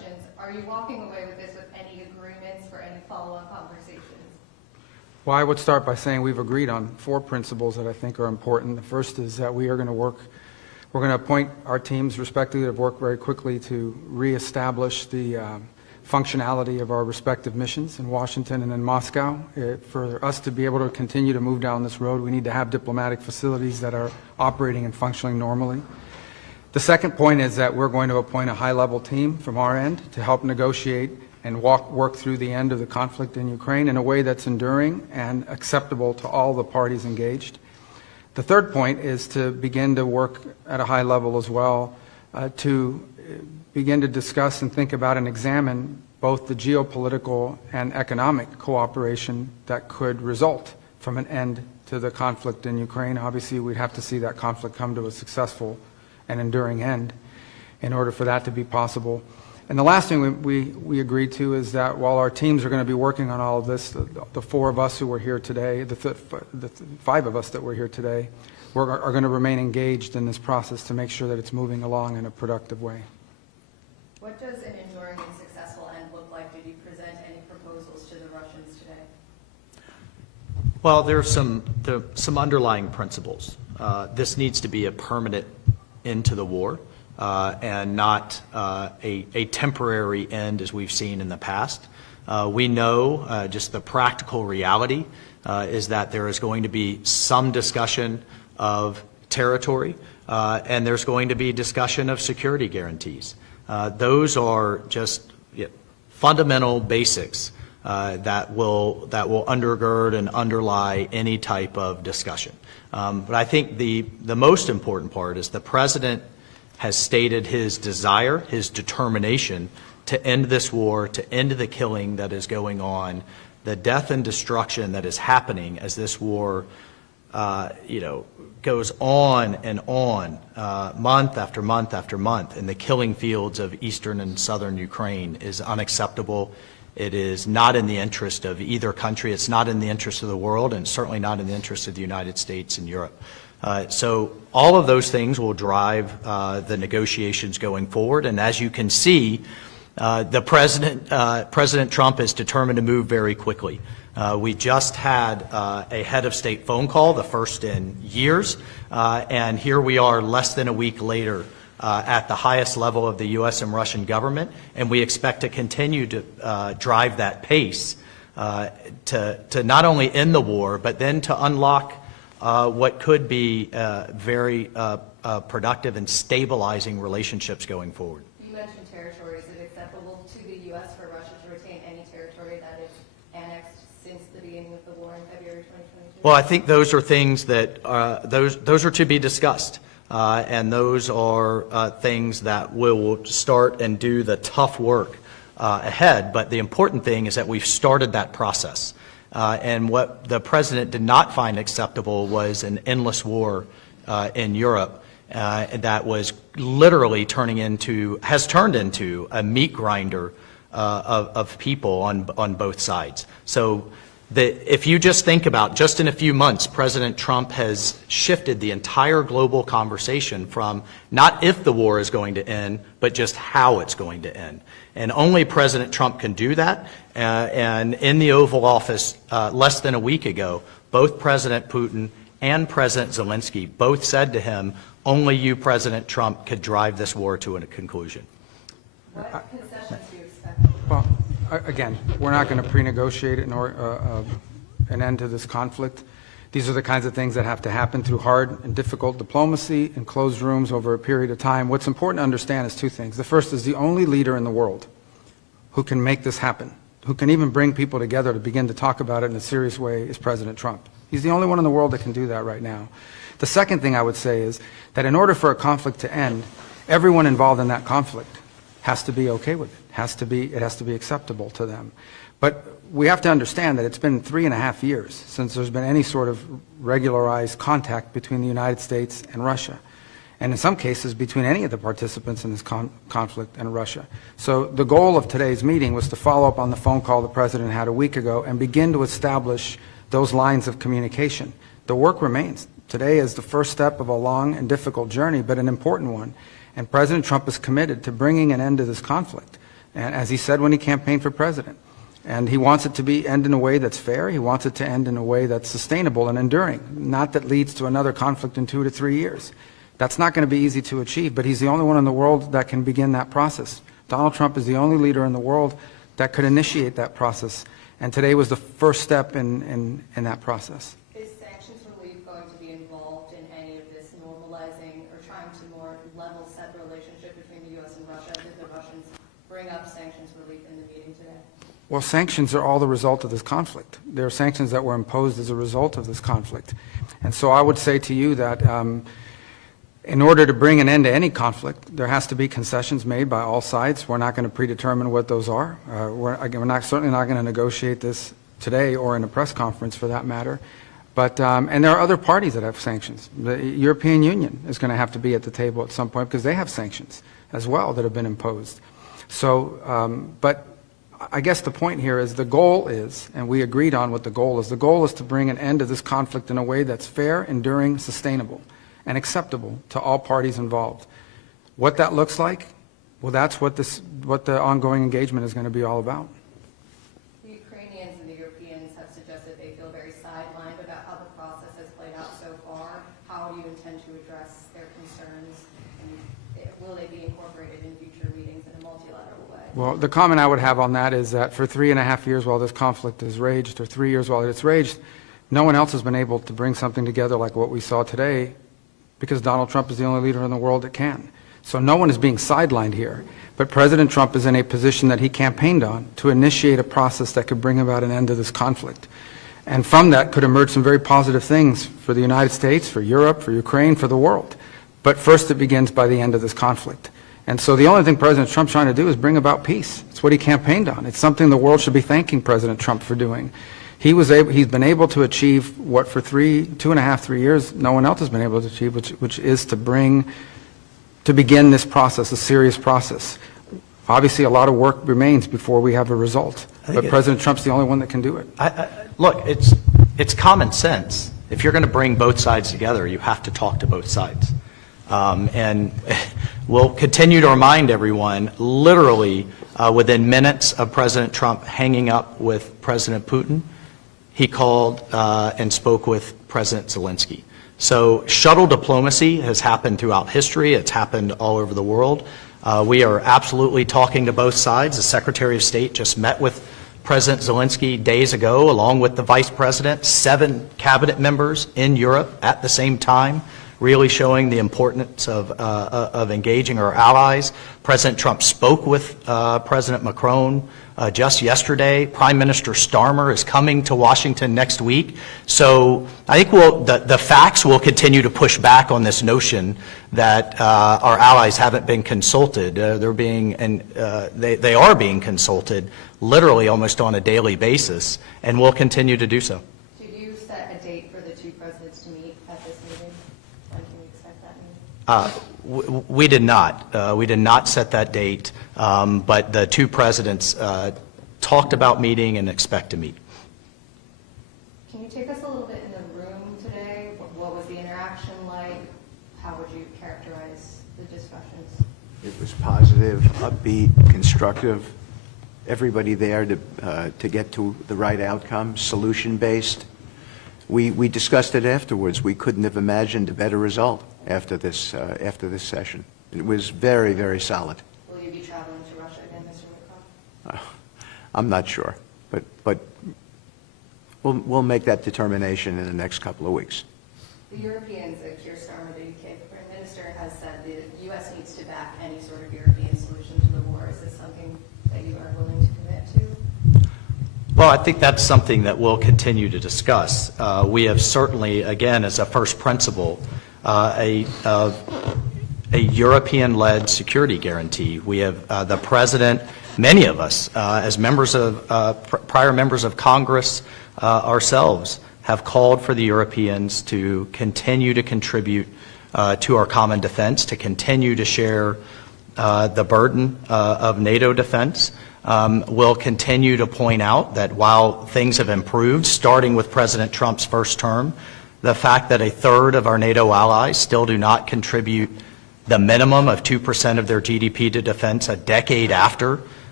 questions. Are you walking away with this with any agreements for any follow-on conversations? Well, I would start by saying we've agreed on 4 principles that I think are important. The first is that we're going to appoint our teams respectively to work very quickly to reestablish the functionality of our respective missions in Washington and in Moscow. For us to be able to continue to move down this road, we need to have diplomatic facilities that are operating and functioning normally. The second point is that we're going to appoint a high-level team from our end to help negotiate and work through the end of the conflict in Ukraine in a way that's enduring and acceptable to all the parties engaged. The third point is to begin to work at a high level as well to begin to discuss and think about and examine both the geopolitical and economic cooperation that could result from an end to the conflict in Ukraine. Obviously, we'd have to see that conflict come to a successful and enduring end in order for that to be possible. And the last thing we agreed to is that while our teams are going to be working on all of this, the 4 of us who were here today, the 5 of us that were here today, are going to remain engaged in this process to make sure that it's moving along in a productive way. What does an enduring and successful end look like? Did you present any proposals to the Russians today? Well, there are some underlying principles. This needs to be a permanent end to the war. And not a temporary end as we've seen in the past. We know just the practical reality is that there is going to be some discussion of territory and there's going to be discussion of security guarantees. Those are just fundamental basics that will undergird and underlie any type of discussion. But I think the most important part is the President has stated his desire, his determination to end this war, to end the killing that is going on, the death and destruction that is happening as this war, goes on and on, month after month after month, in the killing fields of eastern and southern Ukraine is unacceptable. It is not in the interest of either country. It's not in the interest of the world, and certainly not in the interest of the United States and Europe. So all of those things will drive the negotiations going forward. And as you can see, President Trump is determined to move very quickly. We just had a head of state phone call, the first in years, and here we are less than a week later at the highest level of the U.S. and Russian government, and we expect to continue to drive that pace to not end end the war, but then to unlock what could be very productive and stabilizing relationships going forward. You mentioned territory. Is it acceptable to the U.S. for Russia to retain any territory that is annexed since the beginning of the war in February 2022? Well, I think those are things that those are to be discussed, and those are things that will start and do the tough work ahead. But the important thing is that we've started that process. And what the President did not find acceptable was an endless war in Europe that was literally has turned into a meat grinder of people on both sides. So if you just think about, just in a few months, President Trump has shifted the entire global conversation from not if the war is going to end, but just how it's going to end. And only President Trump can do that. And in the Oval Office less than a week ago, both President Putin and President Zelensky both said to him, only you, President Trump, could drive this war to a conclusion. What concessions do you expect? Well, again, we're not going to pre-negotiate an end to this conflict. These are the kinds of things that have to happen through hard and difficult diplomacy in closed rooms over a period of time. What's important to understand is 2 things. The first is the only leader in the world who can make this happen, who can even bring people together to begin to talk about it in a serious way, is President Trump. He's the only one in the world that can do that right now. The second thing I would say is that in order for a conflict to end, everyone involved in that conflict has to be okay with it. It has to be acceptable to them. But we have to understand that it's been 3.5 years since there's been any sort of regularized contact between the United States and Russia, and in some cases between any of the participants in this conflict and Russia. So the goal of today's meeting was to follow up on the phone call the President had a week ago and begin to establish those lines of communication. The work remains. Today is the first step of a long and difficult journey, but an important one. And President Trump is committed to bringing an end to this conflict. and as he said when he campaigned for president. And he wants it to end in a way that's fair. He wants it to end in a way that's sustainable and enduring, not that leads to another conflict in 2 to 3 years. That's not going to be easy to achieve, but he's the only one in the world that can begin that process. Donald Trump is the only leader in the world that could initiate that process, and today was the first step in that process. Is sanctions relief going to be involved in any of this normalizing or trying to more level set the relationship between the U.S. and Russia? Did the Russians bring up sanctions relief in the meeting today? Well, sanctions are all the result of this conflict. There are sanctions that were imposed as a result of this conflict. And so I would say to you that in order to bring an end to any conflict, there has to be concessions made by all sides. We're not going to predetermine what those are. We're certainly not going to negotiate this today or in a press conference for that matter. But, and there are other parties that have sanctions. The European Union is going to have to be at the table at some point because they have sanctions as well that have been imposed. So, but I guess the point here is the goal is, and we agreed on what the goal is to bring an end to this conflict in a way that's fair, enduring, sustainable, and acceptable to all parties involved. What that looks like, well, that's what the ongoing engagement is going to be all about. The Ukrainians and the Europeans have suggested they feel very sidelined about how the process has played out so far. How do you intend to address their concerns? And will they be incorporated in future meetings in a multilateral way? Well, the comment I would have on that is that for 3.5 years while this conflict has raged, or 3 years while it's raged, no one else has been able to bring something together like what we saw today, because Donald Trump is the only leader in the world that can. So no one is being sidelined here. But President Trump is in a position that he campaigned on to initiate a process that could bring about an end to this conflict. And from that could emerge some very positive things for the United States, for Europe, for Ukraine, for the world. But first it begins by the end of this conflict. And so the only thing President Trump's trying to do is bring about peace. It's what he campaigned on. It's something the world should be thanking President Trump for doing. He's been able to achieve what for 2.5, 3 years, no one else has been able to achieve, which is to begin this process, a serious process. Obviously, a lot of work remains before we have a result, but President Trump's the only one that can do it. Look, it's common sense. If you're going to bring both sides together, you have to talk to both sides. And we'll continue to remind everyone, literally within minutes of President Trump hanging up with President Putin, he called and spoke with President Zelensky. So shuttle diplomacy has happened throughout history. It's happened all over the world. We are absolutely talking to both sides. The Secretary of State just met with President Zelensky days ago, along with the Vice President, 7 cabinet members in Europe at the same time, really showing the importance of engaging our allies. President Trump spoke with President Macron just yesterday. Prime Minister Starmer is coming to Washington next week. So I think the facts will continue to push back on this notion that our allies haven't been consulted. They are being consulted literally almost on a daily basis, and will continue to do so. Did you set a date for the two presidents to meet at this meeting? When can we expect that meeting? We did not. We did not set that date, but the two presidents talked about meeting and expect to meet. Can you take us a little bit in the room today? What was the interaction like? How would you characterize the discussions? It was positive, upbeat, constructive. Everybody there to get to the right outcome, solution-based. We discussed it afterwards. We couldn't have imagined a better result after this session. It was very, very solid. Will you be traveling to Russia again, Mr. Macron? I'm not sure, but we'll make that determination in the next couple of weeks. The Europeans, Keir Starmer, the UK Prime Minister, has said the U.S. needs to back any sort of European solution to the war. Is this something that you are willing to commit to? Well, I think that's something that we'll continue to discuss. We have certainly, again, as a first principle, a European-led security guarantee. We have the President, many of us, as members of prior members of Congress ourselves, have called for the Europeans to continue to contribute to our common defense, to continue to share the burden of NATO defense. We'll continue to point out that while things have improved, starting with President Trump's first term, the fact that 1/3 of our NATO allies still do not contribute the minimum of 2% of their GDP to defense a decade after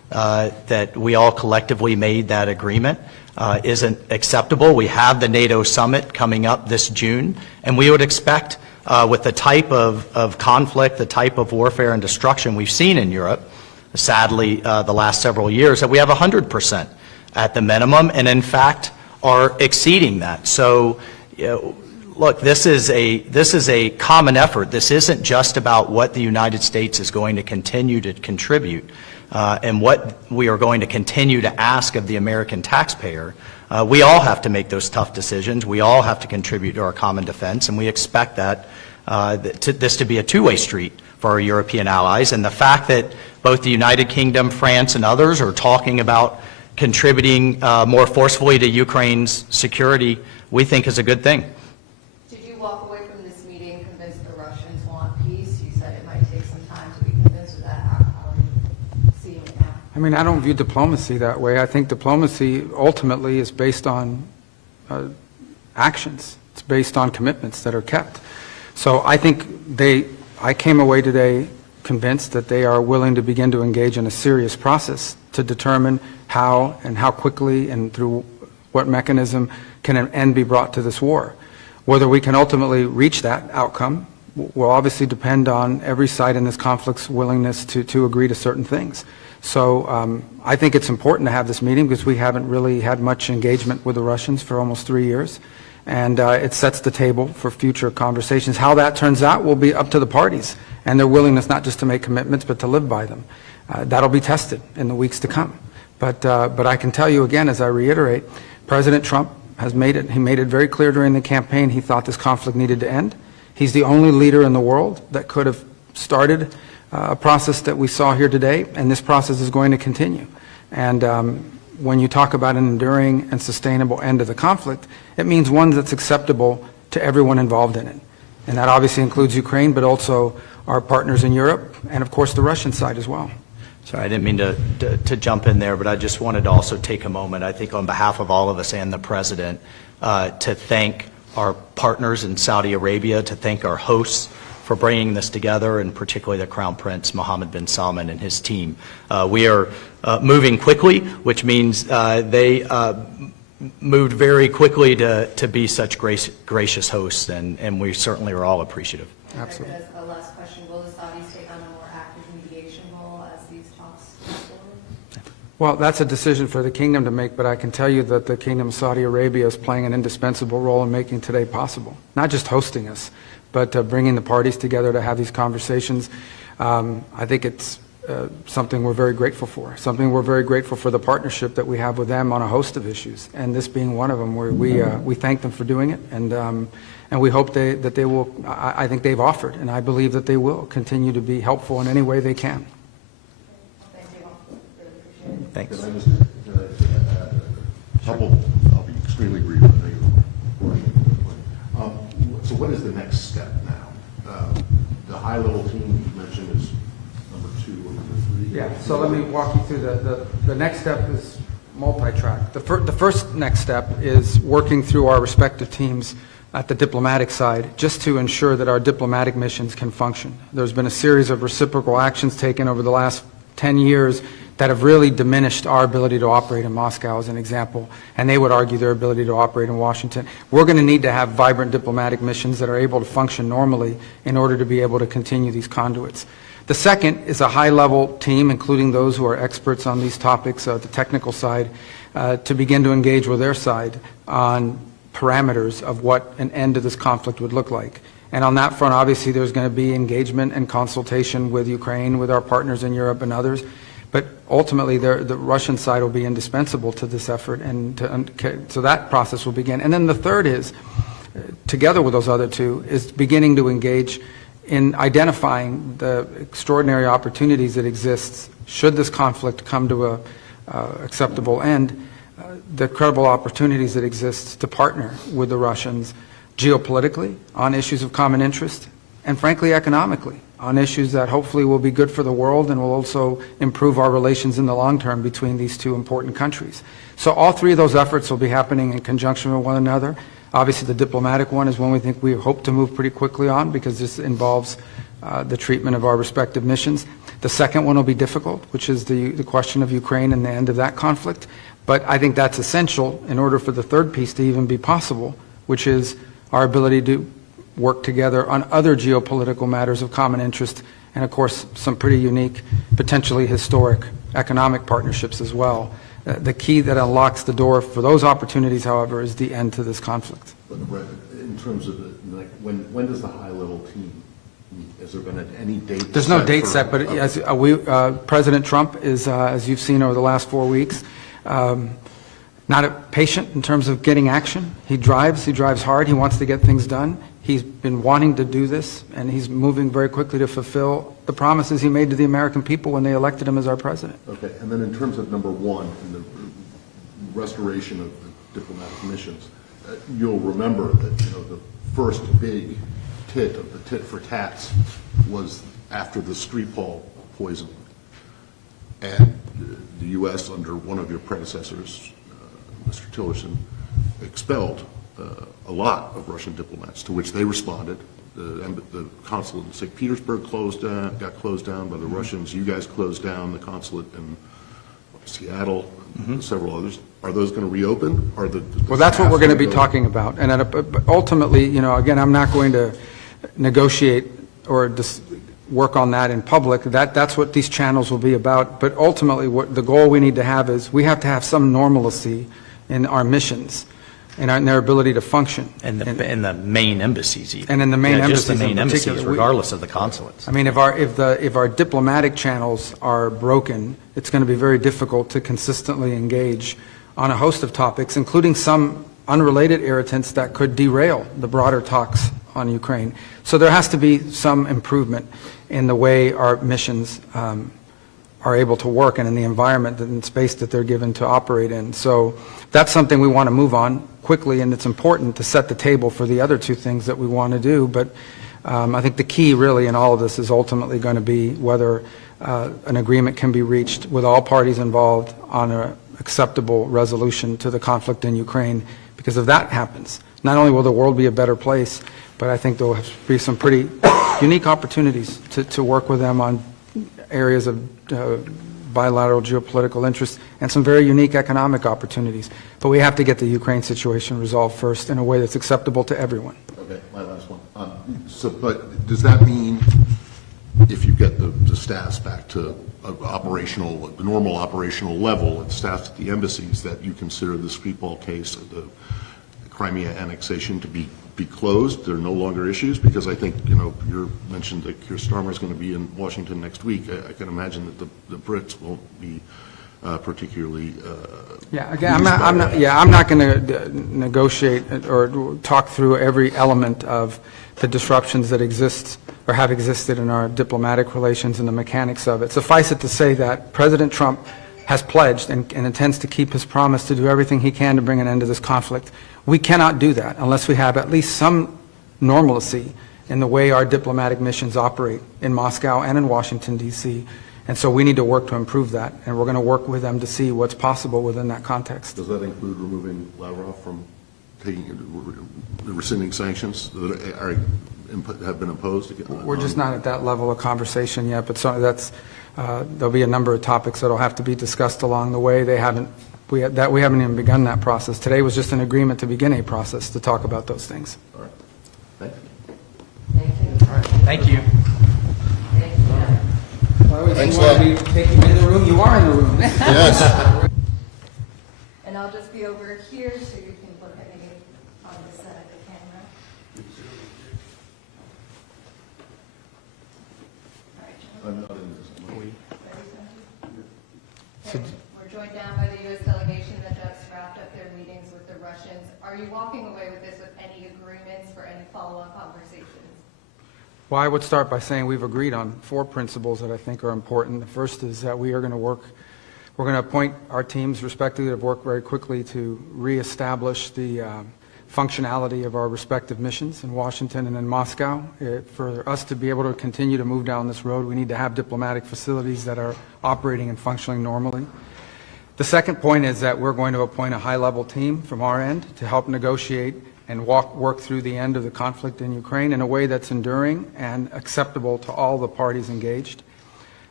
that we all collectively made that agreement isn't acceptable. We have the NATO summit coming up this June, and we would expect with the type of conflict, the type of warfare and destruction we've seen in Europe, sadly, the last several years, that we have 100% at the minimum, and in fact are exceeding that. So, look, this is a common effort. This isn't just about what the United States is going to continue to contribute and what we are going to continue to ask of the American taxpayer. We all have to make those tough decisions. We all have to contribute to our common defense, and we expect that this to be a two-way street for our European allies. And the fact that both the United Kingdom, France, and others are talking about contributing more forcefully to Ukraine's security, we think is a good thing. Did you walk away from this meeting convinced the Russians want peace? You said it might take some time to be convinced of that. How are you seeing it now? I mean, I don't view diplomacy that way. I think diplomacy ultimately is based on actions. It's based on commitments that are kept. So I think I came away today convinced that they are willing to begin to engage in a serious process to determine how and how quickly and through what mechanism can an end be brought to this war. Whether we can ultimately reach that outcome will obviously depend on every side in this conflict's willingness to agree to certain things. So I think it's important to have this meeting because we haven't really had much engagement with the Russians for almost 3 years. And it sets the table for future conversations. How that turns out will be up to the parties and their willingness not just to make commitments but to live by them. That'll be tested in the weeks to come. But I can tell you again, as I reiterate, President Trump has made it very clear during the campaign he thought this conflict needed to end. He's the only leader in the world that could have started a process that we saw here today, and this process is going to continue. And when you talk about an enduring and sustainable end of the conflict, it means one that's acceptable to everyone involved in it. And that obviously includes Ukraine, but also our partners in Europe, and of course the Russian side as well. Sorry, I didn't mean to jump in there, but I just wanted to also take a moment, I think on behalf of all of us and the President, to thank our partners in Saudi Arabia, to thank our hosts for bringing this together, and particularly the Crown Prince Mohammed bin Salman and his team. We are moving quickly, which means they moved very quickly to be such gracious hosts, and we certainly are all appreciative. Absolutely. As a last question, will the Saudis take on a more active mediation role as these talks move forward? Well, that's a decision for the kingdom to make, but I can tell you that the Kingdom of Saudi Arabia is playing an indispensable role in making today possible. Not just hosting us, but bringing the parties together to have these conversations. I think it's something we're very grateful for. Something we're very grateful for the partnership that we have with them on a host of issues, and this being one of them, where we thank them for doing it, and we hope that they will. I think they've offered, and I believe that they will continue to be helpful in any way they can. Thank you all. Really appreciate it. Thanks. Can I just add a couple, I'll be extremely brief, I know you're rushing quickly. So what is the next step now? The high-level team you mentioned is number 2 or number 3? Yeah, so let me walk you through the next step is multi-track. The first next step is working through our respective teams at the diplomatic side, just to ensure that our diplomatic missions can function. There's been a series of reciprocal actions taken over the last 10 years that have really diminished our ability to operate in Moscow, as an example, and they would argue their ability to operate in Washington. We're going to need to have vibrant diplomatic missions that are able to function normally in order to be able to continue these conduits. The second is a high-level team, including those who are experts on these topics, the technical side, to begin to engage with their side on parameters of what an end to this conflict would look like. And on that front, obviously, there's going to be engagement and consultation with Ukraine, with our partners in Europe and others. But ultimately, the Russian side will be indispensable to this effort, and so that process will begin. And then the third is, together with those other two, is beginning to engage in identifying the extraordinary opportunities that exist should this conflict come to a acceptable end, the credible opportunities that exist to partner with the Russians geopolitically on issues of common interest, and frankly economically on issues that hopefully will be good for the world and will also improve our relations in the long term between these two important countries. So all three of those efforts will be happening in conjunction with one another. Obviously the diplomatic one is one we think we hope to move pretty quickly on, because this involves the treatment of our respective missions. The second one will be difficult, which is the question of Ukraine and the end of that conflict. But I think that's essential in order for the third piece to even be possible, which is our ability to work together on other geopolitical matters of common interest, and of course, some pretty unique, potentially historic economic partnerships as well. The key that unlocks the door for those opportunities, however, is the end to this conflict. But in terms of when does the high-level team meet? Has there been any date? There's no date set, but as President Trump is, as you've seen over the last 4 weeks, not patient in terms of getting action. He drives hard, he wants to get things done. He's been wanting to do this, and he's moving very quickly to fulfill the promises he made to the American people when they elected him as our president. Okay, and then in terms of number one, in the restoration of the diplomatic missions, you'll remember that, the first big tit of the tit for tats was after the Skripal poisoning. And the U.S., under one of your predecessors, Mr. Tillerson, expelled a lot of Russian diplomats, to which they responded. The consulate in St. Petersburg got closed down by the Russians. You guys closed down the consulate in Seattle, and several others. Are those going to reopen? Well, that's what we're going to be talking about. And ultimately, again, I'm not going to negotiate or work on that in public. That's what these channels will be about. But ultimately, what the goal we need to have is we have to have some normalcy in our missions and in their ability to function. And the main embassies even. And in the main embassies just the main in embassies, particular. regardless of the consulates. I mean, if our diplomatic channels are broken, it's going to be very difficult to consistently engage on a host of topics, including some unrelated irritants that could derail the broader talks on Ukraine. So there has to be some improvement in the way our missions are able to work and in the environment and space that they're given to operate in. So that's something we want to move on quickly, and it's important to set the table for the other two things that we want to do. But I think the key really in all of this is ultimately going to be whether an agreement can be reached with all parties involved on an acceptable resolution to the conflict in Ukraine. Because if that happens, not only will the world be a better place, but I think there will be some pretty unique opportunities to work with them on areas of bilateral geopolitical interest and some very unique economic opportunities. But we have to get the Ukraine situation resolved first in a way that's acceptable to everyone. Okay, my last one. But does that mean if you get the staffs back to the normal operational level and staffs at the embassies, that you consider the Skripal case, the Crimea annexation, to be closed? There are no longer issues? Because I think, you mentioned that Keir Starmer is going to be in Washington next week. I can imagine that the Brits won't be particularly. Yeah, again, I'm not going to negotiate or talk through every element of the disruptions that exist or have existed in our diplomatic relations and the mechanics of it. Suffice it to say that President Trump has pledged and intends to keep his promise to do everything he can to bring an end to this conflict. We cannot do that unless we have at least some normalcy in the way our diplomatic missions operate in Moscow and in Washington, D.C. And so we need to work to improve that, and we're going to work with them to see what's possible within that context. Does that include removing Lavrov from rescinding sanctions that have been imposed? We're just not at that level of conversation yet, but there'll be a number of topics that will have to be discussed along the way. We haven't even begun that process. Today was just an agreement to begin a process to talk about those things. All right. Thank you. Thank you. All right. Thank you. Thank you. Well, if you want me to take you in the room, you are in the room. Yes. And I'll just be over here so you can look at me on the side of the camera. All right, I'm not in this. We're joined down by the U.S. delegation that just wrapped up their meetings with the Russians. Are you walking away with this with any agreements for any follow-up conversations? Well, I would start by saying we've agreed on 4 principles that I think are important. The first is that we're going to appoint our teams respectively that have worked very quickly to reestablish the functionality of our respective missions in Washington and in Moscow. For us to be able to continue to move down this road, we need to have diplomatic facilities that are operating and functioning normally. The second point is that we're going to appoint a high-level team from our end to help negotiate and work through the end of the conflict in Ukraine in a way that's enduring and acceptable to all the parties engaged.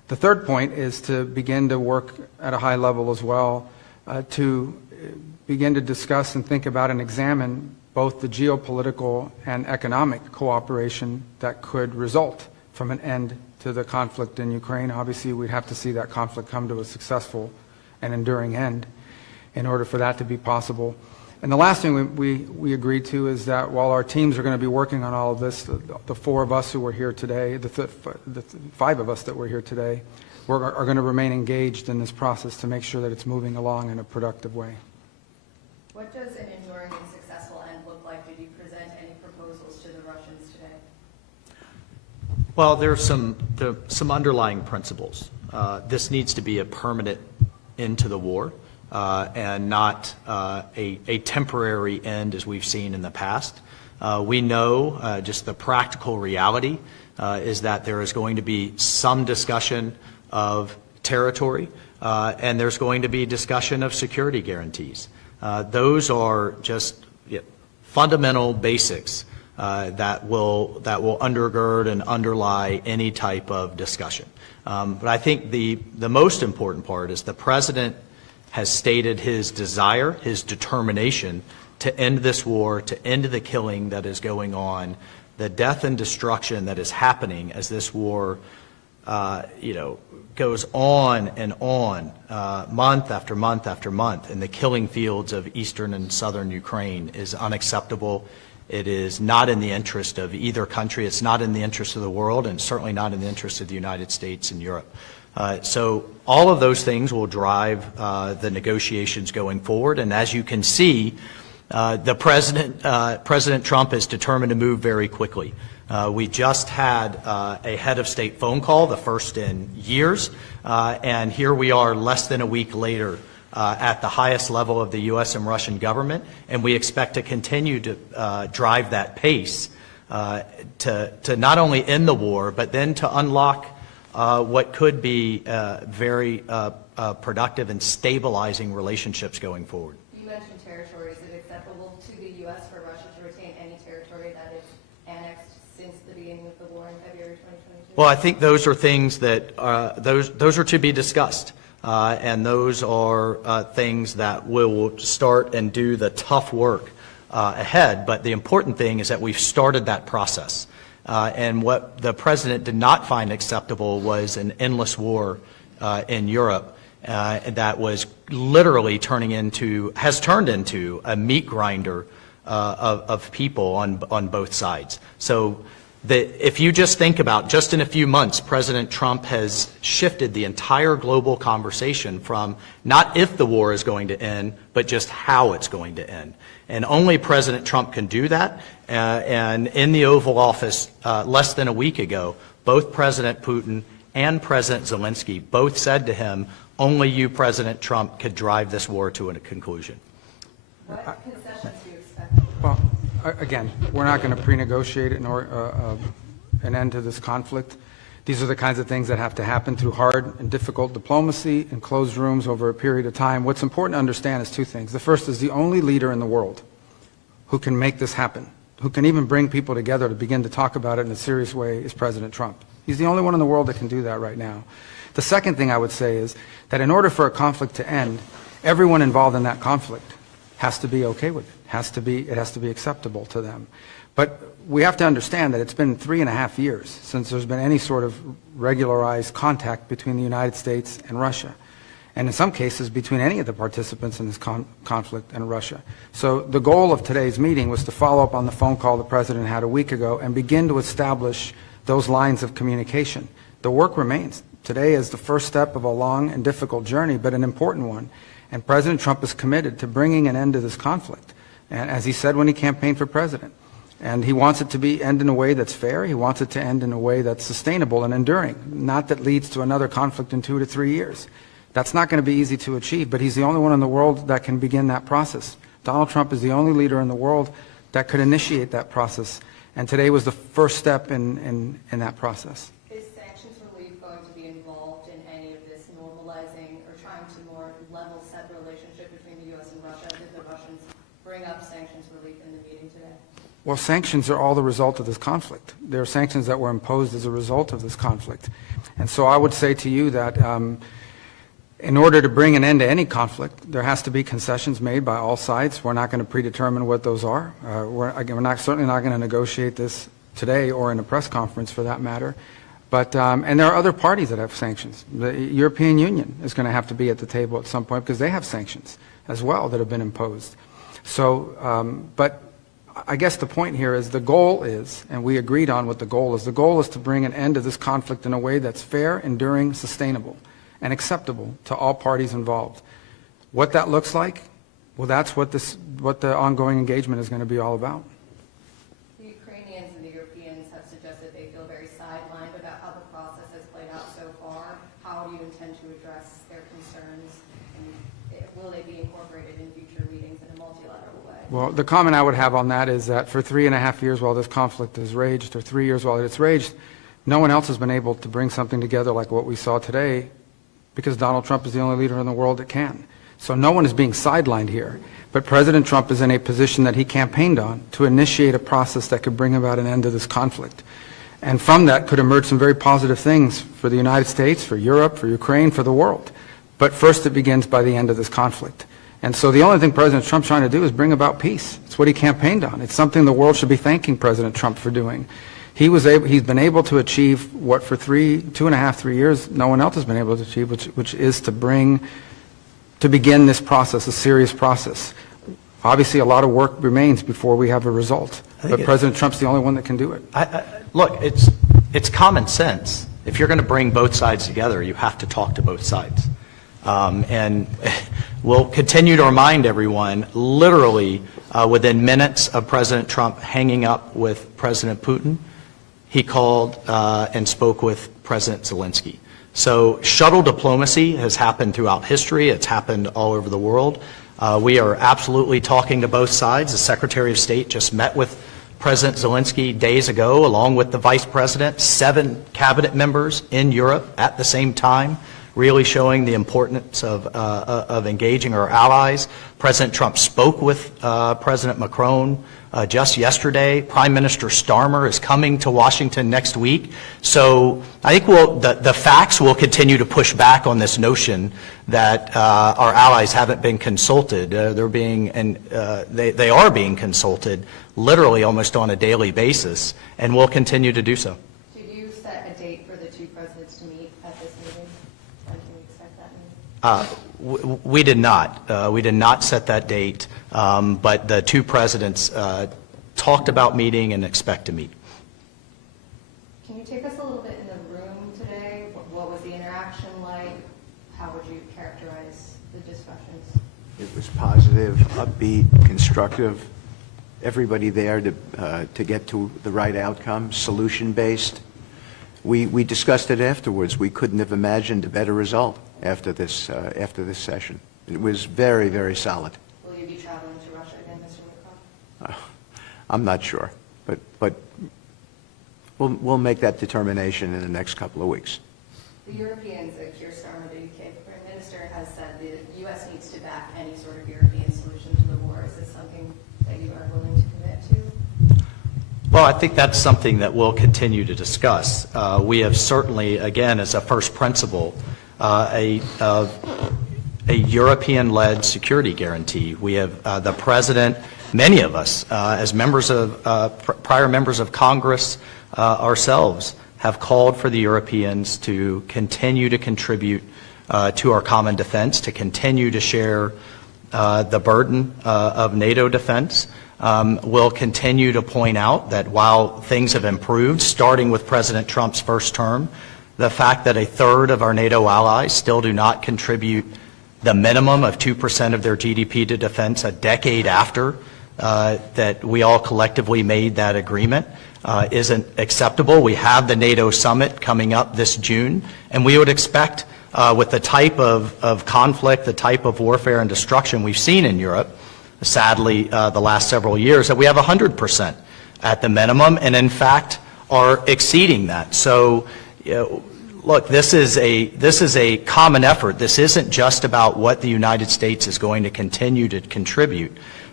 The third point is to begin to work at a high level as well, to begin to discuss and think about and examine both the geopolitical and economic cooperation that could result from an end to the conflict in Ukraine. Obviously, we'd have to see that conflict come to a successful and enduring end in order for that to be possible. And the last thing we agreed to is that while our teams are going to be working on all of this, the four of us who were here today, the five of us that were here today, are going to remain engaged in this process to make sure that it's moving along in a productive way. What does an enduring and successful end look like? Did you present any proposals to the Russians today? Well, there are some underlying principles. This needs to be a permanent end to the war and not a temporary end as we've seen in the past. We know just the practical reality is that there is going to be some discussion of territory and there's going to be discussion of security guarantees. Those are just fundamental basics that will undergird and underlie any type of discussion. But I think the most important part is the President has stated his desire, his determination to end this war, to end the killing that is going on, the death and destruction that is happening as this war goes on and on, month after month after month, in the killing fields of eastern and southern Ukraine is unacceptable. It is not in the interest of either country. It's not in the interest of the world, and certainly not in the interest of the United States and Europe. So all of those things will drive the negotiations going forward. And as you can see, President Trump is determined to move very quickly. We just had a head of state phone call, the first in years, and here we are less than a week later at the highest level of the U.S. and Russian government, and we expect to continue to drive that pace to not only end the war, but then to unlock what could be very productive and stabilizing relationships going forward. You mentioned territory. Is it acceptable to the U.S. for Russia to retain any territory that is annexed since the beginning of the war in February 2022? Well, I think those are things that those are to be discussed. And those are things that will start and do the tough work ahead. But the important thing is that we've started that process. And what the President did not find acceptable was an endless war in Europe that was literally has turned into a meat grinder of people on both sides. So if you just think about, just in a few months, President Trump has shifted the entire global conversation from not if the war is going to end, but just how it's going to end. And only President Trump can do that. And in the Oval Office less than a week ago, both President Putin and President Zelensky both said to him, only you, President Trump, could drive this war to a conclusion. What concessions do you expect? Well, again, we're not going to pre-negotiate an end to this conflict. These are the kinds of things that have to happen through hard and difficult diplomacy in closed rooms over a period of time. What's important to understand is two things. The first is the only leader in the world who can make this happen, who can even bring people together to begin to talk about it in a serious way, is President Trump. He's the only one in the world that can do that right now. The second thing I would say is that in order for a conflict to end, everyone involved in that conflict has to be okay with it. It has to be acceptable to them. But we have to understand that it's been 3.5 years since there's been any sort of regularized contact between the United States and Russia, and in some cases between any of the participants in this conflict and Russia. So the goal of today's meeting was to follow up on the phone call the President had a week ago and begin to establish those lines of communication. The work remains. Today is the first step of a long and difficult journey, but an important one. And President Trump is committed to bringing an end to this conflict, and as he said when he campaigned for president. And he wants it to end in a way that's fair. He wants it to end in a way that's sustainable and enduring, not that leads to another conflict in 2 to 3 years. That's not going to be easy to achieve, but he's the only one in the world that can begin that process. Donald Trump is the only leader in the world that could initiate that process, and today was the first step in that process. Is sanctions relief going to be involved in any of this normalizing or trying to more level set relationship between the U.S. and Russia? Did the Russians bring up sanctions relief in the meeting today? Well, sanctions are all the result of this conflict. There are sanctions that were imposed as a result of this conflict. And so I would say to you that in order to bring an end to any conflict, there has to be concessions made by all sides. We're not going to predetermine what those are. We're certainly not going to negotiate this today or in a press conference for that matter. But, and there are other parties that have sanctions. The European Union is going to have to be at the table at some point because they have sanctions as well that have been imposed. So, but I guess the point here is the goal is, and we agreed on what the goal is to bring an end to this conflict in a way that's fair, enduring, sustainable, and acceptable to all parties involved. What that looks like, well, that's what the ongoing engagement is going to be all about. The Ukrainians and the Europeans have suggested they feel very sidelined about how the process has played out so far. How do you intend to address their concerns, and will they be incorporated in future meetings in a multilateral way? Well, the comment I would have on that is that for 3.5 years while this conflict has raged, or 3 years while it's raged, no one else has been able to bring something together like what we saw today, because Donald Trump is the only leader in the world that can. So no one is being sidelined here. But President Trump is in a position that he campaigned on to initiate a process that could bring about an end to this conflict. And from that could emerge some very positive things for the United States, for Europe, for Ukraine, for the world. But first it begins by the end of this conflict. And so the only thing President Trump's trying to do is bring about peace. It's what he campaigned on. It's something the world should be thanking President Trump for doing. He's been able to achieve what for 2.5, 3 years no one else has been able to achieve, which is to begin this process, a serious process. Obviously, a lot of work remains before we have a result, but President Trump's the only one that can do it. Look, it's common sense. If you're going to bring both sides together, you have to talk to both sides. And we'll continue to remind everyone, literally within minutes of President Trump hanging up with President Putin, he called and spoke with President Zelensky. So shuttle diplomacy has happened throughout history. It's happened all over the world. We are absolutely talking to both sides. The Secretary of State just met with President Zelensky days ago, along with the Vice President, 7 cabinet members in Europe at the same time, really showing the importance of engaging our allies. President Trump spoke with President Macron just yesterday. Prime Minister Starmer is coming to Washington next week. So I think the facts will continue to push back on this notion that our allies haven't been consulted. They are being consulted literally almost on a daily basis, and will continue to do so. Did you set a date for the two presidents to meet at this meeting? When can we expect that meeting? We did not. We did not set that date, but the two presidents talked about meeting and expect to meet. Can you take us a little bit in the room today? What was the interaction like? How would you characterize the discussions? It was positive, upbeat, constructive. Everybody there to get to the right outcome, solution-based. We discussed it afterwards. We couldn't have imagined a better result after this session. It was very, very solid. Will you be traveling to Russia again, Mr. Witkoff? I'm not sure, but we'll make that determination in the next couple of weeks. The Europeans, Keir Starmer, the UK Prime Minister, has said the U.S. needs to back any sort of European solution to the war. Is this something that you are willing to commit to? Well, I think that's something that we'll continue to discuss. We have certainly, again, as a first principle, a European-led security guarantee. We have the President, many of us, as members of prior members of Congress ourselves, have called for the Europeans to continue to contribute to our common defense, to continue to share the burden of NATO defense. We'll continue to point out that while things have improved, starting with President Trump's first term, the fact that 1/3 of our NATO allies still do not contribute the minimum of 2% of their GDP to defense a decade after that we all collectively made that agreement isn't acceptable. We have the NATO summit coming up this June, and we would expect with the type of conflict, the type of warfare and destruction we've seen in Europe, sadly, the last several years, that we have 100% at the minimum, and in fact are exceeding that. So, look, this is a common effort. This isn't just about what the United States is going to continue to contribute.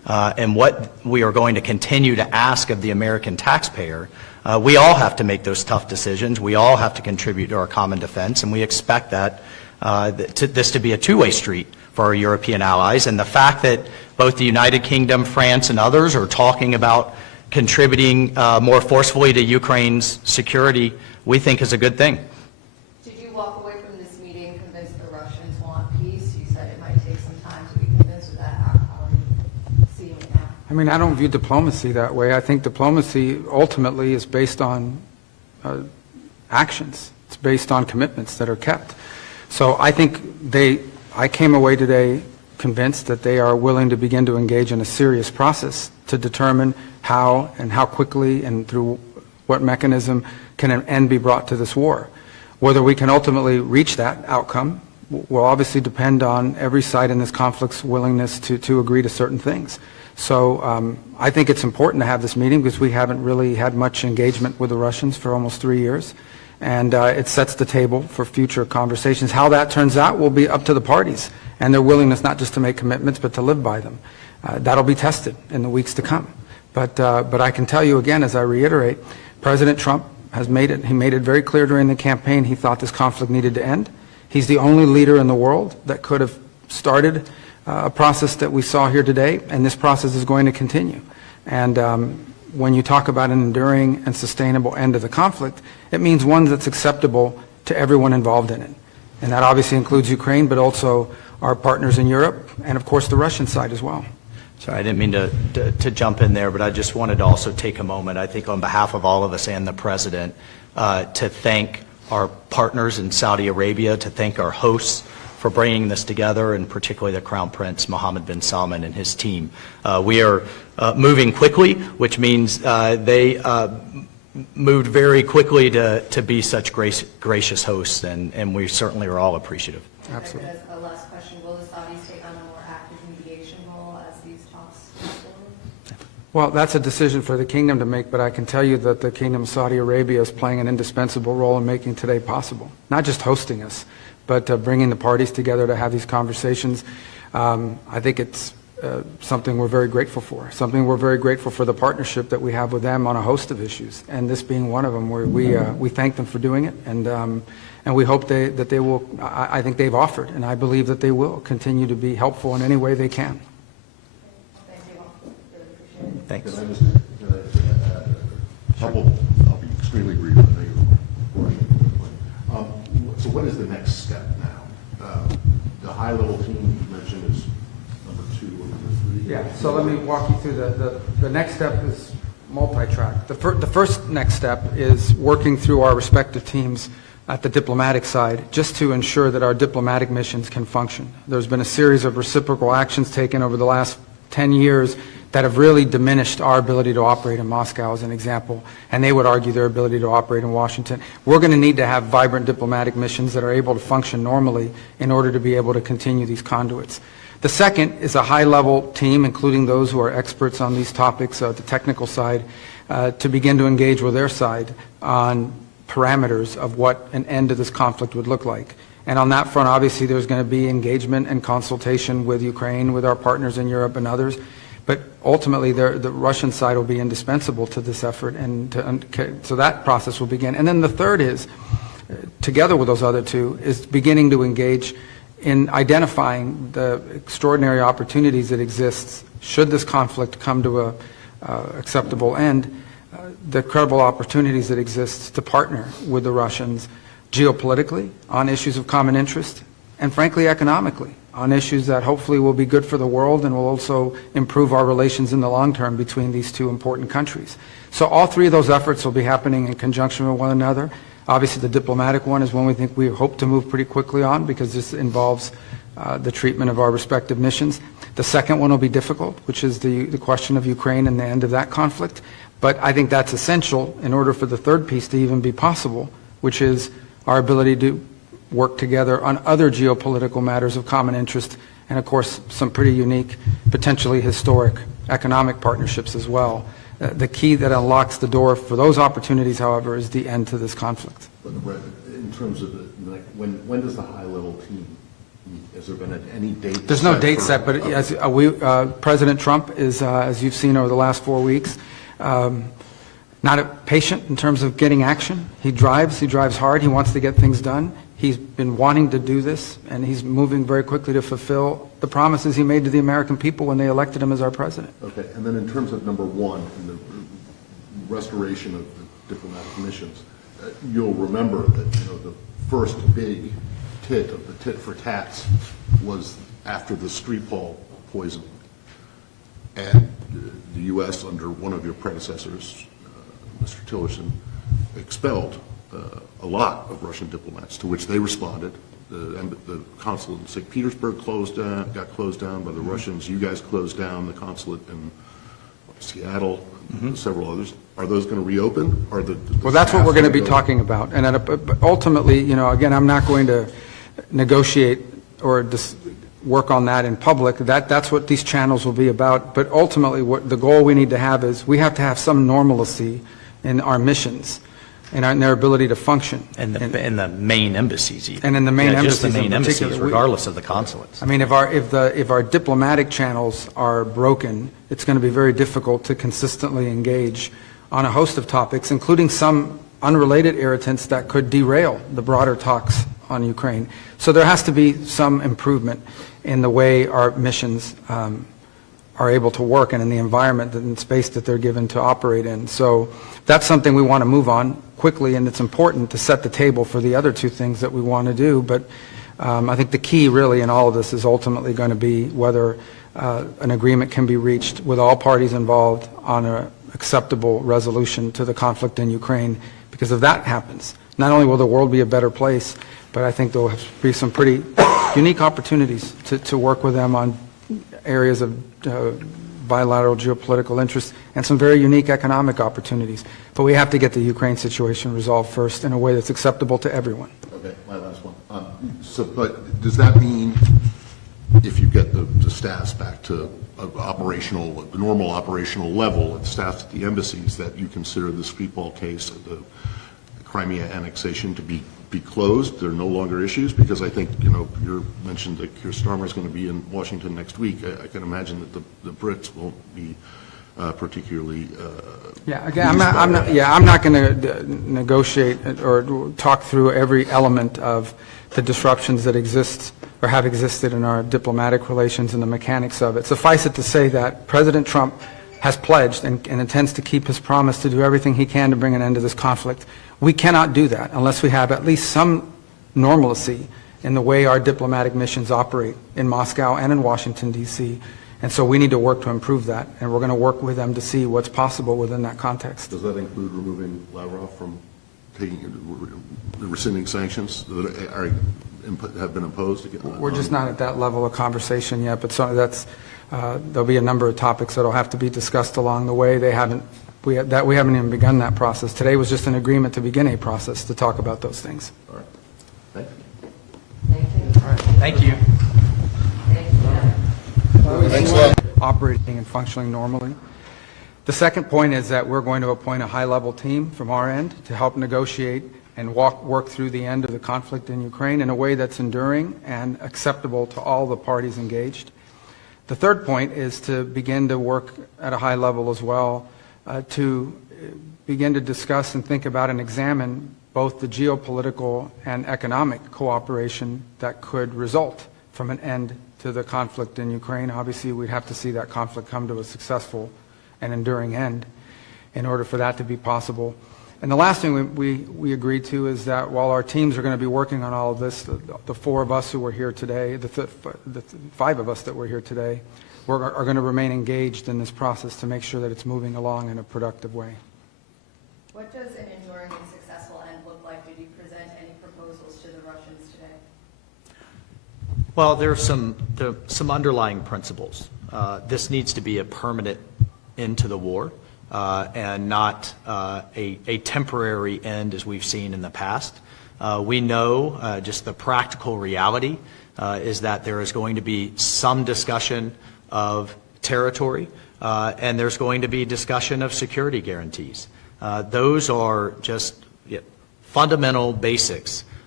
and what we are going to continue to ask of the American taxpayer, we all have to make those tough decisions. We all have to contribute to our common defense, and we expect that this to be a two-way street for our European allies. And the fact that both the United Kingdom, France, and others are talking about contributing more forcefully to Ukraine's security, we think is a good thing. Did you walk away from this meeting convinced the Russians want peace? You said it might take some time to be convinced of that. How are you seeing it now? I mean, I don't view diplomacy that way. I think diplomacy ultimately is based on actions. It's based on commitments that are kept. So I think I came away today convinced that they are willing to begin to engage in a serious process to determine how and how quickly and through what mechanism can an end be brought to this war. Whether we can ultimately reach that outcome will obviously depend on every side in this conflict's willingness to agree to certain things. So I think it's important to have this meeting because we haven't really had much engagement with the Russians for almost 3 years. And it sets the table for future conversations. How that turns out will be up to the parties and their willingness not just to make commitments but to live by them. That'll be tested in the weeks to come. But I can tell you again, as I reiterate, President Trump has made it very clear during the campaign he thought this conflict needed to end. He's the only leader in the world that could have started a process that we saw here today, and this process is going to continue. And when you talk about an enduring and sustainable end to the conflict, it means one that's acceptable to everyone involved in it. And that obviously includes Ukraine, but also our partners in Europe, and of course the Russian side as well. Sorry, I didn't mean to jump in there, but I just wanted to also take a moment, I think on behalf of all of us and the President, to thank our partners in Saudi Arabia, to thank our hosts for bringing this together, and particularly the Crown Prince Mohammed bin Salman and his team. We are moving quickly, which means they moved very quickly to be such gracious hosts, and we certainly are all appreciative. Absolutely. As a last question, will the Saudis take on a more active mediation role as these talks move forward? Well, that's a decision for the kingdom to make, but I can tell you that the Kingdom of Saudi Arabia is playing an indispensable role in making today possible. Not just hosting us, but bringing the parties together to have these conversations. I think it's something we're very grateful for, something we're very grateful for the partnership that we have with them on a host of issues, and this being one of them, where we thank them for doing it, and we hope that they will, I think they've offered, and I believe that they will continue to be helpful in any way they can. Thank you all. Really appreciate it. Thanks. Can I just add a couple, I'll be extremely brief, I know you're rushing quickly. So what is the next step now? The high-level team you mentioned is number 2 or number 3? Yeah, so let me walk you through the next step is multi-track. The first next step is working through our respective teams at the diplomatic side, just to ensure that our diplomatic missions can function. There's been a series of reciprocal actions taken over the last 10 years that have really diminished our ability to operate in Moscow, as an example, and they would argue their ability to operate in Washington. We're going to need to have vibrant diplomatic missions that are able to function normally in order to be able to continue these conduits. The second is a high-level team, including those who are experts on these topics, the technical side, to begin to engage with their side on parameters of what an end to this conflict would look like. And on that front, obviously, there's going to be engagement and consultation with Ukraine, with our partners in Europe and others. But ultimately, the Russian side will be indispensable to this effort, and so that process will begin. And then the third is, together with those other two, is beginning to engage in identifying the extraordinary opportunities that exist should this conflict come to a acceptable end, the credible opportunities that exist to partner with the Russians geopolitically on issues of common interest, and frankly economically on issues that hopefully will be good for the world and will also improve our relations in the long term between these two important countries. So all three of those efforts will be happening in conjunction with one another. Obviously the diplomatic one is one we hope to move pretty quickly on, because this involves the treatment of our respective missions. The second one will be difficult, which is the question of Ukraine and the end of that conflict. But I think that's essential in order for the third piece to even be possible, which is our ability to work together on other geopolitical matters of common interest, and of course some pretty unique, potentially historic economic partnerships as well. The key that unlocks the door for those opportunities, however, is the end to this conflict. But in terms of when does the high-level team Has there been any date? There's no date for- set, but as President Trump is, as you've seen over the last 4 weeks, not patient in terms of getting action. He drives hard, he wants to get things done. He's been wanting to do this, and he's moving very quickly to fulfill the promises he made to the American people when they elected him as our president. Okay, and then in terms of number one, in the restoration of the diplomatic missions, you'll remember that, the first big tit of the tit for tats was after the Skripal poisoning. And the U.S., under one of your predecessors, Mr. Tillerson, expelled a lot of Russian diplomats, to which they responded. The consulate in St. Petersburg got closed down by the Russians. You guys closed down the consulate in Seattle, several others. Are those going to reopen? Well, that's what we're going to be talking about. And ultimately, again, I'm not going to negotiate or just work on that in public. That's what these channels will be about. But ultimately, what the goal we need to have is we have to have some normalcy in our missions and in their ability to function. And in the main embassies even. And in the main Just the embassies main in embassies, particular. regardless of the consulates. I mean, if our diplomatic channels are broken, it's going to be very difficult to consistently engage on a host of topics, including some unrelated irritants that could derail the broader talks on Ukraine. So there has to be some improvement in the way our missions are able to work and in the environment and space that they're given to operate in. So that's something we want to move on quickly, and it's important to set the table for the other two things that we want to do. But I think the key really in all of this is ultimately going to be whether an agreement can be reached with all parties involved on an acceptable resolution to the conflict in Ukraine. Because if that happens, not only will the world be a better place, but I think there will be some pretty unique opportunities to work with them on areas of bilateral geopolitical interest and some very unique economic opportunities. But we have to get the Ukraine situation resolved first in a way that's acceptable to everyone. Okay, my last one. But does that mean if you get the staffs back to the normal operational level, and staffs at the embassies, that you consider the Skripal case, the Crimea annexation, to be closed? There are no longer issues? Because I think, you mentioned that Keir Starmer is going to be in Washington next week. I can imagine that the Brits won't be particularly. Yeah, again, I'm not going to negotiate or talk through every element of the disruptions that exist or have existed in our diplomatic relations and the mechanics of it. Suffice it to say that President Trump has pledged and intends to keep his promise to do everything he can to bring an end to this conflict. We cannot do that unless we have at least some normalcy in the way our diplomatic missions operate in Moscow and in Washington, D.C. And so we need to work to improve that, and we're going to work with them to see what's possible within that context. Does that include removing Lavrov from rescinding sanctions that have been imposed? We're just not at that level of conversation yet, but there'll be a number of topics that will have to be discussed along the way. We haven't even begun that process. Today was just an agreement to begin a process to talk about those things. All right. Thank you. Thank you. All right. Thank you. Thanks a lot. Operating and functioning normally. The second point is that we're going to appoint a high-level team from our end to help negotiate and work through the end of the conflict in Ukraine in a way that's enduring and acceptable to all the parties engaged. The third point is to begin to work at a high level as well to begin to discuss and think about and examine both the geopolitical and economic cooperation that could result from an end to the conflict in Ukraine. Obviously, we'd have to see that conflict come to a successful and enduring end in order for that to be possible. And the last thing we agreed to is that while our teams are going to be working on all of this, the four of us who were here today, the five of us that were here today, are going to remain engaged in this process to make sure that it's moving along in a productive way. What does an enduring and successful end look like? Did you present any proposals to the Russians today? Well, there are some underlying principles. This needs to be a permanent end to the war and not a temporary end as we've seen in the past. We know just the practical reality is that there is going to be some discussion of territory and there's going to be discussion of security guarantees. Those are just fundamental basics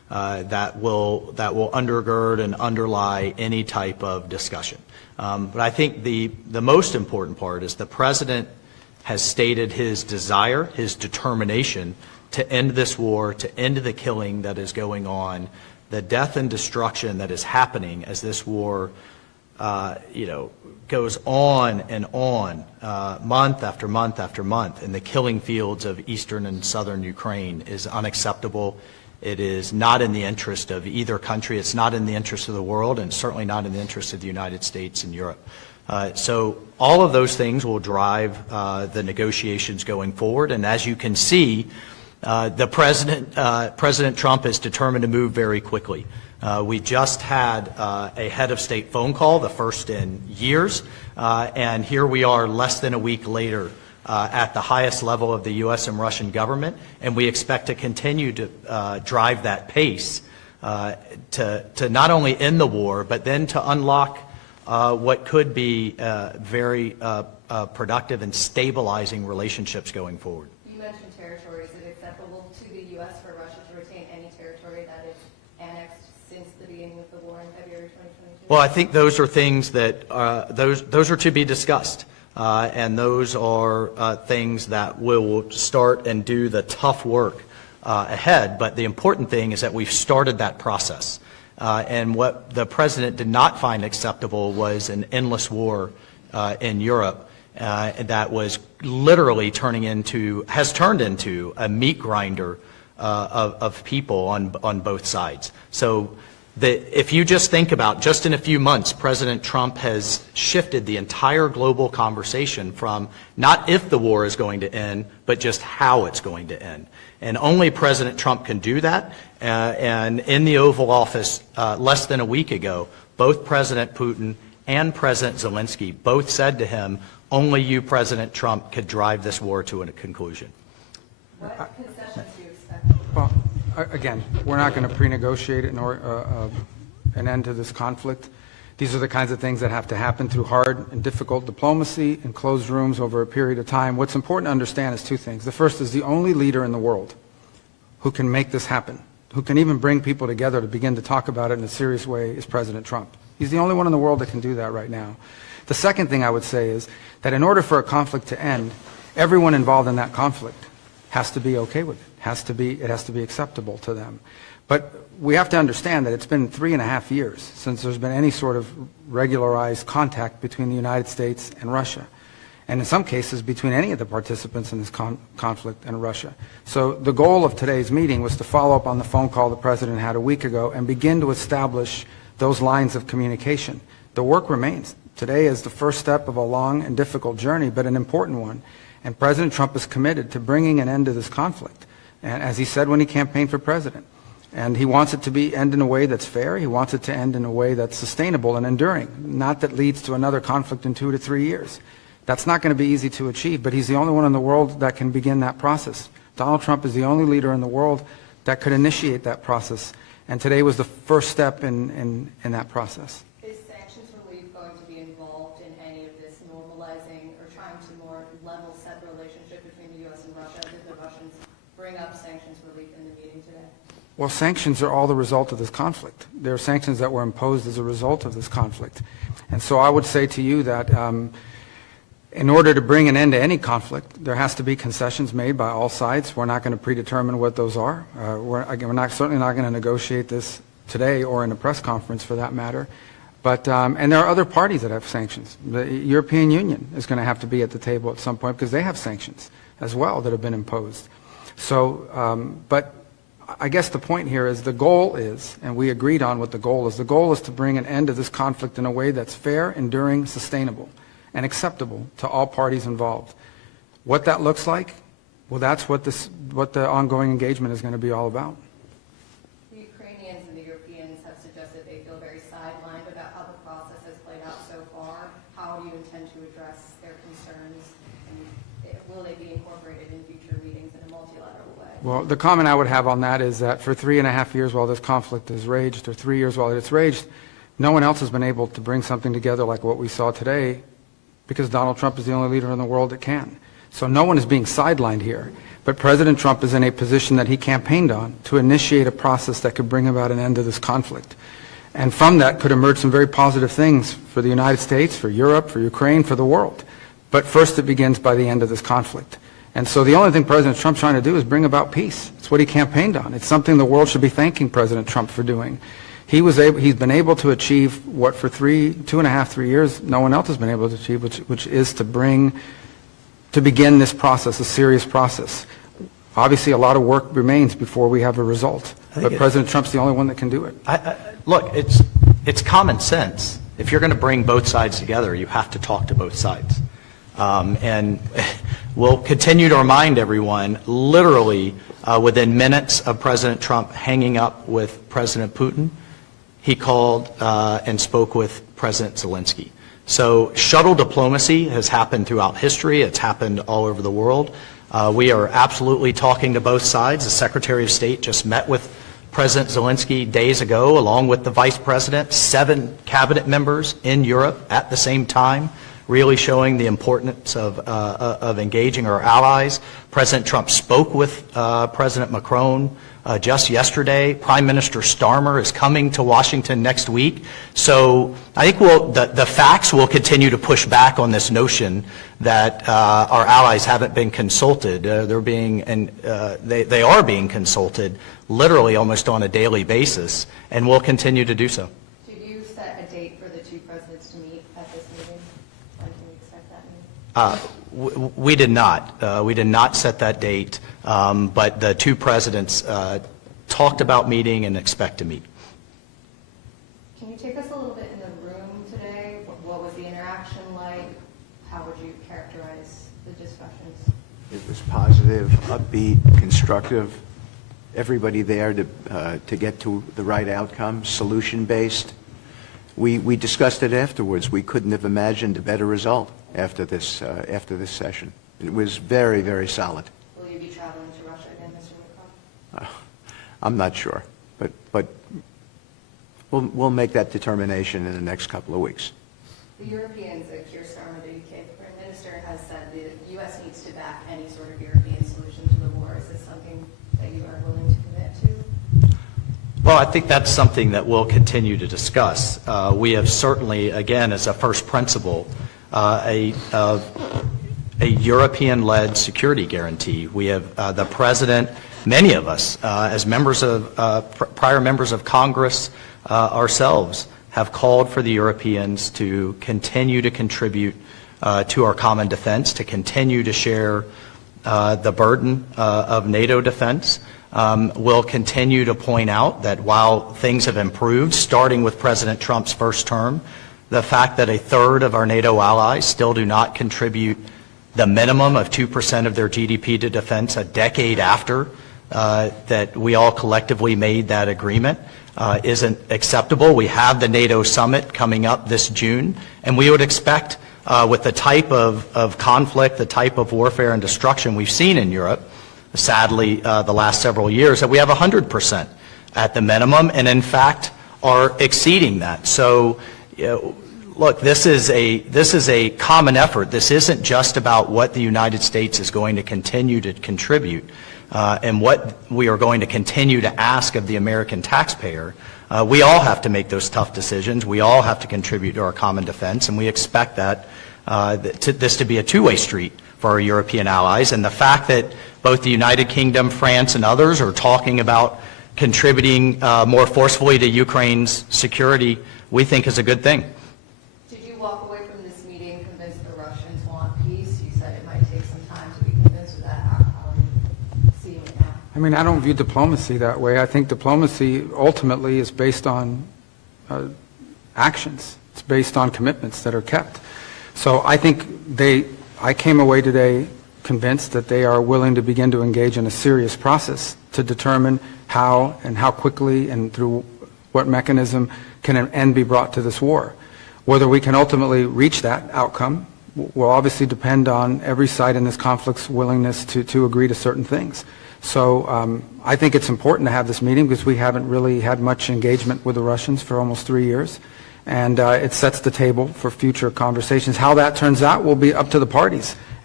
that will undergird and underlie any type of discussion. But I think the most important part is the President has stated his desire, his determination to end this war, to end the killing that is going on, the death and destruction that is happening as this war, goes on and on, month after month after month, in the killing fields of eastern and southern Ukraine is unacceptable. It is not in the interest of either country. It's not in the interest of the world, and certainly not in the interest of the United States and Europe. So all of those things will drive the negotiations going forward. And as you can see, President Trump is determined to move very quickly. We just had a head of state phone call, the first in years, and here we are less than a week later at the highest level of the U.S. and Russian government, and we expect to continue to drive that pace to not only end the war, but then to unlock what could be very productive and stabilizing relationships going forward. You mentioned territory. Is it acceptable to the U.S. for Russia to retain any territory that is annexed since the beginning of the war in February 2022? Well, I think those are things that those are to be discussed. And those are things that will start and do the tough work ahead. But the important thing is that we've started that process. And what the President did not find acceptable was an endless war in Europe that was literally has turned into a meat grinder of people on both sides. So if you just think about, just in a few months, President Trump has shifted the entire global conversation from not if the war is going to end, but just how it's going to end. And only President Trump can do that. And in the Oval Office less than a week ago, both President Putin and President Zelensky both said to him, only you, President Trump, could drive this war to a conclusion. What concessions do you expect? Well, again, we're not going to pre-negotiate an end to this conflict. These are the kinds of things that have to happen through hard and difficult diplomacy in closed rooms over a period of time. What's important to understand is two things. The first is the only leader in the world who can make this happen, who can even bring people together to begin to talk about it in a serious way, is President Trump. He's the only one in the world that can do that right now. The second thing I would say is that in order for a conflict to end, everyone involved in that conflict has to be okay with it. It has to be acceptable to them. But we have to understand that it's been 3.5 years since there's been any sort of regularized contact between the United States and Russia, and in some cases between any of the participants in this conflict and Russia. So the goal of today's meeting was to follow up on the phone call the President had a week ago and begin to establish those lines of communication. The work remains. Today is the first step of a long and difficult journey, but an important one. And President Trump is committed to bringing an end to this conflict, and as he said when he campaigned for president. And he wants it to end in a way that's fair. He wants it to end in a way that's sustainable and enduring, not that leads to another conflict in 2 to 3 years. That's not going to be easy to achieve, but he's the only one in the world that can begin that process. Donald Trump is the only leader in the world that could initiate that process, and today was the first step in that process. Is sanctions relief going to be involved in any of this normalizing or trying to more level set the relationship between the U.S. and Russia? Did the Russians bring up sanctions relief in the meeting today? Well, sanctions are all the result of this conflict. There are sanctions that were imposed as a result of this conflict. And so I would say to you that in order to bring an end to any conflict, there has to be concessions made by all sides. We're not going to predetermine what those are. We're certainly not going to negotiate this today or in a press conference for that matter. But, and there are other parties that have sanctions. The European Union is going to have to be at the table at some point because they have sanctions as well that have been imposed. So, but I guess the point here is the goal is, and we agreed on what the goal is to bring an end to this conflict in a way that's fair, enduring, sustainable, and acceptable to all parties involved. What that looks like, well, that's what the ongoing engagement is going to be all about. The Ukrainians and the Europeans have suggested they feel very sidelined about how the process has played out so far. How do you intend to address their concerns, and will they be incorporated in future meetings in a multilateral way? Well, the comment I would have on that is that for 3.5 years while this conflict has raged, or 3 years while it's raged, no one else has been able to bring something together like what we saw today, because Donald Trump is the only leader in the world that can. So no one is being sidelined here. But President Trump is in a position that he campaigned on to initiate a process that could bring about an end to this conflict. And from that could emerge some very positive things for the United States, for Europe, for Ukraine, for the world. But first it begins by the end of this conflict. And so the only thing President Trump's trying to do is bring about peace. It's what he campaigned on. It's something the world should be thanking President Trump for doing. He's been able to achieve what for 2.5, 3 years, no one else has been able to achieve, which is to begin this process, a serious process. Obviously, a lot of work remains before we have a result. But President Trump's the only one that can do it. Look, it's common sense. If you're going to bring both sides together, you have to talk to both sides. And we'll continue to remind everyone, literally within minutes of President Trump hanging up with President Putin, he called and spoke with President Zelensky. So shuttle diplomacy has happened throughout history. It's happened all over the world. We are absolutely talking to both sides. The Secretary of State just met with President Zelensky days ago, along with the Vice President, 7 cabinet members in Europe at the same time, really showing the importance of engaging our allies. President Trump spoke with President Macron just yesterday. Prime Minister Starmer is coming to Washington next week. So I think the facts will continue to push back on this notion that our allies haven't been consulted. They are being consulted literally almost on a daily basis, and will continue to do so. Did you set a date for the two presidents to meet at this meeting? When can we expect that meeting? We did not. We did not set that date, but the two presidents talked about meeting and expect to meet. Can you take us a little bit in the room today? What was the interaction like? How would you characterize the discussions? It was positive, upbeat, constructive. Everybody there to get to the right outcome, solution-based. We discussed it afterwards. We couldn't have imagined a better result after this session. It was very, very solid. Will you be traveling to Russia again, Mr. Lavrov? I'm not sure, but we'll make that determination in the next couple of weeks. The Europeans, Keir Starmer, the UK Prime Minister, has said the U.S. needs to back any sort of European solution to the war. Is this something that you are willing to commit to? Well, I think that's something that we'll continue to discuss. We have certainly, again, as a first principle, a European-led security guarantee. We have the President, many of us, as members of prior members of Congress ourselves, have called for the Europeans to continue to contribute to our common defense, to continue to share the burden of NATO defense. We'll continue to point out that while things have improved, starting with President Trump's first term, the fact that 1/3 of our NATO allies still do not contribute the minimum of 2% of their GDP to defense a decade after that we all collectively made that agreement isn't acceptable. We have the NATO summit coming up this June, and we would expect with the type of conflict, the type of warfare and destruction we've seen in Europe, sadly, the last several years, that we have 100% at the minimum, and in fact are exceeding that. So, look, this is a common effort. This isn't just about what the United States is going to continue to contribute and what we are going to continue to ask of the American taxpayer. We all have to make those tough decisions. We all have to contribute to our common defense, and we expect that this to be a two-way street for our European allies. And the fact that both the United Kingdom, France, and others are talking about contributing more forcefully to Ukraine's security, we think is a good thing. Did you walk away from this meeting convinced the Russians want peace? You said it might take some time to be convinced of that. How are you seeing it now? I mean, I don't view diplomacy that way. I think diplomacy ultimately is based on actions. It's based on commitments that are kept. So I think I came away today convinced that they are willing to begin to engage in a serious process to determine how and how quickly and through what mechanism can an end be brought to this war. Whether we can ultimately reach that outcome will obviously depend on every side in this conflict's willingness to agree to certain things. So I think it's important to have this meeting because we haven't really had much engagement with the Russians for almost 3 years. And it sets the table for future conversations. How that turns out will be up to the parties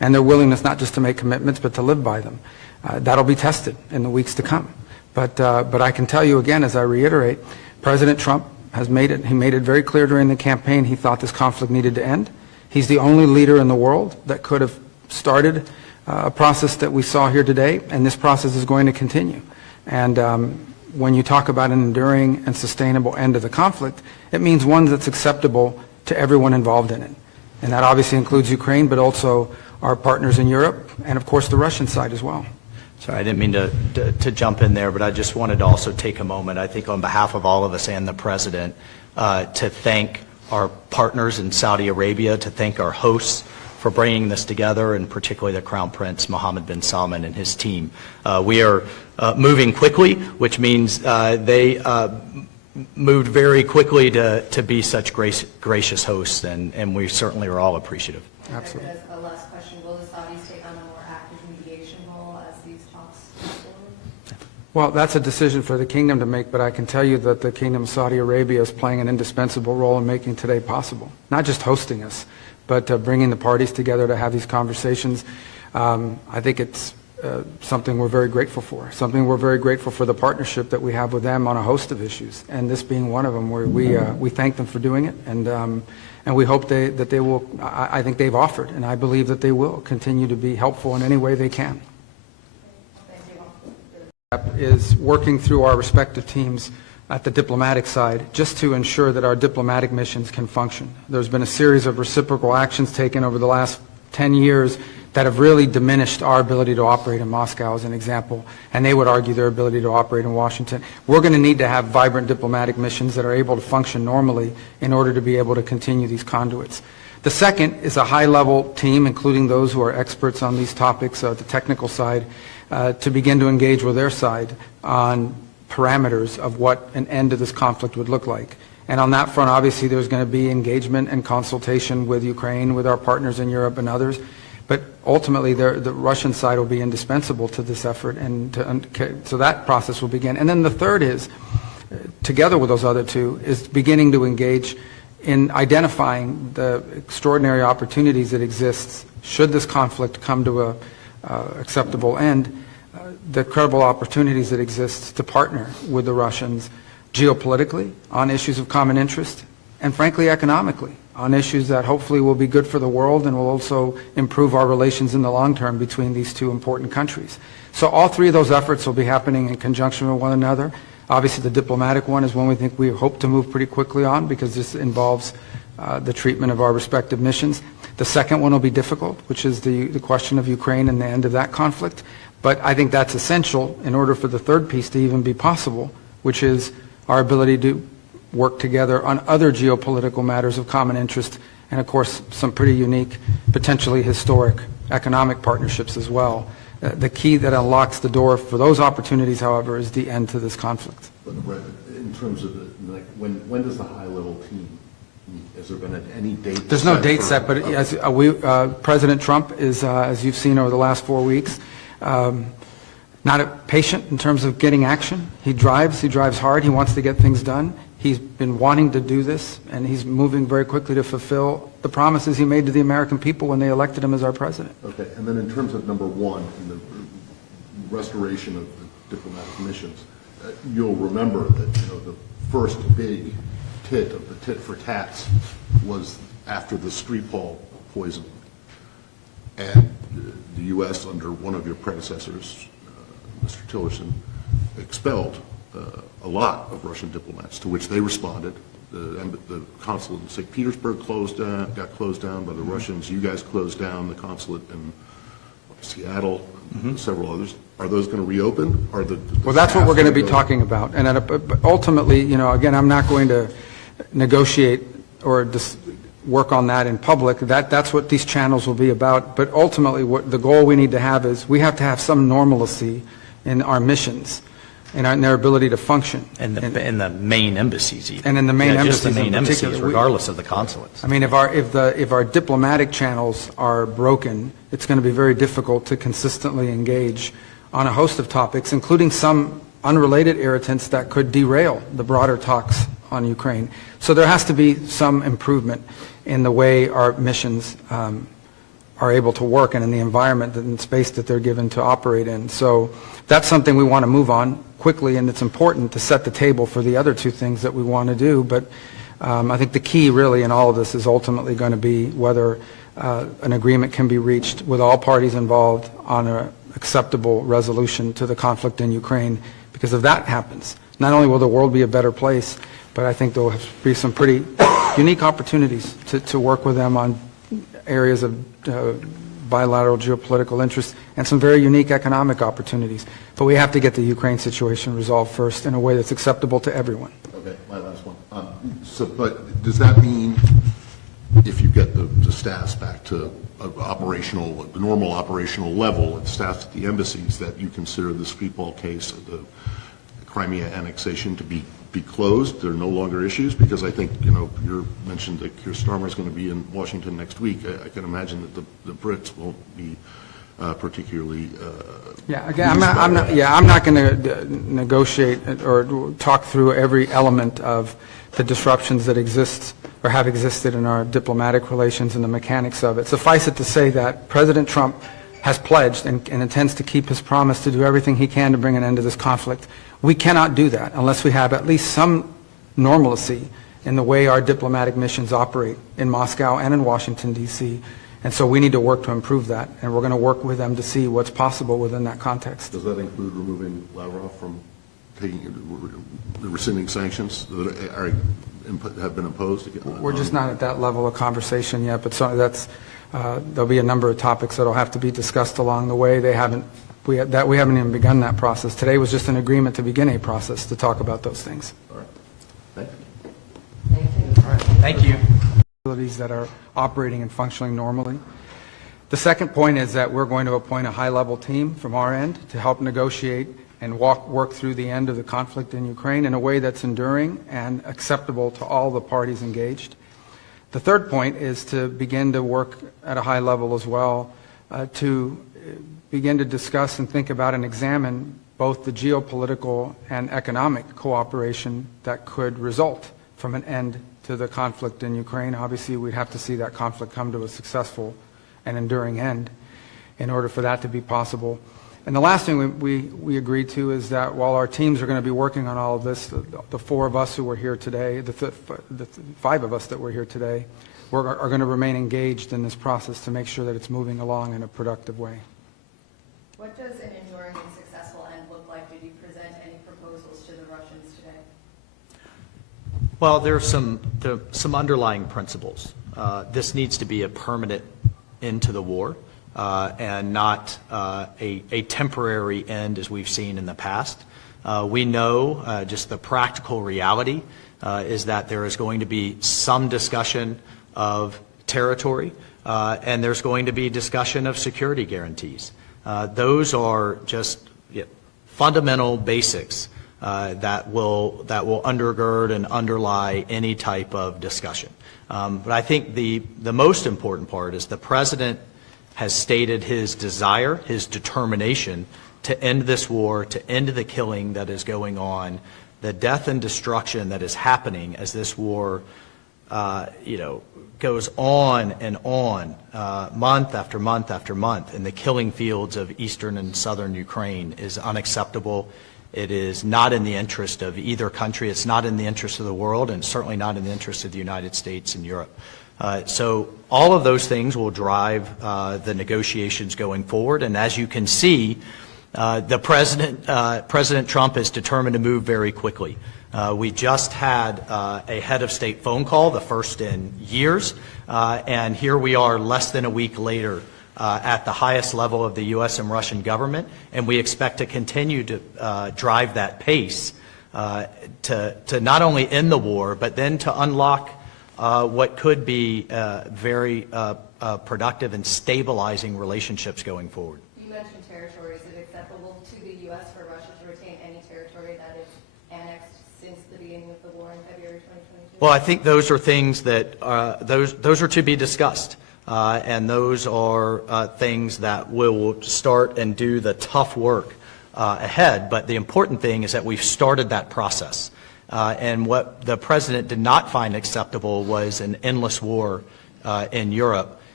and their willingness not just to make commitments but to live by them. That'll be tested in the weeks to come. But I can tell you again, as I reiterate, President Trump has made it very clear during the campaign he thought this conflict needed to end. He's the only leader in the world that could have started a process that we saw here today, and this process is going to continue. And when you talk about an enduring and sustainable end to the conflict, it means one that's acceptable to everyone involved in it. And that obviously includes Ukraine, but also our partners in Europe, and of course the Russian side as well. Sorry, I didn't mean to jump in there, but I just wanted to also take a moment, I think on behalf of all of us and the President, to thank our partners in Saudi Arabia, to thank our hosts for bringing this together, and particularly the Crown Prince Mohammed bin Salman and his team. We are moving quickly, which means they moved very quickly to be such gracious hosts, and we certainly are all appreciative. Absolutely. As a last question, will the Saudis take on a more active mediation role as these talks move forward? Well, that's a decision for the kingdom to make, but I can tell you that the Kingdom of Saudi Arabia is playing an indispensable role in making today possible. Not just hosting us, but bringing the parties together to have these conversations. I think it's something we're very grateful for. Something we're very grateful for the partnership that we have with them on a host of issues, and this being one of them, where we thank them for doing it, and we hope that they will. I think they've offered, and I believe that they will continue to be helpful in any way they can. Is working through our respective teams at the diplomatic side just to ensure that our diplomatic missions can function. There's been a series of reciprocal actions taken over the last 10 years that have really diminished our ability to operate in Moscow, as an example, and they would argue their ability to operate in Washington. We're going to need to have vibrant diplomatic missions that are able to function normally in order to be able to continue these conduits. The second is a high-level team, including those who are experts on these topics, the technical side, to begin to engage with their side on parameters of what an end to this conflict would look like. And on that front, obviously, there's going to be engagement and consultation with Ukraine, with our partners in Europe and others. But ultimately, the Russian side will be indispensable to this effort, and so that process will begin. And then the third is, together with those other two, is beginning to engage in identifying the extraordinary opportunities that exist should this conflict come to a acceptable end, the credible opportunities that exist to partner with the Russians geopolitically on issues of common interest, and frankly economically on issues that hopefully will be good for the world and will also improve our relations in the long term between these two important countries. So all three of those efforts will be happening in conjunction with one another. Obviously the diplomatic one is one we think we hope to move pretty quickly on, because this involves the treatment of our respective missions. The second one will be difficult, which is the question of Ukraine and the end of that conflict. But I think that's essential in order for the third piece to even be possible, which is our ability to work together on other geopolitical matters of common interest, and of course some pretty unique, potentially historic economic partnerships as well. The key that unlocks the door for those opportunities, however, is the end to this conflict. But Brett, in terms of when does the high-level team meet? Has there been any date? There's no date set, but as President Trump is, as you've seen over the last 4 weeks, not patient in terms of getting action. He drives hard, he wants to get things done. He's been wanting to do this, and he's moving very quickly to fulfill the promises he made to the American people when they elected him as our president. Okay, and then in terms of number one, in the restoration of the diplomatic missions, you'll remember that the first big tit of the tit for tats was after the Skripal poisoning, and the U.S. under one of your predecessors, Mr. Tillerson, expelled a lot of Russian diplomats, to which they responded. The consulate in St. Petersburg got closed down by the Russians. You guys closed down the consulate in Seattle, and several others. Are those going to reopen? Well, that's what we're going to be talking about. And ultimately, again, I'm not going to negotiate or work on that in public. That's what these channels will be about. But ultimately, what the goal we need to have is we have to have some normalcy in our missions, in their ability to function. And the main embassies even. And in the main embassies just the main in embassies, particular. regardless of the consulates. I mean, if our diplomatic channels are broken, it's going to be very difficult to consistently engage on a host of topics, including some unrelated irritants that could derail the broader talks on Ukraine. So there has to be some improvement in the way our missions are are able to work and in the environment and space that they're given to operate in. So that's something we want to move on quickly, and it's important to set the table for the other two things that we want to do. But I think the key really in all of this is ultimately going to be whether an agreement can be reached with all parties involved on an acceptable resolution to the conflict in Ukraine, because if that happens, not only will the world be a better place, but I think there will be some pretty unique opportunities to work with them on areas of bilateral geopolitical interest and some very unique economic opportunities. But we have to get the Ukraine situation resolved first in a way that's acceptable to everyone. Okay, my last one. But does that mean if you get the staffs back to the normal operational level and staffs at the embassies, that you consider the Skripal case of the Crimea annexation to be closed? There are no longer issues? Because I think, you mentioned that Keir Starmer is going to be in Washington next week. I can imagine that the Brits won't be particularly. Yeah, again, I'm not going to negotiate or talk through every element of the disruptions that exist or have existed in our diplomatic relations and the mechanics of it. Suffice it to say that President Trump has pledged and intends to keep his promise to do everything he can to bring an end to this conflict. We cannot do that unless we have at least some normalcy in the way our diplomatic missions operate in Moscow and in Washington, D.C. And so we need to work to improve that, and we're going to work with them to see what's possible within that context. Does that include removing Lavrov from rescinding sanctions that have been imposed? We're just not at that level of conversation yet, but so there'll be a number of topics that will have to be discussed along the way. We haven't even begun that process. Today was just an agreement to begin a process to talk about those things. All right. Thank you. Thank you. All right. Thank you. Facilities that are operating and functioning normally. The second point is that we're going to appoint a high-level team from our end to help negotiate and work through the end of the conflict in Ukraine in a way that's enduring and acceptable to all the parties engaged. The third point is to begin to work at a high level as well to begin to discuss and think about and examine both the geopolitical and economic cooperation that could result from an end to the conflict in Ukraine. Obviously, we'd have to see that conflict come to a successful and enduring end in order for that to be possible. And the last thing we agreed to is that while our teams are going to be working on all of this, the four of us who were here today, the five of us that were here today, are going to remain engaged in this process to make sure that it's moving along in a productive way. What does an enduring and successful end look like? Did you present any proposals to the Russians today? Well, there are some underlying principles. This needs to be a permanent end to the war and not a temporary end as we've seen in the past. We know just the practical reality is that there is going to be some discussion of territory and there's going to be discussion of security guarantees. Those are just fundamental basics that will undergird and underlie any type of discussion. But I think the most important part is the President has stated his desire, his determination to end this war, to end the killing that is going on, the death and destruction that is happening as this war goes on and on, month after month after month, in the killing fields of eastern and southern Ukraine is unacceptable. It is not in the interest of either country. It's not in the interest of the world, and certainly not in the interest of the United States and Europe. So all of those things will drive the negotiations going forward. And as you can see, President Trump is determined to move very quickly. We just had a head of state phone call, the first in years, and here we are less than a week later at the highest level of the U.S. and Russian government, and we expect to continue to drive that pace to not only end the war, but then to unlock what could be very productive and stabilizing relationships going forward. You mentioned territory. Is it acceptable to the U.S. for Russia to retain any territory that is annexed since the beginning of the war in February 2022? Well, I think those are things that those are to be discussed. And those are things that will start and do the tough work ahead. But the important thing is that we've started that process. And what the President did not find acceptable was an endless war in Europe.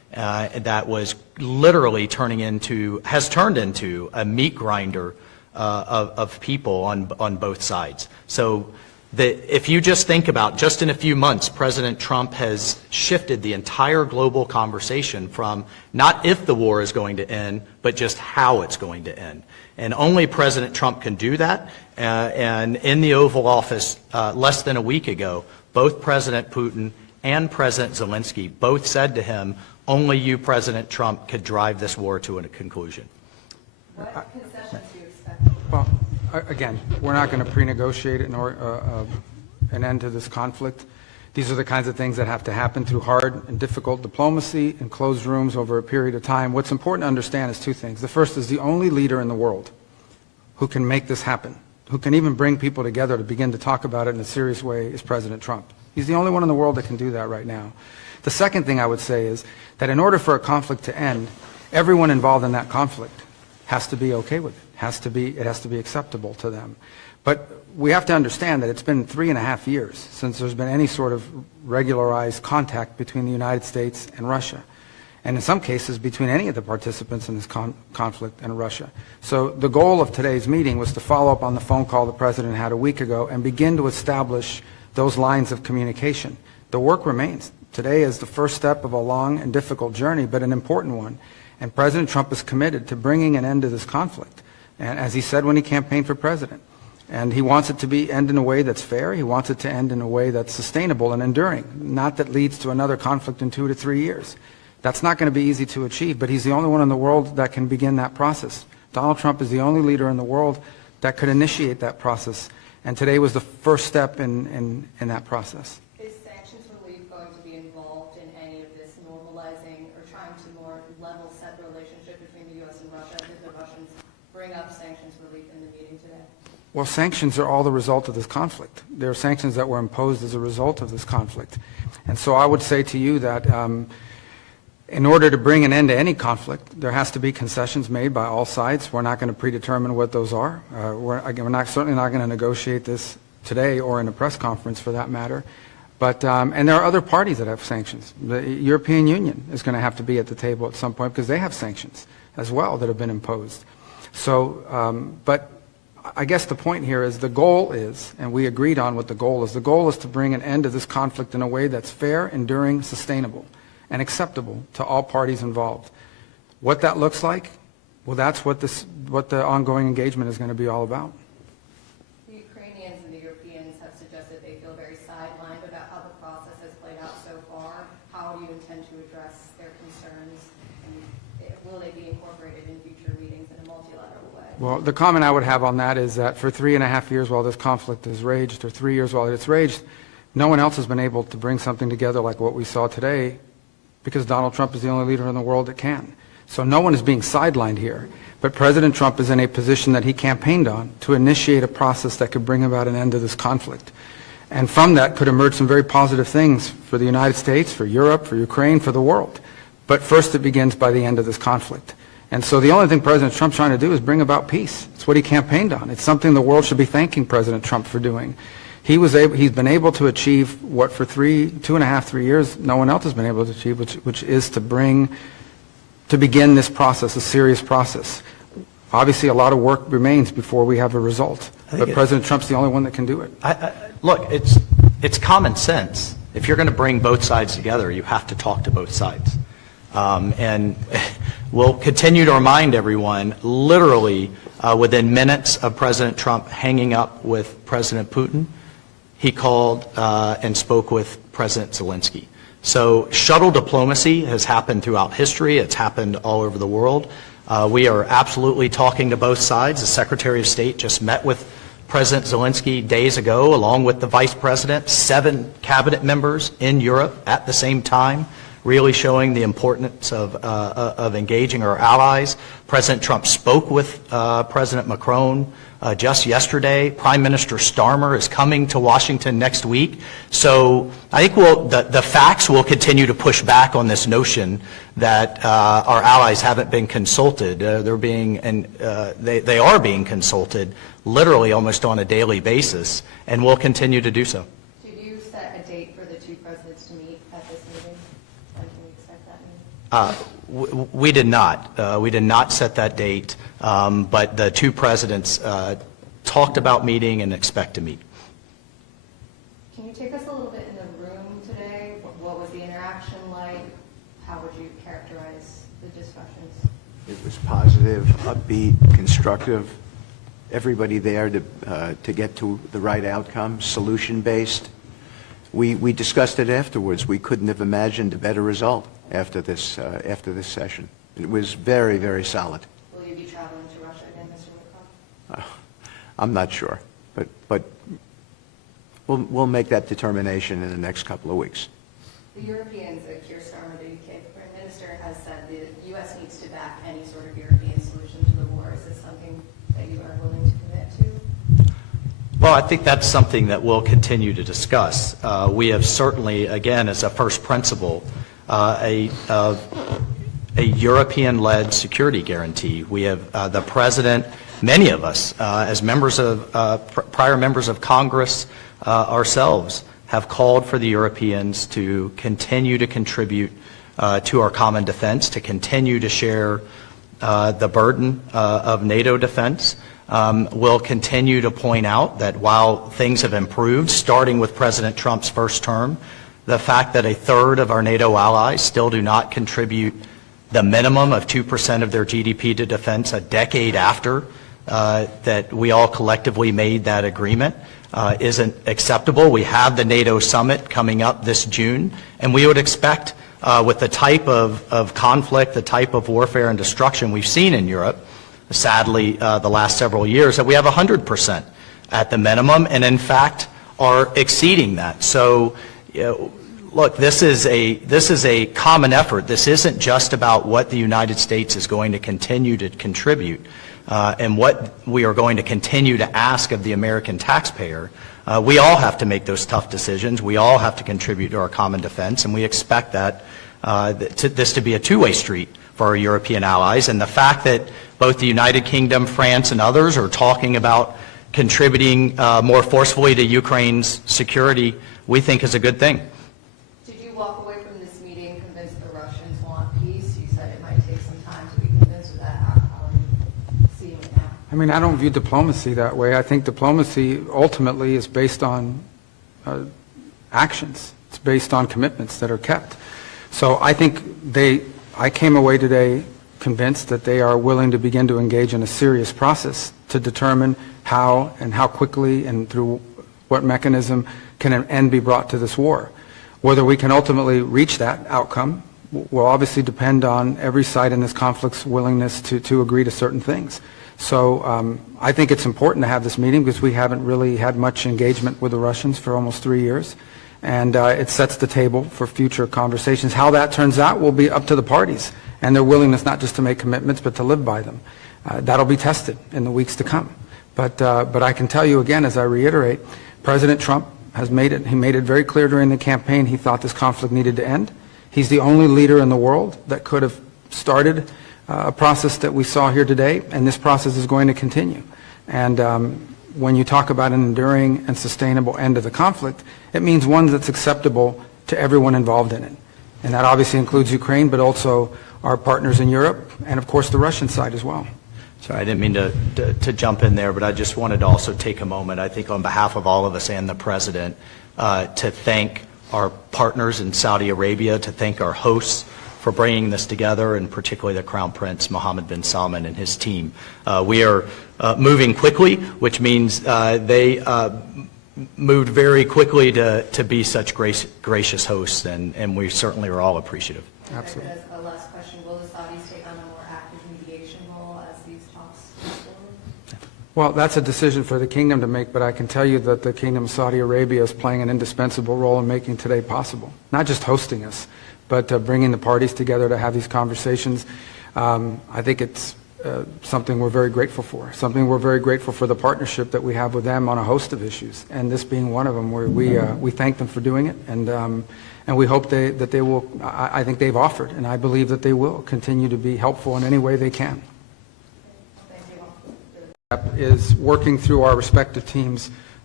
that was literally has turned into a meat grinder of people on both sides. So if you just think about, just in a few months, President Trump has shifted the entire global conversation from not if the war is going to end, but just how it's going to end. And only President Trump can do that. And in the Oval Office less than a week ago, both President Putin and President Zelensky both said to him, only you, President Trump, could drive this war to a conclusion. What concessions do you expect? Well, again, we're not going to pre-negotiate an end to this conflict. These are the kinds of things that have to happen through hard and difficult diplomacy in closed rooms over a period of time. What's important to understand is two things. The first is the only leader in the world who can make this happen, who can even bring people together to begin to talk about it in a serious way, is President Trump. He's the only one in the world that can do that right now. The second thing I would say is that in order for a conflict to end, everyone involved in that conflict has to be okay with it. It has to be acceptable to them. But we have to understand that it's been 3.5 years since there's been any sort of regularized contact between the United States and Russia, and in some cases between any of the participants in this conflict and Russia. So the goal of today's meeting was to follow up on the phone call the President had a week ago and begin to establish those lines of communication. The work remains. Today is the first step of a long and difficult journey, but an important one. And President Trump is committed to bringing an end to this conflict, and as he said when he campaigned for president. And he wants it to end in a way that's fair. He wants it to end in a way that's sustainable and enduring, not that leads to another conflict in 2 to 3 years. That's not going to be easy to achieve, but he's the only one in the world that can begin that process. Donald Trump is the only leader in the world that could initiate that process, and today was the first step in that process. Is sanctions relief going to be involved in any of this normalizing or trying to more level set the relationship between the U.S. and Russia? Did the Russians bring up sanctions relief in the meeting today? Well, sanctions are all the result of this conflict. There are sanctions that were imposed as a result of this conflict. And so I would say to you that in order to bring an end to any conflict, there has to be concessions made by all sides. We're not going to predetermine what those are. We're certainly not going to negotiate this today or in a press conference for that matter. But, and there are other parties that have sanctions. The European Union is going to have to be at the table at some point because they have sanctions as well that have been imposed. So, but I guess the point here is the goal is, and we agreed on what the goal is to bring an end to this conflict in a way that's fair, enduring, sustainable, and acceptable to all parties involved. What that looks like, well, that's what the ongoing engagement is going to be all about. The Ukrainians and the Europeans have suggested they feel very sidelined about how the process has played out so far. How do you intend to address their concerns, and will they be incorporated in future meetings in a multilateral way? Well, the comment I would have on that is that for 3.5 years while this conflict has raged, or 3 years while it's raged, no one else has been able to bring something together like what we saw today, because Donald Trump is the only leader in the world that can. So no one is being sidelined here. But President Trump is in a position that he campaigned on to initiate a process that could bring about an end to this conflict. And from that could emerge some very positive things for the United States, for Europe, for Ukraine, for the world. But first it begins by the end of this conflict. And so the only thing President Trump's trying to do is bring about peace. It's what he campaigned on. It's something the world should be thanking President Trump for doing. He's been able to achieve what for 2.5, 3 years no one else has been able to achieve, which is to begin this process, a serious process. Obviously, a lot of work remains before we have a result, but President Trump's the only one that can do it. Look, it's common sense. If you're going to bring both sides together, you have to talk to both sides. And we'll continue to remind everyone, literally within minutes of President Trump hanging up with President Putin, he called and spoke with President Zelensky. So shuttle diplomacy has happened throughout history. It's happened all over the world. We are absolutely talking to both sides. The Secretary of State just met with President Zelensky days ago, along with the Vice President, 7 cabinet members in Europe at the same time, really showing the importance of engaging our allies. President Trump spoke with President Macron just yesterday. Prime Minister Starmer is coming to Washington next week. So I think the facts will continue to push back on this notion that our allies haven't been consulted. They are being consulted literally almost on a daily basis, and will continue to do so. Did you set a date for the two presidents to meet at this meeting? When can we expect that meeting? We did not. We did not set that date, but the two presidents talked about meeting and expect to meet. Can you take us a little bit in the room today? What was the interaction like? How would you characterize the discussions? It was positive, upbeat, constructive. Everybody there to get to the right outcome, solution-based. We discussed it afterwards. We couldn't have imagined a better result after this session. It was very, very solid. Will you be traveling to Russia again, Mr. Witkoff? I'm not sure, but we'll make that determination in the next couple of weeks. The Europeans, Keir Starmer, the UK Prime Minister, has said the U.S. needs to back any sort of European solution to the war. Is this something that you are willing to commit to? Well, I think that's something that we'll continue to discuss. We have certainly, again, as a first principle, a European-led security guarantee. We have the President, many of us, as members of, prior members of Congress ourselves, have called for the Europeans to continue to contribute to our common defense, to continue to share the burden of NATO defense. We'll continue to point out that while things have improved, starting with President Trump's first term, the fact that a third of our NATO allies still do not contribute the minimum of 2% of their GDP to defense a decade after that we all collectively made that agreement isn't acceptable. We have the NATO summit coming up this June, and we would expect with the type of conflict, the type of warfare and destruction we've seen in Europe, sadly the last several years, that we have 100% at the minimum, and in fact are exceeding that. So, look, this is a common effort. This isn't just about what the United States is going to continue to contribute and what we are going to continue to ask of the American taxpayer. We all have to make those tough decisions. We all have to contribute to our common defense, and we expect that this to be a two-way street for our European allies. And the fact that both the United Kingdom, France, and others are talking about contributing more forcefully to Ukraine's security, we think is a good thing. Did you walk away from this meeting convinced the Russians want peace? You said it might take some time to be convinced of that. How are you seeing it now? I mean, I don't view diplomacy that way. I think diplomacy ultimately is based on actions. It's based on commitments that are kept. So I think I came away today convinced that they are willing to begin to engage in a serious process to determine how and how quickly and through what mechanism can an end be brought to this war. Whether we can ultimately reach that outcome will obviously depend on every side in this conflict's willingness to agree to certain things. So I think it's important to have this meeting because we haven't really had much engagement with the Russians for almost 3 years. And it sets the table for future conversations. How that turns out will be up to the parties and their willingness not just to make commitments but to live by them. That'll be tested in the weeks to come. But I can tell you again, as I reiterate, President Trump has made it very clear during the campaign he thought this conflict needed to end. He's the only leader in the world that could have started a process that we saw here today, and this process is going to continue. And when you talk about an enduring and sustainable end of the conflict, it means one that's acceptable to everyone involved in it. And that obviously includes Ukraine, but also our partners in Europe, and of course the Russian side as well. Sorry, I didn't mean to jump in there, but I just wanted to also take a moment, I think on behalf of all of us and the President, to thank our partners in Saudi Arabia, to thank our hosts for bringing this together, and particularly the Crown Prince Mohammed bin Salman and his team. We are moving quickly, which means they moved very quickly to be such gracious hosts, and we certainly are all appreciative. Absolutely. As a last question, will the Saudis take on a more active mediation role as these talks move forward? Well, that's a decision for the kingdom to make, but I can tell you that the Kingdom of Saudi Arabia is playing an indispensable role in making today possible. Not just hosting us, but bringing the parties together to have these conversations. I think it's something we're very grateful for, something we're very grateful for the partnership that we have with them on a host of issues, and this being one of them, where we thank them for doing it, and we hope that they will, I think they've offered, and I believe that they will continue to be helpful in any way they can. Thank you all. Is working through our respective teams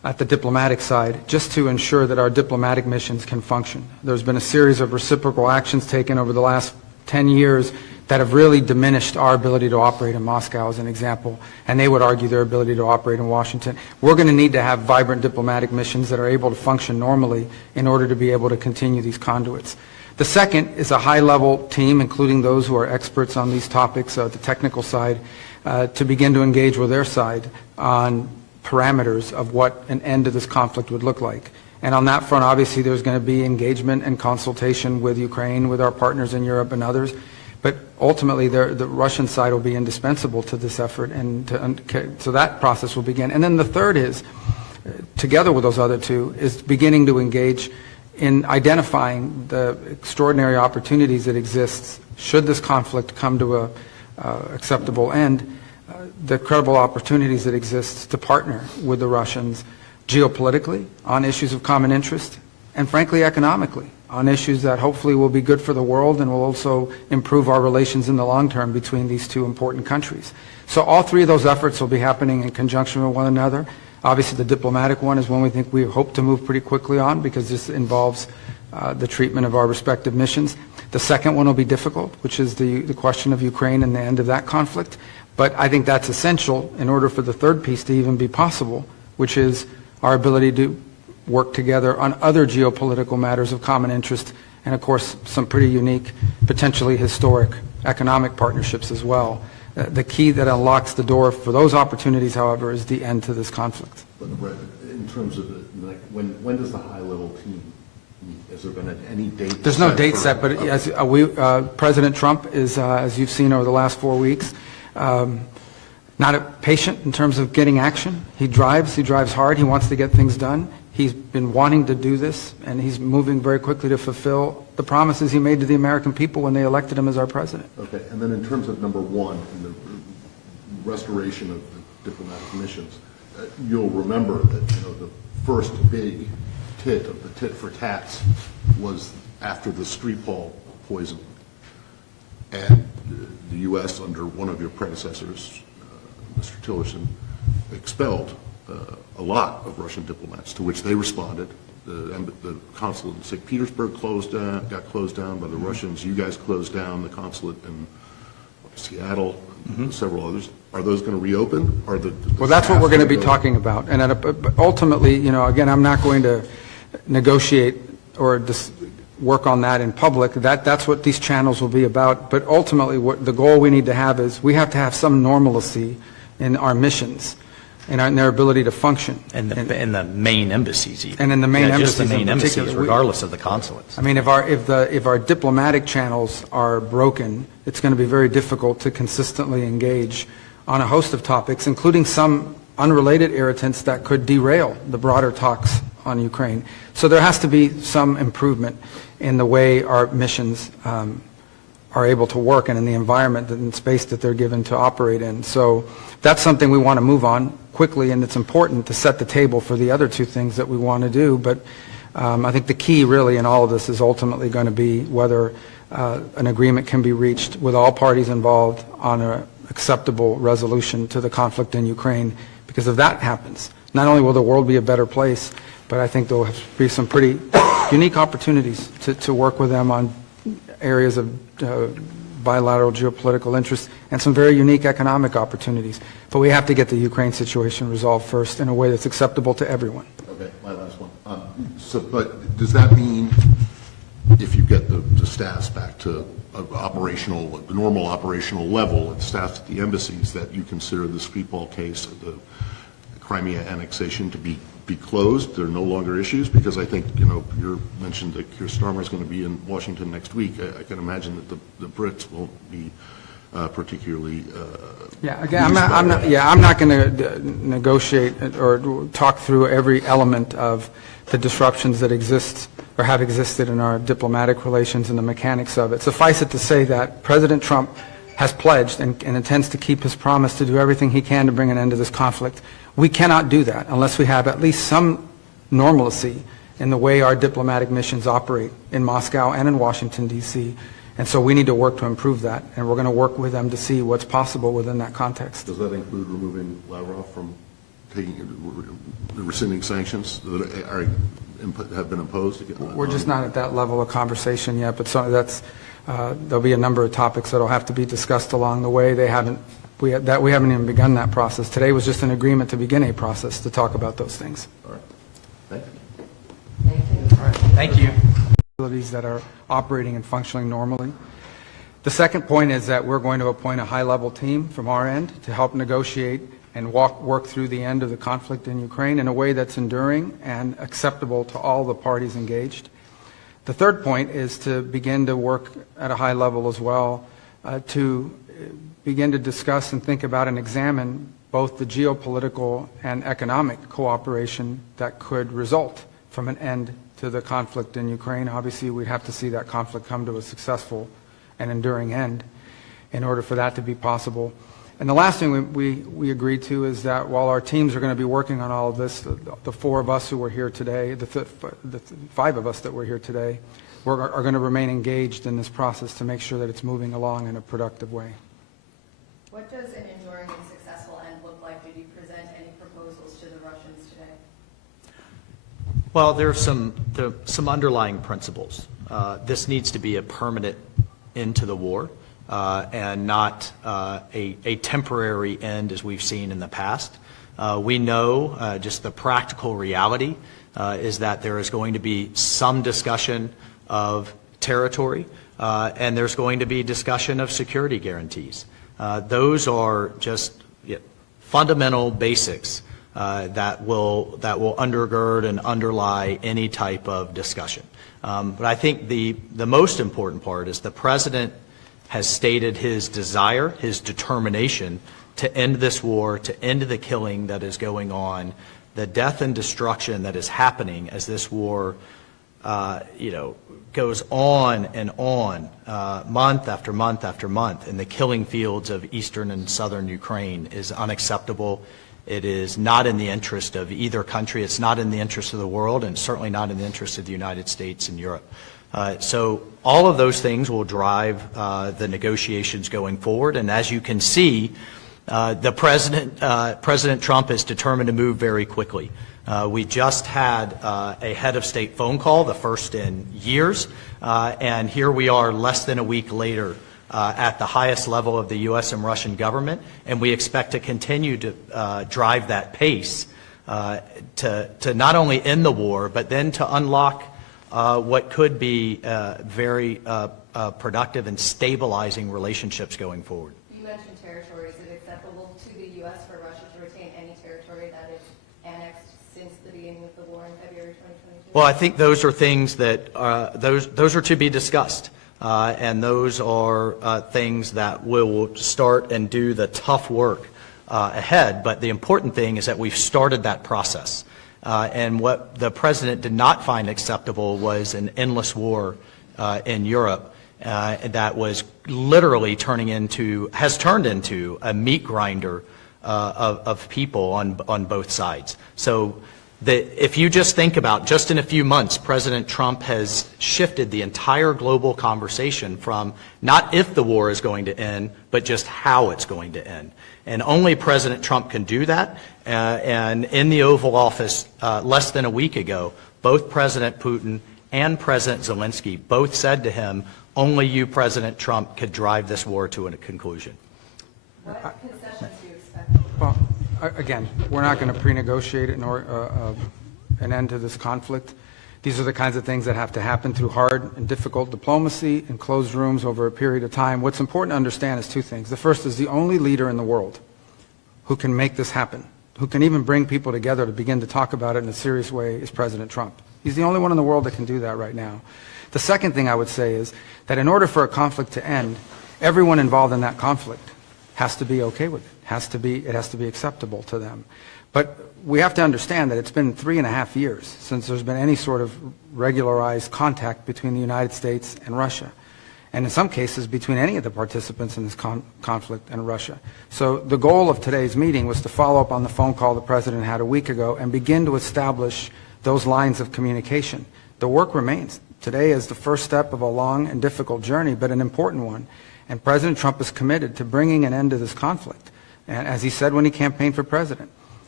at the diplomatic side, just to ensure that our diplomatic missions can function. There's been a series of reciprocal actions taken over the last 10 years that have really diminished our ability to operate in Moscow, as an example, and they would argue their ability to operate in Washington. We're going to need to have vibrant diplomatic missions that are able to function normally in order to be able to continue these conduits. The second is a high-level team, including those who are experts on these topics, the technical side, to begin to engage with their side on parameters of what an end to this conflict would look like. And on that front, obviously, there's going to be engagement and consultation with Ukraine, with our partners in Europe and others. But ultimately, the Russian side will be indispensable to this effort, and so that process will begin. And then the third is, together with those other two, is beginning to engage in identifying the extraordinary opportunities that exist should this conflict come to a acceptable end, the credible opportunities that exist to partner with the Russians geopolitically on issues of common interest, and frankly economically on issues that hopefully will be good for the world and will also improve our relations in the long term between these two important countries. So all three of those efforts will be happening in conjunction with one another. Obviously, the diplomatic one is one we hope to move pretty quickly on, because this involves the treatment of our respective missions. The second one will be difficult, which is the question of Ukraine and the end of that conflict. But I think that's essential in order for the third piece to even be possible, which is our ability to work together on other geopolitical matters of common interest, and of course some pretty unique, potentially historic economic partnerships as well. The key that unlocks the door for those opportunities, however, is the end to this conflict. But Brett, in terms of when does the high-level team meet? Has there been any date? There's no date set, but as President Trump is, as you've seen over the last 4 weeks, not patient in terms of getting action. He drives hard, he wants to get things done. He's been wanting to do this, and he's moving very quickly to fulfill the promises he made to the American people when they elected him as our president. Okay, and then in terms of number one, in the restoration of the diplomatic missions, you'll remember that the first big tit of the tit for tats was after the Skripal poisoning, and the U.S. under one of your predecessors, Mr. Tillerson, expelled a lot of Russian diplomats, to which they responded. The consulate in St. Petersburg got closed down by the Russians. You guys closed down the consulate in Seattle, and several others. Are those going to reopen? Well, that's what we're going to be talking about. And ultimately, again, I'm not going to negotiate or work on that in public. That's what these channels will be about. But ultimately, what the goal we need to have is we have to have some normalcy in our missions and in their ability to function. And the main embassies even. And in the main embassies just the main in particular. embassies, regardless of the consulates. I mean, if our diplomatic channels are broken, it's going to be very difficult to consistently engage on a host of topics, including some unrelated irritants that could derail the broader talks on Ukraine. So there has to be some improvement in the way our missions are able to work and in the environment and space that they're given to operate in. So that's something we want to move on quickly, and it's important to set the table for the other two things that we want to do. But I think the key really in all of this is ultimately going to be whether an agreement can be reached with all parties involved on an acceptable resolution to the conflict in Ukraine. Because if that happens, not only will the world be a better place, but I think there will be some pretty unique opportunities to work with them on areas of bilateral geopolitical interest and some very unique economic opportunities. But we have to get the Ukraine situation resolved first in a way that's acceptable to everyone. Okay, my last one. But does that mean if you get the staffs back to the normal operational level and staffs at the embassies, that you consider the Skripal case, the Crimea annexation, to be closed? There are no longer issues? Because I think, you mentioned that Keir Starmer is going to be in Washington next week. I can imagine that the Brits won't be particularly I'm not going to negotiate or talk through every element of the disruptions that exist or have existed in our diplomatic relations and the mechanics of it. Suffice it to say that President Trump has pledged and intends to keep his promise to do everything he can to bring an end to this conflict. We cannot do that unless we have at least some normalcy in the way our diplomatic missions operate in Moscow and in Washington, D.C. And so we need to work to improve that, and we're going to work with them to see what's possible within that context. Does that include removing Lavrov from rescinding sanctions that have been imposed? We're just not at that level of conversation yet, but there'll be a number of topics that'll have to be discussed along the way. We haven't even begun that process. Today was just an agreement to begin a process to talk about those things. All right. Thank you. Thank you. Facilities that are operating and functioning normally. The second point is that we're going to appoint a high-level team from our end to help negotiate and work through the end of the conflict in Ukraine in a way that's enduring and acceptable to all the parties engaged. The third point is to begin to work at a high level as well to begin to discuss and think about and examine both the geopolitical and economic cooperation that could result from an end to the conflict in Ukraine. Obviously, we'd have to see that conflict come to a successful and enduring end in order for that to be possible. And the last thing we agreed to is that while our teams are going to be working on all of this, the four of us who were here today, the five of us that were here today, are going to remain engaged in this process to make sure that it's moving along in a productive way. What does an enduring and successful end look like? Did you present any proposals to the Russians today? Well, there are some underlying principles. This needs to be a permanent end to the war. And not a temporary end as we've seen in the past. We know just the practical reality is that there is going to be some discussion of territory and there's going to be discussion of security guarantees. Those are just fundamental basics that will undergird and underlie any type of discussion. But I think the most important part is the President has stated his desire, his determination to end this war, to end the killing that is going on, the death and destruction that is happening as this war, goes on and on, month after month after month, in the killing fields of eastern and southern Ukraine is unacceptable. It is not in the interest of either country. It's not in the interest of the world, and certainly not in the interest of the United States and Europe. So all of those things will drive the negotiations going forward. And as you can see, President Trump is determined to move very quickly. We just had a head of state phone call, the first in years, and here we are less than a week later at the highest level of the U.S. and Russian government, and we expect to continue to drive that pace to not only end the war, but then to unlock what could be very productive and stabilizing relationships going forward. You mentioned territory. Is it acceptable to the U.S. for Russia to retain any territory that is annexed since the beginning of the war in February 2022? Well, I think those are things that those are to be discussed, and those are things that will start and do the tough work ahead. But the important thing is that we've started that process. And what the President did not find acceptable was an endless war in Europe that was literally has turned into a meat grinder of people on both sides. So if you just think about, just in a few months, President Trump has shifted the entire global conversation from not if the war is going to end, but just how it's going to end. And only President Trump can do that. And in the Oval Office less than a week ago, both President Putin and President Zelensky both said to him, only you, President Trump, could drive this war to a conclusion. What concessions do you expect? Well, again, we're not going to pre-negotiate an end to this conflict. These are the kinds of things that have to happen through hard and difficult diplomacy in closed rooms over a period of time. What's important to understand is two things. The first is the only leader in the world who can make this happen, who can even bring people together to begin to talk about it in a serious way, is President Trump. He's the only one in the world that can do that right now. The second thing I would say is that in order for a conflict to end, everyone involved in that conflict has to be okay with it. It has to be acceptable to them. But we have to understand that it's been 3.5 years since there's been any sort of regularized contact between the United States and Russia, and in some cases between any of the participants in this conflict and Russia. So the goal of today's meeting was to follow up on the phone call the President had a week ago and begin to establish those lines of communication. The work remains. Today is the first step of a long and difficult journey, but an important one. And President Trump is committed to bringing an end to this conflict, and as he said when he campaigned for president.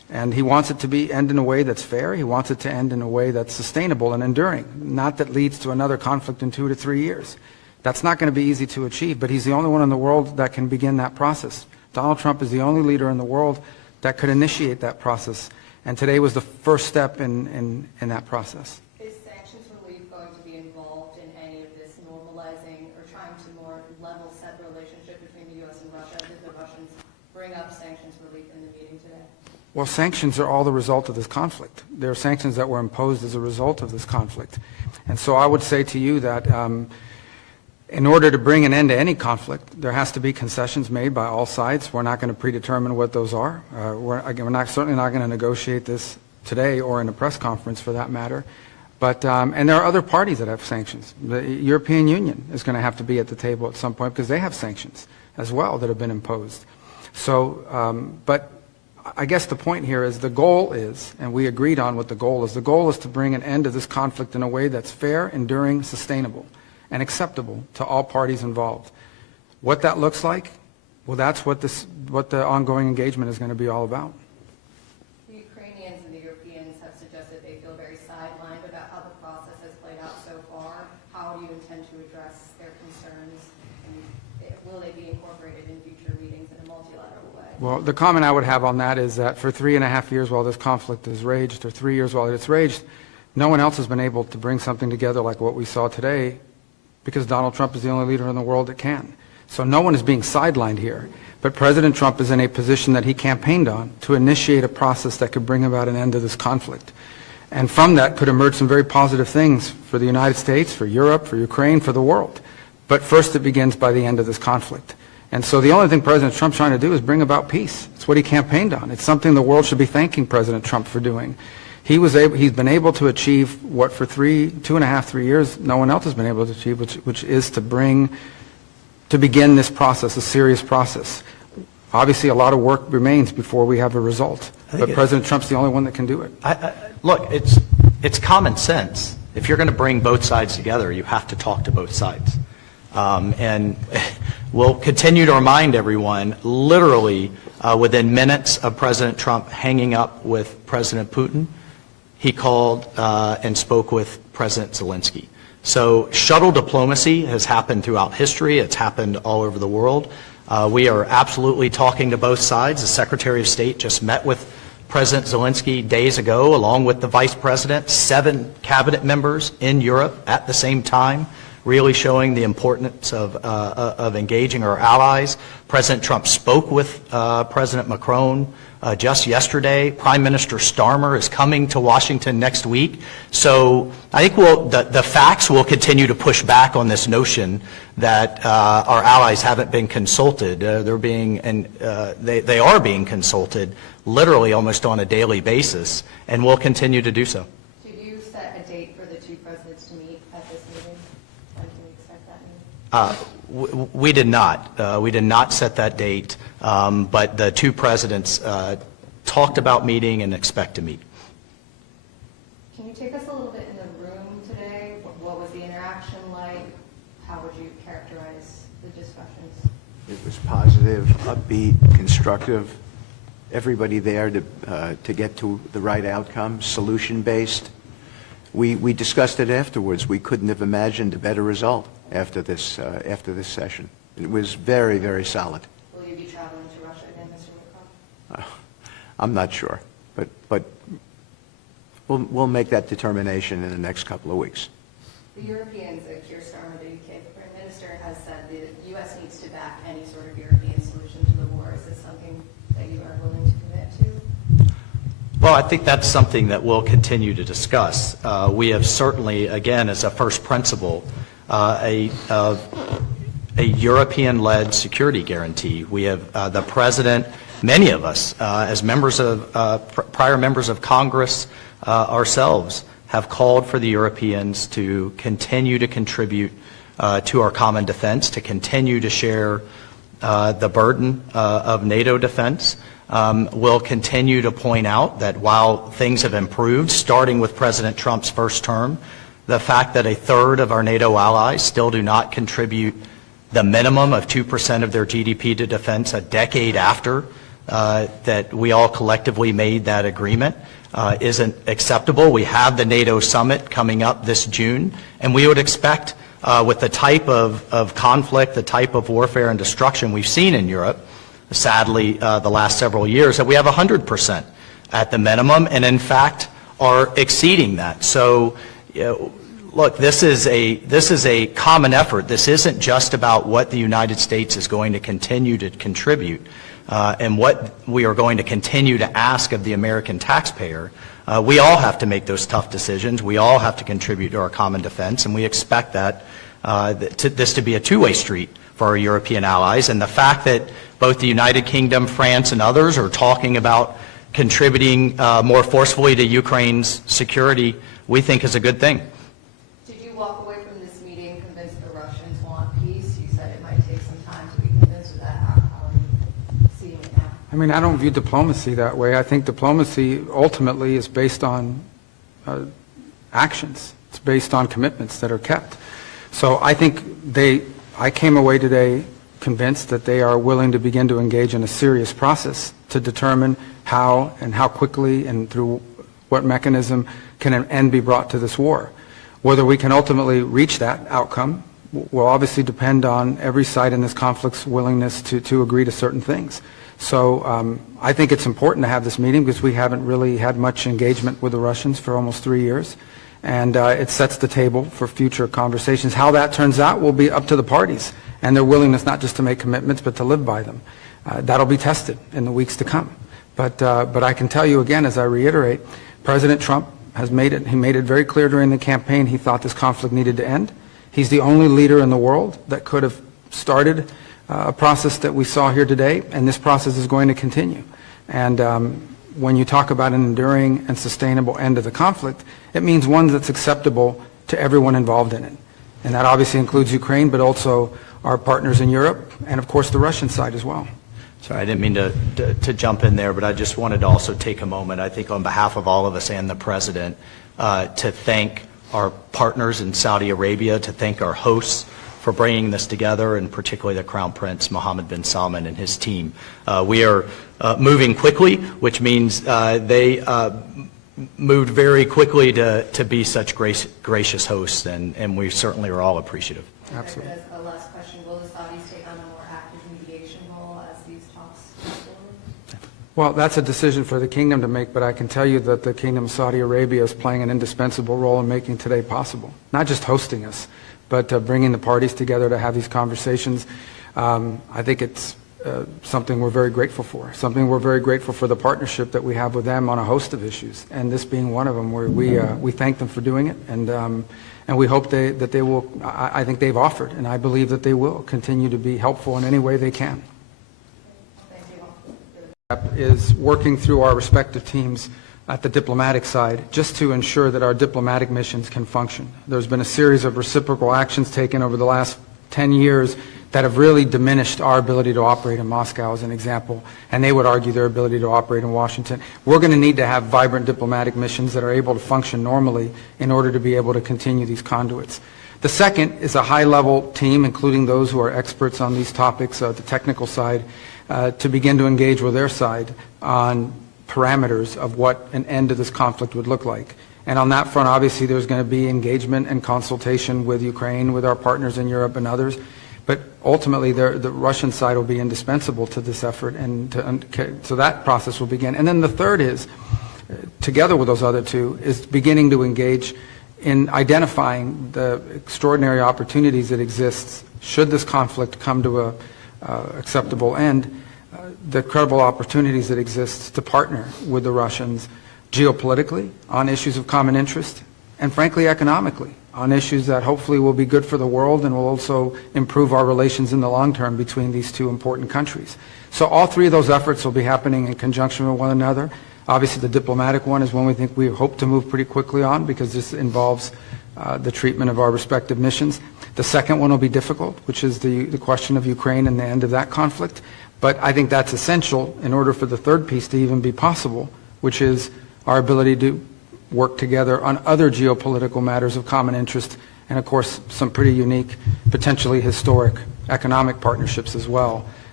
And he wants it to end in a way that's fair. He wants it to end in a way that's sustainable and enduring, not that leads to another conflict in 2 to 3 years. That's not going to be easy to achieve, but he's the only one in the world that can begin that process. Donald Trump is the only leader in the world that could initiate that process, and today was the first step in that process. Is sanctions relief going to be involved in any of this normalizing or trying to more level set the relationship between the U.S. and Russia? Did the Russians bring up sanctions relief in the meeting today? Well, sanctions are all the result of this conflict. There are sanctions that were imposed as a result of this conflict. And so I would say to you that in order to bring an end to any conflict, there has to be concessions made by all sides. We're not going to predetermine what those are. We're certainly not going to negotiate this today or in a press conference for that matter. But, and there are other parties that have sanctions. The European Union is going to have to be at the table at some point because they have sanctions as well that have been imposed. So, but I guess the point here is the goal is, and we agreed on what the goal is to bring an end to this conflict in a way that's fair, enduring, sustainable, and acceptable to all parties involved. What that looks like, well, that's what the ongoing engagement is going to be all about. The Ukrainians and the Europeans have suggested they feel very sidelined about how the process has played out so far. How do you intend to address their concerns? And will they be incorporated in future meetings in a multilateral way? Well, the comment I would have on that is that for 3.5 years while this conflict has raged, or 3 years while it's raged, no one else has been able to bring something together like what we saw today, because Donald Trump is the only leader in the world that can. So no one is being sidelined here. But President Trump is in a position that he campaigned on to initiate a process that could bring about an end to this conflict. And from that could emerge some very positive things for the United States, for Europe, for Ukraine, for the world. But first it begins by the end of this conflict. And so the only thing President Trump's trying to do is bring about peace. It's what he campaigned on. It's something the world should be thanking President Trump for doing. He's been able to achieve what for 2.5, 3 years no one else has been able to achieve, which is to begin this process, a serious process. Obviously, a lot of work remains before we have a result, but President Trump's the only one that can do it. Look, it's common sense. If you're going to bring both sides together, you have to talk to both sides. And we'll continue to remind everyone, literally within minutes of President Trump hanging up with President Putin, he called and spoke with President Zelensky. So shuttle diplomacy has happened throughout history. It's happened all over the world. We are absolutely talking to both sides. The Secretary of State just met with President Zelensky days ago, along with the Vice President, 7 cabinet members in Europe at the same time, really showing the importance of engaging our allies. President Trump spoke with President Macron just yesterday. Prime Minister Starmer is coming to Washington next week. So I think the facts will continue to push back on this notion that our allies haven't been consulted. They are being consulted literally almost on a daily basis, and will continue to do so. Did you set a date for the two presidents to meet at this meeting? When can we expect that meeting? We did not. We did not set that date, but the two presidents talked about meeting and expect to meet. Can you take us a little bit in the room today? What was the interaction like? How would you characterize the discussions? It was positive, upbeat, constructive. Everybody there to get to the right outcome, solution-based. We discussed it afterwards. We couldn't have imagined a better result after this session. It was very, very solid. Will you be traveling to Russia again, Mr. Lavrov? I'm not sure, but we'll make that determination in the next couple of weeks. The Europeans, Keir Starmer, the UK Prime Minister, has said the U.S. needs to back any sort of European solution to the war. Is this something that you are willing to commit to? Well, I think that's something that we'll continue to discuss. We have certainly, again, as a first principle, a European-led security guarantee. We have the President, many of us, as members of prior members of Congress ourselves, have called for the Europeans to continue to contribute to our common defense, to continue to share the burden of NATO defense. We'll continue to point out that while things have improved, starting with President Trump's first term, the fact that 1/3 of our NATO allies still do not contribute the minimum of 2% of their GDP to defense a decade after that we all collectively made that agreement isn't acceptable. We have the NATO summit coming up this June, and we would expect with the type of conflict, the type of warfare and destruction we've seen in Europe, sadly, the last several years, that we have 100% at the minimum, and in fact are exceeding that. So, look, this is a common effort. This isn't just about what the United States is going to continue to contribute and what we are going to continue to ask of the American taxpayer. We all have to make those tough decisions. We all have to contribute to our common defense, and we expect that this to be a two-way street for our European allies. And the fact that both the United Kingdom, France, and others are talking about contributing more forcefully to Ukraine's security, we think is a good thing. Did you walk away from this meeting convinced the Russians want peace? You said it might take some time to be convinced of that. How are you seeing it now? I mean, I don't view diplomacy that way. I think diplomacy ultimately is based on actions. It's based on commitments that are kept. So I think I came away today convinced that they are willing to begin to engage in a serious process to determine how and how quickly and through what mechanism can an end be brought to this war. Whether we can ultimately reach that outcome will obviously depend on every side in this conflict's willingness to agree to certain things. So I think it's important to have this meeting because we haven't really had much engagement with the Russians for almost 3 years. And it sets the table for future conversations. How that turns out will be up to the parties and their willingness not just to make commitments but to live by them. That'll be tested in the weeks to come. But I can tell you again, as I reiterate, President Trump has made it very clear during the campaign he thought this conflict needed to end. He's the only leader in the world that could have started a process that we saw here today, and this process is going to continue. And when you talk about an enduring and sustainable end of the conflict, it means one that's acceptable to everyone involved in it. And that obviously includes Ukraine, but also our partners in Europe, and of course the Russian side as well. Sorry, I didn't mean to jump in there, but I just wanted to also take a moment, I think on behalf of all of us and the President, to thank our partners in Saudi Arabia, to thank our hosts for bringing this together, and particularly the Crown Prince Mohammed bin Salman and his team. We are moving quickly, which means they moved very quickly to be such gracious hosts, and we certainly are all appreciative. Absolutely. As a last question, will the Saudis take on a more active mediation role as these talks move forward? Well, that's a decision for the kingdom to make, but I can tell you that the Kingdom of Saudi Arabia is playing an indispensable role in making today possible. Not just hosting us, but bringing the parties together to have these conversations. I think it's something we're very grateful for. Something we're very grateful for the partnership that we have with them on a host of issues, and this being one of them, where we thank them for doing it, and we hope that they will. I think they've offered, and I believe that they will continue to be helpful in any way they can. Is working through our respective teams at the diplomatic side just to ensure that our diplomatic missions can function. There's been a series of reciprocal actions taken over the last 10 years that have really diminished our ability to operate in Moscow, as an example, and they would argue their ability to operate in Washington. We're going to need to have vibrant diplomatic missions that are able to function normally in order to be able to continue these conduits. The second is a high-level team, including those who are experts on these topics, the technical side, to begin to engage with their side on parameters of what an end to this conflict would look like. And on that front, obviously, there's going to be engagement and consultation with Ukraine, with our partners in Europe and others. But ultimately, the Russian side will be indispensable to this effort, and so that process will begin. And then the third is, together with those other two, is beginning to engage in identifying the extraordinary opportunities that exist should this conflict come to a acceptable end, the credible opportunities that exist to partner with the Russians geopolitically on issues of common interest, and frankly economically on issues that hopefully will be good for the world and will also improve our relations in the long term between these two important countries. So all three of those efforts will be happening in conjunction with one another. Obviously the diplomatic one is one we hope to move pretty quickly on, because this involves the treatment of our respective missions. The second one will be difficult, which is the question of Ukraine and the end of that conflict. But I think that's essential in order for the third piece to even be possible, which is our ability to work together on other geopolitical matters of common interest, and of course some pretty unique, potentially historic economic partnerships as well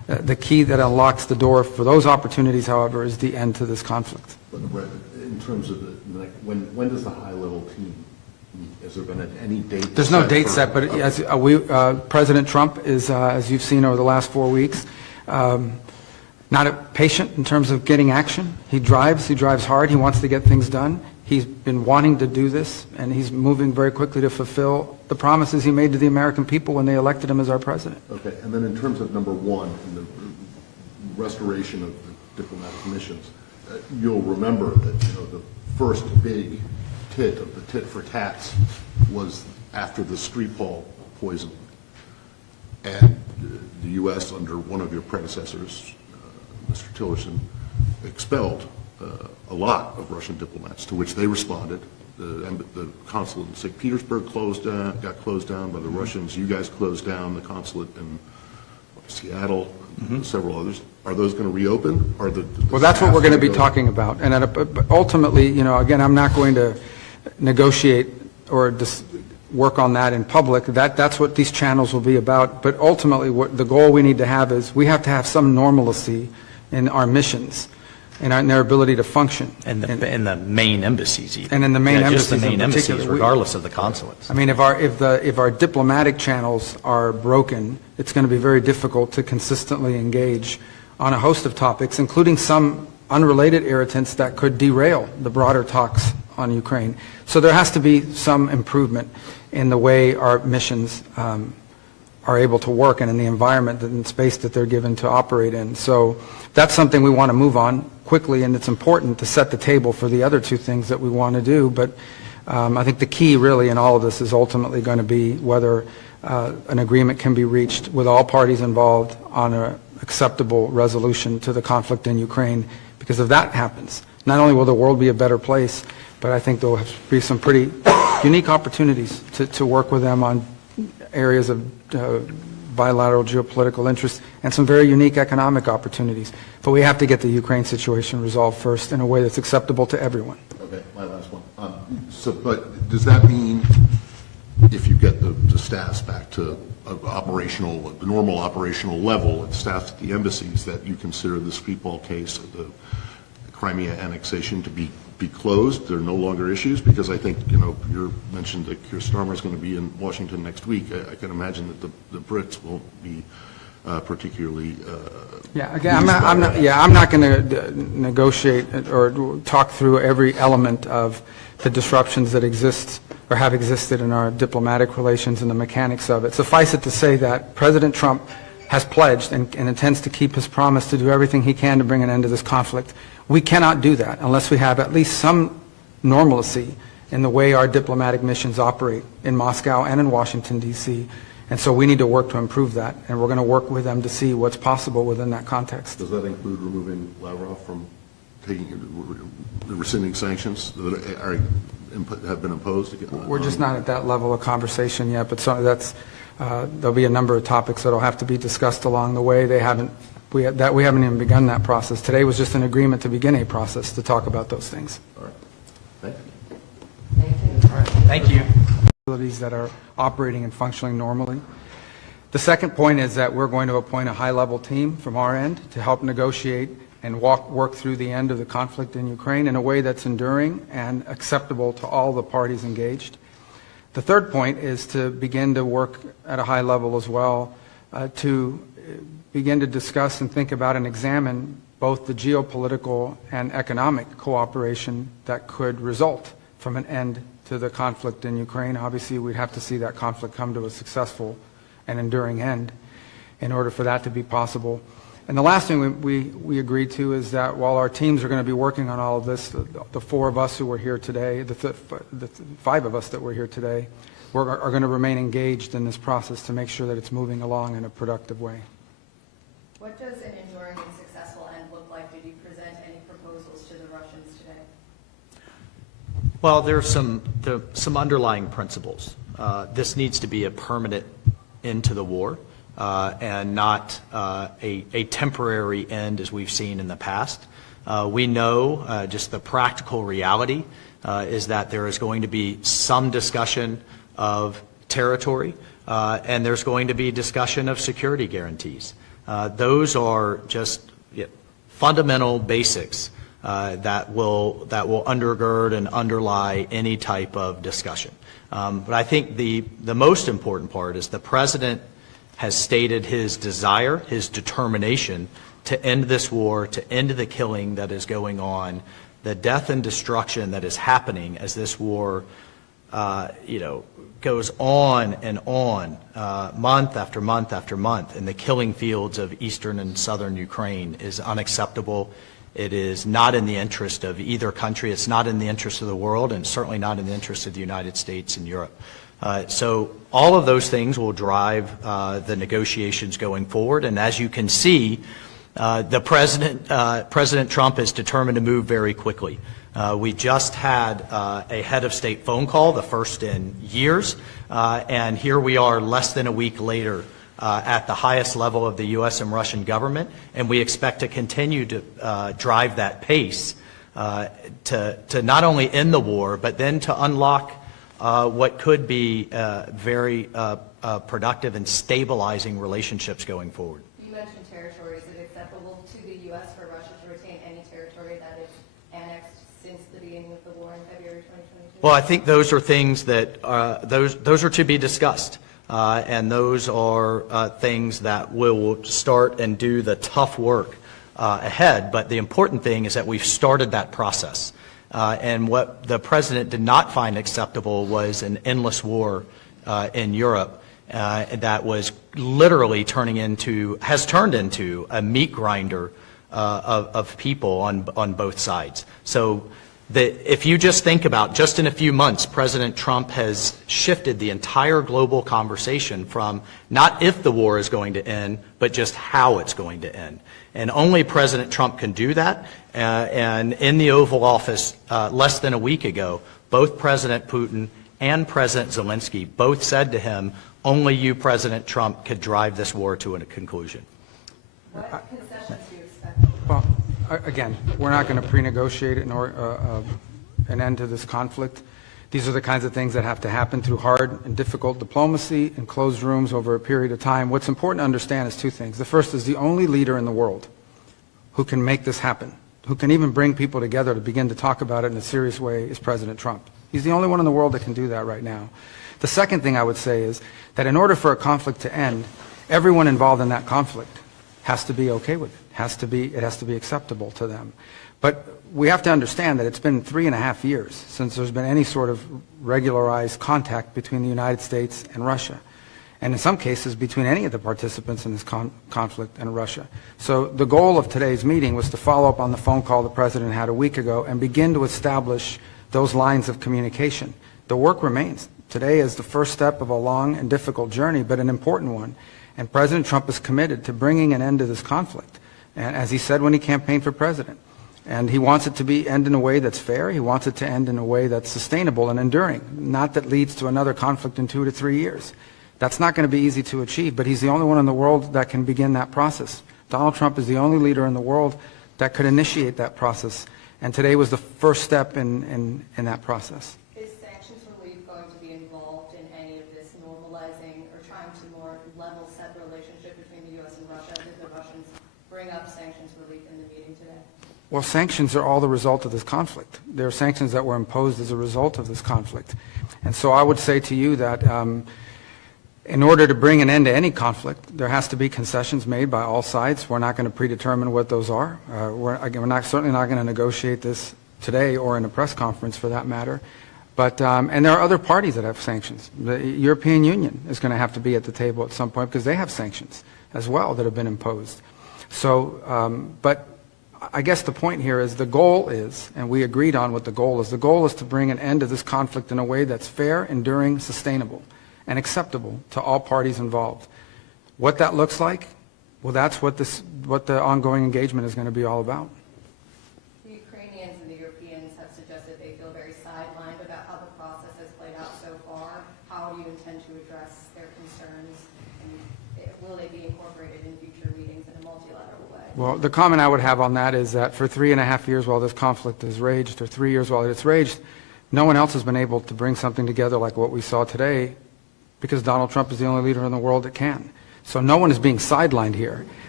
The key that unlocks the door for those opportunities, however, is the end to this conflict. But in terms of when does the high-level team meet? Has there been any date? There's no date set, but as President Trump is, as you've seen over the last 4 weeks, not patient in terms of getting action. He drives hard, he wants to get things done. He's been wanting to do this, and he's moving very quickly to fulfill the promises he made to the American people when they elected him as our president. Okay, and then in terms of number one, in the restoration of the diplomatic missions, you'll remember that, the first big tit of the tit for tats was after the Skripal poisoning. And the U.S., under one of your predecessors, Mr. Tillerson, expelled a lot of Russian diplomats, to which they responded. The consulate in St. Petersburg got closed down by the Russians. You guys closed down the consulate in Seattle, several others. Are those going to reopen? Well, that's what we're going to be talking about. And ultimately, again, I'm not going to negotiate or just work on that in public. That's what these channels will be about. But ultimately, what the goal we need to have is we have to have some normalcy in our missions and in their ability to function. And in the main embassies even. And in the main Just the embassies main in embassies, particular. regardless of the consulates. I mean, if our diplomatic channels are broken, it's going to be very difficult to consistently engage on a host of topics, including some unrelated irritants that could derail the broader talks on Ukraine. So there has to be some improvement in the way our missions are able to work and in the environment and space that they're given to operate in. So that's something we want to move on quickly, and it's important to set the table for the other two things that we want to do. But I think the key really in all of this is ultimately going to be whether an agreement can be reached with all parties involved on an acceptable resolution to the conflict in Ukraine. Because if that happens, not only will the world be a better place, but I think there will be some pretty unique opportunities to work with them on areas of bilateral geopolitical interest and some very unique economic opportunities. But we have to get the Ukraine situation resolved first in a way that's acceptable to everyone. Okay, my last one. But does that mean if you get the staffs back to the normal operational level and staffs at the embassies, that you consider the Skripal case, the Crimea annexation, to be closed? There are no longer issues? Because I think, you mentioned that Keir Starmer is going to be in Washington next week. I can imagine that the Brits won't be particularly Yeah, again, I'm not going to negotiate or talk through every element of the disruptions that exist or have existed in our diplomatic relations and the mechanics of it. Suffice it to say that President Trump has pledged and intends to keep his promise to do everything he can to bring an end to this conflict. We cannot do that unless we have at least some normalcy in the way our diplomatic missions operate in Moscow and in Washington, D.C. And so we need to work to improve that, and we're going to work with them to see what's possible within that context. Does that include removing Lavrov from rescinding sanctions that have been imposed? We're just not at that level of conversation yet, but there'll be a number of topics that will have to be discussed along the way. We haven't even begun that process. Today was just an agreement to begin a process to talk about those things. All right. Thank you. Thank you. All right. Thank you. Facilities that are operating and functioning normally. The second point is that we're going to appoint a high-level team from our end to help negotiate and work through the end of the conflict in Ukraine in a way that's enduring and acceptable to all the parties engaged. The third point is to begin to work at a high level as well to begin to discuss and think about and examine both the geopolitical and economic cooperation that could result from an end to the conflict in Ukraine. Obviously, we'd have to see that conflict come to a successful and enduring end in order for that to be possible. And the last thing we agreed to is that while our teams are going to be working on all of this, the four of us who were here today, the five of us that were here today, are going to remain engaged in this process to make sure that it's moving along in a productive way. What does an enduring and successful end look like? Did you present any proposals to the Russians today? Well, there are some underlying principles. This needs to be a permanent end to the war and not a temporary end as we've seen in the past. We know just the practical reality is that there is going to be some discussion of territory and there's going to be discussion of security guarantees. Those are just fundamental basics that will undergird and underlie any type of discussion. But I think the most important part is the President has stated his desire, his determination to end this war, to end the killing that is going on, the death and destruction that is happening as this war, goes on and on, month after month after month, in the killing fields of eastern and southern Ukraine is unacceptable. It is not in the interest of either country. It's not in the interest of the world, and certainly not in the interest of the United States and Europe. So all of those things will drive the negotiations going forward. And as you can see, President Trump is determined to move very quickly. We just had a head of state phone call, the first in years, and here we are less than a week later at the highest level of the U.S. and Russian government, and we expect to continue to drive that pace to not only end the war, but then to unlock what could be very productive and stabilizing relationships going forward. You mentioned territory. Is it acceptable to the U.S. for Russia to retain any territory that is annexed since the beginning of the war in February 2022? Well, I think those are things that those are to be discussed. And those are things that will start and do the tough work ahead. But the important thing is that we've started that process. And what the President did not find acceptable was an endless war in Europe that was literally has turned into a meat grinder of people on both sides. So if you just think about, just in a few months, President Trump has shifted the entire global conversation from not if the war is going to end, but just how it's going to end. And only President Trump can do that. And in the Oval Office less than a week ago, both President Putin and President Zelensky both said to him, only you, President Trump, could drive this war to a conclusion. What concessions do you expect? Well, again, we're not going to pre-negotiate an end to this conflict. These are the kinds of things that have to happen through hard and difficult diplomacy in closed rooms over a period of time. What's important to understand is two things. The first is the only leader in the world who can make this happen, who can even bring people together to begin to talk about it in a serious way, is President Trump. He's the only one in the world that can do that right now. The second thing I would say is that in order for a conflict to end, everyone involved in that conflict has to be okay with it. It has to be acceptable to them. But we have to understand that it's been 3.5 years since there's been any sort of regularized contact between the United States and Russia, and in some cases between any of the participants in this conflict and Russia. So the goal of today's meeting was to follow up on the phone call the President had a week ago and begin to establish those lines of communication. The work remains. Today is the first step of a long and difficult journey, but an important one. And President Trump is committed to bringing an end to this conflict, and as he said when he campaigned for president. And he wants it to end in a way that's fair. He wants it to end in a way that's sustainable and enduring, not that leads to another conflict in 2 to 3 years. That's not going to be easy to achieve, but he's the only one in the world that can begin that process. Donald Trump is the only leader in the world that could initiate that process, and today was the first step in that process. Is sanctions relief going to be involved in any of this normalizing or trying to more level set the relationship between the U.S. and Russia? Did the Russians bring up sanctions relief in the meeting today? Well, sanctions are all the result of this conflict. There are sanctions that were imposed as a result of this conflict. And so I would say to you that in order to bring an end to any conflict, there has to be concessions made by all sides. We're not going to predetermine what those are. We're certainly not going to negotiate this today or in a press conference for that matter. But, and there are other parties that have sanctions. The European Union is going to have to be at the table at some point because they have sanctions as well that have been imposed. So, but I guess the point here is the goal is, and we agreed on what the goal is to bring an end to this conflict in a way that's fair, enduring, sustainable, and acceptable to all parties involved. What that looks like, well, that's what the ongoing engagement is going to be all about. The Ukrainians and the Europeans have suggested they feel very sidelined about how the process has played out so far. How do you intend to address their concerns, and will they be incorporated in future meetings in a multilateral way? Well, the comment I would have on that is that for 3.5 years while this conflict has raged, or 3 years while it's raged, no one else has been able to bring something together like what we saw today, because Donald Trump is the only leader in the world that can. So no one is being sidelined here.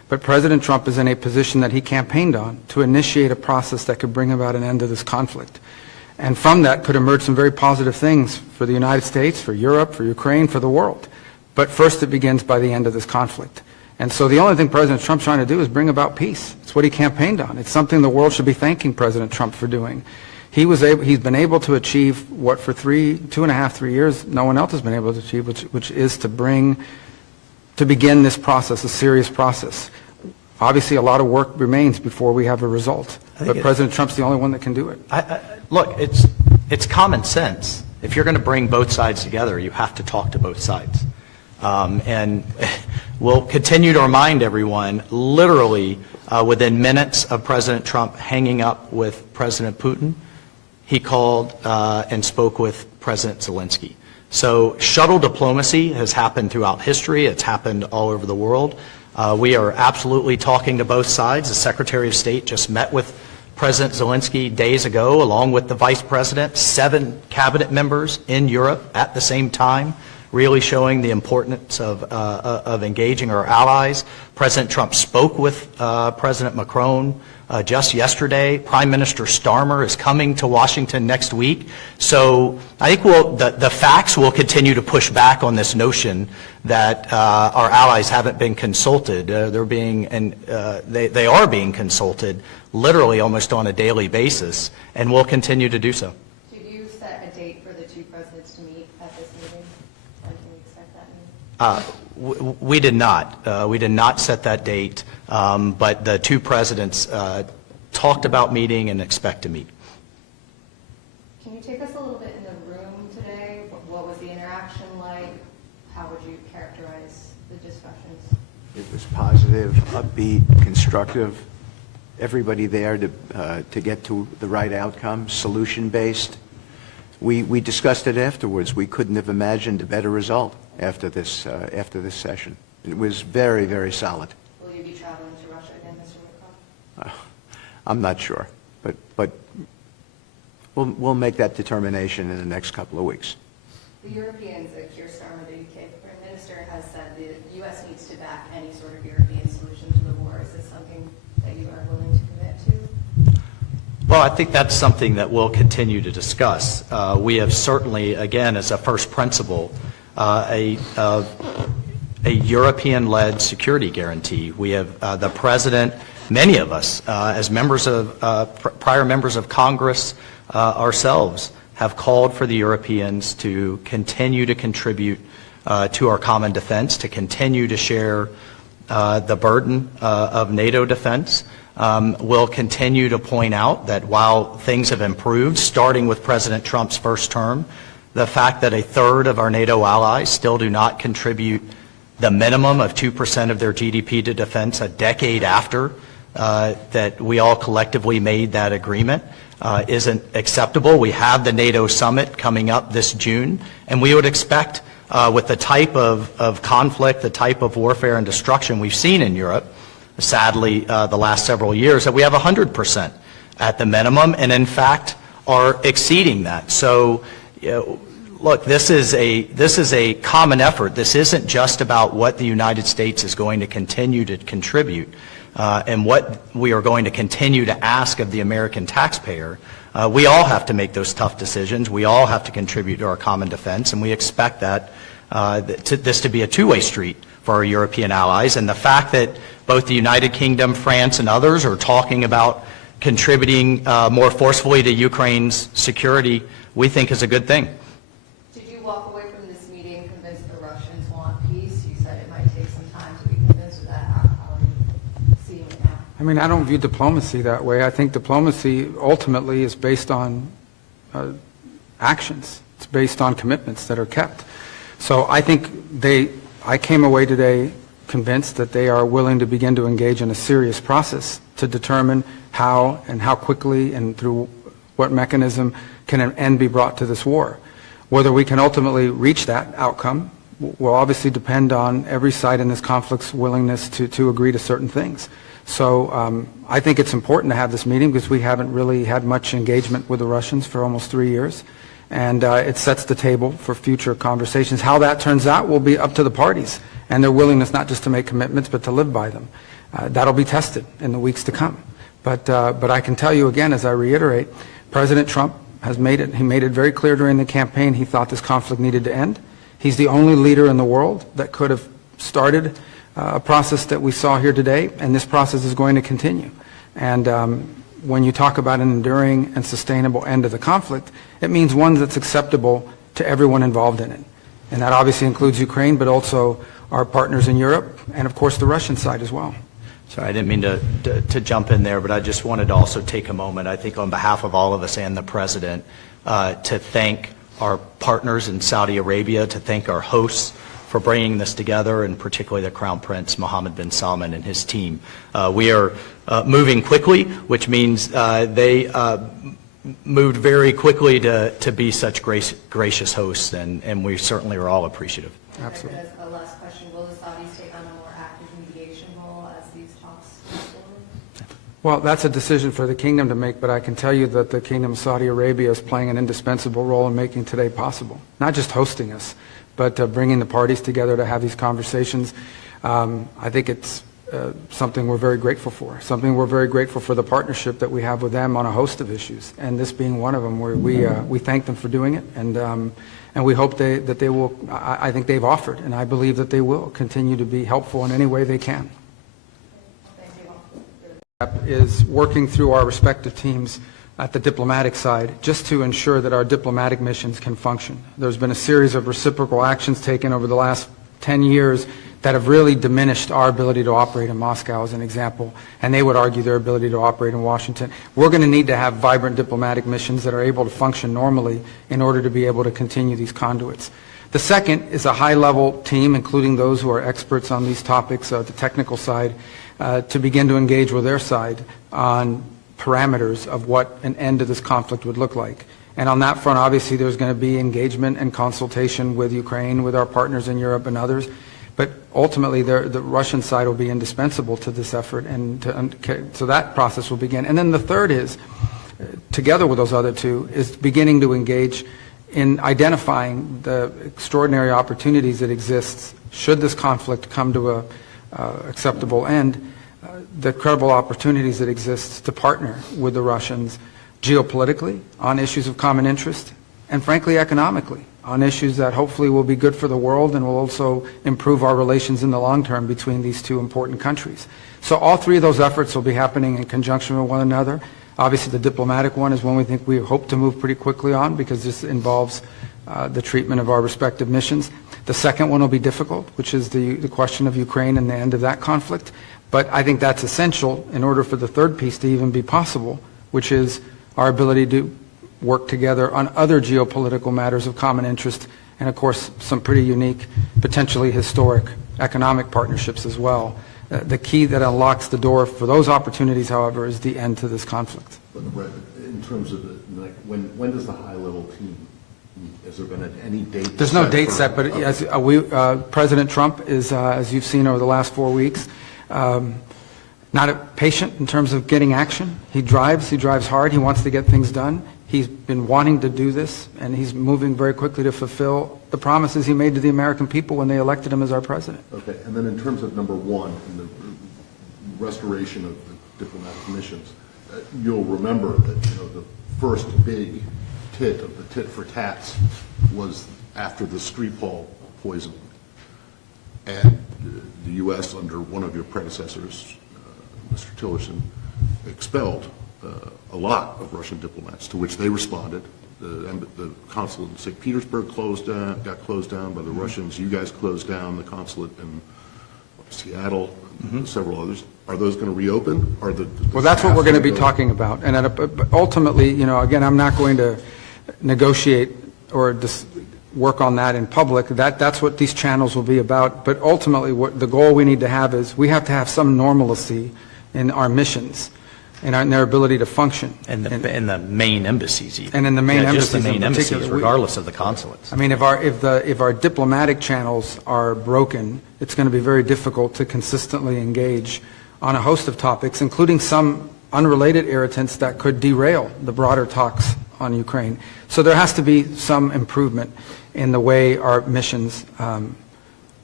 But President Trump is in a position that he campaigned on to initiate a process that could bring about an end to this conflict. And from that could emerge some very positive things for the United States, for Europe, for Ukraine, for the world. But first it begins by the end of this conflict. And so the only thing President Trump's trying to do is bring about peace. It's what he campaigned on. It's something the world should be thanking President Trump for doing. He's been able to achieve what for 2.5, 3 years, no one else has been able to achieve, which is to begin this process, a serious process. Obviously, a lot of work remains before we have a result. But President Trump's the only one that can do it. Look, it's common sense. If you're going to bring both sides together, you have to talk to both sides. And we'll continue to remind everyone, literally within minutes of President Trump hanging up with President Putin, he called and spoke with President Zelensky. So shuttle diplomacy has happened throughout history. It's happened all over the world. We are absolutely talking to both sides. The Secretary of State just met with President Zelensky days ago, along with the Vice President, 7 cabinet members in Europe at the same time, really showing the importance of engaging our allies. President Trump spoke with President Macron just yesterday. Prime Minister Starmer is coming to Washington next week. So I think the facts will continue to push back on this notion that our allies haven't been consulted. They are being consulted literally almost on a daily basis, and will continue to do so. Did you set a date for the two presidents to meet at this meeting? When can we expect that meeting? We did not. We did not set that date, but the two presidents talked about meeting and expect to meet. Can you take us a little bit in the room today? What was the interaction like? How would you characterize the discussions? It was positive, upbeat, constructive. Everybody there to get to the right outcome, solution-based. We discussed it afterwards. We couldn't have imagined a better result after this session. It was very, very solid. Will you be traveling to Russia again, Mr. Witkoff? I'm not sure, but we'll make that determination in the next couple of weeks. The Europeans, Keir Starmer, the UK Prime Minister, has said the U.S. needs to back any sort of European solution to the war. Is this something that you are willing to commit to? Well, I think that's something that we'll continue to discuss. We have certainly, again, as a first principle, a European-led security guarantee. We have the President, many of us, as members of prior members of Congress ourselves, have called for the Europeans to continue to contribute to our common defense, to continue to share the burden of NATO defense. We'll continue to point out that while things have improved, starting with President Trump's first term, the fact that a third of our NATO allies still do not contribute the minimum of 2% of their GDP to defense a decade after that we all collectively made that agreement isn't acceptable. We have the NATO summit coming up this June, and we would expect with the type of conflict, the type of warfare and destruction we've seen in Europe, sadly, the last several years, that we have 100% at the minimum, and in fact are exceeding that. So, look, this is a common effort. This isn't just about what the United States is going to continue to contribute and what we are going to continue to ask of the American taxpayer. We all have to make those tough decisions. We all have to contribute to our common defense, and we expect that this to be a two-way street for our European allies. And the fact that both the United Kingdom, France, and others are talking about contributing more forcefully to Ukraine's security, we think is a good thing. Did you walk away from this meeting convinced the Russians want peace? You said it might take some time to be convinced of that. How are you seeing it now? I mean, I don't view diplomacy that way. I think diplomacy ultimately is based on actions. It's based on commitments that are kept. So I think I came away today convinced that they are willing to begin to engage in a serious process to determine how and how quickly and through what mechanism can an end be brought to this war. Whether we can ultimately reach that outcome will obviously depend on every side in this conflict's willingness to agree to certain things. So I think it's important to have this meeting because we haven't really had much engagement with the Russians for almost 3 years. And it sets the table for future conversations. How that turns out will be up to the parties and their willingness not just to make commitments but to live by them. That'll be tested in the weeks to come. But I can tell you again, as I reiterate, President Trump has made it very clear during the campaign he thought this conflict needed to end. He's the only leader in the world that could have started a process that we saw here today, and this process is going to continue. And when you talk about an enduring and sustainable end to the conflict, it means one that's acceptable to everyone involved in it. And that obviously includes Ukraine, but also our partners in Europe, and of course the Russian side as well. Sorry, I didn't mean to jump in there, but I just wanted to also take a moment, I think on behalf of all of us and the President, to thank our partners in Saudi Arabia, to thank our hosts for bringing this together, and particularly the Crown Prince Mohammed bin Salman and his team. We are moving quickly, which means they moved very quickly to be such gracious hosts, and we certainly are all appreciative. Absolutely. As a last question, will the Saudis take on a more active mediation role as these talks move forward? Well, that's a decision for the kingdom to make, but I can tell you that the Kingdom of Saudi Arabia is playing an indispensable role in making today possible. Not just hosting us, but bringing the parties together to have these conversations. I think it's something we're very grateful for, something we're very grateful for the partnership that we have with them on a host of issues, and this being one of them, where we thank them for doing it, and we hope that they will, I think they've offered, and I believe that they will continue to be helpful in any way they can. Is working through our respective teams at the diplomatic side just to ensure that our diplomatic missions can function. There's been a series of reciprocal actions taken over the last 10 years that have really diminished our ability to operate in Moscow, as an example, and they would argue their ability to operate in Washington. We're going to need to have vibrant diplomatic missions that are able to function normally in order to be able to continue these conduits. The second is a high-level team, including those who are experts on these topics, the technical side, to begin to engage with their side on parameters of what an end to this conflict would look like. And on that front, obviously, there's going to be engagement and consultation with Ukraine, with our partners in Europe and others. But ultimately, the Russian side will be indispensable to this effort, and so that process will begin. And then the third is, together with those other two, is beginning to engage in identifying the extraordinary opportunities that exist should this conflict come to a acceptable end, the credible opportunities that exist to partner with the Russians geopolitically on issues of common interest, and frankly economically on issues that hopefully will be good for the world and will also improve our relations in the long term between these two important countries. So all three of those efforts will be happening in conjunction with one another. Obviously the diplomatic one is one we hope to move pretty quickly on, because this involves the treatment of our respective missions. The second one will be difficult, which is the question of Ukraine and the end of that conflict. But I think that's essential in order for the third piece to even be possible, which is our ability to work together on other geopolitical matters of common interest, and of course some pretty unique, potentially historic economic partnerships as well. The key that unlocks the door for those opportunities, however, is the end to this conflict. But in terms of when does the high-level team meet? Has there been any date? There's no date set, but as President Trump is, as you've seen over the last 4 weeks, not patient in terms of getting action. He drives hard, he wants to get things done. He's been wanting to do this, and he's moving very quickly to fulfill the promises he made to the American people when they elected him as our president. Okay, and then in terms of number one, in the restoration of the diplomatic missions, you'll remember that the first big tit of the tit for tats was after the Skripal poisoning, and the U.S. under one of your predecessors, Mr. Tillerson, expelled a lot of Russian diplomats, to which they responded. The consulate in St. Petersburg got closed down by the Russians. You guys closed down the consulate in Seattle, several others. Are those going to reopen? Well, that's what we're going to be talking about. And ultimately, again, I'm not going to negotiate or work on that in public. That's what these channels will be about. But ultimately, what the goal we need to have is we have to have some normalcy in our missions and in their ability to function. And the main embassies even. And in the main embassies just the main in embassies, particular. regardless of the consulates. I mean, if our diplomatic channels are broken, it's going to be very difficult to consistently engage on a host of topics, including some unrelated irritants that could derail the broader talks on Ukraine. So there has to be some improvement in the way our missions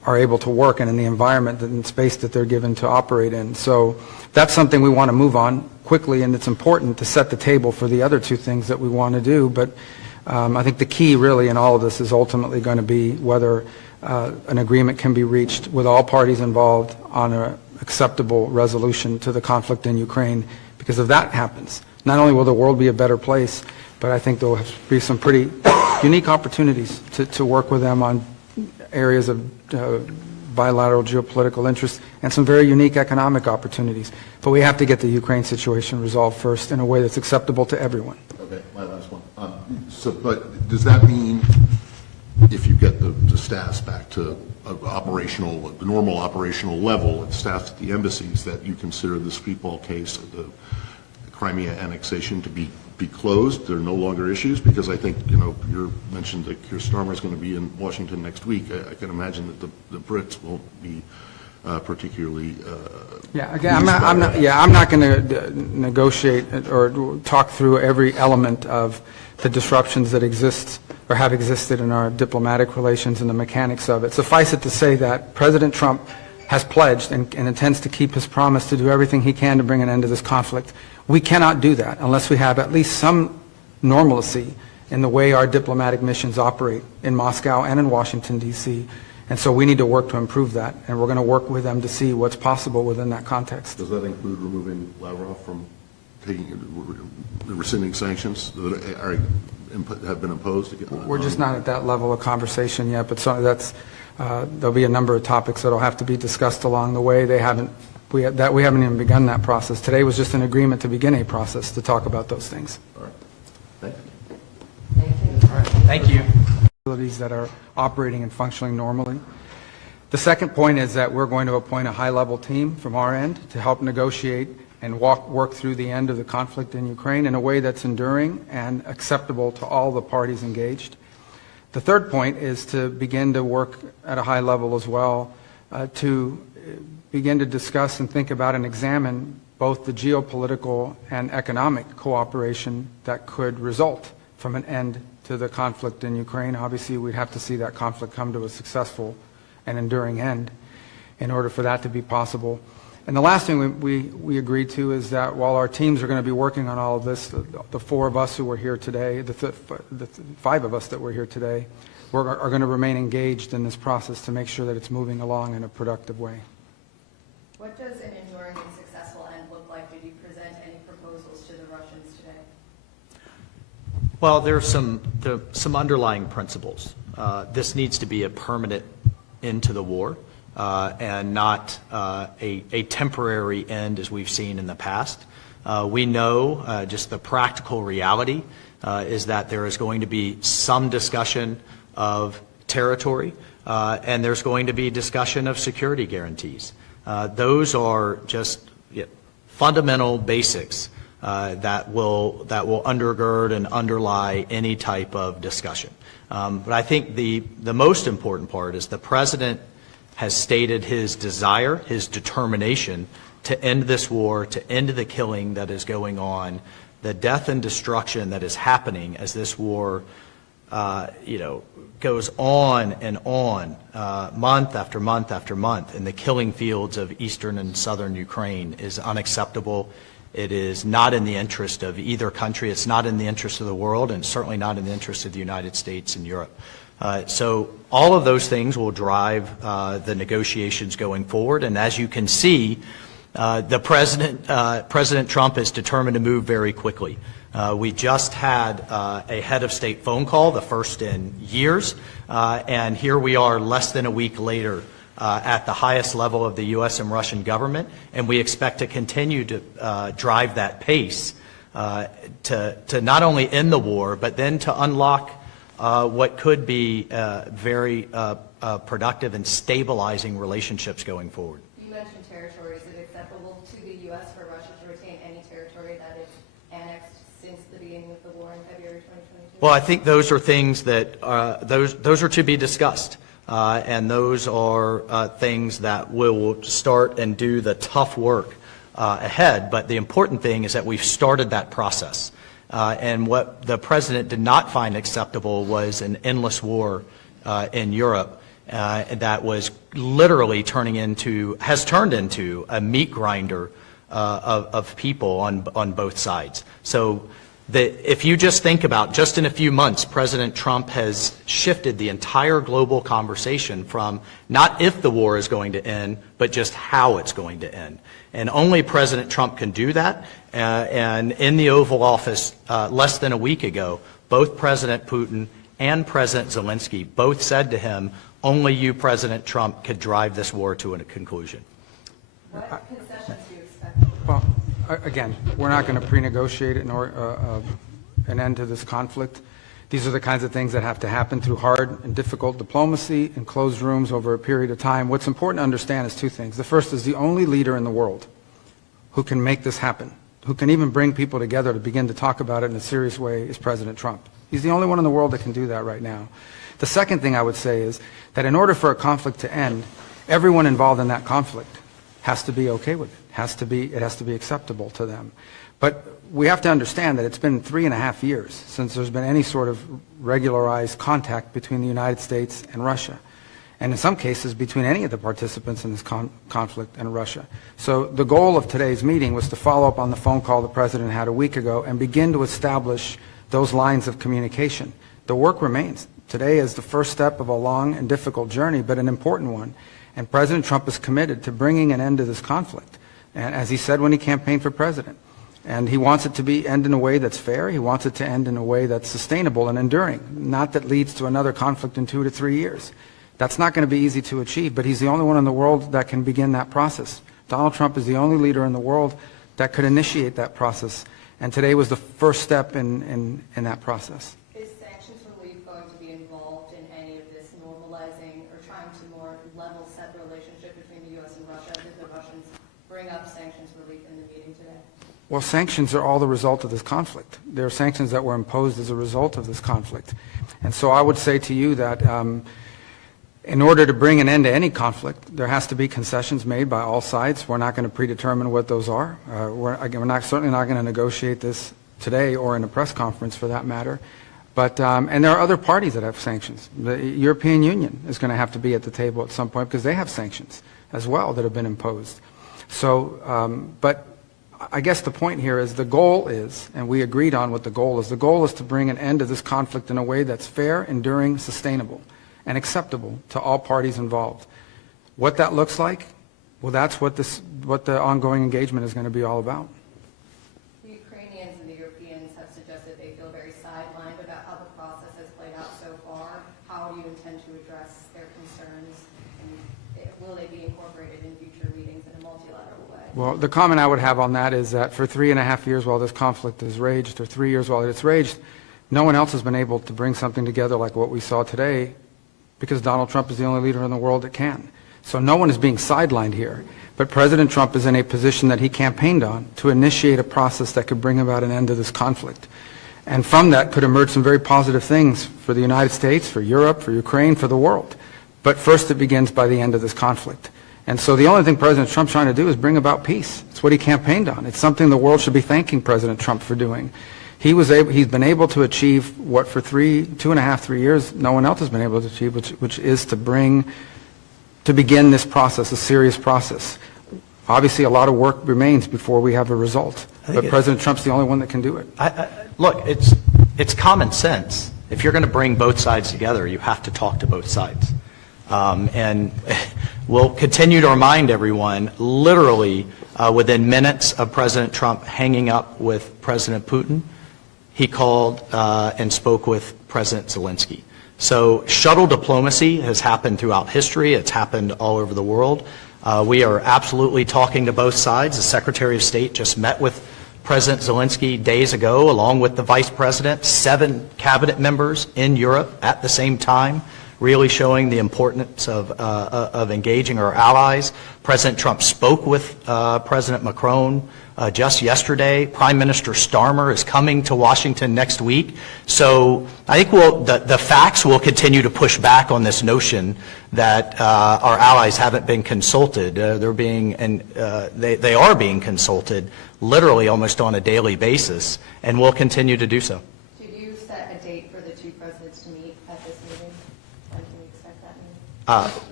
are able to work and in the environment and space that they're given to operate in. So that's something we want to move on quickly, and it's important to set the table for the other two things that we want to do. But I think the key really in all of this is ultimately going to be whether an agreement can be reached with all parties involved on an acceptable resolution to the conflict in Ukraine. Because if that happens, not only will the world be a better place, but I think there will be some pretty unique opportunities to work with them on areas of bilateral geopolitical interest and some very unique economic opportunities. But we have to get the Ukraine situation resolved first in a way that's acceptable to everyone. Okay, my last one. But does that mean if you get the staffs back to the normal operational level, and staff at the embassies, that you consider the Skripal case, the Crimea annexation, to be closed? There are no longer issues? Because I think, you mentioned that Keir Starmer is going to be in Washington next week. I can imagine that the Brits won't be particularly. Yeah, again, I'm not going to negotiate or talk through every element of the disruptions that exist or have existed in our diplomatic relations and the mechanics of it. Suffice it to say that President Trump has pledged and intends to keep his promise to do everything he can to bring an end to this conflict. We cannot do that unless we have at least some normalcy in the way our diplomatic missions operate in Moscow and in Washington, D.C. And so we need to work to improve that, and we're going to work with them to see what's possible within that context. Does that include removing Lavrov from rescinding sanctions that have been imposed? We're just not at that level of conversation yet, but there'll be a number of topics that will have to be discussed along the way. We haven't even begun that process. Today was just an agreement to begin a process to talk about those things. All right. Thank you. All right. Thank you. Facilities that are operating and functioning normally. The second point is that we're going to appoint a high-level team from our end to help negotiate and work through the end of the conflict in Ukraine in a way that's enduring and acceptable to all the parties engaged. The third point is to begin to work at a high level as well to begin to discuss and think about and examine both the geopolitical and economic cooperation that could result from an end to the conflict in Ukraine. Obviously, we'd have to see that conflict come to a successful and enduring end in order for that to be possible. And the last thing we agreed to is that while our teams are going to be working on all of this, the four of us who were here today, the five of us that were here today, are going to remain engaged in this process to make sure that it's moving along in a productive way. What does an enduring and successful end look like? Did you present any proposals to the Russians today? Well, there are some underlying principles. This needs to be a permanent end to the war and not a temporary end as we've seen in the past. We know just the practical reality is that there is going to be some discussion of territory and there's going to be discussion of security guarantees. Those are just fundamental basics that will undergird and underlie any type of discussion. But I think the most important part is the President has stated his desire, his determination to end this war, to end the killing that is going on, the death and destruction that is happening as this war goes on and on, month after month after month, in the killing fields of eastern and southern Ukraine is unacceptable. It is not in the interest of either country. It's not in the interest of the world, and it's certainly not in the interest of the United States and Europe. So all of those things will drive the negotiations going forward. And as you can see, President Trump is determined to move very quickly. We just had a head of state phone call, the first in years, and here we are less than a week later at the highest level of the U.S. and Russian government, and we expect to continue to drive that pace to not only end the war, but then to unlock what could be very productive and stabilizing relationships going forward. You mentioned territory. Is it acceptable to the U.S. for Russia to retain any territory that is annexed since the beginning of the war in February 2022? Well, I think those are things that those are to be discussed. And those are things that will start and do the tough work ahead. But the important thing is that we've started that process. And what the President did not find acceptable was an endless war in Europe that was literally has turned into a meat grinder of people on both sides. So if you just think about, just in a few months, President Trump has shifted the entire global conversation from not if the war is going to end, but just how it's going to end. And only President Trump can do that. And in the Oval Office less than a week ago, both President Putin and President Zelensky both said to him, only you, President Trump, could drive this war to a conclusion. What concessions do you expect? Well, again, we're not going to pre-negotiate an end to this conflict. These are the kinds of things that have to happen through hard and difficult diplomacy in closed rooms over a period of time. What's important to understand is two things. The first is the only leader in the world who can make this happen, who can even bring people together to begin to talk about it in a serious way, is President Trump. He's the only one in the world that can do that right now. The second thing I would say is that in order for a conflict to end, everyone involved in that conflict has to be okay with it. It has to be acceptable to them. But we have to understand that it's been 3.5 years since there's been any sort of regularized contact between the United States and Russia, and in some cases between any of the participants in this conflict and Russia. So the goal of today's meeting was to follow up on the phone call the President had a week ago and begin to establish those lines of communication. The work remains. Today is the first step of a long and difficult journey, but an important one. And President Trump is committed to bringing an end to this conflict, and as he said when he campaigned for president. And he wants it to end in a way that's fair. He wants it to end in a way that's sustainable and enduring, not that leads to another conflict in 2 to 3 years. That's not going to be easy to achieve, but he's the only one in the world that can begin that process. Donald Trump is the only leader in the world that could initiate that process, and today was the first step in that process. Is sanctions relief going to be involved in any of this normalizing or trying to more level set the relationship between the U.S. and Russia? Did the Russians bring up sanctions relief in the meeting today? Well, sanctions are all the result of this conflict. There are sanctions that were imposed as a result of this conflict. And so I would say to you that in order to bring an end to any conflict, there has to be concessions made by all sides. We're not going to predetermine what those are. We're certainly not going to negotiate this today or in a press conference for that matter. But, and there are other parties that have sanctions. The European Union is going to have to be at the table at some point because they have sanctions as well that have been imposed. So, but I guess the point here is the goal is, and we agreed on what the goal is to bring an end to this conflict in a way that's fair, enduring, sustainable, and acceptable to all parties involved. What that looks like, well, that's what the ongoing engagement is going to be all about. The Ukrainians and the Europeans have suggested they feel very sidelined about how the process has played out so far. How do you intend to address their concerns, and will they be incorporated in future meetings in a multilateral way? Well, the comment I would have on that is that for 3.5 years while this conflict has raged, or 3 years while it's raged, no one else has been able to bring something together like what we saw today, because Donald Trump is the only leader in the world that can. So no one is being sidelined here. But President Trump is in a position that he campaigned on to initiate a process that could bring about an end to this conflict. And from that could emerge some very positive things for the United States, for Europe, for Ukraine, for the world. But first it begins by the end of this conflict. And so the only thing President Trump's trying to do is bring about peace. It's what he campaigned on. It's something the world should be thanking President Trump for doing. He's been able to achieve what for 2.5, 3 years no one else has been able to achieve, which is to begin this process, a serious process. Obviously, a lot of work remains before we have a result, but President Trump's the only one that can do it. Look, it's common sense. If you're going to bring both sides together, you have to talk to both sides. And we'll continue to remind everyone, literally within minutes of President Trump hanging up with President Putin, he called and spoke with President Zelensky. So shuttle diplomacy has happened throughout history. It's happened all over the world. We are absolutely talking to both sides. The Secretary of State just met with President Zelensky days ago, along with the Vice President, 7 cabinet members in Europe at the same time, really showing the importance of engaging our allies. President Trump spoke with President Macron just yesterday. Prime Minister Starmer is coming to Washington next week. So I think the facts will continue to push back on this notion that our allies haven't been consulted. They are being consulted literally almost on a daily basis, and will continue to do so. Did you set a date for the two presidents to meet at this meeting? When can we expect that meeting?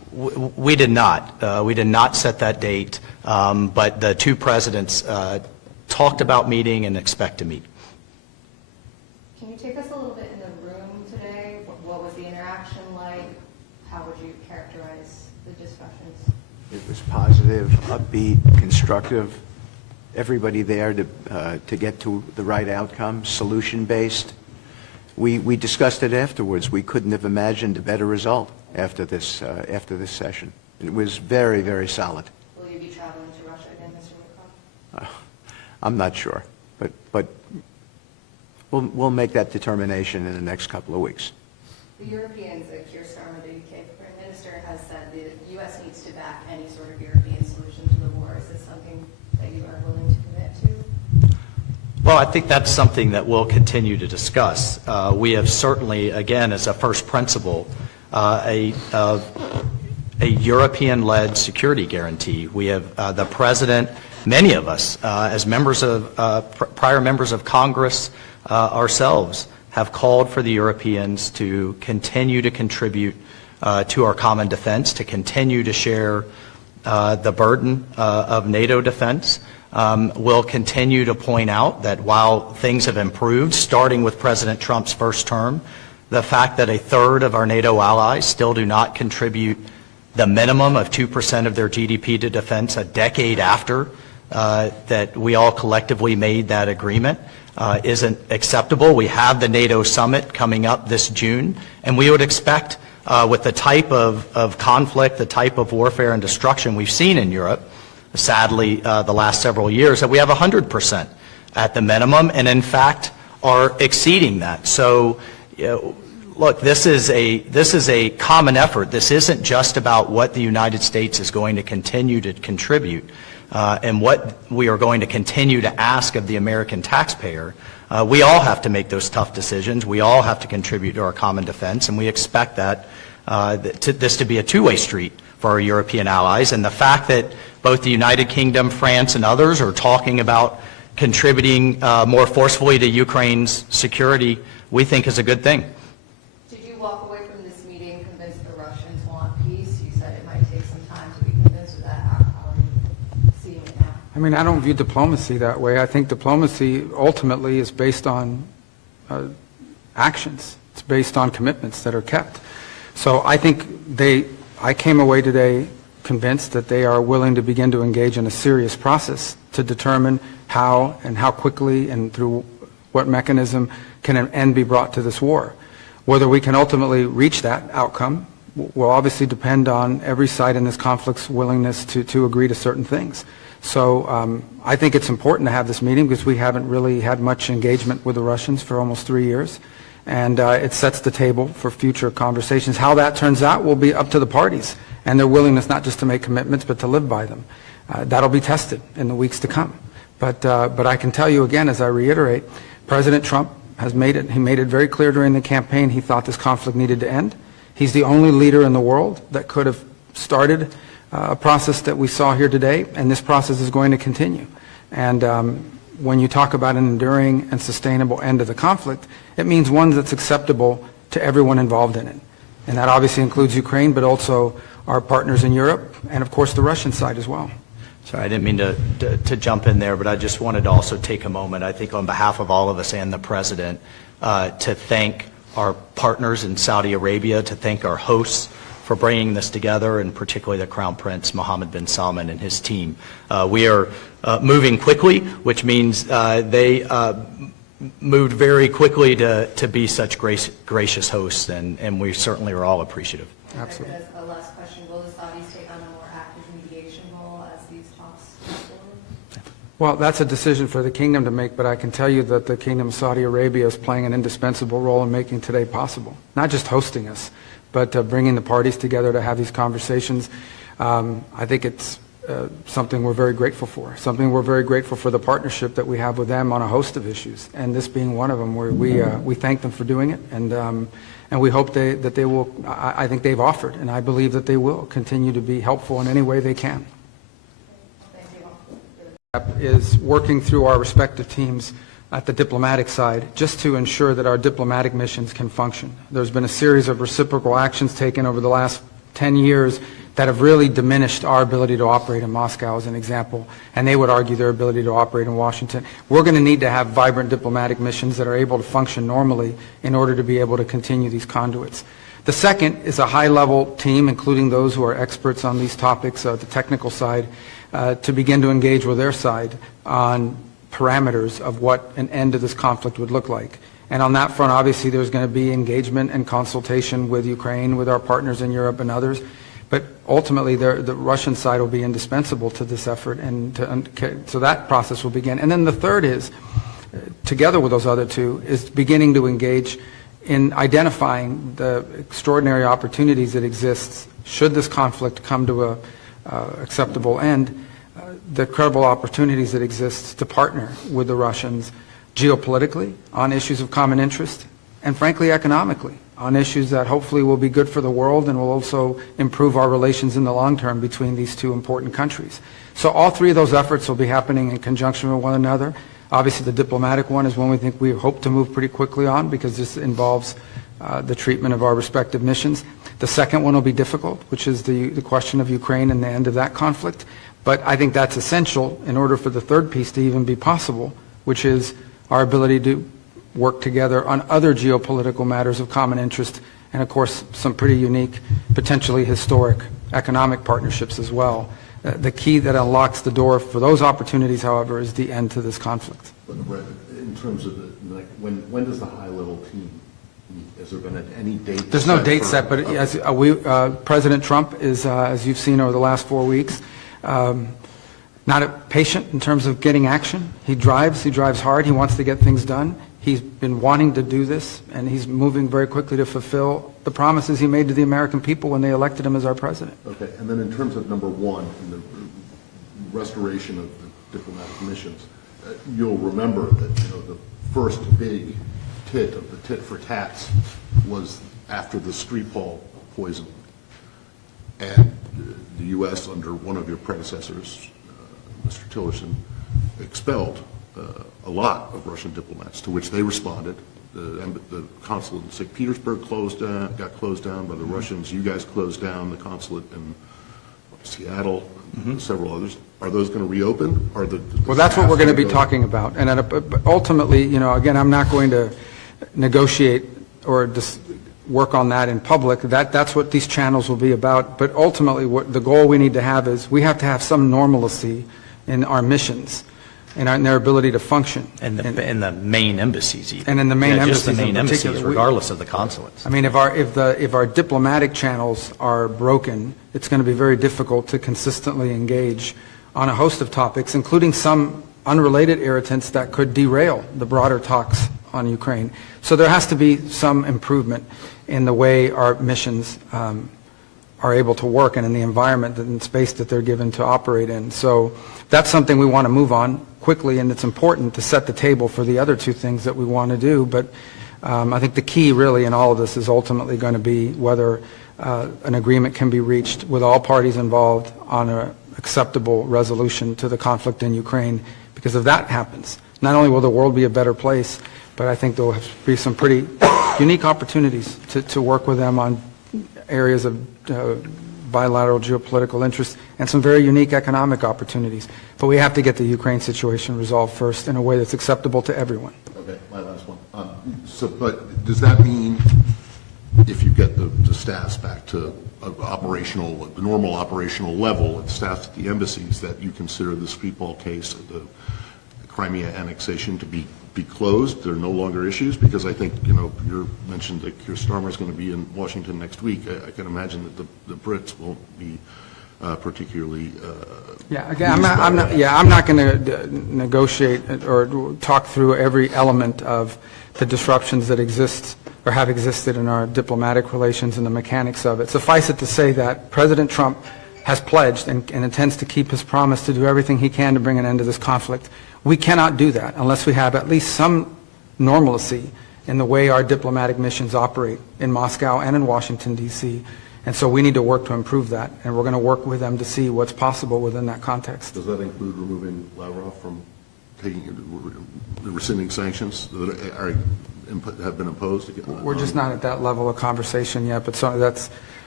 We did not. We did not set that date, but the two presidents talked about meeting and expect to meet. Can you take us a little bit in the room today? What was the interaction like? How would you characterize the discussions? It was positive, upbeat, constructive. Everybody there to get to the right outcome, solution-based. We discussed it afterwards. We couldn't have imagined a better result after this session. It was very, very solid. Will you be traveling to Russia again, Mr. Lavrov? I'm not sure, but we'll make that determination in the next couple of weeks. The Europeans, Keir Starmer, the UK Prime Minister, has said the U.S. needs to back any sort of European solution to the war. Is this something that you are willing to commit to? Well, I think that's something that we'll continue to discuss. We have certainly, again, as a first principle, a European-led security guarantee. We have the President, many of us, as members of, prior members of Congress ourselves, have called for the Europeans to continue to contribute to our common defense, to continue to share the burden of NATO defense. We'll continue to point out that while things have improved, starting with President Trump's first term, the fact that a third of our NATO allies still do not contribute the minimum of 2% of their GDP to defense a decade after that we all collectively made that agreement isn't acceptable. We have the NATO summit coming up this June, and we would expect with the type of conflict, the type of warfare and destruction we've seen in Europe, sadly, the last several years, that we have 100% at the minimum, and in fact are exceeding that. So, look, this is a common effort. This isn't just about what the United States is going to continue to contribute and what we are going to continue to ask of the American taxpayer. We all have to make those tough decisions. We all have to contribute to our common defense, and we expect that this to be a two-way street for our European allies. And the fact that both the United Kingdom, France, and others are talking about contributing more forcefully to Ukraine's security, we think is a good thing. Did you walk away from this meeting convinced the Russians want peace? You said it might take some time to be convinced of that. How are you seeing it now? I mean, I don't view diplomacy that way. I think diplomacy ultimately is based on actions. It's based on commitments that are kept. So I think I came away today convinced that they are willing to begin to engage in a serious process to determine how and how quickly and through what mechanism can an end be brought to this war. Whether we can ultimately reach that outcome will obviously depend on every side in this conflict's willingness to agree to certain things. So I think it's important to have this meeting because we haven't really had much engagement with the Russians for almost 3 years. And it sets the table for future conversations. How that turns out will be up to the parties and their willingness not just to make commitments but to live by them. That'll be tested in the weeks to come. But I can tell you again, as I reiterate, President Trump has made it very clear during the campaign he thought this conflict needed to end. He's the only leader in the world that could have started a process that we saw here today, and this process is going to continue. And when you talk about an enduring and sustainable end of the conflict, it means one that's acceptable to everyone involved in it. And that obviously includes Ukraine, but also our partners in Europe, and of course the Russian side as well. Sorry, I didn't mean to jump in there, but I just wanted to also take a moment, I think on behalf of all of us and the President, to thank our partners in Saudi Arabia, to thank our hosts for bringing this together, and particularly the Crown Prince Mohammed bin Salman and his team. We are moving quickly, which means they moved very quickly to be such gracious hosts, and we certainly are all appreciative. Absolutely. As a last question, will the Saudis take on a more active mediation role as these talks move forward? Well, that's a decision for the kingdom to make, but I can tell you that the Kingdom of Saudi Arabia is playing an indispensable role in making today possible. Not just hosting us, but bringing the parties together to have these conversations. I think it's something we're very grateful for. Something we're very grateful for the partnership that we have with them on a host of issues, and this being one of them, where we thank them for doing it, and we hope that they will. I think they've offered, and I believe that they will continue to be helpful in any way they can. Is working through our respective teams at the diplomatic side just to ensure that our diplomatic missions can function. There's been a series of reciprocal actions taken over the last 10 years that have really diminished our ability to operate in Moscow, as an example, and they would argue their ability to operate in Washington. We're going to need to have vibrant diplomatic missions that are able to function normally in order to be able to continue these conduits. The second is a high-level team, including those who are experts on these topics, the technical side, to begin to engage with their side on parameters of what an end to this conflict would look like. And on that front, obviously, there's going to be engagement and consultation with Ukraine, with our partners in Europe and others. But ultimately, the Russian side will be indispensable to this effort, and so that process will begin. And then the third is, together with those other two, is beginning to engage in identifying the extraordinary opportunities that exist should this conflict come to a acceptable end, the credible opportunities that exist to partner with the Russians geopolitically on issues of common interest, and frankly economically on issues that hopefully will be good for the world and will also improve our relations in the long term between these two important countries. So all three of those efforts will be happening in conjunction with one another. Obviously, the diplomatic one is one we hope to move pretty quickly on, because this involves the treatment of our respective missions. The second one will be difficult, which is the question of Ukraine and the end of that conflict. But I think that's essential in order for the third piece to even be possible, which is our ability to work together on other geopolitical matters of common interest, and of course some pretty unique, potentially historic economic partnerships as well. The key that unlocks the door for those opportunities, however, is the end to this conflict. But Brett, in terms of when does the high-level team meet? Has there been any date? There's no date set, but as President Trump is, as you've seen over the last 4 weeks, not patient in terms of getting action. He drives hard, he wants to get things done. He's been wanting to do this, and he's moving very quickly to fulfill the promises he made to the American people when they elected him as our president. Okay, and then in terms of number one, in the restoration of the diplomatic missions, you'll remember that the first big tit of the tit for tats was after the Skripal poisoning, and the U.S. under one of your predecessors, Mr. Tillerson, expelled a lot of Russian diplomats, to which they responded. The consulate in St. Petersburg got closed down by the Russians. You guys closed down the consulate in Seattle, several others. Are those going to reopen? Well, that's what we're going to be talking about. And ultimately, again, I'm not going to negotiate or just work on that in public. That's what these channels will be about. But ultimately, what the goal we need to have is we have to have some normalcy in our missions and in their ability to function. In the main embassies even. And in the main embassies just the main in particular. embassies, regardless of the consulates. I mean, if our diplomatic channels are broken, it's going to be very difficult to consistently engage on a host of topics, including some unrelated irritants that could derail the broader talks on Ukraine. So there has to be some improvement in the way our missions are able to work and in the environment and space that they're given to operate in. So that's something we want to move on quickly, and it's important to set the table for the other two things that we want to do. But I think the key really in all of this is ultimately going to be whether an agreement can be reached with all parties involved on an acceptable resolution to the conflict in Ukraine. Because if that happens, not only will the world be a better place, but I think there will be some pretty unique opportunities to work with them on areas of bilateral geopolitical interest and some very unique economic opportunities. But we have to get the Ukraine situation resolved first in a way that's acceptable to everyone. Okay, my last one. But does that mean if you get the staffs back to the normal operational level, and staffs at the embassies, that you consider the Skripal case, the Crimea annexation, to be closed? There are no longer issues? Because I think, you mentioned that Keir Starmer is going to be in Washington next week. I can imagine that the Brits won't be particularly Yeah, again, I'm not going to negotiate or talk through every element of the disruptions that exist or have existed in our diplomatic relations and the mechanics of it. Suffice it to say that President Trump has pledged and intends to keep his promise to do everything he can to bring an end to this conflict. We cannot do that unless we have at least some normalcy in the way our diplomatic missions operate in Moscow and in Washington, D.C. And so we need to work to improve that, and we're going to work with them to see what's possible within that context. Does that include removing Lavrov from rescinding sanctions that have been imposed? We're just not at that level of conversation yet, but that's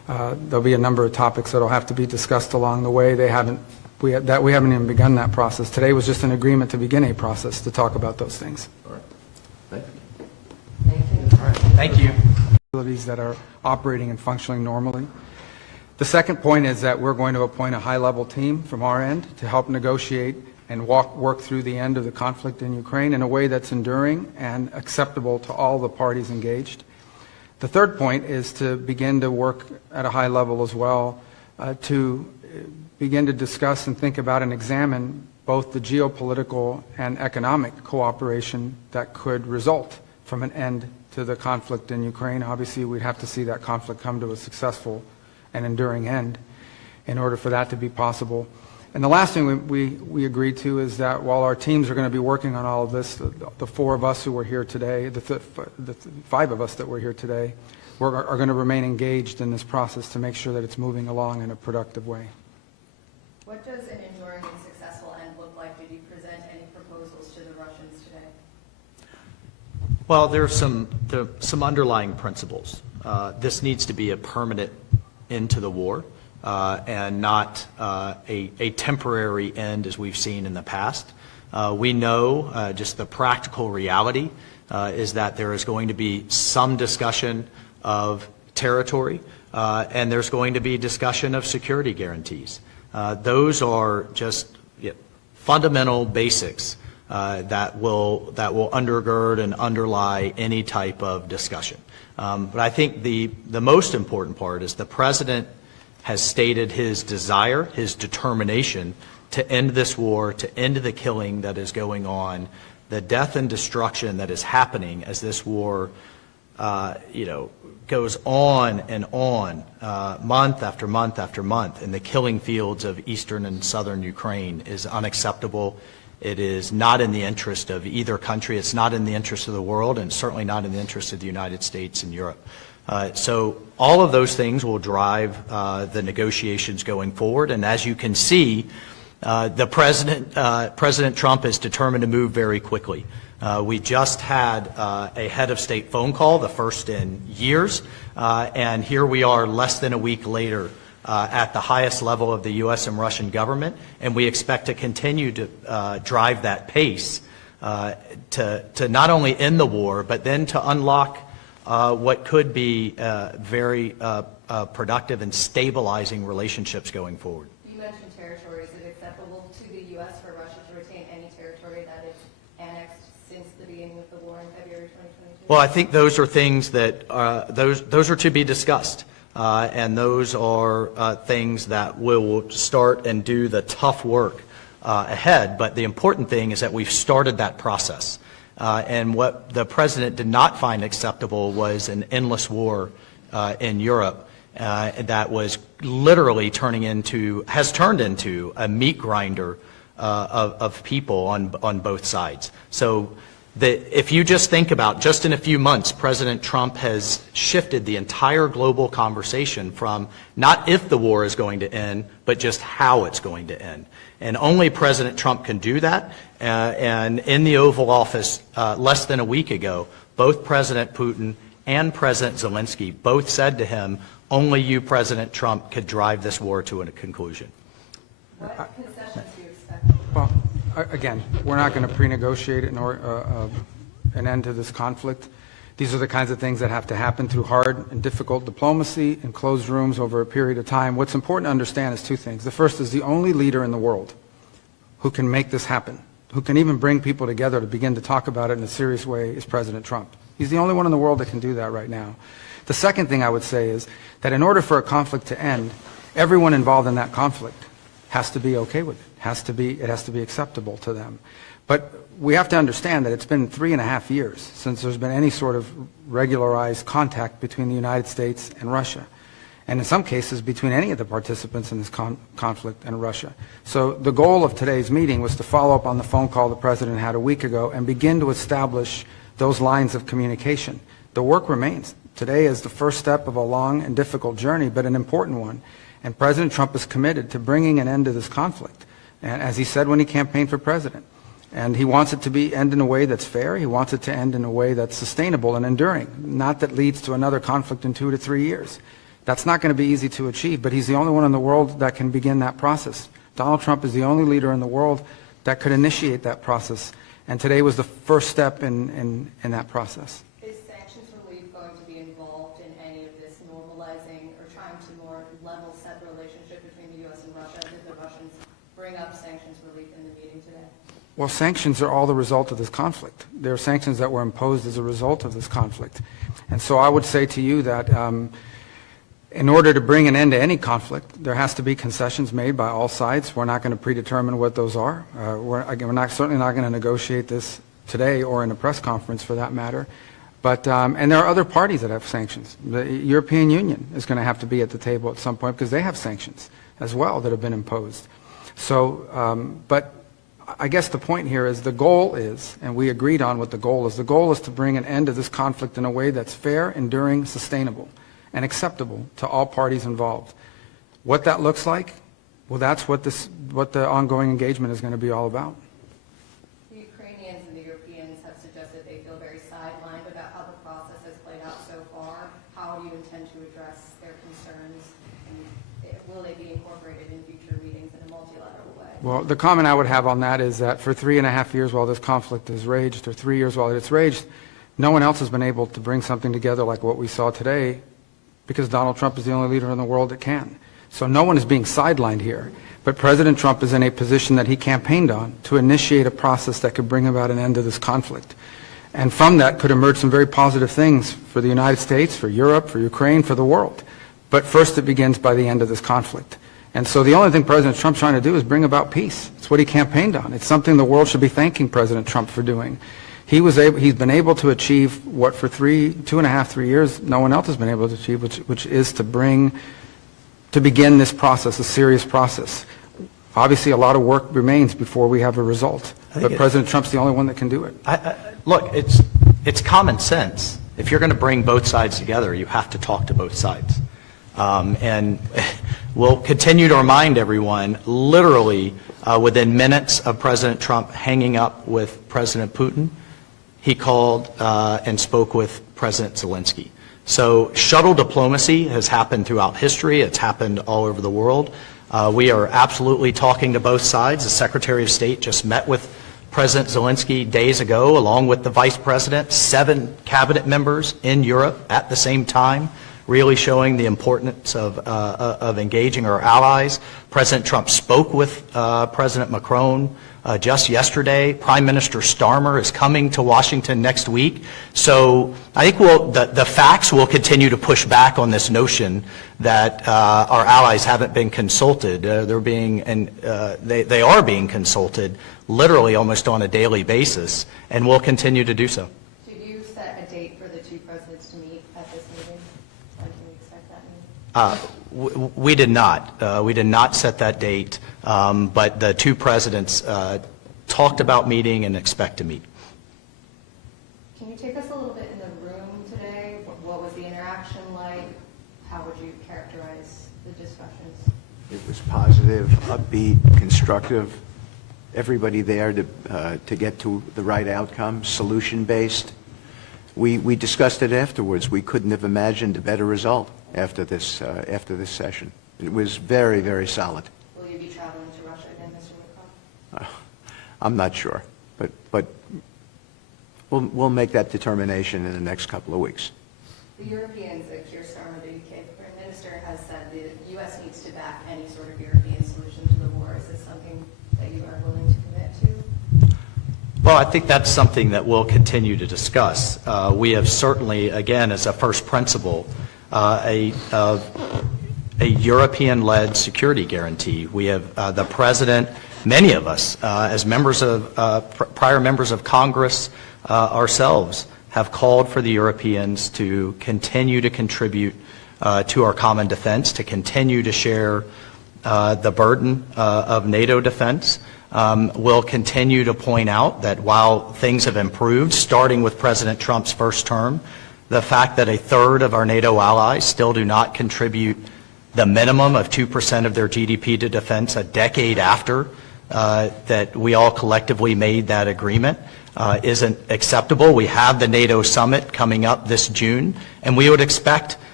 There'll be a number of topics that will have to be discussed along the way. We haven't even begun that process. Today was just an agreement to begin a process to talk about those things. All right. Thank you. Thank you. Facilities that are operating and functioning normally. The second point is that we're going to appoint a high-level team from our end to help negotiate and work through the end of the conflict in Ukraine in a way that's enduring and acceptable to all the parties engaged. The third point is to begin to work at a high level as well to begin to discuss and think about and examine both the geopolitical and economic cooperation that could result from an end to the conflict in Ukraine. Obviously, we'd have to see that conflict come to a successful and enduring end in order for that to be possible. And the last thing we agreed to is that while our teams are going to be working on all of this, the four of us who were here today, the five of us that were here today, are going to remain engaged in this process to make sure that it's moving along in a productive way. What does an enduring and successful end look like? Did you present any proposals to the Russians today? Well, there are some underlying principles. This needs to be a permanent end to the war and not a temporary end as we've seen in the past. We know just the practical reality is that there is going to be some discussion of territory and there's going to be discussion of security guarantees. Those are just fundamental basics that will undergird and underlie any type of discussion. But I think the most important part is the President has stated his desire, his determination to end this war, to end the killing that is going on, the death and destruction that is happening as this war, goes on and on, month after month after month, in the killing fields of eastern and southern Ukraine is unacceptable. It is not in the interest of either country. It's not in the interest of the world, and certainly not in the interest of the United States and Europe. So all of those things will drive the negotiations going forward. And as you can see, President Trump is determined to move very quickly. We just had a head of state phone call, the first in years, and here we are less than a week later at the highest level of the U.S. and Russian government, and we expect to continue to drive that pace to not only end the war, but then to unlock what could be very productive and stabilizing relationships going forward. You mentioned territory. Is it acceptable to the U.S. for Russia to retain any territory that it's annexed since the beginning of the war in February 2022? Well, I think those are things that those are to be discussed. And those are things that will start and do the tough work ahead. But the important thing is that we've started that process. And what the President did not find acceptable was an endless war in Europe that was literally has turned into a meat grinder of people on both sides. So if you just think about, just in a few months, President Trump has shifted the entire global conversation from not if the war is going to end, but just how it's going to end. And only President Trump can do that. And in the Oval Office less than a week ago, both President Putin and President Zelensky both said to him, only you, President Trump, could drive this war to a conclusion. What concessions do you expect? Well, again, we're not going to pre-negotiate an end to this conflict. These are the kinds of things that have to happen through hard and difficult diplomacy in closed rooms over a period of time. What's important to understand is two things. The first is the only leader in the world who can make this happen, who can even bring people together to begin to talk about it in a serious way, is President Trump. He's the only one in the world that can do that right now. The second thing I would say is that in order for a conflict to end, everyone involved in that conflict has to be okay with it. It has to be acceptable to them. But we have to understand that it's been 3.5 years since there's been any sort of regularized contact between the United States and Russia, and in some cases between any of the participants in this conflict and Russia. So the goal of today's meeting was to follow up on the phone call the President had a week ago and begin to establish those lines of communication. The work remains. Today is the first step of a long and difficult journey, but an important one. And President Trump is committed to bringing an end to this conflict, and as he said when he campaigned for president. And he wants it to end in a way that's fair. He wants it to end in a way that's sustainable and enduring, not that leads to another conflict in 2 to 3 years. That's not going to be easy to achieve, but he's the only one in the world that can begin that process. Donald Trump is the only leader in the world that could initiate that process, and today was the first step in that process. Is sanctions relief going to be involved in any of this normalizing or trying to more level set the relationship between the U.S. and Russia? Did the Russians bring up sanctions relief in the meeting today? Well, sanctions are all the result of this conflict. There are sanctions that were imposed as a result of this conflict. And so I would say to you that in order to bring an end to any conflict, there has to be concessions made by all sides. We're not going to predetermine what those are. We're certainly not going to negotiate this today or in a press conference for that matter. But, and there are other parties that have sanctions. The European Union is going to have to be at the table at some point because they have sanctions as well that have been imposed. So, but I guess the point here is the goal is, and we agreed on what the goal is to bring an end to this conflict in a way that's fair, enduring, sustainable, and acceptable to all parties involved. What that looks like, well, that's what the ongoing engagement is going to be all about. The Ukrainians and the Europeans have suggested they feel very sidelined about how the process has played out so far. How do you intend to address their concerns, and will they be incorporated in future meetings in a multilateral way? Well, the comment I would have on that is that for 3.5 years while this conflict has raged, or 3 years while it's raged, no one else has been able to bring something together like what we saw today, because Donald Trump is the only leader in the world that can. So no one is being sidelined here. But President Trump is in a position that he campaigned on to initiate a process that could bring about an end to this conflict. And from that could emerge some very positive things for the United States, for Europe, for Ukraine, for the world. But first it begins by the end of this conflict. And so the only thing President Trump's trying to do is bring about peace. It's what he campaigned on. It's something the world should be thanking President Trump for doing. He's been able to achieve what for 2.5, 3 years no one else has been able to achieve, which is to begin this process, a serious process. Obviously, a lot of work remains before we have a result, but President Trump's the only one that can do it. Look, it's common sense. If you're going to bring both sides together, you have to talk to both sides. And we'll continue to remind everyone, literally within minutes of President Trump hanging up with President Putin, he called and spoke with President Zelensky. So shuttle diplomacy has happened throughout history. It's happened all over the world. We are absolutely talking to both sides. The Secretary of State just met with President Zelensky days ago, along with the Vice President, 7 cabinet members in Europe at the same time, really showing the importance of engaging our allies. President Trump spoke with President Macron just yesterday. Prime Minister Starmer is coming to Washington next week. So I think the facts will continue to push back on this notion that our allies haven't been consulted. They are being consulted literally almost on a daily basis, and will continue to do so. Did you set a date for the two presidents to meet at this meeting? When can we expect that meeting? We did not. We did not set that date, but the two presidents talked about meeting and expect to meet. Can you take us a little bit in the room today? What was the interaction like? How would you characterize the discussions? It was positive, upbeat, constructive. Everybody there to get to the right outcome, solution-based. We discussed it afterwards. We couldn't have imagined a better result after this session. It was very, very solid. Will you be traveling to Russia again, Mr. Witkoff? I'm not sure, but we'll make that determination in the next couple of weeks. The Europeans, Keir Starmer, the UK Prime Minister, has said the U.S. needs to back any sort of European solution to the war. Is this something that you are willing to commit to? Well, I think that's something that we'll continue to discuss. We have certainly, again, as a first principle, a European-led security guarantee. We have the President, many of us, as members of prior members of Congress ourselves, have called for the Europeans to continue to contribute to our common defense, to continue to share the burden of NATO defense. We'll continue to point out that while things have improved, starting with President Trump's first term, the fact that 1/3 of our NATO allies still do not contribute the minimum of 2% of their GDP to defense a decade after that we all collectively made that agreement isn't acceptable. We have the NATO summit coming up this June, and we would expect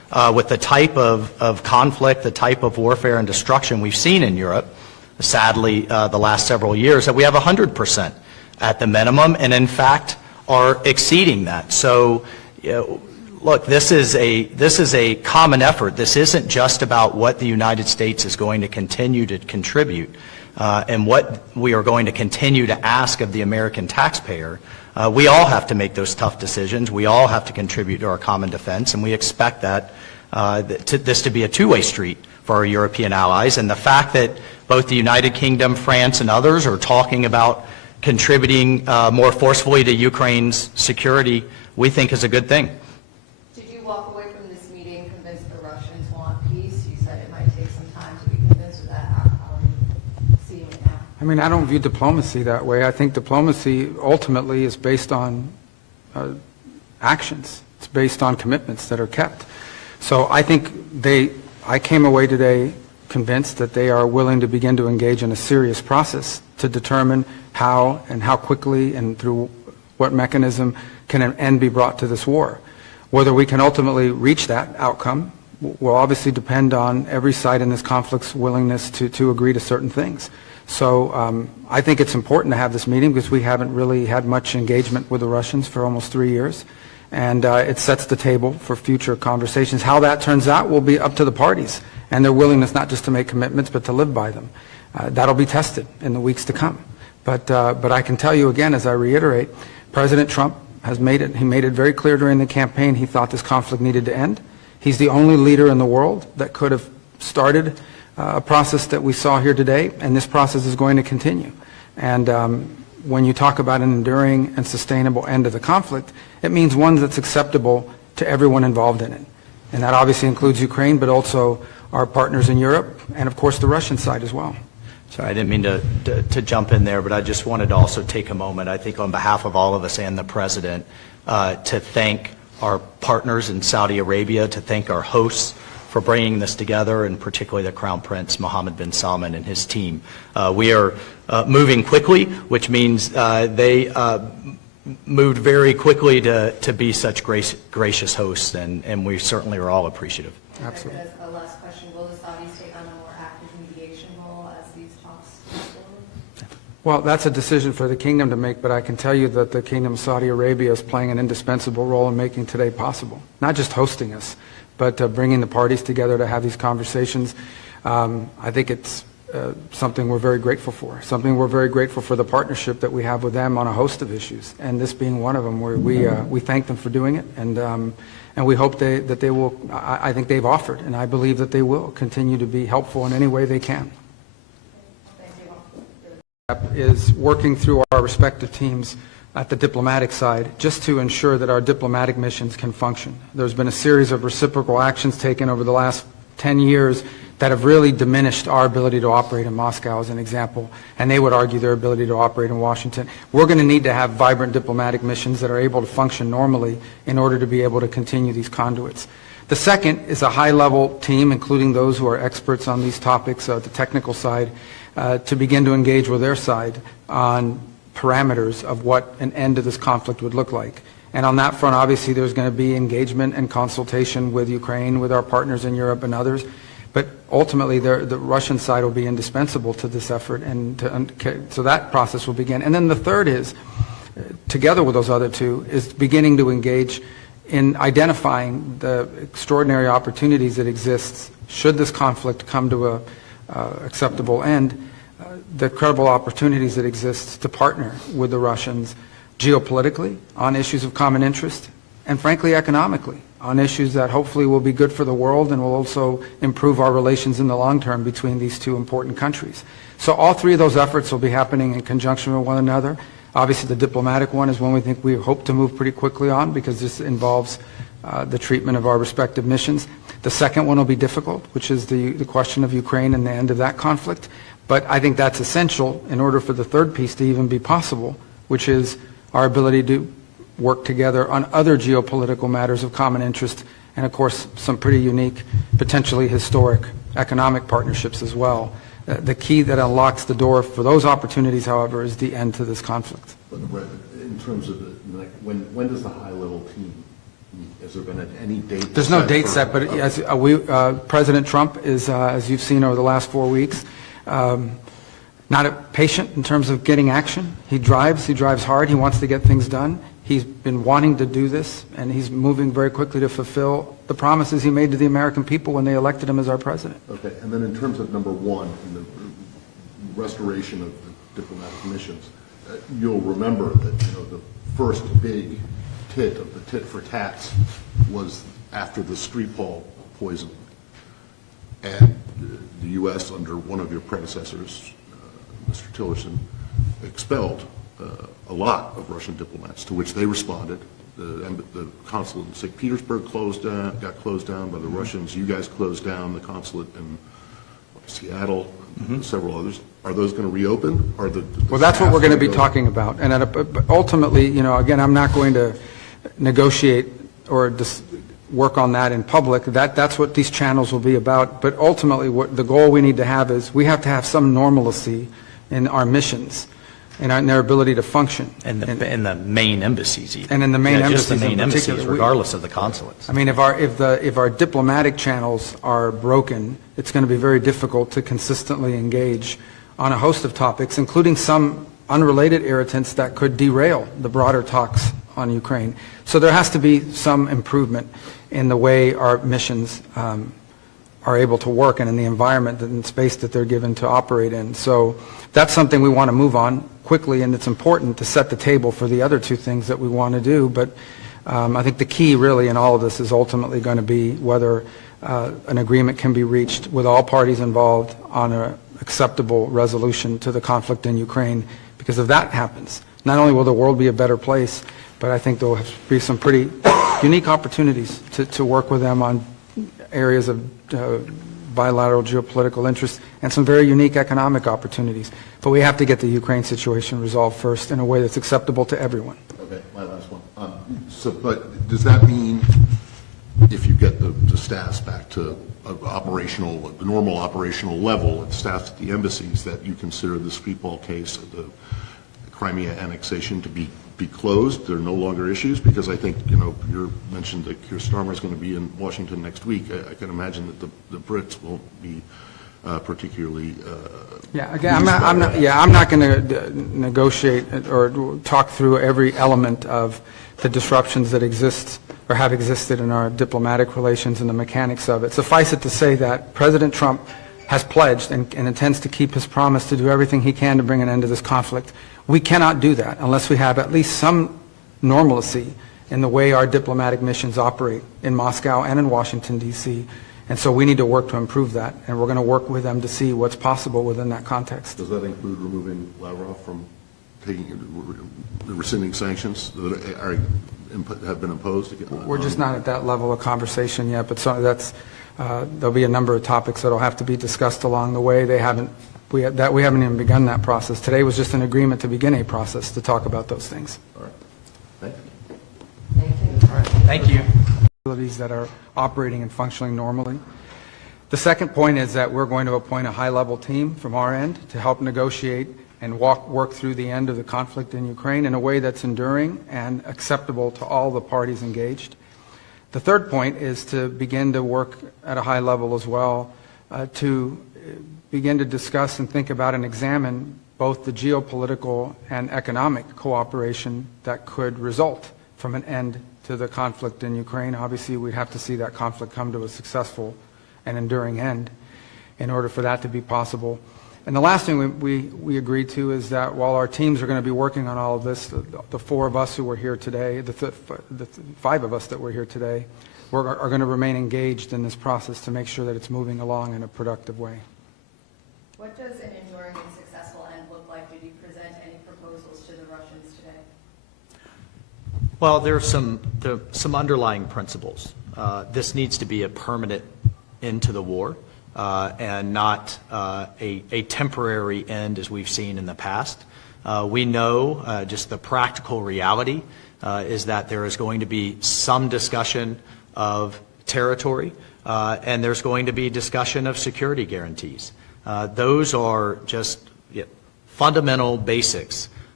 with the type of conflict, the type of warfare and destruction we've seen in Europe, sadly, the last several years, that we have 100% at the minimum, and in fact are exceeding that. So, look, this is a common effort. This isn't just about what the United States is going to continue to contribute and what we are going to continue to ask of the American taxpayer. We all have to make those tough decisions. We all have to contribute to our common defense, and we expect that this to be a two-way street for our European allies. And the fact that both the United Kingdom, France, and others are talking about contributing more forcefully to Ukraine's security, we think is a good thing. Did you walk away from this meeting convinced the Russians want peace? You said it might take some time to be convinced of that. How are you seeing it now? I mean, I don't view diplomacy that way. I think diplomacy ultimately is based on actions. It's based on commitments that are kept. So I think I came away today convinced that they are willing to begin to engage in a serious process to determine how and how quickly and through what mechanism can an end be brought to this war. Whether we can ultimately reach that outcome will obviously depend on every side in this conflict's willingness to agree to certain things. So I think it's important to have this meeting because we haven't really had much engagement with the Russians for almost 3 years. And it sets the table for future conversations. How that turns out will be up to the parties and their willingness not just to make commitments but to live by them. That'll be tested in the weeks to come. But I can tell you again, as I reiterate, President Trump has made it very clear during the campaign he thought this conflict needed to end. He's the only leader in the world that could have started a process that we saw here today, and this process is going to continue. And when you talk about an enduring and sustainable end to the conflict, it means one that's acceptable to everyone involved in it. And that obviously includes Ukraine, but also our partners in Europe, and of course the Russian side as well. Sorry, I didn't mean to jump in there, but I just wanted to also take a moment, I think on behalf of all of us and the President, to thank our partners in Saudi Arabia, to thank our hosts for bringing this together, and particularly the Crown Prince Mohammed bin Salman and his team. We are moving quickly, which means they moved very quickly to be such gracious hosts, and we certainly are all appreciative. Absolutely. As a last question, will the Saudis take on a more active mediation role as these talks move forward? Well, that's a decision for the kingdom to make, but I can tell you that the Kingdom of Saudi Arabia is playing an indispensable role in making today possible. Not just hosting us, but bringing the parties together to have these conversations. I think it's something we're very grateful for, something we're very grateful for the partnership that we have with them on a host of issues, and this being one of them where we thank them for doing it, and we hope that they will, I think they've offered, and I believe that they will continue to be helpful in any way they can. Is working through our respective teams at the diplomatic side just to ensure that our diplomatic missions can function. There's been a series of reciprocal actions taken over the last 10 years that have really diminished our ability to operate in Moscow, as an example, and they would argue their ability to operate in Washington. We're going to need to have vibrant diplomatic missions that are able to function normally in order to be able to continue these conduits. The second is a high-level team, including those who are experts on these topics, the technical side, to begin to engage with their side on parameters of what an end to this conflict would look like. And on that front, obviously, there's going to be engagement and consultation with Ukraine, with our partners in Europe and others. But ultimately, the Russian side will be indispensable to this effort, and so that process will begin. And then the third is, together with those other two, is beginning to engage in identifying the extraordinary opportunities that exist should this conflict come to a acceptable end, the credible opportunities that exist to partner with the Russians geopolitically on issues of common interest, and frankly economically on issues that hopefully will be good for the world and will also improve our relations in the long term between these two important countries. So all three of those efforts will be happening in conjunction with one another. Obviously the diplomatic one is one we think we hope to move pretty quickly on because this involves the treatment of our respective missions. The second one will be difficult, which is the question of Ukraine and the end of that conflict. But I think that's essential in order for the third piece to even be possible, which is our ability to work together on other geopolitical matters of common interest, and of course some pretty unique, potentially historic economic partnerships as well. The key that unlocks the door for those opportunities, however, is the end to this conflict. But in terms of when does the high-level team Has there been any date? There's no date for- set, but as President Trump is, as you've seen over the last 4 weeks, not patient in terms of getting action. He drives hard, he wants to get things done. He's been wanting to do this, and he's moving very quickly to fulfill the promises he made to the American people when they elected him as our president. Okay, and then in terms of number one, in the restoration of the diplomatic missions, you'll remember that, the first big tit of the tit for tats was after the Skripal poisoning. And the U.S., under one of your predecessors, Mr. Tillerson, expelled a lot of Russian diplomats, to which they responded. The consulate in St. Petersburg got closed down by the Russians. You guys closed down the consulate in Seattle, and several others. Are those going to reopen? Well, that's what we're going to be talking about. And ultimately, again, I'm not going to negotiate or work on that in public. That's what these channels will be about. But ultimately, what the goal we need to have is we have to have some normalcy in our missions and in their ability to function. And the main embassies even. And in the main just the embassies in main embassies, particular. regardless of the consulates. I mean, if our diplomatic channels are broken, it's going to be very difficult to consistently engage on a host of topics, including some unrelated irritants that could derail the broader talks on Ukraine. So there has to be some improvement in the way our missions are able to work and in the environment and space that they're given to operate in. So that's something we want to move on quickly, and it's important to set the table for the other two things that we want to do. But I think the key really in all of this is ultimately going to be whether an agreement can be reached with all parties involved on an acceptable resolution to the conflict in Ukraine, because if that happens, not only will the world be a better place, but I think there will be some pretty unique opportunities to work with them on areas of bilateral geopolitical interest and some very unique economic opportunities. But we have to get the Ukraine situation resolved first in a way that's acceptable to everyone. Okay, my last one. But does that mean if you get the staffs back to the normal operational level and staffs at the embassies, that you consider the Skripal case of the Crimea annexation to be closed? There are no longer issues? Because I think, you mentioned that Keir Starmer is going to be in Washington next week. I can imagine that the Brits won't be particularly. Yeah, again, I'm not going to negotiate or talk through every element of the disruptions that exist or have existed in our diplomatic relations and the mechanics of it. Suffice it to say that President Trump has pledged and intends to keep his promise to do everything he can to bring an end to this conflict. We cannot do that unless we have at least some normalcy in the way our diplomatic missions operate in Moscow and in Washington, D.C. And so we need to work to improve that, and we're going to work with them to see what's possible within that context. Does that include removing Lavrov from rescinding sanctions that have been imposed? We're just not at that level of conversation yet, but there'll be a number of topics that will have to be discussed along the way. We haven't even begun that process. Today was just an agreement to begin a process to talk about those things. All right. Thank you. Thank you. All right. Thank you. That are operating and functioning normally. The second point is that we're going to appoint a high-level team from our end to help negotiate and work through the end of the conflict in Ukraine in a way that's enduring and acceptable to all the parties engaged. The third point is to begin to work at a high level as well to begin to discuss and think about and examine both the geopolitical and economic cooperation that could result from an end to the conflict in Ukraine. Obviously, we'd have to see that conflict come to a successful and enduring end in order for that to be possible. And the last thing we agreed to is that while our teams are going to be working on all of this, the four of us who were here today, the five of us that were here today, are going to remain engaged in this process to make sure that it's moving along in a productive way. What does an enduring and successful end look like? Did you present any proposals to the Russians today? Well, there are some underlying principles. This needs to be a permanent end to the war and not a temporary end as we've seen in the past. We know just the practical reality is that there is going to be some discussion of territory and there's going to be discussion of security guarantees. Those are just fundamental basics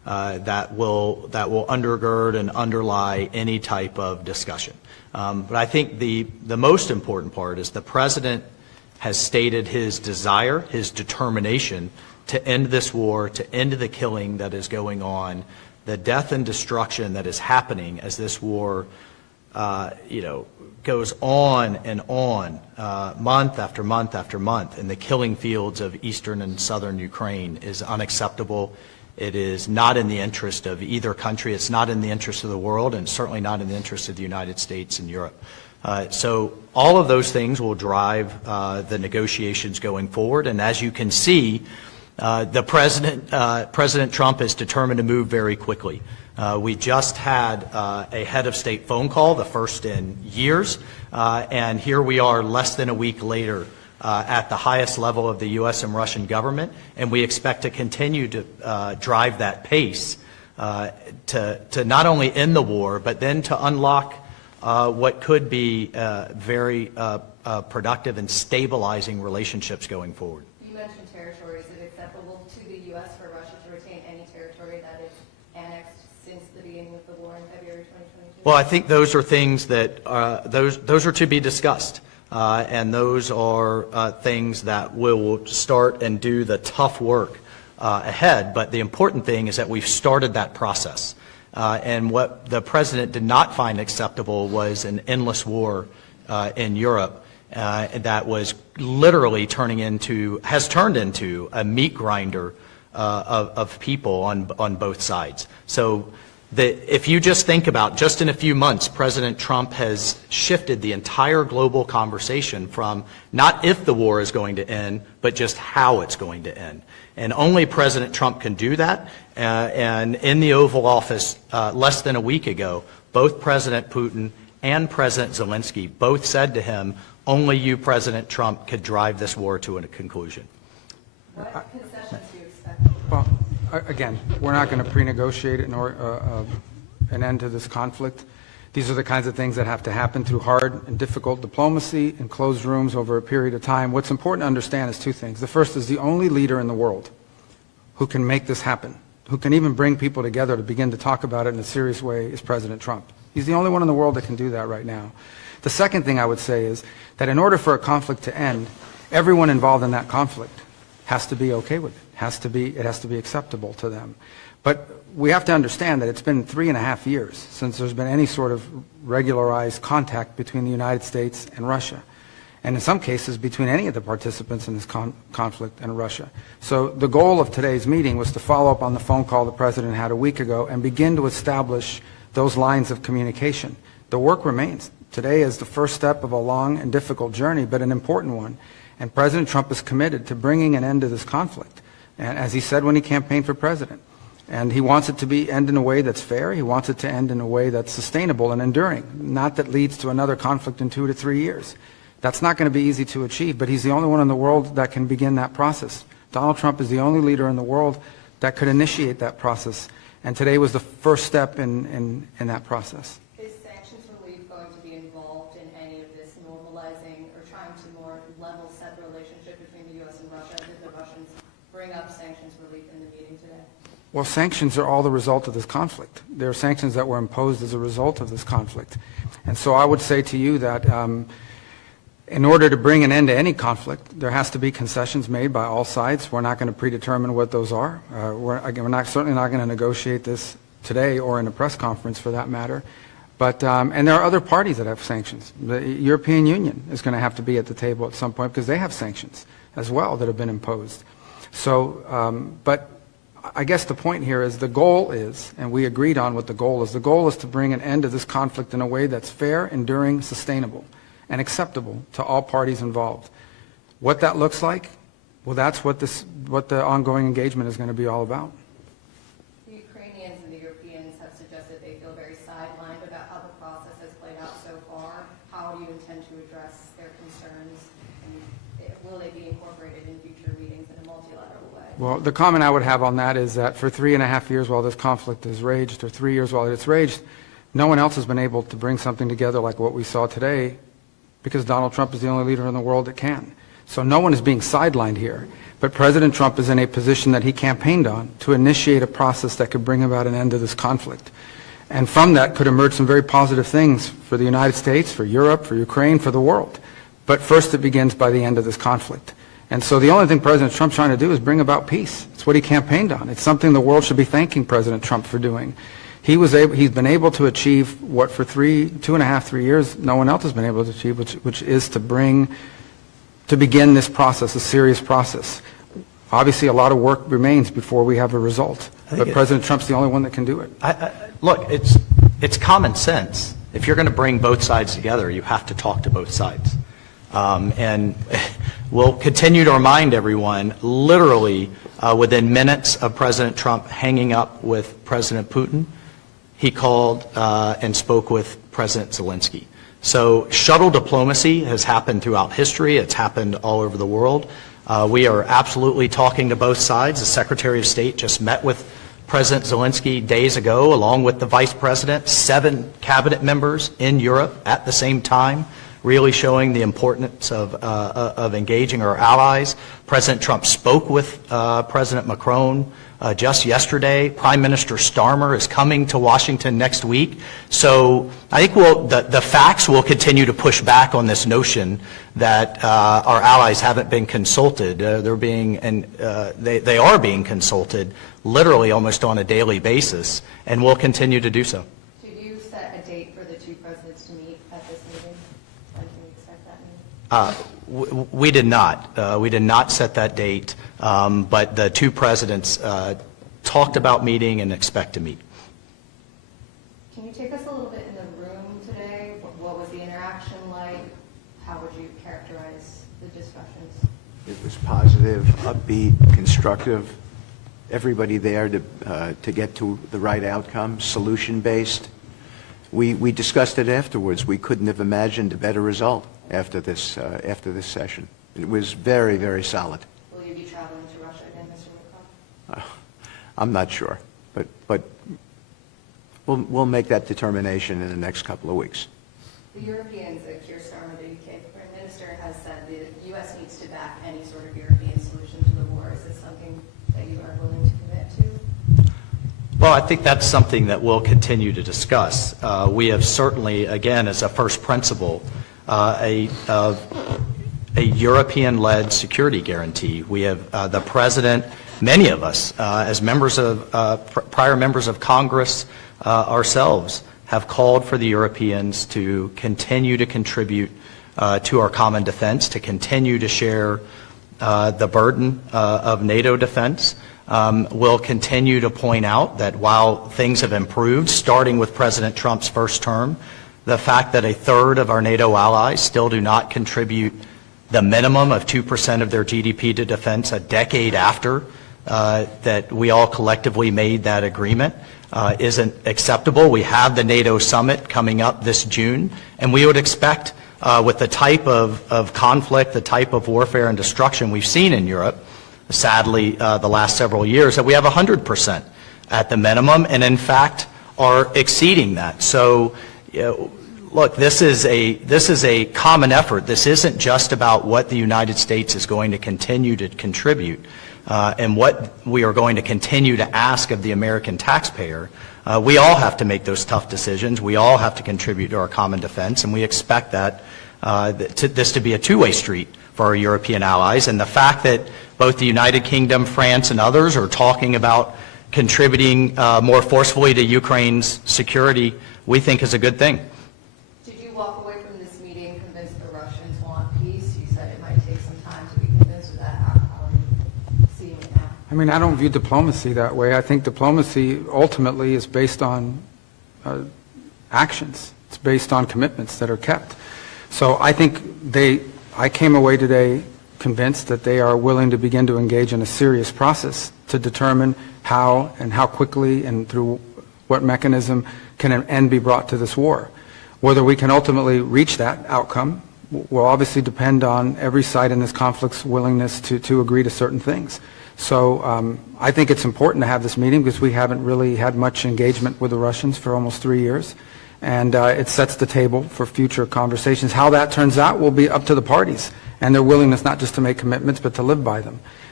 that will undergird and underlie any type of discussion. But I think the most important part is the President has stated his desire, his determination to end this war, to end the killing that is going on, the death and destruction that is happening as this war, goes on and on, month after month after month, in the killing fields of eastern and southern Ukraine is unacceptable. It is not in the interest of either country. It's not in the interest of the world, and certainly not in the interest of the United States and Europe. So all of those things will drive the negotiations going forward. And as you can see, President Trump is determined to move very quickly. We just had a head of state phone call, the first in years, and here we are less than a week later at the highest level of the U.S. and Russian government, and we expect to continue to drive that pace to not only end the war, but then to unlock what could be very productive and stabilizing relationships going forward. You mentioned territory. Is it acceptable to the U.S. for Russia to retain any territory that is annexed since the beginning of the war in February 2022? Well, I think those are things that those are to be discussed, and those are things that will start and do the tough work ahead. But the important thing is that we've started that process. And what the President did not find acceptable was an endless war in Europe that was literally has turned into a meat grinder of people on both sides. So if you just think about, just in a few months, President Trump has shifted the entire global conversation from not if the war is going to end, but just how it's going to end. And only President Trump can do that. And in the Oval Office less than a week ago, both President Putin and President Zelensky both said to him, only you, President Trump, could drive this war to a conclusion. What concessions do you expect? Well, again, we're not going to pre-negotiate an end to this conflict. These are the kinds of things that have to happen through hard and difficult diplomacy in closed rooms over a period of time. What's important to understand is two things. The first is the only leader in the world who can make this happen, who can even bring people together to begin to talk about it in a serious way, is President Trump. He's the only one in the world that can do that right now. The second thing I would say is that in order for a conflict to end, everyone involved in that conflict has to be okay with it. It has to be acceptable to them. But we have to understand that it's been 3.5 years since there's been any sort of regularized contact between the United States and Russia, and in some cases between any of the participants in this conflict and Russia. So the goal of today's meeting was to follow up on the phone call the President had a week ago and begin to establish those lines of communication. The work remains. Today is the first step of a long and difficult journey, but an important one. And President Trump is committed to bringing an end to this conflict, and as he said when he campaigned for president. And he wants it to end in a way that's fair. He wants it to end in a way that's sustainable and enduring, not that leads to another conflict in 2 to 3 years. That's not going to be easy to achieve, but he's the only one in the world that can begin that process. Donald Trump is the only leader in the world that could initiate that process, and today was the first step in that process. Is sanctions relief going to be involved in any of this normalizing or trying to more level set the relationship between the U.S. and Russia? Did the Russians bring up sanctions relief in the meeting today? Well, sanctions are all the result of this conflict. There are sanctions that were imposed as a result of this conflict. And so I would say to you that in order to bring an end to any conflict, there has to be concessions made by all sides. We're not going to predetermine what those are. We're certainly not going to negotiate this today or in a press conference for that matter. But, and there are other parties that have sanctions. The European Union is going to have to be at the table at some point because they have sanctions as well that have been imposed. So, but I guess the point here is the goal is, and we agreed on what the goal is to bring an end to this conflict in a way that's fair, enduring, sustainable, and acceptable to all parties involved. What that looks like, well, that's what the ongoing engagement is going to be all about. The Ukrainians and the Europeans have suggested they feel very sidelined about how the process has played out so far. How do you intend to address their concerns, and will they be incorporated in future meetings in a multilateral way? Well, the comment I would have on that is that for 3.5 years while this conflict has raged, or 3 years while it's raged, no one else has been able to bring something together like what we saw today, because Donald Trump is the only leader in the world that can. So no one is being sidelined here. But President Trump is in a position that he campaigned on to initiate a process that could bring about an end to this conflict. And from that could emerge some very positive things for the United States, for Europe, for Ukraine, for the world. But first it begins by the end of this conflict. And so the only thing President Trump's trying to do is bring about peace. It's what he campaigned on. It's something the world should be thanking President Trump for doing. He's been able to achieve what for 2.5, 3 years no one else has been able to achieve, which is to begin this process, a serious process. Obviously, a lot of work remains before we have a result. But President Trump's the only one that can do it. Look, it's common sense. If you're going to bring both sides together, you have to talk to both sides. And we'll continue to remind everyone, literally within minutes of President Trump hanging up with President Putin, he called and spoke with President Zelensky. So shuttle diplomacy has happened throughout history. It's happened all over the world. We are absolutely talking to both sides. The Secretary of State just met with President Zelensky days ago, along with the Vice President, 7 cabinet members in Europe at the same time, really showing the importance of engaging our allies. President Trump spoke with President Macron just yesterday. Prime Minister Starmer is coming to Washington next week. So I think the facts will continue to push back on this notion that our allies haven't been consulted. They are being consulted literally almost on a daily basis, and will continue to do so. Did you set a date for the two presidents to meet at this meeting? When can we expect that meeting? We did not. We did not set that date, but the two presidents talked about meeting and expect to meet. Can you take us a little bit in the room today? What was the interaction like? How would you characterize the discussions? It was positive, upbeat, constructive. Everybody there to get to the right outcome, solution-based. We discussed it afterwards. We couldn't have imagined a better result after this session. It was very, very solid. Will you be traveling to Russia again, Mr. Lavrov? I'm not sure, but we'll make that determination in the next couple of weeks. The Europeans, Keir Starmer, the UK Foreign Minister, has said the U.S. needs to back any sort of European solution to the war. Is this something that you are willing to commit to? Well, I think that's something that we'll continue to discuss. We have certainly, again, as a first principle, a European-led security guarantee. We have the President, many of us, as members of prior members of Congress ourselves, have called for the Europeans to continue to contribute to our common defense, to continue to share the burden of NATO defense. We'll continue to point out that while things have improved, starting with President Trump's first term, the fact that a third of our NATO allies still do not contribute the minimum of 2% of their GDP to defense a decade after that we all collectively made that agreement isn't acceptable. We have the NATO summit coming up this June, and we would expect with the type of conflict, the type of warfare and destruction we've seen in Europe, sadly, the last several years, that we have 100% at the minimum, and in fact are exceeding that. So, look, this is a common effort. This isn't just about what the United States is going to continue to contribute and what we are going to continue to ask of the American taxpayer. We all have to make those tough decisions. We all have to contribute to our common defense, and we expect that this to be a two-way street for our European allies. And the fact that both the United Kingdom, France, and others are talking about contributing more forcefully to Ukraine's security, we think is a good thing. Did you walk away from this meeting convinced the Russians want peace? You said it might take some time to be convinced of that. How are you seeing it now? I mean, I don't view diplomacy that way. I think diplomacy ultimately is based on actions. It's based on commitments that are kept. So I think I came away today convinced that they are willing to begin to engage in a serious process to determine how and how quickly and through what mechanism can an end be brought to this war. Whether we can ultimately reach that outcome will obviously depend on every side in this conflict's willingness to agree to certain things. So I think it's important to have this meeting because we haven't really had much engagement with the Russians for almost 3 years. And it sets the table for future conversations. How that turns out will be up to the parties and their willingness not just to make commitments but to live by them.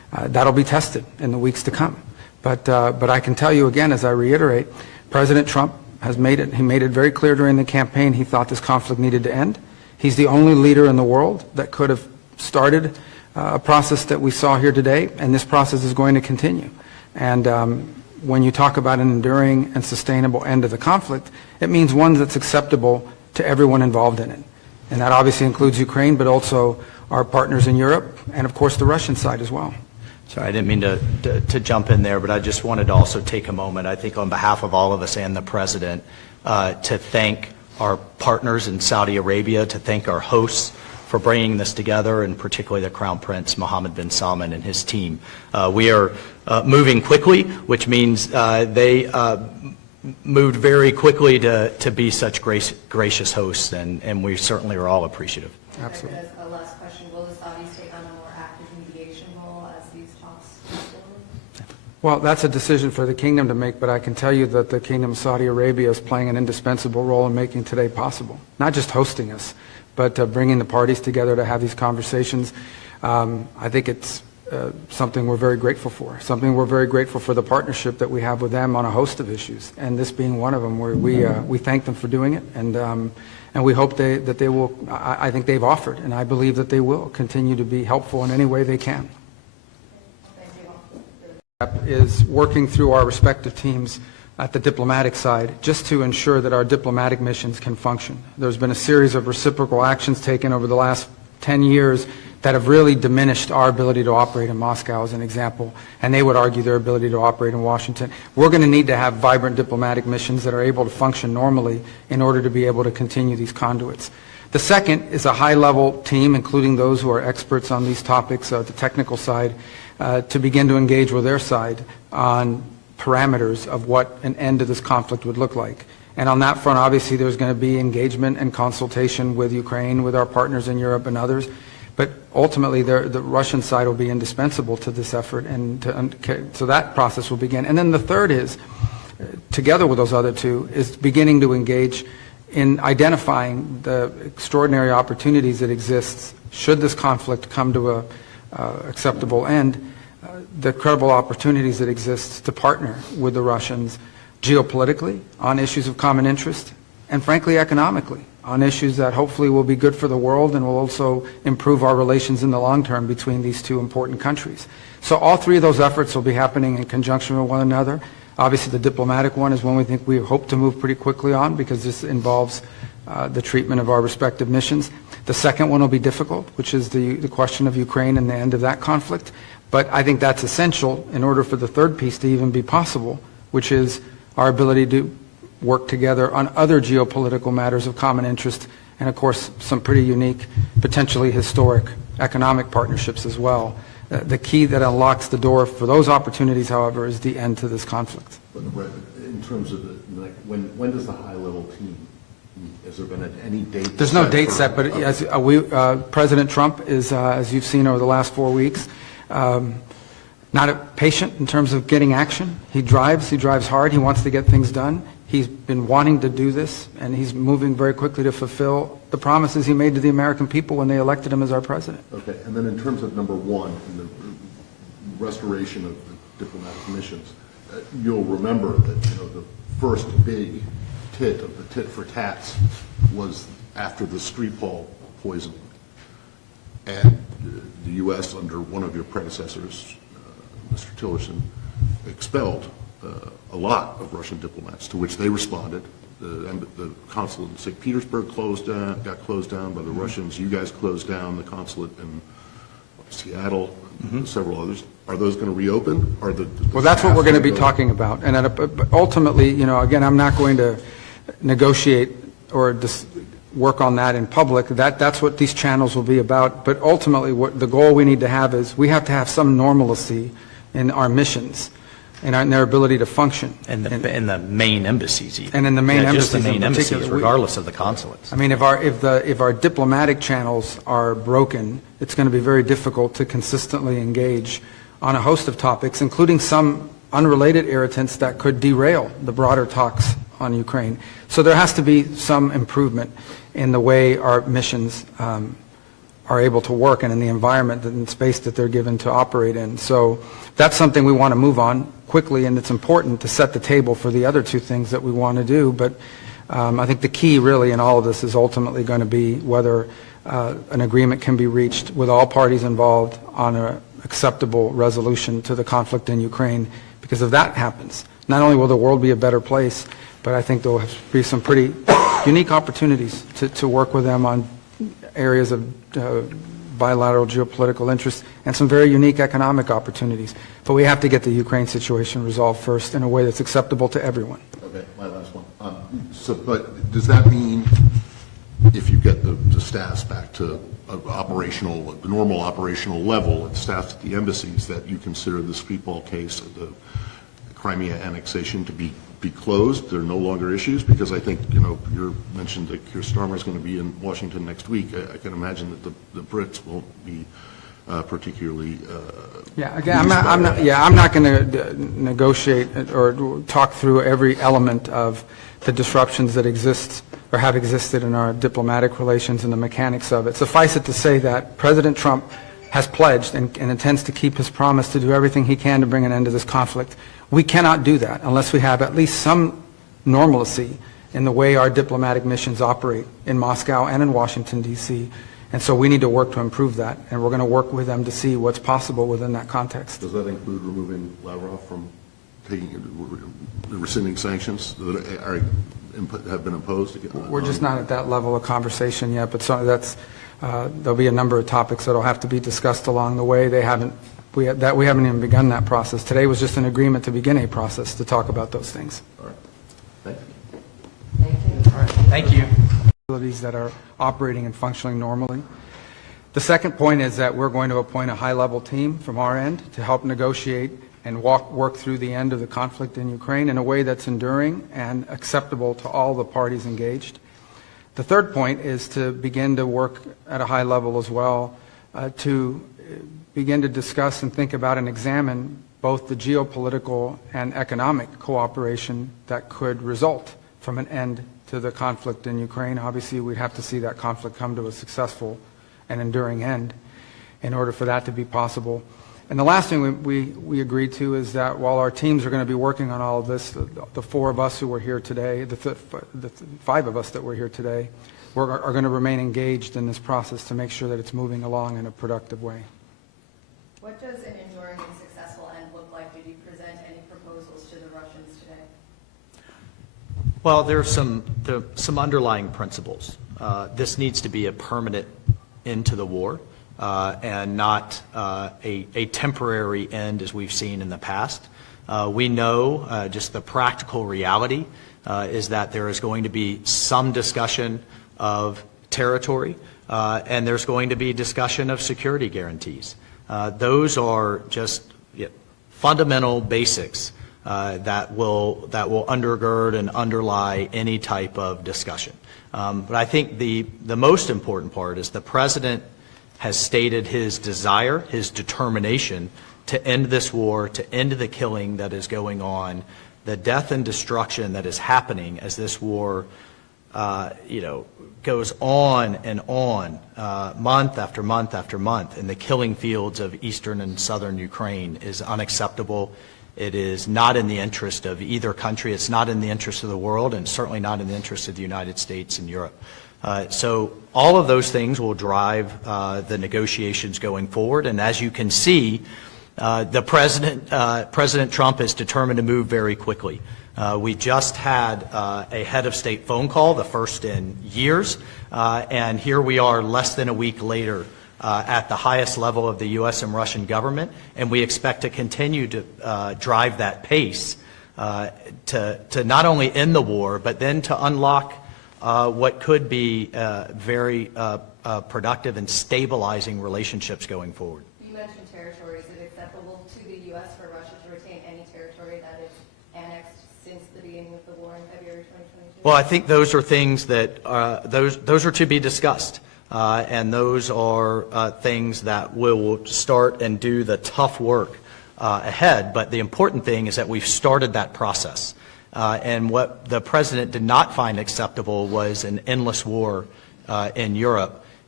That'll be tested in the weeks to come. But I can tell you again, as I reiterate, President Trump has made it very clear during the campaign he thought this conflict needed to end. He's the only leader in the world that could have started a process that we saw here today, and this process is going to continue. And when you talk about an enduring and sustainable end to the conflict, it means one that's acceptable to everyone involved in it. And that obviously includes Ukraine, but also our partners in Europe, and of course the Russian side as well. Sorry, I didn't mean to jump in there, but I just wanted to also take a moment, I think on behalf of all of us and the President, to thank our partners in Saudi Arabia, to thank our hosts for bringing this together, and particularly the Crown Prince Mohammed bin Salman and his team. We are moving quickly, which means they moved very quickly to be such gracious hosts, and we certainly are all appreciative. Absolutely. As a last question, will the Saudis take on a more active mediation role as these talks move forward? Well, that's a decision for the kingdom to make, but I can tell you that the Kingdom of Saudi Arabia is playing an indispensable role in making today possible. Not just hosting us, but bringing the parties together to have these conversations. I think it's something we're very grateful for, something we're very grateful for the partnership that we have with them on a host of issues, and this being one of them, where we thank them for doing it, and we hope that they will, I think they've offered, and I believe that they will continue to be helpful in any way they can. Is working through our respective teams at the diplomatic side just to ensure that our diplomatic missions can function. There's been a series of reciprocal actions taken over the last 10 years that have really diminished our ability to operate in Moscow, as an example, and they would argue their ability to operate in Washington. We're going to need to have vibrant diplomatic missions that are able to function normally in order to be able to continue these conduits. The second is a high-level team, including those who are experts on these topics, the technical side, to begin to engage with their side on parameters of what an end to this conflict would look like. And on that front, obviously, there's going to be engagement and consultation with Ukraine, with our partners in Europe and others. But ultimately, the Russian side will be indispensable to this effort, and so that process will begin. And then the third is, together with those other two, is beginning to engage in identifying the extraordinary opportunities that exist should this conflict come to a acceptable end, the credible opportunities that exist to partner with the Russians geopolitically on issues of common interest, and frankly economically on issues that hopefully will be good for the world and will also improve our relations in the long term between these two important countries. So all three of those efforts will be happening in conjunction with one another. Obviously the diplomatic one is one we hope to move pretty quickly on, because this involves the treatment of our respective missions. The second one will be difficult, which is the question of Ukraine and the end of that conflict. But I think that's essential in order for the third piece to even be possible, which is our ability to work together on other geopolitical matters of common interest, and of course some pretty unique, potentially historic economic partnerships as well. The key that unlocks the door for those opportunities, however, is the end to this conflict. But in terms of when does the high-level team meet? Has there been any date? There's no date set, but as President Trump is, as you've seen over the last 4 weeks, not patient in terms of getting action. He drives hard, he wants to get things done. He's been wanting to do this, and he's moving very quickly to fulfill the promises he made to the American people when they elected him as our president. Okay, and then in terms of number one, in the restoration of the diplomatic missions, you'll remember that the first big tit of the tit for tats was after the Skripal poisoning, and the U.S. under one of your predecessors, Mr. Tillerson, expelled a lot of Russian diplomats, to which they responded. The consulate in St. Petersburg got closed down by the Russians. You guys closed down the consulate in Seattle, and several others. Are those going to reopen? Well, that's what we're going to be talking about. And ultimately, again, I'm not going to negotiate or work on that in public. That's what these channels will be about. But ultimately, what the goal we need to have is we have to have some normalcy in our missions and in their ability to function. And the main embassies even. And in the main embassies just the main in particular. embassies, regardless of the consulates. I mean, if our diplomatic channels are broken, it's going to be very difficult to consistently engage on a host of topics, including some unrelated irritants that could derail the broader talks on Ukraine. So there has to be some improvement in the way our missions are are able to work and in the environment and space that they're given to operate in. So that's something we want to move on quickly, and it's important to set the table for the other two things that we want to do. But I think the key really in all of this is ultimately going to be whether an agreement can be reached with all parties involved on an acceptable resolution to the conflict in Ukraine. Because if that happens, not only will the world be a better place, but I think there will be some pretty unique opportunities to work with them on areas of bilateral geopolitical interest and some very unique economic opportunities. But we have to get the Ukraine situation resolved first in a way that's acceptable to everyone. Okay, my last one. But does that mean if you get the staffs back to the normal operational level and staffs at the embassies, that you consider the Skripal case of the Crimea annexation to be closed? There are no longer issues? Because I think, you mentioned that Keir Starmer is going to be in Washington next week. I can imagine that the Brits won't be particularly. Yeah, again, I'm not going to negotiate or talk through every element of the disruptions that exist or have existed in our diplomatic relations and the mechanics of it. Suffice it to say that President Trump has pledged and intends to keep his promise to do everything he can to bring an end to this conflict. We cannot do that unless we have at least some normalcy in the way our diplomatic missions operate in Moscow and in Washington, D.C. And so we need to work to improve that, and we're going to work with them to see what's possible within that context. Does that include removing Lavrov from rescinding sanctions that have been imposed? We're just not at that level of conversation yet, but there'll be a number of topics that will have to be discussed along the way. We haven't even begun that process. Today was just an agreement to begin a process to talk about those things. All right. Thank you. All right. Thank you. Facilities that are operating and functioning normally. The second point is that we're going to appoint a high-level team from our end to help negotiate and work through the end of the conflict in Ukraine in a way that's enduring and acceptable to all the parties engaged. The third point is to begin to work at a high level as well to begin to discuss and think about and examine both the geopolitical and economic cooperation that could result from an end to the conflict in Ukraine. Obviously, we'd have to see that conflict come to a successful and enduring end in order for that to be possible. And the last thing we agreed to is that while our teams are going to be working on all of this, the four of us who were here today, the five of us that were here today, are going to remain engaged in this process to make sure that it's moving along in a productive way. What does an enduring and successful end look like? Did you present any proposals to the Russians today? Well, there are some underlying principles. This needs to be a permanent end to the war and not a temporary end as we've seen in the past. We know just the practical reality is that there is going to be some discussion of territory and there's going to be discussion of security guarantees. Those are just fundamental basics that will undergird and underlie any type of discussion. But I think the most important part is the President has stated his desire, his determination to end this war, to end the killing that is going on, the death and destruction that is happening as this war goes on and on, month after month after month, in the killing fields of eastern and southern Ukraine is unacceptable. It is not in the interest of either country. It's not in the interest of the world, and certainly not in the interest of the United States and Europe. So all of those things will drive the negotiations going forward. And as you can see, President Trump is determined to move very quickly. We just had a head of state phone call, the first in years, and here we are less than a week later at the highest level of the U.S. and Russian government, and we expect to continue to drive that pace to not only end the war, but then to unlock what could be very productive and stabilizing relationships going forward. You mentioned territory. Is it acceptable to the U.S. for Russia to retain any territory that is annexed since the beginning of the war in February 2022? Well, I think those are things that those are to be discussed. And those are things that will start and do the tough work ahead. But the important thing is that we've started that process. And what the President did not find acceptable was an endless war in Europe.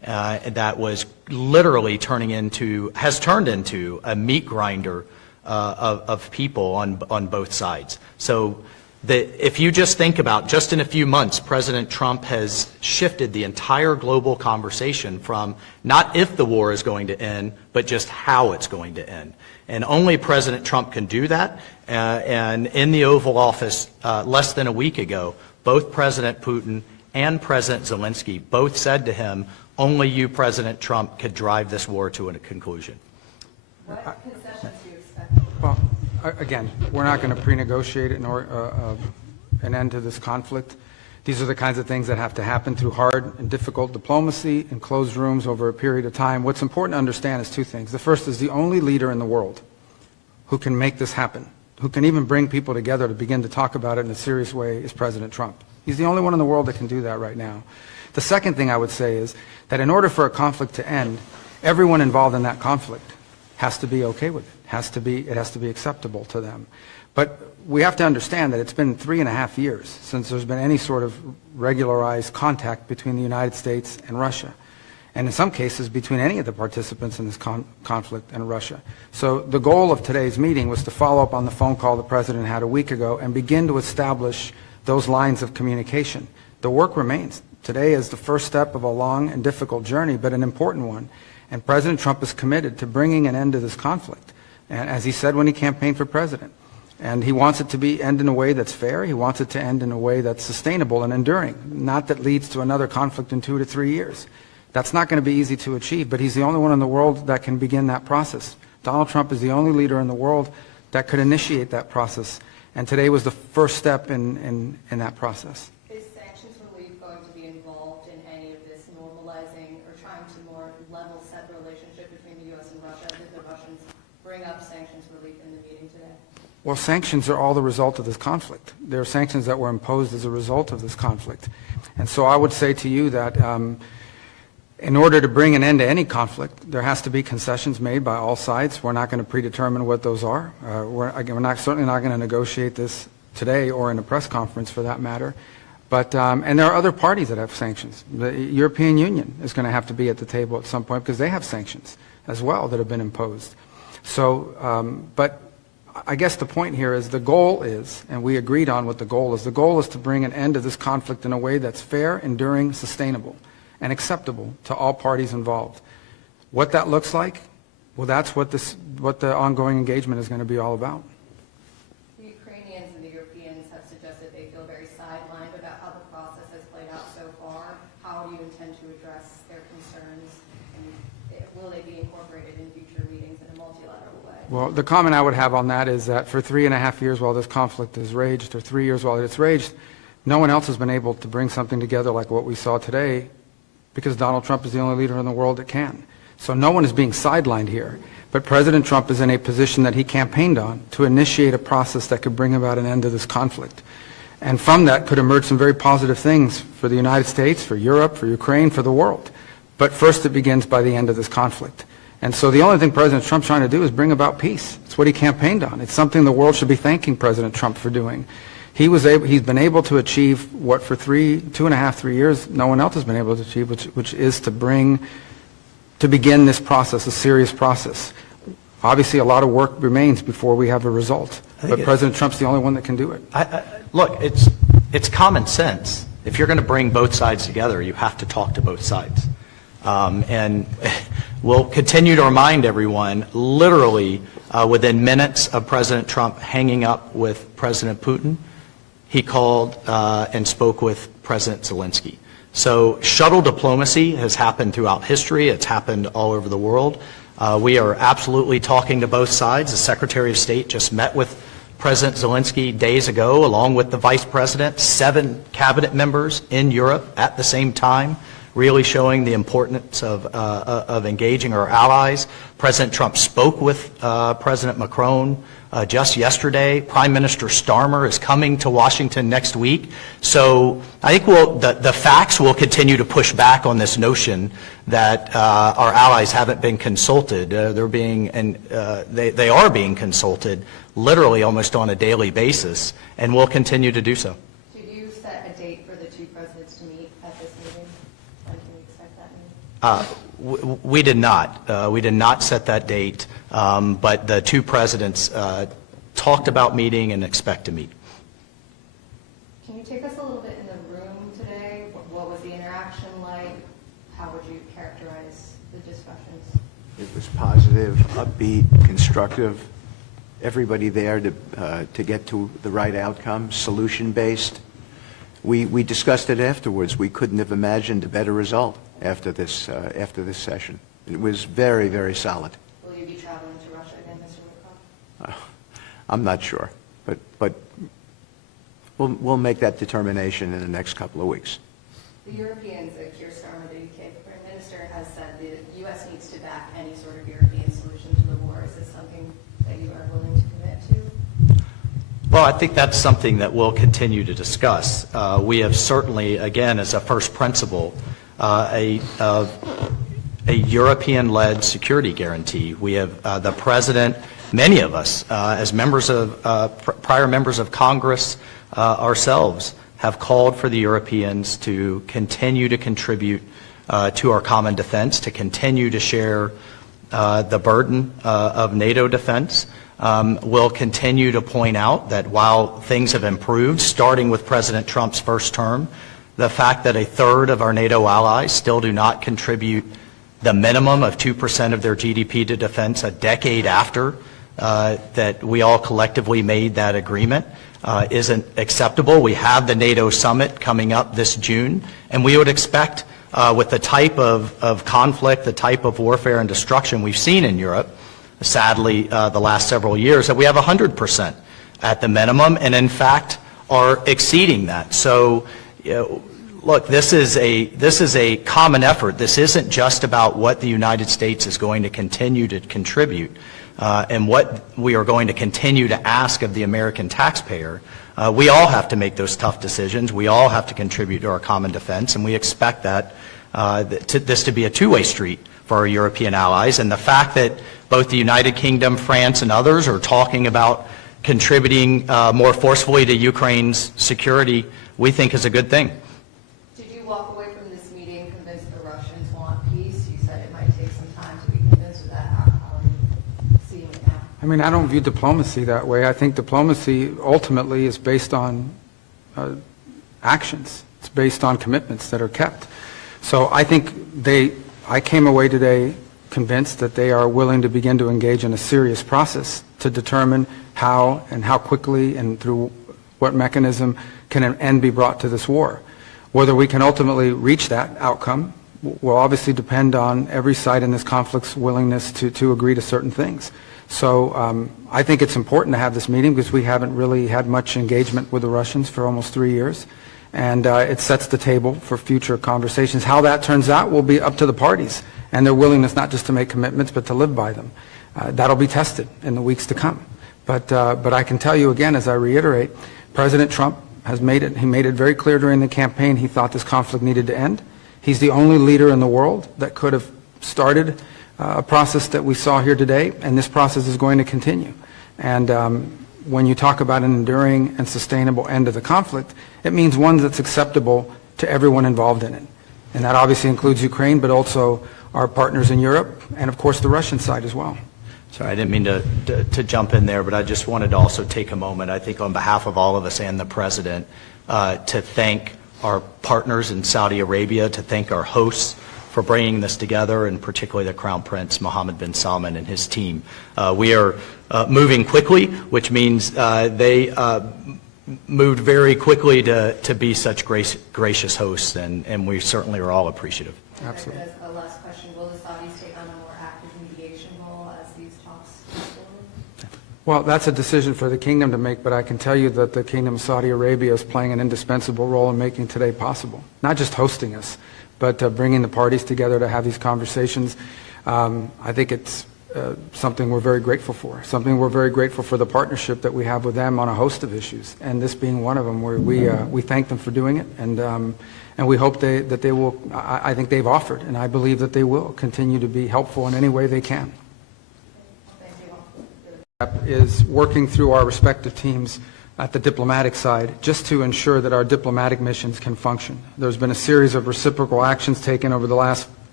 that was literally has turned into a meat grinder of people on both sides. So if you just think about, just in a few months, President Trump has shifted the entire global conversation from not if the war is going to end, but just how it's going to end. And only President Trump can do that. And in the Oval Office less than a week ago, both President Putin and President Zelensky both said to him, only you, President Trump, could drive this war to a conclusion. What concessions do you expect? Well, again, we're not going to pre-negotiate an end to this conflict. These are the kinds of things that have to happen through hard and difficult diplomacy in closed rooms over a period of time. What's important to understand is two things. The first is the only leader in the world who can make this happen, who can even bring people together to begin to talk about it in a serious way, is President Trump. He's the only one in the world that can do that right now. The second thing I would say is that in order for a conflict to end, everyone involved in that conflict has to be okay with it. It has to be acceptable to them. But we have to understand that it's been 3.5 years since there's been any sort of regularized contact between the United States and Russia, and in some cases between any of the participants in this conflict and Russia. So the goal of today's meeting was to follow up on the phone call the President had a week ago and begin to establish those lines of communication. The work remains. Today is the first step of a long and difficult journey, but an important one. And President Trump is committed to bringing an end to this conflict, and as he said when he campaigned for president. And he wants it to end in a way that's fair. He wants it to end in a way that's sustainable and enduring, not that leads to another conflict in 2 to 3 years. That's not going to be easy to achieve, but he's the only one in the world that can begin that process. Donald Trump is the only leader in the world that could initiate that process, and today was the first step in that process. Is sanctions relief going to be involved in any of this normalizing or trying to more level set the relationship between the U.S. and Russia? Did the Russians bring up sanctions relief in the meeting today? Well, sanctions are all the result of this conflict. There are sanctions that were imposed as a result of this conflict. And so I would say to you that in order to bring an end to any conflict, there has to be concessions made by all sides. We're not going to predetermine what those are. We're certainly not going to negotiate this today or in a press conference for that matter. But, and there are other parties that have sanctions. The European Union is going to have to be at the table at some point because they have sanctions as well that have been imposed. So, but I guess the point here is the goal is, and we agreed on what the goal is to bring an end to this conflict in a way that's fair, enduring, sustainable, and acceptable to all parties involved. What that looks like, well, that's what the ongoing engagement is going to be all about. The Ukrainians and the Europeans have suggested they feel very sidelined about how the process has played out so far. How do you intend to address their concerns, and will they be incorporated in future meetings in a multilateral way? Well, the comment I would have on that is that for 3.5 years while this conflict has raged, or 3 years while it's raged, no one else has been able to bring something together like what we saw today, because Donald Trump is the only leader in the world that can. So no one is being sidelined here. But President Trump is in a position that he campaigned on to initiate a process that could bring about an end to this conflict. And from that could emerge some very positive things for the United States, for Europe, for Ukraine, for the world. But first it begins by the end of this conflict. And so the only thing President Trump's trying to do is bring about peace. It's what he campaigned on. It's something the world should be thanking President Trump for doing. He's been able to achieve what for 2.5, 3 years no one else has been able to achieve, which is to begin this process, a serious process. Obviously, a lot of work remains before we have a result, but President Trump's the only one that can do it. Look, it's common sense. If you're going to bring both sides together, you have to talk to both sides. And we'll continue to remind everyone, literally within minutes of President Trump hanging up with President Putin, he called and spoke with President Zelensky. So shuttle diplomacy has happened throughout history. It's happened all over the world. We are absolutely talking to both sides. The Secretary of State just met with President Zelensky days ago, along with the Vice President, 7 cabinet members in Europe at the same time, really showing the importance of engaging our allies. President Trump spoke with President Macron just yesterday. Prime Minister Starmer is coming to Washington next week. So I think the facts will continue to push back on this notion that our allies haven't been consulted. They are being consulted literally almost on a daily basis, and will continue to do so. Did you set a date for the two presidents to meet at this meeting? When can we expect that We did not. We did not set that date, but the two presidents talked about meeting and expect to meet. Can you take us a little bit in the room today? What was the interaction like? How would you characterize the discussions? It was positive, upbeat, constructive. Everybody there to get to the right outcome, solution-based. We discussed it afterwards. We couldn't have imagined a better result after this session. It was very, very solid. Will you be traveling to Russia again, Mr. Witkoff? I'm not sure, but we'll make that determination in the next couple of weeks. The Europeans, Keir Starmer, the UK Prime Minister, has said the U.S. needs to back any sort of European solution to the war. Is this something that you are willing to commit to? Well, I think that's something that we'll continue to discuss. We have certainly, again, as a first principle, a European-led security guarantee. We have the President, many of us, as members of, prior members of Congress ourselves, have called for the Europeans to continue to contribute to our common defense, to continue to share the burden of NATO defense. We'll continue to point out that while things have improved, starting with President Trump's first term, the fact that a third of our NATO allies still do not contribute the minimum of 2% of their GDP to defense a decade after that we all collectively made that agreement isn't acceptable. We have the NATO summit coming up this June, and we would expect with the type of conflict, the type of warfare and destruction we've seen in Europe, sadly, the last several years, that we have 100% at the minimum, and in fact are exceeding that. So, look, this is a common effort. This isn't just about what the United States is going to continue to contribute and what we are going to continue to ask of the American taxpayer. We all have to make those tough decisions. We all have to contribute to our common defense, and we expect that this to be a two-way street for our European allies. And the fact that both the United Kingdom, France, and others are talking about contributing more forcefully to Ukraine's security, we think is a good thing. Did you walk away from this meeting convinced the Russians want peace? You said it might take some time to be convinced of that. How are you seeing it now? I mean, I don't view diplomacy that way. I think diplomacy ultimately is based on actions. It's based on commitments that are kept. So I think I came away today convinced that they are willing to begin to engage in a serious process to determine how and how quickly and through what mechanism can an end be brought to this war. Whether we can ultimately reach that outcome will obviously depend on every side in this conflict's willingness to agree to certain things. So I think it's important to have this meeting because we haven't really had much engagement with the Russians for almost 3 years. And it sets the table for future conversations. How that turns out will be up to the parties and their willingness not just to make commitments but to live by them. That'll be tested in the weeks to come. But I can tell you again, as I reiterate, President Trump has made it very clear during the campaign he thought this conflict needed to end. He's the only leader in the world that could have started a process that we saw here today, and this process is going to continue. And when you talk about an enduring and sustainable end of the conflict, it means one that's acceptable to everyone involved in it. And that obviously includes Ukraine, but also our partners in Europe, and of course the Russian side as well. Sorry, I didn't mean to jump in there, but I just wanted to also take a moment, I think on behalf of all of us and the President, to thank our partners in Saudi Arabia, to thank our hosts for bringing this together, and particularly the Crown Prince Mohammed bin Salman and his team. We are moving quickly, which means they moved very quickly to be such gracious hosts, and we certainly are all appreciative. Absolutely. As a last question, will the Saudis take on a more active mediation role as these talks move forward? Well, that's a decision for the kingdom to make, but I can tell you that the Kingdom of Saudi Arabia is playing an indispensable role in making today possible. Not just hosting us, but bringing the parties together to have these conversations. I think it's something we're very grateful for, something we're very grateful for the partnership that we have with them on a host of issues, and this being one of them, where we thank them for doing it, and we hope that they will, I think they've offered, and I believe that they will continue to be helpful in any way they can. Thank you all. Is working through our respective teams at the diplomatic side just to ensure that our diplomatic missions can function. There's been a series of reciprocal actions taken over the last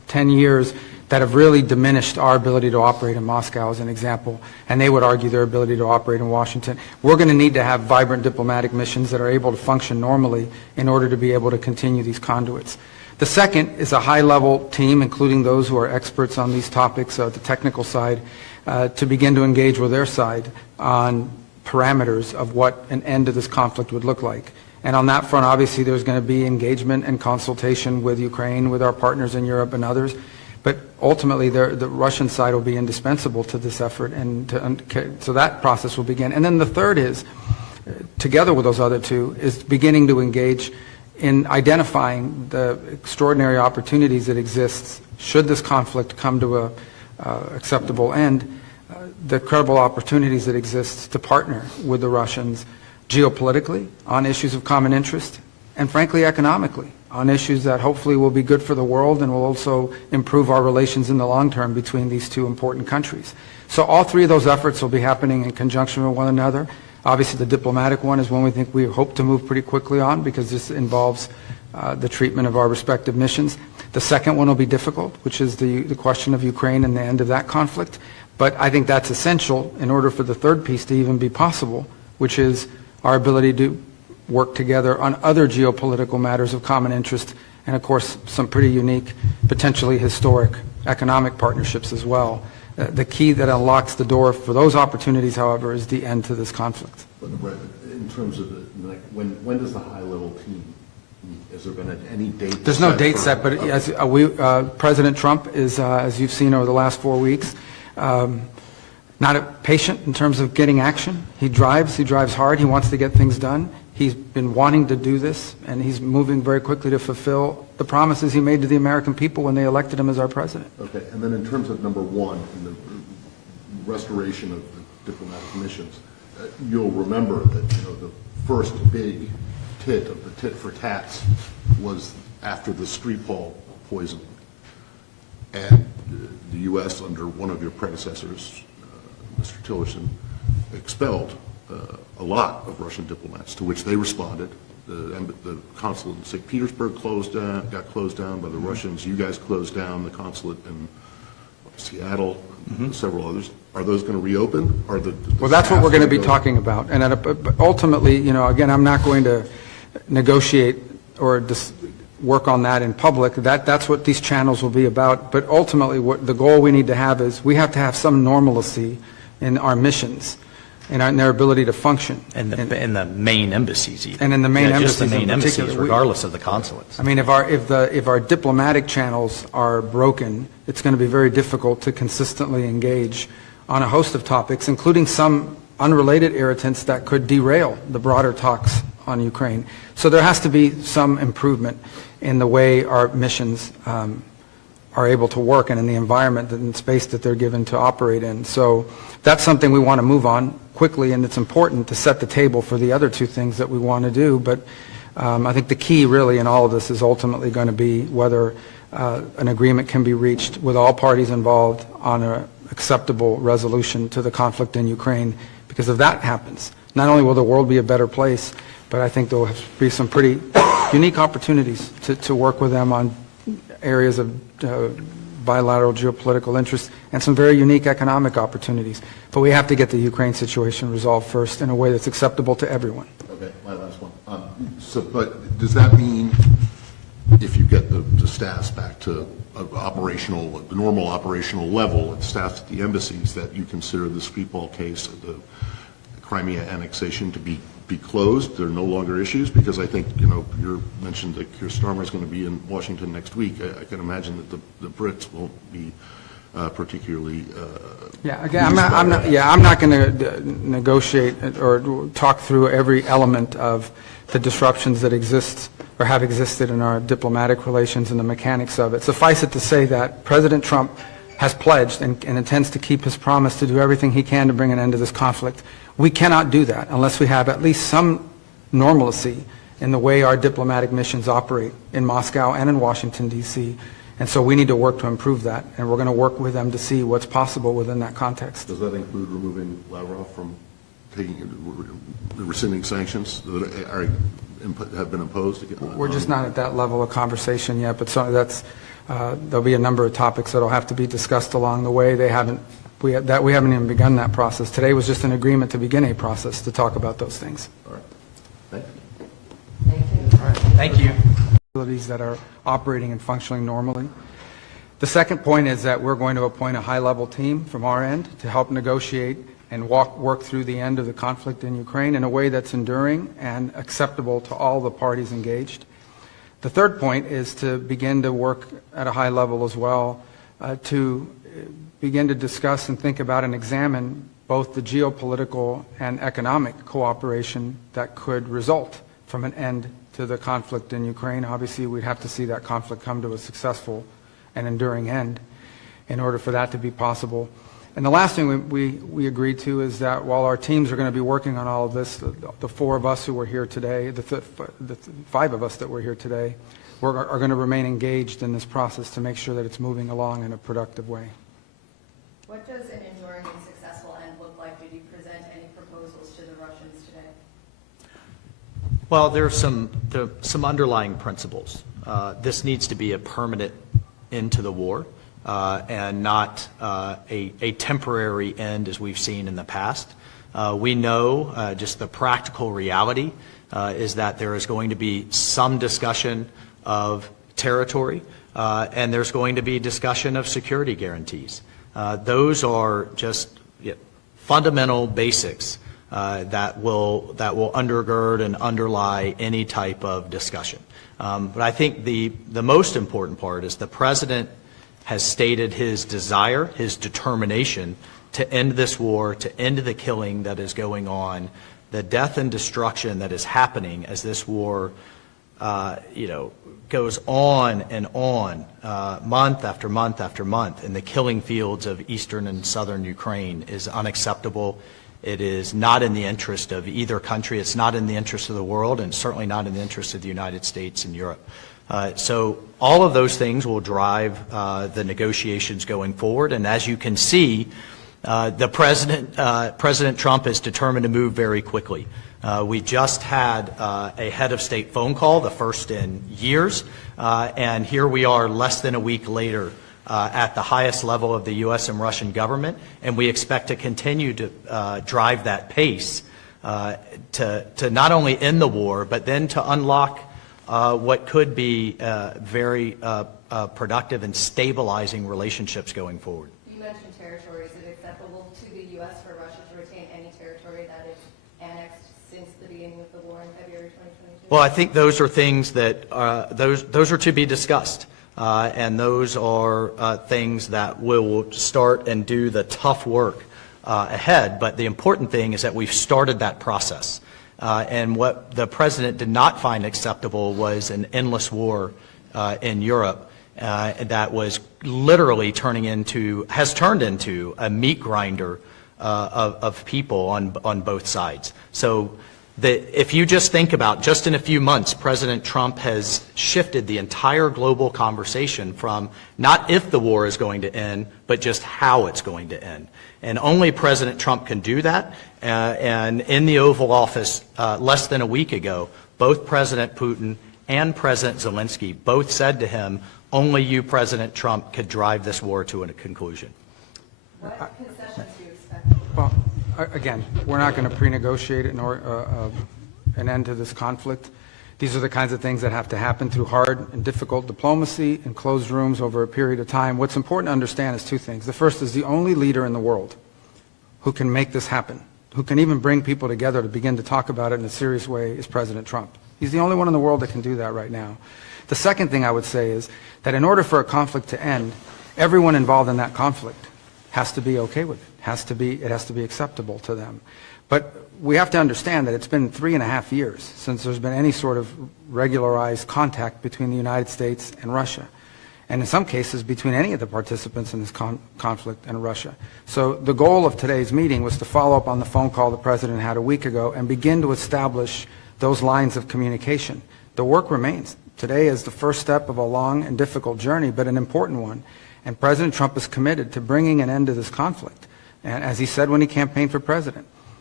10 years that have really diminished our ability to operate in Moscow, as an example, and they would argue their ability to operate in Washington. We're going to need to have vibrant diplomatic missions that are able to function normally in order to be able to continue these conduits. The second is a high-level team, including those who are experts on these topics, the technical side, to begin to engage with their side on parameters of what an end to this conflict would look like. And on that front, obviously, there's going to be engagement and consultation with Ukraine, with our partners in Europe and others. But ultimately, the Russian side will be indispensable to this effort, and so that process will begin. And then the third is, together with those other two, is beginning to engage in identifying the extraordinary opportunities that exist should this conflict come to a acceptable end, the credible opportunities that exist to partner with the Russians geopolitically on issues of common interest, and frankly economically on issues that hopefully will be good for the world and will also improve our relations in the long term between these two important countries. So all three of those efforts will be happening in conjunction with one another. Obviously, the diplomatic one is one we hope to move pretty quickly on, because this involves the treatment of our respective missions. The second one will be difficult, which is the question of Ukraine and the end of that conflict. But I think that's essential in order for the third piece to even be possible, which is our ability to work together on other geopolitical matters of common interest, and of course some pretty unique, potentially historic economic partnerships as well. The key that unlocks the door for those opportunities, however, is the end to this conflict. But in terms of when does the high-level team meet? Is there been any date? There's no date set, but as President Trump is, as you've seen over the last 4 weeks, not patient in terms of getting action. He drives hard, he wants to get things done. He's been wanting to do this, and he's moving very quickly to fulfill the promises he made to the American people when they elected him as our president. Okay, and then in terms of number one, in the restoration of the diplomatic missions, you'll remember that the first big tit of the tit for tats was after the Skripal poisoning, and the U.S. under one of your predecessors, Mr. Tillerson, expelled a lot of Russian diplomats, to which they responded. The consulate in St. Petersburg got closed down by the Russians. You guys closed down the consulate in Seattle, and several others. Are those going to reopen? Well, that's what we're going to be talking about. And ultimately, again, I'm not going to negotiate or work on that in public. That's what these channels will be about. But ultimately, what the goal we need to have is we have to have some normalcy in our missions and in their ability to function. And the main embassies even. And in the main embassies just the main in particular. embassies, regardless of the consulates. I mean, if our diplomatic channels are broken, it's going to be very difficult to consistently engage on a host of topics, including some unrelated irritants that could derail the broader talks on Ukraine. So there has to be some improvement in the way our missions are able to work, and in the environment and space that they're given to operate in. So that's something we want to move on quickly, and it's important to set the table for the other two things that we want to do. But I think the key really in all of this is ultimately going to be whether an agreement can be reached with all parties involved on an acceptable resolution to the conflict in Ukraine. Because if that happens, not only will the world be a better place, but I think there will be some pretty unique opportunities to work with them on areas of bilateral geopolitical interest and some very unique economic opportunities. But we have to get the Ukraine situation resolved first in a way that's acceptable to everyone. Okay, my last one. But does that mean if you get the staffs back to the normal operational level and staffs at the embassies, that you consider the Skripal case, the Crimea annexation, to be closed? There are no longer issues? Because I think, you mentioned that Keir Starmer is going to be in Washington next week. I can imagine that the Brits won't be particularly. Yeah, again, I'm not going to negotiate or talk through every element of the disruptions that exist or have existed in our diplomatic relations and the mechanics of it. Suffice it to say that President Trump has pledged and intends to keep his promise to do everything he can to bring an end to this conflict. We cannot do that unless we have at least some normalcy in the way our diplomatic missions operate in Moscow and in Washington, D.C. And so we need to work to improve that, and we're going to work with them to see what's possible within that context. Does that include removing Lavrov from rescinding sanctions? have been imposed? We're just not at that level of conversation yet, but there'll be a number of topics that'll have to be discussed along the way. We haven't even begun that process. Today was just an agreement to begin a process to talk about those things. All right. Thank you. Thank you. Facilities that are operating and functioning normally. The second point is that we're going to appoint a high-level team from our end to help negotiate and work through the end of the conflict in Ukraine in a way that's enduring and acceptable to all the parties engaged. The third point is to begin to work at a high level as well to begin to discuss and think about and examine both the geopolitical and economic cooperation that could result from an end to the conflict in Ukraine. Obviously, we'd have to see that conflict come to a successful and enduring end in order for that to be possible. And the last thing we agreed to is that while our teams are going to be working on all of this, the four of us who were here today, the five of us that were here today, are going to remain engaged in this process to make sure that it's moving along in a productive way. What does an enduring and successful end look like? Did you present any proposals to the Russians today? Well, there are some underlying principles. This needs to be a permanent end to the war and not a temporary end as we've seen in the past. We know just the practical reality is that there is going to be some discussion of territory and there's going to be discussion of security guarantees. Those are just fundamental basics that will undergird and underlie any type of discussion. But I think the most important part is the President has stated his desire, his determination to end this war, to end the killing that is going on, the death and destruction that is happening as this war, goes on and on, month after month after month, in the killing fields of eastern and southern Ukraine is unacceptable. It is not in the interest of either country. It's not in the interest of the world, and certainly not in the interest of the United States and Europe. So all of those things will drive the negotiations going forward. And as you can see, President Trump is determined to move very quickly. We just had a head of state phone call, the first in years, and here we are less than a week later at the highest level of the U.S. and Russian government, and we expect to continue to drive that pace to not only end the war, but then to unlock what could be very productive and stabilizing relationships going forward. You mentioned territory. Is it acceptable to the U.S. for Russia to retain any territory that is annexed since the beginning of the war in February 2022? Well, I think those are things that those are to be discussed. And those are things that will start and do the tough work ahead. But the important thing is that we've started that process. And what the President did not find acceptable was an endless war in Europe that was literally has turned into a meat grinder of people on both sides. So if you just think about, just in a few months, President Trump has shifted the entire global conversation from not if the war is going to end, but just how it's going to end. And only President Trump can do that. And in the Oval Office less than a week ago, both President Putin and President Zelensky both said to him, only you, President Trump, could drive this war to a conclusion. What concessions do you expect? Well, again, we're not going to pre-negotiate an end to this conflict. These are the kinds of things that have to happen through hard and difficult diplomacy in closed rooms over a period of time. What's important to understand is two things. The first is the only leader in the world who can make this happen, who can even bring people together to begin to talk about it in a serious way, is President Trump. He's the only one in the world that can do that right now. The second thing I would say is that in order for a conflict to end, everyone involved in that conflict has to be okay with it. It has to be acceptable to them. But we have to understand that it's been 3.5 years since there's been any sort of regularized contact between the United States and Russia, and in some cases between any of the participants in this conflict and Russia. So the goal of today's meeting was to follow up on the phone call the President had a week ago and begin to establish those lines of communication. The work remains. Today is the first step of a long and difficult journey, but an important one. And President Trump is committed to bringing an end to this conflict, and as he said when he campaigned for president.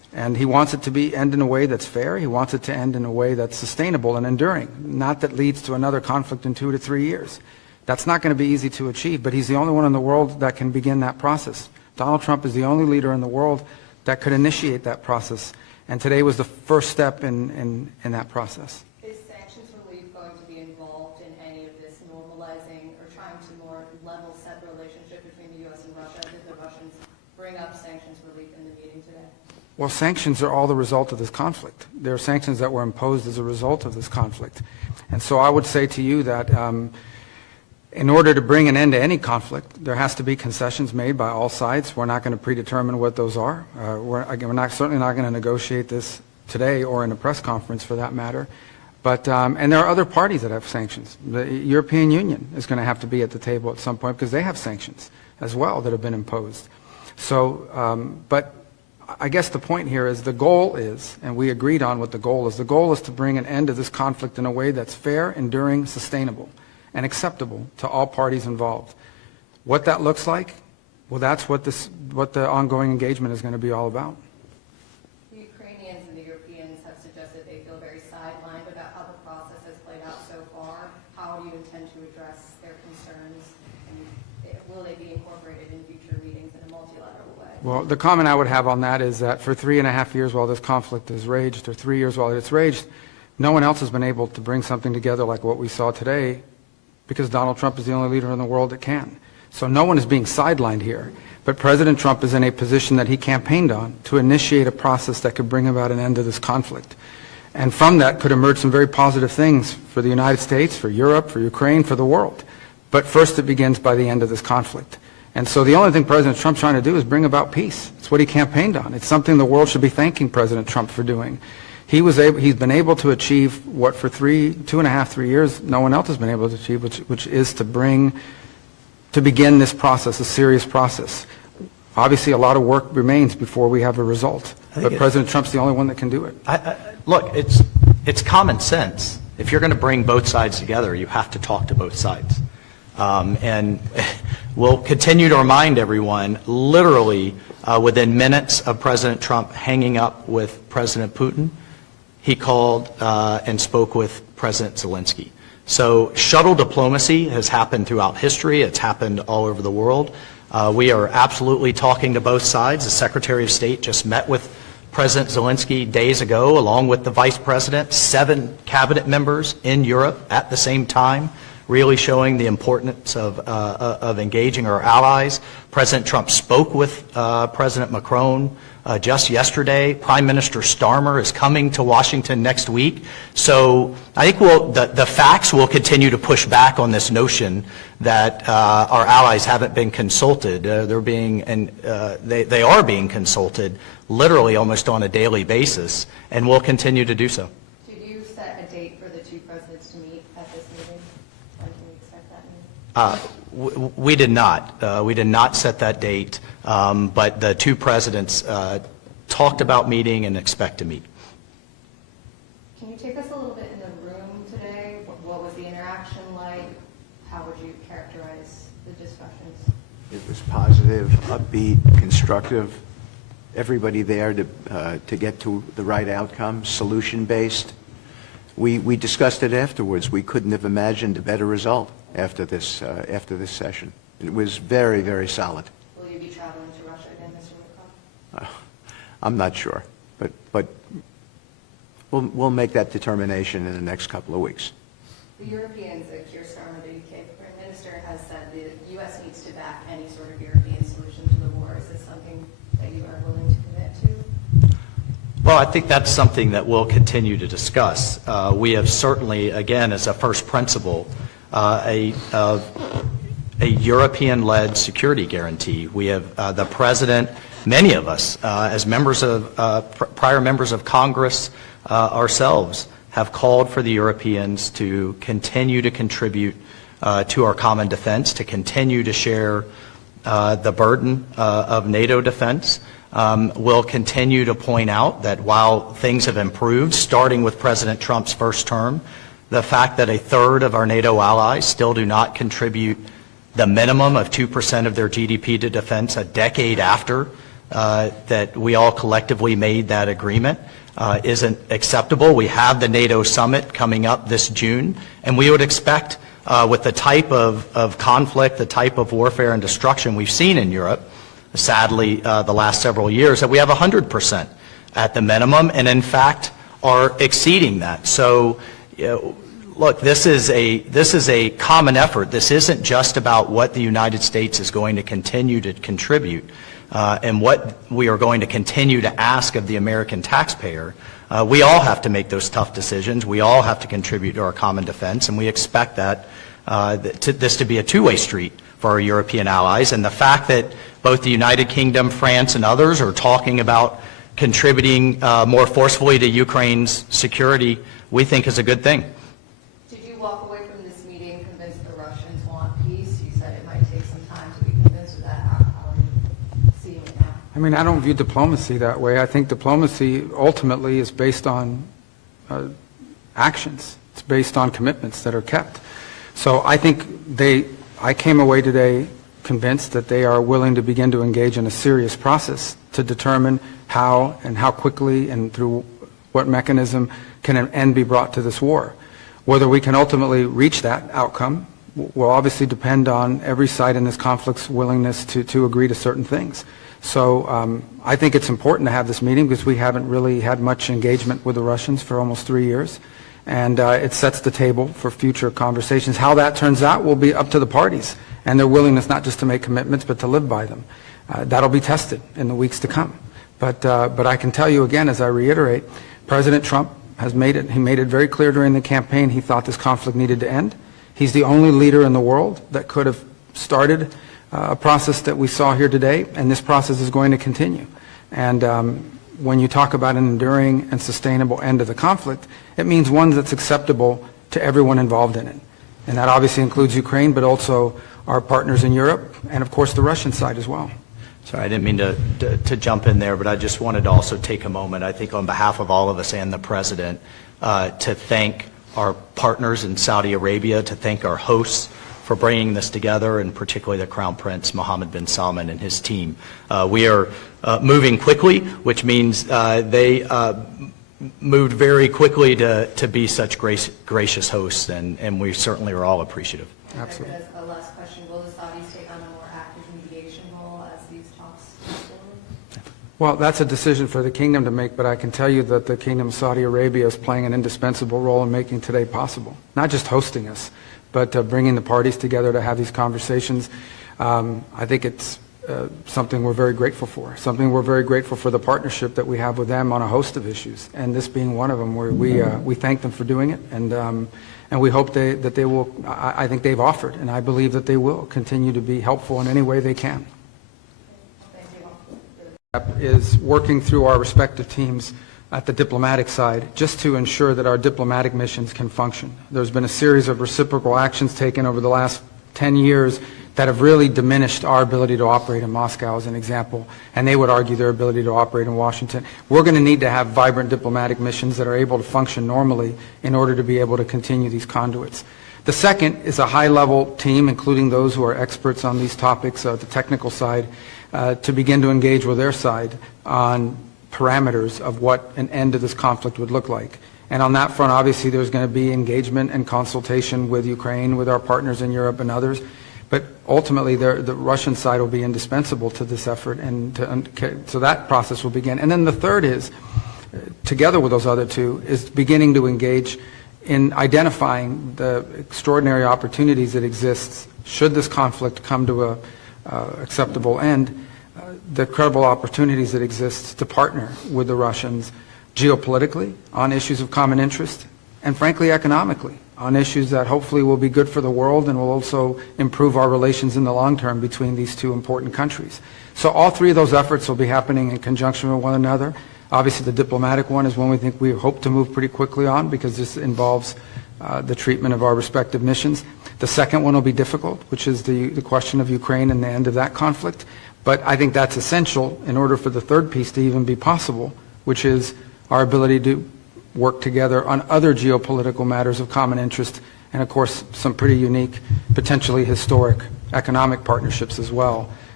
And he wants it to end in a way that's fair. He wants it to end in a way that's sustainable and enduring, not that leads to another conflict in 2 to 3 years. That's not going to be easy to achieve, but he's the only one in the world that can begin that process. Donald Trump is the only leader in the world that could initiate that process, and today was the first step in that process. Is sanctions relief going to be involved in any of this normalizing or trying to more level set the relationship between the U.S. and Russia? Did the Russians bring up sanctions relief in the meeting today? Well, sanctions are all the result of this conflict. There are sanctions that were imposed as a result of this conflict. And so I would say to you that in order to bring an end to any conflict, there has to be concessions made by all sides. We're not going to predetermine what those are. We're certainly not going to negotiate this today or in a press conference for that matter. But, and there are other parties that have sanctions. The European Union is going to have to be at the table at some point because they have sanctions as well that have been imposed. So, but I guess the point here is the goal is, and we agreed on what the goal is to bring an end to this conflict in a way that's fair, enduring, sustainable, and acceptable to all parties involved. What that looks like, well, that's what the ongoing engagement is going to be all about. The Ukrainians and the Europeans have suggested they feel very sidelined about how the process has played out so far. How do you intend to address their concerns, and will they be incorporated in future meetings in a multilateral way? Well, the comment I would have on that is that for 3.5 years while this conflict has raged, or 3 years while it's raged, no one else has been able to bring something together like what we saw today, because Donald Trump is the only leader in the world that can. So no one is being sidelined here. But President Trump is in a position that he campaigned on to initiate a process that could bring about an end to this conflict. And from that could emerge some very positive things for the United States, for Europe, for Ukraine, for the world. But first it begins by the end of this conflict. And so the only thing President Trump's trying to do is bring about peace. It's what he campaigned on. It's something the world should be thanking President Trump for doing. He's been able to achieve what for 2.5, 3 years no one else has been able to achieve, which is to begin this process, a serious process. Obviously, a lot of work remains before we have a result, but President Trump's the only one that can do it. Look, it's common sense. If you're going to bring both sides together, you have to talk to both sides. And we'll continue to remind everyone, literally within minutes of President Trump hanging up with President Putin, he called and spoke with President Zelensky. So shuttle diplomacy has happened throughout history. It's happened all over the world. We are absolutely talking to both sides. The Secretary of State just met with President Zelensky days ago, along with the Vice President, 7 cabinet members in Europe at the same time, really showing the importance of engaging our allies. President Trump spoke with President Macron just yesterday. Prime Minister Starmer is coming to Washington next week. So I think the facts will continue to push back on this notion that our allies haven't been consulted. They are being consulted literally almost on a daily basis, and will continue to do so. Did you set a date for the two presidents to meet at this meeting? When can we expect that meeting? We did not. We did not set that date, but the two presidents talked about meeting and expect to meet. Can you take us a little bit in the room today? What was the interaction like? How would you characterize the discussions? It was positive, upbeat, constructive. Everybody there to get to the right outcome, solution-based. We discussed it afterwards. We couldn't have imagined a better result after this session. It was very, very solid. Will you be traveling to Russia again, Mr. McCall? I'm not sure, but we'll make that determination in the next couple of weeks. The Europeans, Keir Starmer, the UK Prime Minister, has said the U.S. needs to back any sort of European solution to the war. Is this something that you are willing to commit to? Well, I think that's something that we'll continue to discuss. We have certainly, again, as a first principle, a European-led security guarantee. We have the President, many of us, as members of prior members of Congress ourselves, have called for the Europeans to continue to contribute to our common defense, to continue to share the burden of NATO defense. We'll continue to point out that while things have improved, starting with President Trump's first term, the fact that 1/3 of our NATO allies still do not contribute the minimum of 2% of their GDP to defense a decade after that we all collectively made that agreement isn't acceptable. We have the NATO summit coming up this June, and we would expect with the type of conflict, the type of warfare and destruction we've seen in Europe, sadly, the last several years, that we have 100% at the minimum, and in fact are exceeding that. So, look, this is a common effort. This isn't just about what the United States is going to continue to contribute and what we are going to continue to ask of the American taxpayer. We all have to make those tough decisions. We all have to contribute to our common defense, and we expect that this to be a two-way street for our European allies. And the fact that both the United Kingdom, France, and others are talking about contributing more forcefully to Ukraine's security, we think is a good thing. Did you walk away from this meeting convinced the Russians want peace? You said it might take some time to be convinced of that. How are you seeing it now? I mean, I don't view diplomacy that way. I think diplomacy ultimately is based on actions. It's based on commitments that are kept. So I think I came away today convinced that they are willing to begin to engage in a serious process to determine how and how quickly and through what mechanism can an end be brought to this war. Whether we can ultimately reach that outcome will obviously depend on every side in this conflict's willingness to agree to certain things. So I think it's important to have this meeting because we haven't really had much engagement with the Russians for almost 3 years. And it sets the table for future conversations. How that turns out will be up to the parties and their willingness not just to make commitments but to live by them. That'll be tested in the weeks to come. But I can tell you again, as I reiterate, President Trump has made it very clear during the campaign he thought this conflict needed to end. He's the only leader in the world that could have started a process that we saw here today, and this process is going to continue. And when you talk about an enduring and sustainable end of the conflict, it means one that's acceptable to everyone involved in it. And that obviously includes Ukraine, but also our partners in Europe, and of course the Russian side as well. Sorry, I didn't mean to jump in there, but I just wanted to also take a moment, I think on behalf of all of us and the President, to thank our partners in Saudi Arabia, to thank our hosts for bringing this together, and particularly the Crown Prince Mohammed bin Salman and his team. We are moving quickly, which means they moved very quickly to be such gracious hosts, and we certainly are all appreciative. Absolutely. As a last question, will the Saudis take on a more active mediation role as these talks move forward? Well, that's a decision for the kingdom to make, but I can tell you that the Kingdom of Saudi Arabia is playing an indispensable role in making today possible. Not just hosting us, but bringing the parties together to have these conversations. I think it's something we're very grateful for, something we're very grateful for the partnership that we have with them on a host of issues, and this being one of them, where we thank them for doing it, and we hope that they will, I think they've offered, and I believe that they will continue to be helpful in any way they can. Is working through our respective teams at the diplomatic side just to ensure that our diplomatic missions can function. There's been a series of reciprocal actions taken over the last 10 years that have really diminished our ability to operate in Moscow, as an example, and they would argue their ability to operate in Washington. We're going to need to have vibrant diplomatic missions that are able to function normally in order to be able to continue these conduits. The second is a high-level team, including those who are experts on these topics, the technical side, to begin to engage with their side on parameters of what an end to this conflict would look like. And on that front, obviously, there's going to be engagement and consultation with Ukraine, with our partners in Europe and others. But ultimately, the Russian side will be indispensable to this effort, and so that process will begin. And then the third is, together with those other two, is beginning to engage in identifying the extraordinary opportunities that exist should this conflict come to a acceptable end, the credible opportunities that exist to partner with the Russians geopolitically on issues of common interest, and frankly economically on issues that hopefully will be good for the world and will also improve our relations in the long term between these two important countries. So all three of those efforts will be happening in conjunction with one another. Obviously the diplomatic one is one we hope to move pretty quickly on, because this involves the treatment of our respective missions. The second one will be difficult, which is the question of Ukraine and the end of that conflict. But I think that's essential in order for the third piece to even be possible, which is our ability to work together on other geopolitical matters of common interest, and of course some pretty unique, potentially historic economic partnerships as well,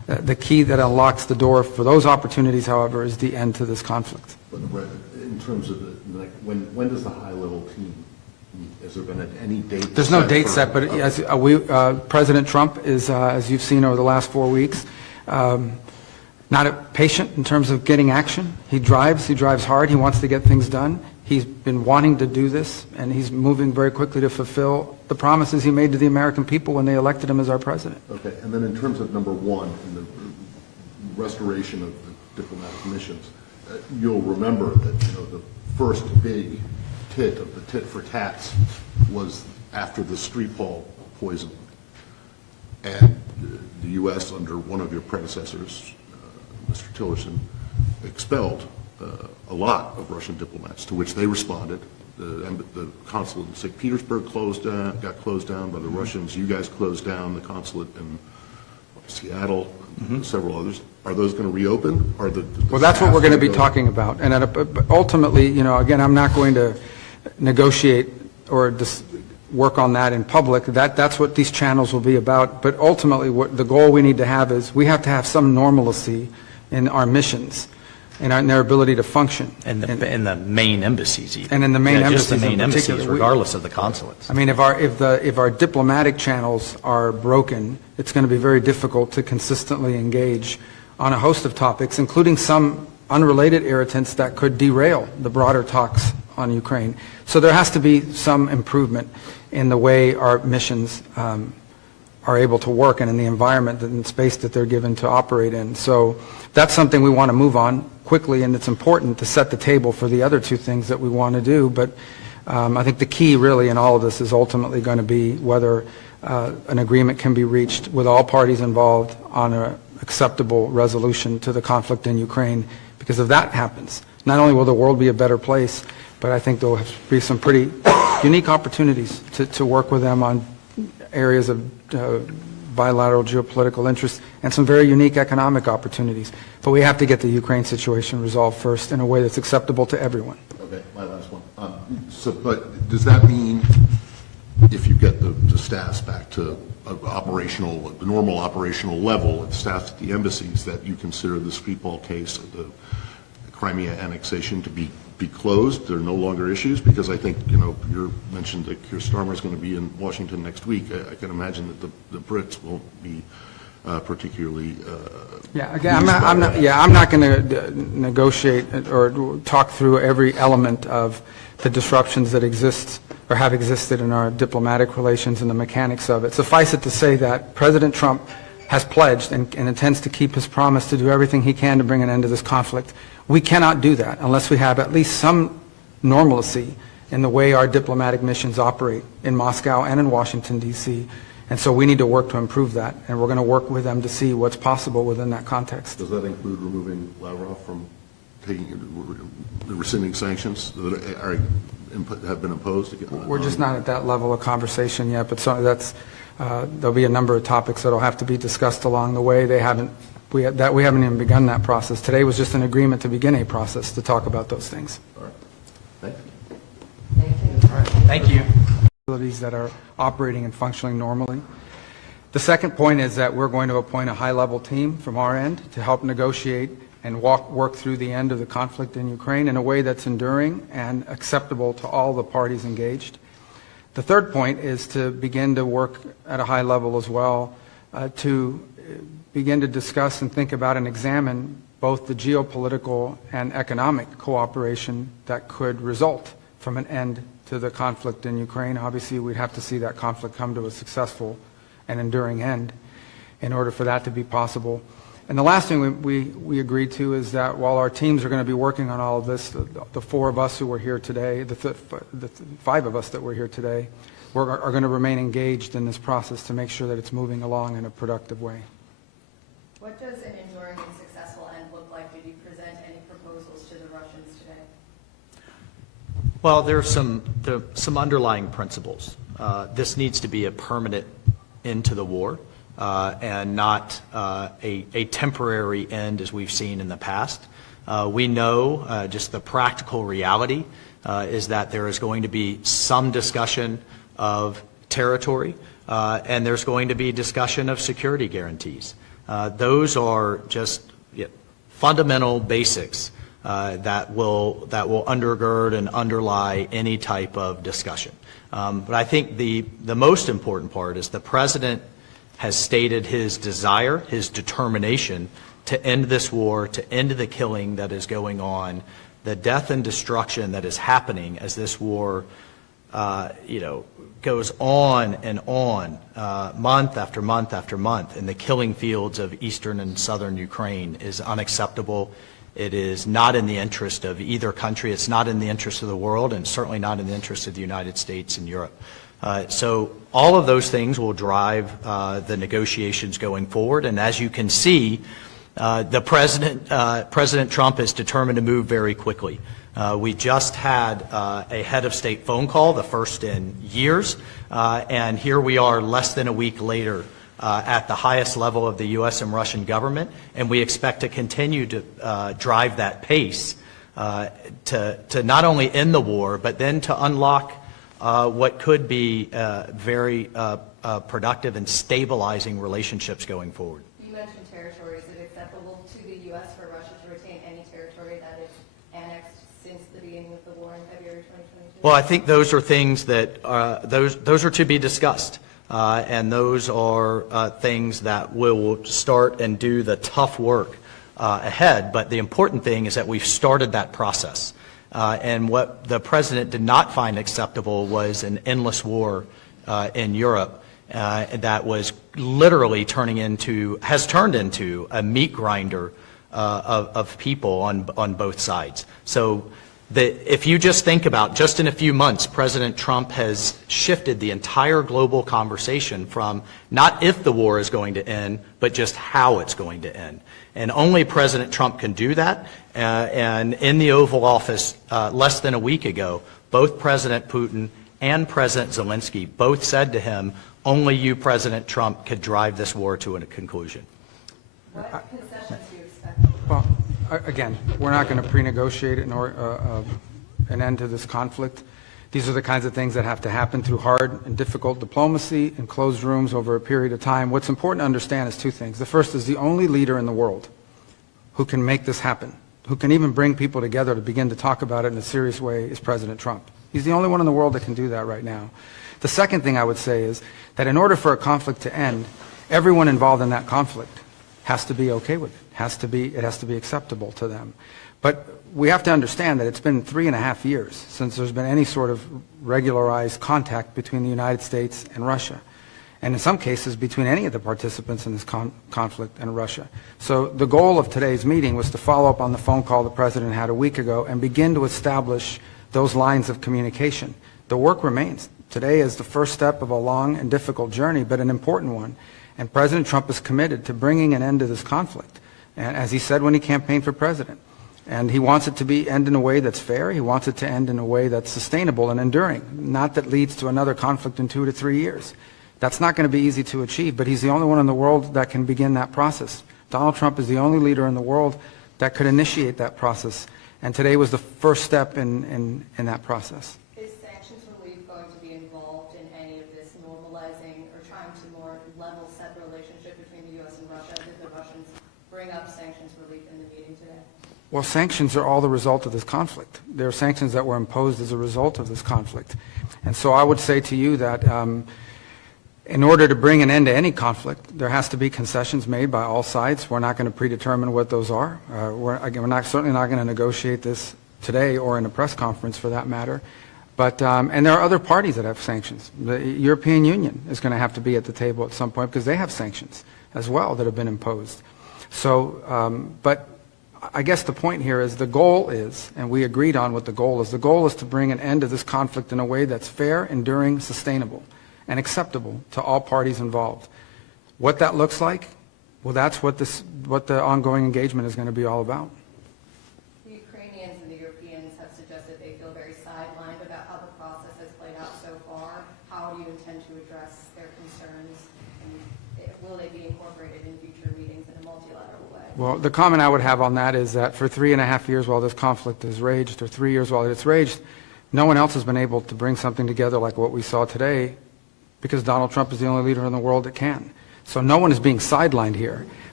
The key that unlocks the door for those opportunities, however, is the end to this conflict. But in terms of when does the high-level team meet? Has there been any date? There's no date set, but as President Trump is, as you've seen over the last 4 weeks, not patient in terms of getting action. He drives hard, he wants to get things done. He's been wanting to do this, and he's moving very quickly to fulfill the promises he made to the American people when they elected him as our president. Okay, and then in terms of number one, in the restoration of the diplomatic missions, you'll remember that, the first big tit of the tit for tats was after the Skripal poisoning. And the U.S., under one of your predecessors, Mr. Tillerson, expelled a lot of Russian diplomats, to which they responded. The consulate in St. Petersburg got closed down by the Russians. You guys closed down the consulate in Seattle, several others. Are those going to reopen? Well, that's what we're going to be talking about. And ultimately, again, I'm not going to negotiate or just work on that in public. That's what these channels will be about. But ultimately, what the goal we need to have is we have to have some normalcy in our missions and in their ability to function. And the main embassies even. And in the main embassies just the main in embassies, particular. regardless of the consulates. I mean, if our diplomatic channels are broken, it's going to be very difficult to consistently engage on a host of topics, including some unrelated irritants that could derail the broader talks on Ukraine. So there has to be some improvement in the way our missions are able to work and in the environment and space that they're given to operate in. So that's something we want to move on quickly, and it's important to set the table for the other two things that we want to do. But I think the key really in all of this is ultimately going to be whether an agreement can be reached with all parties involved on an acceptable resolution to the conflict in Ukraine. Because if that happens, not only will the world be a better place, but I think there will be some pretty unique opportunities to work with them on areas of bilateral geopolitical interest and some very unique economic opportunities. But we have to get the Ukraine situation resolved first in a way that's acceptable to everyone. Okay, my last one. But does that mean if you get the staffs back to the normal operational level, and staff at the embassies, that you consider the Skripal case, the Crimea annexation, to be closed? There are no longer issues? Because I think, you mentioned that Keir Starmer is going to be in Washington next week. I can imagine that the Brits won't be particularly I'm not going to negotiate or talk through every element of the disruptions that exist or have existed in our diplomatic relations and the mechanics of it. Suffice it to say that President Trump has pledged and intends to keep his promise to do everything he can to bring an end to this conflict. We cannot do that unless we have at least some normalcy in the way our diplomatic missions operate in Moscow and in Washington, D.C. And so we need to work to improve that, and we're going to work with them to see what's possible within that context. Does that include removing Lavrov from rescinding sanctions that have been imposed? We're just not at that level of conversation yet, but there'll be a number of topics that will have to be discussed along the way. We haven't even begun that process. Today was just an agreement to begin a process to talk about those things. All right. Thank you. All right. Thank you. Facilities that are operating and functioning normally. The second point is that we're going to appoint a high-level team from our end to help negotiate and work through the end of the conflict in Ukraine in a way that's enduring and acceptable to all the parties engaged. The third point is to begin to work at a high level as well to begin to discuss and think about and examine both the geopolitical and economic cooperation that could result from an end to the conflict in Ukraine. Obviously, we'd have to see that conflict come to a successful and enduring end in order for that to be possible. And the last thing we agreed to is that while our teams are going to be working on all of this, the four of us who were here today, the five of us that were here today, are going to remain engaged in this process to make sure that it's moving along in a productive way. What does an enduring and successful end look like? Did you present any proposals to the Russians today? Well, there are some underlying principles. This needs to be a permanent end to the war and not a temporary end as we've seen in the past. We know just the practical reality is that there is going to be some discussion of territory and there's going to be discussion of security guarantees. Those are just fundamental basics that will undergird and underlie any type of discussion. But I think the most important part is the President has stated his desire, his determination to end this war, to end the killing that is going on, the death and destruction that is happening as this war, goes on and on, month after month after month, in the killing fields of eastern and southern Ukraine is unacceptable. It is not in the interest of either country. It's not in the interest of the world, and certainly not in the interest of the United States and Europe. So all of those things will drive the negotiations going forward. And as you can see, President Trump is determined to move very quickly. We just had a head of state phone call, the first in years, and here we are less than a week later at the highest level of the U.S. and Russian government, and we expect to continue to drive that pace to not only end the war, but then to unlock what could be very productive and stabilizing relationships going forward. You mentioned territory. Is it acceptable to the U.S. for Russia to retain any territory that is annexed since the beginning of the war in February 2022? Well, I think those are things that those are to be discussed, and those are things that will start and do the tough work ahead. But the important thing is that we've started that process. And what the President did not find acceptable was an endless war in Europe that was literally has turned into a meat grinder of people on both sides. So if you just think about, just in a few months, President Trump has shifted the entire global conversation from not if the war is going to end, but just how it's going to end. And only President Trump can do that. And in the Oval Office less than a week ago, both President Putin and President Zelensky both said to him, only you, President Trump, could drive this war to a conclusion. What concessions do you expect? Well, again, we're not going to pre-negotiate an end to this conflict. These are the kinds of things that have to happen through hard and difficult diplomacy in closed rooms over a period of time. What's important to understand is two things. The first is the only leader in the world who can make this happen, who can even bring people together to begin to talk about it in a serious way, is President Trump. He's the only one in the world that can do that right now. The second thing I would say is that in order for a conflict to end, everyone involved in that conflict has to be okay with it. It has to be acceptable to them. But we have to understand that it's been 3.5 years since there's been any sort of regularized contact between the United States and Russia, and in some cases between any of the participants in this conflict and Russia. So the goal of today's meeting was to follow up on the phone call the President had a week ago and begin to establish those lines of communication. The work remains. Today is the first step of a long and difficult journey, but an important one. And President Trump is committed to bringing an end to this conflict, as he said when he campaigned for president. And he wants it to end in a way that's fair. He wants it to end in a way that's sustainable and enduring, not that leads to another conflict in 2 to 3 years. That's not going to be easy to achieve, but he's the only one in the world that can begin that process. Donald Trump is the only leader in the world that could initiate that process, and today was the first step in that process. Is sanctions relief going to be involved in any of this normalizing or trying to more level set the relationship between the U.S. and Russia? Did the Russians bring up sanctions relief in the meeting today? Well, sanctions are all the result of this conflict. There are sanctions that were imposed as a result of this conflict. And so I would say to you that in order to bring an end to any conflict, there has to be concessions made by all sides. We're not going to predetermine what those are. We're certainly not going to negotiate this today or in a press conference for that matter. But, and there are other parties that have sanctions. The European Union is going to have to be at the table at some point because they have sanctions as well that have been imposed. So, but I guess the point here is the goal is, and we agreed on what the goal is to bring an end to this conflict in a way that's fair, enduring, sustainable, and acceptable to all parties involved. What that looks like, well, that's what the ongoing engagement is going to be all about. The Ukrainians and the Europeans have suggested they feel very sidelined about how the process has played out so far. How do you intend to address their concerns, and will they be incorporated in future meetings in a multilateral way? Well, the comment I would have on that is that for 3.5 years while this conflict has raged, or 3 years while it's raged, no one else has been able to bring something together like what we saw today, because Donald Trump is the only leader in the world that can. So no one is being sidelined here.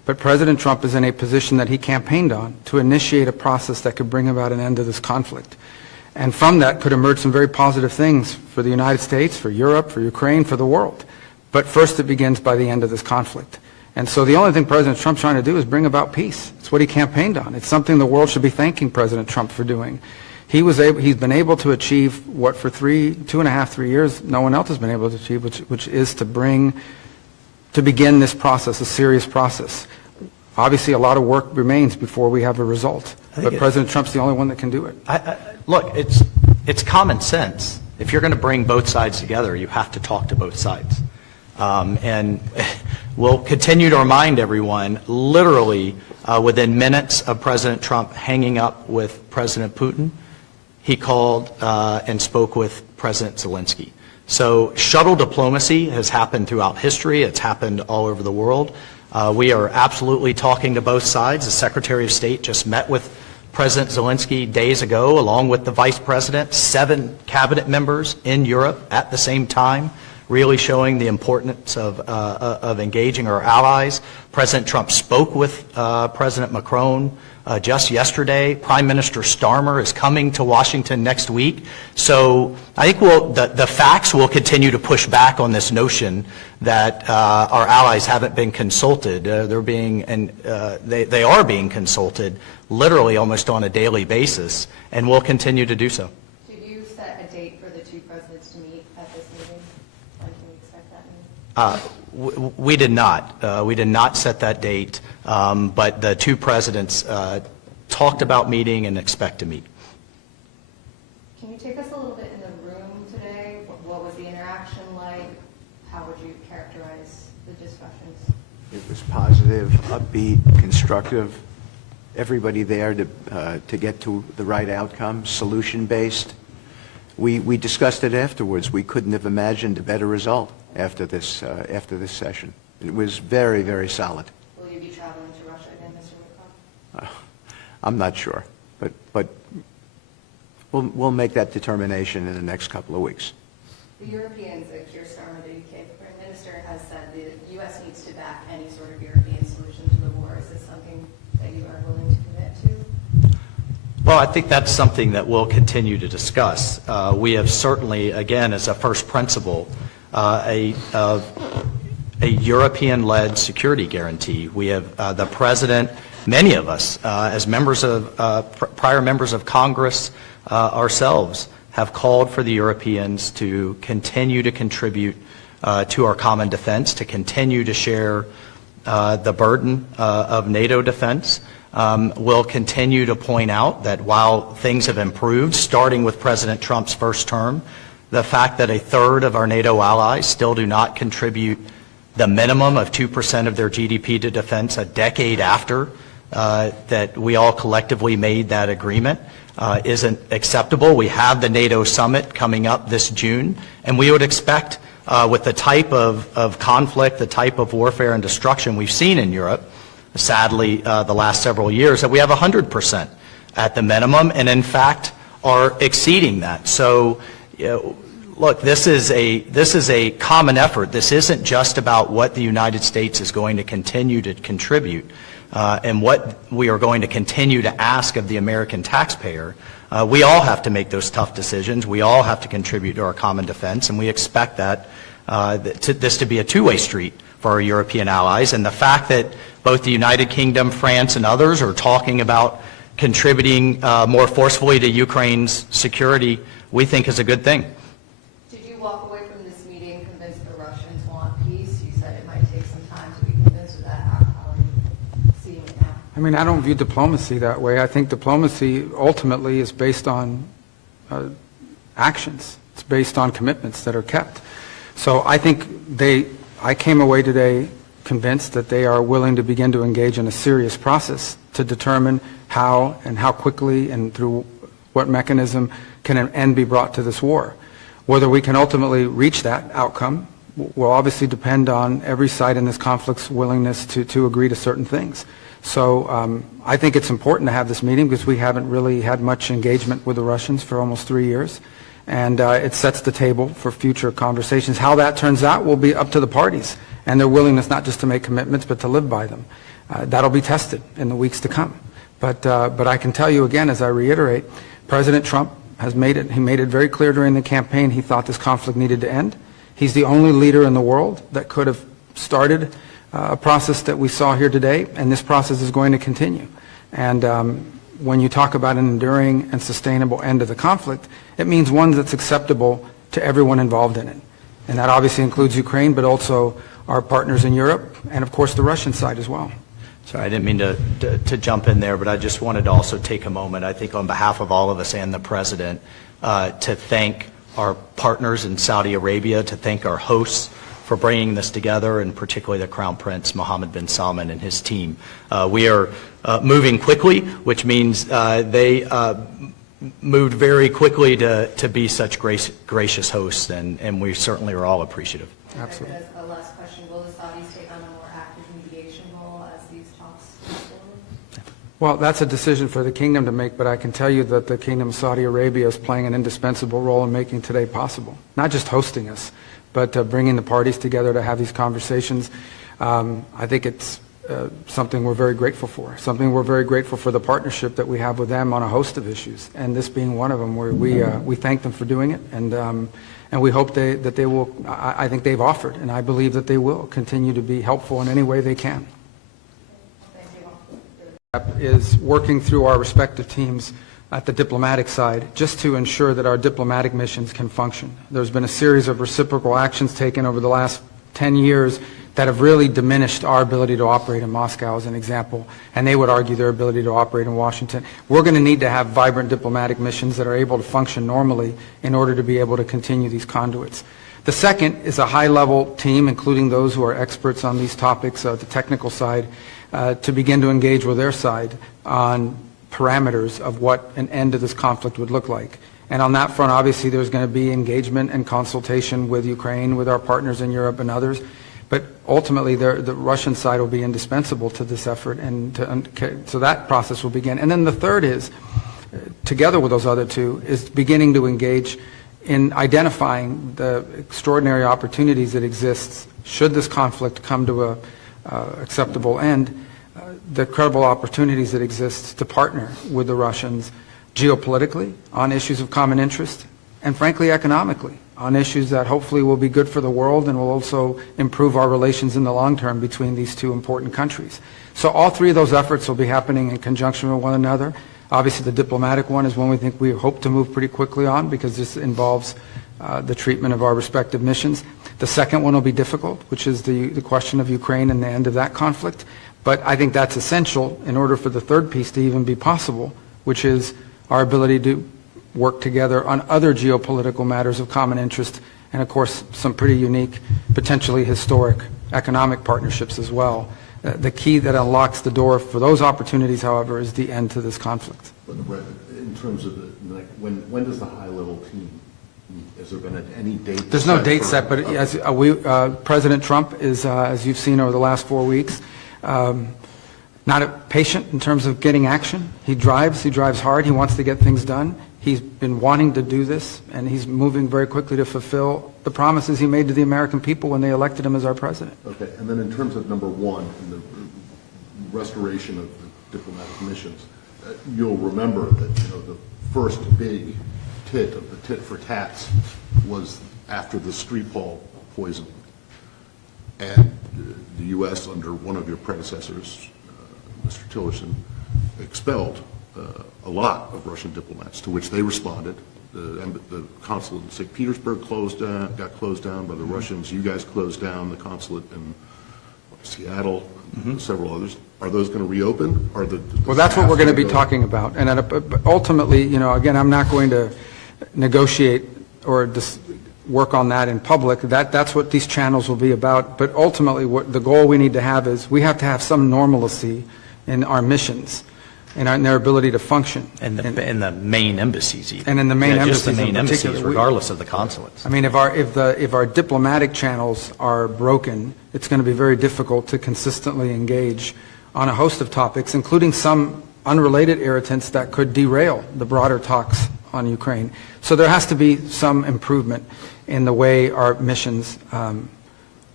But President Trump is in a position that he campaigned on to initiate a process that could bring about an end to this conflict. And from that could emerge some very positive things for the United States, for Europe, for Ukraine, for the world. But first it begins by the end of this conflict. And so the only thing President Trump's trying to do is bring about peace. It's what he campaigned on. It's something the world should be thanking President Trump for doing. He's been able to achieve what for 2.5, 3 years, no one else has been able to achieve, which is to begin this process, a serious process. Obviously, a lot of work remains before we have a result. But President Trump's the only one that can do it. Look, it's common sense. If you're going to bring both sides together, you have to talk to both sides. And we'll continue to remind everyone, literally within minutes of President Trump hanging up with President Putin, he called and spoke with President Zelensky. So shuttle diplomacy has happened throughout history. It's happened all over the world. We are absolutely talking to both sides. The Secretary of State just met with President Zelensky days ago, along with the Vice President, 7 cabinet members in Europe at the same time, really showing the importance of engaging our allies. President Trump spoke with President Macron just yesterday. Prime Minister Starmer is coming to Washington next week. So I think the facts will continue to push back on this notion that our allies haven't been consulted. They are being consulted literally almost on a daily basis, and will continue to do so. Did you set a date for the two presidents to meet at this meeting? When can we expect that meeting? We did not. We did not set that date, but the two presidents talked about meeting and expect to meet. Can you take us a little bit in the room today? What was the interaction like? How would you characterize the discussions? It was positive, upbeat, constructive. Everybody there to get to the right outcome, solution-based. We discussed it afterwards. We couldn't have imagined a better result after this session. It was very, very solid. Will you be traveling to Russia again, Mr. Rubio? I'm not sure, but we'll make that determination in the next couple of weeks. The Europeans, Keir Starmer, the UK Prime Minister, has said the U.S. needs to back any sort of European solution to the war. Is this something that you are willing to commit to? Well, I think that's something that we'll continue to discuss. We have certainly, again, as a first principle, a European-led security guarantee. We have the President, many of us, as members of prior members of Congress ourselves, have called for the Europeans to continue to contribute to our common defense, to continue to share the burden of NATO defense. We'll continue to point out that while things have improved, starting with President Trump's first term, the fact that 1/3 of our NATO allies still do not contribute the minimum of 2% of their GDP to defense a decade after that we all collectively made that agreement isn't acceptable. We have the NATO summit coming up this June, and we would expect with the type of conflict, the type of warfare and destruction we've seen in Europe, sadly, the last several years, that we have 100% at the minimum, and in fact are exceeding that. So, look, this is a common effort. This isn't just about what the United States is going to continue to contribute and what we are going to continue to ask of the American taxpayer. We all have to make those tough decisions. We all have to contribute to our common defense, and we expect that this to be a two-way street for our European allies. And the fact that both the United Kingdom, France, and others are talking about contributing more forcefully to Ukraine's security, we think is a good thing. Did you walk away from this meeting convinced the Russians want peace? You said it might take some time to be convinced of that. How are you seeing it now? I mean, I don't view diplomacy that way. I think diplomacy ultimately is based on actions. It's based on commitments that are kept. So I think I came away today convinced that they are willing to begin to engage in a serious process to determine how and how quickly and through what mechanism can an end be brought to this war. Whether we can ultimately reach that outcome will obviously depend on every side in this conflict's willingness to agree to certain things. So I think it's important to have this meeting because we haven't really had much engagement with the Russians for almost 3 years. And it sets the table for future conversations. How that turns out will be up to the parties and their willingness not just to make commitments but to live by them. That'll be tested in the weeks to come. But I can tell you again, as I reiterate, President Trump has made it very clear during the campaign he thought this conflict needed to end. He's the only leader in the world that could have started a process that we saw here today, and this process is going to continue. And when you talk about an enduring and sustainable end to the conflict, it means one that's acceptable to everyone involved in it. And that obviously includes Ukraine, but also our partners in Europe, and of course the Russian side as well. Sorry, I didn't mean to jump in there, but I just wanted to also take a moment, I think on behalf of all of us and the President, to thank our partners in Saudi Arabia, to thank our hosts for bringing this together, and particularly the Crown Prince Mohammed bin Salman and his team. We are moving quickly, which means they moved very quickly to be such gracious hosts, and we certainly are all appreciative. Absolutely. As a last question, will the Saudis take on a more active mediation role as these talks move forward? Well, that's a decision for the kingdom to make, but I can tell you that the Kingdom of Saudi Arabia is playing an indispensable role in making today possible. Not just hosting us, but bringing the parties together to have these conversations. I think it's something we're very grateful for. Something we're very grateful for the partnership that we have with them on a host of issues, and this being one of them, where we thank them for doing it, and we hope that they will. I think they've offered, and I believe that they will continue to be helpful in any way they can. Is working through our respective teams at the diplomatic side just to ensure that our diplomatic missions can function. There's been a series of reciprocal actions taken over the last 10 years that have really diminished our ability to operate in Moscow, as an example, and they would argue their ability to operate in Washington. We're going to need to have vibrant diplomatic missions that are able to function normally in order to be able to continue these conduits. The second is a high-level team, including those who are experts on these topics, the technical side, to begin to engage with their side on parameters of what an end to this conflict would look like. And on that front, obviously, there's going to be engagement and consultation with Ukraine, with our partners in Europe and others. But ultimately, the Russian side will be indispensable to this effort, and so that process will begin. And then the third is, together with those other two, is beginning to engage in identifying the extraordinary opportunities that exist should this conflict come to a acceptable end, the credible opportunities that exist to partner with the Russians geopolitically on issues of common interest, and frankly economically on issues that hopefully will be good for the world and will also improve our relations in the long term between these two important countries. So all three of those efforts will be happening in conjunction with one another. Obviously the diplomatic one is one we hope to move pretty quickly on, because this involves the treatment of our respective missions. The second one will be difficult, which is the question of Ukraine and the end of that conflict. But I think that's essential in order for the third piece to even be possible, which is our ability to work together on other geopolitical matters of common interest, and of course some pretty unique, potentially historic economic partnerships as well. The key that unlocks the door for those opportunities, however, is the end to this conflict. In terms of when does the high-level team meet? Has there been any date? There's no date set, but as President Trump is, as you've seen over the last 4 weeks, not patient in terms of getting action. He drives hard, he wants to get things done. He's been wanting to do this, and he's moving very quickly to fulfill the promises he made to the American people when they elected him as our president. Okay, and then in terms of number one, in the restoration of the diplomatic missions, you'll remember that the first big tit of the tit for tats was after the Skripal poisoning, and the U.S. under one of your predecessors, Mr. Tillerson, expelled a lot of Russian diplomats, to which they responded. The consulate in St. Petersburg got closed down by the Russians. You guys closed down the consulate in Seattle, several others. Are those going to reopen? Well, that's what we're going to be talking about. And ultimately, again, I'm not going to negotiate or work on that in public. That's what these channels will be about. But ultimately, what the goal we need to have is we have to have some normalcy in our missions and in their ability to function. And the main embassies even. And in the main embassies just the main in particular. embassies, regardless of the consulates. I mean, if our diplomatic channels are broken, it's going to be very difficult to consistently engage on a host of topics, including some unrelated irritants that could derail the broader talks on Ukraine. So there has to be some improvement in the way our missions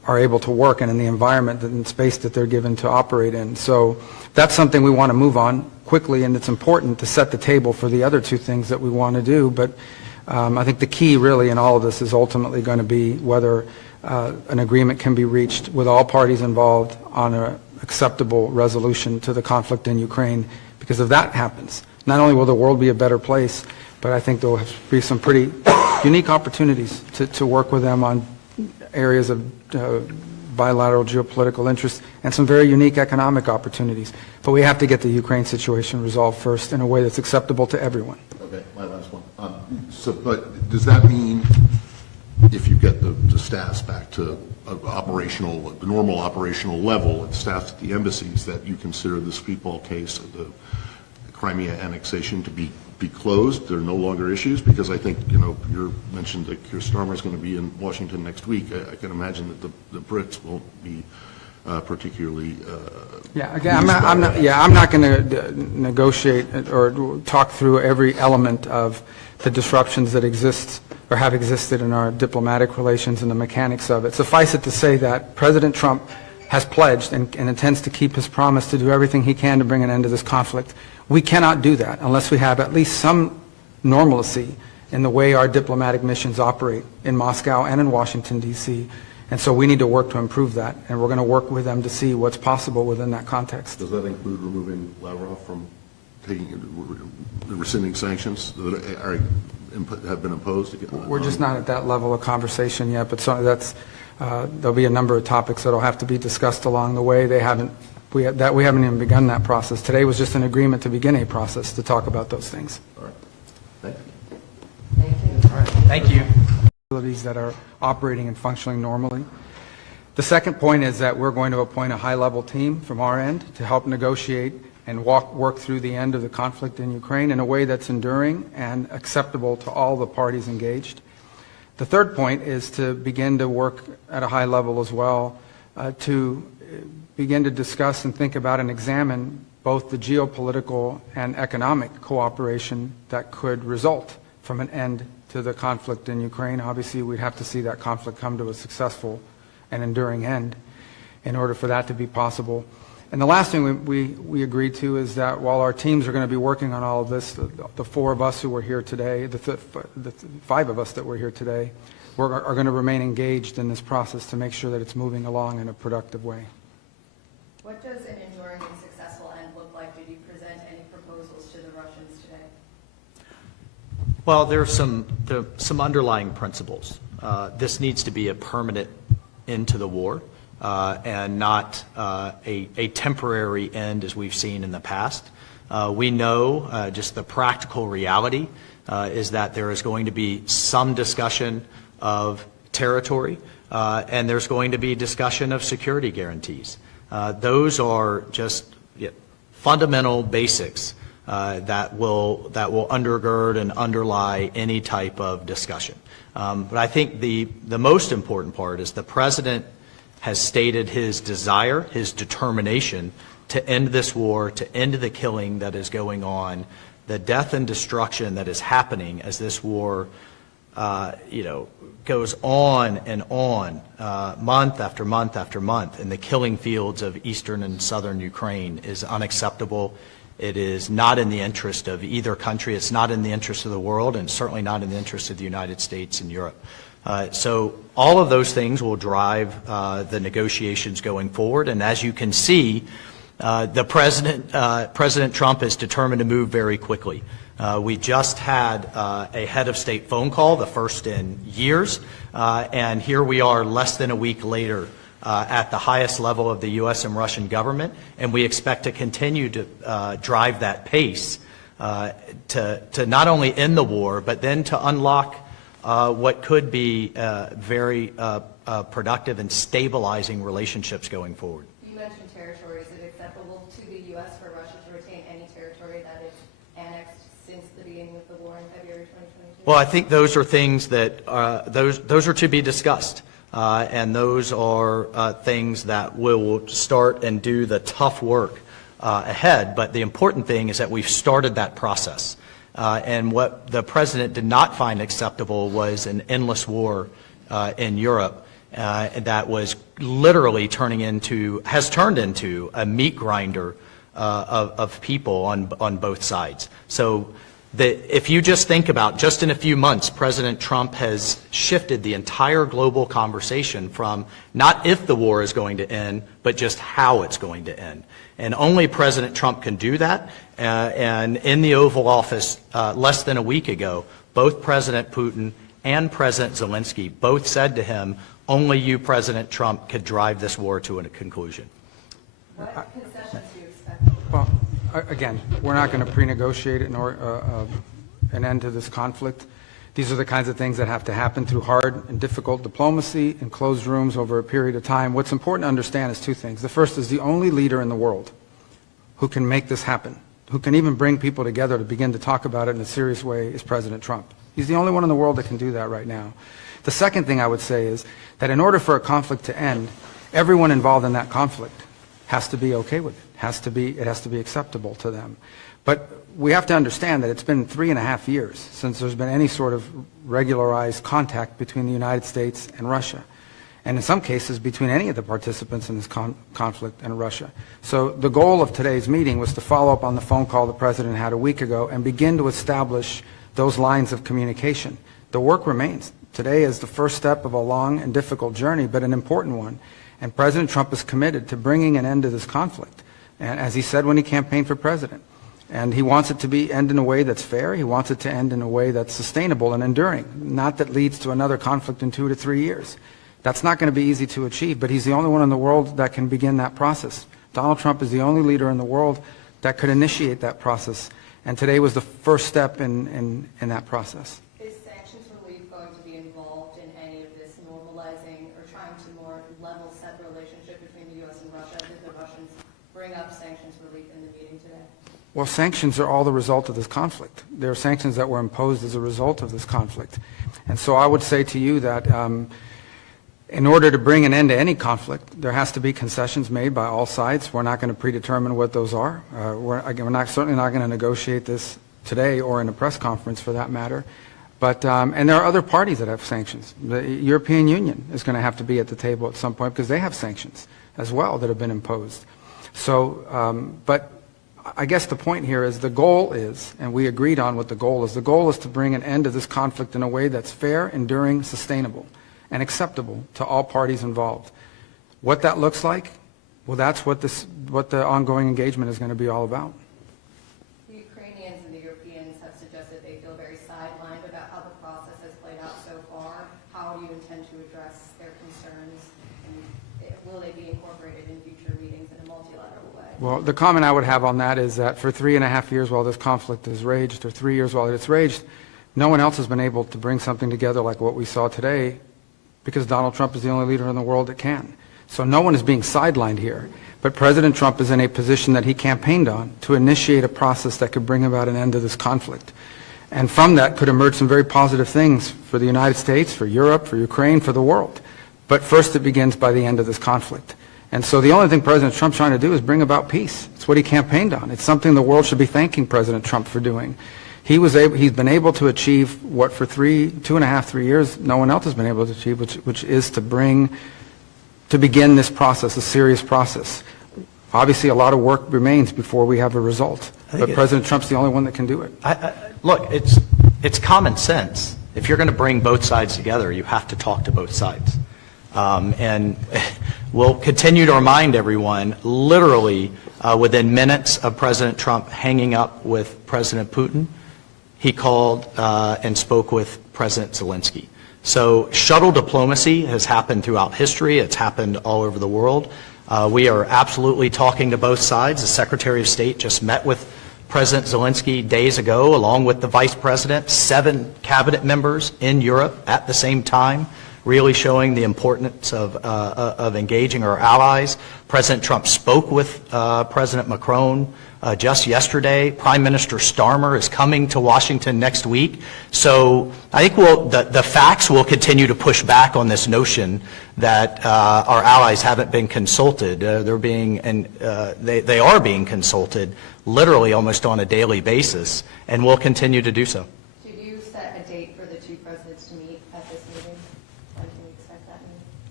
are able to work and in the environment and space that they're given to operate in. So that's something we want to move on quickly, and it's important to set the table for the other two things that we want to do. But I think the key really in all of this is ultimately going to be whether an agreement can be reached with all parties involved on an acceptable resolution to the conflict in Ukraine. Because if that happens, not only will the world be a better place, but I think there will be some pretty unique opportunities to work with them on areas of bilateral geopolitical interest and some very unique economic opportunities. But we have to get the Ukraine situation resolved first in a way that's acceptable to everyone. Okay, my last one. But does that mean if you get the staffs back to the normal operational level, and staffs at the embassies, that you consider the Skripal case of the Crimea annexation to be closed? There are no longer issues? Because I think, you mentioned that Keir Starmer is going to be in Washington next week. I can imagine that the Brits won't be particularly yeah, again, I'm not going to negotiate or talk through every element of the disruptions that exist or have existed in our diplomatic relations and the mechanics of it. Suffice it to say that President Trump has pledged and intends to keep his promise to do everything he can to bring an end to this conflict. We cannot do that unless we have at least some normalcy in the way our diplomatic missions operate in Moscow and in Washington, D.C. And so we need to work to improve that, and we're going to work with them to see what's possible within that context. Does that include removing Lavrov from rescinding sanctions that have been imposed? We're just not at that level of conversation yet, but there'll be a number of topics that will have to be discussed along the way. We haven't even begun that process. Today was just an agreement to begin a process to talk about those things. All right. Thank you. Thank you. All right. Thank you. Facilities that are operating and functioning normally. The second point is that we're going to appoint a high-level team from our end to help negotiate and work through the end of the conflict in Ukraine in a way that's enduring and acceptable to all the parties engaged. The third point is to begin to work at a high level as well to begin to discuss and think about and examine both the geopolitical and economic cooperation that could result from an end to the conflict in Ukraine. Obviously, we'd have to see that conflict come to a successful and enduring end in order for that to be possible. And the last thing we agreed to is that while our teams are going to be working on all of this, the four of us who were here today, the five of us that were here today, are going to remain engaged in this process to make sure that it's moving along in a productive way. What does an enduring and successful end look like? Did you present any proposals to the Russians today? Well, there are some underlying principles. This needs to be a permanent end to the war and not a temporary end as we've seen in the past. We know just the practical reality is that there is going to be some discussion of territory and there's going to be discussion of security guarantees. Those are just fundamental basics that will undergird and underlie any type of discussion. But I think the most important part is the President has stated his desire, his determination to end this war, to end the killing that is going on, the death and destruction that is happening as this war goes on and on, month after month after month, in the killing fields of eastern and southern Ukraine is unacceptable. It is not in the interest of either country. It's not in the interest of the world, and certainly not in the interest of the United States and Europe. So all of those things will drive the negotiations going forward. And as you can see, President Trump is determined to move very quickly. We just had a head of state phone call, the first in years, and here we are less than a week later at the highest level of the U.S. and Russian government, and we expect to continue to drive that pace to not only end the war, but then to unlock what could be very productive and stabilizing relationships going forward. You mentioned territory. Is it acceptable to the U.S. for Russia to retain any territory that is annexed since the beginning of the war in February 2022? Well, I think those are things that those are to be discussed. And those are things that will start and do the tough work ahead. But the important thing is that we've started that process. And what the President did not find acceptable was an endless war in Europe. that was literally has turned into a meat grinder of people on both sides. So if you just think about, just in a few months, President Trump has shifted the entire global conversation from not if the war is going to end, but just how it's going to end. And only President Trump can do that. And in the Oval Office less than a week ago, both President Putin and President Zelensky both said to him, only you, President Trump, could drive this war to a conclusion. What concessions do you expect? Well, again, we're not going to pre-negotiate an end to this conflict. These are the kinds of things that have to happen through hard and difficult diplomacy in closed rooms over a period of time. What's important to understand is two things. The first is the only leader in the world who can make this happen, who can even bring people together to begin to talk about it in a serious way, is President Trump. He's the only one in the world that can do that right now. The second thing I would say is that in order for a conflict to end, everyone involved in that conflict has to be okay with it. It has to be acceptable to them. But we have to understand that it's been 3.5 years since there's been any sort of regularized contact between the United States and Russia, and in some cases between any of the participants in this conflict and Russia. So the goal of today's meeting was to follow up on the phone call the President had a week ago and begin to establish those lines of communication. The work remains. Today is the first step of a long and difficult journey, but an important one. And President Trump is committed to bringing an end to this conflict, and as he said when he campaigned for president. And he wants it to end in a way that's fair. He wants it to end in a way that's sustainable and enduring, not that leads to another conflict in 2 to 3 years. That's not going to be easy to achieve, but he's the only one in the world that can begin that process. Donald Trump is the only leader in the world that could initiate that process, and today was the first step in that process. Is sanctions relief going to be involved in any of this normalizing or trying to more level set the relationship between the U.S. and Russia? Did the Russians bring up sanctions relief in the meeting today? Well, sanctions are all the result of this conflict. There are sanctions that were imposed as a result of this conflict. And so I would say to you that in order to bring an end to any conflict, there has to be concessions made by all sides. We're not going to predetermine what those are. We're certainly not going to negotiate this today or in a press conference for that matter. But, and there are other parties that have sanctions. The European Union is going to have to be at the table at some point because they have sanctions as well that have been imposed. So, but I guess the point here is the goal is, and we agreed on what the goal is to bring an end to this conflict in a way that's fair, enduring, sustainable, and acceptable to all parties involved. What that looks like, well, that's what the ongoing engagement is going to be all about. The Ukrainians and the Europeans have suggested they feel very sidelined about how the process has played out so far. How do you intend to address their concerns, and will they be incorporated in future meetings in a multilateral way? Well, the comment I would have on that is that for 3.5 years while this conflict has raged, or 3 years while it's raged, no one else has been able to bring something together like what we saw today, because Donald Trump is the only leader in the world that can. So no one is being sidelined here, but President Trump is in a position that he campaigned on to initiate a process that could bring about an end to this conflict. And from that could emerge some very positive things for the United States, for Europe, for Ukraine, for the world. But first it begins by the end of this conflict. And so the only thing President Trump's trying to do is bring about peace. It's what he campaigned on. It's something the world should be thanking President Trump for doing. He's been able to achieve what for 2.5, 3 years no one else has been able to achieve, which is to begin this process, a serious process. Obviously, a lot of work remains before we have a result, but President Trump's the only one that can do it. Look, it's common sense. If you're going to bring both sides together, you have to talk to both sides. And we'll continue to remind everyone, literally within minutes of President Trump hanging up with President Putin, he called and spoke with President Zelensky. So shuttle diplomacy has happened throughout history. It's happened all over the world. We are absolutely talking to both sides. The Secretary of State just met with President Zelensky days ago, along with the Vice President, 7 cabinet members in Europe at the same time, really showing the importance of engaging our allies. President Trump spoke with President Macron just yesterday. Prime Minister Starmer is coming to Washington next week. So I think the facts will continue to push back on this notion that our allies haven't been consulted. They are being consulted literally almost on a daily basis, and will continue to do so. Did you set a date for the two presidents to meet at this meeting? When can we expect that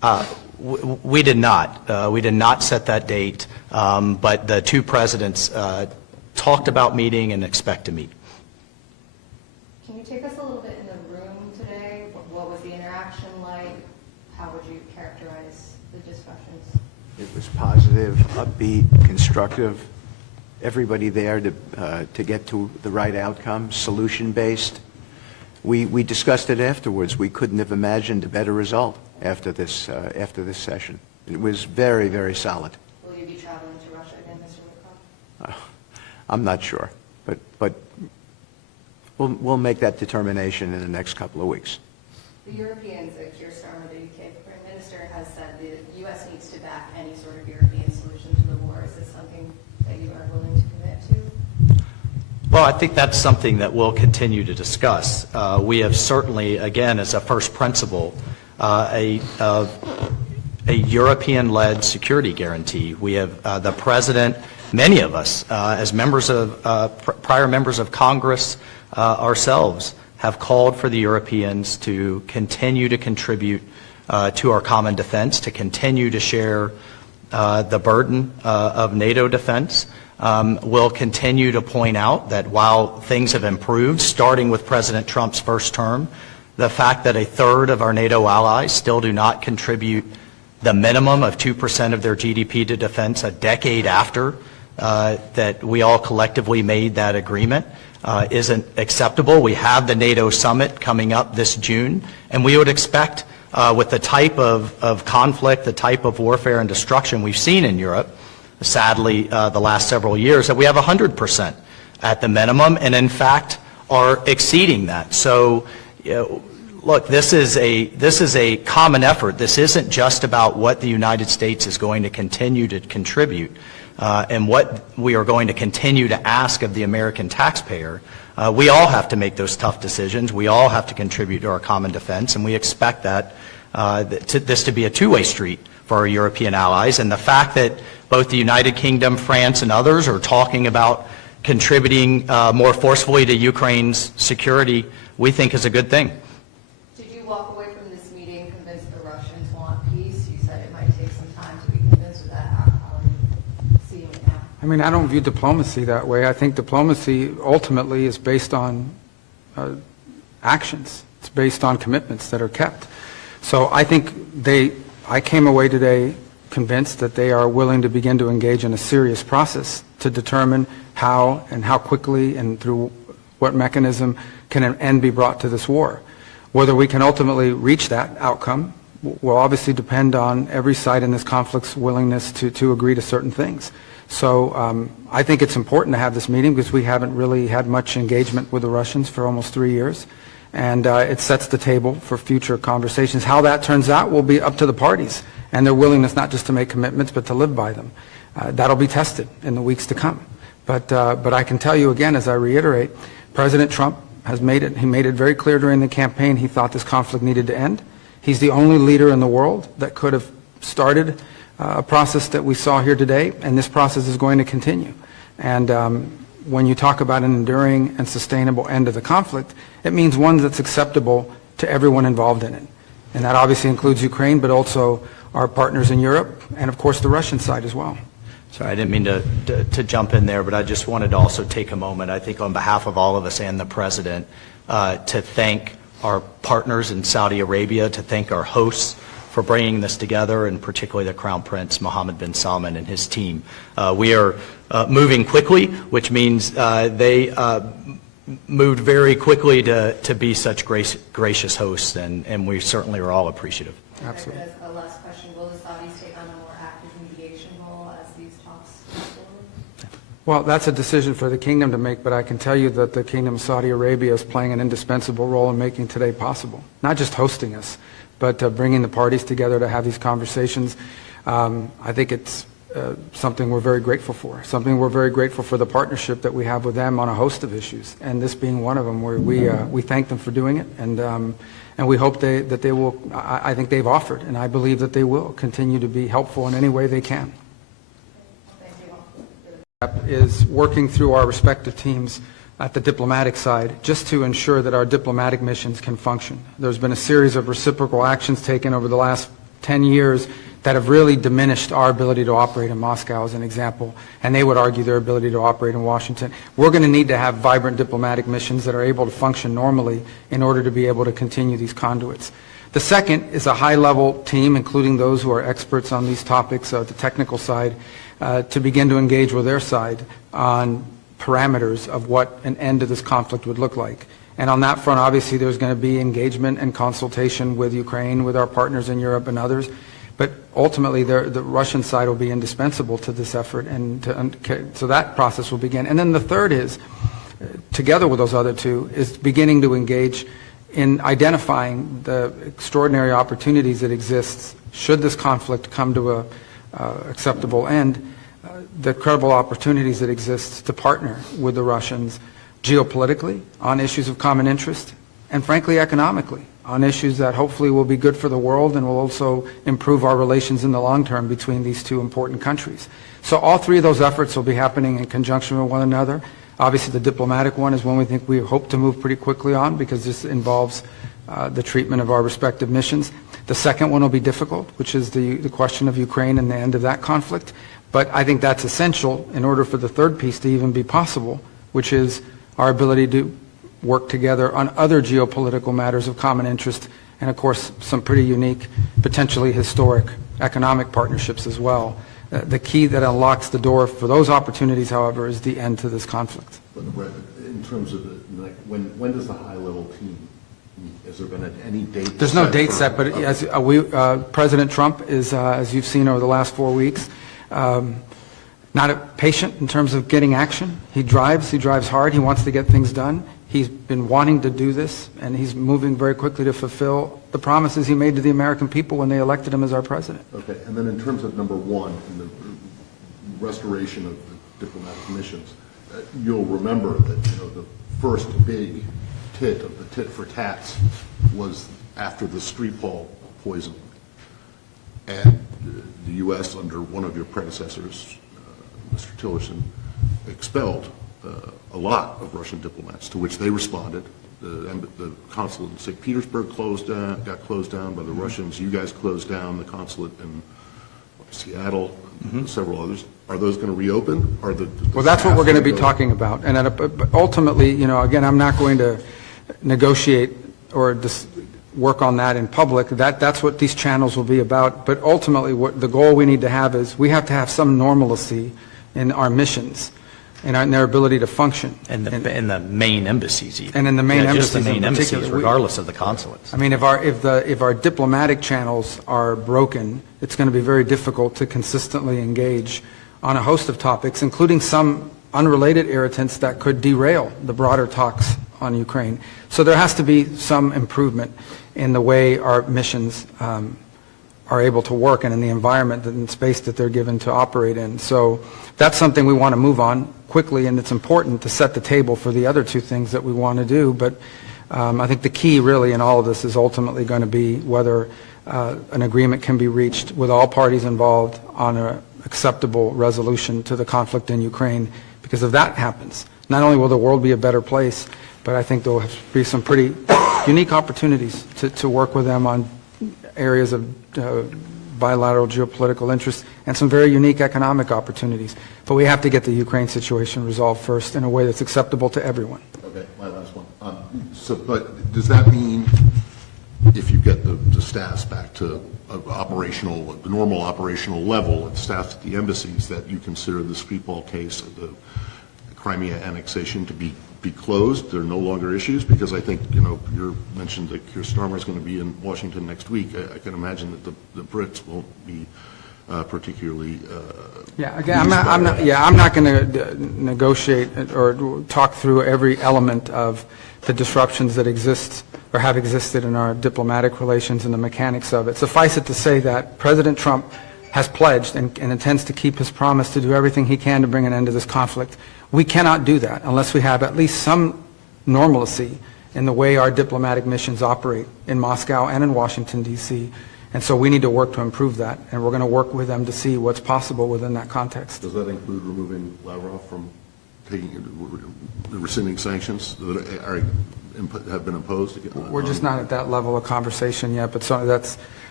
We did not. We did not set that date, but the two presidents talked about meeting and expect to meet. Can you take us a little bit in the room today? What was the interaction like? How would you characterize the discussions? It was positive, upbeat, constructive. Everybody there to get to the right outcome, solution-based. We discussed it afterwards. We couldn't have imagined a better result after this session. It was very, very solid. Will you be traveling to Russia again, Mr. Witkoff? I'm not sure, but we'll make that determination in the next couple of weeks. The Europeans, Keir Starmer, the UK Prime Minister, has said the U.S. needs to back any sort of European solution to the war. Is this something that you are willing to commit to? Well, I think that's something that we'll continue to discuss. We have certainly, again, as a first principle, a European-led security guarantee. We have the President, many of us, as members of prior members of Congress ourselves, have called for the Europeans to continue to contribute to our common defense, to continue to share the burden of NATO defense. We'll continue to point out that while things have improved, starting with President Trump's first term, the fact that a third of our NATO allies still do not contribute the minimum of 2% of their GDP to defense a decade after that we all collectively made that agreement isn't acceptable. We have the NATO summit coming up this June, and we would expect with the type of conflict, the type of warfare and destruction we've seen in Europe, sadly, the last several years, that we have 100% at the minimum, and in fact are exceeding that. So, look, this is a common effort. This isn't just about what the United States is going to continue to contribute and what we are going to continue to ask of the American taxpayer. We all have to make those tough decisions. We all have to contribute to our common defense, and we expect that this to be a two-way street for our European allies. And the fact that both the United Kingdom, France, and others are talking about contributing more forcefully to Ukraine's security, we think is a good thing. Did you walk away from this meeting convinced the Russians want peace? You said it might take some time to be convinced of that. How are you seeing it now? I mean, I don't view diplomacy that way. I think diplomacy ultimately is based on actions. It's based on commitments that are kept. So I think I came away today convinced that they are willing to begin to engage in a serious process to determine how and how quickly and through what mechanism can an end be brought to this war. Whether we can ultimately reach that outcome will obviously depend on every side in this conflict's willingness to agree to certain things. So I think it's important to have this meeting because we haven't really had much engagement with the Russians for almost 3 years. And it sets the table for future conversations. How that turns out will be up to the parties and their willingness not just to make commitments but to live by them. That'll be tested in the weeks to come. But I can tell you again, as I reiterate, President Trump has made it very clear during the campaign he thought this conflict needed to end. He's the only leader in the world that could have started a process that we saw here today, and this process is going to continue. And when you talk about an enduring and sustainable end of the conflict, it means one that's acceptable to everyone involved in it. And that obviously includes Ukraine, but also our partners in Europe, and of course the Russian side as well. Sorry, I didn't mean to jump in there, but I just wanted to also take a moment, I think on behalf of all of us and the President, to thank our partners in Saudi Arabia, to thank our hosts for bringing this together, and particularly the Crown Prince Mohammed bin Salman and his team. We are moving quickly, which means they moved very quickly to be such gracious hosts, and we certainly are all appreciative. Absolutely. As a last question, will the Saudis take on a more active mediation role as these talks move forward? Well, that's a decision for the kingdom to make, but I can tell you that the Kingdom of Saudi Arabia is playing an indispensable role in making today possible. Not just hosting us, but bringing the parties together to have these conversations. I think it's something we're very grateful for, something we're very grateful for the partnership that we have with them on a host of issues, and this being one of them, where we thank them for doing it, and we hope that they will, I think they've offered, and I believe that they will continue to be helpful in any way they can. Is working through our respective teams at the diplomatic side just to ensure that our diplomatic missions can function. There's been a series of reciprocal actions taken over the last 10 years that have really diminished our ability to operate in Moscow, as an example, and they would argue their ability to operate in Washington. We're going to need to have vibrant diplomatic missions that are able to function normally in order to be able to continue these conduits. The second is a high-level team, including those who are experts on these topics, the technical side, to begin to engage with their side on parameters of what an end to this conflict would look like. And on that front, obviously, there's going to be engagement and consultation with Ukraine, with our partners in Europe and others. But ultimately, the Russian side will be indispensable to this effort, and so that process will begin. And then the third is, together with those other two, is beginning to engage in identifying the extraordinary opportunities that exist should this conflict come to a acceptable end, the credible opportunities that exist to partner with the Russians geopolitically on issues of common interest, and frankly economically on issues that hopefully will be good for the world and will also improve our relations in the long term between these two important countries. So all three of those efforts will be happening in conjunction with one another. Obviously, the diplomatic one is one we hope to move pretty quickly on, because this involves the treatment of our respective missions. The second one will be difficult, which is the question of Ukraine and the end of that conflict. But I think that's essential in order for the third piece to even be possible, which is our ability to work together on other geopolitical matters of common interest, and of course some pretty unique, potentially historic economic partnerships as well. The key that unlocks the door for those opportunities, however, is the end to this conflict. But in terms of when does the high-level team meet? Has there been any date? There's no date set, but as President Trump is, as you've seen over the last 4 weeks, not patient in terms of getting action. He drives hard, he wants to get things done. He's been wanting to do this, and he's moving very quickly to fulfill the promises he made to the American people when they elected him as our president. Okay, and then in terms of number one, in the restoration of the diplomatic missions, you'll remember that the first big tit of the tit for tats was after the Skripal poisoning, and the U.S. under one of your predecessors, Mr. Tillerson, expelled a lot of Russian diplomats, to which they responded. The consulate in St. Petersburg got closed down by the Russians. You guys closed down the consulate in Seattle, several others. Are those going to reopen? Well, that's what we're going to be talking about. And ultimately, again, I'm not going to negotiate or work on that in public. That's what these channels will be about. But ultimately, what the goal we need to have is we have to have some normalcy in our missions and in their ability to function. And the main embassies even. And in the main embassies just the main in embassies, particular. regardless of the consulates. I mean, if our diplomatic channels are broken, it's going to be very difficult to consistently engage on a host of topics, including some unrelated irritants that could derail the broader talks on Ukraine. So there has to be some improvement in the way our missions are able to work and in the environment and space that they're given to operate in. So that's something we want to move on quickly, and it's important to set the table for the other two things that we want to do. But I think the key really in all of this is ultimately going to be whether an agreement can be reached with all parties involved on an acceptable resolution to the conflict in Ukraine. Because if that happens, not only will the world be a better place, but I think there will be some pretty unique opportunities to work with them on areas of bilateral geopolitical interest and some very unique economic opportunities. But we have to get the Ukraine situation resolved first in a way that's acceptable to everyone. Okay, my last one. But does that mean if you get the staffs back to the normal operational level, and staff at the embassies, that you consider the Skripal case of the Crimea annexation to be closed? There are no longer issues? Because I think, you mentioned that Keir Starmer is going to be in Washington next week. I can imagine that the Brits won't be particularly I'm not going to negotiate or talk through every element of the disruptions that exist or have existed in our diplomatic relations and the mechanics of it. Suffice it to say that President Trump has pledged and intends to keep his promise to do everything he can to bring an end to this conflict. We cannot do that unless we have at least some normalcy in the way our diplomatic missions operate in Moscow and in Washington, D.C. And so we need to work to improve that, and we're going to work with them to see what's possible within that context. Does that include removing Lavrov from rescinding sanctions that have been imposed? We're just not at that level of conversation yet, but that's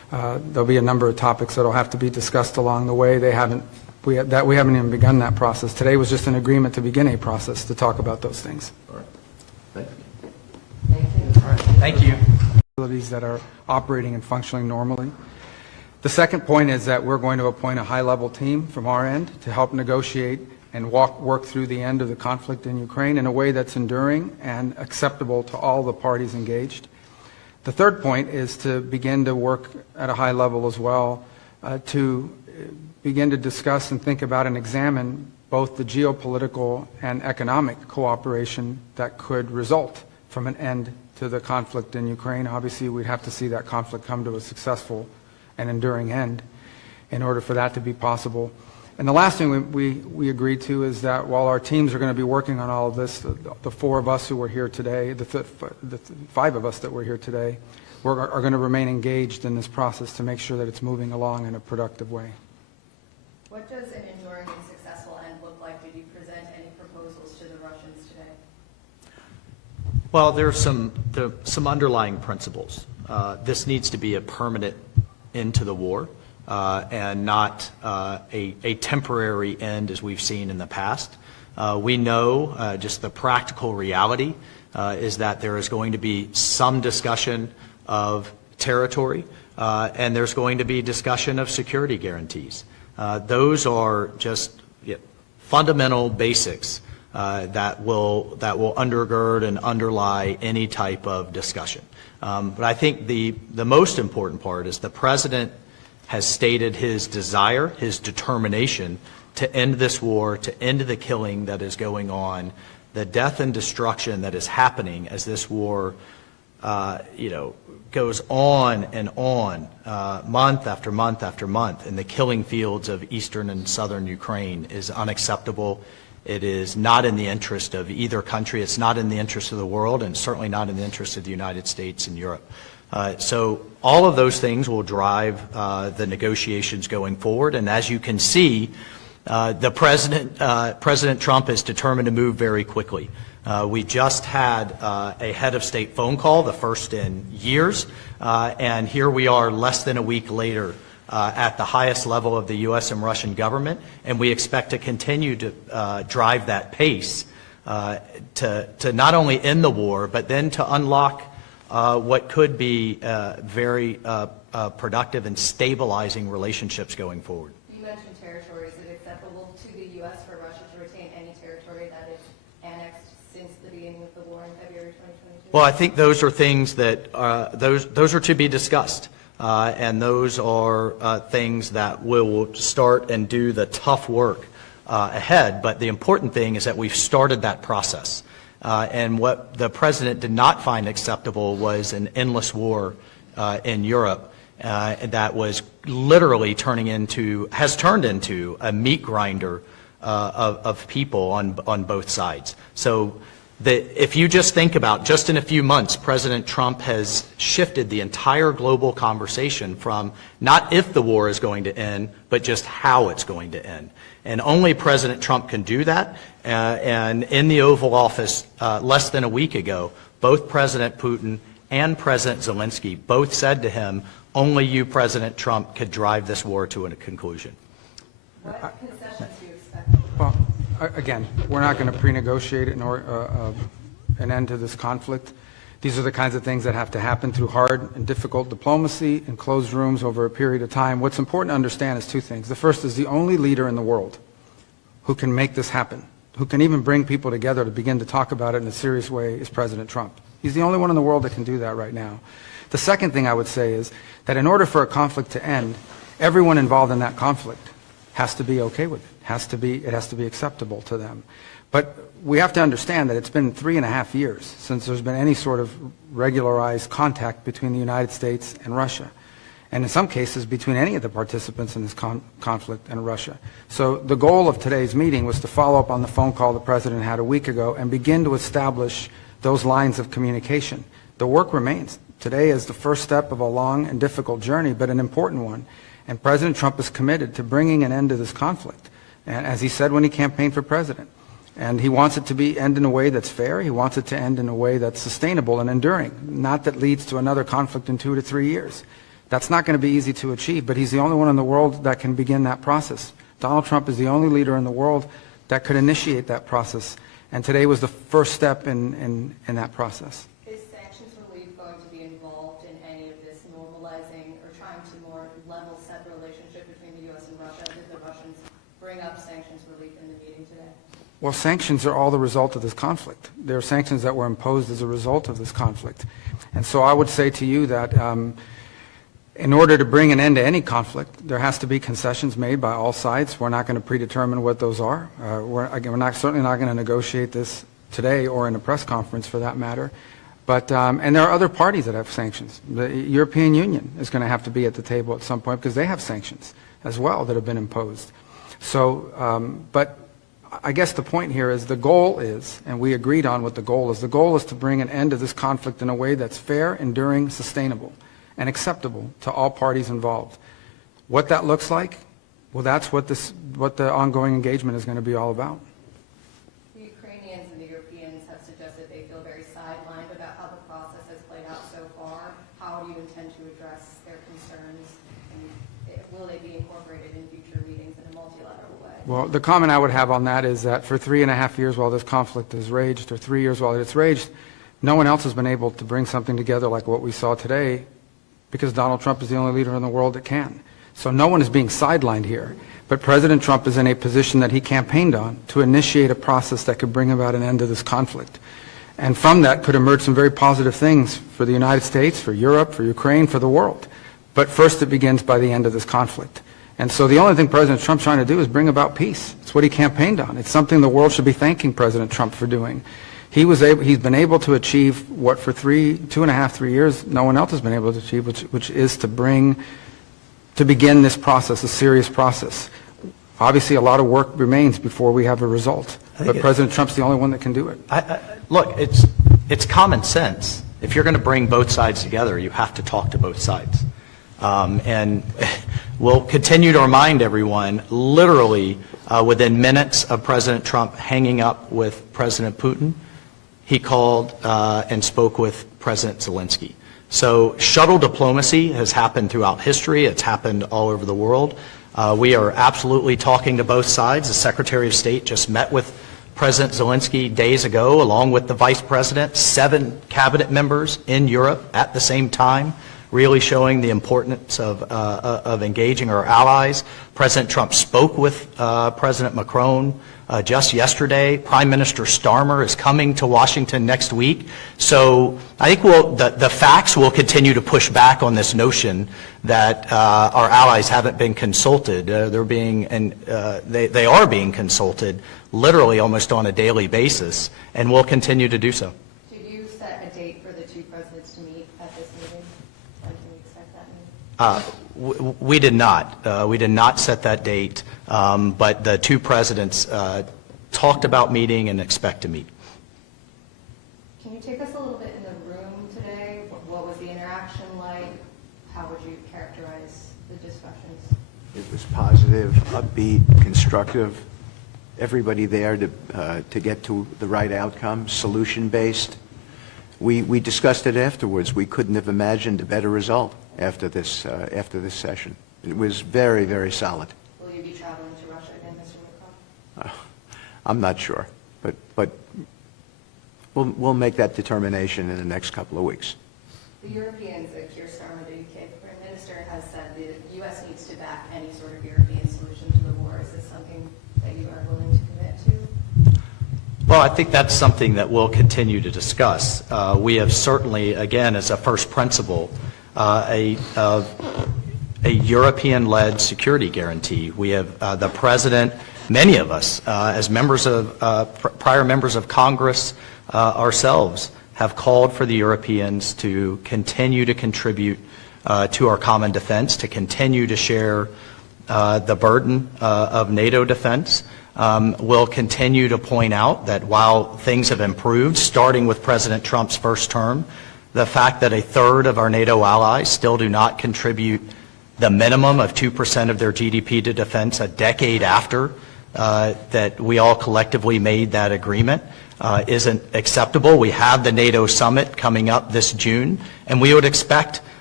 There'll be a number of topics that'll have to be discussed along the way. We haven't even begun that process. Today was just an agreement to begin a process to talk about those things. All right. Thank you. Thank you. Facilities that are operating and functioning normally. The second point is that we're going to appoint a high-level team from our end to help negotiate and work through the end of the conflict in Ukraine in a way that's enduring and acceptable to all the parties engaged. The third point is to begin to work at a high level as well to begin to discuss and think about and examine both the geopolitical and economic cooperation that could result from an end to the conflict in Ukraine. Obviously, we'd have to see that conflict come to a successful and enduring end in order for that to be possible. And the last thing we agreed to is that while our teams are going to be working on all of this, the four of us who were here today, the five of us that were here today, are going to remain engaged in this process to make sure that it's moving along in a productive way. What does an enduring and successful end look like? Did you present any proposals to the Russians today? Well, there are some underlying principles. This needs to be a permanent end to the war. And not a temporary end as we've seen in the past. We know just the practical reality is that there is going to be some discussion of territory and there's going to be discussion of security guarantees. Those are just fundamental basics that will undergird and underlie any type of discussion. But I think the most important part is the President has stated his desire, his determination to end this war, to end the killing that is going on, the death and destruction that is happening as this war, goes on and on, month after month after month, in the killing fields of eastern and southern Ukraine is unacceptable. It is not in the interest of either country. It's not in the interest of the world, and certainly not in the interest of the United States and Europe. So all of those things will drive the negotiations going forward. And as you can see, President Trump is determined to move very quickly. We just had a head of state phone call, the first in years, and here we are less than a week later at the highest level of the U.S. and Russian government, and we expect to continue to drive that pace to not only end the war, but then to unlock what could be very productive and stabilizing relationships going forward. You mentioned territory. Is it acceptable to the U.S. for Russia to retain any territory that it's annexed since the beginning of the war in February 2022? Well, I think those are things that those are to be discussed, and those are things that will start and do the tough work ahead. But the important thing is that we've started that process. And what the President did not find acceptable was an endless war in Europe that was literally has turned into a meat grinder of people on both sides. So if you just think about, just in a few months, President Trump has shifted the entire global conversation from not if the war is going to end, but just how it's going to end. And only President Trump can do that. And in the Oval Office less than a week ago, both President Putin and President Zelensky both said to him, only you, President Trump, could drive this war to a conclusion. What concessions do you expect? Well, again, we're not going to pre-negotiate an end to this conflict. These are the kinds of things that have to happen through hard and difficult diplomacy in closed rooms over a period of time. What's important to understand is two things. The first is the only leader in the world who can make this happen, who can even bring people together to begin to talk about it in a serious way, is President Trump. He's the only one in the world that can do that right now. The second thing I would say is that in order for a conflict to end, everyone involved in that conflict has to be okay with it. It has to be acceptable to them. But we have to understand that it's been 3.5 years since there's been any sort of regularized contact between the United States and Russia, and in some cases between any of the participants in this conflict and Russia. So the goal of today's meeting was to follow up on the phone call the President had a week ago and begin to establish those lines of communication. The work remains. Today is the first step of a long and difficult journey, but an important one. And President Trump is committed to bringing an end to this conflict, and as he said when he campaigned for president. And he wants it to end in a way that's fair. He wants it to end in a way that's sustainable and enduring, not that leads to another conflict in 2 to 3 years. That's not going to be easy to achieve, but he's the only one in the world that can begin that process. Donald Trump is the only leader in the world that could initiate that process, and today was the first step in that process. Is sanctions relief going to be involved in any of this normalizing or trying to more level set the relationship between the U.S. and Russia? Did the Russians bring up sanctions relief in the meeting today? Well, sanctions are all the result of this conflict. There are sanctions that were imposed as a result of this conflict. And so I would say to you that in order to bring an end to any conflict, there has to be concessions made by all sides. We're not going to predetermine what those are. We're certainly not going to negotiate this today or in a press conference for that matter. But, and there are other parties that have sanctions. The European Union is going to have to be at the table at some point because they have sanctions as well that have been imposed. So, but I guess the point here is the goal is, and we agreed on what the goal is to bring an end to this conflict in a way that's fair, enduring, sustainable, and acceptable to all parties involved. What that looks like, well, that's what the ongoing engagement is going to be all about. The Ukrainians and the Europeans have suggested they feel very sidelined about how the process has played out so far. How do you intend to address their concerns, and will they be incorporated in future meetings in a multilateral way? Well, the comment I would have on that is that for 3.5 years while this conflict has raged, or 3 years while it's raged, no one else has been able to bring something together like what we saw today, because Donald Trump is the only leader in the world that can. So no one is being sidelined here. But President Trump is in a position that he campaigned on to initiate a process that could bring about an end to this conflict. And from that could emerge some very positive things for the United States, for Europe, for Ukraine, for the world. But first it begins by the end of this conflict. And so the only thing President Trump's trying to do is bring about peace. It's what he campaigned on. It's something the world should be thanking President Trump for doing. He's been able to achieve what for 2.5, 3 years no one else has been able to achieve, which is to begin this process, a serious process. Obviously, a lot of work remains before we have a result, but President Trump's the only one that can do it. Look, it's common sense. If you're going to bring both sides together, you have to talk to both sides. And we'll continue to remind everyone, literally within minutes of President Trump hanging up with President Putin, he called and spoke with President Zelensky. So shuttle diplomacy has happened throughout history. It's happened all over the world. We are absolutely talking to both sides. The Secretary of State just met with President Zelensky days ago, along with the Vice President, 7 cabinet members in Europe at the same time, really showing the importance of engaging our allies. President Trump spoke with President Macron just yesterday. Prime Minister Starmer is coming to Washington next week. So I think the facts will continue to push back on this notion that our allies haven't been consulted. They are being consulted literally almost on a daily basis, and will continue to do so. Did you set a date for the two presidents to meet at this meeting? When can we expect that meeting? We did not. We did not set that date, but the two presidents talked about meeting and expect to meet. Can you take us a little bit in the room today? What was the interaction like? How would you characterize the discussions? It was positive, upbeat, constructive. Everybody there to get to the right outcome, solution-based. We discussed it afterwards. We couldn't have imagined a better result after this session. It was very, very solid. Will you be traveling to Russia again, Mr. Lavrov? I'm not sure, but we'll make that determination in the next couple of weeks. The Europeans, Keir Starmer, the UK Prime Minister, has said the U.S. needs to back any sort of European solution to the war. Is this something that you are willing to commit to? Well, I think that's something that we'll continue to discuss. We have certainly, again, as a first principle, a European-led security guarantee. We have the President, many of us, as members of prior members of Congress ourselves, have called for the Europeans to continue to contribute to our common defense, to continue to share the burden of NATO defense. We'll continue to point out that while things have improved, starting with President Trump's first term, the fact that 1/3 of our NATO allies still do not contribute the minimum of 2% of their GDP to defense a decade after that we all collectively made that agreement isn't acceptable. We have the NATO summit coming up this June, and we would expect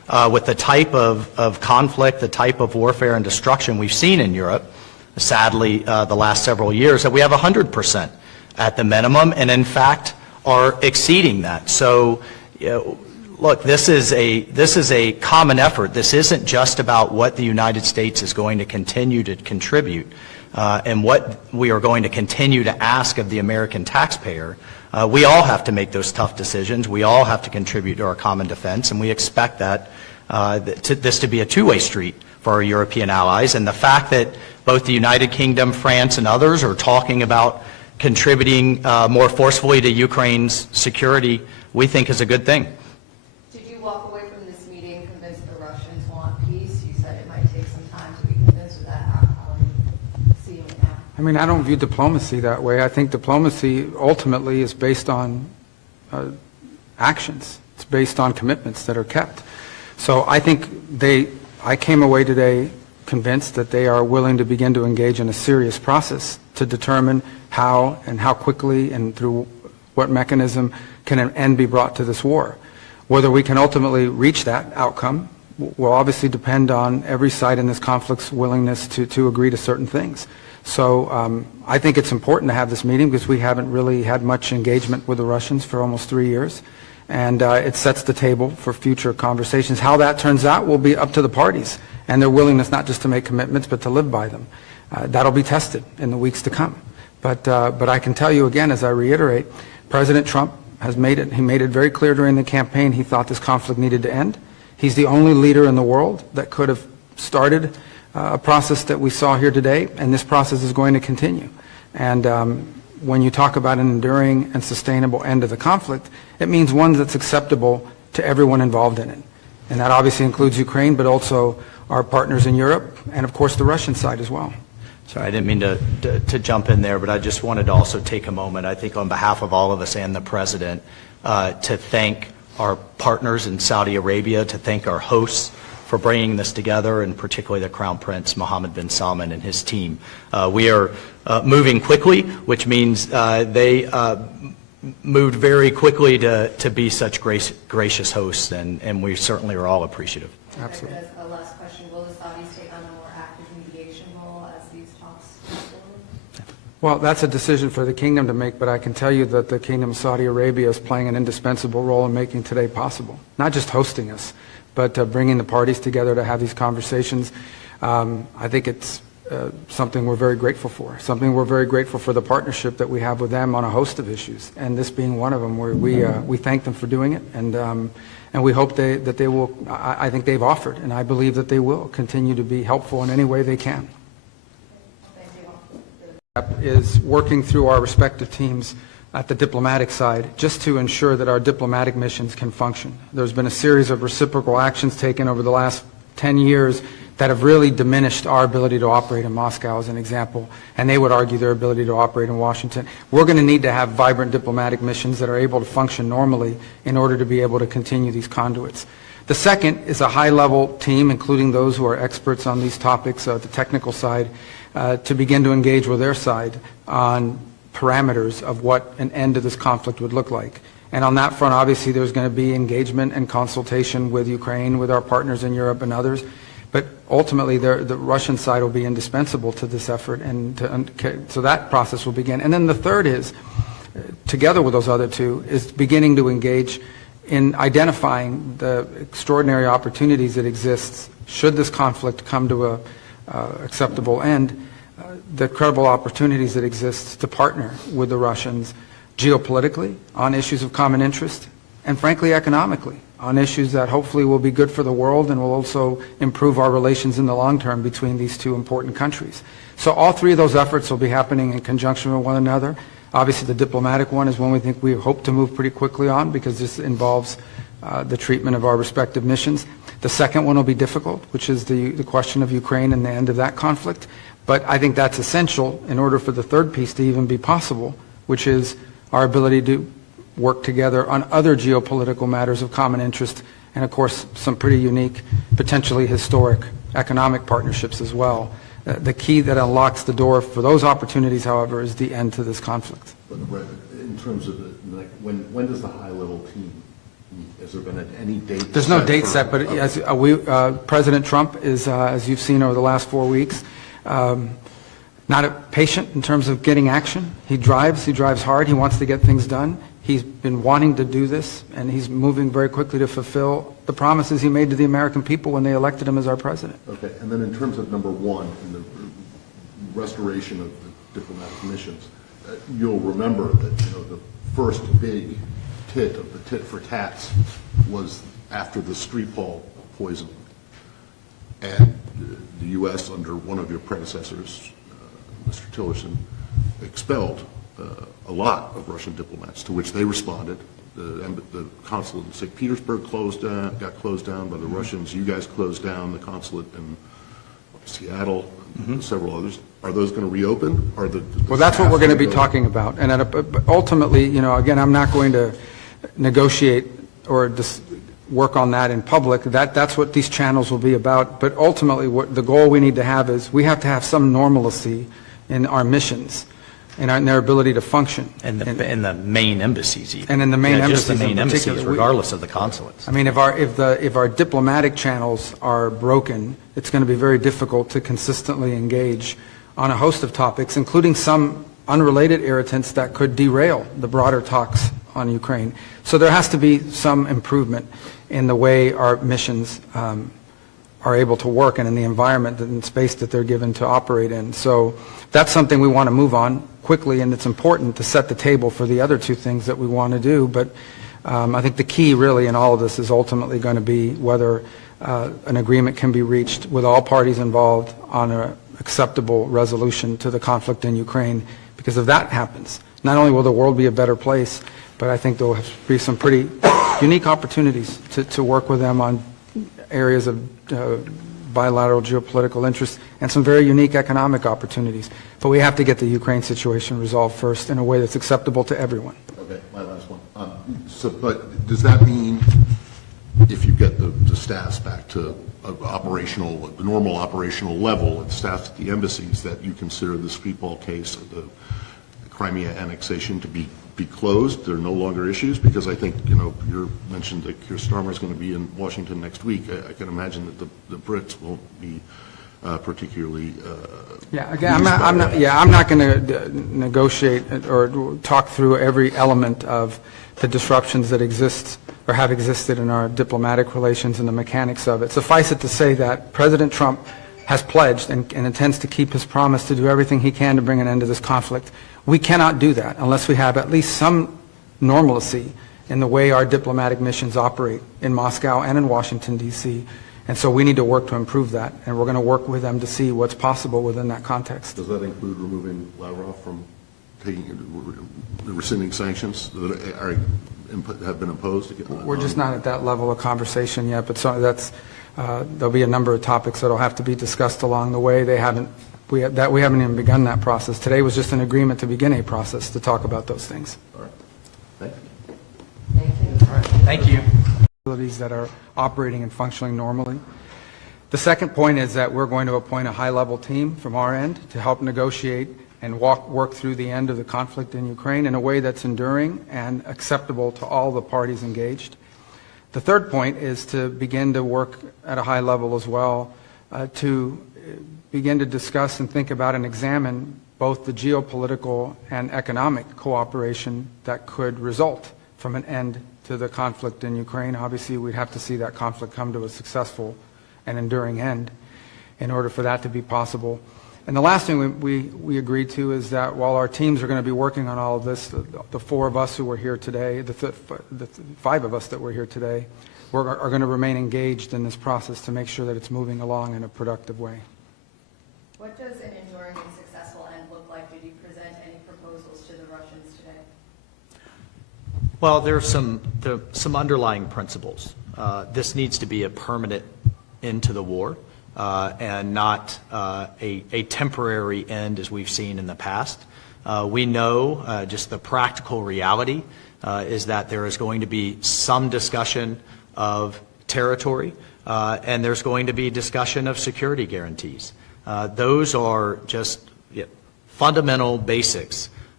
with the type of conflict, the type of warfare and destruction we've seen in Europe, sadly, the last several years, that we have 100% at the minimum, and in fact are exceeding that. So, look, this is a common effort. This isn't just about what the United States is going to continue to contribute and what we are going to continue to ask of the American taxpayer. We all have to make those tough decisions. We all have to contribute to our common defense, and we expect that this to be a two-way street for our European allies. And the fact that both the United Kingdom, France, and others are talking about contributing more forcefully to Ukraine's security, we think is a good thing. Did you walk away from this meeting convinced the Russians want peace? You said it might take some time to be convinced of that. How are you seeing it now? I mean, I don't view diplomacy that way. I think diplomacy ultimately is based on actions. It's based on commitments that are kept. So I think I came away today convinced that they are willing to begin to engage in a serious process to determine how and how quickly and through what mechanism can an end be brought to this war. Whether we can ultimately reach that outcome will obviously depend on every side in this conflict's willingness to agree to certain things. So I think it's important to have this meeting because we haven't really had much engagement with the Russians for almost 3 years. And it sets the table for future conversations. How that turns out will be up to the parties and their willingness not just to make commitments but to live by them. That'll be tested in the weeks to come. But I can tell you again, as I reiterate, President Trump has made it very clear during the campaign he thought this conflict needed to end. He's the only leader in the world that could have started a process that we saw here today, and this process is going to continue. And when you talk about an enduring and sustainable end of the conflict, it means one that's acceptable to everyone involved in it. And that obviously includes Ukraine, but also our partners in Europe, and of course the Russian side as well. Sorry, I didn't mean to jump in there, but I just wanted to also take a moment, I think on behalf of all of us and the President, to thank our partners in Saudi Arabia, to thank our hosts for bringing this together, and particularly the Crown Prince Mohammed bin Salman and his team. We are moving quickly, which means they moved very quickly to be such gracious hosts, and we certainly are all appreciative. Absolutely. As a last question, will the Saudis take on a more active mediation role as these talks move forward? Well, that's a decision for the kingdom to make, but I can tell you that the Kingdom of Saudi Arabia is playing an indispensable role in making today possible. Not just hosting us, but bringing the parties together to have these conversations. I think it's something we're very grateful for. Something we're very grateful for the partnership that we have with them on a host of issues, and this being one of them. Where we thank them for doing it, and we hope that they will. I think they've offered, and I believe that they will continue to be helpful in any way they can. Is working through our respective teams at the diplomatic side just to ensure that our diplomatic missions can function. There's been a series of reciprocal actions taken over the last 10 years that have really diminished our ability to operate in Moscow, as an example, and they would argue their ability to operate in Washington. We're going to need to have vibrant diplomatic missions that are able to function normally in order to be able to continue these conduits. The second is a high-level team, including those who are experts on these topics, the technical side, to begin to engage with their side on parameters of what an end to this conflict would look like. And on that front, obviously, there's going to be engagement and consultation with Ukraine, with our partners in Europe and others. But ultimately, the Russian side will be indispensable to this effort, and so that process will begin. And then the third is, together with those other two, is beginning to engage in identifying the extraordinary opportunities that exist should this conflict come to a acceptable end, the credible opportunities that exist to partner with the Russians geopolitically on issues of common interest, and frankly economically on issues that hopefully will be good for the world and will also improve our relations in the long term between these two important countries. So all three of those efforts will be happening in conjunction with one another. Obviously the diplomatic one is one we hope to move pretty quickly on, because this involves the treatment of our respective missions. The second one will be difficult, which is the question of Ukraine and the end of that conflict. But I think that's essential in order for the third piece to even be possible, which is our ability to work together on other geopolitical matters of common interest, and of course some pretty unique, potentially historic economic partnerships as well. The key that unlocks the door for those opportunities, however, is the end to this conflict. But in terms of when does the high-level team Has there been any date? There's no date for- set, but as President Trump is, as you've seen over the last 4 weeks, not patient in terms of getting action. He drives hard, he wants to get things done. He's been wanting to do this, and he's moving very quickly to fulfill the promises he made to the American people when they elected him as our president. Okay, and then in terms of number one, in the restoration of the diplomatic missions, you'll remember that, the first big tit of the tit for tats was after the Skripal poisoning. And the U.S., under one of your predecessors, Mr. Tillerson, expelled a lot of Russian diplomats, to which they responded. The consulate in St. Petersburg got closed down by the Russians. You guys closed down the consulate in Seattle, and several others. Are those going to reopen? Well, that's what we're going to be talking about. And ultimately, again, I'm not going to negotiate or just work on that in public. That's what these channels will be about. But ultimately, what the goal we need to have is we have to have some normalcy in our missions and in their ability to function. In the main embassies even. And in the main Just the embassies main in particular. embassies, regardless of the consulates. I mean, if our diplomatic channels are broken, it's going to be very difficult to consistently engage on a host of topics, including some unrelated irritants that could derail the broader talks on Ukraine. So there has to be some improvement in the way our missions are able to work and in the environment and space that they're given to operate in. So that's something we want to move on quickly, and it's important to set the table for the other two things that we want to do. But I think the key really in all of this is ultimately going to be whether an agreement can be reached with all parties involved on an acceptable resolution to the conflict in Ukraine. Because if that happens, not only will the world be a better place, but I think there will be some pretty unique opportunities to work with them on areas of bilateral geopolitical interest and some very unique economic opportunities. But we have to get the Ukraine situation resolved first in a way that's acceptable to everyone. Okay, my last one. But does that mean if you get the staffs back to the normal operational level and staffs at the embassies, that you consider the Skripal case, the Crimea annexation, to be closed? There are no longer issues? Because I think, you mentioned that Keir Starmer is going to be in Washington next week. I can imagine that the Brits won't be particularly Yeah, again, I'm not going to negotiate or talk through every element of the disruptions that exist or have existed in our diplomatic relations and the mechanics of it. Suffice it to say that President Trump has pledged and intends to keep his promise to do everything he can to bring an end to this conflict. We cannot do that unless we have at least some normalcy in the way our diplomatic missions operate in Moscow and in Washington, D.C. And so we need to work to improve that, and we're going to work with them to see what's possible within that context. Does that include removing Lavrov from rescinding sanctions that have been imposed? We're just not at that level of conversation yet, but there'll be a number of topics that will have to be discussed along the way. We haven't even begun that process. Today was just an agreement to begin a process to talk about those things. All right. Thank you. Thank you. Facilities that are operating and functioning normally. The second point is that we're going to appoint a high-level team from our end to help negotiate and work through the end of the conflict in Ukraine in a way that's enduring and acceptable to all the parties engaged. The third point is to begin to work at a high level as well to begin to discuss and think about and examine both the geopolitical and economic cooperation that could result from an end to the conflict in Ukraine. Obviously, we'd have to see that conflict come to a successful and enduring end in order for that to be possible. And the last thing we agreed to is that while our teams are going to be working on all of this, the four of us who were here today, the five of us that were here today, are going to remain engaged in this process to make sure that it's moving along in a productive way. What does an enduring and successful end look like? Did you present any proposals to the Russians today? Well, there are some underlying principles. This needs to be a permanent end to the war and not a temporary end as we've seen in the past. We know just the practical reality is that there is going to be some discussion of territory and there's going to be discussion of security guarantees. Those are just fundamental basics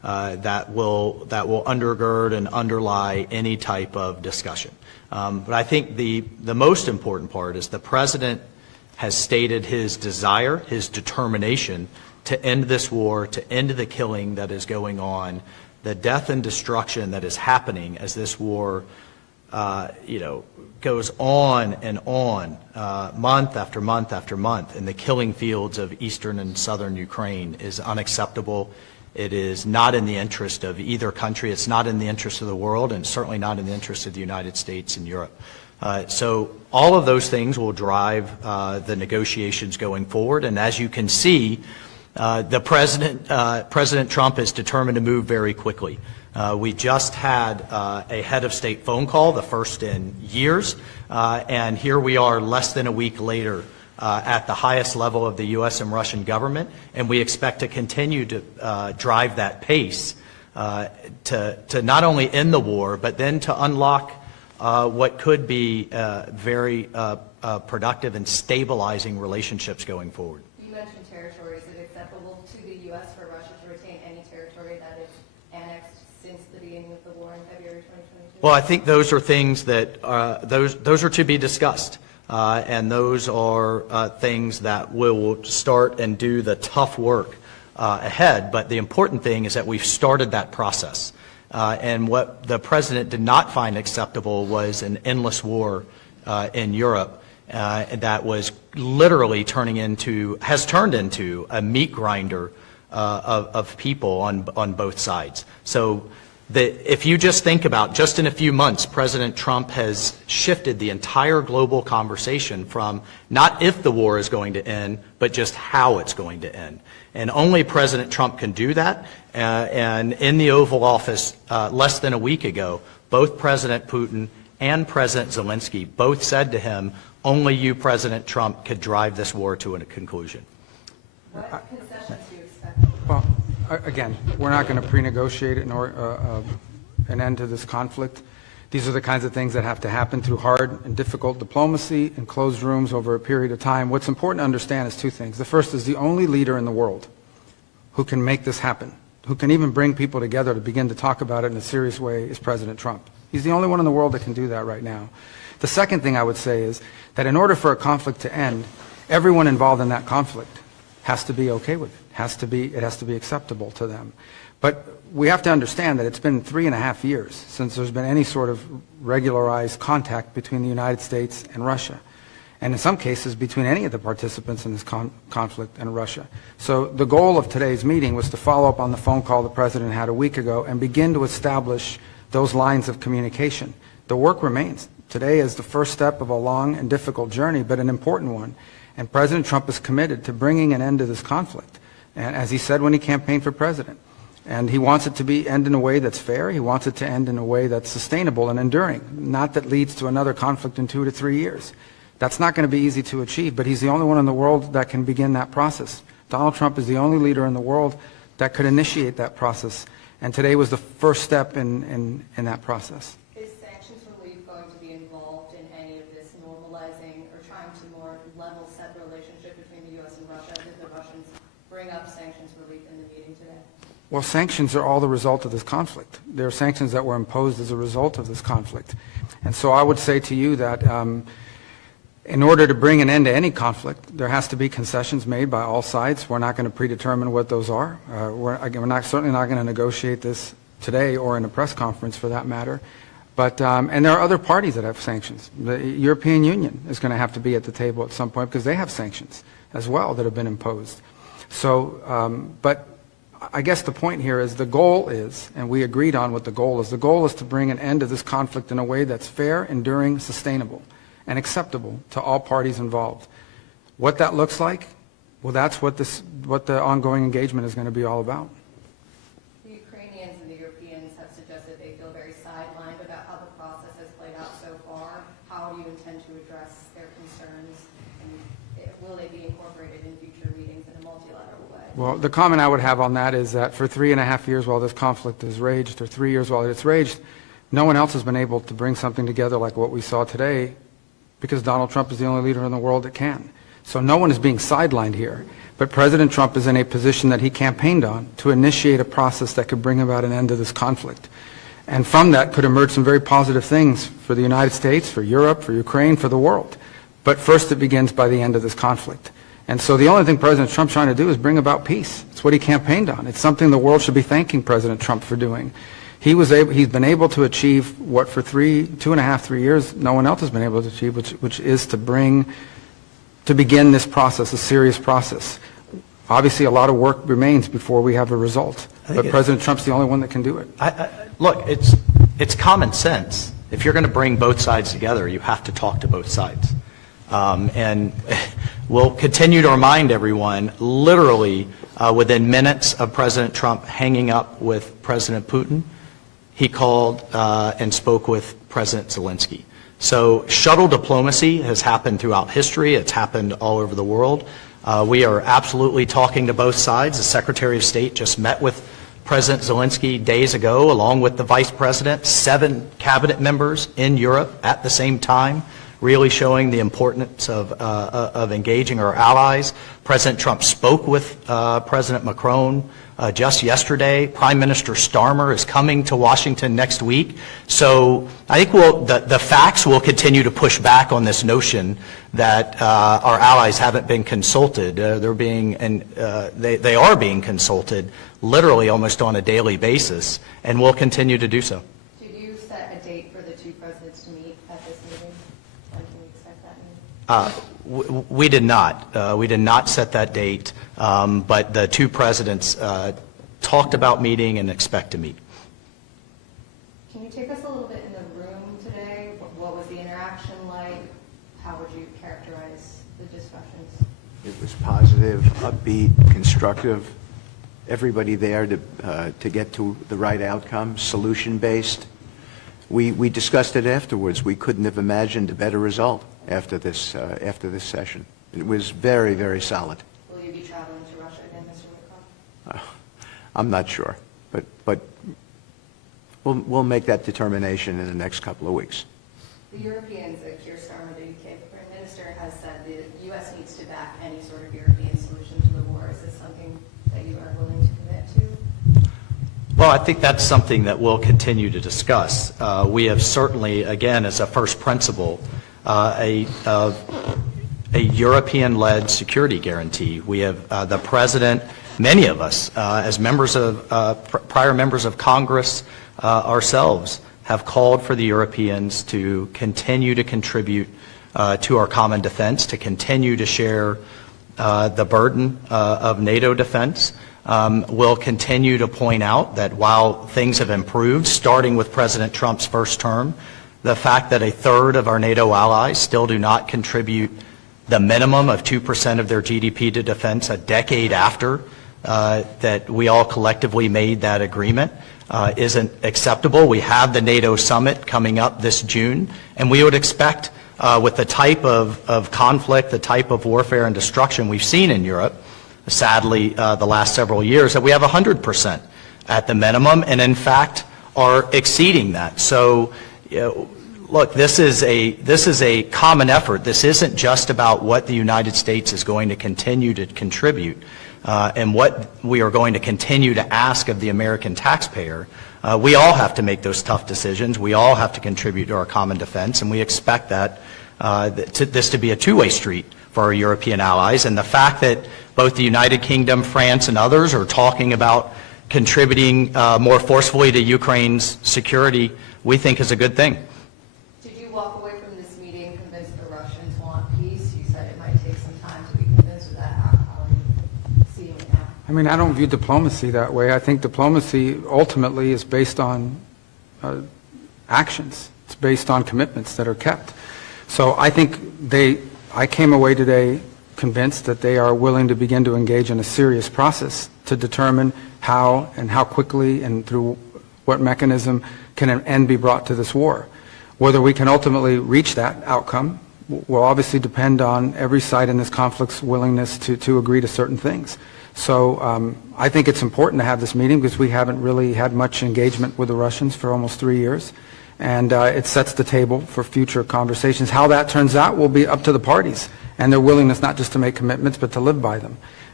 that will undergird and underlie any type of discussion. But I think the most important part is the President has stated his desire, his determination to end this war, to end the killing that is going on, the death and destruction that is happening as this war, goes on and on, month after month after month, in the killing fields of eastern and southern Ukraine is unacceptable. It is not in the interest of either country. It's not in the interest of the world, and certainly not in the interest of the United States and Europe. So all of those things will drive the negotiations going forward. And as you can see, President Trump is determined to move very quickly. We just had a head of state phone call, the first in years, and here we are less than a week later at the highest level of the U.S. and Russian government, and we expect to continue to drive that pace to not only end the war, but then to unlock what could be very productive and stabilizing relationships going forward. You mentioned territory. Is it acceptable to the U.S. for Russia to retain any territory that is annexed since the beginning of the war in February 2022? Well, I think those are things that those are to be discussed. And those are things that will start and do the tough work ahead. But the important thing is that we've started that process. And what the President did not find acceptable was an endless war in Europe that was literally has turned into a meat grinder of people on both sides. So if you just think about, just in a few months, President Trump has shifted the entire global conversation from not if the war is going to end, but just how it's going to end. And only President Trump can do that. And in the Oval Office less than a week ago, both President Putin and President Zelensky both said to him, only you, President Trump, could drive this war to a conclusion. What concessions do you expect? Well, again, we're not going to pre-negotiate an end to this conflict. These are the kinds of things that have to happen through hard and difficult diplomacy in closed rooms over a period of time. What's important to understand is two things. The first is the only leader in the world who can make this happen, who can even bring people together to begin to talk about it in a serious way, is President Trump. He's the only one in the world that can do that right now. The second thing I would say is that in order for a conflict to end, everyone involved in that conflict has to be okay with it. It has to be acceptable to them. But we have to understand that it's been 3.5 years since there's been any sort of regularized contact between the United States and Russia, and in some cases between any of the participants in this conflict and Russia. So the goal of today's meeting was to follow up on the phone call the President had a week ago and begin to establish those lines of communication. The work remains. Today is the first step of a long and difficult journey, but an important one. And President Trump is committed to bringing an end to this conflict, and as he said when he campaigned for president. And he wants it to end in a way that's fair. He wants it to end in a way that's sustainable and enduring, not that leads to another conflict in 2 to 3 years. That's not going to be easy to achieve, but he's the only one in the world that can begin that process. Donald Trump is the only leader in the world that could initiate that process, and today was the first step in that process. Is sanctions relief going to be involved in any of this normalizing or trying to more level set relationship between the U.S. and Russia? Did the Russians bring up sanctions relief in the meeting today? Well, sanctions are all the result of this conflict. There are sanctions that were imposed as a result of this conflict. And so I would say to you that in order to bring an end to any conflict, there has to be concessions made by all sides. We're not going to predetermine what those are. We're certainly not going to negotiate this today or in a press conference for that matter. But, and there are other parties that have sanctions. The European Union is going to have to be at the table at some point because they have sanctions as well that have been imposed. So, but I guess the point here is the goal is, and we agreed on what the goal is to bring an end to this conflict in a way that's fair, enduring, sustainable, and acceptable to all parties involved. What that looks like, well, that's what the ongoing engagement is going to be all about. The Ukrainians and the Europeans have suggested they feel very sidelined about how the process has played out so far. How do you intend to address their concerns, and will they be incorporated in future meetings in a multilateral way? Well, the comment I would have on that is that for 3.5 years while this conflict has raged, or 3 years while it's raged, no one else has been able to bring something together like what we saw today, because Donald Trump is the only leader in the world that can. So no one is being sidelined here. But President Trump is in a position that he campaigned on to initiate a process that could bring about an end to this conflict. And from that could emerge some very positive things for the United States, for Europe, for Ukraine, for the world. But first it begins by the end of this conflict. And so the only thing President Trump's trying to do is bring about peace. It's what he campaigned on. It's something the world should be thanking President Trump for doing. He's been able to achieve what for 2.5, 3 years, no one else has been able to achieve, which is to begin this process, a serious process. Obviously, a lot of work remains before we have a result. But President Trump's the only one that can do it. Look, it's common sense. If you're going to bring both sides together, you have to talk to both sides. And we'll continue to remind everyone, literally within minutes of President Trump hanging up with President Putin, he called and spoke with President Zelensky. So shuttle diplomacy has happened throughout history. It's happened all over the world. We are absolutely talking to both sides. The Secretary of State just met with President Zelensky days ago, along with the Vice President, 7 cabinet members in Europe at the same time, really showing the importance of engaging our allies. President Trump spoke with President Macron just yesterday. Prime Minister Starmer is coming to Washington next week. So I think the facts will continue to push back on this notion that our allies haven't been consulted. They are being consulted literally almost on a daily basis, and will continue to do so. Did you set a date for the two presidents to meet at this meeting? When can we expect that meeting? We did not. We did not set that date, but the two presidents talked about meeting and expect to meet. Can you take us a little bit in the room today? What was the interaction like? How would you characterize the discussions? It was positive, upbeat, constructive. Everybody there to get to the right outcome, solution-based. We discussed it afterwards. We couldn't have imagined a better result after this session. It was very, very solid. Will you be traveling to Russia again, Mr. Witkoff? I'm not sure, but we'll make that determination in the next couple of weeks. The Europeans, Keir Starmer, the UK Prime Minister, has said the U.S. needs to back any sort of European solution to the war. Is this something that you are willing to commit to? Well, I think that's something that we'll continue to discuss. We have certainly, again, as a first principle, a European-led security guarantee. We have the President, many of us, as members of prior members of Congress ourselves, have called for the Europeans to continue to contribute to our common defense, to continue to share the burden of NATO defense. We'll continue to point out that while things have improved, starting with President Trump's first term, the fact that a third of our NATO allies still do not contribute the minimum of 2% of their GDP to defense a decade after that we all collectively made that agreement isn't acceptable. We have the NATO summit coming up this June, and we would expect with the type of conflict, the type of warfare and destruction we've seen in Europe, sadly, the last several years, that we have 100% at the minimum, and in fact are exceeding that. So, look, this is a common effort. This isn't just about what the United States is going to continue to contribute and what we are going to continue to ask of the American taxpayer. We all have to make those tough decisions. We all have to contribute to our common defense, and we expect that this to be a two-way street for our European allies. And the fact that both the United Kingdom, France, and others are talking about contributing more forcefully to Ukraine's security, we think is a good thing. Did you walk away from this meeting convinced the Russians want peace? You said it might take some time to be convinced of that. How are you seeing it now? I mean, I don't view diplomacy that way. I think diplomacy ultimately is based on actions. It's based on commitments that are kept. So I think I came away today convinced that they are willing to begin to engage in a serious process to determine how and how quickly and through what mechanism can an end be brought to this war. Whether we can ultimately reach that outcome will obviously depend on every side in this conflict's willingness to agree to certain things. So I think it's important to have this meeting because we haven't really had much engagement with the Russians for almost 3 years. And it sets the table for future conversations. How that turns out will be up to the parties and their willingness not just to make commitments but to live by them.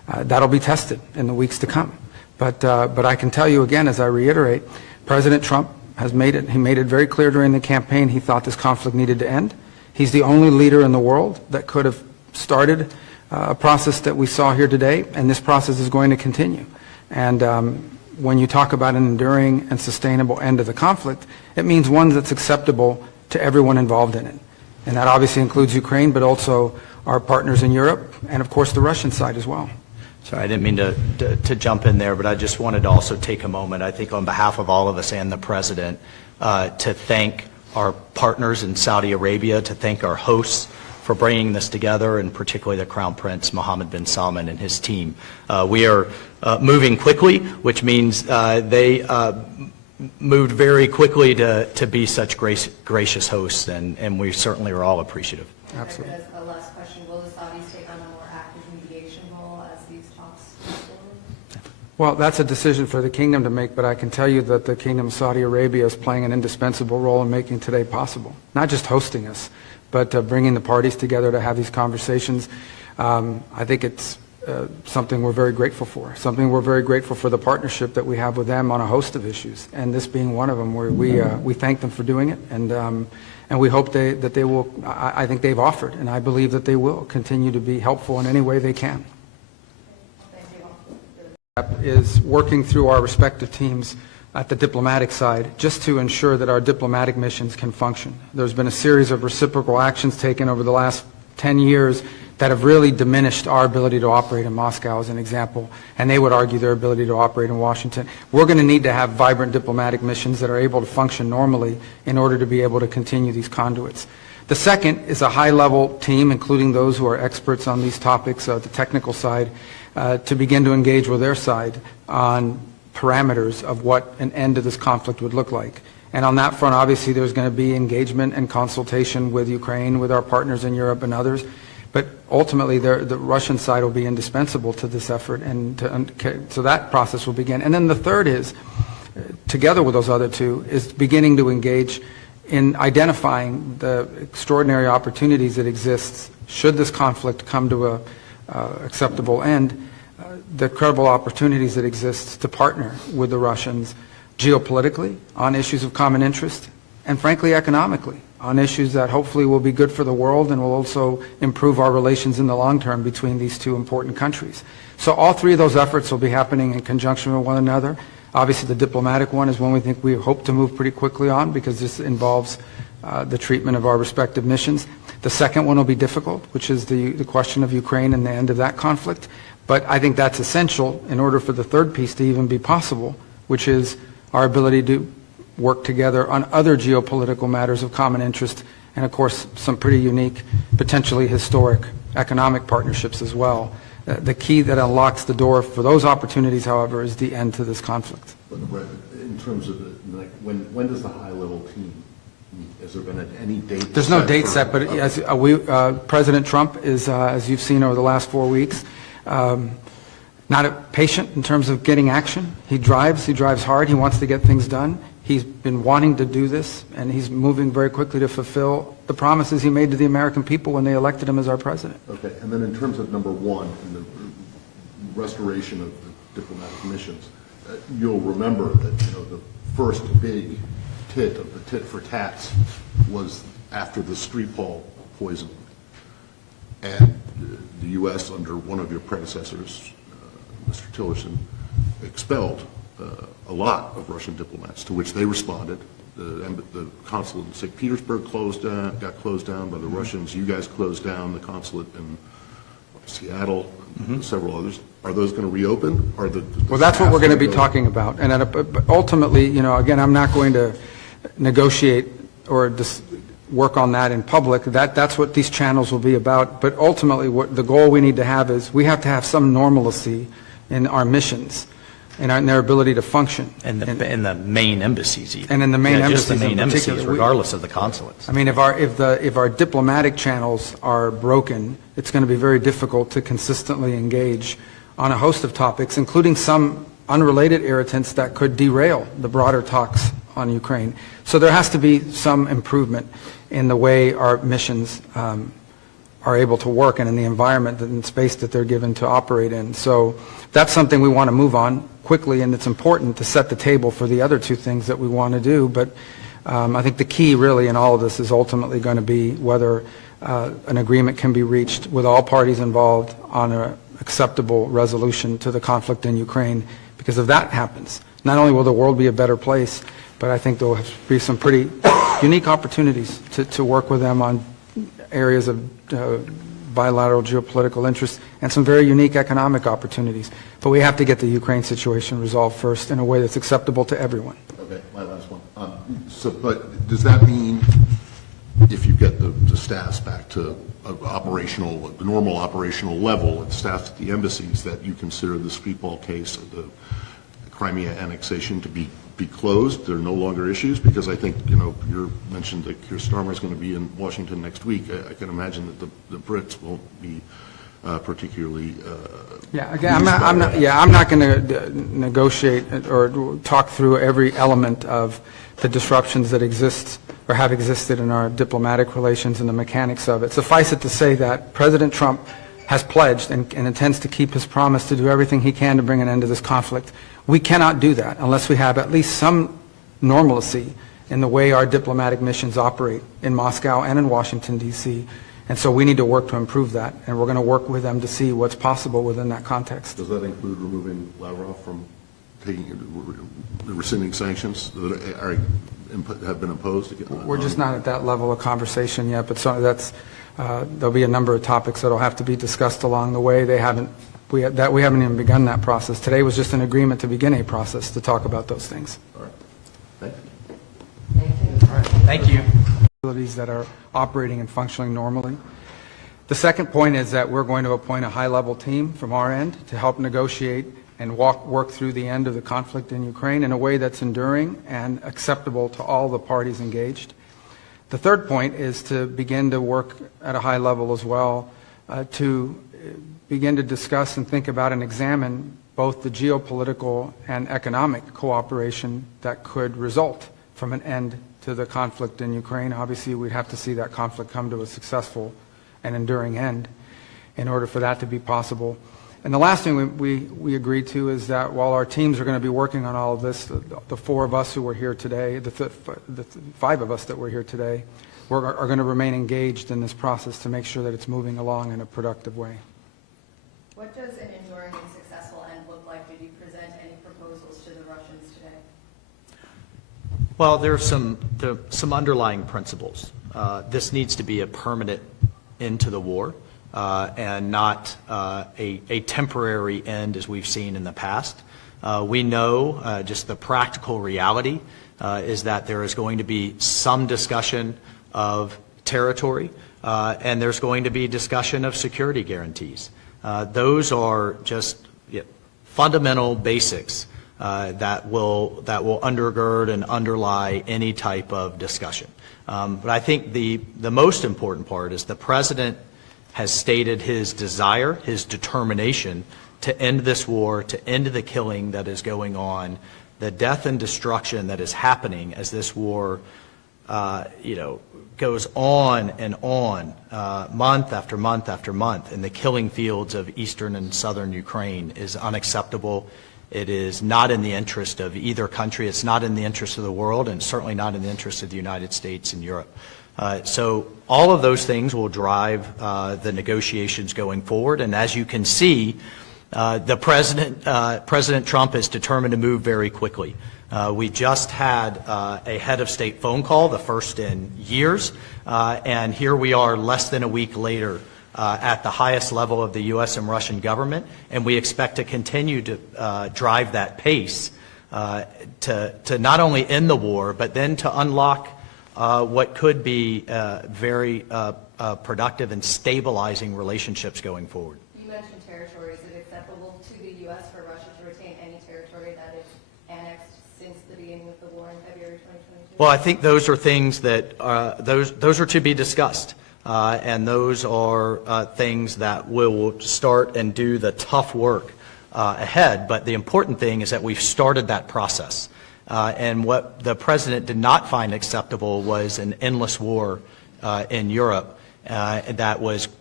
That'll be tested in the weeks to come. But I can tell you again, as I reiterate, President Trump has made it very clear during the campaign he thought this conflict needed to end. He's the only leader in the world that could have started a process that we saw here today, and this process is going to continue. And when you talk about an enduring and sustainable end to the conflict, it means one that's acceptable to everyone involved in it. And that obviously includes Ukraine, but also our partners in Europe, and of course the Russian side as well. Sorry, I didn't mean to jump in there, but I just wanted to also take a moment, I think on behalf of all of us and the President, to thank our partners in Saudi Arabia, to thank our hosts for bringing this together, and particularly the Crown Prince Mohammed bin Salman and his team. We are moving quickly, which means they moved very quickly to be such gracious hosts, and we certainly are all appreciative. Absolutely. As a last question, will the Saudis take on a more active mediation role as these talks move forward? Well, that's a decision for the kingdom to make, but I can tell you that the Kingdom of Saudi Arabia is playing an indispensable role in making today possible. Not just hosting us, but bringing the parties together to have these conversations. I think it's something we're very grateful for, something we're very grateful for the partnership that we have with them on a host of issues, and this being one of them, where we thank them for doing it, and we hope that they will, I think they've offered, and I believe that they will continue to be helpful in any way they can. Is working through our respective teams at the diplomatic side just to ensure that our diplomatic missions can function. There's been a series of reciprocal actions taken over the last 10 years that have really diminished our ability to operate in Moscow, as an example, and they would argue their ability to operate in Washington. We're going to need to have vibrant diplomatic missions that are able to function normally in order to be able to continue these conduits. The second is a high-level team, including those who are experts on these topics, the technical side, to begin to engage with their side on parameters of what an end to this conflict would look like. And on that front, obviously, there's going to be engagement and consultation with Ukraine, with our partners in Europe and others. But ultimately, the Russian side will be indispensable to this effort, and so that process will begin. And then the third is, together with those other two, is beginning to engage in identifying the extraordinary opportunities that exist should this conflict come to a acceptable end, the credible opportunities that exist to partner with the Russians geopolitically on issues of common interest, and frankly economically on issues that hopefully will be good for the world and will also improve our relations in the long term between these two important countries. So all three of those efforts will be happening in conjunction with one another. Obviously the diplomatic one is one we hope to move pretty quickly on, because this involves the treatment of our respective missions. The second one will be difficult, which is the question of Ukraine and the end of that conflict. But I think that's essential in order for the third piece to even be possible, which is our ability to work together on other geopolitical matters of common interest, and of course some pretty unique, potentially historic economic partnerships as well. The key that unlocks the door for those opportunities, however, is the end to this conflict. But in terms of when does the high-level team meet? Has there been any date set? There's no date set, but as President Trump is, as you've seen over the last 4 weeks, not patient in terms of getting action. He drives hard, he wants to get things done. He's been wanting to do this, and he's moving very quickly to fulfill the promises he made to the American people when they elected him as our president. Okay, and then in terms of number one, in the restoration of the diplomatic missions, you'll remember that the first big tit of the tit for tats was after the Skripal poisoning, and the U.S. under one of your predecessors, Mr. Tillerson, expelled a lot of Russian diplomats, to which they responded. The consulate in St. Petersburg got closed down by the Russians. You guys closed down the consulate in Seattle, and several others. Are those going to reopen? Well, that's what we're going to be talking about. And ultimately, again, I'm not going to negotiate or work on that in public. That's what these channels will be about. But ultimately, what the goal we need to have is we have to have some normalcy in our missions, in their ability to function. And the main embassies even. And in the main embassies just the main in embassies, particular. regardless of the consulates. I mean, if our diplomatic channels are broken, it's going to be very difficult to consistently engage on a host of topics, including some unrelated irritants that could derail the broader talks on Ukraine. So there has to be some improvement in the way our missions are able to work and in the environment and space that they're given to operate in. So that's something we want to move on quickly, and it's important to set the table for the other two things that we want to do. But I think the key really in all of this is ultimately going to be whether an agreement can be reached with all parties involved on an acceptable resolution to the conflict in Ukraine. Because if that happens, not only will the world be a better place, but I think there will be some pretty unique opportunities to work with them on areas of bilateral geopolitical interest and some very unique economic opportunities. But we have to get the Ukraine situation resolved first in a way that's acceptable to everyone. Okay, my last one. But does that mean if you get the staffs back to the normal operational level and staff at the embassies, that you consider the streetball case of the Crimea annexation to be closed? There are no longer issues? Because I think, you mentioned that Keir Starmer is going to be in Washington next week. I can imagine that the Brits won't be particularly. Yeah, again, I'm not going to negotiate or talk through every element of the disruptions that exist or have existed in our diplomatic relations and the mechanics of it. Suffice it to say that President Trump has pledged and intends to keep his promise to do everything he can to bring an end to this conflict. We cannot do that unless we have at least some normalcy in the way our diplomatic missions operate in Moscow and in Washington, D.C. And so we need to work to improve that, and we're going to work with them to see what's possible within that context. Does that include removing Lavrov from rescinding sanctions that have been imposed? We're just not at that level of conversation yet, but there'll be a number of topics that will have to be discussed along the way. We haven't even begun that process. Today was just an agreement to begin a process to talk about those things. All right. Thank you. All right. Thank you. Facilities that are operating and functioning normally. The second point is that we're going to appoint a high-level team from our end to help negotiate and work through the end of the conflict in Ukraine in a way that's enduring and acceptable to all the parties engaged. The third point is to begin to work at a high level as well to begin to discuss and think about and examine both the geopolitical and economic cooperation that could result from an end to the conflict in Ukraine. Obviously, we'd have to see that conflict come to a successful and enduring end in order for that to be possible. And the last thing we agreed to is that while our teams are going to be working on all of this, the four of us who were here today, the five of us that were here today, are going to remain engaged in this process to make sure that it's moving along in a productive way. What does an enduring and successful end look like? Did you present any proposals to the Russians today? Well, there are some underlying principles. This needs to be a permanent end to the war and not a temporary end as we've seen in the past. We know just the practical reality is that there is going to be some discussion of territory and there's going to be discussion of security guarantees. Those are just fundamental basics that will undergird and underlie any type of discussion. But I think the most important part is the President has stated his desire, his determination to end this war, to end the killing that is going on, the death and destruction that is happening as this war goes on and on, month after month after month, in the killing fields of eastern and southern Ukraine is unacceptable. It is not in the interest of either country. It's not in the interest of the world, and certainly not in the interest of the United States and Europe. So all of those things will drive the negotiations going forward. And as you can see, President Trump is determined to move very quickly. We just had a head of state phone call, the first in years, and here we are less than a week later at the highest level of the U.S. and Russian government, and we expect to continue to drive that pace to not only end the war, but then to unlock what could be very productive and stabilizing relationships going forward. You mentioned territory. Is it acceptable to the U.S. for Russia to retain any territory that is annexed since the beginning of the war in February 2022? Well, I think those are things that those are to be discussed. And those are things that we'll start and do the tough work ahead. But the important thing is that we've started that process. And what the President did not find acceptable was an endless war in Europe that was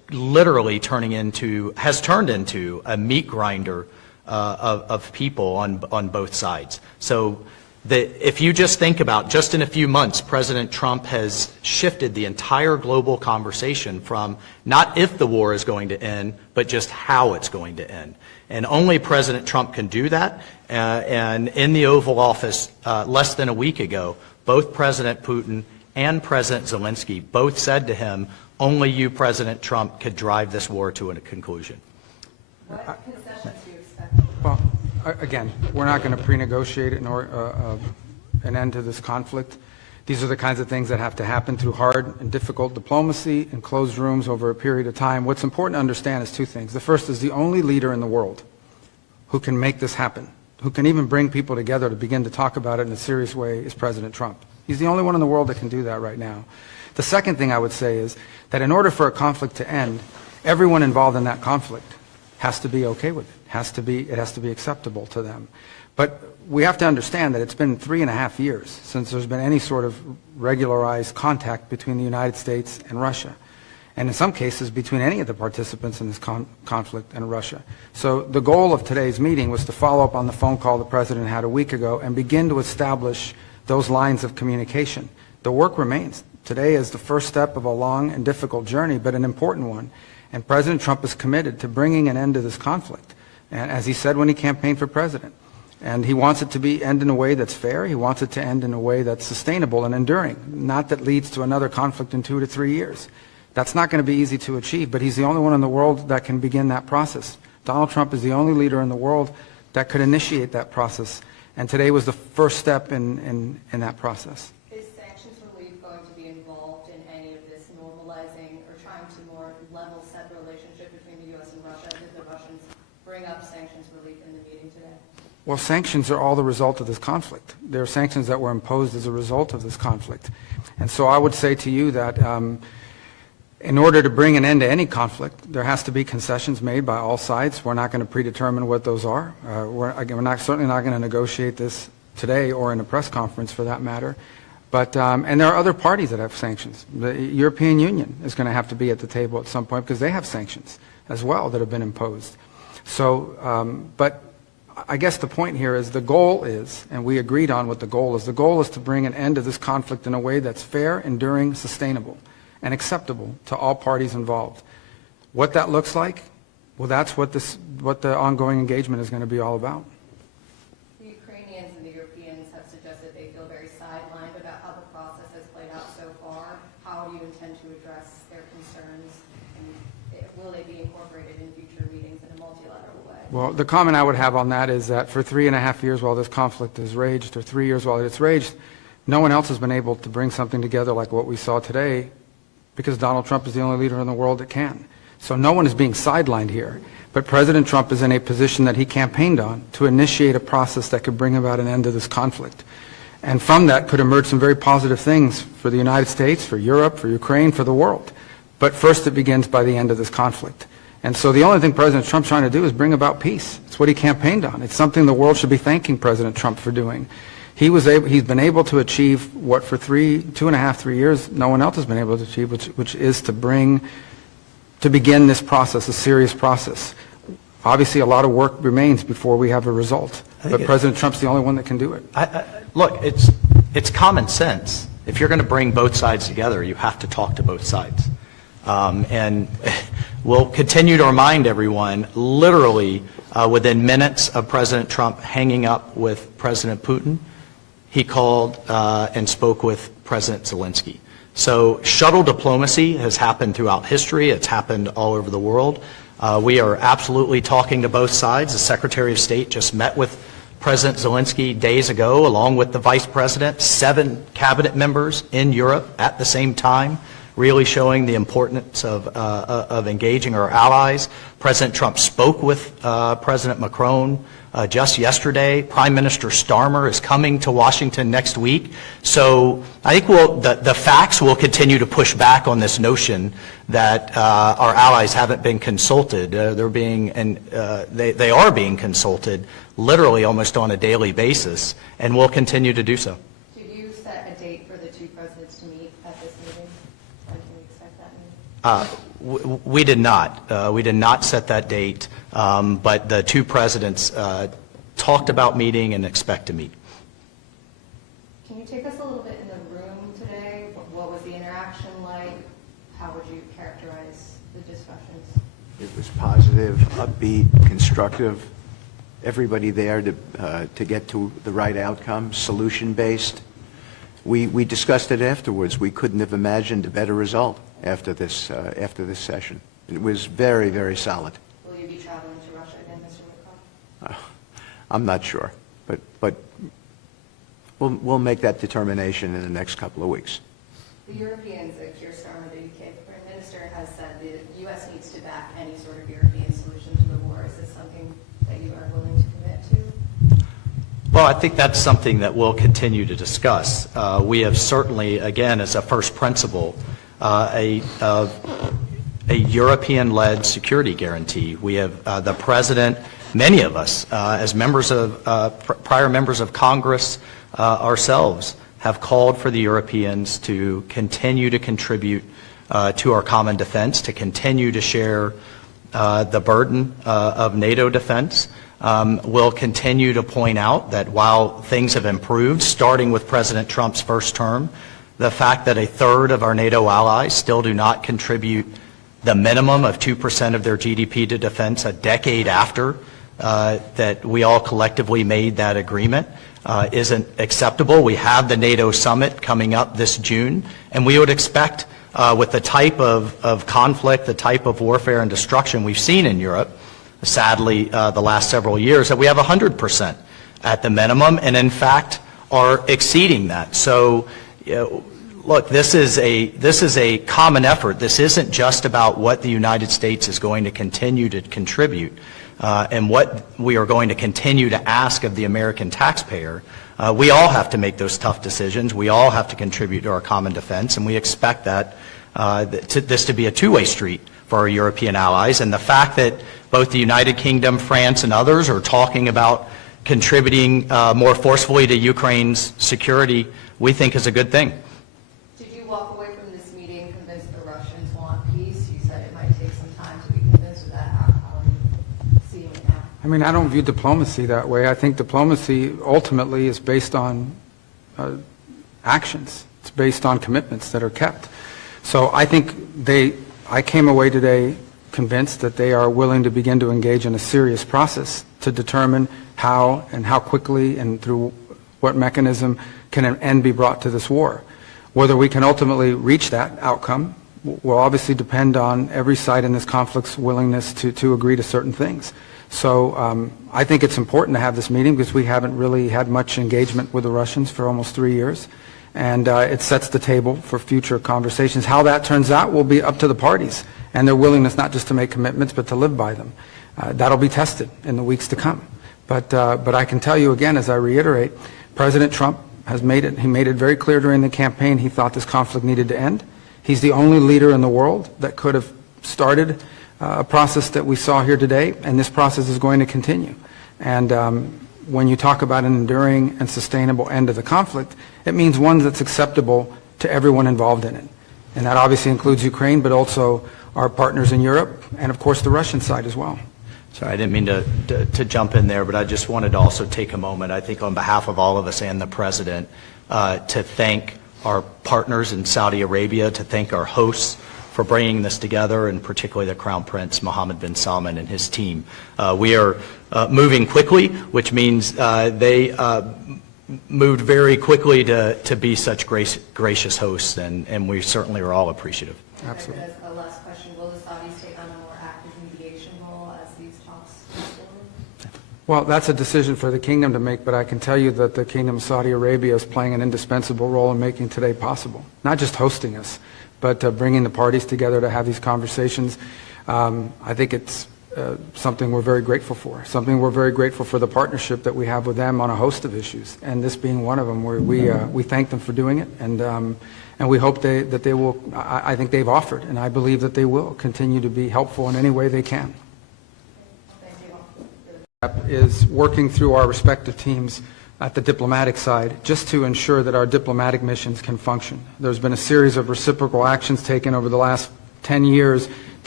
literally has turned into a meat grinder of people on both sides. So if you just think about, just in a few months, President Trump has shifted the entire global conversation from not if the war is going to end, but just how it's going to end. And only President Trump can do that. And in the Oval Office less than a week ago, both President Putin and President Zelensky both said to him, only you, President Trump, could drive this war to a conclusion. What concessions do you expect? Well, again, we're not going to pre-negotiate an end to this conflict. These are the kinds of things that have to happen through hard and difficult diplomacy in closed rooms over a period of time. What's important to understand is two things. The first is the only leader in the world who can make this happen, who can even bring people together to begin to talk about it in a serious way, is President Trump. He's the only one in the world that can do that right now. The second thing I would say is that in order for a conflict to end, everyone involved in that conflict has to be okay with it. It has to be acceptable to them. But we have to understand that it's been 3.5 years since there's been any sort of regularized contact between the United States and Russia, and in some cases between any of the participants in this conflict and Russia. So the goal of today's meeting was to follow up on the phone call the President had a week ago and begin to establish those lines of communication. The work remains. Today is the first step of a long and difficult journey, but an important one. And President Trump is committed to bringing an end to this conflict, and as he said when he campaigned for president. And he wants it to end in a way that's fair. He wants it to end in a way that's sustainable and enduring, not that leads to another conflict in 2 to 3 years. That's not going to be easy to achieve, but he's the only one in the world that can begin that process. Donald Trump is the only leader in the world that could initiate that process, and today was the first step in that process. Is sanctions relief going to be involved in any of this normalizing or trying to more level set the relationship between the U.S. and Russia? Did the Russians bring up sanctions relief in the meeting today? Well, sanctions are all the result of this conflict. There are sanctions that were imposed as a result of this conflict. And so I would say to you that in order to bring an end to any conflict, there has to be concessions made by all sides. We're not going to predetermine what those are. We're certainly not going to negotiate this today or in a press conference for that matter. But, and there are other parties that have sanctions. The European Union is going to have to be at the table at some point because they have sanctions as well that have been imposed. So, but I guess the point here is the goal is, and we agreed on what the goal is to bring an end to this conflict in a way that's fair, enduring, sustainable, and acceptable to all parties involved. What that looks like, well, that's what the ongoing engagement is going to be all about. The Ukrainians and the Europeans have suggested they feel very sidelined about how the process has played out so far. How do you intend to address their concerns, and will they be incorporated in future meetings in a multilateral way? Well, the comment I would have on that is that for 3.5 years while this conflict has raged, or 3 years while it's raged, no one else has been able to bring something together like what we saw today, because Donald Trump is the only leader in the world that can. So no one is being sidelined here. But President Trump is in a position that he campaigned on to initiate a process that could bring about an end to this conflict. And from that could emerge some very positive things for the United States, for Europe, for Ukraine, for the world. But first it begins by the end of this conflict. And so the only thing President Trump's trying to do is bring about peace. It's what he campaigned on. It's something the world should be thanking President Trump for doing. He's been able to achieve what for 2.5, 3 years no one else has been able to achieve, which is to begin this process, a serious process. Obviously, a lot of work remains before we have a result, but President Trump's the only one that can do it. Look, it's common sense. If you're going to bring both sides together, you have to talk to both sides. And we'll continue to remind everyone, literally within minutes of President Trump hanging up with President Putin, he called and spoke with President Zelensky. So shuttle diplomacy has happened throughout history. It's happened all over the world. We are absolutely talking to both sides. The Secretary of State just met with President Zelensky days ago, along with the Vice President, 7 cabinet members in Europe at the same time, really showing the importance of engaging our allies. President Trump spoke with President Macron just yesterday. Prime Minister Starmer is coming to Washington next week. So I think the facts will continue to push back on this notion that our allies haven't been consulted. They are being consulted literally almost on a daily basis, and will continue to do so. Did you set a date for the two presidents to meet at this meeting? When can we expect that meeting? We did not. We did not set that date, but the two presidents talked about meeting and expect to meet. Can you take us a little bit in the room today? What was the interaction like? How would you characterize the discussions? It was positive, upbeat, constructive. Everybody there to get to the right outcome, solution-based. We discussed it afterwards. We couldn't have imagined a better result after this session. It was very, very solid. Will you be traveling to Russia again, Mr. Witkoff? I'm not sure, but we'll make that determination in the next couple of weeks. The Europeans, Keir Starmer, the UK Foreign Minister, has said the U.S. needs to back any sort of European solution to the war. Is this something that you are willing to commit to? Well, I think that's something that we'll continue to discuss. We have certainly, again, as a first principle, a European-led security guarantee. We have the President, many of us, as members of, prior members of Congress ourselves, have called for the Europeans to continue to contribute to our common defense, to continue to share the burden of NATO defense. We'll continue to point out that while things have improved, starting with President Trump's first term, the fact that a third of our NATO allies still do not contribute the minimum of 2% of their GDP to defense a decade after that we all collectively made that agreement isn't acceptable. We have the NATO summit coming up this June, and we would expect with the type of conflict, the type of warfare and destruction we've seen in Europe, sadly, the last several years, that we have 100% at the minimum, and in fact are exceeding that. So, look, this is a common effort. This isn't just about what the United States is going to continue to contribute and what we are going to continue to ask of the American taxpayer. We all have to make those tough decisions. We all have to contribute to our common defense, and we expect that this to be a two-way street for our European allies. And the fact that both the United Kingdom, France, and others are talking about contributing more forcefully to Ukraine's security, we think is a good thing. Did you walk away from this meeting convinced the Russians want peace? You said it might take some time to be convinced of that. How are you seeing it now? I mean, I don't view diplomacy that way. I think diplomacy ultimately is based on actions. It's based on commitments that are kept. So I think I came away today convinced that they are willing to begin to engage in a serious process to determine how and how quickly and through what mechanism can an end be brought to this war. Whether we can ultimately reach that outcome will obviously depend on every side in this conflict's willingness to agree to certain things. So I think it's important to have this meeting because we haven't really had much engagement with the Russians for almost 3 years. And it sets the table for future conversations. How that turns out will be up to the parties and their willingness not just to make commitments but to live by them. That'll be tested in the weeks to come. But I can tell you again, as I reiterate, President Trump has made it very clear during the campaign he thought this conflict needed to end. He's the only leader in the world that could have started a process that we saw here today, and this process is going to continue. And when you talk about an enduring and sustainable end of the conflict, it means one that's acceptable to everyone involved in it. And that obviously includes Ukraine, but also our partners in Europe, and of course the Russian side as well. Sorry, I didn't mean to jump in there, but I just wanted to also take a moment, I think on behalf of all of us and the President, to thank our partners in Saudi Arabia, to thank our hosts for bringing this together, and particularly the Crown Prince Mohammed bin Salman and his team. We are moving quickly, which means they moved very quickly to be such gracious hosts, and we certainly are all appreciative. Absolutely. As a last question, will the Saudis take on a more active mediation role as these talks move forward? Well, that's a decision for the kingdom to make, but I can tell you that the Kingdom of Saudi Arabia is playing an indispensable role in making today possible. Not just hosting us, but bringing the parties together to have these conversations. I think it's something we're very grateful for. Something we're very grateful for the partnership that we have with them on a host of issues, and this being one of them. Where we thank them for doing it, and we hope that they will. I think they've offered, and I believe that they will continue to be helpful in any way they can. Is working through our respective teams at the diplomatic side just to ensure that our diplomatic missions can function. There's been a series of reciprocal actions taken over the last 10 years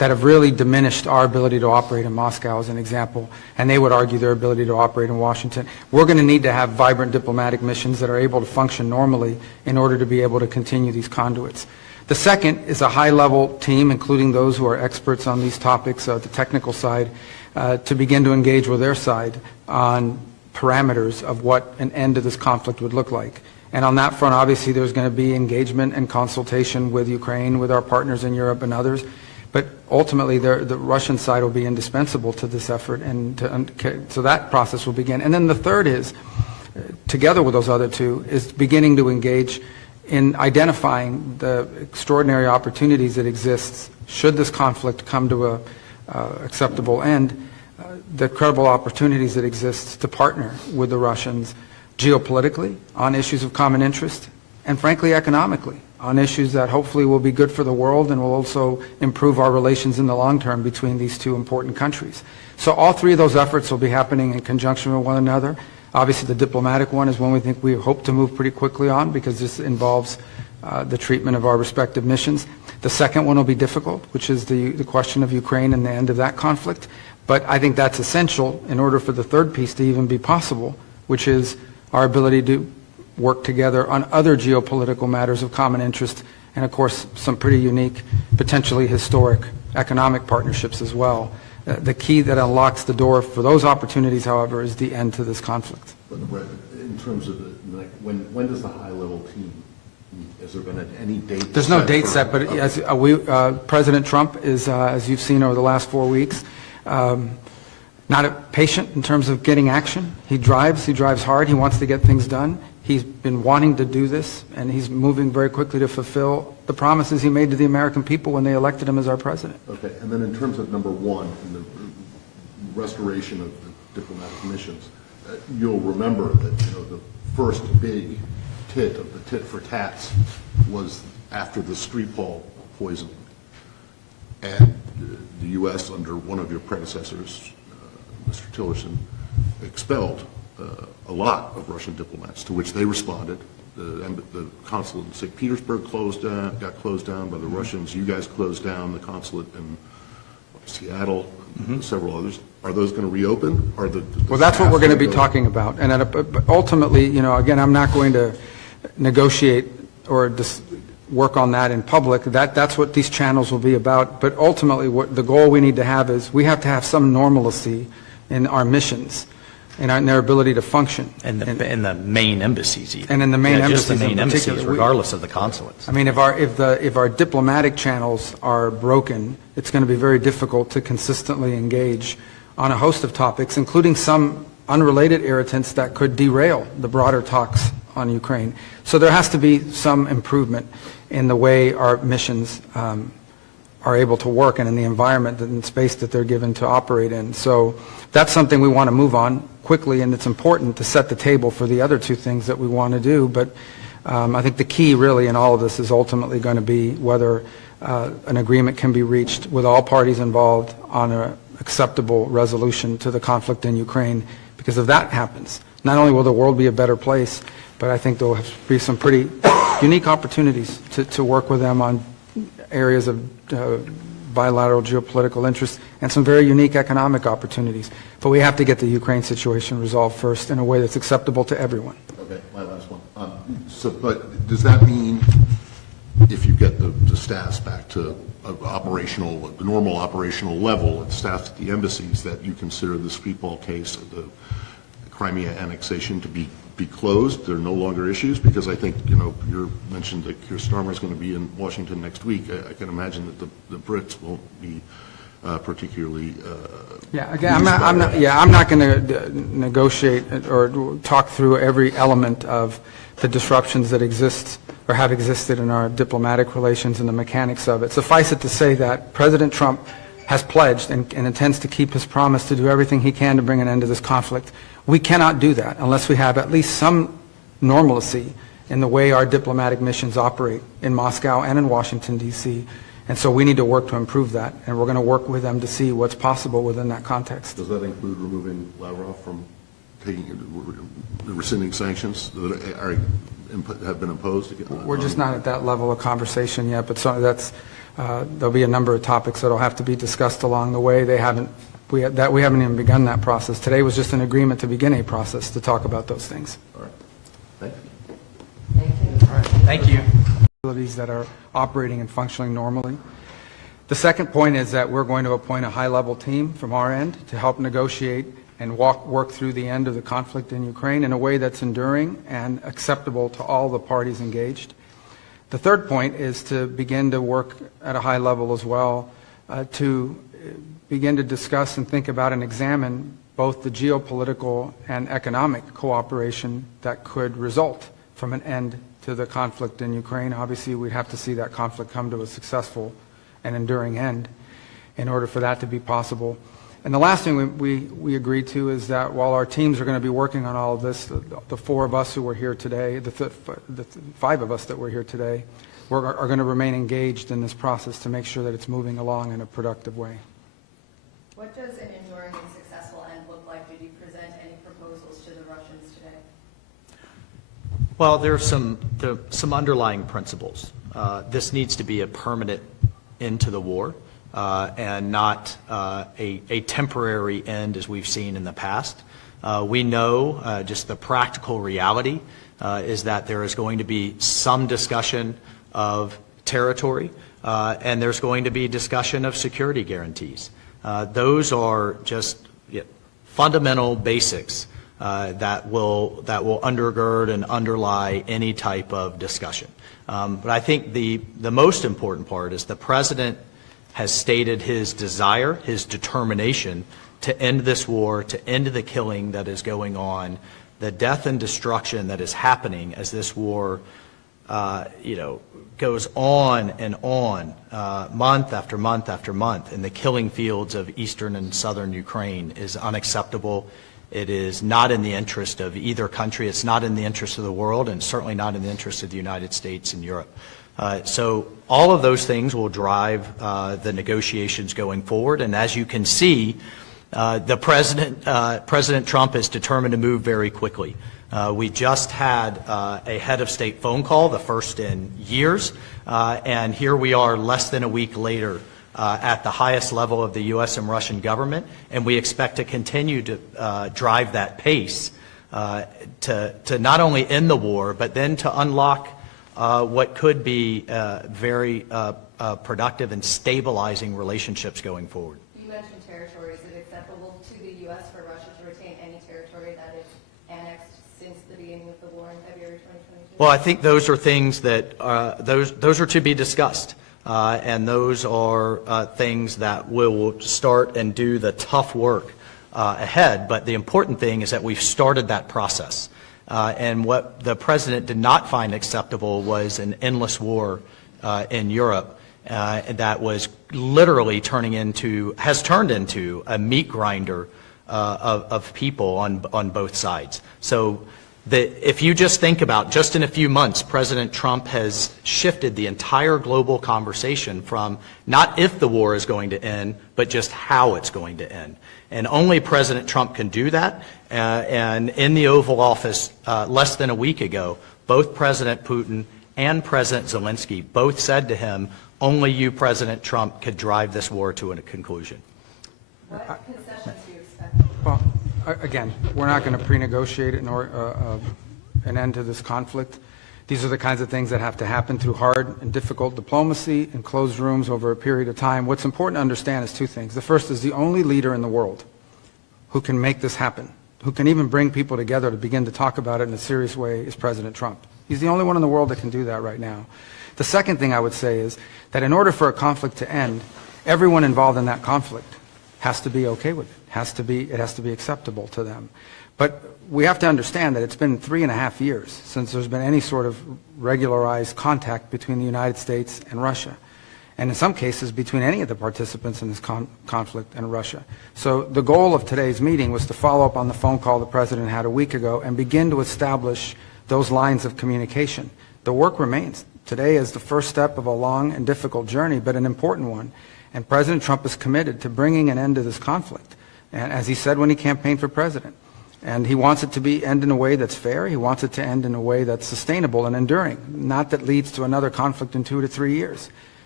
that have really diminished our ability to operate in Moscow, as an example, and they would argue their ability to operate in Washington. We're going to need to have vibrant diplomatic missions that are able to function normally in order to be able to continue these conduits. The second is a high-level team, including those who are experts on these topics, the technical side, to begin to engage with their side on parameters of what an end to this conflict would look like. And on that front, obviously, there's going to be engagement and consultation with Ukraine, with our partners in Europe and others. But ultimately, the Russian side will be indispensable to this effort, and so that process will begin. And then the third is, together with those other two, is beginning to engage in identifying the extraordinary opportunities that exist should this conflict come to a acceptable end, the credible opportunities that exist to partner with the Russians geopolitically on issues of common interest, and frankly economically on issues that hopefully will be good for the world and will also improve our relations in the long term between these two important countries. So all three of those efforts will be happening in conjunction with one another. Obviously, the diplomatic one is one we hope to move pretty quickly on, because this involves the treatment of our respective missions. The second one will be difficult, which is the question of Ukraine and the end of that conflict. But I think that's essential in order for the third piece to even be possible, which is our ability to work together on other geopolitical matters of common interest, and of course some pretty unique, potentially historic economic partnerships as well. The key that unlocks the door for those opportunities, however, is the end to this conflict. But Brett, in terms of when does the high-level team meet? Has there been any date? There's no date set, but as President Trump is, as you've seen over the last 4 weeks, not patient in terms of getting action. He drives hard, he wants to get things done. He's been wanting to do this, and he's moving very quickly to fulfill the promises he made to the American people when they elected him as our president. Okay, and then in terms of number one, in the restoration of the diplomatic missions, you'll remember that the first big tit of the tit for tats was after the Skripal poisoning, and the U.S. under one of your predecessors, Mr. Tillerson, expelled a lot of Russian diplomats, to which they responded. The consulate in St. Petersburg got closed down by the Russians. You guys closed down the consulate in Seattle, several others. Are those going to reopen? Well, that's what we're going to be talking about. And ultimately, again, I'm not going to negotiate or work on that in public. That's what these channels will be about. But ultimately, what the goal we need to have is we have to have some normalcy in our missions and in their ability to function. And the main embassies even. And in the main embassies just the main in particular. embassies, regardless of the consulates. I mean, if our diplomatic channels are broken, it's going to be very difficult to consistently engage on a host of topics, including some unrelated irritants that could derail the broader talks on Ukraine. So there has to be some improvement in the way our missions are able to work and in the environment and space that they're given to operate in. So that's something we want to move on quickly, and it's important to set the table for the other two things that we want to do. But I think the key really in all of this is ultimately going to be whether an agreement can be reached with all parties involved on an acceptable resolution to the conflict in Ukraine. Because if that happens, not only will the world be a better place, but I think there will be some pretty unique opportunities to work with them on areas of bilateral geopolitical interest and some very unique economic opportunities. But we have to get the Ukraine situation resolved first in a way that's acceptable to everyone. Okay, my last one. But does that mean if you get the staffs back to the normal operational level, and staffs at the embassies, that you consider the Skripal case, the Crimea annexation, to be closed? There are no longer issues? Because I think, you mentioned that Keir Starmer is going to be in Washington next week. I can imagine that the Brits won't be particularly. Yeah, again, I'm not going to negotiate or talk through every element of the disruptions that exist or have existed in our diplomatic relations and the mechanics of it. Suffice it to say that President Trump has pledged and intends to keep his promise to do everything he can to bring an end to this conflict. We cannot do that unless we have at least some normalcy in the way our diplomatic missions operate in Moscow and in Washington, D.C. And so we need to work to improve that, and we're going to work with them to see what's possible within that context. Does that include removing Lavrov from rescinding sanctions that have been imposed? We're just not at that level of conversation yet, but that's There'll be a number of topics that will have to be discussed along the way. We haven't even begun that process. Today was just an agreement to begin a process to talk about those things. All right. Thank you. Thank you. Facilities that are operating and functioning normally. The second point is that we're going to appoint a high-level team from our end to help negotiate and work through the end of the conflict in Ukraine in a way that's enduring and acceptable to all the parties engaged. The third point is to begin to work at a high level as well to begin to discuss and think about and examine both the geopolitical and economic cooperation that could result from an end to the conflict in Ukraine. Obviously, we'd have to see that conflict come to a successful and enduring end in order for that to be possible. And the last thing we agreed to is that while our teams are going to be working on all of this, the four of us who were here today, the five of us that were here today, are going to remain engaged in this process to make sure that it's moving along in a productive way. What does an enduring and successful end look like? Did you present any proposals to the Russians today? Well, there are some underlying principles. This needs to be a permanent end to the war and not a temporary end as we've seen in the past. We know just the practical reality is that there is going to be some discussion of territory and there's going to be discussion of security guarantees. Those are just fundamental basics that will undergird and underlie any type of discussion. But I think the most important part is the President has stated his desire, his determination to end this war, to end the killing that is going on, the death and destruction that is happening as this war, goes on and on, month after month after month, in the killing fields of eastern and southern Ukraine is unacceptable. It is not in the interest of either country. It's not in the interest of the world, and certainly not in the interest of the United States and Europe. So all of those things will drive the negotiations going forward. And as you can see, President Trump is determined to move very quickly. We just had a head of state phone call, the first in years, and here we are less than a week later at the highest level of the U.S. and Russian government, and we expect to continue to drive that pace to not only end the war, but then to unlock what could be very productive and stabilizing relationships going forward. You mentioned territory. Is it acceptable to the U.S. for Russia to retain any territory that is annexed since the beginning of the war in February 2022? Well, I think those are things that those are to be discussed. And those are things that will start and do the tough work ahead. But the important thing is that we've started that process. And what the President did not find acceptable was an endless war in Europe that was literally has turned into a meat grinder of people on both sides. So if you just think about, just in a few months, President Trump has shifted the entire global conversation from not if the war is going to end, but just how it's going to end. And only President Trump can do that. And in the Oval Office less than a week ago, both President Putin and President Zelensky both said to him, only you, President Trump, could drive this war to a conclusion. What concessions do you expect? Well, again, we're not going to pre-negotiate an end to this conflict. These are the kinds of things that have to happen through hard and difficult diplomacy in closed rooms over a period of time. What's important to understand is two things. The first is the only leader in the world who can make this happen, who can even bring people together to begin to talk about it in a serious way, is President Trump. He's the only one in the world that can do that right now. The second thing I would say is that in order for a conflict to end, everyone involved in that conflict has to be okay with it. It has to be acceptable to them. But we have to understand that it's been 3.5 years since there's been any sort of regularized contact between the United States and Russia, and in some cases between any of the participants in this conflict and Russia. So the goal of today's meeting was to follow up on the phone call the President had a week ago and begin to establish those lines of communication. The work remains. Today is the first step of a long and difficult journey, but an important one. And President Trump is committed to bringing an end to this conflict, and as he said when he campaigned for president. And he wants it to end in a way that's fair. He wants it to end in a way that's sustainable and enduring, not that leads to another conflict in 2 to 3 years.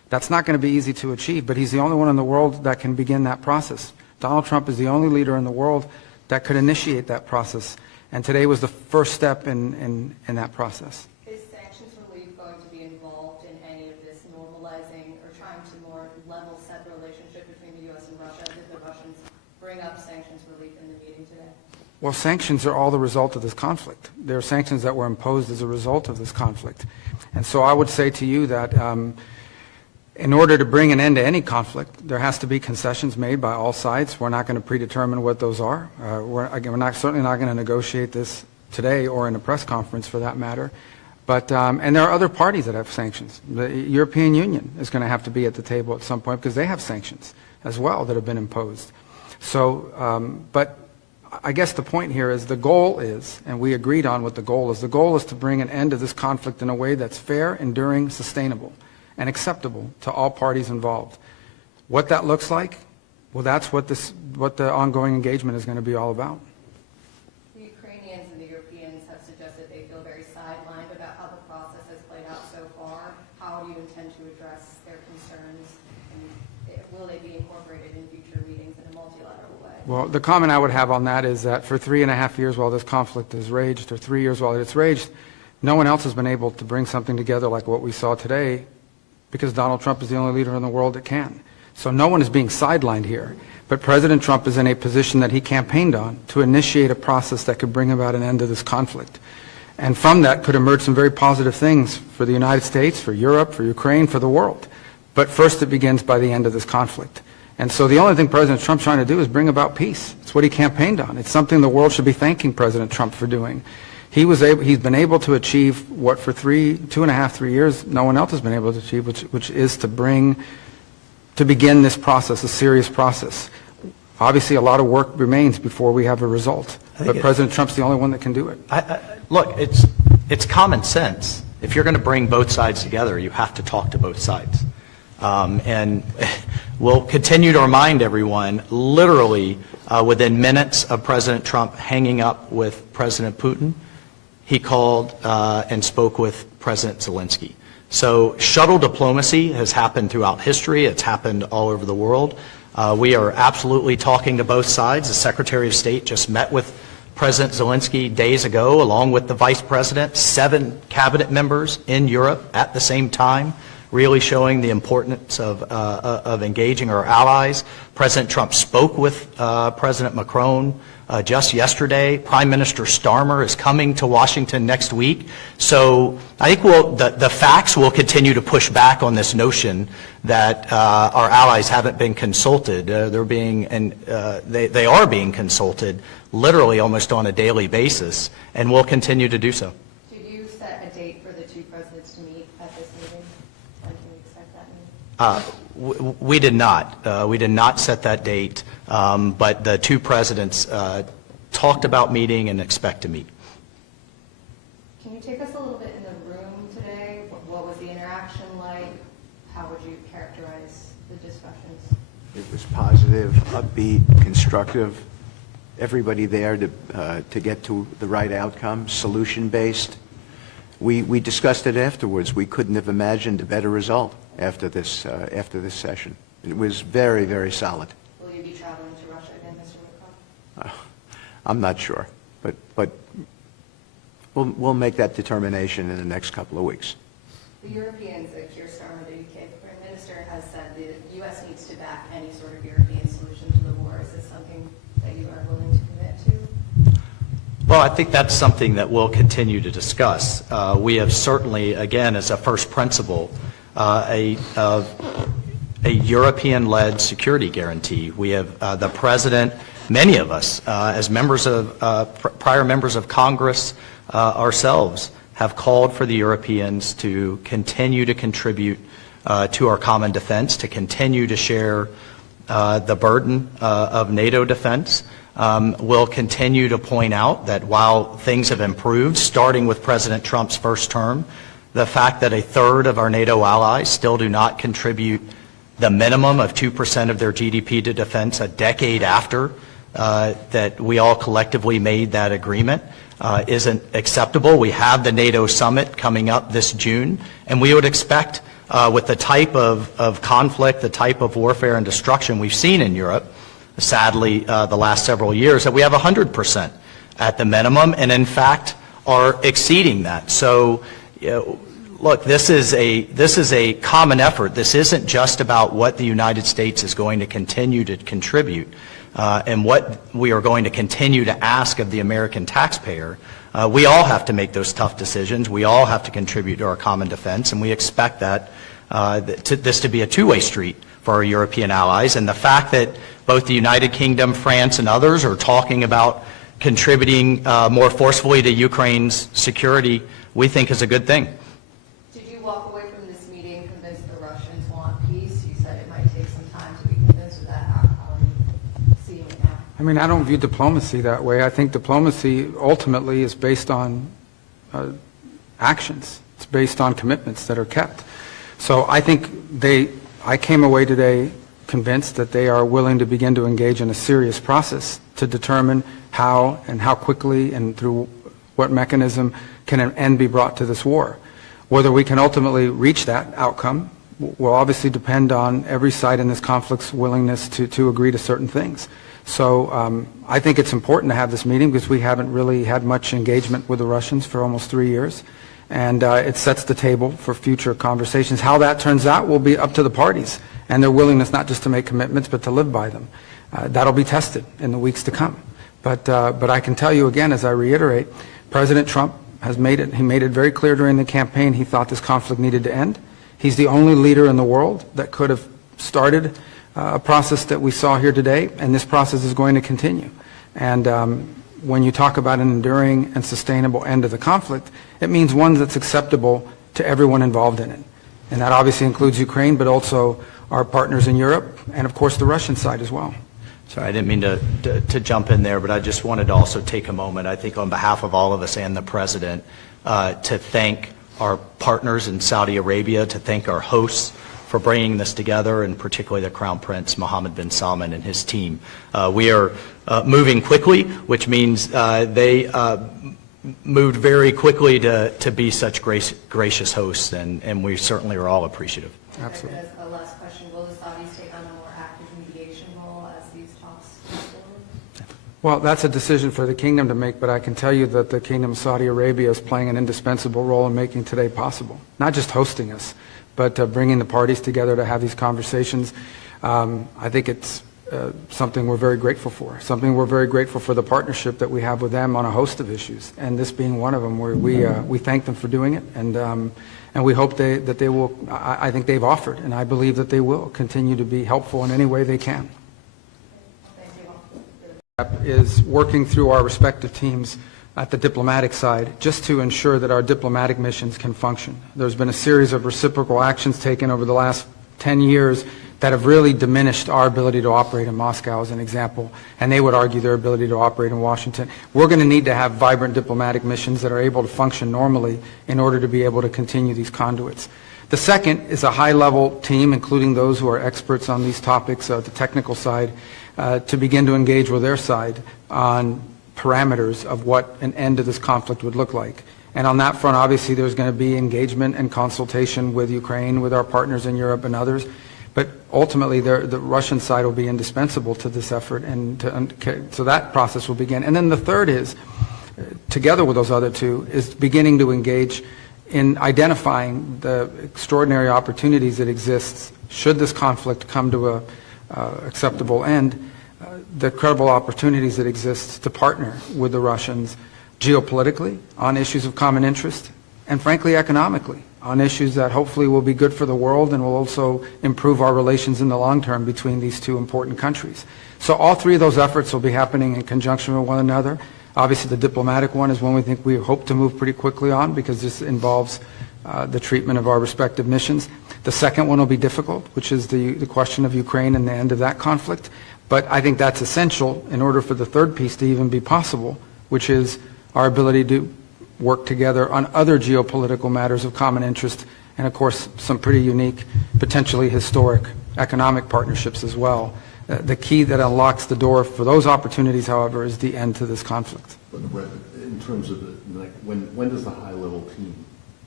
That's not going to be easy to achieve, but he's the only one in the world that can begin that process. Donald Trump is the only leader in the world that could initiate that process, and today was the first step in that process. Is sanctions relief going to be involved in any of this normalizing or trying to more level set the relationship between the U.S. and Russia? Did the Russians bring up sanctions relief in the meeting today? Well, sanctions are all the result of this conflict. There are sanctions that were imposed as a result of this conflict. And so I would say to you that in order to bring an end to any conflict, there has to be concessions made by all sides. We're not going to predetermine what those are. We're certainly not going to negotiate this today or in a press conference for that matter. But, and there are other parties that have sanctions. The European Union is going to have to be at the table at some point because they have sanctions as well that have been imposed. So, but I guess the point here is the goal is, and we agreed on what the goal is to bring an end to this conflict in a way that's fair, enduring, sustainable, and acceptable to all parties involved. What that looks like, well, that's what the ongoing engagement is going to be all about. The Ukrainians and the Europeans have suggested they feel very sidelined about how the process has played out so far. How do you intend to address their concerns, and will they be incorporated in future meetings in a multilateral way? Well, the comment I would have on that is that for 3.5 years while this conflict has raged, or 3 years while it's raged, no one else has been able to bring something together like what we saw today, because Donald Trump is the only leader in the world that can. So no one is being sidelined here. But President Trump is in a position that he campaigned on to initiate a process that could bring about an end to this conflict. And from that could emerge some very positive things for the United States, for Europe, for Ukraine, for the world. But first it begins by the end of this conflict. And so the only thing President Trump's trying to do is bring about peace. It's what he campaigned on. It's something the world should be thanking President Trump for doing. He's been able to achieve what for 2.5, 3 years no one else has been able to achieve, which is to begin this process, a serious process. Obviously, a lot of work remains before we have a result, but President Trump's the only one that can do it. Look, it's common sense. If you're going to bring both sides together, you have to talk to both sides. And we'll continue to remind everyone, literally within minutes of President Trump hanging up with President Putin, he called and spoke with President Zelensky. So shuttle diplomacy has happened throughout history. It's happened all over the world. We are absolutely talking to both sides. The Secretary of State just met with President Zelensky days ago, along with the Vice President, 7 cabinet members in Europe at the same time, really showing the importance of engaging our allies. President Trump spoke with President Macron just yesterday. Prime Minister Starmer is coming to Washington next week. So I think the facts will continue to push back on this notion that our allies haven't been consulted. They are being consulted literally almost on a daily basis, and will continue to do so. Did you set a date for the two presidents to meet at this meeting? When can we expect that meeting? We did not. We did not set that date, but the two presidents talked about meeting and expect to meet. Can you take us a little bit in the room today? What was the interaction like? How would you characterize the discussions? It was positive, upbeat, constructive. Everybody there to get to the right outcome, solution-based. We discussed it afterwards. We couldn't have imagined a better result after this session. It was very, very solid. Will you be traveling to Russia again, Mr. Lavrov? I'm not sure, but we'll make that determination in the next couple of weeks. The Europeans, Keir Starmer, the UK Prime Minister, has said the U.S. needs to back any sort of European solution to the war. Is this something that you are willing to commit to? Well, I think that's something that we'll continue to discuss. We have certainly, again, as a first principle, a European-led security guarantee. We have the President, many of us, as members of prior members of Congress ourselves, have called for the Europeans to continue to contribute to our common defense, to continue to share the burden of NATO defense. We'll continue to point out that while things have improved, starting with President Trump's first term, the fact that 1/3 of our NATO allies still do not contribute the minimum of 2% of their GDP to defense a decade after that we all collectively made that agreement isn't acceptable. We have the NATO summit coming up this June, and we would expect with the type of conflict, the type of warfare and destruction we've seen in Europe, sadly, the last several years, that we have 100% at the minimum, and in fact are exceeding that. So, look, this is a common effort. This isn't just about what the United States is going to continue to contribute and what we are going to continue to ask of the American taxpayer. We all have to make those tough decisions. We all have to contribute to our common defense, and we expect that this to be a two-way street for our European allies. And the fact that both the United Kingdom, France, and others are talking about contributing more forcefully to Ukraine's security, we think is a good thing. Did you walk away from this meeting convinced the Russians want peace? You said it might take some time to be convinced of that. How are you seeing it now? I mean, I don't view diplomacy that way. I think diplomacy ultimately is based on actions. It's based on commitments that are kept. So I think I came away today convinced that they are willing to begin to engage in a serious process to determine how and how quickly and through what mechanism can an end be brought to this war. Whether we can ultimately reach that outcome will obviously depend on every side in this conflict's willingness to agree to certain things. So I think it's important to have this meeting because we haven't really had much engagement with the Russians for almost 3 years. And it sets the table for future conversations. How that turns out will be up to the parties and their willingness not just to make commitments but to live by them. That'll be tested in the weeks to come. But I can tell you again, as I reiterate, President Trump has made it very clear during the campaign he thought this conflict needed to end. He's the only leader in the world that could have started a process that we saw here today, and this process is going to continue. And when you talk about an enduring and sustainable end to the conflict, it means one that's acceptable to everyone involved in it. And that obviously includes Ukraine, but also our partners in Europe, and of course the Russian side as well. Sorry, I didn't mean to jump in there, but I just wanted to also take a moment, I think on behalf of all of us and the President, to thank our partners in Saudi Arabia, to thank our hosts for bringing this together, and particularly the Crown Prince Mohammed bin Salman and his team. We are moving quickly, which means they moved very quickly to be such gracious hosts, and we certainly are all appreciative. Absolutely. As a last question, will the Saudis take on a more active mediation role as these talks move forward? Well, that's a decision for the kingdom to make, but I can tell you that the Kingdom of Saudi Arabia is playing an indispensable role in making today possible. Not just hosting us, but bringing the parties together to have these conversations. I think it's something we're very grateful for, something we're very grateful for the partnership that we have with them on a host of issues, and this being one of them, where we thank them for doing it, and we hope that they will, I think they've offered, and I believe that they will continue to be helpful in any way they can. Is working through our respective teams at the diplomatic side just to ensure that our diplomatic missions can function. There's been a series of reciprocal actions taken over the last 10 years that have really diminished our ability to operate in Moscow, as an example, and they would argue their ability to operate in Washington. We're going to need to have vibrant diplomatic missions that are able to function normally in order to be able to continue these conduits. The second is a high-level team, including those who are experts on these topics, the technical side, to begin to engage with their side on parameters of what an end to this conflict would look like. And on that front, obviously, there's going to be engagement and consultation with Ukraine, with our partners in Europe and others. But ultimately, the Russian side will be indispensable to this effort, and so that process will begin. And then the third is, together with those other two, is beginning to engage in identifying the extraordinary opportunities that exist should this conflict come to a acceptable end, the credible opportunities that exist to partner with the Russians geopolitically on issues of common interest, and frankly economically on issues that hopefully will be good for the world and will also improve our relations in the long term between these two important countries. So all three of those efforts will be happening in conjunction with one another. Obviously the diplomatic one is one we hope to move pretty quickly on, because this involves the treatment of our respective missions. The second one will be difficult, which is the question of Ukraine and the end of that conflict. But I think that's essential in order for the third piece to even be possible, which is our ability to work together on other geopolitical matters of common interest, and of course some pretty unique, potentially historic economic partnerships as well. The key that unlocks the door for those opportunities, however, is the end to this conflict. But in terms of when does the high-level team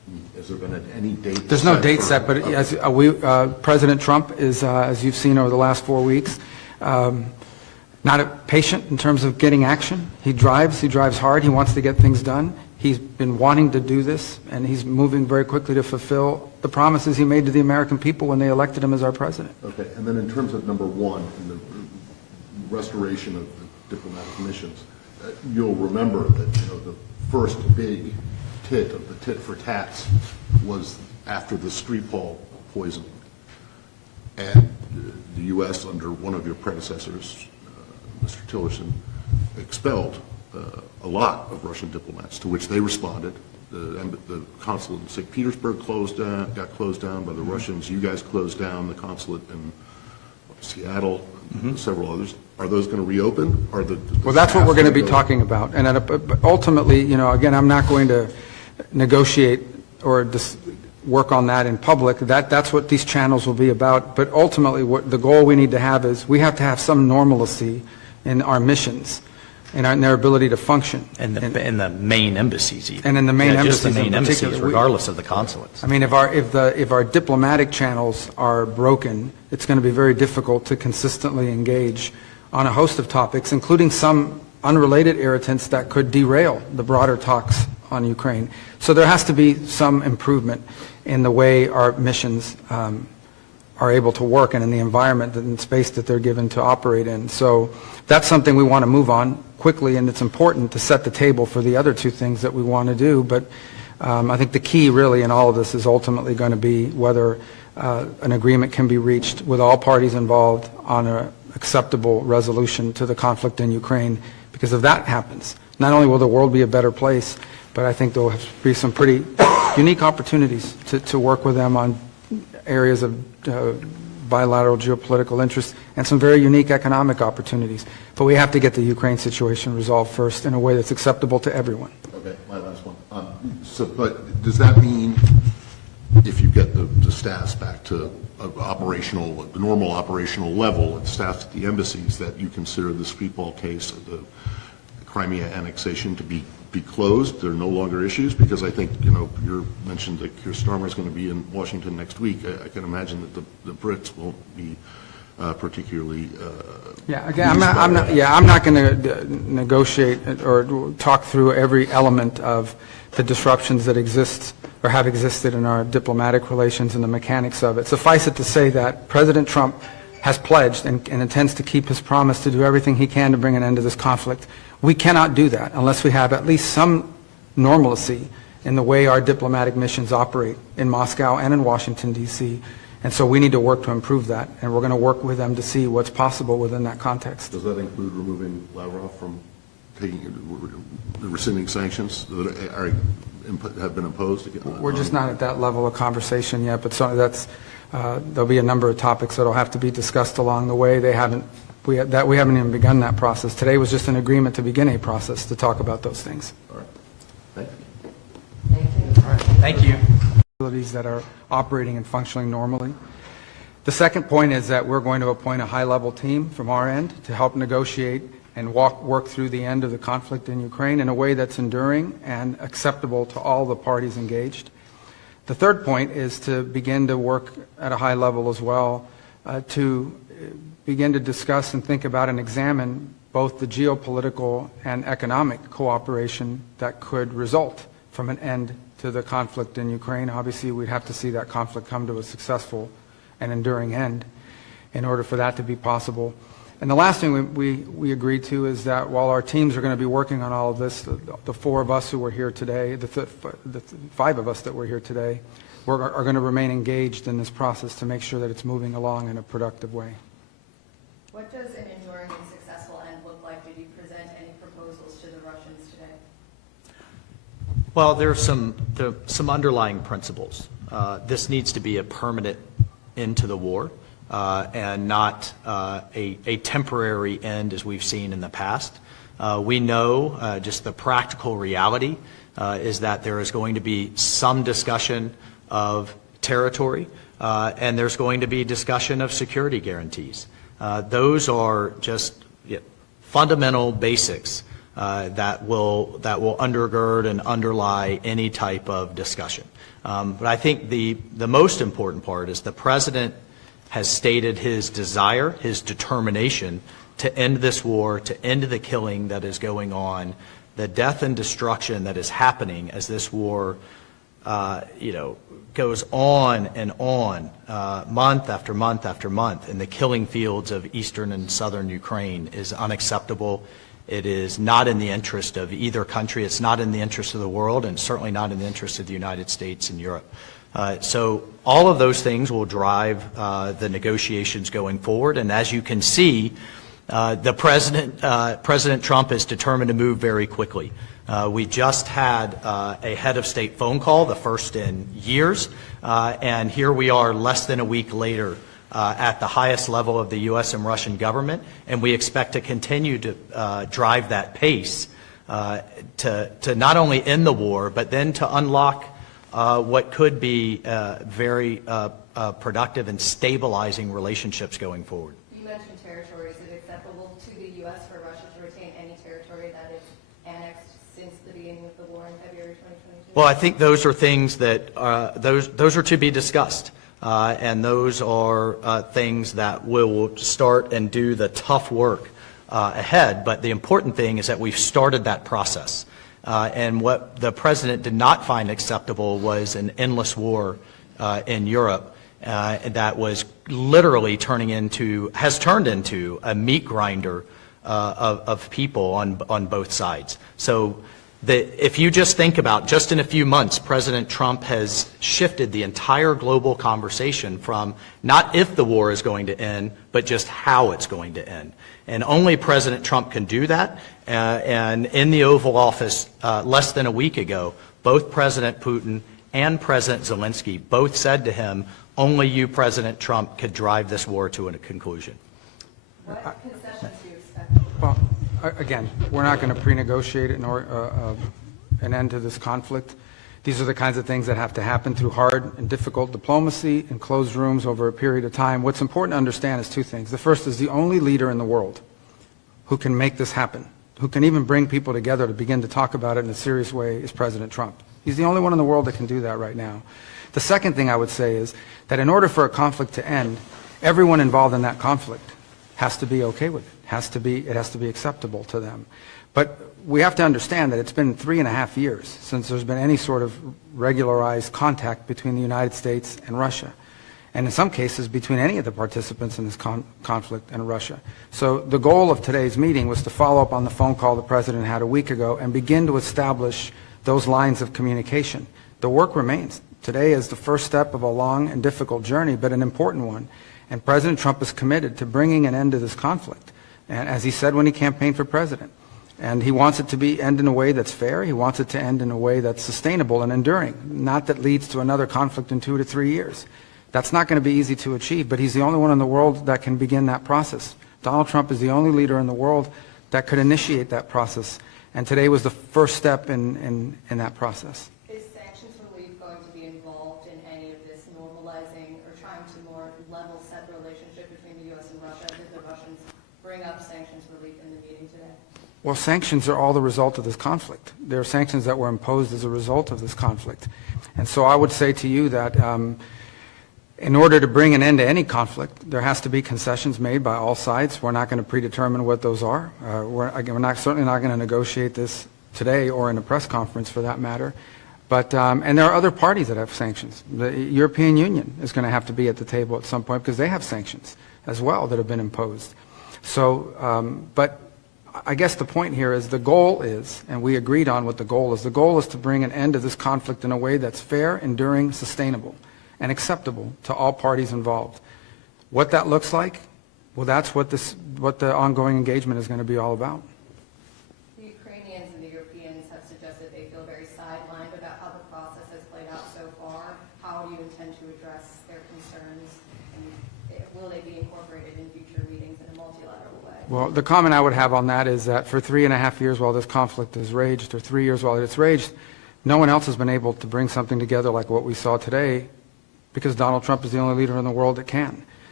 Has there been any date? There's no date for- set, but as President Trump is, as you've seen over the last 4 weeks, not patient in terms of getting action. He drives hard, he wants to get things done. He's been wanting to do this, and he's moving very quickly to fulfill the promises he made to the American people when they elected him as our president. Okay, and then in terms of number one, in the restoration of the diplomatic missions, you'll remember that, the first big tit of the tit for tats was after the Skripal poisoning. And the U.S., under one of your predecessors, Mr. Tillerson, expelled a lot of Russian diplomats, to which they responded. The consulate in St. Petersburg got closed down by the Russians. You guys closed down the consulate in Seattle, and several others. Are those going to reopen? Well, that's what we're going to be talking about. And ultimately, again, I'm not going to negotiate or work on that in public. That's what these channels will be about. But ultimately, what the goal we need to have is we have to have some normalcy in our missions and in their ability to function. And the main embassies even. And in the main Just the embassies in main embassies, particular. regardless of the consulates. I mean, if our diplomatic channels are broken, it's going to be very difficult to consistently engage on a host of topics, including some unrelated irritants that could derail the broader talks on Ukraine. So there has to be some improvement in the way our missions are able to work and in the environment and space that they're given to operate in. So that's something we want to move on quickly, and it's important to set the table for the other two things that we want to do. But I think the key really in all of this is ultimately going to be whether an agreement can be reached with all parties involved on an acceptable resolution to the conflict in Ukraine. Because if that happens, not only will the world be a better place, but I think there will be some pretty unique opportunities to work with them on areas of bilateral geopolitical interest and some very unique economic opportunities. But we have to get the Ukraine situation resolved first in a way that's acceptable to everyone. Okay, my last one. But does that mean if you get the staffs back to the normal operational level and staffs at the embassies, that you consider the Skripal case of the Crimea annexation to be closed? There are no longer issues? Because I think, you mentioned that Keir Starmer is going to be in Washington next week. I can imagine that the Brits won't be particularly Yeah, again, I'm not going to negotiate or talk through every element of the disruptions that exist or have existed in our diplomatic relations and the mechanics of it. Suffice it to say that President Trump has pledged and intends to keep his promise to do everything he can to bring an end to this conflict. We cannot do that unless we have at least some normalcy in the way our diplomatic missions operate in Moscow and in Washington, D.C. And so we need to work to improve that, and we're going to work with them to see what's possible within that context. Does that include removing Lavrov from rescinding sanctions that have been imposed? We're just not at that level of conversation yet, but there'll be a number of topics that will have to be discussed along the way. We haven't even begun that process. Today was just an agreement to begin a process to talk about those things. All right. Thank you. Thank you. All right. Thank you. Facilities that are operating and functioning normally. The second point is that we're going to appoint a high-level team from our end to help negotiate and work through the end of the conflict in Ukraine in a way that's enduring and acceptable to all the parties engaged. The third point is to begin to work at a high level as well to begin to discuss and think about and examine both the geopolitical and economic cooperation that could result from an end to the conflict in Ukraine. Obviously, we'd have to see that conflict come to a successful and enduring end in order for that to be possible. And the last thing we agreed to is that while our teams are going to be working on all of this, the four of us who were here today, the five of us that were here today, are going to remain engaged in this process to make sure that it's moving along in a productive way. What does an enduring and successful end look like? Did you present any proposals to the Russians today? Well, there are some underlying principles. This needs to be a permanent end to the war and not a temporary end as we've seen in the past. We know just the practical reality is that there is going to be some discussion of territory and there's going to be discussion of security guarantees. Those are just fundamental basics that will undergird and underlie any type of discussion. But I think the most important part is the President has stated his desire, his determination to end this war, to end the killing that is going on, the death and destruction that is happening as this war, goes on and on, month after month after month, in the killing fields of eastern and southern Ukraine is unacceptable. It is not in the interest of either country. It's not in the interest of the world, and certainly not in the interest of the United States and Europe. So all of those things will drive the negotiations going forward. And as you can see, President Trump is determined to move very quickly. We just had a head of state phone call, the first in years, and here we are less than a week later at the highest level of the U.S. and Russian government, and we expect to continue to drive that pace to not only end the war, but then to unlock what could be very productive and stabilizing relationships going forward. You mentioned territory. Is it acceptable to the U.S. for Russia to retain any territory that is annexed since the beginning of the war in February 2022? Well, I think those are things that those are to be discussed. And those are things that will start and do the tough work ahead. But the important thing is that we've started that process. And what the President did not find acceptable was an endless war in Europe that was literally has turned into a meat grinder of people on both sides. So if you just think about, just in a few months, President Trump has shifted the entire global conversation from not if the war is going to end, but just how it's going to end. And only President Trump can do that. And in the Oval Office less than a week ago, both President Putin and President Zelensky both said to him, only you, President Trump, could drive this war to a conclusion. What concessions do you expect? Well, again, we're not going to pre-negotiate an end to this conflict. These are the kinds of things that have to happen through hard and difficult diplomacy in closed rooms over a period of time. What's important to understand is two things. The first is the only leader in the world who can make this happen, who can even bring people together to begin to talk about it in a serious way, is President Trump. He's the only one in the world that can do that right now. The second thing I would say is that in order for a conflict to end, everyone involved in that conflict has to be okay with it. It has to be acceptable to them. But we have to understand that it's been 3.5 years since there's been any sort of regularized contact between the United States and Russia, and in some cases between any of the participants in this conflict and Russia. So the goal of today's meeting was to follow up on the phone call the President had a week ago and begin to establish those lines of communication. The work remains. Today is the first step of a long and difficult journey, but an important one. And President Trump is committed to bringing an end to this conflict, and as he said when he campaigned for president. And he wants it to end in a way that's fair. He wants it to end in a way that's sustainable and enduring, not that leads to another conflict in 2 to 3 years. That's not going to be easy to achieve, but he's the only one in the world that can begin that process. Donald Trump is the only leader in the world that could initiate that process, and today was the first step in that process. Is sanctions relief going to be involved in any of this normalizing or trying to more level set relationship between the U.S. and Russia? Did the Russians bring up sanctions relief in the meeting today? Well, sanctions are all the result of this conflict. There are sanctions that were imposed as a result of this conflict. And so I would say to you that in order to bring an end to any conflict, there has to be concessions made by all sides. We're not going to predetermine what those are. We're certainly not going to negotiate this today or in a press conference for that matter. But, and there are other parties that have sanctions. The European Union is going to have to be at the table at some point because they have sanctions as well that have been imposed. So, but I guess the point here is the goal is, and we agreed on what the goal is to bring an end to this conflict in a way that's fair, enduring, sustainable, and acceptable to all parties involved. What that looks like, well, that's what the ongoing engagement is going to be all about. The Ukrainians and the Europeans have suggested they feel very sidelined about how the process has played out so far. How do you intend to address their concerns, and will they be incorporated in future meetings in a multilateral way? Well, the comment I would have on that is that for 3.5 years while this conflict has raged, or 3 years while it's raged, no one else has been able to bring something together like what we saw today, because Donald Trump is the only leader in the world that can.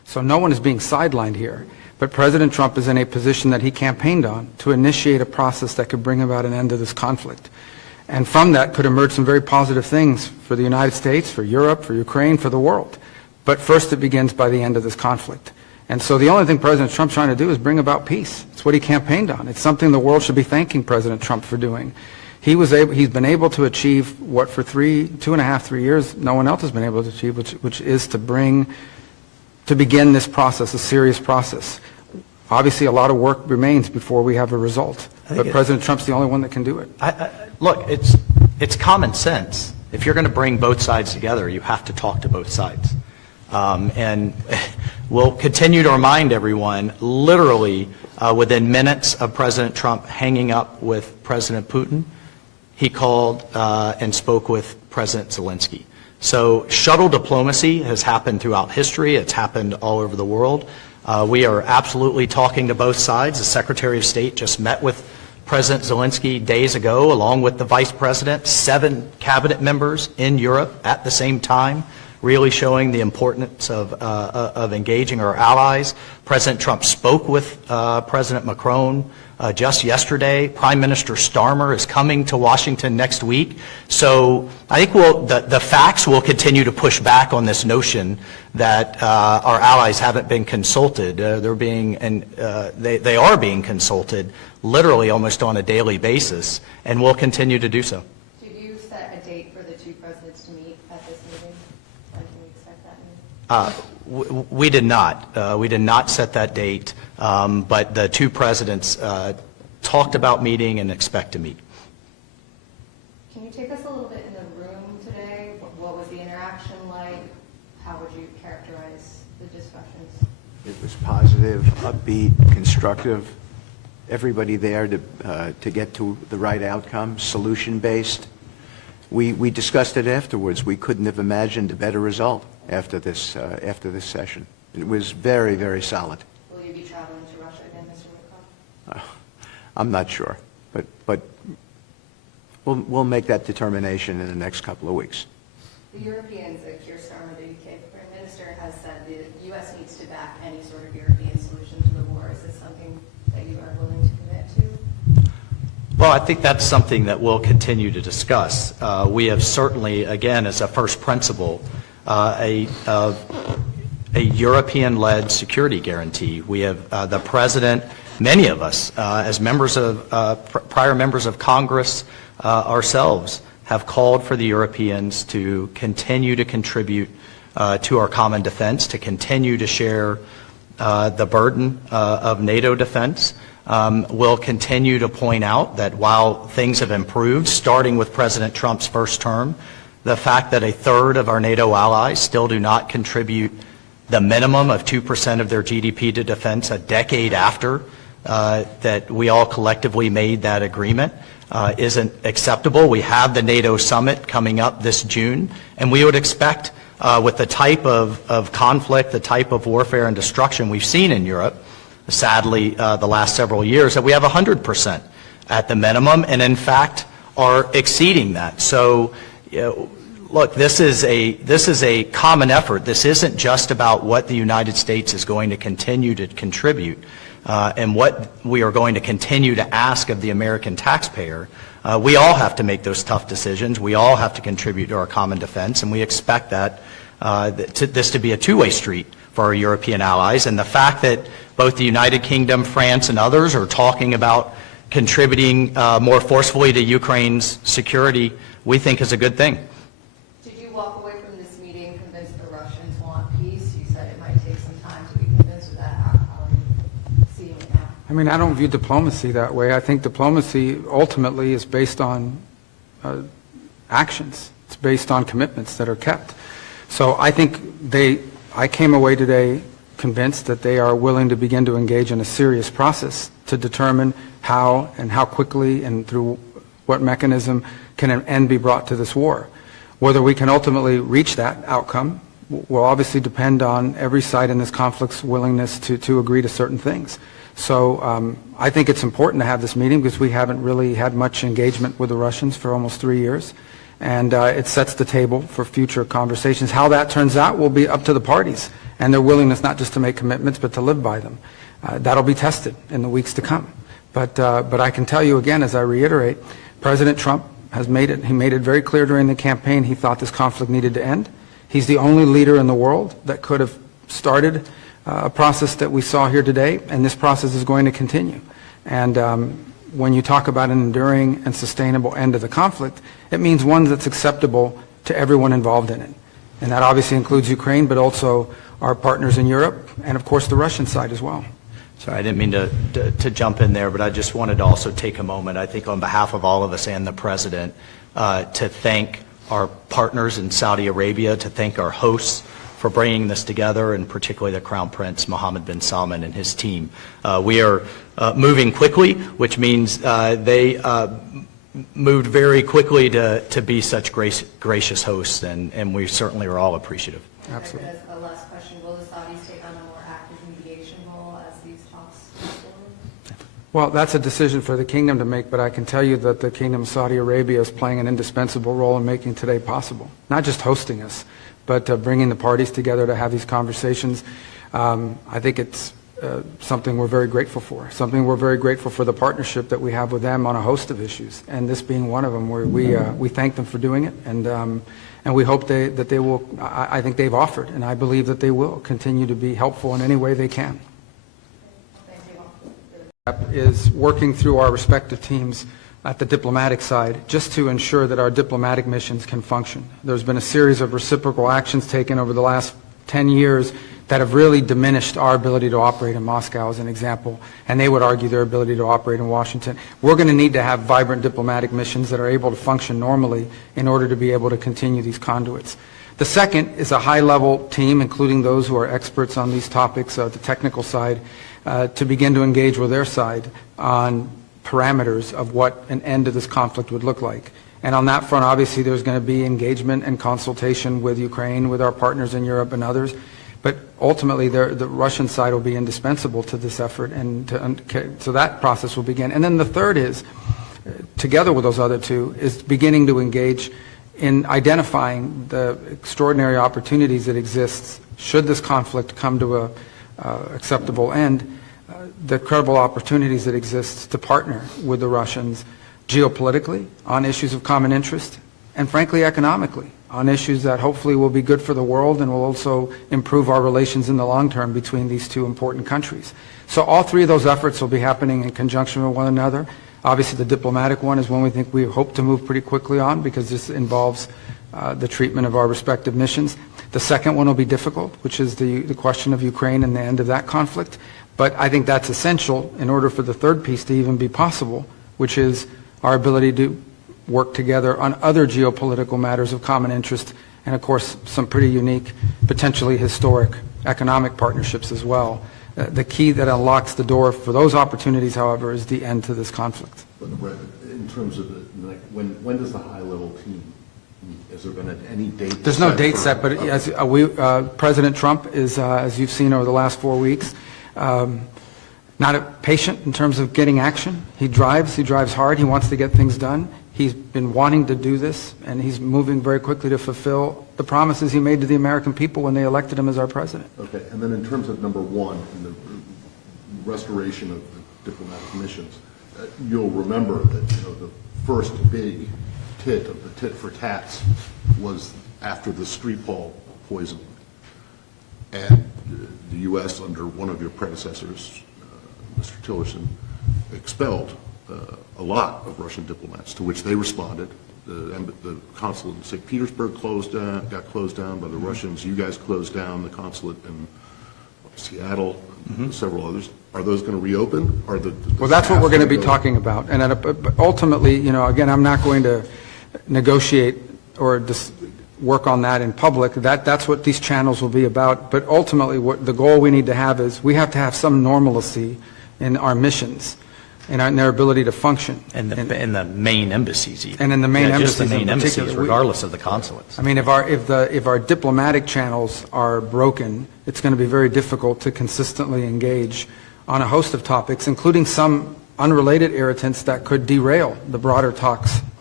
So no one is being sidelined here. But President Trump is in a position that he campaigned on to initiate a process that could bring about an end to this conflict. And from that could emerge some very positive things for the United States, for Europe, for Ukraine, for the world. But first it begins by the end of this conflict. And so the only thing President Trump's trying to do is bring about peace. It's what he campaigned on. It's something the world should be thanking President Trump for doing. He's been able to achieve what for 2.5, 3 years, no one else has been able to achieve, which is to begin this process, a serious process. Obviously, a lot of work remains before we have a result. But President Trump's the only one that can do it. Look, it's common sense. If you're going to bring both sides together, you have to talk to both sides. And we'll continue to remind everyone, literally within minutes of President Trump hanging up with President Putin, he called and spoke with President Zelensky. So shuttle diplomacy has happened throughout history. It's happened all over the world. We are absolutely talking to both sides. The Secretary of State just met with President Zelensky days ago, along with the Vice President, 7 cabinet members in Europe at the same time, really showing the importance of engaging our allies. President Trump spoke with President Macron just yesterday. Prime Minister Starmer is coming to Washington next week. So I think the facts will continue to push back on this notion that our allies haven't been consulted. They are being consulted literally almost on a daily basis, and will continue to do so. Did you set a date for the two presidents to meet at this meeting? When can we expect that meeting? We did not. We did not set that date, but the two presidents talked about meeting and expect to meet. Can you take us a little bit in the room today? What was the interaction like? How would you characterize the discussions? It was positive, upbeat, constructive. Everybody there to get to the right outcome, solution-based. We discussed it afterwards. We couldn't have imagined a better result after this session. It was very, very solid. Will you be traveling to Russia again, Mr. Witkoff? I'm not sure, but we'll make that determination in the next couple of weeks. The Europeans, Keir Starmer, the UK Prime Minister, has said the U.S. needs to back any sort of European solution to the war. Is this something that you are willing to commit to? Well, I think that's something that we'll continue to discuss. We have certainly, again, as a first principle, a European-led security guarantee. We have the President, many of us, as members of prior members of Congress ourselves, have called for the Europeans to continue to contribute to our common defense, to continue to share the burden of NATO defense. We'll continue to point out that while things have improved, starting with President Trump's first term, the fact that a third of our NATO allies still do not contribute the minimum of 2% of their GDP to defense a decade after that we all collectively made that agreement isn't acceptable. We have the NATO summit coming up this June, and we would expect with the type of conflict, the type of warfare and destruction we've seen in Europe, sadly, the last several years, that we have 100% at the minimum, and in fact are exceeding that. So, look, this is a common effort. This isn't just about what the United States is going to continue to contribute and what we are going to continue to ask of the American taxpayer. We all have to make those tough decisions. We all have to contribute to our common defense, and we expect that this to be a two-way street for our European allies. And the fact that both the United Kingdom, France, and others are talking about contributing more forcefully to Ukraine's security, we think is a good thing. Did you walk away from this meeting convinced the Russians want peace? You said it might take some time to be convinced of that. How are you seeing it now? I mean, I don't view diplomacy that way. I think diplomacy ultimately is based on actions. It's based on commitments that are kept. So I think I came away today convinced that they are willing to begin to engage in a serious process to determine how and how quickly and through what mechanism can an end be brought to this war. Whether we can ultimately reach that outcome will obviously depend on every side in this conflict's willingness to agree to certain things. So I think it's important to have this meeting because we haven't really had much engagement with the Russians for almost 3 years. and it sets the table for future conversations. How that turns out will be up to the parties and their willingness not just to make commitments but to live by them. That'll be tested in the weeks to come. But I can tell you again, as I reiterate, President Trump has made it very clear during the campaign he thought this conflict needed to end. He's the only leader in the world that could have started a process that we saw here today, and this process is going to continue. And when you talk about an enduring and sustainable end to the conflict, it means one that's acceptable to everyone involved in it. And that obviously includes Ukraine, but also our partners in Europe, and of course the Russian side as well. Sorry, I didn't mean to jump in there, but I just wanted to also take a moment, I think on behalf of all of us and the President, to thank our partners in Saudi Arabia, to thank our hosts for bringing this together, and particularly the Crown Prince Mohammed bin Salman and his team. We are moving quickly, which means they moved very quickly to be such gracious hosts, and we certainly are all appreciative. Absolutely. As a last question, will the Saudis take on a more active mediation role as these talks move forward? Well, that's a decision for the kingdom to make, but I can tell you that the Kingdom of Saudi Arabia is playing an indispensable role in making today possible. Not just hosting us, but bringing the parties together to have these conversations. I think it's something we're very grateful for, something we're very grateful for the partnership that we have with them on a host of issues, and this being one of them, where we thank them for doing it, and we hope that they will, I think they've offered, and I believe that they will continue to be helpful in any way they can. Is working through our respective teams at the diplomatic side just to ensure that our diplomatic missions can function. There's been a series of reciprocal actions taken over the last 10 years that have really diminished our ability to operate in Moscow, as an example, and they would argue their ability to operate in Washington. We're going to need to have vibrant diplomatic missions that are able to function normally in order to be able to continue these conduits. The second is a high-level team, including those who are experts on these topics, the technical side, to begin to engage with their side on parameters of what an end to this conflict would look like. And on that front, obviously, there's going to be engagement and consultation with Ukraine, with our partners in Europe and others. But ultimately, the Russian side will be indispensable to this effort, and so that process will begin. And then the third is, together with those other two, is beginning to engage in identifying the extraordinary opportunities that exist should this conflict come to a acceptable end, the credible opportunities that exist to partner with the Russians geopolitically on issues of common interest, and frankly economically on issues that hopefully will be good for the world and will also improve our relations in the long term between these two important countries. So all three of those efforts will be happening in conjunction with one another. Obviously the diplomatic one is one we hope to move pretty quickly on, because this involves the treatment of our respective missions. The second one will be difficult, which is the question of Ukraine and the end of that conflict. But I think that's essential in order for the third piece to even be possible, which is our ability to work together on other geopolitical matters of common interest, and of course some pretty unique, potentially historic economic partnerships as well. The key that unlocks the door for those opportunities, however, is the end to this conflict. But in terms of when does the high-level team meet? Has there been any date? There's no date set, but as President Trump is, as you've seen over the last 4 weeks, not patient in terms of getting action. He drives hard, he wants to get things done. He's been wanting to do this, and he's moving very quickly to fulfill the promises he made to the American people when they elected him as our president. Okay, and then in terms of number one, in the restoration of the diplomatic missions, you'll remember that the first big tit of the tit for tats was after the Skripal poisoning, and the U.S. under one of your predecessors, Mr. Tillerson, expelled a lot of Russian diplomats, to which they responded. The consulate in St. Petersburg got closed down by the Russians. You guys closed down the consulate in Seattle, and several others. Are those going to reopen? Well, that's what we're going to be talking about. And ultimately, again, I'm not going to negotiate or work on that in public. That's what these channels will be about. But ultimately, what the goal we need to have is we have to have some normalcy in our missions, in their ability to function. And the main embassies even. And in the main embassies just the main in embassies, particular. regardless of the consulates. I mean, if our diplomatic channels are broken, it's going to be very difficult to consistently engage on a host of topics, including some unrelated irritants that could derail the broader talks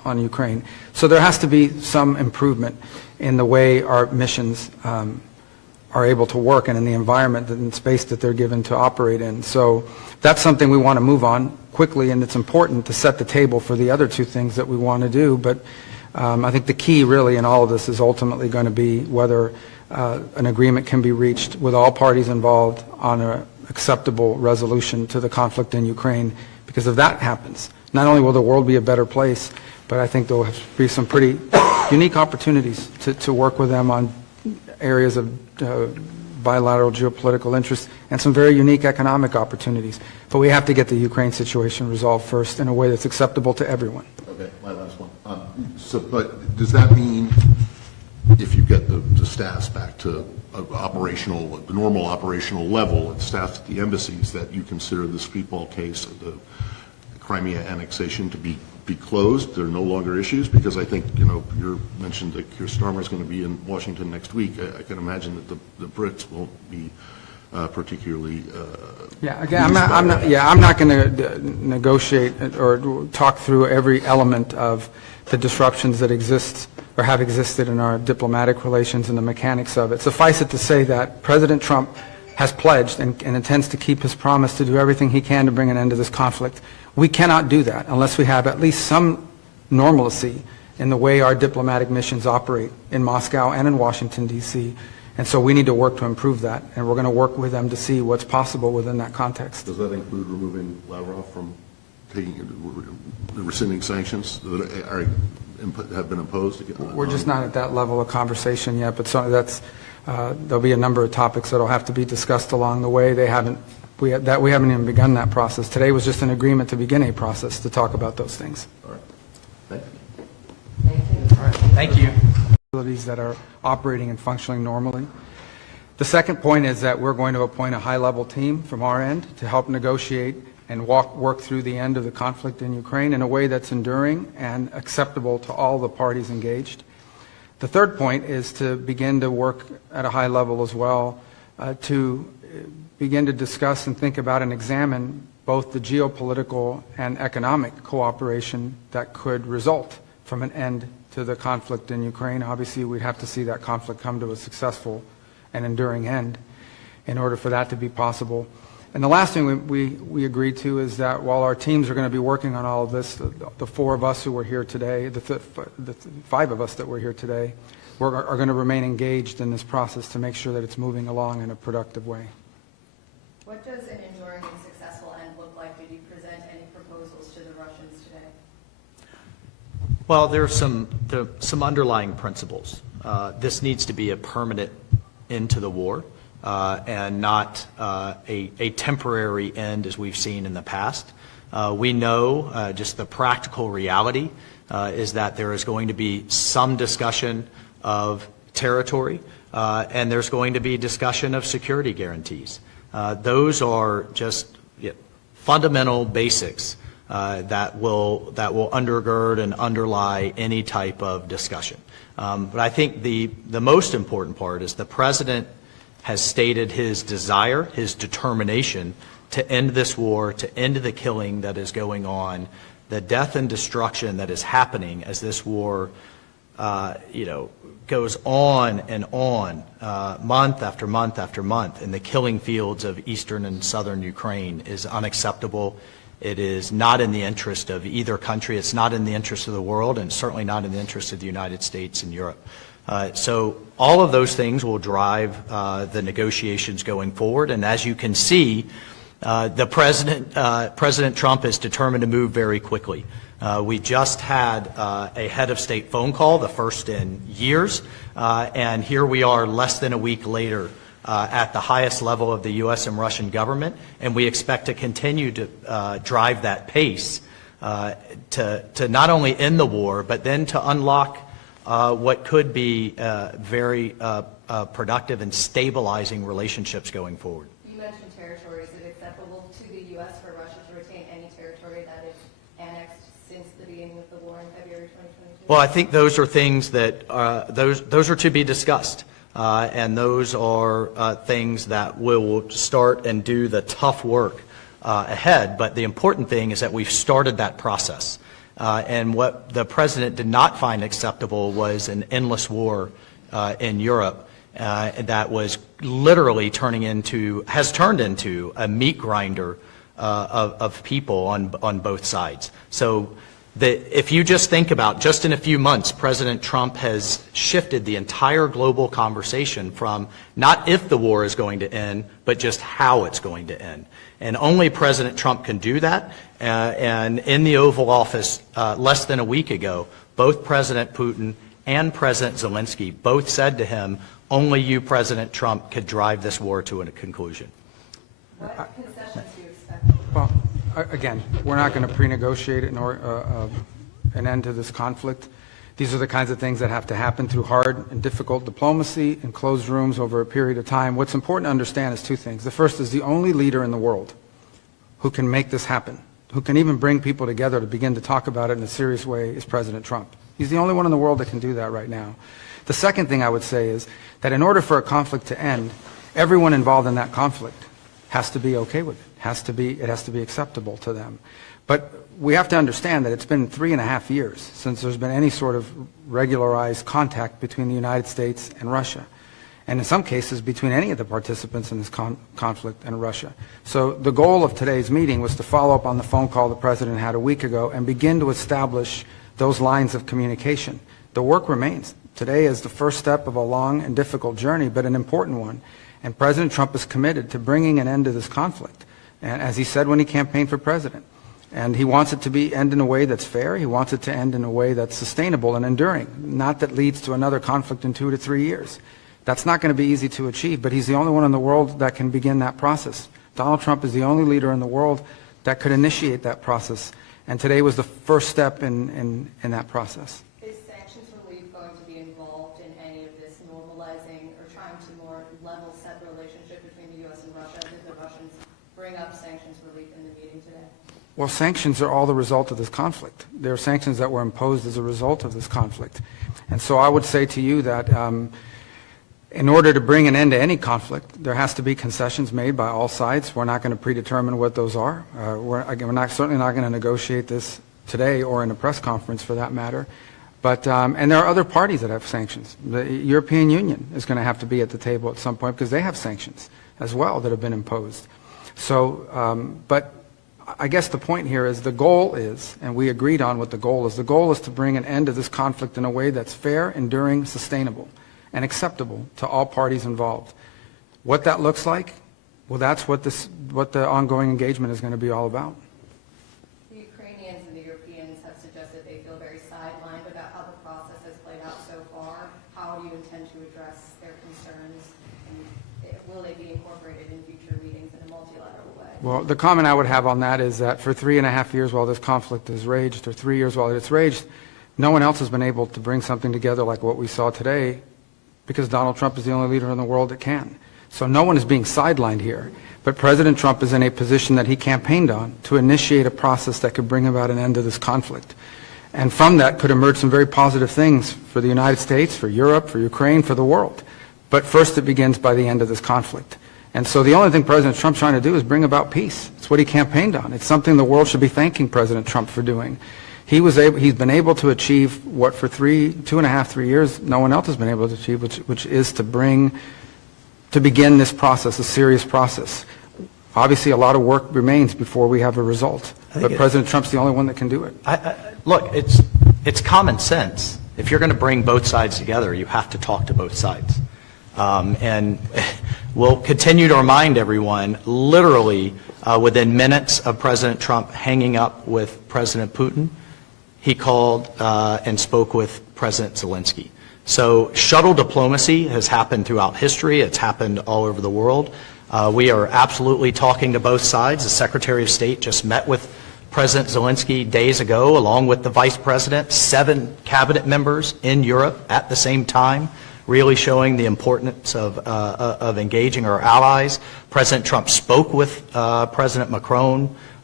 on Ukraine. So there has to be some improvement in the way our missions are able to work and in the environment and space that they're given to operate in. So that's something we want to move on quickly, and it's important to set the table for the other two things that we want to do. But I think the key really in all of this is ultimately going to be whether an agreement can be reached with all parties involved on an acceptable resolution to the conflict in Ukraine. Because if that happens, not only will the world be a better place, but I think there will be some pretty unique opportunities to work with them on areas of bilateral geopolitical interest and some very unique economic opportunities. But we have to get the Ukraine situation resolved first in a way that's acceptable to everyone. Okay, my last one. But does that mean if you get the staffs back to the normal operational level and staff at the embassies, that you consider the Skripal case of the Crimea annexation to be closed? There are no longer issues? Because I think, you mentioned that Keir Starmer is going to be in Washington next week. I can imagine that the Brits won't be particularly. Yeah, again, I'm not going to negotiate or talk through every element of the disruptions that exist or have existed in our diplomatic relations and the mechanics of it. Suffice it to say that President Trump has pledged and intends to keep his promise to do everything he can to bring an end to this conflict. We cannot do that unless we have at least some normalcy in the way our diplomatic missions operate in Moscow and in Washington, D.C. And so we need to work to improve that, and we're going to work with them to see what's possible within that context. Does that include removing Lavrov from rescinding sanctions that have been imposed? We're just not at that level of conversation yet, but there'll be a number of topics that will have to be discussed along the way. We haven't even begun that process. Today was just an agreement to begin a process to talk about those things. All right. Thank you. Thank you. Facilities that are operating and functioning normally. The second point is that we're going to appoint a high-level team from our end to help negotiate and work through the end of the conflict in Ukraine in a way that's enduring and acceptable to all the parties engaged. The third point is to begin to work at a high level as well to begin to discuss and think about and examine both the geopolitical and economic cooperation that could result from an end to the conflict in Ukraine. Obviously, we'd have to see that conflict come to a successful and enduring end in order for that to be possible. And the last thing we agreed to is that while our teams are going to be working on all of this, the four of us who were here today, the five of us that were here today, are going to remain engaged in this process to make sure that it's moving along in a productive way. What does an enduring and successful end look like? Did you present any proposals to the Russians today? Well, there are some underlying principles. This needs to be a permanent end to the war and not a temporary end as we've seen in the past. We know just the practical reality is that there is going to be some discussion of territory and there's going to be discussion of security guarantees. Those are just fundamental basics that will undergird and underlie any type of discussion. But I think the most important part is the President has stated his desire, his determination to end this war, to end the killing that is going on, the death and destruction that is happening as this war goes on and on, month after month after month, in the killing fields of eastern and southern Ukraine is unacceptable. It is not in the interest of either country. It's not in the interest of the world, and certainly not in the interest of the United States and Europe. So all of those things will drive the negotiations going forward. And as you can see, President Trump is determined to move very quickly. We just had a head of state phone call, the first in years, and here we are less than a week later at the highest level of the U.S. and Russian government, and we expect to continue to drive that pace to not only end the war, but then to unlock what could be very productive and stabilizing relationships going forward. You mentioned territory. Is it acceptable to the U.S. for Russia to retain any territory that is annexed since the beginning of the war in February 2022? Well, I think those are things that those are to be discussed. And those are things that will start and do the tough work ahead. But the important thing is that we've started that process. And what the president did not find acceptable was an endless war in Europe that was literally has turned into a meat grinder of people on both sides. So if you just think about, just in a few months, President Trump has shifted the entire global conversation from not if the war is going to end, but just how it's going to end. And only President Trump can do that. And in the Oval Office less than a week ago, both President Putin and President Zelensky both said to him, only you, President Trump, could drive this war to a conclusion. What concessions do you expect? Well, again, we're not going to pre-negotiate an end to this conflict. These are the kinds of things that have to happen through hard and difficult diplomacy in closed rooms over a period of time. What's important to understand is two things. The first is the only leader in the world who can make this happen, who can even bring people together to begin to talk about it in a serious way, is President Trump. He's the only one in the world that can do that right now. The second thing I would say is that in order for a conflict to end, everyone involved in that conflict has to be okay with it. It has to be acceptable to them. But we have to understand that it's been 3.5 years since there's been any sort of regularized contact between the United States and Russia, and in some cases between any of the participants in this conflict and Russia. So the goal of today's meeting was to follow up on the phone call the President had a week ago and begin to establish those lines of communication. The work remains. Today is the first step of a long and difficult journey, but an important one. And President Trump is committed to bringing an end to this conflict, and as he said when he campaigned for president. And he wants it to end in a way that's fair. He wants it to end in a way that's sustainable and enduring, not that leads to another conflict in 2 to 3 years. That's not going to be easy to achieve, but he's the only one in the world that can begin that process. Donald Trump is the only leader in the world that could initiate that process, and today was the first step in that process. Is sanctions relief going to be involved in any of this normalizing or trying to more level set the relationship between the U.S. and Russia? Did the Russians bring up sanctions relief in the meeting today? Well, sanctions are all the result of this conflict. There are sanctions that were imposed as a result of this conflict. And so I would say to you that in order to bring an end to any conflict, there has to be concessions made by all sides. We're not going to predetermine what those are. We're certainly not going to negotiate this today or in a press conference for that matter. But, and there are other parties that have sanctions. The European Union is going to have to be at the table at some point because they have sanctions as well that have been imposed. So, but I guess the point here is the goal is, and we agreed on what the goal is to bring an end to this conflict in a way that's fair, enduring, sustainable, and acceptable to all parties involved. What that looks like, well, that's what the ongoing engagement is going to be all about. The Ukrainians and the Europeans have suggested they feel very sidelined about how the process has played out so far. How do you intend to address their concerns, and will they be incorporated in future meetings in a multilateral way? Well, the comment I would have on that is that for 3.5 years while this conflict has raged, or 3 years while it's raged, no one else has been able to bring something together like what we saw today, because Donald Trump is the only leader in the world that can. So no one is being sidelined here, but President Trump is in a position that he campaigned on to initiate a process that could bring about an end to this conflict. And from that could emerge some very positive things for the United States, for Europe, for Ukraine, for the world. But first it begins by the end of this conflict. And so the only thing President Trump's trying to do is bring about peace. It's what he campaigned on. It's something the world should be thanking President Trump for doing. He's been able to achieve what for 2.5, 3 years no one else has been able to achieve, which is to begin this process, a serious process. Obviously, a lot of work remains before we have a result, but President Trump's the only one that can do it. Look, it's common sense. If you're going to bring both sides together, you have to talk to both sides. And we'll continue to remind everyone, literally within minutes of President Trump hanging up with President Putin, he called and spoke with President Zelensky. So shuttle diplomacy has happened throughout history. It's happened all over the world. We are absolutely talking to both sides. The Secretary of State just met with President Zelensky days ago, along with the Vice President, 7 cabinet members in Europe at the same time, really showing the importance of engaging our allies. President Trump spoke with President Macron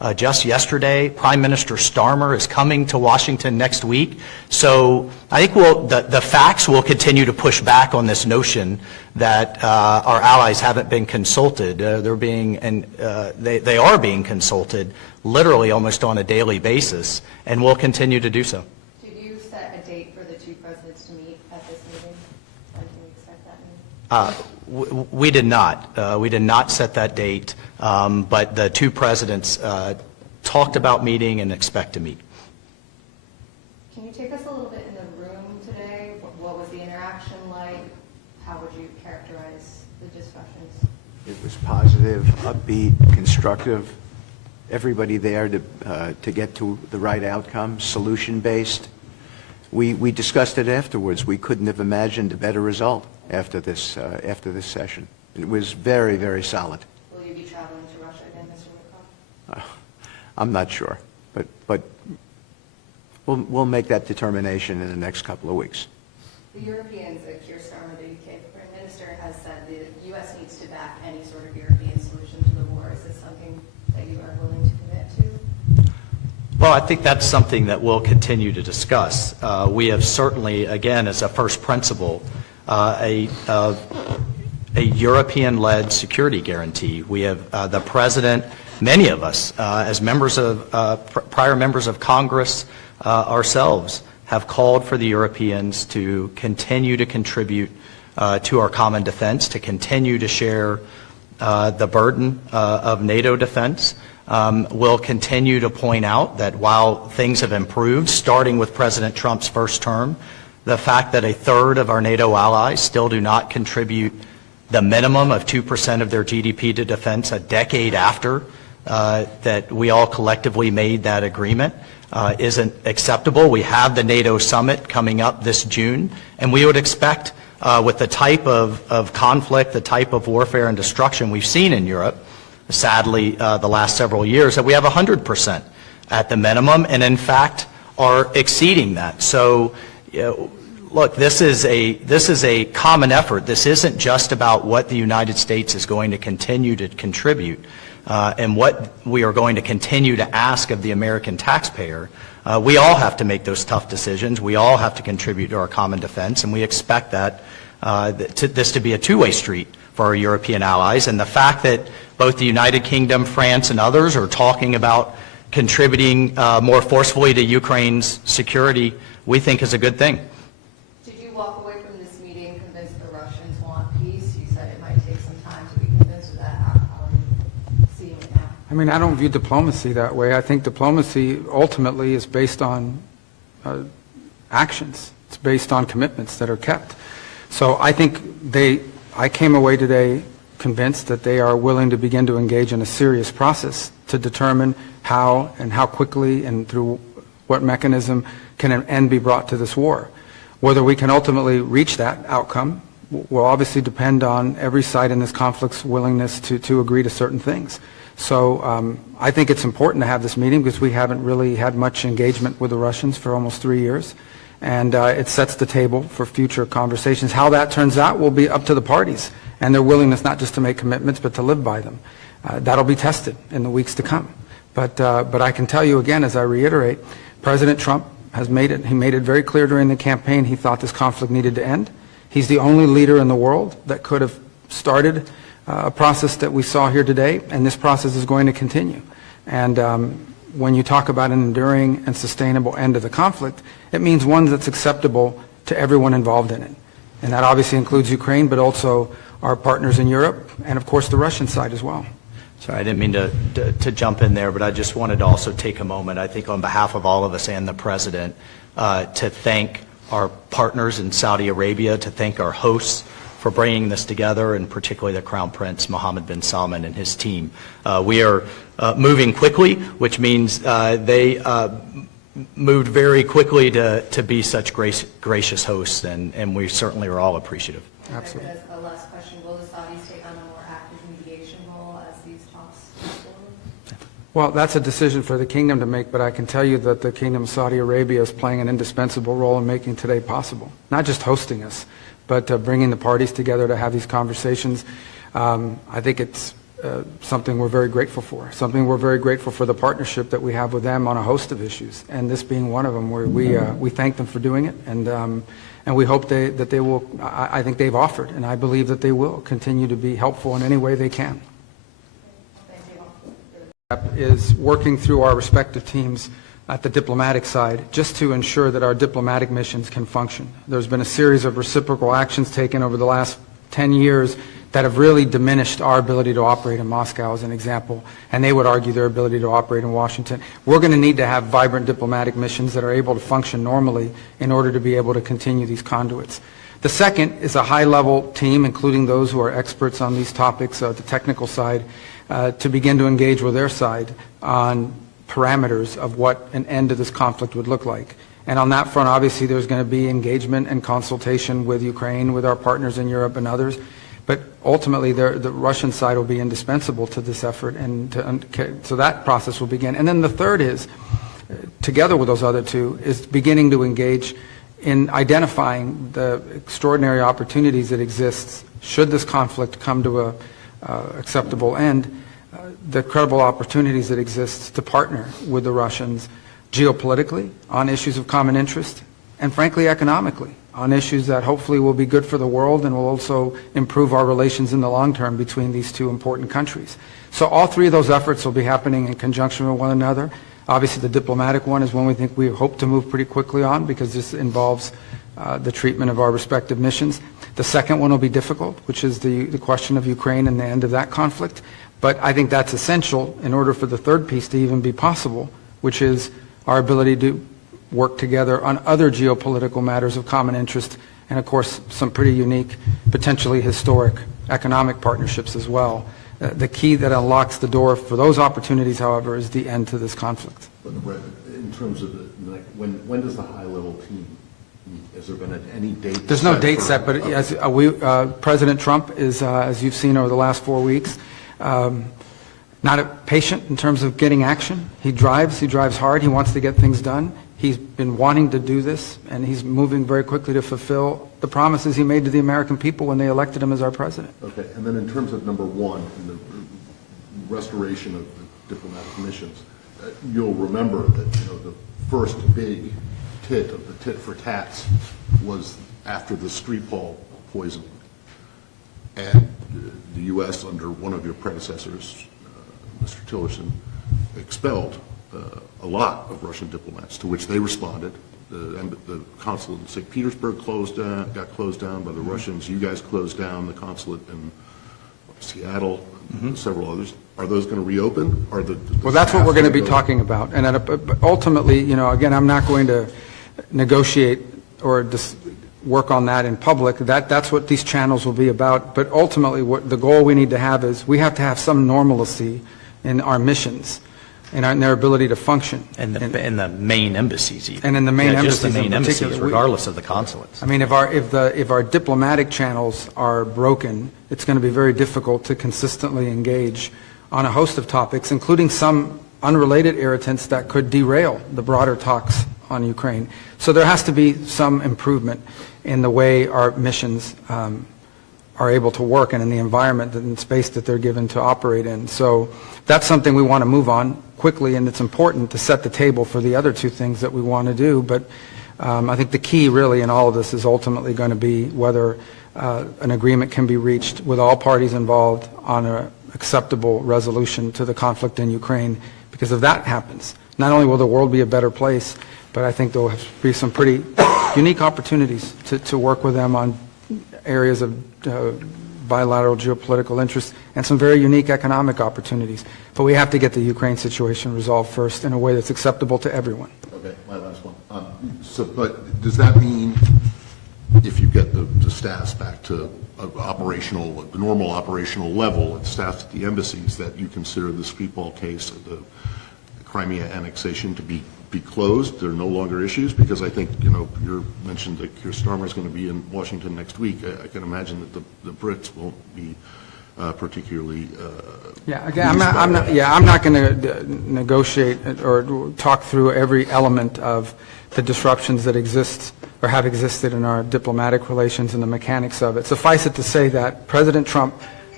just yesterday. Prime Minister Starmer is coming to Washington next week. So I think the facts will continue to push back on this notion that our allies haven't been consulted. They are being consulted literally almost on a daily basis, and will continue to do so. Did you set a date for the two presidents to meet at this meeting? When can we expect that meeting? We did not. We did not set that date, but the two presidents talked about meeting and expect to meet. Can you take us a little bit in the room today? What was the interaction like? How would you characterize the discussions? It was positive, upbeat, constructive. Everybody there to get to the right outcome, solution-based. We discussed it afterwards. We couldn't have imagined a better result after this session. It was very, very solid. Will you be traveling to Russia again, Mr. Witkoff? I'm not sure, but we'll make that determination in the next couple of weeks. The Europeans, Keir Starmer, the UK Prime Minister, has said the U.S. needs to back any sort of European solution to the war. Is this something that you are willing to commit to? Well, I think that's something that we'll continue to discuss. We have certainly, again, as a first principle, a European-led security guarantee. We have the President, many of us, as members of prior members of Congress ourselves, have called for the Europeans to continue to contribute to our common defense, to continue to share the burden of NATO defense. We'll continue to point out that while things have improved, starting with President Trump's first term, the fact that a third of our NATO allies still do not contribute the minimum of 2% of their GDP to defense a decade after that we all collectively made that agreement isn't acceptable. We have the NATO summit coming up this June, and we would expect with the type of conflict, the type of warfare and destruction we've seen in Europe, sadly, the last several years, that we have 100% at the minimum, and in fact are exceeding that. So, look, this is a common effort. This isn't just about what the United States is going to continue to contribute and what we are going to continue to ask of the American taxpayer. We all have to make those tough decisions. We all have to contribute to our common defense, and we expect that this to be a two-way street for our European allies. And the fact that both the United Kingdom, France, and others are talking about contributing more forcefully to Ukraine's security, we think is a good thing. Did you walk away from this meeting convinced the Russians want peace? You said it might take some time to be convinced of that. How are you seeing it now? I mean, I don't view diplomacy that way. I think diplomacy ultimately is based on actions. It's based on commitments that are kept. So I think I came away today convinced that they are willing to begin to engage in a serious process to determine how and how quickly and through what mechanism can an end be brought to this war. Whether we can ultimately reach that outcome will obviously depend on every side in this conflict's willingness to agree to certain things. So I think it's important to have this meeting because we haven't really had much engagement with the Russians for almost 3 years. And it sets the table for future conversations. How that turns out will be up to the parties and their willingness not just to make commitments but to live by them. That'll be tested in the weeks to come. But I can tell you again, as I reiterate, President Trump has made it very clear during the campaign he thought this conflict needed to end. He's the only leader in the world that could have started a process that we saw here today, and this process is going to continue. And when you talk about an enduring and sustainable end of the conflict, it means one that's acceptable to everyone involved in it. And that obviously includes Ukraine, but also our partners in Europe, and of course the Russian side as well. Sorry, I didn't mean to jump in there, but I just wanted to also take a moment, I think on behalf of all of us and the President, to thank our partners in Saudi Arabia, to thank our hosts for bringing this together, and particularly the Crown Prince Mohammed bin Salman and his team. We are moving quickly, which means they moved very quickly to be such gracious hosts, and we certainly are all appreciative. Absolutely. As a last question, will the Saudis take on a more active mediation role as these talks move forward? Well, that's a decision for the kingdom to make, but I can tell you that the Kingdom of Saudi Arabia is playing an indispensable role in making today possible. Not just hosting us, but bringing the parties together to have these conversations. I think it's something we're very grateful for, something we're very grateful for the partnership that we have with them on a host of issues, and this being one of them, where we thank them for doing it, and we hope that they will, I think they've offered, and I believe that they will continue to be helpful in any way they can. Is working through our respective teams at the diplomatic side just to ensure that our diplomatic missions can function. There's been a series of reciprocal actions taken over the last 10 years that have really diminished our ability to operate in Moscow, as an example, and they would argue their ability to operate in Washington. We're going to need to have vibrant diplomatic missions that are able to function normally in order to be able to continue these conduits. The second is a high-level team, including those who are experts on these topics, the technical side, to begin to engage with their side on parameters of what an end to this conflict would look like. And on that front, obviously, there's going to be engagement and consultation with Ukraine, with our partners in Europe and others. But ultimately, the Russian side will be indispensable to this effort, and so that process will begin. And then the third is, together with those other two, is beginning to engage in identifying the extraordinary opportunities that exist should this conflict come to a acceptable end, the credible opportunities that exist to partner with the Russians geopolitically on issues of common interest, and frankly economically on issues that hopefully will be good for the world and will also improve our relations in the long term between these two important countries. So all three of those efforts will be happening in conjunction with one another. Obviously the diplomatic one is one we hope to move pretty quickly on, because this involves the treatment of our respective missions. The second one will be difficult, which is the question of Ukraine and the end of that conflict. But I think that's essential in order for the third piece to even be possible, which is our ability to work together on other geopolitical matters of common interest, and of course some pretty unique, potentially historic economic partnerships as well. The key that unlocks the door for those opportunities, however, is the end to this conflict. But in terms of when does the high-level team meet? Has there been any date? There's no date set, but as President Trump is, as you've seen over the last 4 weeks, not patient in terms of getting action. He drives hard, he wants to get things done. He's been wanting to do this, and he's moving very quickly to fulfill the promises he made to the American people when they elected him as our president. Okay, and then in terms of number one, in the restoration of the diplomatic missions, you'll remember that the first big tit of the tit for tats was after the Skripal poisoning, and the U.S. under one of your predecessors, Mr. Tillerson, expelled a lot of Russian diplomats, to which they responded. The consulate in St. Petersburg got closed down by the Russians. You guys closed down the consulate in Seattle, and several others. Are those going to reopen? Well, that's what we're going to be talking about. And ultimately, again, I'm not going to negotiate or work on that in public. That's what these channels will be about. But ultimately, what the goal we need to have is we have to have some normalcy in our missions and in their ability to function. And the main embassies even. And in the main embassies just the main in particular. embassies, regardless of the consulates. I mean, if our diplomatic channels are broken, it's going to be very difficult to consistently engage on a host of topics, including some unrelated irritants that could derail the broader talks on Ukraine. So there has to be some improvement in the way our missions are able to work, and in the environment and space that they're given to operate in. So that's something we want to move on quickly, and it's important to set the table for the other two things that we want to do. But I think the key really in all of this is ultimately going to be whether an agreement can be reached with all parties involved on an acceptable resolution to the conflict in Ukraine. Because if that happens, not only will the world be a better place, but I think there will be some pretty unique opportunities to work with them on areas of bilateral geopolitical interest and some very unique economic opportunities. But we have to get the Ukraine situation resolved first in a way that's acceptable to everyone. Okay, my last one. But does that mean if you get the staffs back to the normal operational level and staffs at the embassies, that you consider the Skripal case, the Crimea annexation, to be closed? There are no longer issues? Because I think, you mentioned that Keir Starmer is going to be in Washington next week. I can imagine that the Brits won't be particularly I'm not going to negotiate or talk through every element of the disruptions that exist or have existed in our diplomatic relations and the mechanics of it. Suffice it to say that President Trump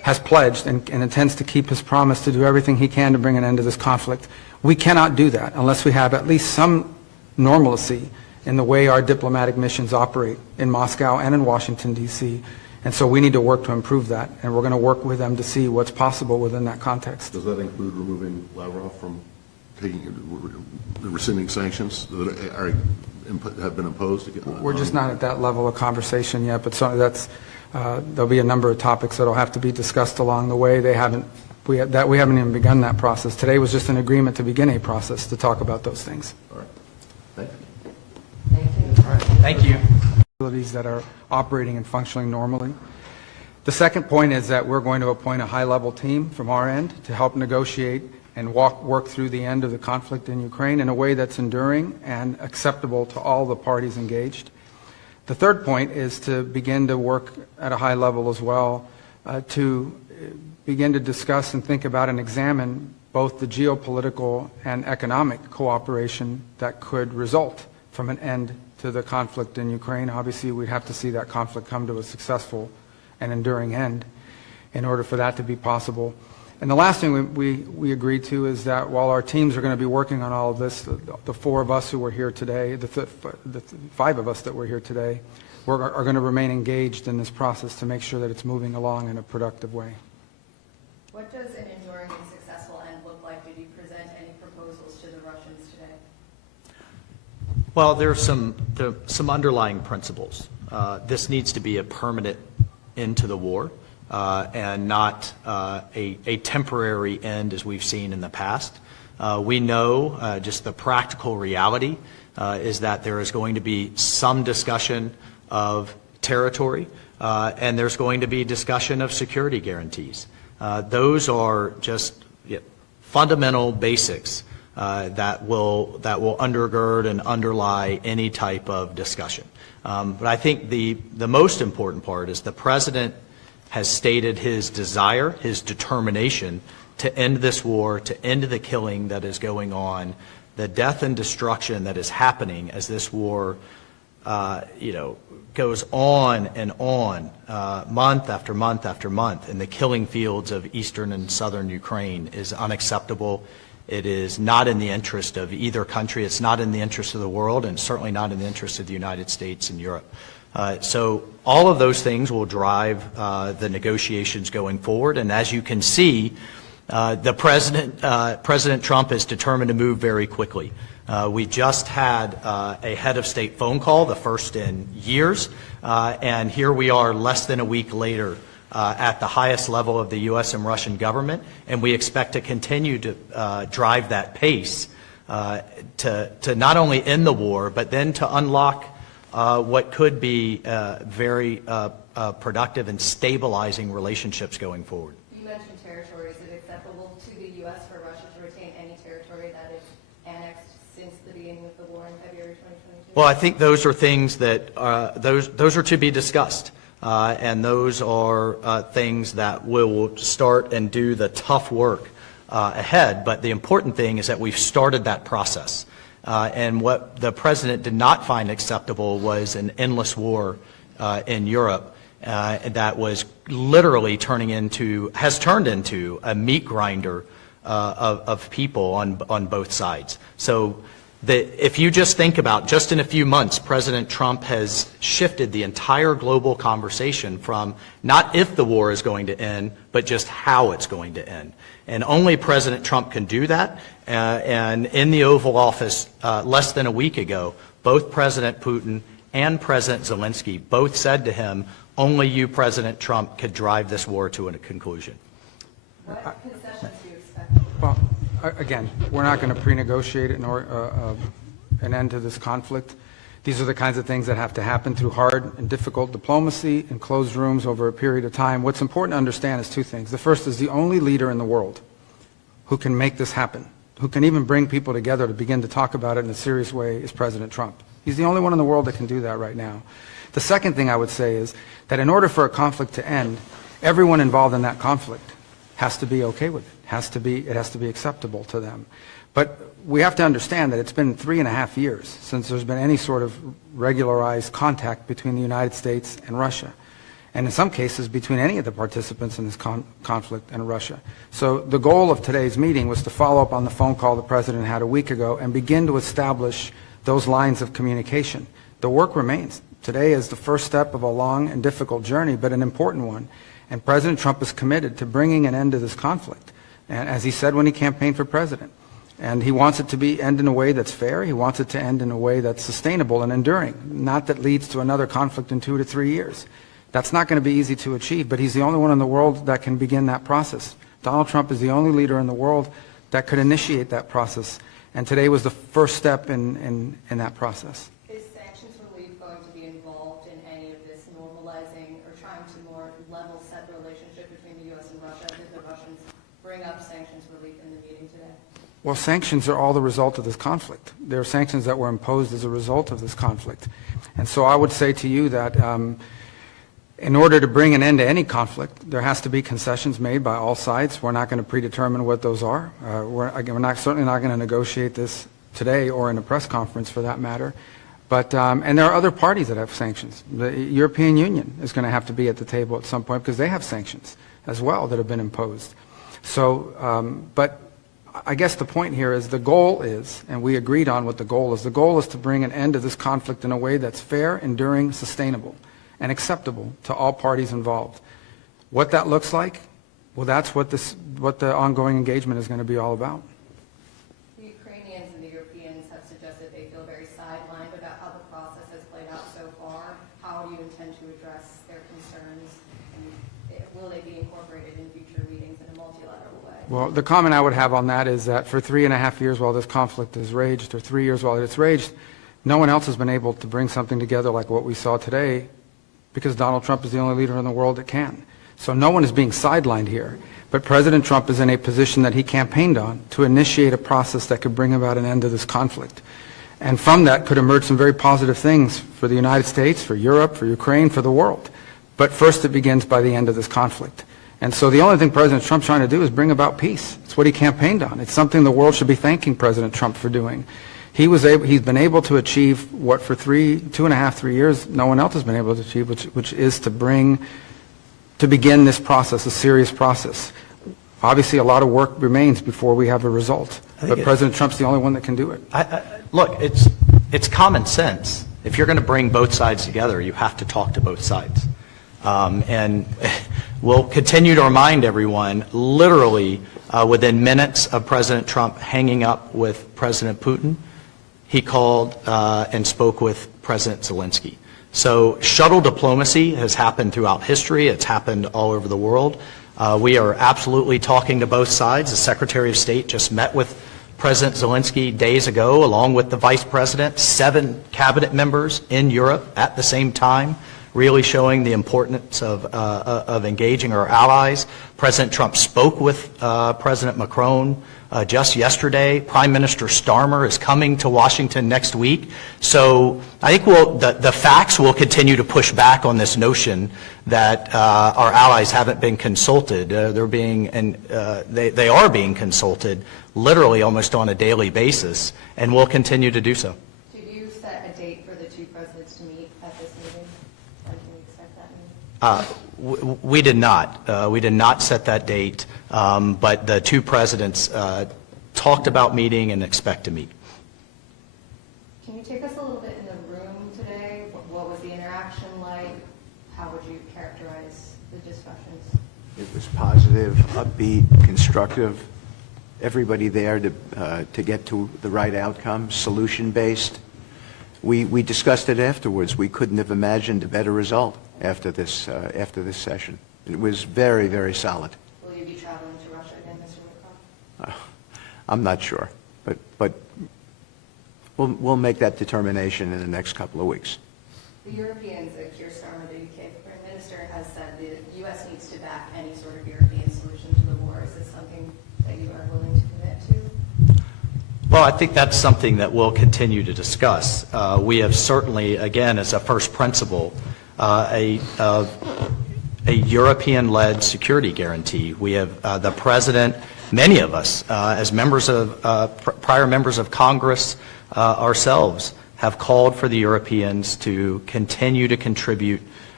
has pledged and intends to keep his promise to do everything he can to bring an end to this conflict. We cannot do that unless we have at least some normalcy in the way our diplomatic missions operate in Moscow and in Washington, D.C. And so we need to work to improve that, and we're going to work with them to see what's possible within that context. Does that include removing Lavrov from rescinding sanctions that have been imposed? We're just not at that level of conversation yet, but there'll be a number of topics that will have to be discussed along the way. We haven't even begun that process. Today was just an agreement to begin a process to talk about those things. All right. Thank you. Thank you. Facilities that are operating and functioning normally. The second point is that we're going to appoint a high-level team from our end to help negotiate and work through the end of the conflict in Ukraine in a way that's enduring and acceptable to all the parties engaged. The third point is to begin to work at a high level as well to begin to discuss and think about and examine both the geopolitical and economic cooperation that could result from an end to the conflict in Ukraine. Obviously, we'd have to see that conflict come to a successful and enduring end in order for that to be possible. And the last thing we agreed to is that while our teams are going to be working on all of this, the four of us who were here today, the five of us that were here today, are going to remain engaged in this process to make sure that it's moving along in a productive way. What does an enduring and successful end look like? Did you present any proposals to the Russians today? Well, there are some underlying principles. This needs to be a permanent end to the war. And not a temporary end as we've seen in the past. We know just the practical reality is that there is going to be some discussion of territory and there's going to be discussion of security guarantees. Those are just fundamental basics that will undergird and underlie any type of discussion. But I think the most important part is the President has stated his desire, his determination to end this war, to end the killing that is going on, the death and destruction that is happening as this war, goes on and on, month after month after month, in the killing fields of eastern and southern Ukraine is unacceptable. It is not in the interest of either country. It's not in the interest of the world, and certainly not in the interest of the United States and Europe. So all of those things will drive the negotiations going forward. And as you can see, President Trump is determined to move very quickly. We just had a head of state phone call, the first in years, and here we are less than a week later at the highest level of the U.S. and Russian government, and we expect to continue to drive that pace to not only end the war, but then to unlock what could be very productive and stabilizing relationships going forward. You mentioned territory. Is it acceptable to the U.S. for Russia to retain any territory that is annexed since the beginning of the war in February 2022? Well, I think those are things that those are to be discussed, and those are things that will start and do the tough work ahead. But the important thing is that we've started that process. And what the President did not find acceptable was an endless war in Europe that was literally has turned into a meat grinder of people on both sides. So if you just think about, just in a few months, President Trump has shifted the entire global conversation from not if the war is going to end, but just how it's going to end. And only President Trump can do that. And in the Oval Office less than a week ago, both President Putin and President Zelensky both said to him, only you, President Trump, could drive this war to a conclusion. What concessions do you expect? Well, again, we're not going to pre-negotiate an end to this conflict. These are the kinds of things that have to happen through hard and difficult diplomacy in closed rooms over a period of time. What's important to understand is two things. The first is the only leader in the world who can make this happen, who can even bring people together to begin to talk about it in a serious way, is President Trump. He's the only one in the world that can do that right now. The second thing I would say is that in order for a conflict to end, everyone involved in that conflict has to be okay with it. It has to be acceptable to them. But we have to understand that it's been 3.5 years since there's been any sort of regularized contact between the United States and Russia. and in some cases between any of the participants in this conflict and Russia. So the goal of today's meeting was to follow up on the phone call the President had a week ago and begin to establish those lines of communication. The work remains. Today is the first step of a long and difficult journey, but an important one. And President Trump is committed to bringing an end to this conflict, and as he said when he campaigned for president. And he wants it to end in a way that's fair. He wants it to end in a way that's sustainable and enduring, not that leads to another conflict in 2 to 3 years. That's not going to be easy to achieve, but he's the only one in the world that can begin that process. Donald Trump is the only leader in the world that could initiate that process, and today was the first step in that process. Is sanctions relief going to be involved in any of this normalizing or trying to more level set the relationship between the U.S. and Russia? Did the Russians bring up sanctions relief in the meeting today? Well, sanctions are all the result of this conflict. There are sanctions that were imposed as a result of this conflict. And so I would say to you that in order to bring an end to any conflict, there has to be concessions made by all sides. We're not going to predetermine what those are. We're certainly not going to negotiate this today or in a press conference for that matter. But, and there are other parties that have sanctions. The European Union is going to have to be at the table at some point because they have sanctions as well that have been imposed. So, but I guess the point here is the goal is, and we agreed on what the goal is to bring an end to this conflict in a way that's fair, enduring, sustainable, and acceptable to all parties involved. What that looks like, well, that's what the ongoing engagement is going to be all about. The Ukrainians and the Europeans have suggested they feel very sidelined about how the process has played out so far. How do you intend to address their concerns, and will they be incorporated in future meetings in a multilateral way? Well, the comment I would have on that is that for 3.5 years while this conflict has raged, or 3 years while it's raged, no one else has been able to bring something together like what we saw today, because Donald Trump is the only leader in the world that can. So no one is being sidelined here. But President Trump is in a position that he campaigned on to initiate a process that could bring about an end to this conflict. And from that could emerge some very positive things for the United States, for Europe, for Ukraine, for the world. But first it begins by the end of this conflict. And so the only thing President Trump's trying to do is bring about peace. It's what he campaigned on. It's something the world should be thanking President Trump for doing. He's been able to achieve what for 2.5, 3 years no one else has been able to achieve, which is to begin this process, a serious process. Obviously, a lot of work remains before we have a result, but President Trump's the only one that can do it. Look, it's common sense. If you're going to bring both sides together, you have to talk to both sides. And we'll continue to remind everyone, literally within minutes of President Trump hanging up with President Putin, he called and spoke with President Zelensky. So shuttle diplomacy has happened throughout history. It's happened all over the world. We are absolutely talking to both sides. The Secretary of State just met with President Zelensky days ago, along with the Vice President, 7 cabinet members in Europe at the same time, really showing the importance of engaging our allies. President Trump spoke with President Macron just yesterday. Prime Minister Starmer is coming to Washington next week. So I think the facts will continue to push back on this notion that our allies haven't been consulted. They are being consulted literally almost on a daily basis, and will continue to do so. Did you set a date for the two presidents to meet at this meeting? When can we expect that meeting? We did not. We did not set that date, but the two presidents talked about meeting and expect to meet. Can you take us a little bit in the room today? What was the interaction like? How would you characterize the discussions? It was positive, upbeat, constructive. Everybody there to get to the right outcome, solution-based. We discussed it afterwards. We couldn't have imagined a better result after this session. It was very, very solid. Will you be traveling to Russia again, Mr. Lavrov? I'm not sure, but we'll make that determination in the next couple of weeks. The Europeans, Keir Starmer, the UK Prime Minister, has said the U.S. needs to back any sort of European solution to the war. Is this something that you are willing to commit to? Well, I think that's something that we'll continue to discuss. We have certainly, again, as a first principle, a European-led security guarantee. We have the President, many of us, as members of prior members of Congress ourselves, have called for the Europeans to continue to contribute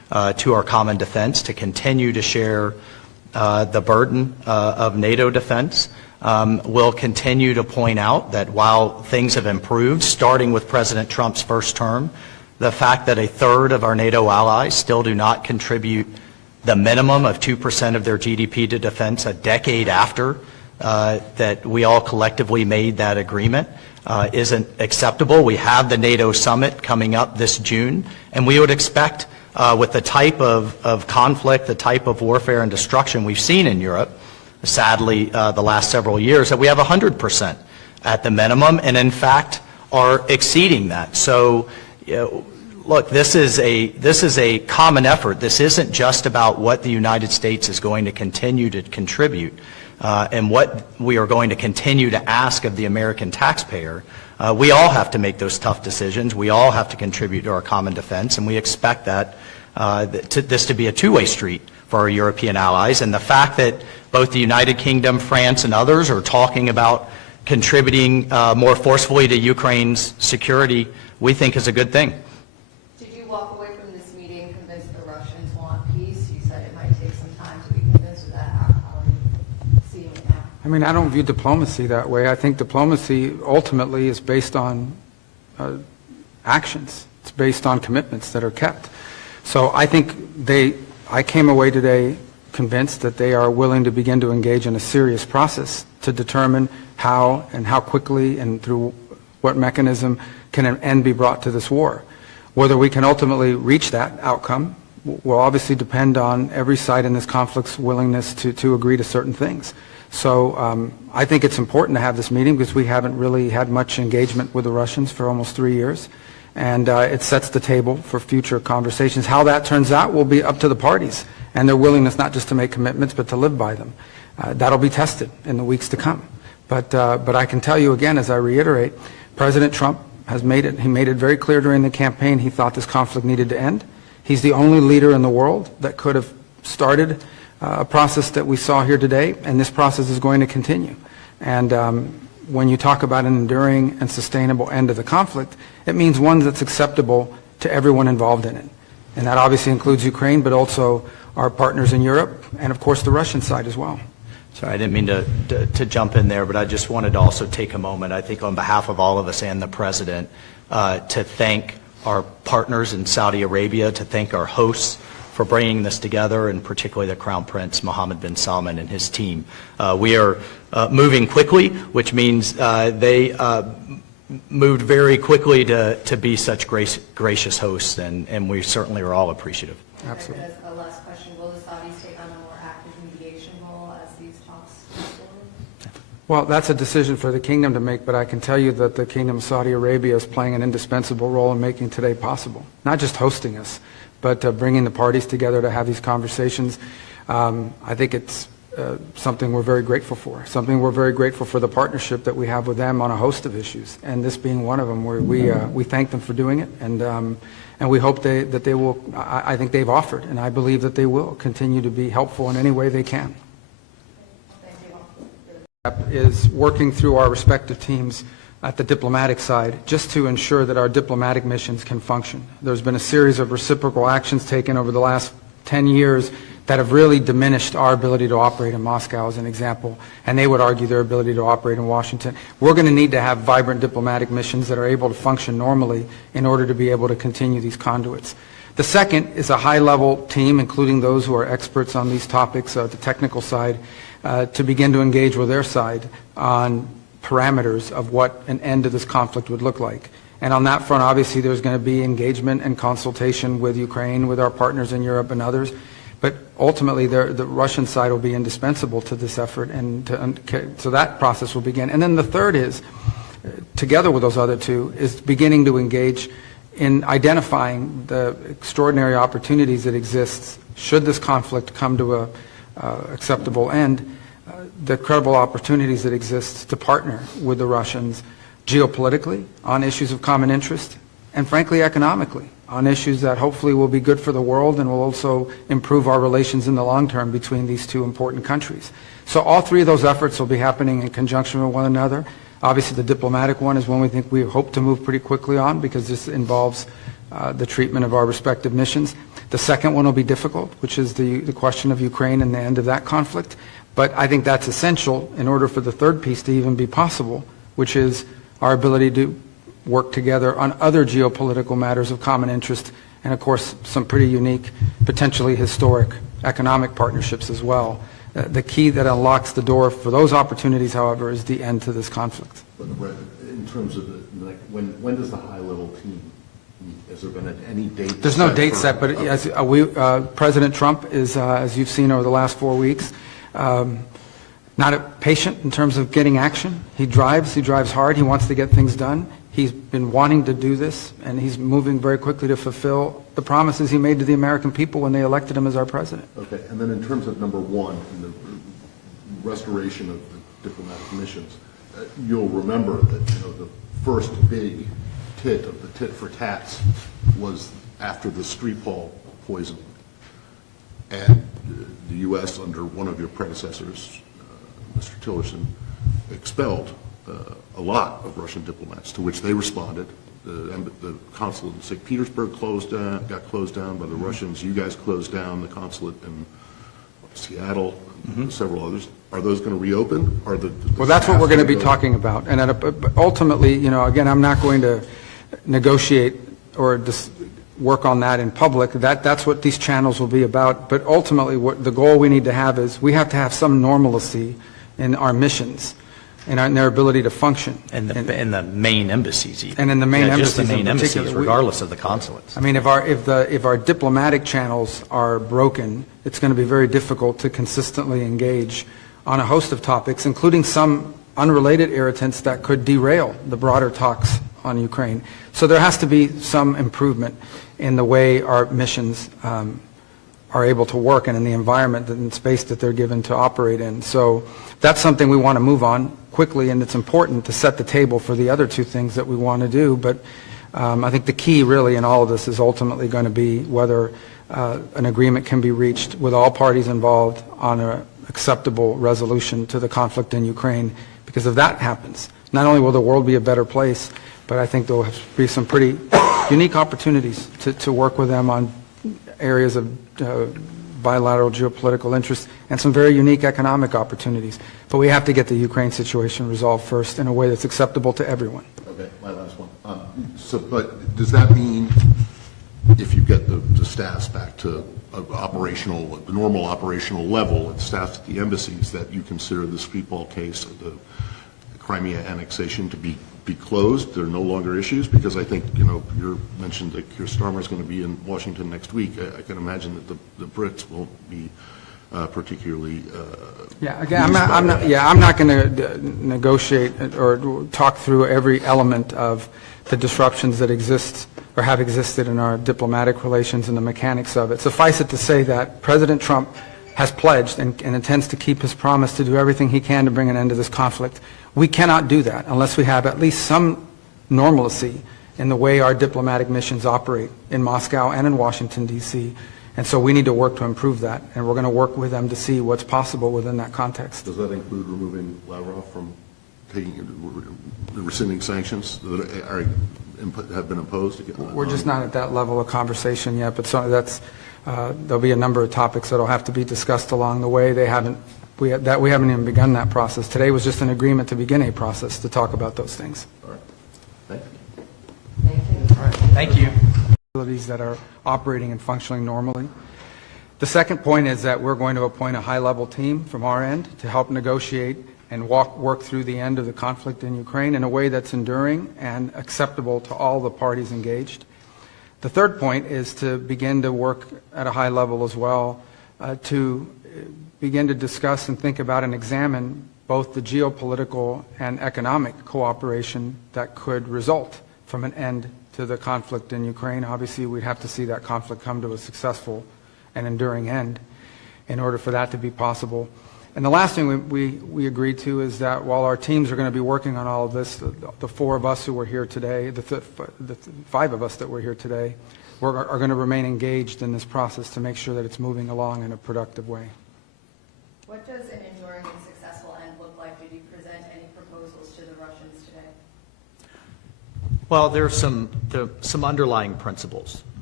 to our common defense, to continue to share the burden of NATO defense. We'll continue to point out that while things have improved, starting with President Trump's first term, the fact that a third of our NATO allies still do not contribute the minimum of 2% of their GDP to defense a decade after that we all collectively made that agreement isn't acceptable. We have the NATO summit coming up this June, and we would expect with the type of conflict, the type of warfare and destruction we've seen in Europe, sadly, the last several years, that we have 100% at the minimum, and in fact are exceeding that. So, look, this is a common effort. This isn't just about what the United States is going to continue to contribute and what we are going to continue to ask of the American taxpayer. We all have to make those tough decisions. We all have to contribute to our common defense, and we expect that this to be a two-way street for our European allies. And the fact that both the United Kingdom, France, and others are talking about contributing more forcefully to Ukraine's security, we think is a good thing. Did you walk away from this meeting convinced the Russians want peace? You said it might take some time to be convinced of that. How are you seeing it now? I mean, I don't view diplomacy that way. I think diplomacy ultimately is based on actions. It's based on commitments that are kept. So I think I came away today convinced that they are willing to begin to engage in a serious process to determine how and how quickly and through what mechanism can an end be brought to this war. Whether we can ultimately reach that outcome will obviously depend on every side in this conflict's willingness to agree to certain things. So I think it's important to have this meeting because we haven't really had much engagement with the Russians for almost 3 years. And it sets the table for future conversations. How that turns out will be up to the parties and their willingness not just to make commitments but to live by them. That'll be tested in the weeks to come. But I can tell you again, as I reiterate, President Trump has made it very clear during the campaign he thought this conflict needed to end. He's the only leader in the world that could have started a process that we saw here today, and this process is going to continue. And when you talk about an enduring and sustainable end of the conflict, it means one that's acceptable to everyone involved in it. And that obviously includes Ukraine, but also our partners in Europe, and of course the Russian side as well. Sorry, I didn't mean to jump in there, but I just wanted to also take a moment, I think on behalf of all of us and the President, to thank our partners in Saudi Arabia, to thank our hosts for bringing this together, and particularly the Crown Prince Mohammed bin Salman and his team. We are moving quickly, which means they moved very quickly to be such gracious hosts, and we certainly are all appreciative. Absolutely. As a last question, will the Saudis take on a more active mediation role as these talks move forward? Well, that's a decision for the kingdom to make, but I can tell you that the Kingdom of Saudi Arabia is playing an indispensable role in making today possible. Not just hosting us, but bringing the parties together to have these conversations. I think it's something we're very grateful for. Something we're very grateful for the partnership that we have with them on a host of issues, and this being one of them, where we thank them for doing it, and we hope that they will. I think they've offered, and I believe that they will continue to be helpful in any way they can. Is working through our respective teams at the diplomatic side just to ensure that our diplomatic missions can function. There's been a series of reciprocal actions taken over the last 10 years that have really diminished our ability to operate in Moscow, as an example, and they would argue their ability to operate in Washington. We're going to need to have vibrant diplomatic missions that are able to function normally in order to be able to continue these conduits. The second is a high-level team, including those who are experts on these topics, the technical side, to begin to engage with their side on parameters of what an end to this conflict would look like. And on that front, obviously, there's going to be engagement and consultation with Ukraine, with our partners in Europe and others. But ultimately, the Russian side will be indispensable to this effort, and so that process will begin. And then the third is, together with those other two, is beginning to engage in identifying the extraordinary opportunities that exist should this conflict come to a acceptable end, the credible opportunities that exist to partner with the Russians geopolitically on issues of common interest, and frankly economically on issues that hopefully will be good for the world and will also improve our relations in the long term between these two important countries. So all three of those efforts will be happening in conjunction with one another. Obviously the diplomatic one is one we think we hope to move pretty quickly on, because this involves the treatment of our respective missions. The second one will be difficult, which is the question of Ukraine and the end of that conflict. But I think that's essential in order for the third piece to even be possible, which is our ability to work together on other geopolitical matters of common interest, and of course some pretty unique, potentially historic economic partnerships as well. The key that unlocks the door for those opportunities, however, is the end to this conflict. But in terms of when does the high-level team meet? Has there been any date set? There's no date set, but as President Trump is, as you've seen over the last 4 weeks, not patient in terms of getting action. He drives hard, he wants to get things done. He's been wanting to do this, and he's moving very quickly to fulfill the promises he made to the American people when they elected him as our president. Okay, and then in terms of number one, in the restoration of the diplomatic missions, you'll remember that the first big tit of the tit for tats was after the Skripal poisoning, and the U.S. under one of your predecessors, Mr. Tillerson, expelled a lot of Russian diplomats, to which they responded. The consulate in St. Petersburg got closed down by the Russians. You guys closed down the consulate in Seattle, several others. Are those going to reopen? Well, that's what we're going to be talking about. And ultimately, again, I'm not going to negotiate or work on that in public. That's what these channels will be about. But ultimately, what the goal we need to have is we have to have some normalcy in our missions and in their ability to function. And in the main embassies even. And in the main embassies just the main in embassies, particular. regardless of the consulates. I mean, if our diplomatic channels are broken, it's going to be very difficult to consistently engage on a host of topics, including some unrelated irritants that could derail the broader talks on Ukraine. So there has to be some improvement in the way our missions are able to work and in the environment and space that they're given to operate in. So that's something we want to move on quickly, and it's important to set the table for the other two things that we want to do. But I think the key really in all of this is ultimately going to be whether an agreement can be reached with all parties involved on an acceptable resolution to the conflict in Ukraine. Because if that happens, not only will the world be a better place, but I think there will be some pretty unique opportunities to work with them on areas of bilateral geopolitical interest and some very unique economic opportunities. But we have to get the Ukraine situation resolved first in a way that's acceptable to everyone. Okay, my last one. But does that mean if you get the staffs back to the normal operational level and staffs at the embassies, that you consider the Skripal case, the Crimea annexation, to be closed? There are no longer issues? Because I think, you mentioned that Keir Starmer is going to be in Washington next week. I can imagine that the Brits won't be particularly. Yeah, again, I'm not going to negotiate or talk through every element of the disruptions that exist or have existed in our diplomatic relations and the mechanics of it. Suffice it to say that President Trump has pledged and intends to keep his promise to do everything he can to bring an end to this conflict. We cannot do that unless we have at least some normalcy in the way our diplomatic missions operate in Moscow and in Washington, D.C. And so we need to work to improve that, and we're going to work with them to see what's possible within that context. Does that include removing Lavrov from rescinding sanctions that have been imposed? We're just not at that level of conversation yet, but there'll be a number of topics that will have to be discussed along the way. We haven't even begun that process. Today was just an agreement to begin a process to talk about those things. All right. Thank you. Thank you. All right. Thank you. Facilities that are operating and functioning normally. The second point is that we're going to appoint a high-level team from our end to help negotiate and work through the end of the conflict in Ukraine in a way that's enduring and acceptable to all the parties engaged. The third point is to begin to work at a high level as well to begin to discuss and think about and examine both the geopolitical and economic cooperation that could result from an end to the conflict in Ukraine. Obviously, we'd have to see that conflict come to a successful and enduring end in order for that to be possible. And the last thing we agreed to is that while our teams are going to be working on all of this, the four of us who were here today, the five of us that were here today, are going to remain engaged in this process to make sure that it's moving along in a productive way. What does an enduring and successful end look like? Did you present any proposals to the Russians today? Well, there are some underlying principles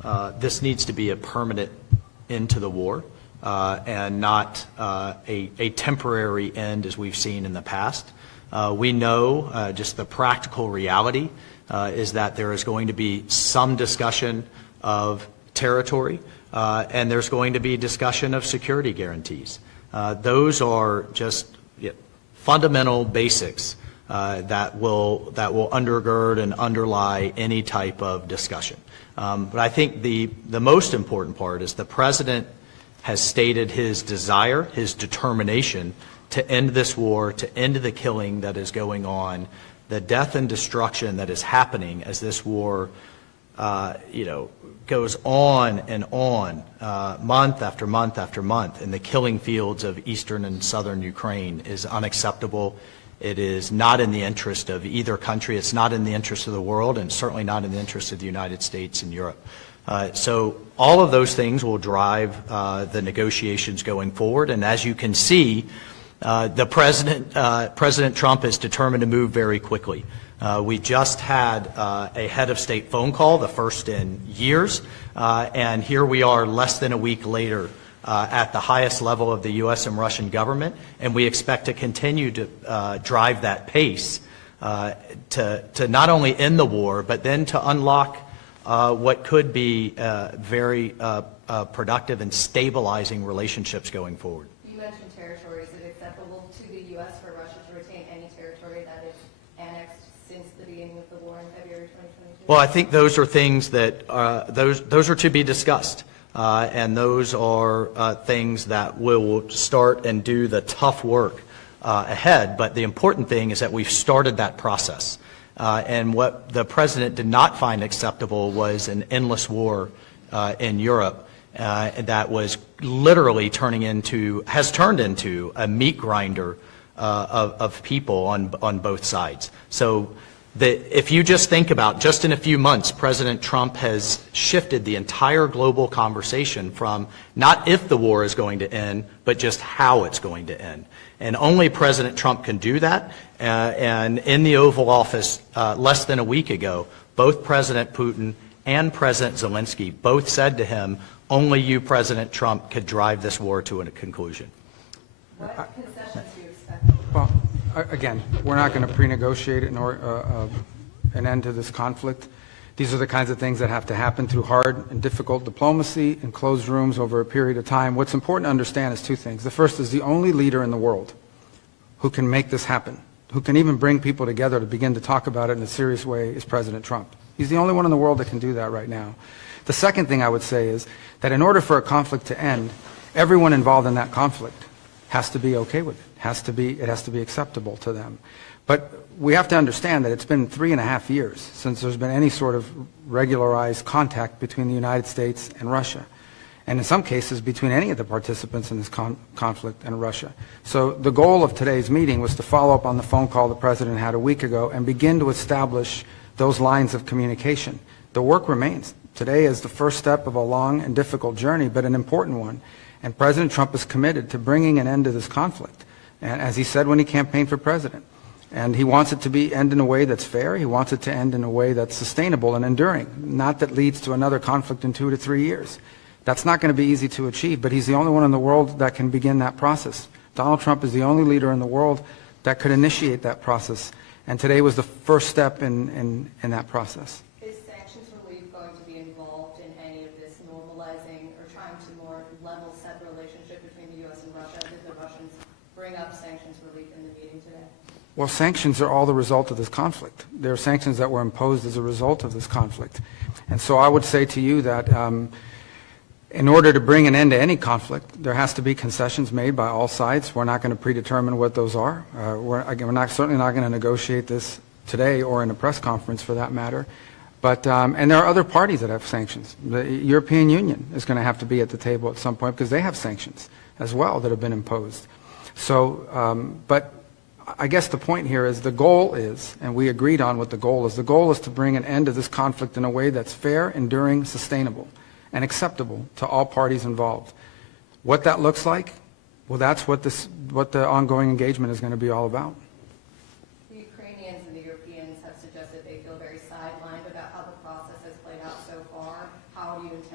this needs to be a permanent end to the war and not a temporary end as we've seen in the past. We know just the practical reality is that there is going to be some discussion of territory and there's going to be discussion of security guarantees. Those are just fundamental basics that will undergird and underlie any type of discussion. But I think the most important part is the President has stated his desire, his determination to end this war, to end the killing that is going on, the death and destruction that is happening as this war, goes on and on, month after month after month, in the killing fields of eastern and southern Ukraine is unacceptable. It is not in the interest of either country. It's not in the interest of the world, and certainly not in the interest of the United States and Europe. So all of those things will drive the negotiations going forward. And as you can see, President Trump is determined to move very quickly. We just had a head of state phone call, the first in years, and here we are less than a week later at the highest level of the U.S. and Russian government, and we expect to continue to drive that pace to not end end the war, but then to unlock what could be very productive and stabilizing relationships going forward. You mentioned territory. Is it acceptable to the U.S. for Russia to retain any territory that is annexed since the beginning of the war in February 2022? Well, I think those are things that those are to be discussed, and those are things that will start and do the tough work ahead. But the important thing is that we've started that process. And what the President did not find acceptable was an endless war in Europe that was literally has turned into a meat grinder of people on both sides. So if you just think about, just in a few months, President Trump has shifted the entire global conversation from not if the war is going to end, but just how it's going to end. And only President Trump can do that. And in the Oval Office less than a week ago, both President Putin and President Zelensky both said to him, only you, President Trump, could drive this war to a conclusion. What concessions do you expect? Well, again, we're not going to pre-negotiate an end to this conflict. These are the kinds of things that have to happen through hard and difficult diplomacy in closed rooms over a period of time. What's important to understand is two things. The first is the only leader in the world who can make this happen, who can even bring people together to begin to talk about it in a serious way, is President Trump. He's the only one in the world that can do that right now. The second thing I would say is that in order for a conflict to end, everyone involved in that conflict has to be okay with it. It has to be acceptable to them. But we have to understand that it's been 3.5 years since there's been any sort of regularized contact between the United States and Russia, and in some cases between any of the participants in this conflict and Russia. So the goal of today's meeting was to follow up on the phone call the President had a week ago and begin to establish those lines of communication. The work remains. Today is the first step of a long and difficult journey, but an important one. And President Trump is committed to bringing an end to this conflict, and as he said when he campaigned for president. And he wants it to end in a way that's fair. He wants it to end in a way that's sustainable and enduring, not that leads to another conflict in 2 to 3 years. That's not going to be easy to achieve, but he's the only one in the world that can begin that process. Donald Trump is the only leader in the world that could initiate that process, and today was the first step in that process. Is sanctions relief going to be involved in any of this normalizing or trying to more level set relationship between the U.S. and Russia? Did the Russians bring up sanctions relief in the meeting today? Well, sanctions are all the result of this conflict. They're sanctions that were imposed as a result of this conflict. And so I would say to you that in order to bring an end to any conflict, there has to be concessions made by all sides. We're not going to predetermine what those are. We're certainly not going to negotiate this today or in a press conference for that matter. But, and there are other parties that have sanctions. The European Union is going to have to be at the table at some point because they have sanctions as well that have been imposed. So, but I guess the point here is the goal is, and we agreed on what the goal is to bring an end to this conflict in a way that's fair, enduring, sustainable, and acceptable to all parties involved. What that looks like, well, that's what the ongoing engagement is going to be all about. The Ukrainians and the Europeans have suggested they feel very sidelined about how the process has played out so far. How do you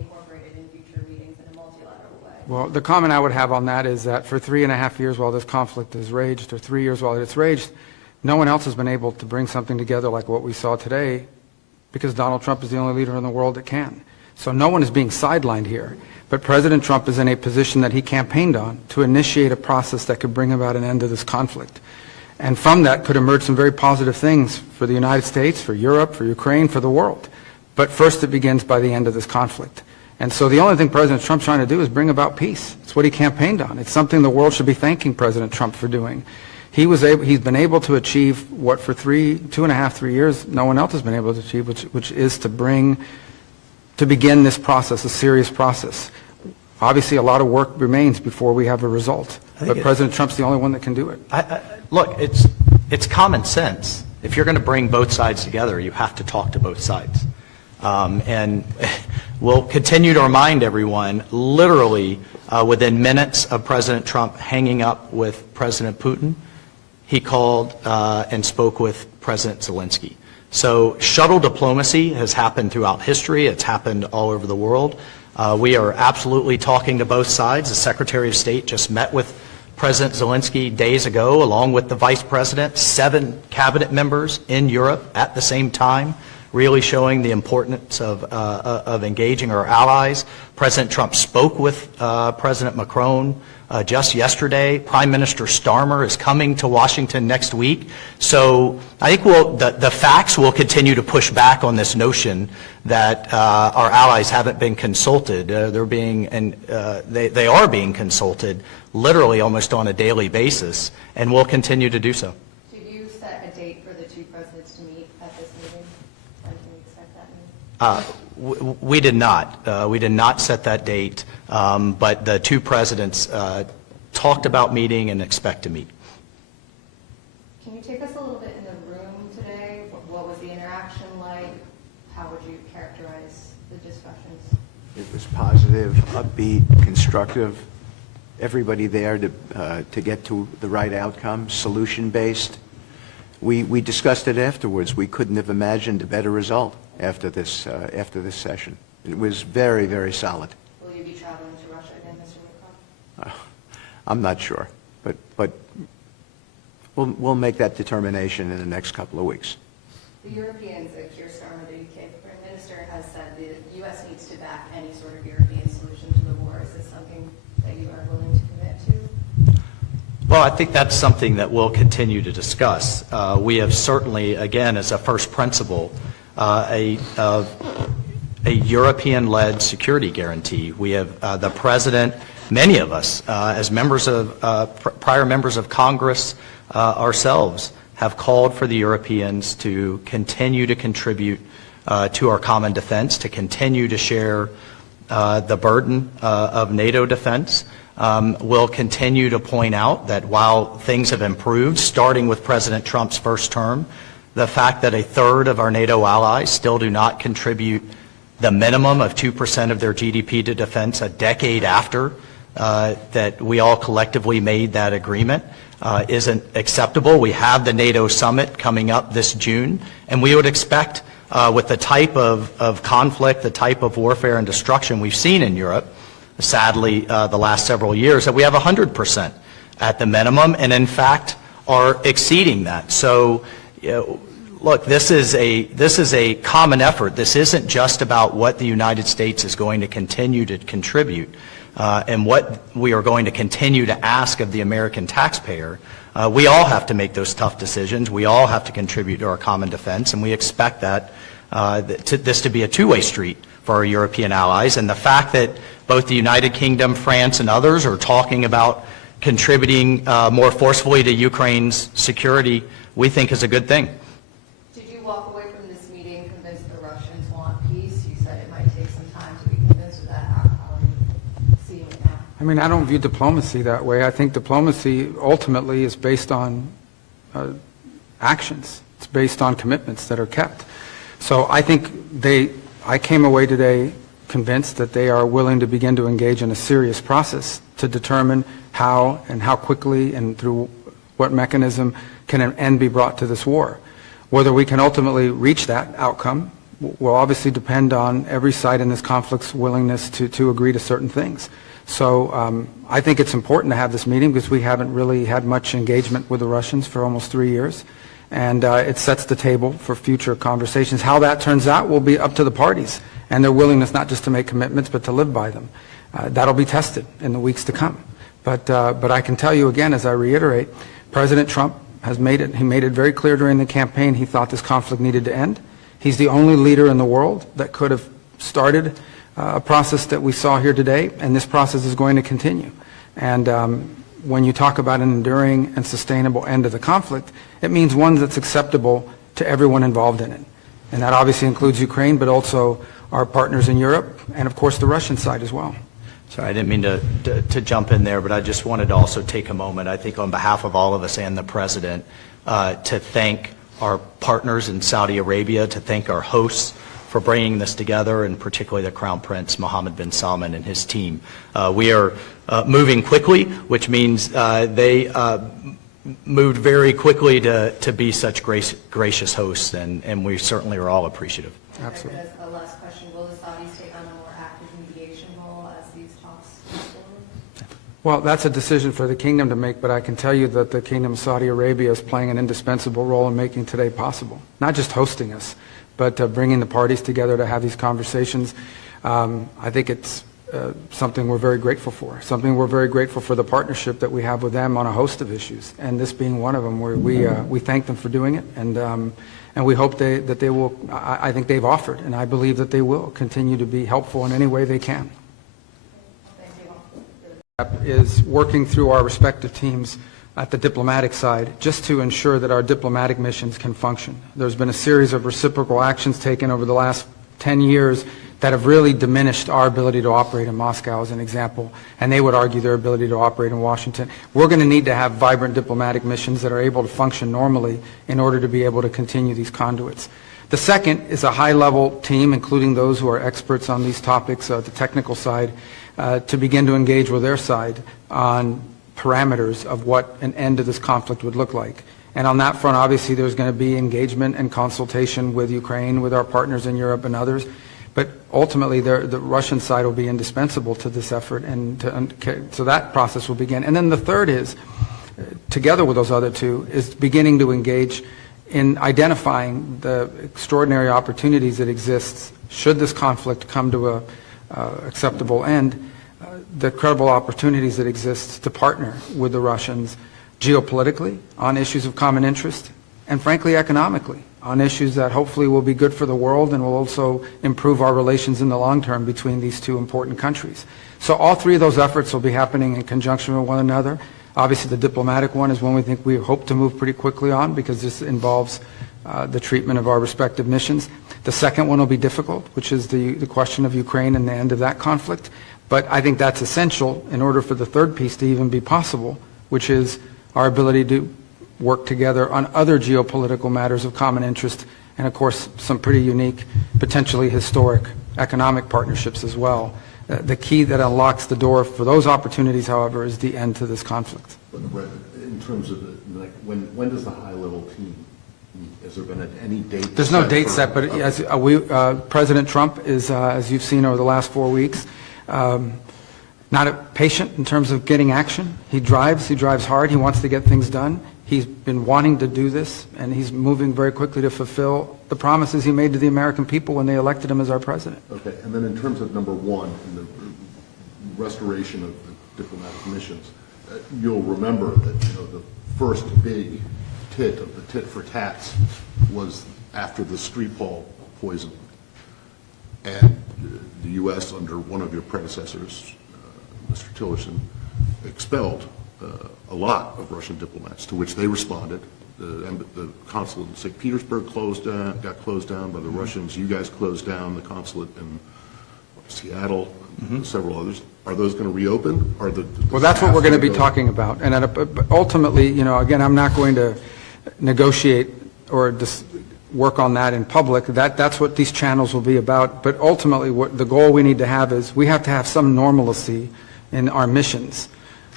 incorporated in future meetings in a multilateral way? Well, the comment I would have on that is that for 3.5 years while this conflict has raged, or 3 years while it's raged, no one else has been able to bring something together like what we saw today, because Donald Trump is the only leader in the world that can. So no one is being sidelined here. But President Trump is in a position that he campaigned on to initiate a process that could bring about an end to this conflict. And from that could emerge some very positive things for the United States, for Europe, for Ukraine, for the world. But first it begins by the end of this conflict. And so the only thing President Trump's trying to do is bring about peace. It's what he campaigned on. It's something the world should be thanking President Trump for doing. He's been able to achieve what for 2.5, 3 years no one else has been able to achieve, which is to begin this process, a serious process. Obviously, a lot of work remains before we have a result. But President Trump's the only one that can do it. Look, it's common sense. If you're going to bring both sides together, you have to talk to both sides. And we'll continue to remind everyone, literally within minutes of President Trump hanging up with President Putin, he called and spoke with President Zelensky. So shuttle diplomacy has happened throughout history. It's happened all over the world. We are absolutely talking to both sides. The Secretary of State just met with President Zelensky days ago, along with the Vice President, 7 cabinet members in Europe at the same time, really showing the importance of engaging our allies. President Trump spoke with President Macron just yesterday. Prime Minister Starmer is coming to Washington next week. So I think the facts will continue to push back on this notion that our allies haven't been consulted. They are being consulted literally almost on a daily basis, and will continue to do so. Did you set a date for the two presidents to meet at this meeting? When can we expect that meeting? We did not. We did not set that date, but the two presidents talked about meeting and expect to meet. Can you take us a little bit in the room today? What was the interaction like? How would you characterize the discussions? It was positive, upbeat, constructive. Everybody there to get to the right outcome, solution-based. We discussed it afterwards. We couldn't have imagined a better result after this session. It was very, very solid. Will you be traveling to Russia again, Mr. Lavrov? I'm not sure, but we'll make that determination in the next couple of weeks. The Europeans, Keir Starmer, the UK Prime Minister, has said the U.S. needs to back any sort of European solution to the war. Is this something that you are willing to commit to? Well, I think that's something that we'll continue to discuss. We have certainly, again, as a first principle, a European-led security guarantee. We have the President, many of us, as members of prior members of Congress ourselves, have called for the Europeans to continue to contribute to our common defense, to continue to share the burden of NATO defense. We'll continue to point out that while things have improved, starting with President Trump's first term, the fact that a third of our NATO allies still do not contribute the minimum of 2% of their GDP to defense a decade after that we all collectively made that agreement isn't acceptable. We have the NATO summit coming up this June, and we would expect with the type of conflict, the type of warfare and destruction we've seen in Europe, sadly, the last several years, that we have 100% at the minimum, and in fact are exceeding that. So, look, this is a common effort. This isn't just about what the United States is going to continue to contribute and what we are going to continue to ask of the American taxpayer. We all have to make those tough decisions. We all have to contribute to our common defense, and we expect that this to be a two-way street for our European allies. And the fact that both the United Kingdom, France, and others are talking about contributing more forcefully to Ukraine's security, we think is a good thing. Did you walk away from this meeting convinced the Russians want peace? You said it might take some time to be convinced of that. How are you seeing it now? I mean, I don't view diplomacy that way. I think diplomacy ultimately is based on actions. It's based on commitments that are kept. So I think I came away today convinced that they are willing to begin to engage in a serious process to determine how and how quickly and through what mechanism can an end be brought to this war. Whether we can ultimately reach that outcome will obviously depend on every side in this conflict's willingness to agree to certain things. So I think it's important to have this meeting because we haven't really had much engagement with the Russians for almost 3 years. And it sets the table for future conversations. How that turns out will be up to the parties and their willingness not just to make commitments but to live by them. That'll be tested in the weeks to come. But I can tell you again, as I reiterate, President Trump has made it very clear during the campaign he thought this conflict needed to end. He's the only leader in the world that could have started a process that we saw here today, and this process is going to continue. And when you talk about an enduring and sustainable end of the conflict, it means one that's acceptable to everyone involved in it. And that obviously includes Ukraine, but also our partners in Europe, and of course the Russian side as well. Sorry, I didn't mean to jump in there, but I just wanted to also take a moment, I think on behalf of all of us and the President, to thank our partners in Saudi Arabia, to thank our hosts for bringing this together, and particularly the Crown Prince Mohammed bin Salman and his team. We are moving quickly, which means they moved very quickly to be such gracious hosts, and we certainly are all appreciative. Absolutely. As a last question, will the Saudis take on a more active mediation role as these talks move forward? Well, that's a decision for the kingdom to make, but I can tell you that the Kingdom of Saudi Arabia is playing an indispensable role in making today possible. Not just hosting us, but bringing the parties together to have these conversations. I think it's something we're very grateful for, something we're very grateful for the partnership that we have with them on a host of issues, and this being one of them, where we thank them for doing it, and we hope that they will, I think they've offered, and I believe that they will continue to be helpful in any way they can. Is working through our respective teams at the diplomatic side just to ensure that our diplomatic missions can function. There's been a series of reciprocal actions taken over the last 10 years that have really diminished our ability to operate in Moscow, as an example, and they would argue their ability to operate in Washington. We're going to need to have vibrant diplomatic missions that are able to function normally in order to be able to continue these conduits. The second is a high-level team, including those who are experts on these topics, the technical side, to begin to engage with their side on parameters of what an end to this conflict would look like. And on that front, obviously, there's going to be engagement and consultation with Ukraine, with our partners in Europe and others. But ultimately, the Russian side will be indispensable to this effort, and so that process will begin. And then the third is, together with those other two, is beginning to engage in identifying the extraordinary opportunities that exist should this conflict come to a acceptable end, the credible opportunities that exist to partner with the Russians geopolitically on issues of common interest, and frankly economically on issues that hopefully will be good for the world and will also improve our relations in the long term between these two important countries. So all three of those efforts will be happening in conjunction with one another. Obviously the diplomatic one is one we think we hope to move pretty quickly on, because this involves the treatment of our respective missions. The second one will be difficult, which is the question of Ukraine and the end of that conflict. But I think that's essential in order for the third piece to even be possible, which is our ability to work together on other geopolitical matters of common interest, and of course some pretty unique, potentially historic economic partnerships as well. The key that unlocks the door for those opportunities, however, is the end to this conflict. But in terms of when does the high-level team meet? Has there been any date set? There's no date set, but as President Trump is, as you've seen over the last 4 weeks, not patient in terms of getting action. He drives hard, he wants to get things done. He's been wanting to do this, and he's moving very quickly to fulfill the promises he made to the American people when they elected him as our president. Okay, and then in terms of number one, in the restoration of the diplomatic missions, you'll remember that the first big tit of the tit for tats was after the Skripal poisoning, and the U.S. under one of your predecessors, Mr. Tillerson, expelled a lot of Russian diplomats, to which they responded. The consulate in St. Petersburg got closed down by the Russians. You guys closed down the consulate in Seattle, several others. Are those going to reopen? Well, that's what we're going to be talking about. And ultimately, again, I'm not going to negotiate or work on that in public. That's what these channels will be about. But ultimately, what the goal we need to have is we have to have some normalcy in our missions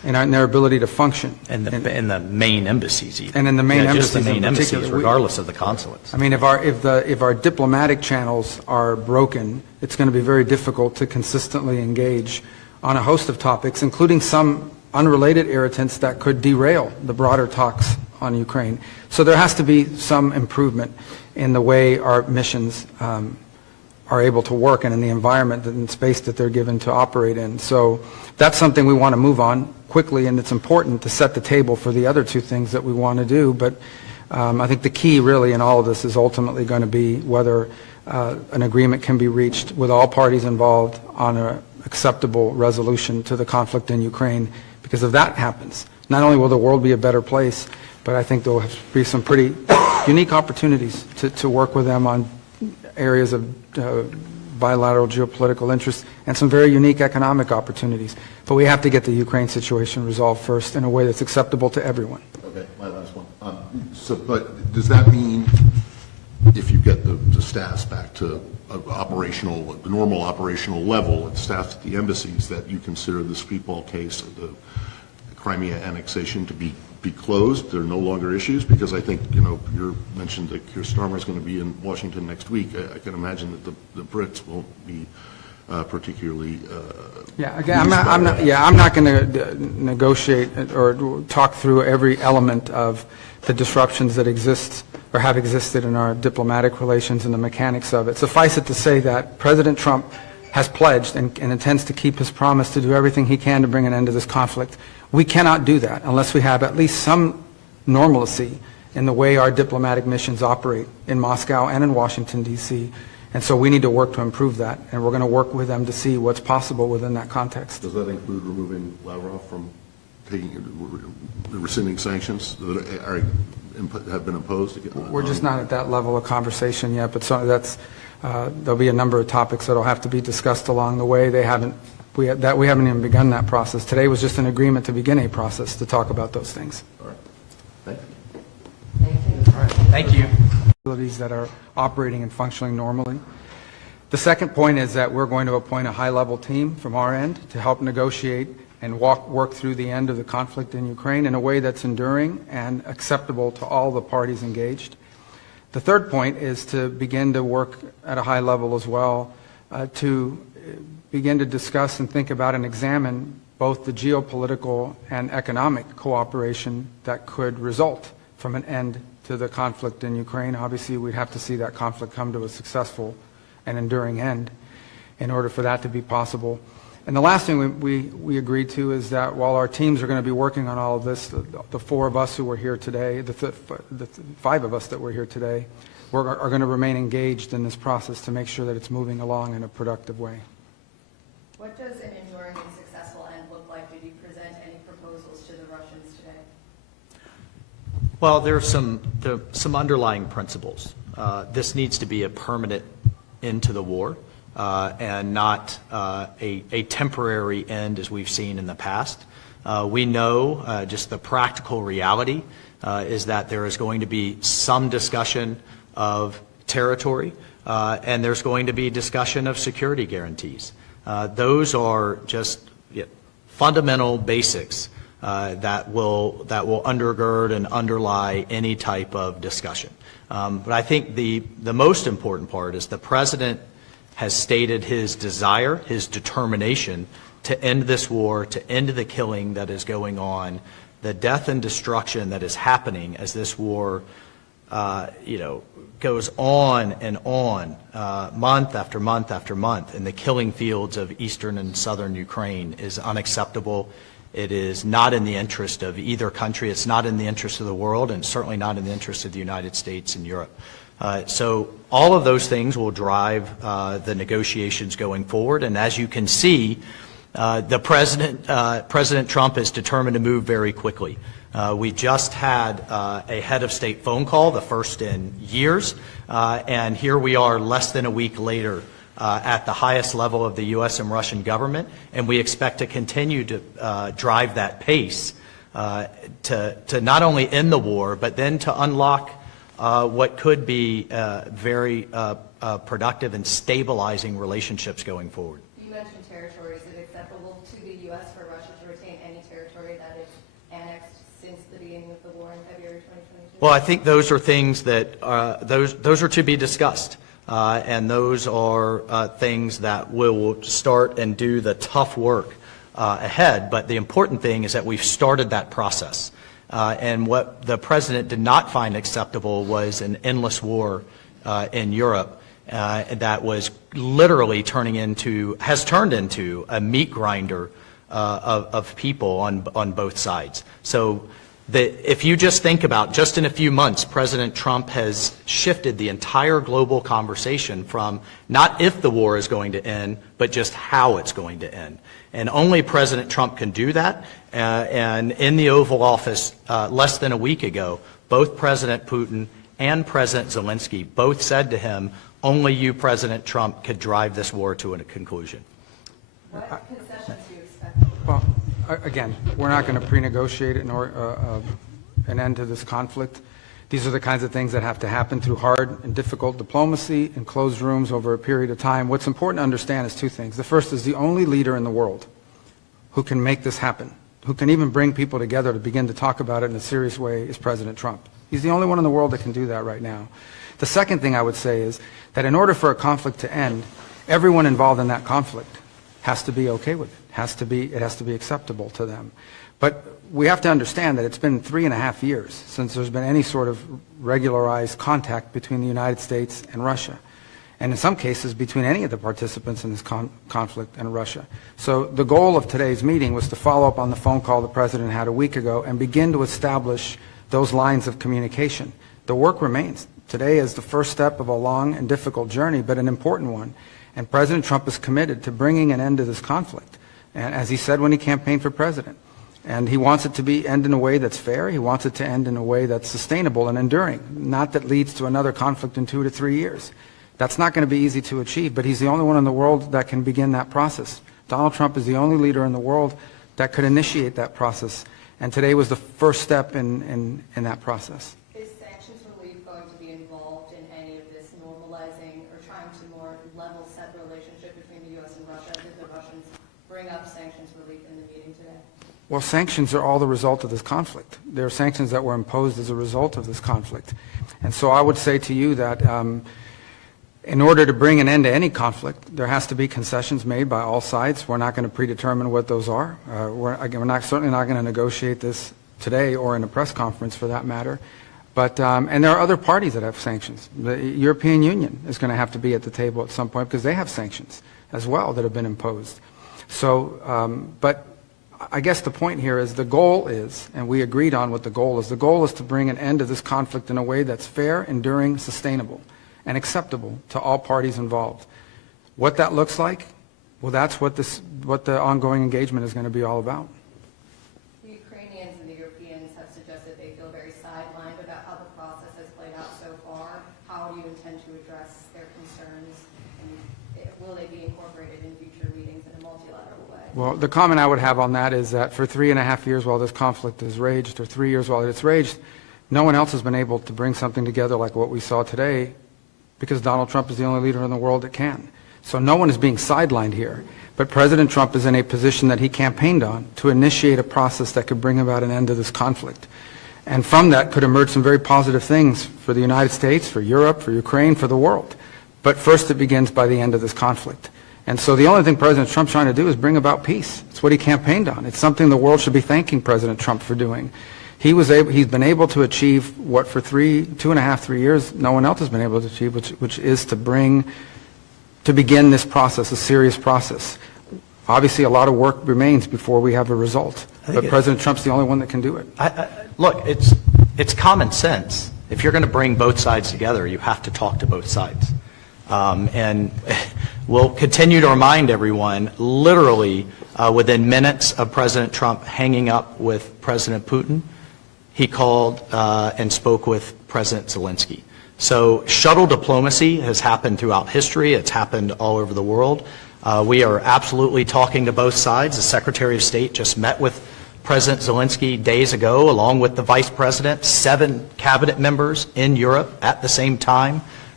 in their ability to function. And the main embassies even. And in the main Just the embassies in main embassies, particular. regardless of the consulates. I mean, if our diplomatic channels are broken, it's going to be very difficult to consistently engage on a host of topics, including some unrelated irritants that could derail the broader talks on Ukraine. So there has to be some improvement in the way our missions are able to work and in the environment and space that they're given to operate in. So that's something we want to move on quickly, and it's important to set the table for the other two things that we want to do. But I think the key really in all of this is ultimately going to be whether an agreement can be reached with all parties involved on an acceptable resolution to the conflict in Ukraine. Because if that happens, not only will the world be a better place, but I think there will be some pretty unique opportunities to work with them on areas of bilateral geopolitical interest and some very unique economic opportunities. But we have to get the Ukraine situation resolved first in a way that's acceptable to everyone. Okay, my last one. But does that mean if you get the staffs back to the normal operational level and staffs at the embassies, that you consider the Skripal case of the Crimea annexation to be closed? There are no longer issues? Because I think, you mentioned that Keir Starmer is going to be in Washington next week. I can imagine that the Brits won't be particularly I'm not going to negotiate or talk through every element of the disruptions that exist or have existed in our diplomatic relations and the mechanics of it. Suffice it to say that President Trump has pledged and intends to keep his promise to do everything he can to bring an end to this conflict. We cannot do that unless we have at least some normalcy in the way our diplomatic missions operate in Moscow and in Washington, D.C. And so we need to work to improve that, and we're going to work with them to see what's possible within that context. Does that include removing Lavrov from rescinding sanctions that have been imposed? We're just not at that level of conversation yet, but there'll be a number of topics that will have to be discussed along the way. We haven't even begun that process. Today was just an agreement to begin a process to talk about those things. All right. Thank you. Thank you. Facilities that are operating and functioning normally. The second point is that we're going to appoint a high-level team from our end to help negotiate and work through the end of the conflict in Ukraine in a way that's enduring and acceptable to all the parties engaged. The third point is to begin to work at a high level as well to begin to discuss and think about and examine both the geopolitical and economic cooperation that could result from an end to the conflict in Ukraine. Obviously, we'd have to see that conflict come to a successful and enduring end in order for that to be possible. And the last thing we agreed to is that while our teams are going to be working on all of this, the four of us who were here today, the five of us that were here today, are going to remain engaged in this process to make sure that it's moving along in a productive way. What does an enduring and successful end look like? Did you present any proposals to the Russians today? Well, there are some underlying principles. This needs to be a permanent end to the war and not a temporary end as we've seen in the past. We know just the practical reality is that there is going to be some discussion of territory and there's going to be discussion of security guarantees. Those are just fundamental basics that will undergird and underlie any type of discussion. But I think the most important part is the President has stated his desire, his determination to end this war, to end the killing that is going on, the death and destruction that is happening as this war goes on and on, month after month after month, in the killing fields of eastern and southern Ukraine is unacceptable. It is not in the interest of either country. It's not in the interest of the world, and certainly not in the interest of the United States and Europe. So all of those things will drive the negotiations going forward. And as you can see, President Trump is determined to move very quickly. We just had a head of state phone call, the first in years, and here we are less than a week later at the highest level of the U.S. and Russian government, and we expect to continue to drive that pace to not only end the war, but then to unlock what could be very productive and stabilizing relationships going forward. You mentioned territory. Is it acceptable acceptable to the U.S. for Russia to retain any territory that it's annexed since the beginning of the war in February 2022? Well, I think those are things that, those are to be discussed. And those are things that will start and do the tough work ahead. But the important thing is that we've started that process. And what the president did not find acceptable was an endless war in Europe that was literally has turned into a meat grinder of people on both sides. So if you just think about, just in a few months, President Trump has shifted the entire global conversation from not if the war is going to end, but just how it's going to end. And only President Trump can do that. And in the Oval Office less than a week ago, both President Putin and President Zelensky both said to him, only you, President Trump, could drive this war to a conclusion. What concessions do you expect? Well, again, we're not going to pre-negotiate an end to this conflict. These are the kinds of things that have to happen through hard and difficult diplomacy in closed rooms over a period of time. What's important to understand is two things. The first is the only leader in the world who can make this happen, who can even bring people together to begin to talk about it in a serious way, is President Trump. He's the only one in the world that can do that right now. The second thing I would say is that in order for a conflict to end, everyone involved in that conflict has to be okay with it. It has to be acceptable to them. But we have to understand that it's been 3.5 years since there's been any sort of regularized contact between the United States and Russia, and in some cases between any of the participants in this conflict and Russia. So the goal of today's meeting was to follow up on the phone call the President had a week ago and begin to establish those lines of communication. The work remains. Today is the first step of a long and difficult journey, but an important one. And President Trump is committed to bringing an end to this conflict, and as he said when he campaigned for president. And he wants it to end in a way that's fair. He wants it to end in a way that's sustainable and enduring, not that leads to another conflict in 2 to 3 years. That's not going to be easy to achieve, but he's the only one in the world that can begin that process. Donald Trump is the only leader in the world that could initiate that process, and today was the first step in that process. Is sanctions relief going to be involved in any of this normalizing or trying to more level set the relationship between the U.S. and Russia? Did the Russians bring up sanctions relief in the meeting today? Well, sanctions are all the result of this conflict. There are sanctions that were imposed as a result of this conflict. And so I would say to you that in order to bring an end to any conflict, there has to be concessions made by all sides. We're not going to predetermine what those are. We're certainly not going to negotiate this today or in a press conference for that matter. But, and there are other parties that have sanctions. The European Union is going to have to be at the table at some point because they have sanctions as well that have been imposed. So, but I guess the point here is the goal is, and we agreed on what the goal is to bring an end to this conflict in a way that's fair, enduring, sustainable, and acceptable to all parties involved. What that looks like, well, that's what the ongoing engagement is going to be all about. The Ukrainians and the Europeans have suggested they feel very sidelined about how the process has played out so far. How do you intend to address their concerns, and will they be incorporated in future meetings in a multilateral way? Well, the comment I would have on that is that for 3.5 years while this conflict has raged, or 3 years while it's raged, no one else has been able to bring something together like what we saw today, because Donald Trump is the only leader in the world that can. So no one is being sidelined here. But President Trump is in a position that he campaigned on to initiate a process that could bring about an end to this conflict. And from that could emerge some very positive things for the United States, for Europe, for Ukraine, for the world. But first it begins by the end of this conflict. And so the only thing President Trump's trying to do is bring about peace. It's what he campaigned on. It's something the world should be thanking President Trump for doing. He's been able to achieve what for 2.5, 3 years no one else has been able to achieve, which is to begin this process, a serious process. Obviously, a lot of work remains before we have a result, but President Trump's the only one that can do it. Look, it's common sense. If you're going to bring both sides together, you have to talk to both sides. And we'll continue to remind everyone, literally within minutes of President Trump hanging up with President Putin, he called and spoke with President Zelensky. So shuttle diplomacy has happened throughout history. It's happened all over the world. We are absolutely talking to both sides. The Secretary of State just met with President Zelensky days ago, along with the Vice President, 7 cabinet members in Europe at the same time,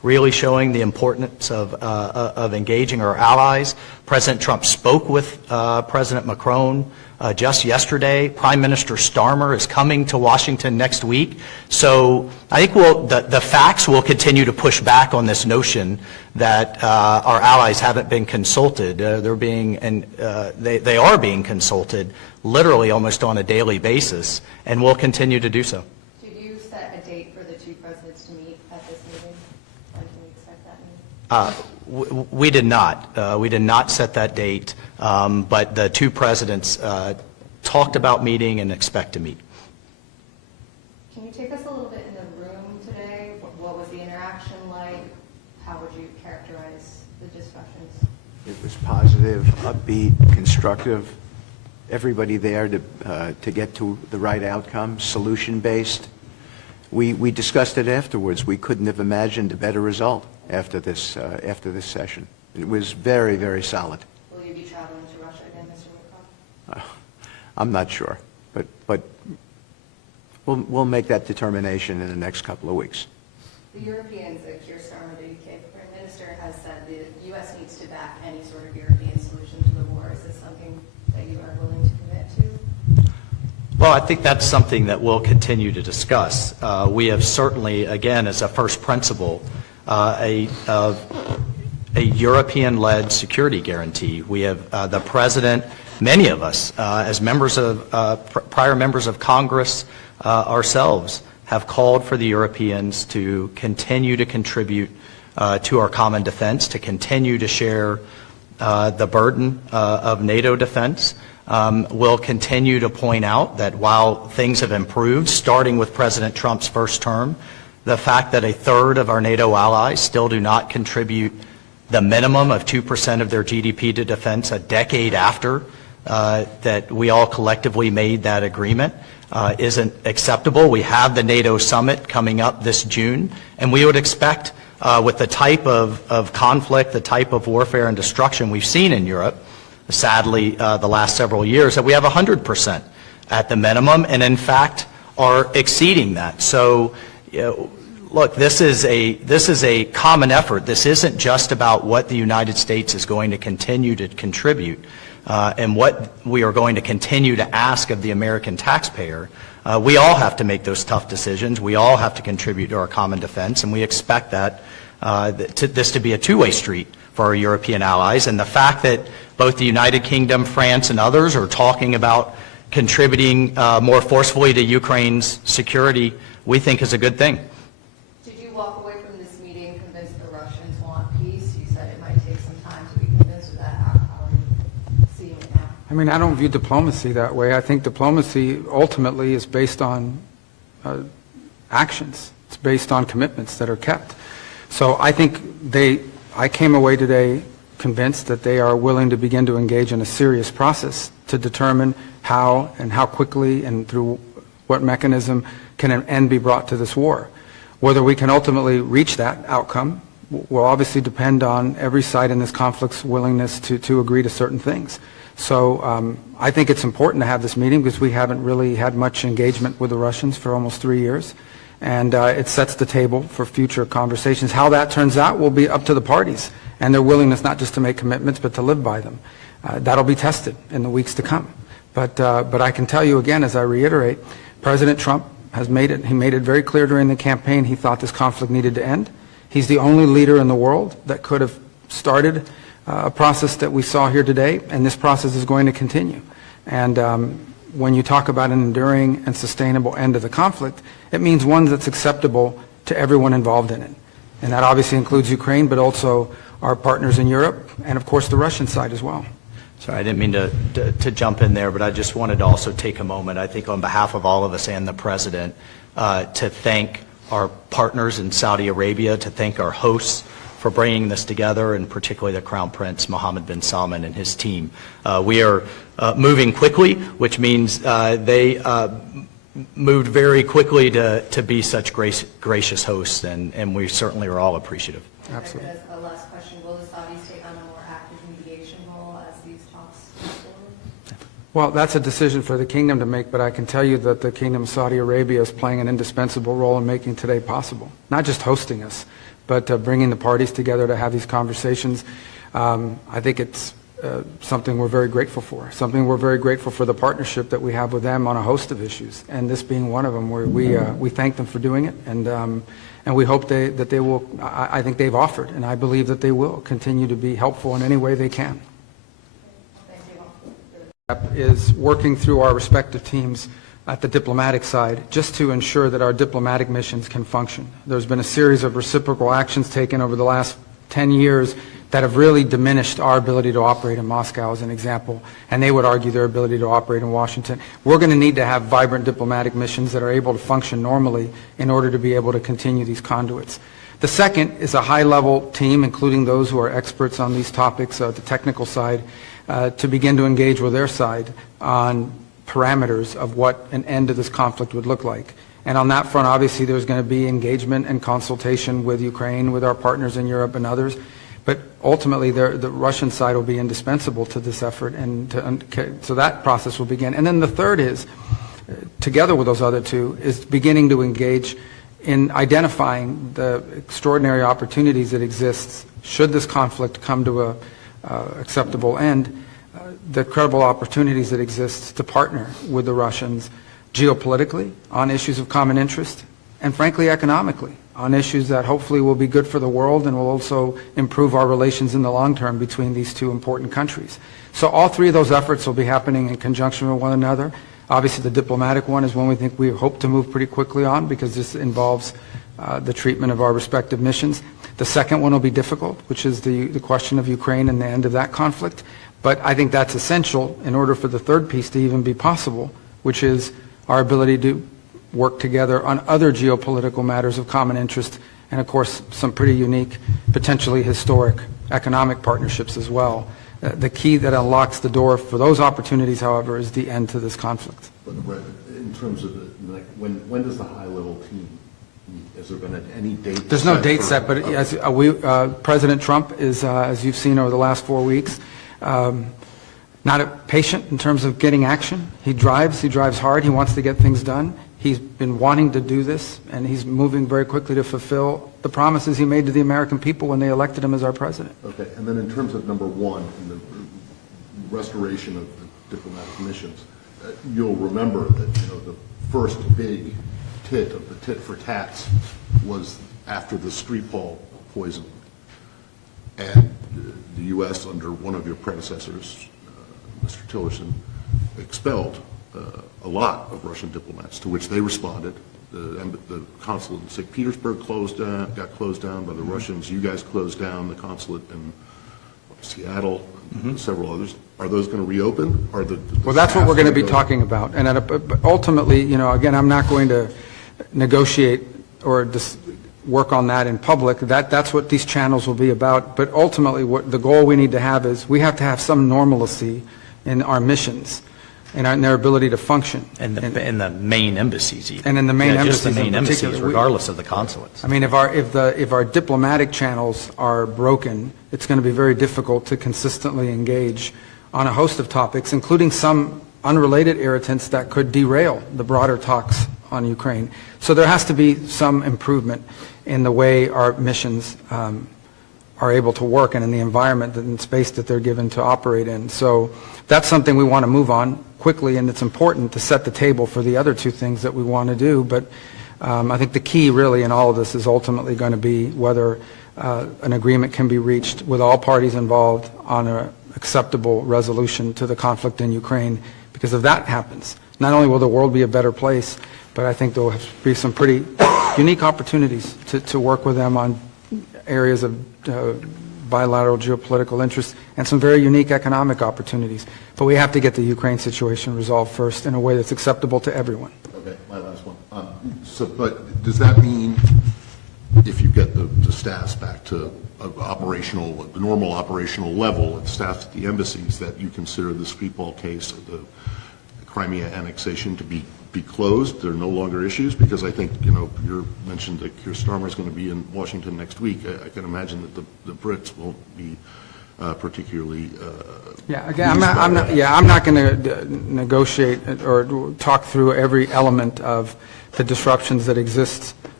really showing the importance of engaging our allies. President Trump spoke with President Macron just yesterday. Prime Minister Starmer is coming to Washington next week. So I think the facts will continue to push back on this notion that our allies haven't been consulted. They are being consulted literally almost on a daily basis, and will continue to do so. Did you set a date for the two presidents to meet at this meeting? When can we expect that meeting? We did not. We did not set that date, but the two presidents talked about meeting and expect to meet. Can you take us a little bit in the room today? What was the interaction like? How would you characterize the discussions? It was positive, upbeat, constructive. Everybody there to get to the right outcome, solution-based. We discussed it afterwards. We couldn't have imagined a better result after this session. It was very, very solid. Will you be traveling to Russia again, Mr. Witkoff? I'm not sure, but we'll make that determination in the next couple of weeks. The Europeans, Keir Starmer, the UK Prime Minister, has said the U.S. needs to back any sort of European solution to the war. Is this something that you are willing to commit to? Well, I think that's something that we'll continue to discuss. We have certainly, again, as a first principle, a European-led security guarantee. We have the President, many of us, as members of prior members of Congress ourselves, have called for the Europeans to continue to contribute to our common defense, to continue to share the burden of NATO defense. We'll continue to point out that while things have improved, starting with President Trump's first term, the fact that a third of our NATO allies still do not contribute the minimum of 2% of their GDP to defense a decade after that we all collectively made that agreement isn't acceptable. We have the NATO summit coming up this June, and we would expect with the type of conflict, the type of warfare and destruction we've seen in Europe, sadly, the last several years, that we have 100% at the minimum, and in fact are exceeding that. So, look, this is a common effort. This isn't just about what the United States is going to continue to contribute and what we are going to continue to ask of the American taxpayer. We all have to make those tough decisions. We all have to contribute to our common defense, and we expect that this to be a two-way street for our European allies. And the fact that both the United Kingdom, France, and others are talking about contributing more forcefully to Ukraine's security, we think is a good thing. Did you walk away from this meeting convinced the Russians want peace? You said it might take some time to be convinced of that. How are you seeing it now? I mean, I don't view diplomacy that way. I think diplomacy ultimately is based on actions. It's based on commitments that are kept. So I think I came away today convinced that they are willing to begin to engage in a serious process to determine how and how quickly and through what mechanism can an end be brought to this war. Whether we can ultimately reach that outcome will obviously depend on every side in this conflict's willingness to agree to certain things. So I think it's important to have this meeting because we haven't really had much engagement with the Russians for almost 3 years. And it sets the table for future conversations. How that turns out will be up to the parties and their willingness not just to make commitments but to live by them. That'll be tested in the weeks to come. But I can tell you again, as I reiterate, President Trump has made it very clear during the campaign he thought this conflict needed to end. He's the only leader in the world that could have started a process that we saw here today, and this process is going to continue. And when you talk about an enduring and sustainable end of the conflict, it means one that's acceptable to everyone involved in it. And that obviously includes Ukraine, but also our partners in Europe, and of course the Russian side as well. Sorry, I didn't mean to jump in there, but I just wanted to also take a moment, I think on behalf of all of us and the President, to thank our partners in Saudi Arabia, to thank our hosts for bringing this together, and particularly the Crown Prince Mohammed bin Salman and his team. We are moving quickly, which means they moved very quickly to be such gracious hosts, and we certainly are all appreciative. Absolutely. As a last question, will the Saudis take on a more active mediation role as these talks move forward? Well, that's a decision for the kingdom to make, but I can tell you that the Kingdom of Saudi Arabia is playing an indispensable role in making today possible. Not just hosting us, but bringing the parties together to have these conversations, I think it's something we're very grateful for, something we're very grateful for the partnership that we have with them on a host of issues, and this being one of them, where we thank them for doing it, and we hope that they will, I think they've offered, and I believe that they will continue to be helpful in any way they can. Is working through our respective teams at the diplomatic side just to ensure that our diplomatic missions can function. There's been a series of reciprocal actions taken over the last 10 years that have really diminished our ability to operate in Moscow, as an example, and they would argue their ability to operate in Washington. We're going to need to have vibrant diplomatic missions that are able to function normally in order to be able to continue these conduits. The second is a high-level team, including those who are experts on these topics, the technical side, to begin to engage with their side on parameters of what an end to this conflict would look like. And on that front, obviously, there's going to be engagement and consultation with Ukraine, with our partners in Europe and others. But ultimately, the Russian side will be indispensable to this effort, and so that process will begin. And then the third is, together with those other two, is beginning to engage in identifying the extraordinary opportunities that exist should this conflict come to a acceptable end, the credible opportunities that exist to partner with the Russians geopolitically on issues of common interest, and frankly economically on issues that hopefully will be good for the world and will also improve our relations in the long term between these two important countries. So all three of those efforts will be happening in conjunction with one another. Obviously the diplomatic one is one we hope to move pretty quickly on, because this involves the treatment of our respective missions. The second one will be difficult, which is the question of Ukraine and the end of that conflict. But I think that's essential in order for the third piece to even be possible, which is our ability to work together on other geopolitical matters of common interest, and of course some pretty unique, potentially historic economic partnerships as well. The key that unlocks the door for those opportunities, however, is the end to this conflict. But in terms of when does the high-level team meet? Has there been any date? There's no date set, but as President Trump is, as you've seen over the last 4 weeks, not patient in terms of getting action. He drives hard, he wants to get things done. He's been wanting to do this, and he's moving very quickly to fulfill the promises he made to the American people when they elected him as our president. Okay, and then in terms of number one, in the restoration of the diplomatic missions, you'll remember that the first big tit of the tit for tats was after the Skripal poisoning, and the U.S. under one of your predecessors, Mr. Tillerson, expelled a lot of Russian diplomats, to which they responded. The consulate in St. Petersburg got closed down by the Russians. You guys closed down the consulate in Seattle, several others. Are those going to reopen? Well, that's what we're going to be talking about. And ultimately, again, I'm not going to negotiate or just work on that in public. That's what these channels will be about. But ultimately, what the goal we need to have is we have to have some normalcy in our missions and in their ability to function. In the main embassies even. And in the main embassies just the main in particular. embassies, regardless of the consulates. I mean, if our diplomatic channels are broken, it's going to be very difficult to consistently engage on a host of topics, including some unrelated irritants that could derail the broader talks on Ukraine. So there has to be some improvement in the way our missions are able to work, and in the environment and space that they're given to operate in. So that's something we want to move on quickly, and it's important to set the table for the other two things that we want to do. But I think the key really in all of this is ultimately going to be whether an agreement can be reached with all parties involved on an acceptable resolution to the conflict in Ukraine. Because if that happens, not only will the world be a better place, but I think there will be some pretty unique opportunities to work with them on areas of bilateral geopolitical interest and some very unique economic opportunities. But we have to get the Ukraine situation resolved first in a way that's acceptable to everyone. Okay, my last one. But does that mean if you get the staffs back to the normal operational level and staffs at the embassies, that you consider the Skripal case or the Crimea annexation to be closed? There are no longer issues? Because I think, you mentioned that Keir Starmer is going to be in Washington next week. I can imagine that the Brits won't be particularly yeah, again, I'm not going to negotiate or talk through every element of the disruptions that exist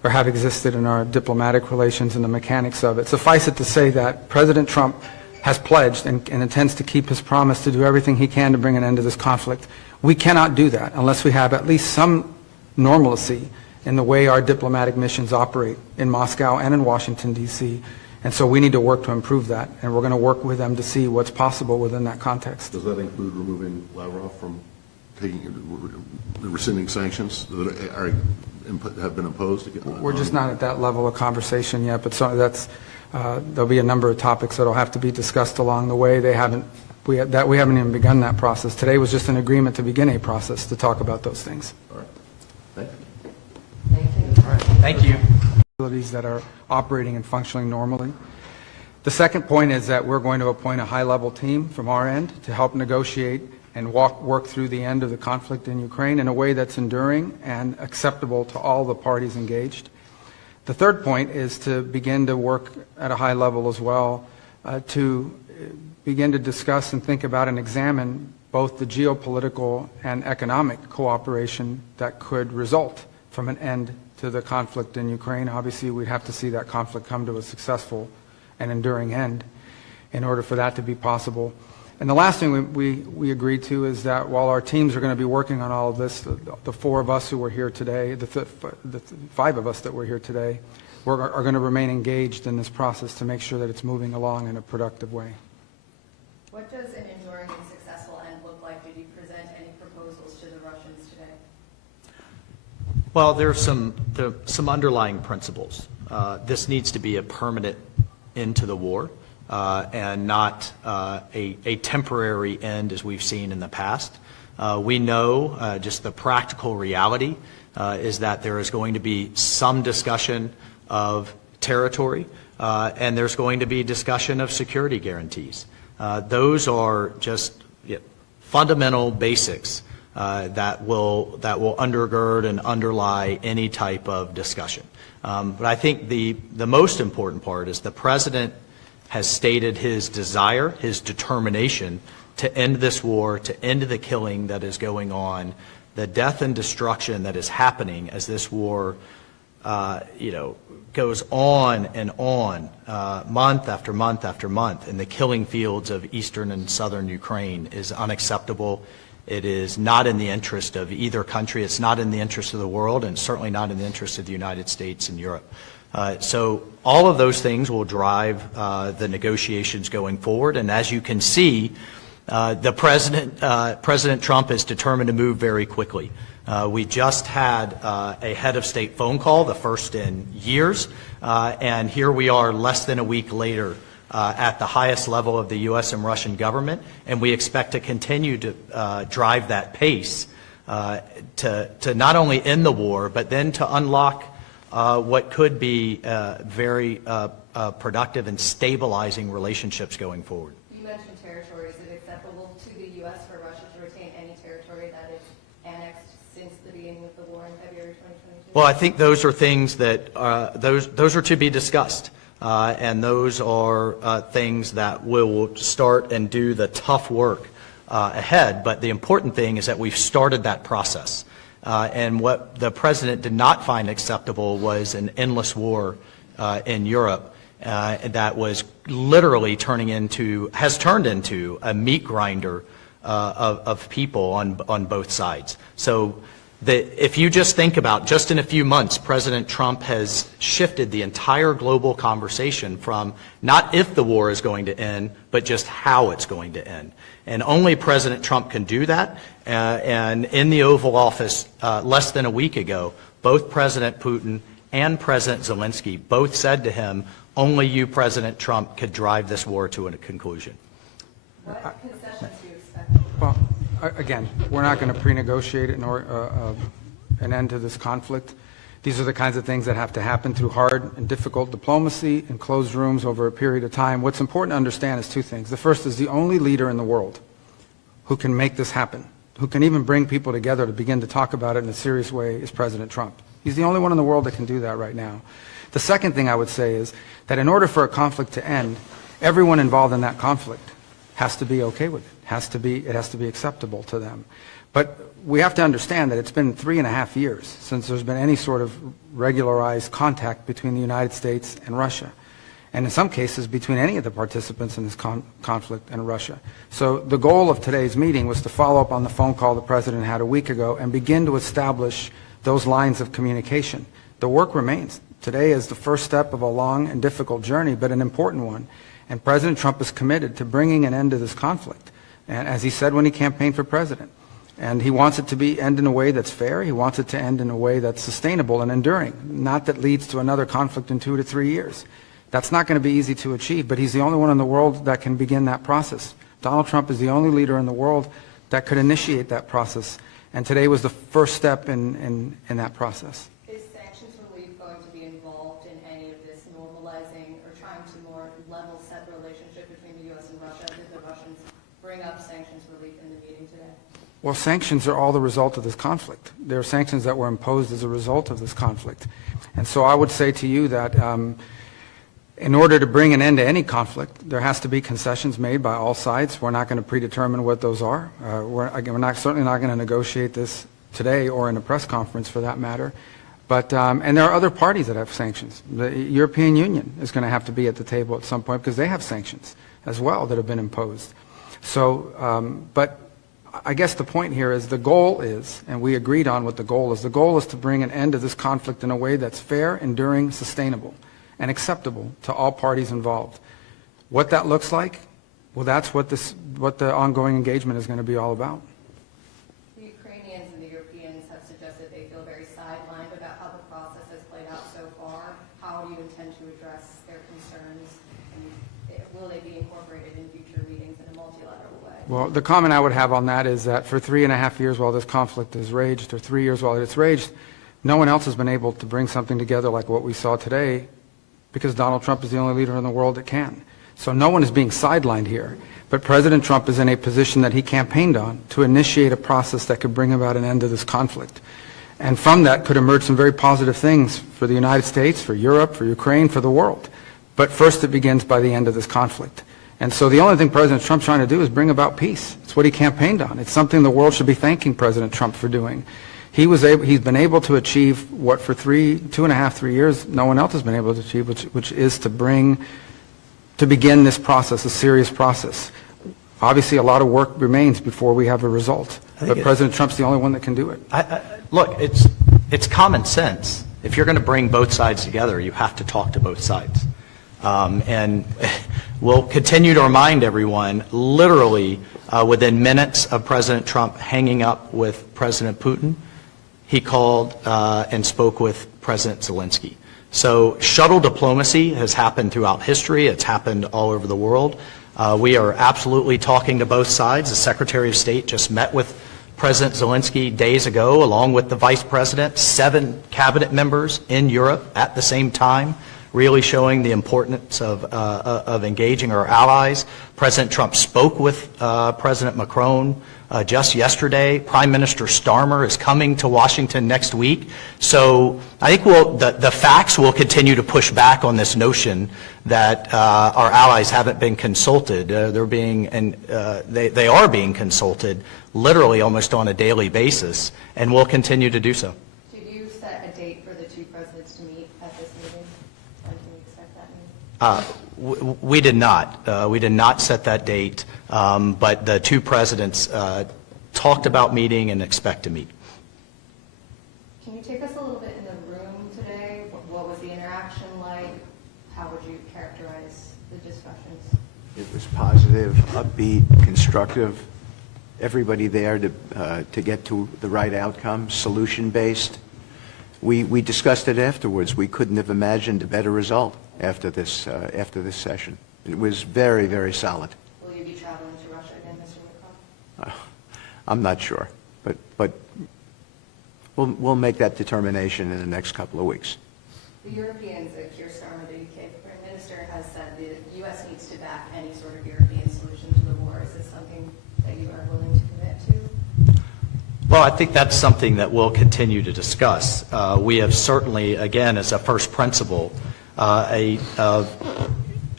or have existed in our diplomatic relations and the mechanics of it. Suffice it to say that President Trump has pledged and intends to keep his promise to do everything he can to bring an end to this conflict. We cannot do that unless we have at least some normalcy in the way our diplomatic missions operate in Moscow and in Washington, D.C., and so we need to work to improve that, and we're going to work with them to see what's possible within that context. Does that include removing Lavrov from rescinding sanctions that have been imposed? We're just not at that level of conversation yet, but there'll be a number of topics that will have to be discussed along the way. We haven't even begun that process. Today was just an agreement to begin a process to talk about those things. All right. Thank you. Thank you. Facilities that are operating and functioning normally. The second point is that we're going to appoint a high-level team from our end to help negotiate and work through the end of the conflict in Ukraine in a way that's enduring and acceptable to all the parties engaged. The third point is to begin to work at a high level as well to begin to discuss and think about and examine both the geopolitical and economic cooperation that could result from an end to the conflict in Ukraine. Obviously, we'd have to see that conflict come to a successful and enduring end in order for that to be possible. And the last thing we agreed to is that while our teams are going to be working on all of this, the four of us who were here today, the five of us that were here today, are going to remain engaged in this process to make sure that it's moving along in a productive way. What does an enduring and successful end look like? Did you present any proposals to the Russians today? Well, there are some underlying principles. This needs to be a permanent end to the war and not a temporary end as we've seen in the past. We know just the practical reality is that there is going to be some discussion of territory and there's going to be discussion of security guarantees. Those are just fundamental basics that will undergird and underlie any type of discussion. But I think the most important part is the President has stated his desire, his determination to end this war, to end the killing that is going on, the death and destruction that is happening as this war goes on and on, month after month after month, in the killing fields of eastern and southern Ukraine is unacceptable. It is not in the interest of either country. It's not in the interest of the world, and certainly not in the interest of the United States and Europe. So all of those things will drive the negotiations going forward. And as you can see, President Trump is determined to move very quickly. We just had a head of state phone call, the first in years, and here we are less than a week later at the highest level of the U.S. and Russian government, and we expect to continue to drive that pace to not only end the war, but then to unlock what could be very productive and stabilizing relationships going forward. You mentioned territory. Is it acceptable to the U.S. for Russia to retain any territory that is annexed since the beginning of the war in February 2022? Well, I think those are things that those are to be discussed. And those are things that will start and do the tough work ahead. But the important thing is that we've started that process. And what the President did not find acceptable was an endless war in Europe that was literally has turned into a meat grinder of people on both sides. So if you just think about, just in a few months, President Trump has shifted the entire global conversation from not if the war is going to end, but just how it's going to end. And only President Trump can do that. And in the Oval Office less than a week ago, both President Putin and President Zelensky both said to him, only you, President Trump, could drive this war to a conclusion. What concessions do you expect? Well, again, we're not going to pre-negotiate an end to this conflict. These are the kinds of things that have to happen through hard and difficult diplomacy in closed rooms over a period of time. What's important to understand is two things. The first is the only leader in the world who can make this happen, who can even bring people together to begin to talk about it in a serious way, is President Trump. He's the only one in the world that can do that right now. The second thing I would say is that in order for a conflict to end, everyone involved in that conflict has to be okay with it. It has to be acceptable to them. But we have to understand that it's been 3.5 years since there's been any sort of regularized contact between the United States and Russia, and in some cases between any of the participants in this conflict and Russia. So the goal of today's meeting was to follow up on the phone call the President had a week ago and begin to establish those lines of communication. The work remains. Today is the first step of a long and difficult journey, but an important one. And President Trump is committed to bringing an end to this conflict, and as he said when he campaigned for president. And he wants it to end in a way that's fair. He wants it to end in a way that's sustainable and enduring, not that leads to another conflict in 2 to 3 years. That's not going to be easy to achieve, but he's the only one in the world that can begin that process. Donald Trump is the only leader in the world that could initiate that process, and today was the first step in that process. Is sanctions relief going to be involved in any of this normalizing or trying to more level set the relationship between the U.S. and Russia? Did the Russians bring up sanctions relief in the meeting today? Well, sanctions are all the result of this conflict. There are sanctions that were imposed as a result of this conflict. And so I would say to you that in order to bring an end to any conflict, there has to be concessions made by all sides. We're not going to predetermine what those are. We're certainly not going to negotiate this today or in a press conference for that matter. But, and there are other parties that have sanctions. The European Union is going to have to be at the table at some point because they have sanctions as well that have been imposed. So, but I guess the point here is the goal is, and we agreed on what the goal is to bring an end to this conflict in a way that's fair, enduring, sustainable, and acceptable to all parties involved. What that looks like, well, that's what the ongoing engagement is going to be all about. The Ukrainians and the Europeans have suggested they feel very sidelined about how the process has played out so far. How do you intend to address their concerns, and will they be incorporated in future meetings in a multilateral way? Well, the comment I would have on that is that for 3.5 years while this conflict has raged, or 3 years while it's raged, no one else has been able to bring something together like what we saw today, because Donald Trump is the only leader in the world that can. So no one is being sidelined here. But President Trump is in a position that he campaigned on to initiate a process that could bring about an end to this conflict. And from that could emerge some very positive things for the United States, for Europe, for Ukraine, for the world. But first it begins by the end of this conflict. And so the only thing President Trump's trying to do is bring about peace. It's what he campaigned on. It's something the world should be thanking President Trump for doing. He's been able to achieve what for 2.5, 3 years no one else has been able to achieve, which is to begin this process, a serious process. Obviously, a lot of work remains before we have a result, but President Trump's the only one that can do it. Look, it's common sense. If you're going to bring both sides together, you have to talk to both sides. And we'll continue to remind everyone, literally within minutes of President Trump hanging up with President Putin, he called and spoke with President Zelensky. So shuttle diplomacy has happened throughout history. It's happened all over the world. We are absolutely talking to both sides. The Secretary of State just met with President Zelensky days ago, along with the Vice President, 7 cabinet members in Europe at the same time, really showing the importance of engaging our allies. President Trump spoke with President Macron just yesterday. Prime Minister Starmer is coming to Washington next week. So I think the facts will continue to push back on this notion that our allies haven't been consulted. They are being consulted literally almost on a daily basis, and will continue to do so. Did you set a date for the two presidents to meet at this meeting? When can we expect that meeting? We did not. We did not set that date, but the two presidents talked about meeting and expect to meet. Can you take us a little bit in the room today? What was the interaction like? How would you characterize the discussions? It was positive, upbeat, constructive. Everybody there to get to the right outcome, solution-based. We discussed it afterwards. We couldn't have imagined a better result after this session. It was very, very solid. Will you be traveling to Russia again, Mr. Witkoff? I'm not sure, but we'll make that determination in the next couple of weeks. The Europeans, Keir Starmer, the UK Prime Minister, has said the U.S. needs to back any sort of European solution to the war. Is this something that you are willing to commit to? Well, I think that's something that we'll continue to discuss. We have certainly, again, as a first principle, a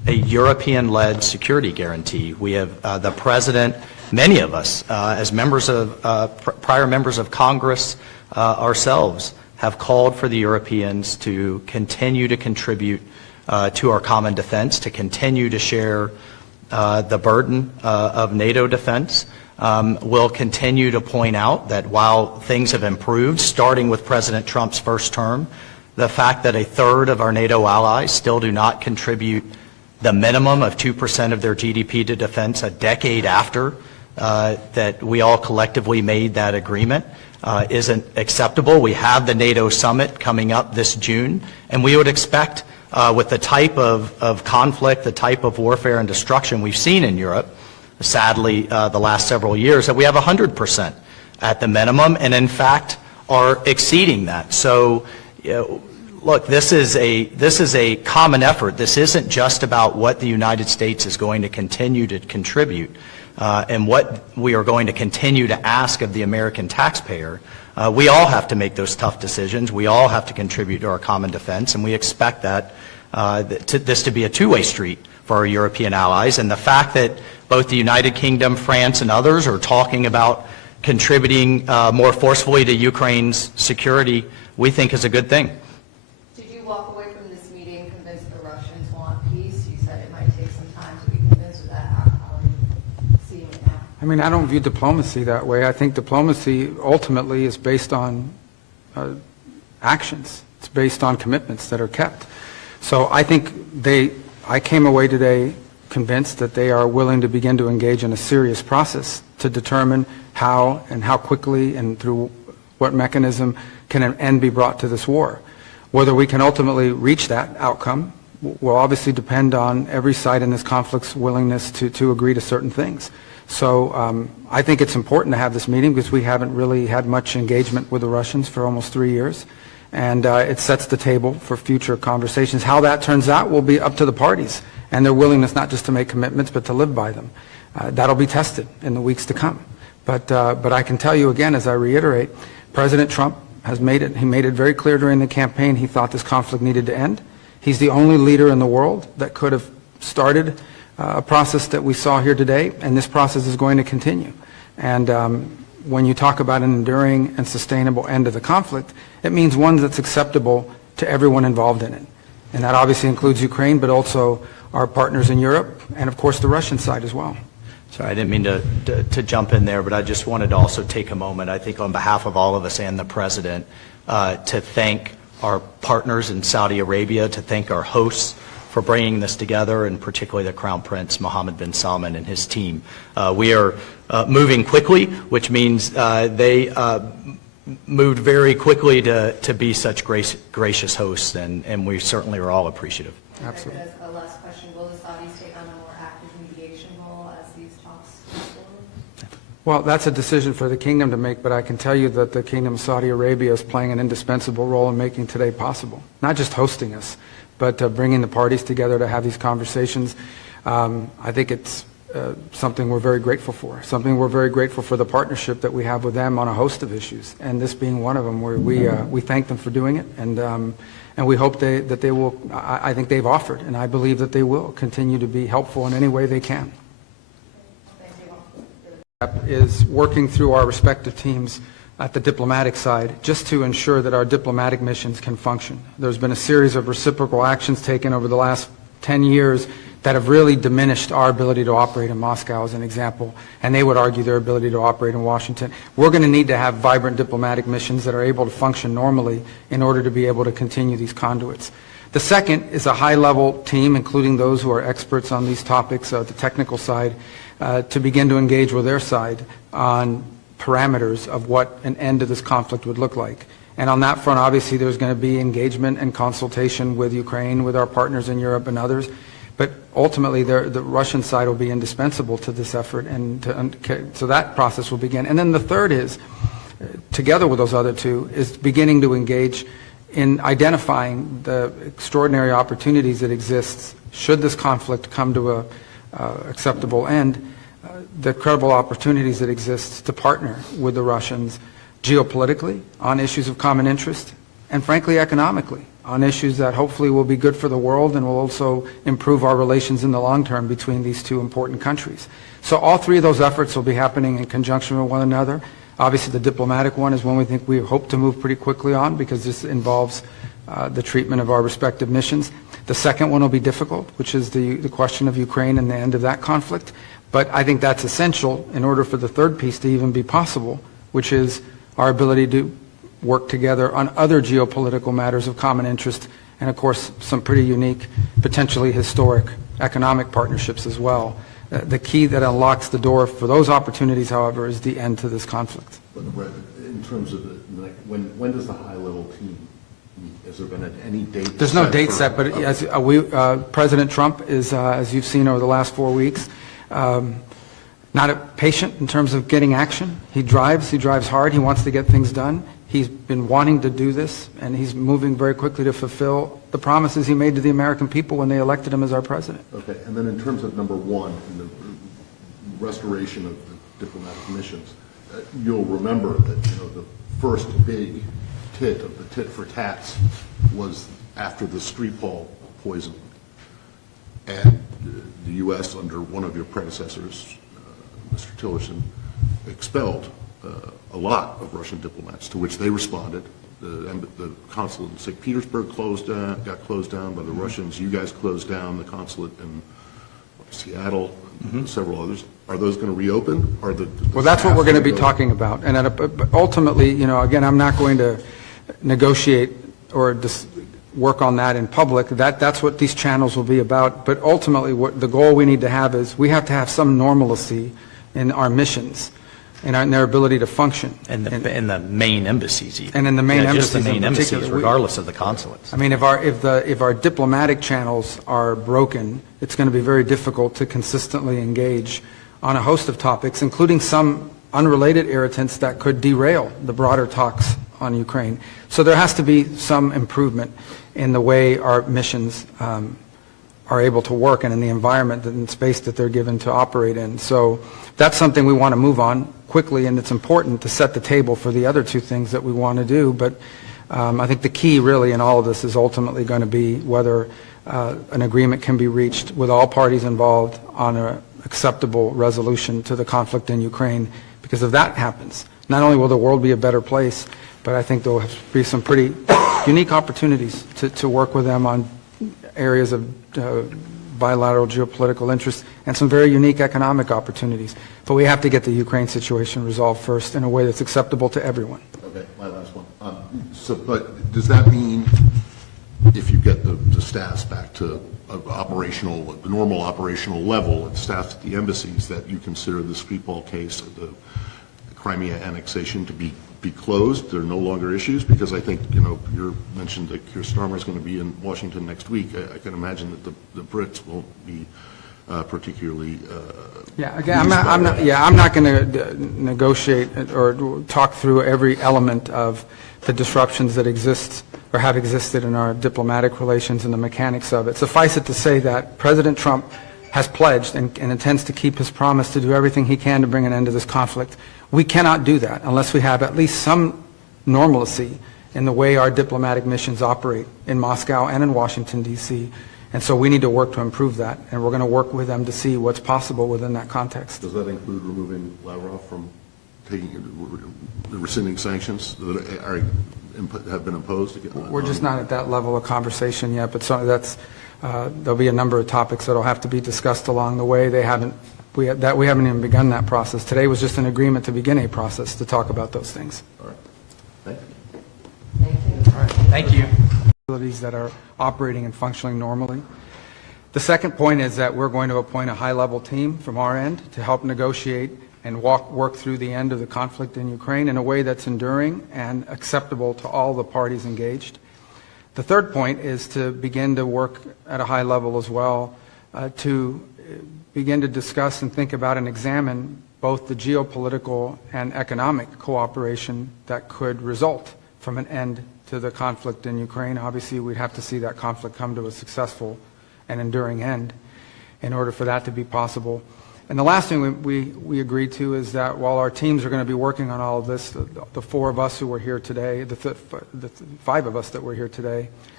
a European-led security guarantee. We have the President, many of us, as members of, prior members of Congress ourselves, have called for the Europeans to continue to contribute to our common defense, to continue to share the burden of NATO defense. We'll continue to point out that while things have improved, starting with President Trump's first term, the fact that a third of our NATO allies still do not contribute the minimum of 2% of their GDP to defense a decade after that we all collectively made that agreement isn't acceptable. We have the NATO summit coming up this June, and we would expect with the type of conflict, the type of warfare and destruction we've seen in Europe, sadly, the last several years, that we have 100% at the minimum, and in fact are exceeding that. So, look, this is a common effort. This isn't just about what the United States is going to continue to contribute and what we are going to continue to ask of the American taxpayer. We all have to make those tough decisions. We all have to contribute to our common defense, and we expect that this to be a two-way street for our European allies. And the fact that both the United Kingdom, France, and others are talking about contributing more forcefully to Ukraine's security, we think is a good thing. Did you walk away from this meeting convinced the Russians want peace? You said it might take some time to be convinced of that. How are you seeing it now? I mean, I don't view diplomacy that way. I think diplomacy ultimately is based on actions. It's based on commitments that are kept. So I think I came away today convinced that they are willing to begin to engage in a serious process to determine how and how quickly and through what mechanism can an end be brought to this war. Whether we can ultimately reach that outcome will obviously depend on every side in this conflict's willingness to agree to certain things. So I think it's important to have this meeting because we haven't really had much engagement with the Russians for almost 3 years. And it sets the table for future conversations. How that turns out will be up to the parties and their willingness not just to make commitments but to live by them. That'll be tested in the weeks to come. But I can tell you again, as I reiterate, President Trump has made it very clear during the campaign he thought this conflict needed to end. He's the only leader in the world that could have started a process that we saw here today, and this process is going to continue. And when you talk about an enduring and sustainable end of the conflict, it means one that's acceptable to everyone involved in it. And that obviously includes Ukraine, but also our partners in Europe, and of course the Russian side as well. Sorry, I didn't mean to jump in there, but I just wanted to also take a moment, I think on behalf of all of us and the President, to thank our partners in Saudi Arabia, to thank our hosts for bringing this together, and particularly the Crown Prince Mohammed bin Salman and his team. We are moving quickly, which means they moved very quickly to be such gracious hosts, and we certainly are all appreciative. Absolutely. As a last question, will the Saudis take on a more active mediation role as these talks move forward? Well, that's a decision for the kingdom to make, but I can tell you that the Kingdom of Saudi Arabia is playing an indispensable role in making today possible. Not just hosting us, but bringing the parties together to have these conversations. I think it's something we're very grateful for, something we're very grateful for the partnership that we have with them on a host of issues, and this being one of them, where we thank them for doing it, and we hope that they will, I think they've offered, and I believe that they will continue to be helpful in any way they can. Is working through our respective teams at the diplomatic side just to ensure that our diplomatic missions can function. There's been a series of reciprocal actions taken over the last 10 years that have really diminished our ability to operate in Moscow, as an example, and they would argue their ability to operate in Washington. We're going to need to have vibrant diplomatic missions that are able to function normally in order to be able to continue these conduits. The second is a high-level team, including those who are experts on these topics, the technical side, to begin to engage with their side on parameters of what an end to this conflict would look like. And on that front, obviously, there's going to be engagement and consultation with Ukraine, with our partners in Europe and others. But ultimately, the Russian side will be indispensable to this effort, and so that process will begin. And then the third is, together with those other two, is beginning to engage in identifying the extraordinary opportunities that exist should this conflict come to a acceptable end, the credible opportunities that exist to partner with the Russians geopolitically on issues of common interest, and frankly economically on issues that hopefully will be good for the world and will also improve our relations in the long term between these two important countries. So all three of those efforts will be happening in conjunction with one another. Obviously, the diplomatic one is one we hope to move pretty quickly on because this involves the treatment of our respective missions. The second one will be difficult, which is the question of Ukraine and the end of that conflict. But I think that's essential in order for the third piece to even be possible, which is our ability to work together on other geopolitical matters of common interest and, of course, some pretty unique, potentially historic economic partnerships as well. The key that unlocks the door for those opportunities, however, is the end to this conflict. But in terms of when does the high-level team meet? Has there been any date? There's no date set, but as President Trump is, as you've seen over the last 4 weeks, not patient in terms of getting action. He drives hard, he wants to get things done. He's been wanting to do this, and he's moving very quickly to fulfill the promises he made to the American people when they elected him as our president. Okay, and then in terms of number one, in the restoration of the diplomatic missions, you'll remember that the first big tit of the tit for tats was after the Skripal poisoning, and the U.S. under one of your predecessors, Mr. Tillerson, expelled a lot of Russian diplomats, to which they responded. The consulate in St. Petersburg got closed down by the Russians. You guys closed down the consulate in Seattle, and several others. Are those going to reopen? Well, that's what we're going to be talking about. And ultimately, again, I'm not going to negotiate or work on that in public. That's what these channels will be about. But ultimately, what the goal we need to have is we have to have some normalcy in our missions and in their ability to function. In the main embassies even. And in the main Just the embassies main in particular. embassies, regardless of the consulates. I mean, if our diplomatic channels are broken, it's going to be very difficult to consistently engage on a host of topics, including some unrelated irritants that could derail the broader talks on Ukraine. So there has to be some improvement in the way our missions are able to work and in the environment and space that they're given to operate in. So that's something we want to move on quickly, and it's important to set the table for the other two things that we want to do. But I think the key really in all of this is ultimately going to be whether an agreement can be reached with all parties involved on an acceptable resolution to the conflict in Ukraine. Because if that happens, not only will the world be a better place, but I think there will be some pretty unique opportunities to work with them on areas of bilateral geopolitical interest and some very unique economic opportunities. But we have to get the Ukraine situation resolved first in a way that's acceptable to everyone. Okay, my last one. But does that mean if you get the staffs back to the normal operational level and staffs at the embassies, that you consider the Skripal case, the Crimea annexation, to be closed? There are no longer issues? Because I think, you mentioned that Keir Starmer is going to be in Washington next week. I can imagine that the Brits won't be particularly I'm not going to negotiate or talk through every element of the disruptions that exist or have existed in our diplomatic relations and the mechanics of it. Suffice it to say that President Trump has pledged and intends to keep his promise to do everything he can to bring an end to this conflict. We cannot do that unless we have at least some normalcy in the way our diplomatic missions operate in Moscow and in Washington, D.C. And so we need to work to improve that, and we're going to work with them to see what's possible within that context. Does that include removing Lavrov from rescinding sanctions that have been imposed? We're just not at that level of conversation yet, but there'll be a number of topics that will have to be discussed along the way. We haven't even begun that process. Today was just an agreement to begin a process to talk about those things. All right. Thank you. Thank you. All right. Thank you. Facilities that are operating and functioning normally. The second point is that we're going to appoint a high-level team from our end to help negotiate and work through the end of the conflict in Ukraine in a way that's enduring and acceptable to all the parties engaged. The third point is to begin to work at a high level as well to begin to discuss and think about and examine both the geopolitical and economic cooperation that could result from an end to the conflict in Ukraine. Obviously, we'd have to see that conflict come to a successful and enduring end in order for that to be possible. And the last thing we agreed to is that while our teams are going to be working on all of this, the four of us who were here today, the five of us that were here today,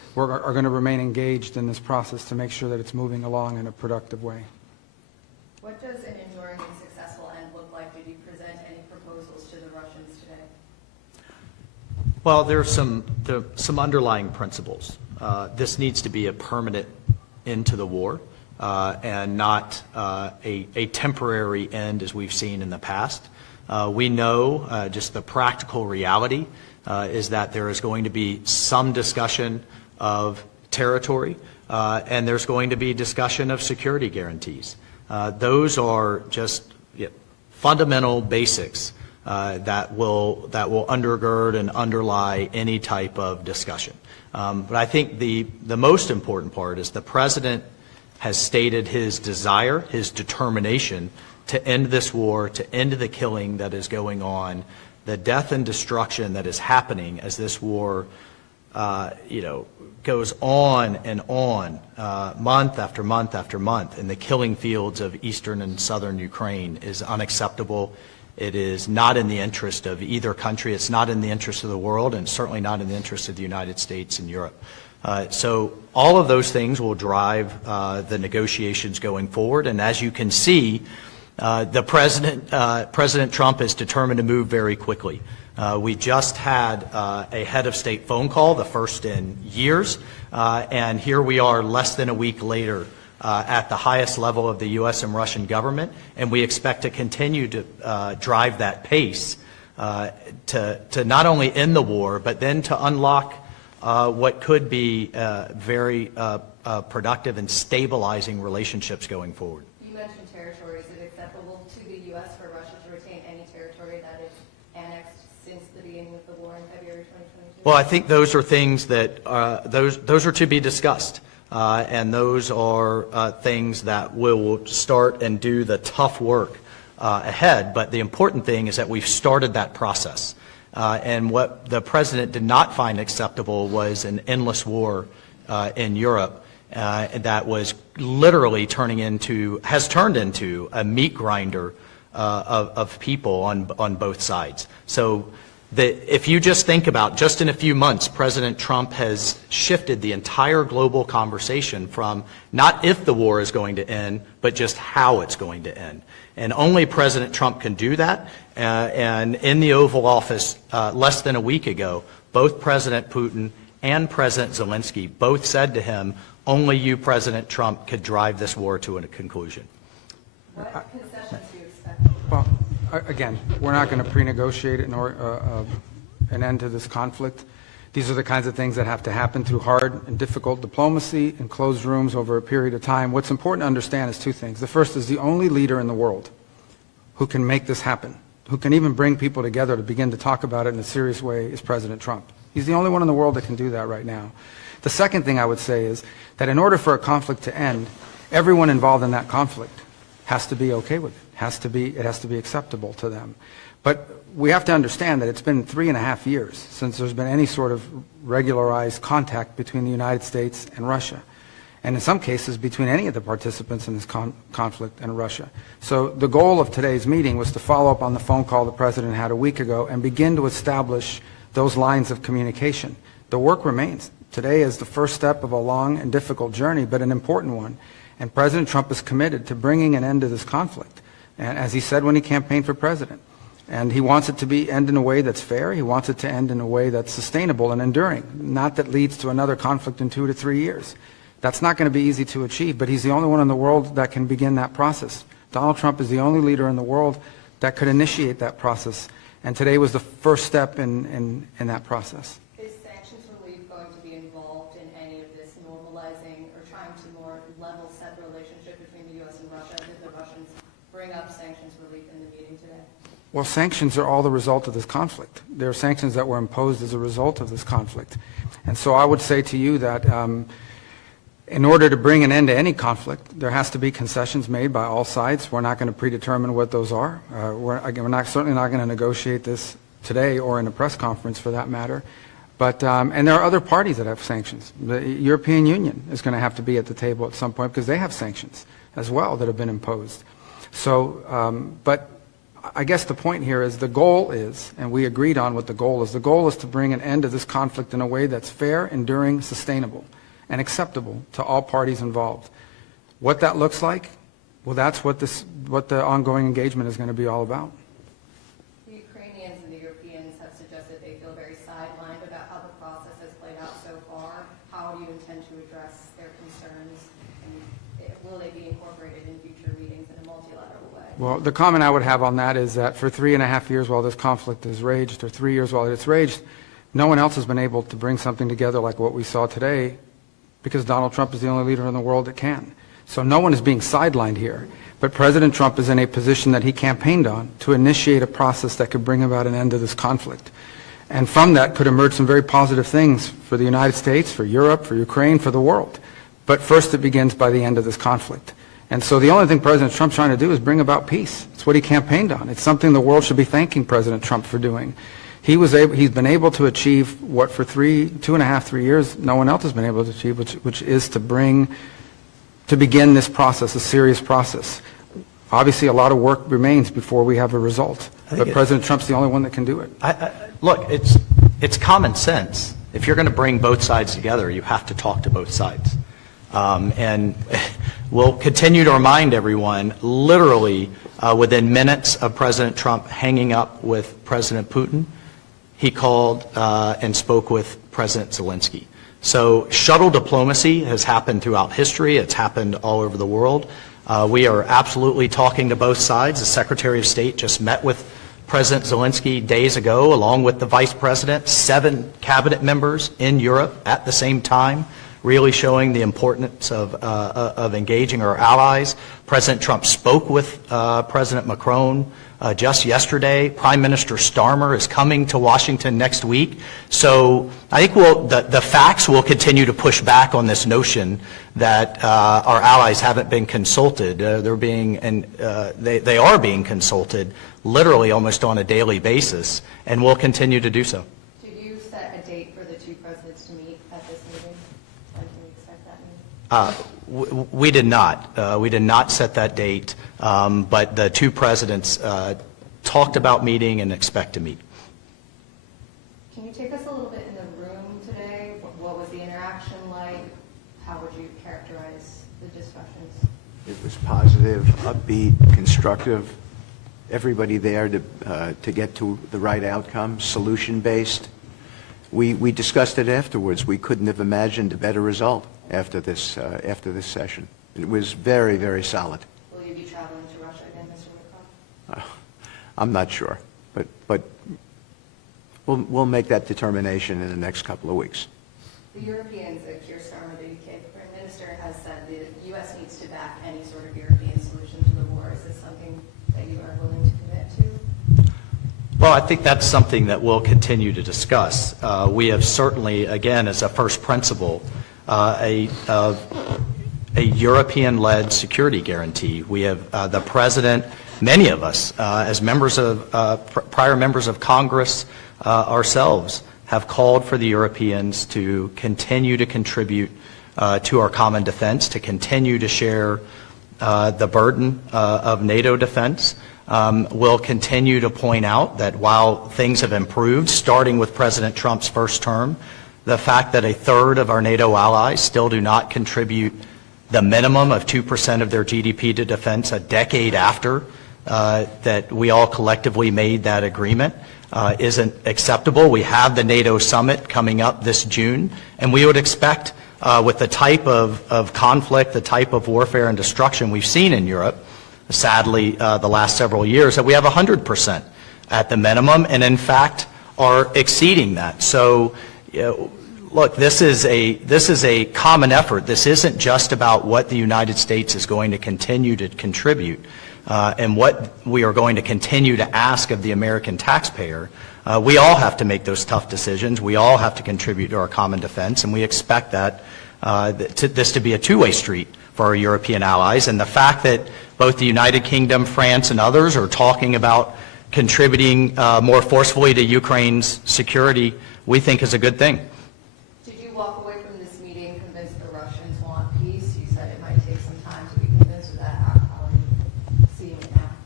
are going to remain engaged in this process to make sure that it's moving along in a productive way. What does an enduring and successful end look like? Did you present any proposals to the Russians today? Well, there are some underlying principles. This needs to be a permanent end to the war and not a temporary end as we've seen in the past. We know just the practical reality is that there is going to be some discussion of territory and there's going to be discussion of security guarantees. Those are just fundamental basics that will undergird and underlie any type of discussion. But I think the most important part is the President has stated his desire, his determination to end this war, to end the killing that is going on, the death and destruction that is happening as this war, goes on and on, month after month after month, in the killing fields of eastern and southern Ukraine is unacceptable. It is not in the interest of either country. It's not in the interest of the world, and certainly not in the interest of the United States and Europe. So all of those things will drive the negotiations going forward. And as you can see, President Trump is determined to move very quickly. We just had a head of state phone call, the first in years, and here we are less than a week later at the highest level of the U.S. and Russian government, and we expect to continue to drive that pace to not only end the war, but then to unlock what could be very productive and stabilizing relationships going forward. You mentioned territory. Is it acceptable to the U.S. for Russia to retain any territory that is annexed since the beginning of the war in February 2022? Well, I think those are things that those are to be discussed. And those are things that will start and do the tough work ahead. But the important thing is that we've started that process. And what the President did not find acceptable was an endless war in Europe that was literally has turned into a meat grinder of people on both sides. So if you just think about, just in a few months, President Trump has shifted the entire global conversation from not if the war is going to end, but just how it's going to end. And only President Trump can do that. And in the Oval Office less than a week ago, both President Putin and President Zelensky both said to him, only you, President Trump, could drive this war to a conclusion. What concessions do you expect? Well, again, we're not going to pre-negotiate an end to this conflict. These are the kinds of things that have to happen through hard and difficult diplomacy in closed rooms over a period of time. What's important to understand is two things. The first is the only leader in the world who can make this happen, who can even bring people together to begin to talk about it in a serious way, is President Trump. He's the only one in the world that can do that right now. The second thing I would say is that in order for a conflict to end, everyone involved in that conflict has to be okay with it. It has to be acceptable to them. But we have to understand that it's been 3.5 years since there's been any sort of regularized contact between the United States and Russia, and in some cases between any of the participants in this conflict and Russia. So the goal of today's meeting was to follow up on the phone call the President had a week ago and begin to establish those lines of communication. The work remains. Today is the first step of a long and difficult journey, but an important one. And President Trump is committed to bringing an end to this conflict, and as he said when he campaigned for president. And he wants it to end in a way that's fair. He wants it to end in a way that's sustainable and enduring, not that leads to another conflict in 2 to 3 years. That's not going to be easy to achieve, but he's the only one in the world that can begin that process. Donald Trump is the only leader in the world that could initiate that process, and today was the first step in that process. Is sanctions relief going to be involved in any of this normalizing or trying to more level set the relationship between the U.S. and Russia? Did the Russians bring up sanctions relief in the meeting today? Well, sanctions are all the result of this conflict. There are sanctions that were imposed as a result of this conflict. And so I would say to you that in order to bring an end to any conflict, there has to be concessions made by all sides. We're not going to predetermine what those are. We're certainly not going to negotiate this today or in a press conference for that matter. But, and there are other parties that have sanctions. The European Union is going to have to be at the table at some point because they have sanctions as well that have been imposed. So, but I guess the point here is the goal is, and we agreed on what the goal is to bring an end to this conflict in a way that's fair, enduring, sustainable, and acceptable to all parties involved. What that looks like, well, that's what the ongoing engagement is going to be all about. The Ukrainians and the Europeans have suggested they feel very sidelined about how the process has played out so far. How do you intend to address their concerns, and will they be incorporated in future meetings in a multilateral way? Well, the comment I would have on that is that for 3.5 years while this conflict has raged, or 3 years while it's raged, no one else has been able to bring something together like what we saw today, because Donald Trump is the only leader in the world that can. So no one is being sidelined here. But President Trump is in a position that he campaigned on to initiate a process that could bring about an end to this conflict. And from that could emerge some very positive things for the United States, for Europe, for Ukraine, for the world. But first it begins by the end of this conflict. And so the only thing President Trump's trying to do is bring about peace. It's what he campaigned on. It's something the world should be thanking President Trump for doing. He's been able to achieve what for 2.5, 3 years no one else has been able to achieve, which is to begin this process, a serious process. Obviously, a lot of work remains before we have a result. But President Trump's the only one that can do it. Look, it's common sense. If you're going to bring both sides together, you have to talk to both sides. And we'll continue to remind everyone, literally within minutes of President Trump hanging up with President Putin, he called and spoke with President Zelensky. So shuttle diplomacy has happened throughout history. It's happened all over the world. We are absolutely talking to both sides. The Secretary of State just met with President Zelensky days ago, along with the Vice President, 7 cabinet members in Europe at the same time, really showing the importance of engaging our allies. President Trump spoke with President Macron just yesterday. Prime Minister Starmer is coming to Washington next week. So I think the facts will continue to push back on this notion that our allies haven't been consulted. They are being consulted literally almost on a daily basis, and will continue to do so. Did you set a date for the two presidents to meet at this meeting? When can we expect that meeting? We did not. We did not set that date, but the two presidents talked about meeting and expect to meet. Can you take us a little bit in the room today? What was the interaction like? How would you characterize the discussions? It was positive, upbeat, constructive. Everybody there to get to the right outcome, solution-based. We discussed it afterwards. We couldn't have imagined a better result after this session. It was very, very solid. Will you be traveling to Russia again, Mr. Witkoff? I'm not sure, but we'll make that determination in the next couple of weeks. The Europeans, Keir Starmer, the UK Prime Minister, has said the U.S. needs to back any sort of European solution to the war. Is this something that you are willing to commit to? Well, I think that's something that we'll continue to discuss. We have certainly, again, as a first principle, a European-led security guarantee. We have the President, many of us, as members of prior members of Congress ourselves, have called for the Europeans to continue to contribute to our common defense, to continue to share the burden of NATO defense. We'll continue to point out that while things have improved, starting with President Trump's first term, the fact that 1/3 of our NATO allies still do not contribute the minimum of 2% of their GDP to defense a decade after that we all collectively made that agreement isn't acceptable. We have the NATO summit coming up this June, and we would expect with the type of conflict, the type of warfare and destruction we've seen in Europe, sadly, the last several years, that we have 100% at the minimum, and in fact are exceeding that. So, look, this is a common effort. This isn't just about what the United States is going to continue to contribute and what we are going to continue to ask of the American taxpayer. We all have to make those tough decisions. We all have to contribute to our common defense, and we expect that this to be a two-way street for our European allies. And the fact that both the United Kingdom, France, and others are talking about contributing more forcefully to Ukraine's security, we think is a good thing. Did you walk away from this meeting convinced the Russians want peace? You said it might take some time to be convinced of that. How are you seeing it now?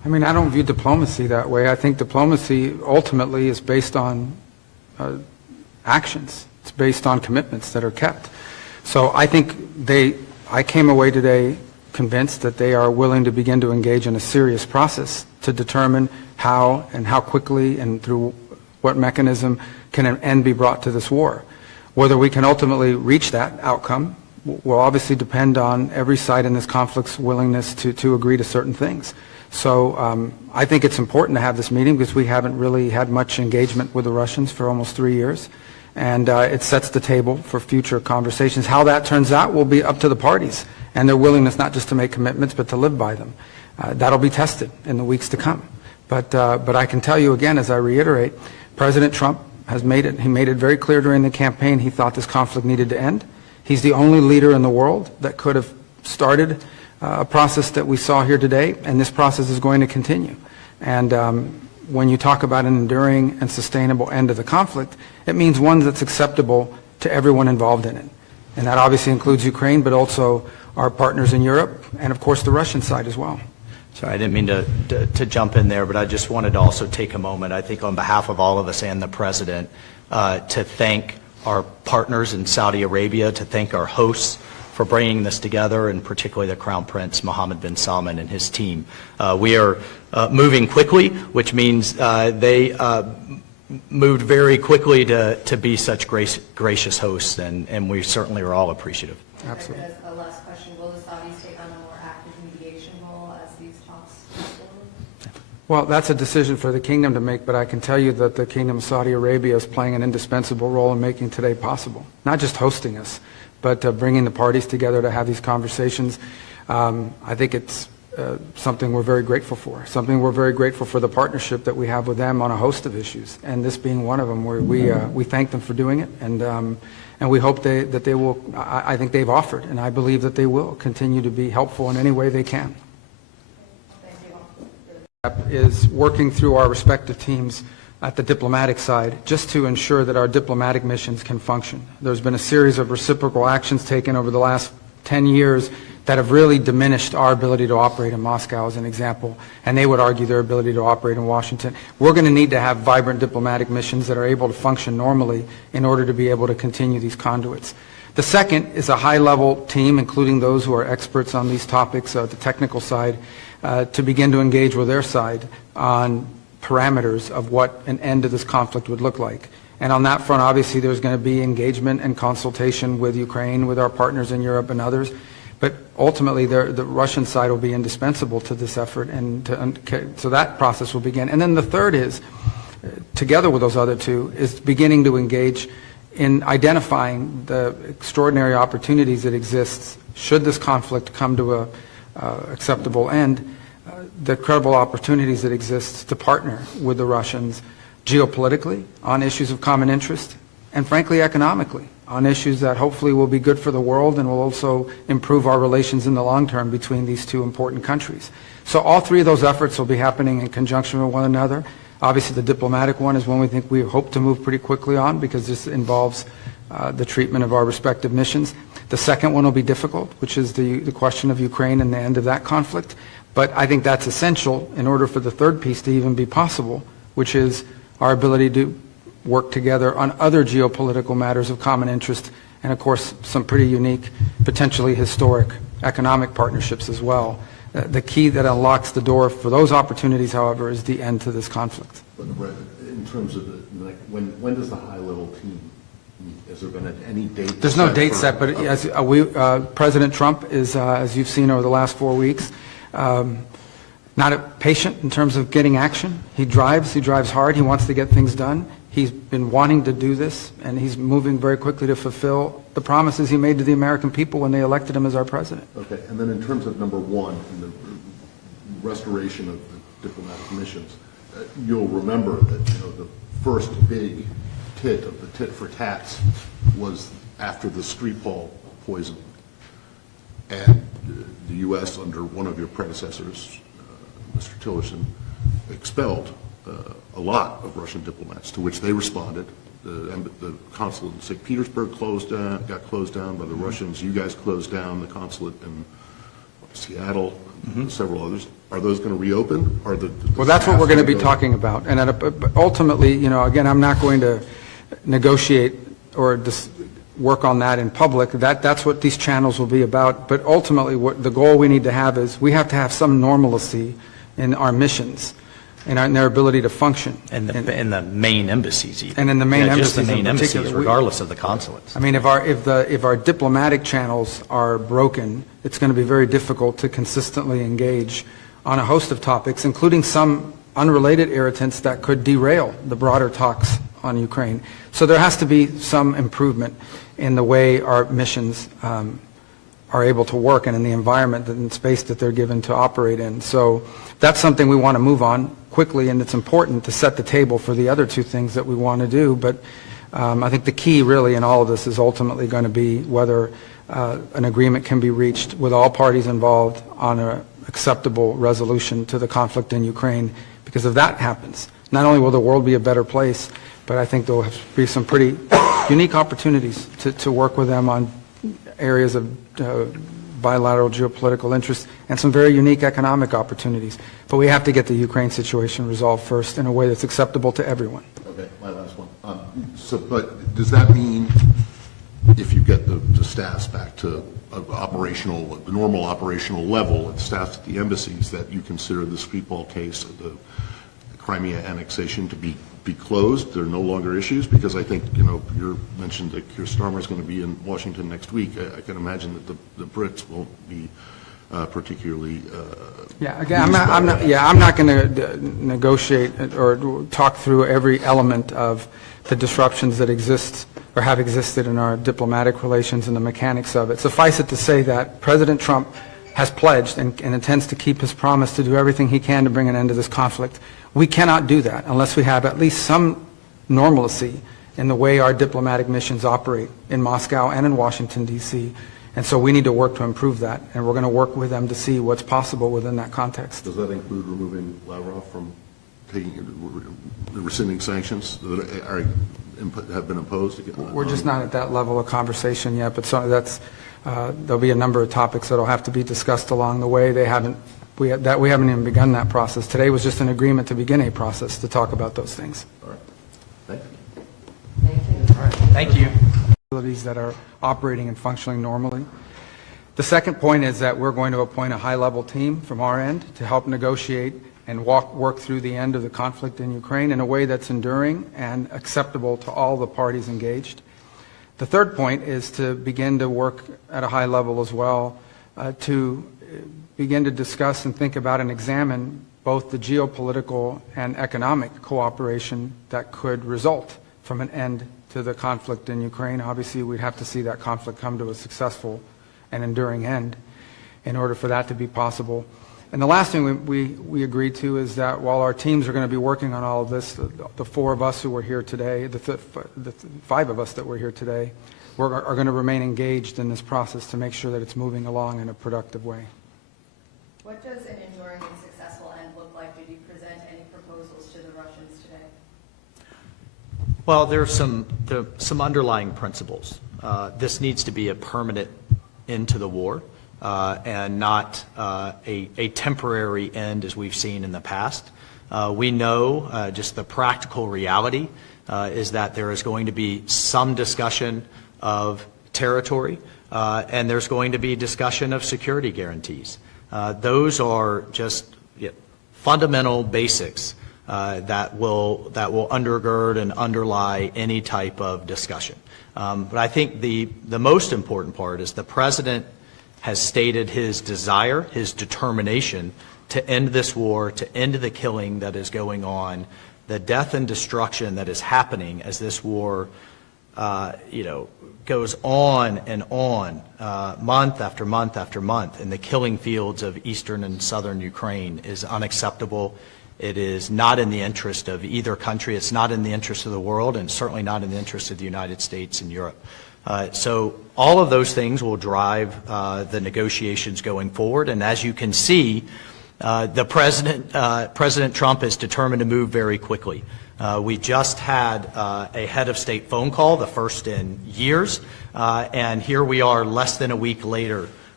I mean, I don't view diplomacy that way. I think diplomacy ultimately is based on actions. It's based on commitments that are kept. So I think I came away today convinced that they are willing to begin to engage in a serious process to determine how and how quickly and through what mechanism can an end be brought to this war. Whether we can ultimately reach that outcome will obviously depend on every side in this conflict's willingness to agree to certain things. So I think it's important to have this meeting because we haven't really had much engagement with the Russians for almost 3 years. And it sets the table for future conversations. How that turns out will be up to the parties and their willingness not just to make commitments but to live by them. That'll be tested in the weeks to come. But I can tell you again, as I reiterate, President Trump has made it very clear during the campaign he thought this conflict needed to end. He's the only leader in the world that could have started a process that we saw here today, and this process is going to continue. And when you talk about an enduring and sustainable end to the conflict, it means one that's acceptable to everyone involved in it. And that obviously includes Ukraine, but also our partners in Europe, and of course the Russian side as well. Sorry, I didn't mean to jump in there, but I just wanted to also take a moment, I think on behalf of all of us and the President, to thank our partners in Saudi Arabia, to thank our hosts for bringing this together, and particularly the Crown Prince Mohammed bin Salman and his team. We are moving quickly, which means they moved very quickly to be such gracious hosts, and we certainly are all appreciative. Absolutely. As a last question, will the Saudis take on a more active mediation role as these talks move forward? Well, that's a decision for the kingdom to make, but I can tell you that the Kingdom of Saudi Arabia is playing an indispensable role in making today possible. Not just hosting us, but bringing the parties together to have these conversations. I think it's something we're very grateful for. Something we're very grateful for the partnership that we have with them on a host of issues, and this being one of them, where we thank them for doing it, and we hope that they will. I think they've offered, and I believe that they will continue to be helpful in any way they can. Is working through our respective teams at the diplomatic side, just to ensure that our diplomatic missions can function. There's been a series of reciprocal actions taken over the last 10 years that have really diminished our ability to operate in Moscow, as an example, and they would argue their ability to operate in Washington. We're going to need to have vibrant diplomatic missions that are able to function normally in order to be able to continue these conduits. The second is a high-level team, including those who are experts on these topics, the technical side, to begin to engage with their side on parameters of what an end to this conflict would look like. And on that front, obviously, there's going to be engagement and consultation with Ukraine, with our partners in Europe and others. But ultimately, the Russian side will be indispensable to this effort, and so that process will begin. And then the third is, together with those other two, is beginning to engage in identifying the extraordinary opportunities that exist should this conflict come to a acceptable end, the credible opportunities that exist to partner with the Russians geopolitically on issues of common interest, and frankly economically on issues that hopefully will be good for the world and will also improve our relations in the long term between these two important countries. So all three of those efforts will be happening in conjunction with one another. Obviously the diplomatic one is one we hope to move pretty quickly on, because this involves the treatment of our respective missions. The second one will be difficult, which is the question of Ukraine and the end of that conflict. But I think that's essential in order for the third piece to even be possible, which is our ability to work together on other geopolitical matters of common interest, and of course some pretty unique, potentially historic economic partnerships as well. The key that unlocks the door for those opportunities, however, is the end to this conflict. But in terms of when does the high-level team meet? Has there been any date? There's no date set, but as President Trump is, as you've seen over the last 4 weeks, not patient in terms of getting action. He drives hard, he wants to get things done. He's been wanting to do this, and he's moving very quickly to fulfill the promises he made to the American people when they elected him as our president. Okay, and then in terms of number one, in the restoration of the diplomatic missions, you'll remember that the first big tit of the tit for tats was after the Skripal poisoning, and the U.S. under one of your predecessors, Mr. Tillerson, expelled a lot of Russian diplomats, to which they responded. The consulate in St. Petersburg got closed down by the Russians. You guys closed down the consulate in Seattle, and several others. Are those going to reopen? Or Well, that's what we're going to be talking about. And ultimately, you know, again, I'm not going to negotiate or work on that in public. That's what these channels will be about. But ultimately, what the goal we need to have is we have to have some normalcy in our missions and in their ability to function. And in the main embassies even. And in the main Just the embassies main in embassies, particular. regardless of the consulates. I mean, if our diplomatic channels are broken, it's going to be very difficult to consistently engage on a host of topics, including some unrelated irritants that could derail the broader talks on Ukraine. So there has to be some improvement in the way our missions are able to work and in the environment and space that they're given to operate in. So that's something we want to move on quickly, and it's important to set the table for the other two things that we want to do. But I think the key really in all of this is ultimately going to be whether an agreement can be reached with all parties involved on an acceptable resolution to the conflict in Ukraine. Because if that happens, not only will the world be a better place, but I think there will be some pretty unique opportunities to work with them on areas of bilateral geopolitical interest and some very unique economic opportunities. But we have to get the Ukraine situation resolved first in a way that's acceptable to everyone. Okay, my last one. But does that mean if you get the staffs back to the normal operational level and staffs at the embassies, that you consider the Skripal case of the Crimea annexation to be closed? There are no longer issues? Because I think, you know, you mentioned that Keir Starmer is going to be in Washington next week. I can imagine that the Brits won't be particularly. Yeah, again, I'm not going to negotiate or talk through every element of the disruptions that exist or have existed in our diplomatic relations and the mechanics of it. Suffice it to say that President Trump has pledged and intends to keep his promise to do everything he can to bring an end to this conflict. We cannot do that unless we have at least some normalcy in the way our diplomatic missions operate in Moscow and in Washington, D.C. And so we need to work to improve that, and we're going to work with them to see what's possible within that context. Does that include removing Lavrov from rescinding sanctions that have been imposed? We're just not at that level of conversation yet, but there'll be a number of topics that will have to be discussed along the way. We haven't even begun that process. Today was just an agreement to begin a process to talk about those things. All right. Thank you. All right. Thank you. Facilities that are operating and functioning normally. The second point is that we're going to appoint a high-level team from our end to help negotiate and work through the end of the conflict in Ukraine in a way that's enduring and acceptable to all the parties engaged. The third point is to begin to work at a high level as well to begin to discuss and think about and examine both the geopolitical and economic cooperation that could result from an end to the conflict in Ukraine. Obviously, we'd have to see that conflict come to a successful and enduring end in order for that to be possible. And the last thing we agreed to is that while our teams are going to be working on all of this, the four of us who were here today, the five of us that were here today, are going to remain engaged in this process to make sure that it's moving along in a productive way. What does an enduring and successful end look like? Did you present any proposals to the Russians today? Well, there are some underlying principles. This needs to be a permanent end to the war and not a temporary end as we've seen in the past. We know just the practical reality is that there is going to be some discussion of territory and there's going to be discussion of security guarantees. Those are just fundamental basics that will undergird and underlie any type of discussion. But I think the most important part is the President has stated his desire, his determination to end this war, to end the killing that is going on, the death and destruction that is happening as this war goes on and on, month after month after month, in the killing fields of eastern and southern Ukraine is unacceptable. It is not in the interest of either country. It's not in the interest of the world, and certainly not in the interest of the United States and Europe. So all of those things will drive the negotiations going forward. And as you can see, President Trump is determined to move very quickly. We just had a head of state phone call, the first in years, and here we are less than a week later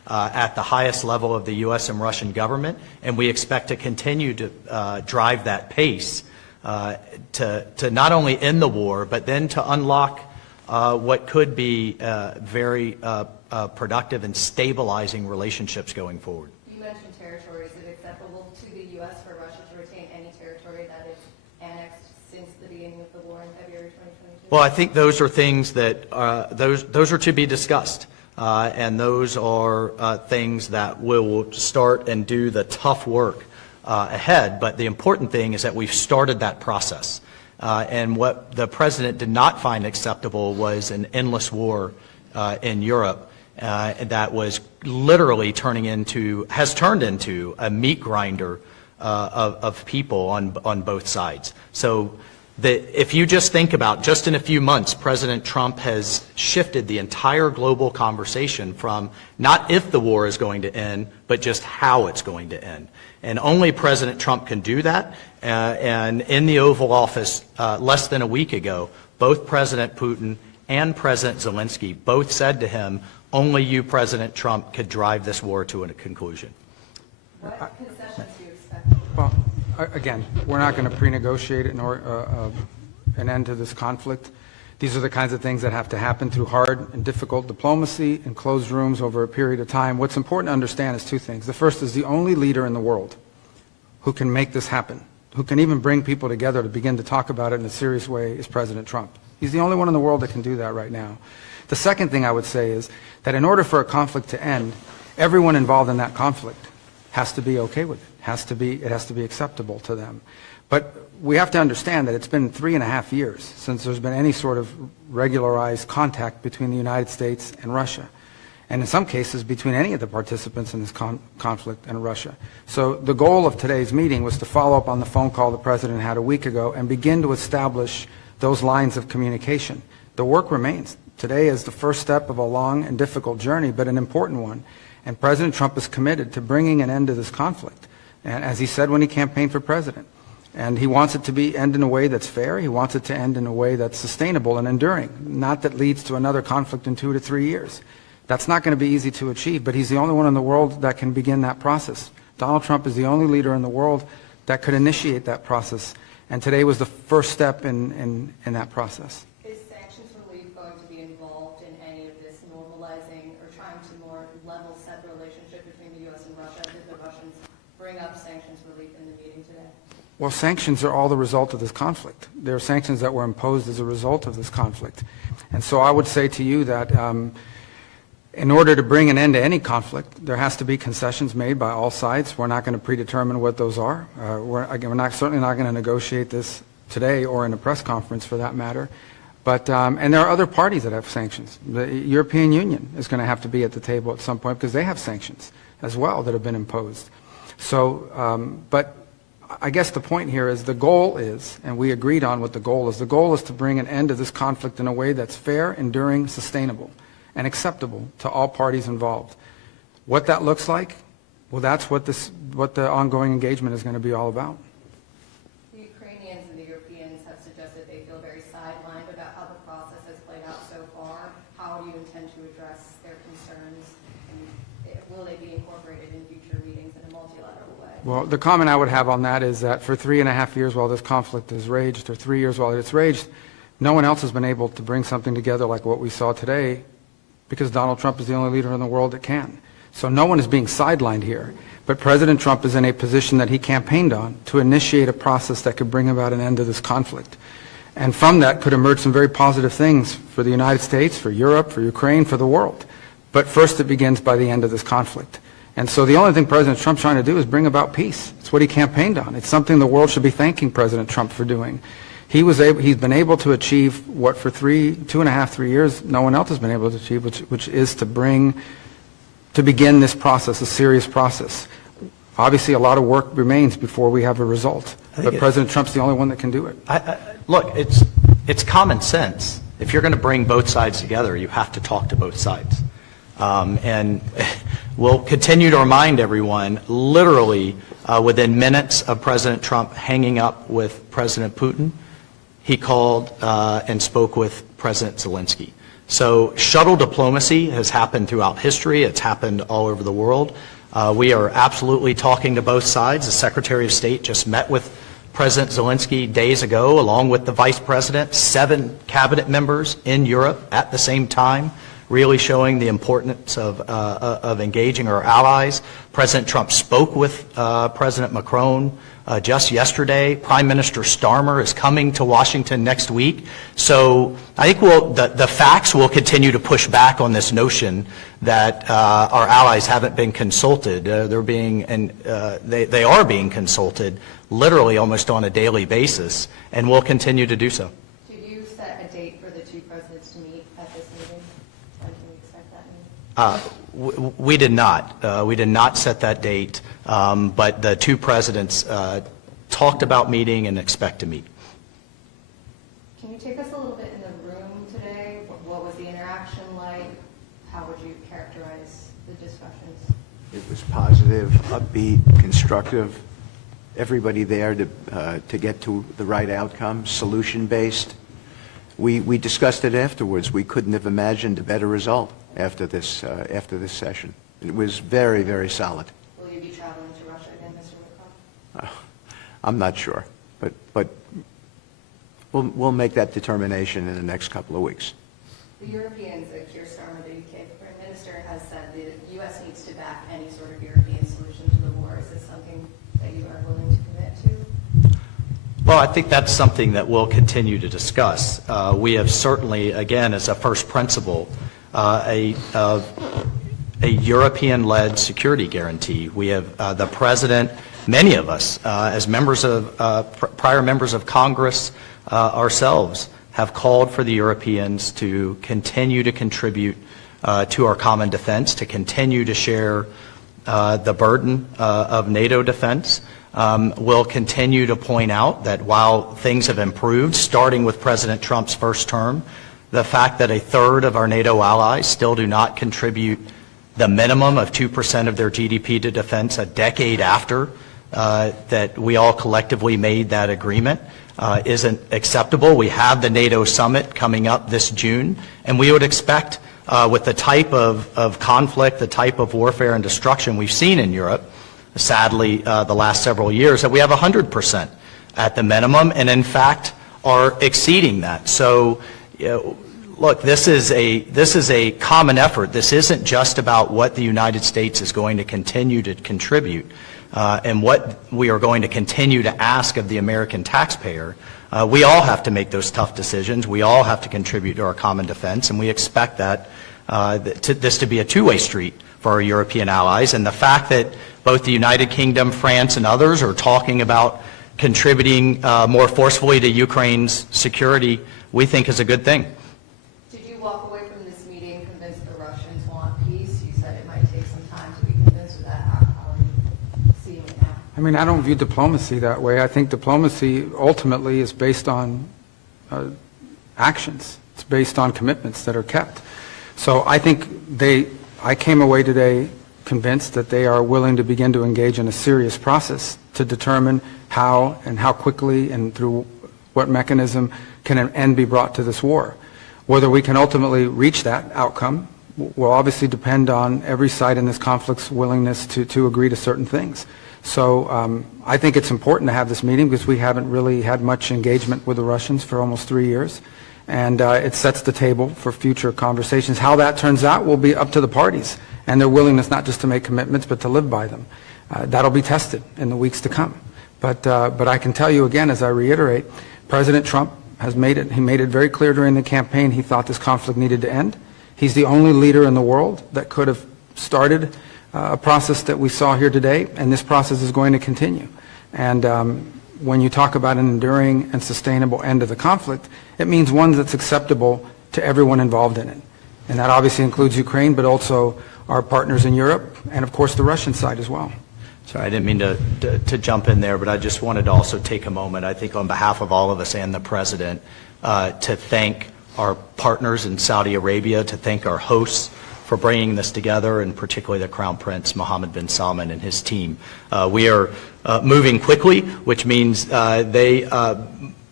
at the highest level of the U.S. and Russian government, and we expect to continue to drive that pace to not end end the war, but then to unlock what could be very productive and stabilizing relationships going forward. You mentioned territory. Is it acceptable to the U.S. for Russia to retain any territory that it's annexed since the beginning of the war in February 2022? Well, I think those are things that those are to be discussed, and those are things that will start and do the tough work ahead. But the important thing is that we've started that process. And what the president did not find acceptable was an endless war in Europe that was literally has turned into a meat grinder of people on both sides. So if you just think about, just in a few months, President Trump has shifted the entire global conversation from not if the war is going to end, but just how it's going to end. And only President Trump can do that. And in the Oval Office less than a week ago, both President Putin and President Zelensky both said to him, only you, President Trump, could drive this war to a conclusion. What concessions do you expect? Well, again, we're not going to pre-negotiate an end to this conflict. These are the kinds of things that have to happen through hard and difficult diplomacy in closed rooms over a period of time. What's important to understand is two things. The first is the only leader in the world who can make this happen, who can even bring people together to begin to talk about it in a serious way, is President Trump. He's the only one in the world that can do that right now. The second thing I would say is that in order for a conflict to end, everyone involved in that conflict has to be okay with it. It has to be acceptable to them. But we have to understand that it's been 3.5 years since there's been any sort of regularized contact between the United States and Russia, and in some cases between any of the participants in this conflict and Russia. So the goal of today's meeting was to follow up on the phone call the President had a week ago and begin to establish those lines of communication. The work remains. Today is the first step of a long and difficult journey, but an important one. And President Trump is committed to bringing an end to this conflict, and as he said when he campaigned for president. And he wants it to end in a way that's fair. He wants it to end in a way that's sustainable and enduring, not that leads to another conflict in 2 to 3 years. That's not going to be easy to achieve, but he's the only one in the world that can begin that process. Donald Trump is the only leader in the world that could initiate that process, and today was the first step in that process. Is sanctions relief going to be involved in any of this normalizing or trying to more level set the relationship between the U.S. and Russia? Did the Russians bring up sanctions relief in the meeting today? Well, sanctions are all the result of this conflict. They're sanctions that were imposed as a result of this conflict. And so I would say to you that in order to bring an end to any conflict, there has to be concessions made by all sides. We're not going to predetermine what those are. We're certainly not going to negotiate this today or in a press conference for that matter. But, and there are other parties that have sanctions. The European Union is going to have to be at the table at some point because they have sanctions as well that have been imposed. So, but I guess the point here is the goal is, and we agreed on what the goal is to bring an end to this conflict in a way that's fair, enduring, sustainable, and acceptable to all parties involved. What that looks like, well, that's what the ongoing engagement is going to be all about. The Ukrainians and the Europeans have suggested they feel very sidelined about how the process has played out so far. How do you intend to address their concerns, and will they be incorporated in future meetings in a multilateral way? Well, the comment I would have on that is that for 3.5 years while this conflict has raged, or 3 years while it's raged, no one else has been able to bring something together like what we saw today, because Donald Trump is the only leader in the world that can. So no one is being sidelined here. But President Trump is in a position that he campaigned on to initiate a process that could bring about an end to this conflict. And from that could emerge some very positive things for the United States, for Europe, for Ukraine, for the world. But first it begins by the end of this conflict. And so the only thing President Trump's trying to do is bring about peace. It's what he campaigned on. It's something the world should be thanking President Trump for doing. He's been able to achieve what for 2.5, 3 years no one else has been able to achieve, which is to begin this process, a serious process. Obviously, a lot of work remains before we have a result, but President Trump's the only one that can do it. Look, it's common sense. If you're going to bring both sides together, you have to talk to both sides. And we'll continue to remind everyone, literally within minutes of President Trump hanging up with President Putin, he called and spoke with President Zelensky. So shuttle diplomacy has happened throughout history. It's happened all over the world. We are absolutely talking to both sides. The Secretary of State just met with President Zelensky days ago, along with the Vice President, 7 cabinet members in Europe at the same time, really showing the importance of engaging our allies. President Trump spoke with President Macron just yesterday. Prime Minister Starmer is coming to Washington next week. So I think the facts will continue to push back on this notion that our allies haven't been consulted. They are being consulted literally almost on a daily basis, and will continue to do so. Did you set a date for the two presidents to meet at this meeting? When can we expect that meeting? We did not. We did not set that date, but the two presidents talked about meeting and expect to meet. Can you take us a little bit in the room today? What was the interaction like? How would you characterize the discussions? It was positive, upbeat, constructive. Everybody there to get to the right outcome, solution-based. We discussed it afterwards. We couldn't have imagined a better result after this session. It was very, very solid. Will you be traveling to Russia again, Mr. Witkoff? I'm not sure, but we'll make that determination in the next couple of weeks. The Europeans, Keir Starmer, the UK Foreign Minister, has said the U.S. needs to back any sort of European solution to the war. Is this something that you are willing to commit to? Well, I think that's something that we'll continue to discuss. We have certainly, again, as a first principle, a European-led security guarantee. We have the President, many of us, as members of prior members of Congress ourselves, have called for the Europeans to continue to contribute to our common defense, to continue to share the burden of NATO defense. We'll continue to point out that while things have improved, starting with President Trump's first term, the fact that a third of our NATO allies still do not contribute the minimum of 2% of their GDP to defense a decade after that we all collectively made that agreement isn't acceptable. We have the NATO summit coming up this June, and we would expect with the type of conflict, the type of warfare and destruction we've seen in Europe, sadly, the last several years, that we have 100% at the minimum, and in fact are exceeding that. So, look, this is a common effort. This isn't just about what the United States is going to continue to contribute and what we are going to continue to ask of the American taxpayer. We all have to make those tough decisions. We all have to contribute to our common defense, and we expect that this to be a two-way street for our European allies. And the fact that both the United Kingdom, France, and others are talking about contributing more forcefully to Ukraine's security, we think is a good thing. Did you walk away from this meeting convinced the Russians want peace? You said it might take some time to be convinced of that. How are you seeing it now? I mean, I don't view diplomacy that way. I think diplomacy ultimately is based on actions. It's based on commitments that are kept. So I think I came away today convinced that they are willing to begin to engage in a serious process to determine how and how quickly and through what mechanism can an end be brought to this war. Whether we can ultimately reach that outcome will obviously depend on every side in this conflict's willingness to agree to certain things. So I think it's important to have this meeting because we haven't really had much engagement with the Russians for almost 3 years. And it sets the table for future conversations. How that turns out will be up to the parties and their willingness not just to make commitments but to live by them. That'll be tested in the weeks to come. But I can tell you again, as I reiterate, President Trump has made it very clear during the campaign he thought this conflict needed to end. He's the only leader in the world that could have started a process that we saw here today, and this process is going to continue. And when you talk about an enduring and sustainable end of the conflict, it means one that's acceptable to everyone involved in it. And that obviously includes Ukraine, but also our partners in Europe, and of course the Russian side as well. Sorry, I didn't mean to jump in there, but I just wanted to also take a moment, I think on behalf of all of us and the President, to thank our partners in Saudi Arabia, to thank our hosts for bringing this together, and particularly the Crown Prince Mohammed bin Salman and his team. We are moving quickly, which means they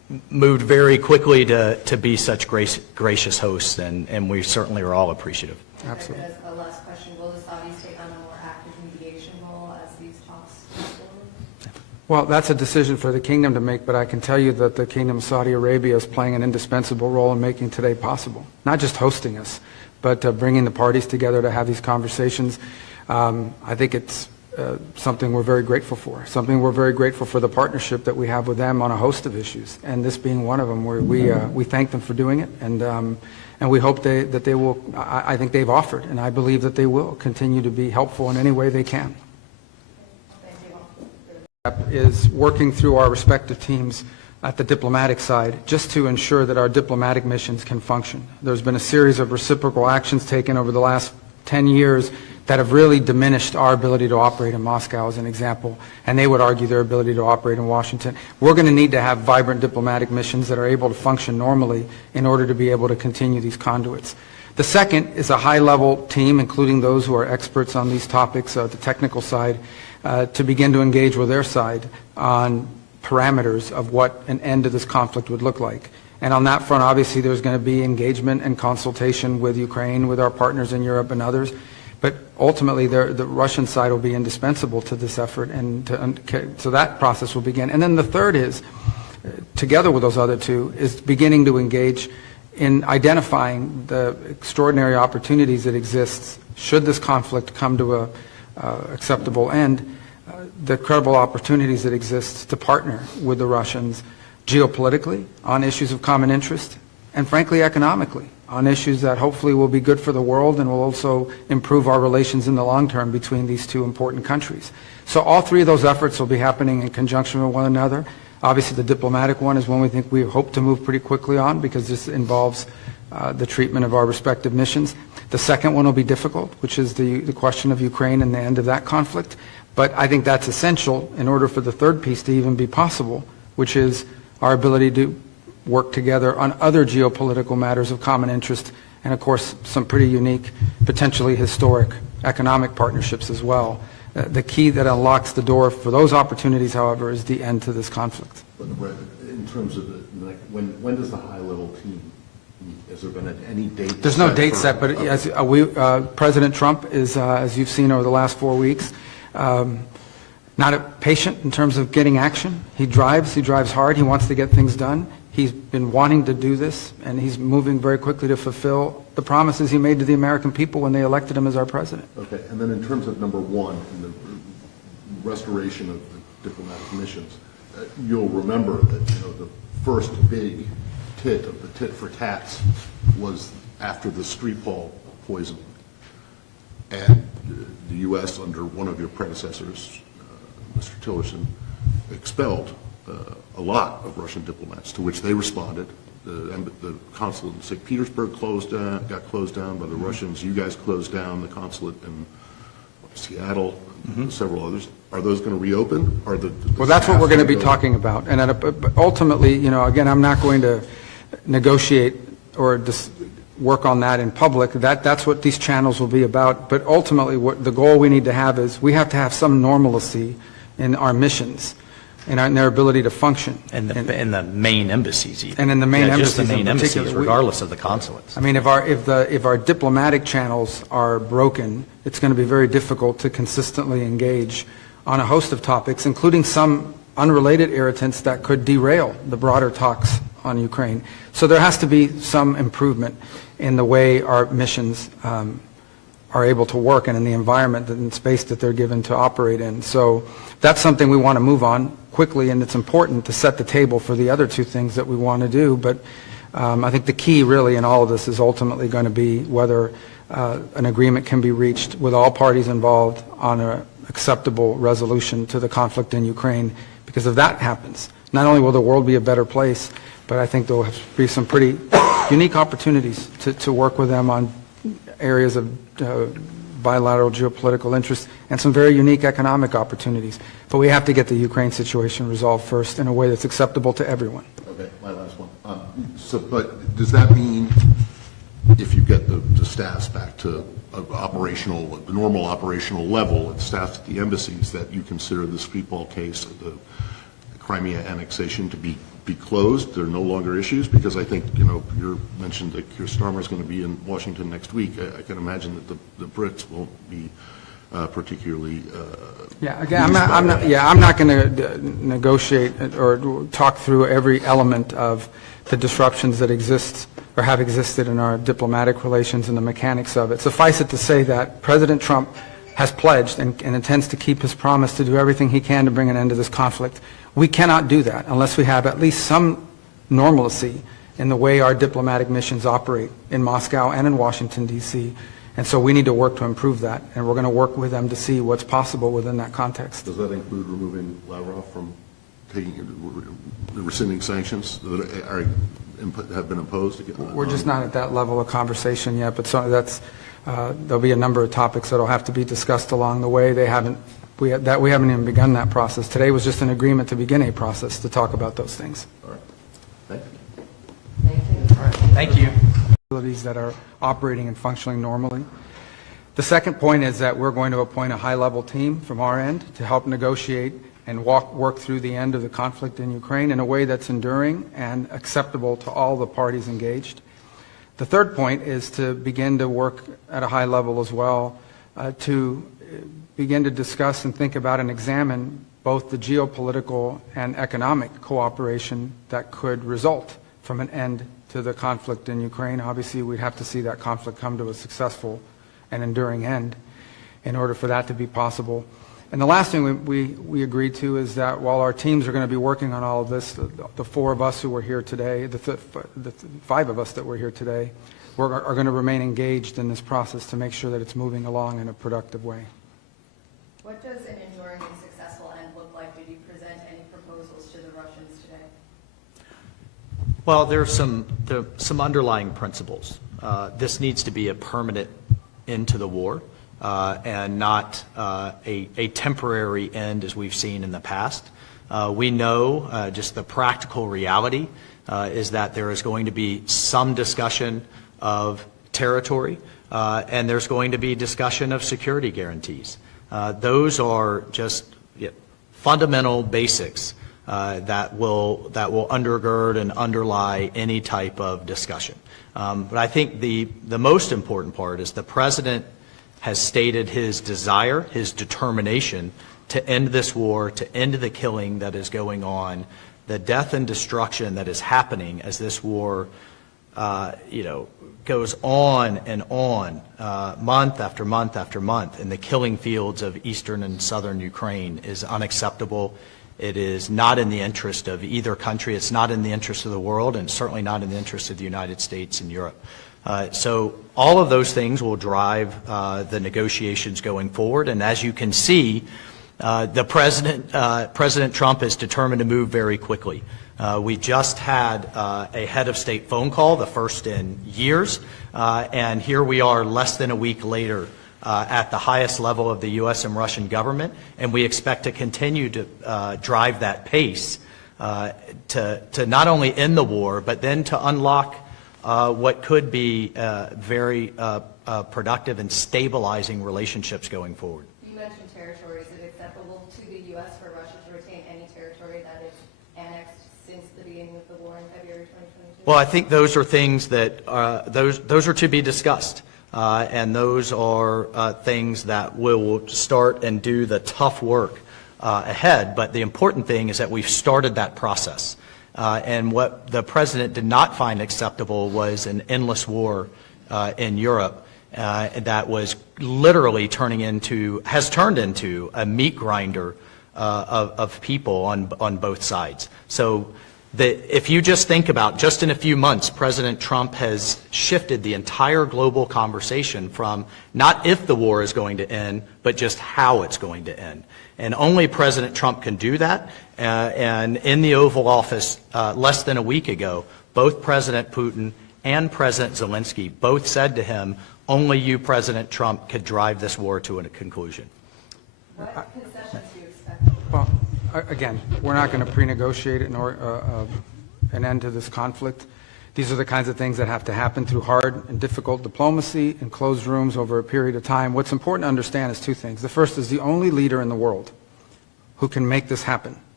moved very quickly to be such gracious hosts, and we certainly are all appreciative. Absolutely. As a last question, will the Saudis take on a more active mediation role as these talks move forward? Well, that's a decision for the kingdom to make, but I can tell you that the Kingdom of Saudi Arabia is playing an indispensable role in making today possible. Not just hosting us, but bringing the parties together to have these conversations. I think it's something we're very grateful for. Something we're very grateful for the partnership that we have with them on a host of issues, and this being one of them, where we thank them for doing it, and we hope that they will. I think they've offered, and I believe that they will continue to be helpful in any way they can. Is working through our respective teams at the diplomatic side just to ensure that our diplomatic missions can function. There's been a series of reciprocal actions taken over the last 10 years that have really diminished our ability to operate in Moscow, as an example, and they would argue their ability to operate in Washington. We're going to need to have vibrant diplomatic missions that are able to function normally in order to be able to continue these conduits. The second is a high-level team, including those who are experts on these topics, the technical side, to begin to engage with their side on parameters of what an end to this conflict would look like. And on that front, obviously, there's going to be engagement and consultation with Ukraine, with our partners in Europe and others. But ultimately, the Russian side will be indispensable to this effort, and so that process will begin. And then the third is, together with those other two, is beginning to engage in identifying the extraordinary opportunities that exist should this conflict come to a acceptable end, the credible opportunities that exist to partner with the Russians geopolitically on issues of common interest, and frankly economically on issues that hopefully will be good for the world and will also improve our relations in the long term between these two important countries. So all three of those efforts will be happening in conjunction with one another. Obviously the diplomatic one is one we think we hope to move pretty quickly on, because this involves the treatment of our respective missions. The second one will be difficult, which is the question of Ukraine and the end of that conflict. But I think that's essential in order for the third piece to even be possible, which is our ability to work together on other geopolitical matters of common interest, and of course some pretty unique, potentially historic economic partnerships as well. The key that unlocks the door for those opportunities, however, is the end to this conflict. But in terms of when does the high-level team meet? Has there been any date? There's no date set, but as President Trump is, as you've seen over the last 4 weeks, not patient in terms of getting action. He drives hard, he wants to get things done. He's been wanting to do this, and he's moving very quickly to fulfill the promises he made to the American people when they elected him as our president. Okay, and then in terms of number one, in the restoration of the diplomatic missions, you'll remember that the first big tit of the tit for tats was after the Skripal poisoning, and the U.S. under one of your predecessors, Mr. Tillerson, expelled a lot of Russian diplomats, to which they responded. The consulate in St. Petersburg got closed down by the Russians. You guys closed down the consulate in Seattle, and several others. Are those going to reopen? Well, that's what we're going to be talking about. And ultimately, again, I'm not going to negotiate or work on that in public. That's what these channels will be about. But ultimately, what the goal we need to have is we have to have some normalcy in our missions, in their ability to function. And the main embassies even. And in the main embassies just the main in embassies, particular. regardless of the consulates. I mean, if our diplomatic channels are broken, it's going to be very difficult to consistently engage on a host of topics, including some unrelated irritants that could derail the broader talks on Ukraine. So there has to be some improvement in the way our missions are able to work, and in the environment and space that they're given to operate in. So that's something we want to move on quickly, and it's important to set the table for the other two things that we want to do. But I think the key really in all of this is ultimately going to be whether an agreement can be reached with all parties involved on an acceptable resolution to the conflict in Ukraine. Because if that happens, not only will the world be a better place, but I think there will be some pretty unique opportunities to work with them on areas of bilateral geopolitical interest, and some very unique economic opportunities. But we have to get the Ukraine situation resolved first in a way that's acceptable to everyone. Okay, my last one. But does that mean if you get the staffs back to the normal operational level and staffs at the embassies, that you consider the Skripal case, the Crimea annexation, to be be closed? They're no longer issues? Because I think, you mentioned that Keir Starmer's going to be in Washington next week. I can imagine that the Brits won't be particularly. Yeah, again, I'm not going to negotiate or talk through every element of the disruptions that exist or have existed in our diplomatic relations and the mechanics of it. Suffice it to say that President Trump has pledged and intends to keep his promise to do everything he can to bring an end to this conflict. We cannot do that unless we have at least some normalcy in the way our diplomatic missions operate in Moscow and in Washington, D.C. And so we need to work to improve that, and we're going to work with them to see what's possible within that context. Does that include removing Lavrov from rescinding sanctions that have been imposed? We're just not at that level of conversation yet, but there'll be a number of topics that will have to be discussed along the way. We haven't even begun that process. Today was just an agreement to begin a process to talk about those things. All right. Thank you. Thank you. Facilities that are operating and functioning normally. The second point is that we're going to appoint a high-level team from our end to help negotiate and work through the end of the conflict in Ukraine in a way that's enduring and acceptable to all the parties engaged. The third point is to begin to work at a high level as well to begin to discuss and think about and examine both the geopolitical and economic cooperation that could result from an end to the conflict in Ukraine. Obviously, we'd have to see that conflict come to a successful and enduring end in order for that to be possible. And the last thing we agreed to is that while our teams are going to be working on all of this, the four of us who were here today, the five of us that were here today, are going to remain engaged in this process to make sure that it's moving along in a productive way. What does an enduring and successful end look like? Did you present any proposals to the Russians today? Well, there are some underlying principles. This needs to be a permanent end to the war. And not a temporary end as we've seen in the past. We know just the practical reality is that there is going to be some discussion of territory and there's going to be discussion of security guarantees. Those are just fundamental basics that will undergird and underlie any type of discussion. But I think the most important part is the President has stated his desire, his determination to end this war, to end the killing that is going on, the death and destruction that is happening as this war, goes on and on, month after month after month, in the killing fields of eastern and southern Ukraine is unacceptable. It is not in the interest of either country. It's not in the interest of the world, and certainly not in the interest of the United States and Europe. So all of those things will drive the negotiations going forward. And as you can see, President Trump is determined to move very quickly. We just had a head of state phone call, the first in years, and here we are less than a week later at the highest level of the U.S. and Russian government, and we expect to continue to drive that pace to not only end the war, but then to unlock what could be very productive and stabilizing relationships going forward. You mentioned territory. Is it acceptable to the U.S. for Russia to retain any territory that is annexed since the beginning of the war in February 2022? Well, I think those are things that those are to be discussed, and those are things that will start and do the tough work ahead. But the important thing is that we've started that process. And what the President did not find acceptable was an endless war in Europe that was literally has turned into a meat grinder of people on both sides. So if you just think about, just in a few months, President Trump has shifted the entire global conversation from not if the war is going to end, but just how it's going to end. And only President Trump can do that. And in the Oval Office less than a week ago, both President Putin and President Zelensky both said to him, only you, President Trump, could drive this war to a conclusion. What concessions do you expect? Well, again, we're not going to pre-negotiate an end to this conflict. These are the kinds of things that have to happen through hard and difficult diplomacy in closed rooms over a period of time. What's important to understand is two things. The first is the only leader in the world who can make this happen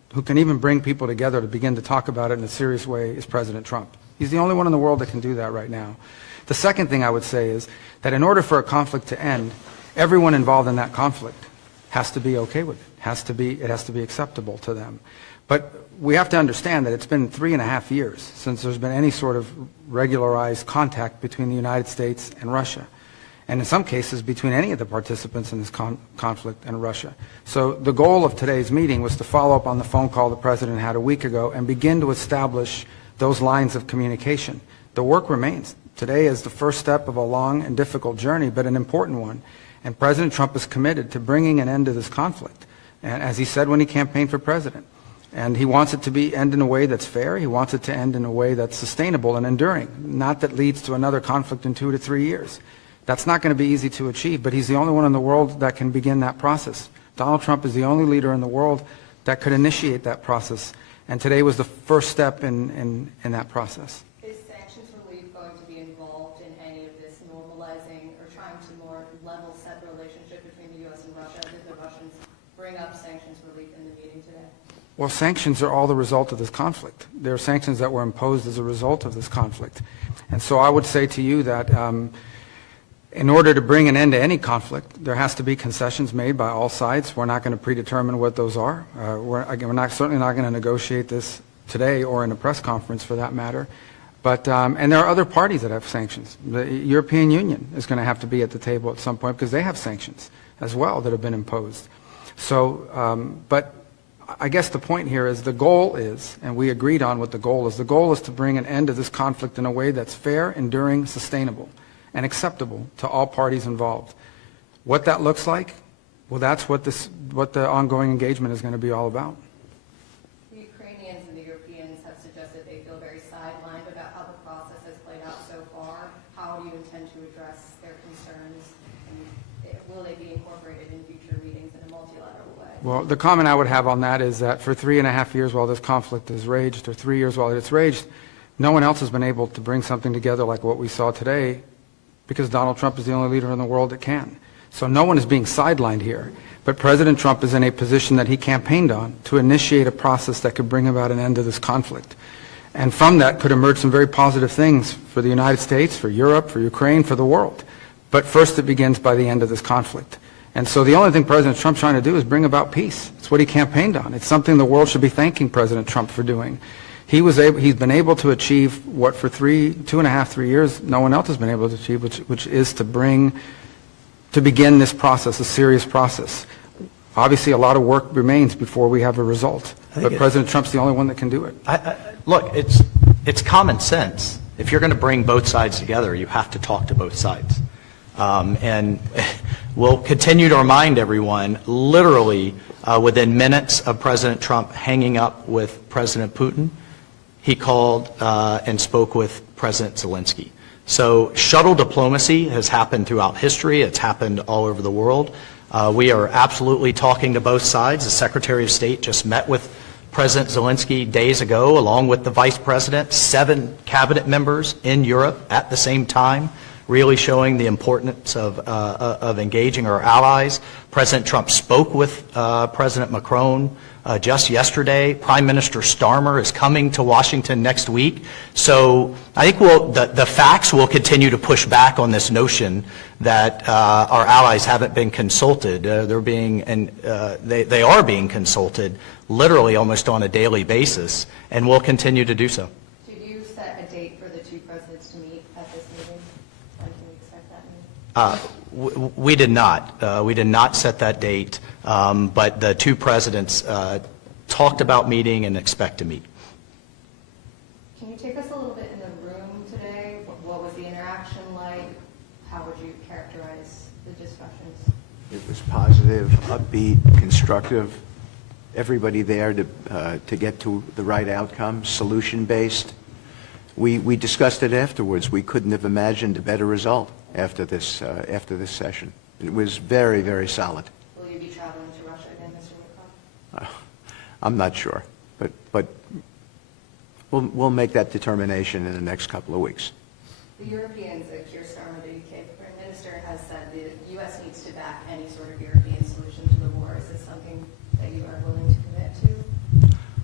who can even bring people together to begin to talk about it in a serious way is President Trump. He's the only one in the world that can do that right now. The second thing I would say is that in order for a conflict to end, everyone involved in that conflict has to be okay with it. It has to be acceptable to them. But we have to understand that it's been 3.5 years since there's been any sort of regularized contact between the United States and Russia, and in some cases between any of the participants in this conflict and Russia. So the goal of today's meeting was to follow up on the phone call the President had a week ago and begin to establish those lines of communication. The work remains. Today is the first step of a long and difficult journey, but an important one. And President Trump is committed to bringing an end to this conflict, and as he said when he campaigned for president. And he wants it to end in a way that's fair. He wants it to end in a way that's sustainable and enduring, not that leads to another conflict in 2 to 3 years. That's not going to be easy to achieve, but he's the only one in the world that can begin that process. Donald Trump is the only leader in the world that could initiate that process, and today was the first step in that process. Is sanctions relief going to be involved in any of this normalizing or trying to more level set the relationship between the U.S. and Russia? Did the Russians bring up sanctions relief in the meeting today? Well, sanctions are all the result of this conflict. There are sanctions that were imposed as a result of this conflict. And so I would say to you that in order to bring an end to any conflict, there has to be concessions made by all sides. We're not going to predetermine what those are. We're certainly not going to negotiate this today or in a press conference for that matter. But, and there are other parties that have sanctions. The European Union is going to have to be at the table at some point because they have sanctions as well that have been imposed. So, but I guess the point here is the goal is, and we agreed on what the goal is to bring an end to this conflict in a way that's fair, enduring, sustainable, and acceptable to all parties involved. What that looks like, well, that's what the ongoing engagement is going to be all about. The Ukrainians and the Europeans have suggested they feel very sidelined about how the process has played out so far. How do you intend to address their concerns? And will they be incorporated in future meetings in a multilateral way? Well, the comment I would have on that is that for 3.5 years while this conflict has raged, or 3 years while it's raged, no one else has been able to bring something together like what we saw today, because Donald Trump is the only leader in the world that can. So no one is being sidelined here. But President Trump is in a position that he campaigned on to initiate a process that could bring about an end to this conflict. And from that could emerge some very positive things for the United States, for Europe, for Ukraine, for the world. But first it begins by the end of this conflict. And so the only thing President Trump's trying to do is bring about peace. It's what he campaigned on. It's something the world should be thanking President Trump for doing. He's been able to achieve what for 2.5, 3 years no one else has been able to achieve, which is to begin this process, a serious process. Obviously, a lot of work remains before we have a result, but President Trump's the only one that can do it. Look, it's common sense. If you're going to bring both sides together, you have to talk to both sides. And we'll continue to remind everyone, literally within minutes of President Trump hanging up with President Putin, he called and spoke with President Zelensky. So shuttle diplomacy has happened throughout history. It's happened all over the world. We are absolutely talking to both sides. The Secretary of State just met with President Zelensky days ago, along with the Vice President, 7 cabinet members in Europe at the same time, really showing the importance of engaging our allies. President Trump spoke with President Macron just yesterday. Prime Minister Starmer is coming to Washington next week. So I think the facts will continue to push back on this notion that our allies haven't been consulted. They are being consulted literally almost on a daily basis, and will continue to do so. Did you set a date for the two presidents to meet at this meeting? When can we expect that meeting? We did not. We did not set that date, but the two presidents talked about meeting and expect to meet. Can you take us a little bit in the room today? What was the interaction like? How would you characterize the discussions? It was positive, upbeat, constructive. Everybody there to get to the right outcome, solution-based. We discussed it afterwards. We couldn't have imagined a better result after this session. It was very, very solid. Will you be traveling to Russia again, Mr. Witkoff? I'm not sure, but we'll make that determination in the next couple of weeks. The Europeans, Keir Starmer, the UK Prime Minister, has said the U.S. needs to back any sort of European solution to the war. Is this something that you are willing to commit to?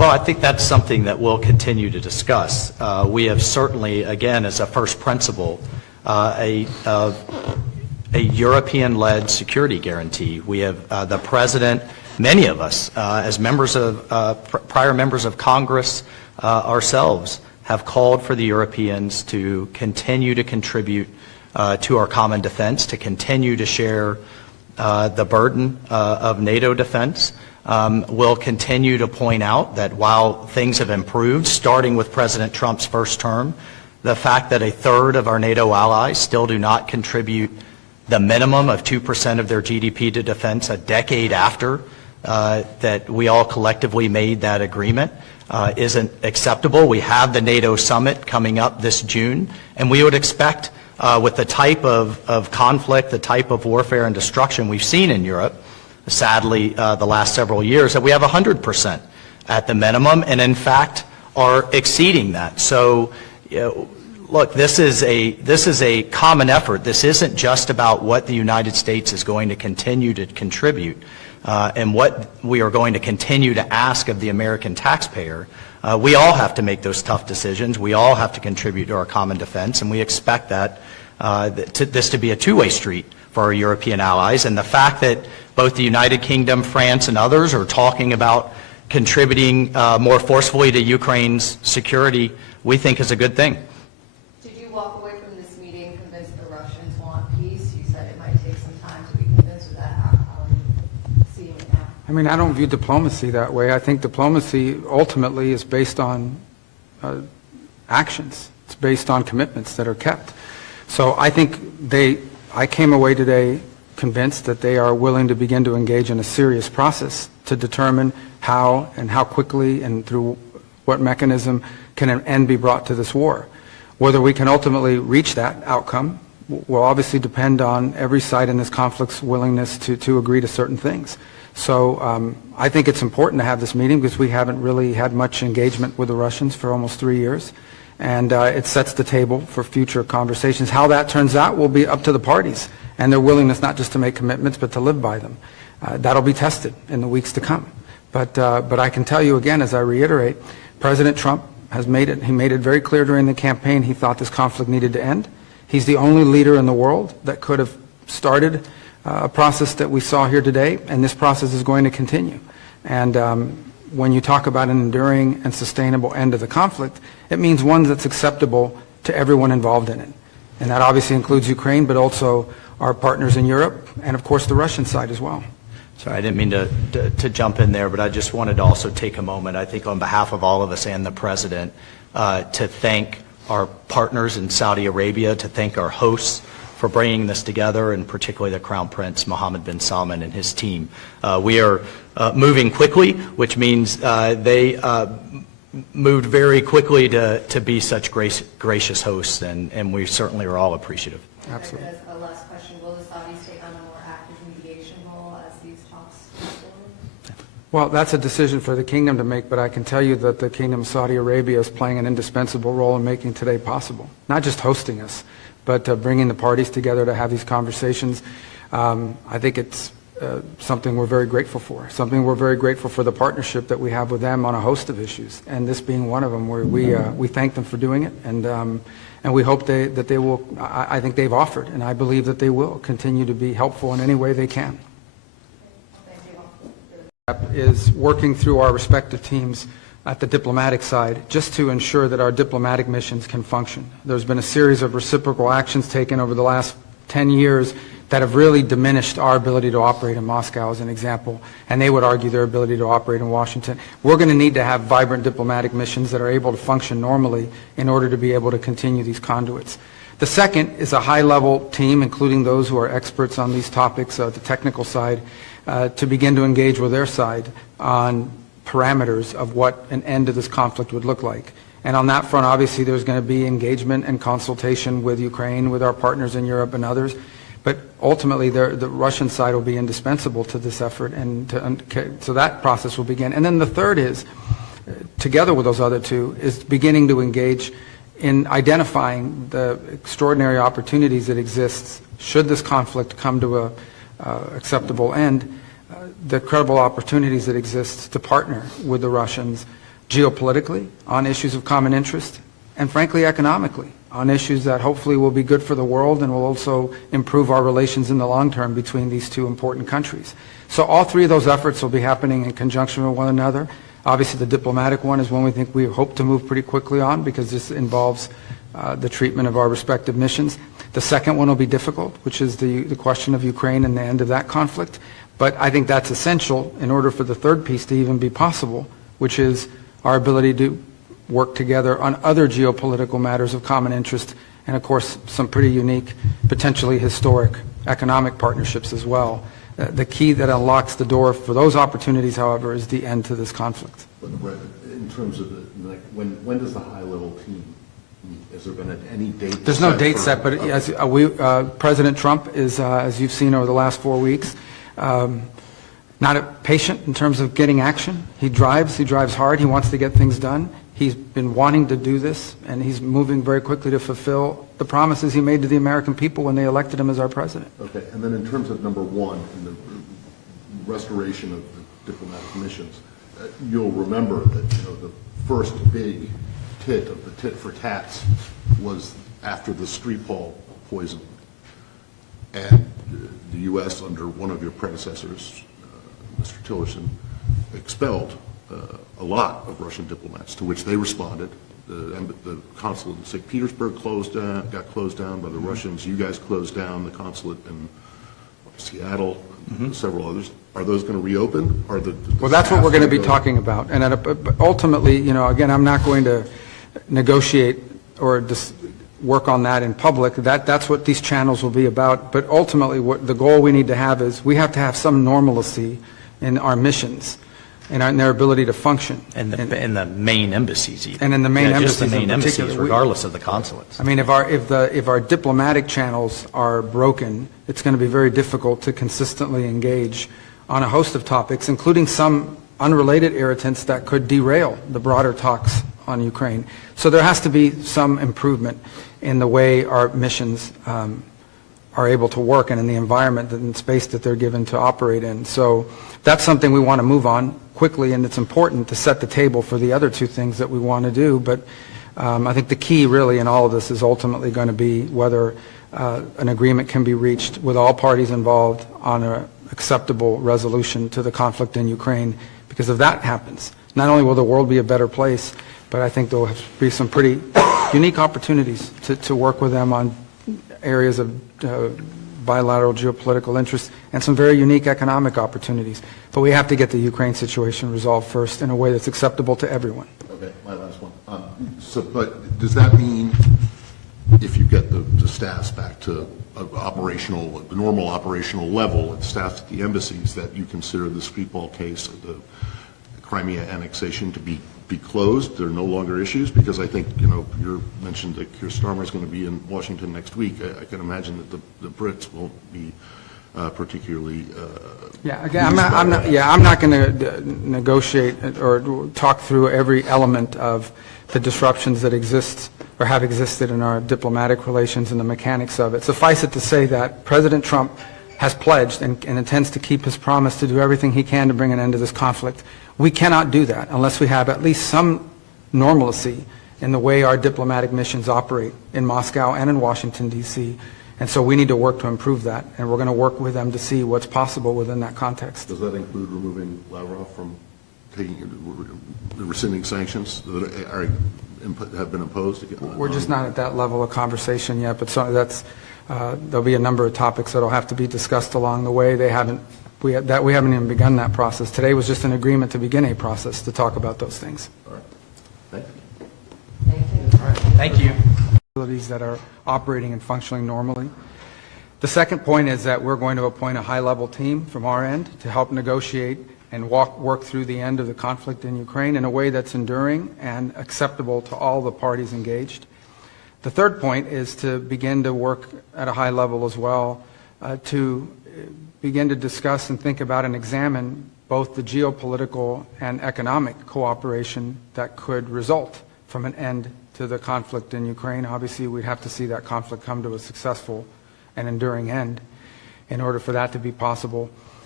Well, I think that's something that we'll continue to discuss. We have certainly, again, as a first principle, a European-led security guarantee. We have the President, many of us, as members of, prior members of Congress ourselves, have called for the Europeans to continue to contribute to our common defense, to continue to share the burden of NATO defense. We'll continue to point out that while things have improved, starting with President Trump's first term, the fact that a third of our NATO allies still do not contribute the minimum of 2% of their GDP to defense a decade after that we all collectively made that agreement isn't acceptable. We have the NATO summit coming up this June, and we would expect with the type of conflict, the type of warfare and destruction we've seen in Europe, sadly, the last several years, that we have 100% at the minimum, and in fact are exceeding that. So, look, this is a common effort. This isn't just about what the United States is going to continue to contribute and what we are going to continue to ask of the American taxpayer. We all have to make those tough decisions. We all have to contribute to our common defense, and we expect that this to be a two-way street for our European allies. And the fact that both the United Kingdom, France, and others are talking about contributing more forcefully to Ukraine's security, we think is a good thing. Did you walk away from this meeting convinced the Russians want peace? You said it might take some time to be convinced of that. How are you seeing it now? I mean, I don't view diplomacy that way. I think diplomacy ultimately is based on actions. It's based on commitments that are kept. So I think I came away today convinced that they are willing to begin to engage in a serious process to determine how and how quickly and through what mechanism can an end be brought to this war. Whether we can ultimately reach that outcome will obviously depend on every side in this conflict's willingness to agree to certain things. So I think it's important to have this meeting because we haven't really had much engagement with the Russians for almost 3 years. And it sets the table for future conversations. How that turns out will be up to the parties and their willingness not just to make commitments but to live by them. That'll be tested in the weeks to come. But I can tell you again, as I reiterate, President Trump has made it very clear during the campaign he thought this conflict needed to end. He's the only leader in the world that could have started a process that we saw here today, and this process is going to continue. And when you talk about an enduring and sustainable end of the conflict, it means one that's acceptable to everyone involved in it. And that obviously includes Ukraine, but also our partners in Europe, and of course the Russian side as well. Sorry, I didn't mean to jump in there, but I just wanted to also take a moment, I think on behalf of all of us and the President, to thank our partners in Saudi Arabia, to thank our hosts for bringing this together, and particularly the Crown Prince Mohammed bin Salman and his team. We are moving quickly, which means they moved very quickly to be such gracious hosts, and we certainly are all appreciative. Absolutely. As a last question, will the Saudis take on a more active mediation role as these talks move forward? Well, that's a decision for the kingdom to make, but I can tell you that the Kingdom of Saudi Arabia is playing an indispensable role in making today possible. Not just hosting us, but bringing the parties together to have these conversations. I think it's something we're very grateful for. Something we're very grateful for the partnership that we have with them on a host of issues, and this being one of them, where we thank them for doing it, and we hope that they will. I think they've offered, and I believe that they will continue to be helpful in any way they can. Is working through our respective teams at the diplomatic side just to ensure that our diplomatic missions can function. There's been a series of reciprocal actions taken over the last 10 years that have really diminished our ability to operate in Moscow, as an example, and they would argue their ability to operate in Washington. We're going to need to have vibrant diplomatic missions that are able to function normally in order to be able to continue these conduits. The second is a high-level team, including those who are experts on these topics, the technical side, to begin to engage with their side on parameters of what an end to this conflict would look like. And on that front, obviously, there's going to be engagement and consultation with Ukraine, with our partners in Europe and others. But ultimately, the Russian side will be indispensable to this effort, and so that process will begin. And then the third is, together with those other two, is beginning to engage in identifying the extraordinary opportunities that exist should this conflict come to a acceptable end, the credible opportunities that exist to partner with the Russians geopolitically, on issues of common interest, and frankly economically, on issues that hopefully will be good for the world and will also improve our relations in the long term between these two important countries. So all three of those efforts will be happening in conjunction with one another. Obviously the diplomatic one is one we think we hope to move pretty quickly on because this involves the treatment of our respective missions. The second one will be difficult, which is the question of Ukraine and the end of that conflict. But I think that's essential in order for the third piece to even be possible, which is our ability to work together on other geopolitical matters of common interest and, of course, some pretty unique, potentially historic economic partnerships as well. The key that unlocks the door for those opportunities, however, is the end to this conflict. But in terms of when does the high-level team meet? Has there been any date? There's no date set, but as President Trump is, as you've seen over the last 4 weeks, not patient in terms of getting action. He drives hard, he wants to get things done. He's been wanting to do this, and he's moving very quickly to fulfill the promises he made to the American people when they elected him as our president. Okay, and then in terms of number one, in the restoration of the diplomatic missions, you'll remember that the first big tit of the tit for tats was after the Skripal poisoning, and the U.S. under one of your predecessors, Mr. Tillerson, expelled a lot of Russian diplomats, to which they responded. The consulate in St. Petersburg got closed down by the Russians. You guys closed down the consulate in Seattle, several others. Are those going to reopen? Well, that's what we're going to be talking about. And ultimately, again, I'm not going to negotiate or work on that in public. That's what these channels will be about. But ultimately, what the goal we need to have is we have to have some normalcy in our missions and in their ability to function. And the main embassies even. And in the main embassies just the main in embassies, particular. regardless of the consulates. I mean, if our diplomatic channels are broken, it's going to be very difficult to consistently engage on a host of topics, including some unrelated irritants that could derail the broader talks on Ukraine. So there has to be some improvement in the way our missions are able to work and in the environment and space that they're given to operate in. So that's something we want to move on quickly, and it's important to set the table for the other two things that we want to do. But I think the key really in all of this is ultimately going to be whether an agreement can be reached with all parties involved on an acceptable resolution to the conflict in Ukraine. Because if that happens, not only will the world be a better place, but I think there will be some pretty unique opportunities to work with them on areas of bilateral geopolitical interest and some very unique economic opportunities. But we have to get the Ukraine situation resolved first in a way that's acceptable to everyone. Okay, my last one. But does that mean if you get the staffs back to the normal operational level, and staff at the embassies, that you consider the Skripal case, the Crimea annexation, to be closed? There are no longer issues? Because I think, you mentioned that Keir Starmer is going to be in Washington next week. I can imagine that the Brits won't be particularly I'm not going to negotiate or talk through every element of the disruptions that exist or have existed in our diplomatic relations and the mechanics of it. Suffice it to say that President Trump has pledged and intends to keep his promise to do everything he can to bring an end to this conflict. We cannot do that unless we have at least some normalcy in the way our diplomatic missions operate in Moscow and in Washington, D.C. And so we need to work to improve that, and we're going to work with them to see what's possible within that context. Does that include removing Lavrov from rescinding sanctions that have been imposed? We're just not at that level of conversation yet, but there'll be a number of topics that will have to be discussed along the way. We haven't even begun that process. Today was just an agreement to begin a process to talk about those things. All right. Thank you. All right. Thank you. That are operating and functioning normally. The second point is that we're going to appoint a high-level team from our end to help negotiate and work through the end of the conflict in Ukraine in a way that's enduring and acceptable to all the parties engaged. The third point is to begin to work at a high level as well to begin to discuss and think about and examine both the geopolitical and economic cooperation that could result from an end to the conflict in Ukraine. Obviously, we'd have to see that conflict come to a successful and enduring end in order for that to be possible.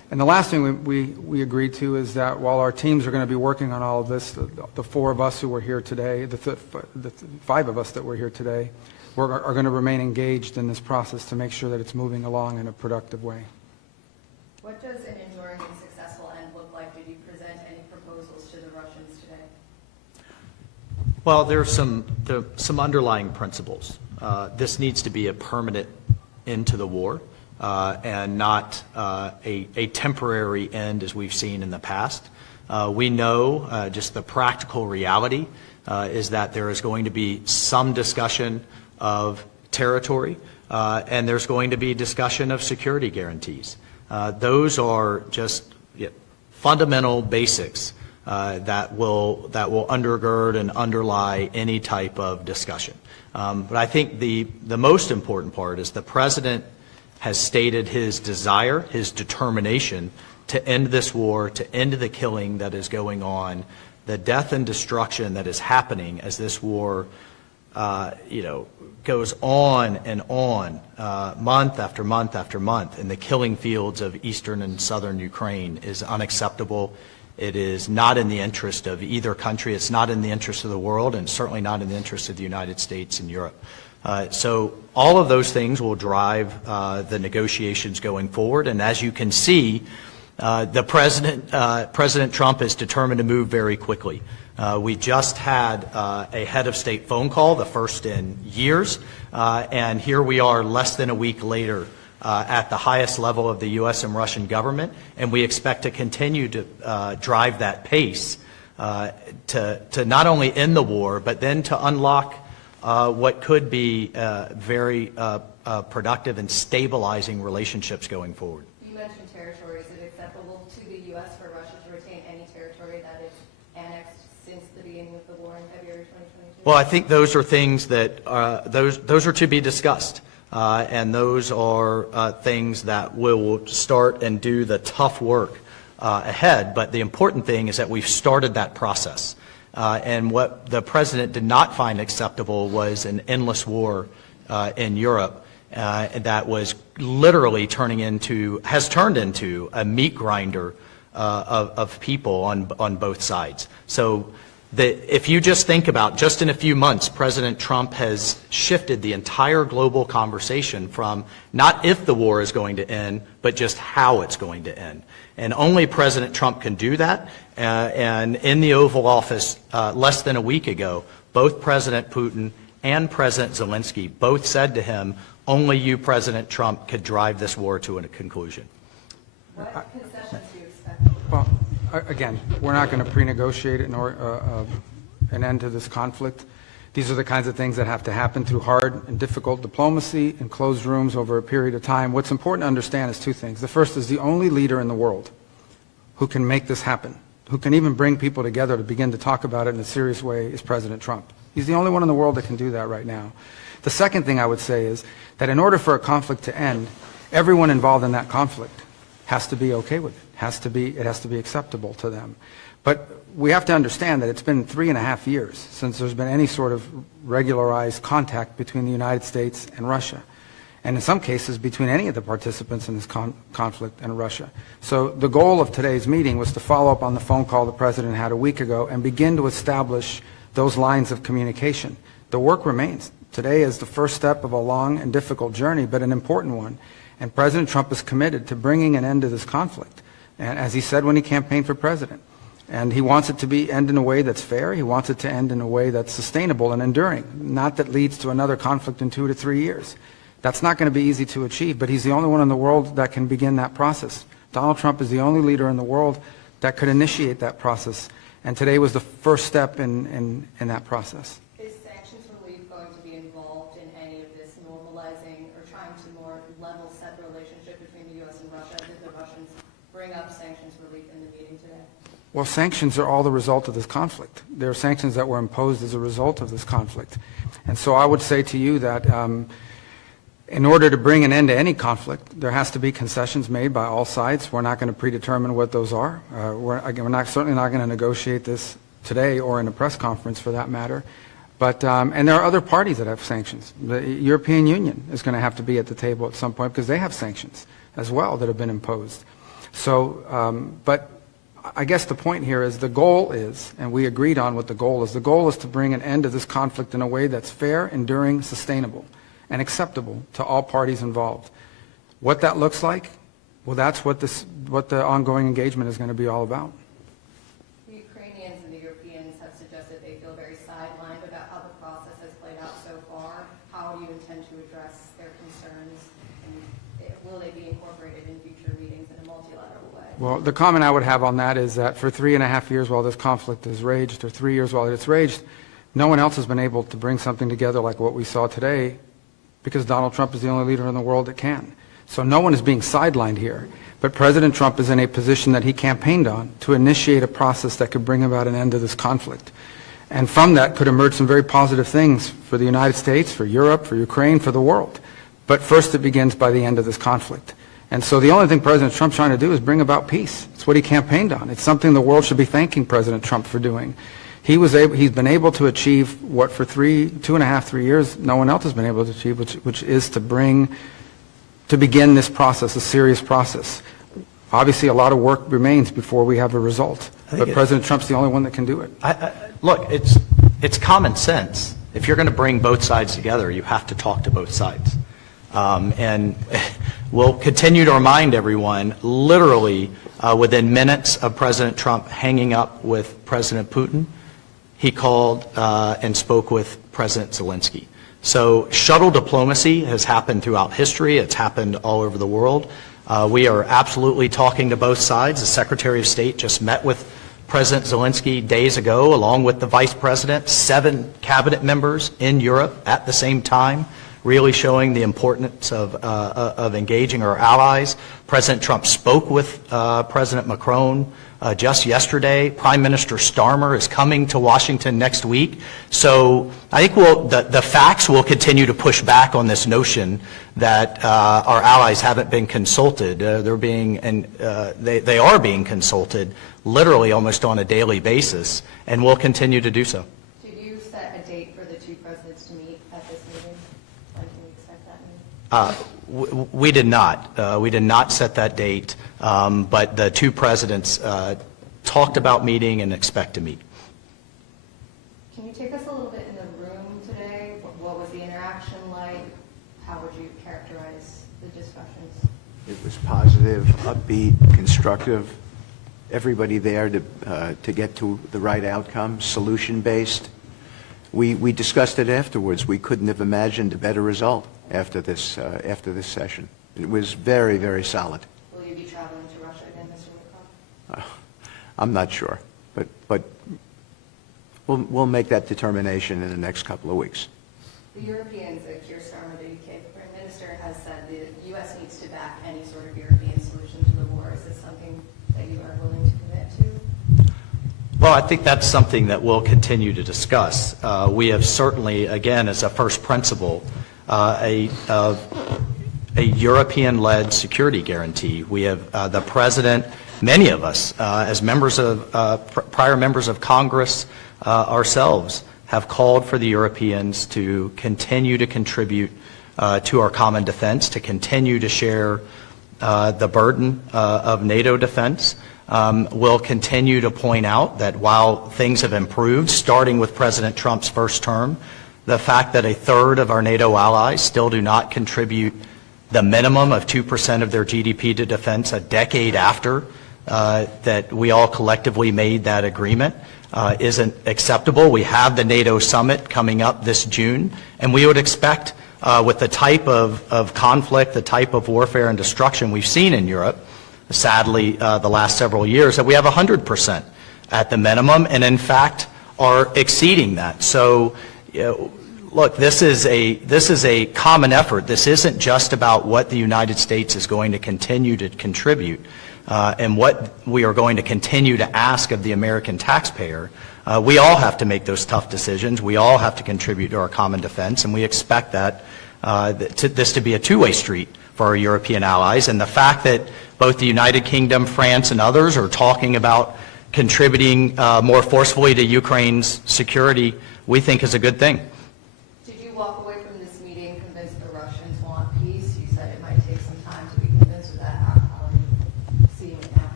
And the last thing we agreed to is that while our teams are going to be working on all of this, the four of us who were here today, the five of us that were here today, are going to remain engaged in this process to make sure that it's moving along in a productive way. What does an enduring and successful end look like? Did you present any proposals to the Russians today? Well, there are some underlying principles. This needs to be a permanent end to the war and not a temporary end as we've seen in the past. We know just the practical reality is that there is going to be some discussion of territory and there's going to be discussion of security guarantees. Those are just fundamental basics that will undergird and underlie any type of discussion. But I think the most important part is the President has stated his desire, his determination to end this war, to end the killing that is going on, the death and destruction that is happening as this war, goes on and on, month after month after month, in the killing fields of eastern and southern Ukraine is unacceptable. It is not in the interest of either country. It's not in the interest of the world, and certainly not in the interest of the United States and Europe. So all of those things will drive the negotiations going forward. And as you can see, President Trump is determined to move very quickly. We just had a head of state phone call, the first in years, and here we are less than a week later at the highest level of the U.S. and Russian government, and we expect to continue to drive that pace to not only end the war, but then to unlock what could be very productive and stabilizing relationships going forward. You mentioned territory. Is it acceptable to the U.S. for Russia to retain any territory that is annexed since the beginning of the war in February 2022? Well, I think those are things that those are to be discussed. And those are things that will start and do the tough work ahead. But the important thing is that we've started that process. And what the President did not find acceptable was an endless war in Europe that was literally has turned into a meat grinder of people on both sides. So if you just think about, just in a few months, President Trump has shifted the entire global conversation from not if the war is going to end, but just how it's going to end. And only President Trump can do that. And in the Oval Office less than a week ago, both President Putin and President Zelensky both said to him, only you, President Trump, could drive this war to a conclusion. What concessions do you expect? Well, again, we're not going to pre-negotiate an end to this conflict. These are the kinds of things that have to happen through hard and difficult diplomacy in closed rooms over a period of time. What's important to understand is two things. The first is the only leader in the world who can make this happen, who can even bring people together to begin to talk about it in a serious way, is President Trump. He's the only one in the world that can do that right now. The second thing I would say is that in order for a conflict to end, everyone involved in that conflict has to be okay with it. It has to be acceptable to them. But we have to understand that it's been 3.5 years since there's been any sort of regularized contact between the United States and Russia, and in some cases between any of the participants in this conflict and Russia. So the goal of today's meeting was to follow up on the phone call the President had a week ago and begin to establish those lines of communication. The work remains. Today is the first step of a long and difficult journey, but an important one. And President Trump is committed to bringing an end to this conflict, and as he said when he campaigned for president. And he wants it to end in a way that's fair. He wants it to end in a way that's sustainable and enduring, not that leads to another conflict in 2 to 3 years. That's not going to be easy to achieve, but he's the only one in the world that can begin that process. Donald Trump is the only leader in the world that could initiate that process, and today was the first step in that process. Is sanctions relief going to be involved in any of this normalizing or trying to more level set the relationship between the U.S. and Russia? Did the Russians bring up sanctions relief in the meeting today? Well, sanctions are all the result of this conflict. There are sanctions that were imposed as a result of this conflict. And so I would say to you that in order to bring an end to any conflict, there has to be concessions made by all sides. We're not going to predetermine what those are. We're certainly not going to negotiate this today or in a press conference for that matter. But, and there are other parties that have sanctions. The European Union is going to have to be at the table at some point because they have sanctions as well that have been imposed. So, but I guess the point here is the goal is, and we agreed on what the goal is to bring an end to this conflict in a way that's fair, enduring, sustainable, and acceptable to all parties involved. What that looks like, well, that's what the ongoing engagement is going to be all about. The Ukrainians and the Europeans have suggested they feel very sidelined about how the process has played out so far. How do you intend to address their concerns, and will they be incorporated in future meetings in a multilateral way? Well, the comment I would have on that is that for 3.5 years while this conflict has raged, or 3 years while it's raged, no one else has been able to bring something together like what we saw today, because Donald Trump is the only leader in the world that can. So no one is being sidelined here. But President Trump is in a position that he campaigned on to initiate a process that could bring about an end to this conflict. And from that could emerge some very positive things for the United States, for Europe, for Ukraine, for the world. But first it begins by the end of this conflict. And so the only thing President Trump's trying to do is bring about peace. It's what he campaigned on. It's something the world should be thanking President Trump for doing. He's been able to achieve what for 2.5, 3 years no one else has been able to achieve, which is to begin this process, a serious process. Obviously, a lot of work remains before we have a result, but President Trump's the only one that can do it. Look, it's common sense. If you're going to bring both sides together, you have to talk to both sides. And we'll continue to remind everyone, literally within minutes of President Trump hanging up with President Putin, he called and spoke with President Zelensky. So shuttle diplomacy has happened throughout history. It's happened all over the world. We are absolutely talking to both sides. The Secretary of State just met with President Zelensky days ago, along with the Vice President, 7 cabinet members in Europe at the same time, really showing the importance of engaging our allies. President Trump spoke with President Macron just yesterday. Prime Minister Starmer is coming to Washington next week. So I think the facts will continue to push back on this notion that our allies haven't been consulted. They are being consulted literally almost on a daily basis, and will continue to do so. Did you set a date for the two presidents to meet at this meeting? When can we expect that meeting? We did not. We did not set that date, but the two presidents talked about meeting and expect to meet. Can you take us a little bit in the room today? What was the interaction like? How would you characterize the discussions? It was positive, upbeat, constructive. Everybody there to get to the right outcome, solution-based. We discussed it afterwards. We couldn't have imagined a better result after this session. It was very, very solid. Will you be traveling to Russia again, Mr. Lavrov? I'm not sure, but we'll make that determination in the next couple of weeks. The Europeans, Keir Starmer, the UK Prime Minister, has said the U.S. needs to back any sort of European solution to the war. Is this something that you are willing to commit to? Well, I think that's something that we'll continue to discuss. We have certainly, again, as a first principle, a European-led security guarantee. We have the President, many of us, as members of prior members of Congress ourselves, have called for the Europeans to continue to contribute to our common defense, to continue to share the burden of NATO defense. We'll continue to point out that while things have improved, starting with President Trump's first term, the fact that 1/3 of our NATO allies still do not contribute the minimum of 2% of their GDP to defense a decade after that we all collectively made that agreement isn't acceptable. We have the NATO summit coming up this June, and we would expect with the type of conflict, the type of warfare and destruction we've seen in Europe, sadly, the last several years, that we have 100% at the minimum, and in fact are exceeding that. So, look, this is a common effort. This isn't just about what the United States is going to continue to contribute and what we are going to continue to ask of the American taxpayer. We all have to make those tough decisions. We all have to contribute to our common defense, and we expect that this to be a two-way street for our European allies. And the fact that both the United Kingdom, France, and others are talking about contributing more forcefully to Ukraine's security, we think is a good thing. Did you walk away from this meeting convinced the Russians want peace? You said it might take some time to be convinced of that. How are you seeing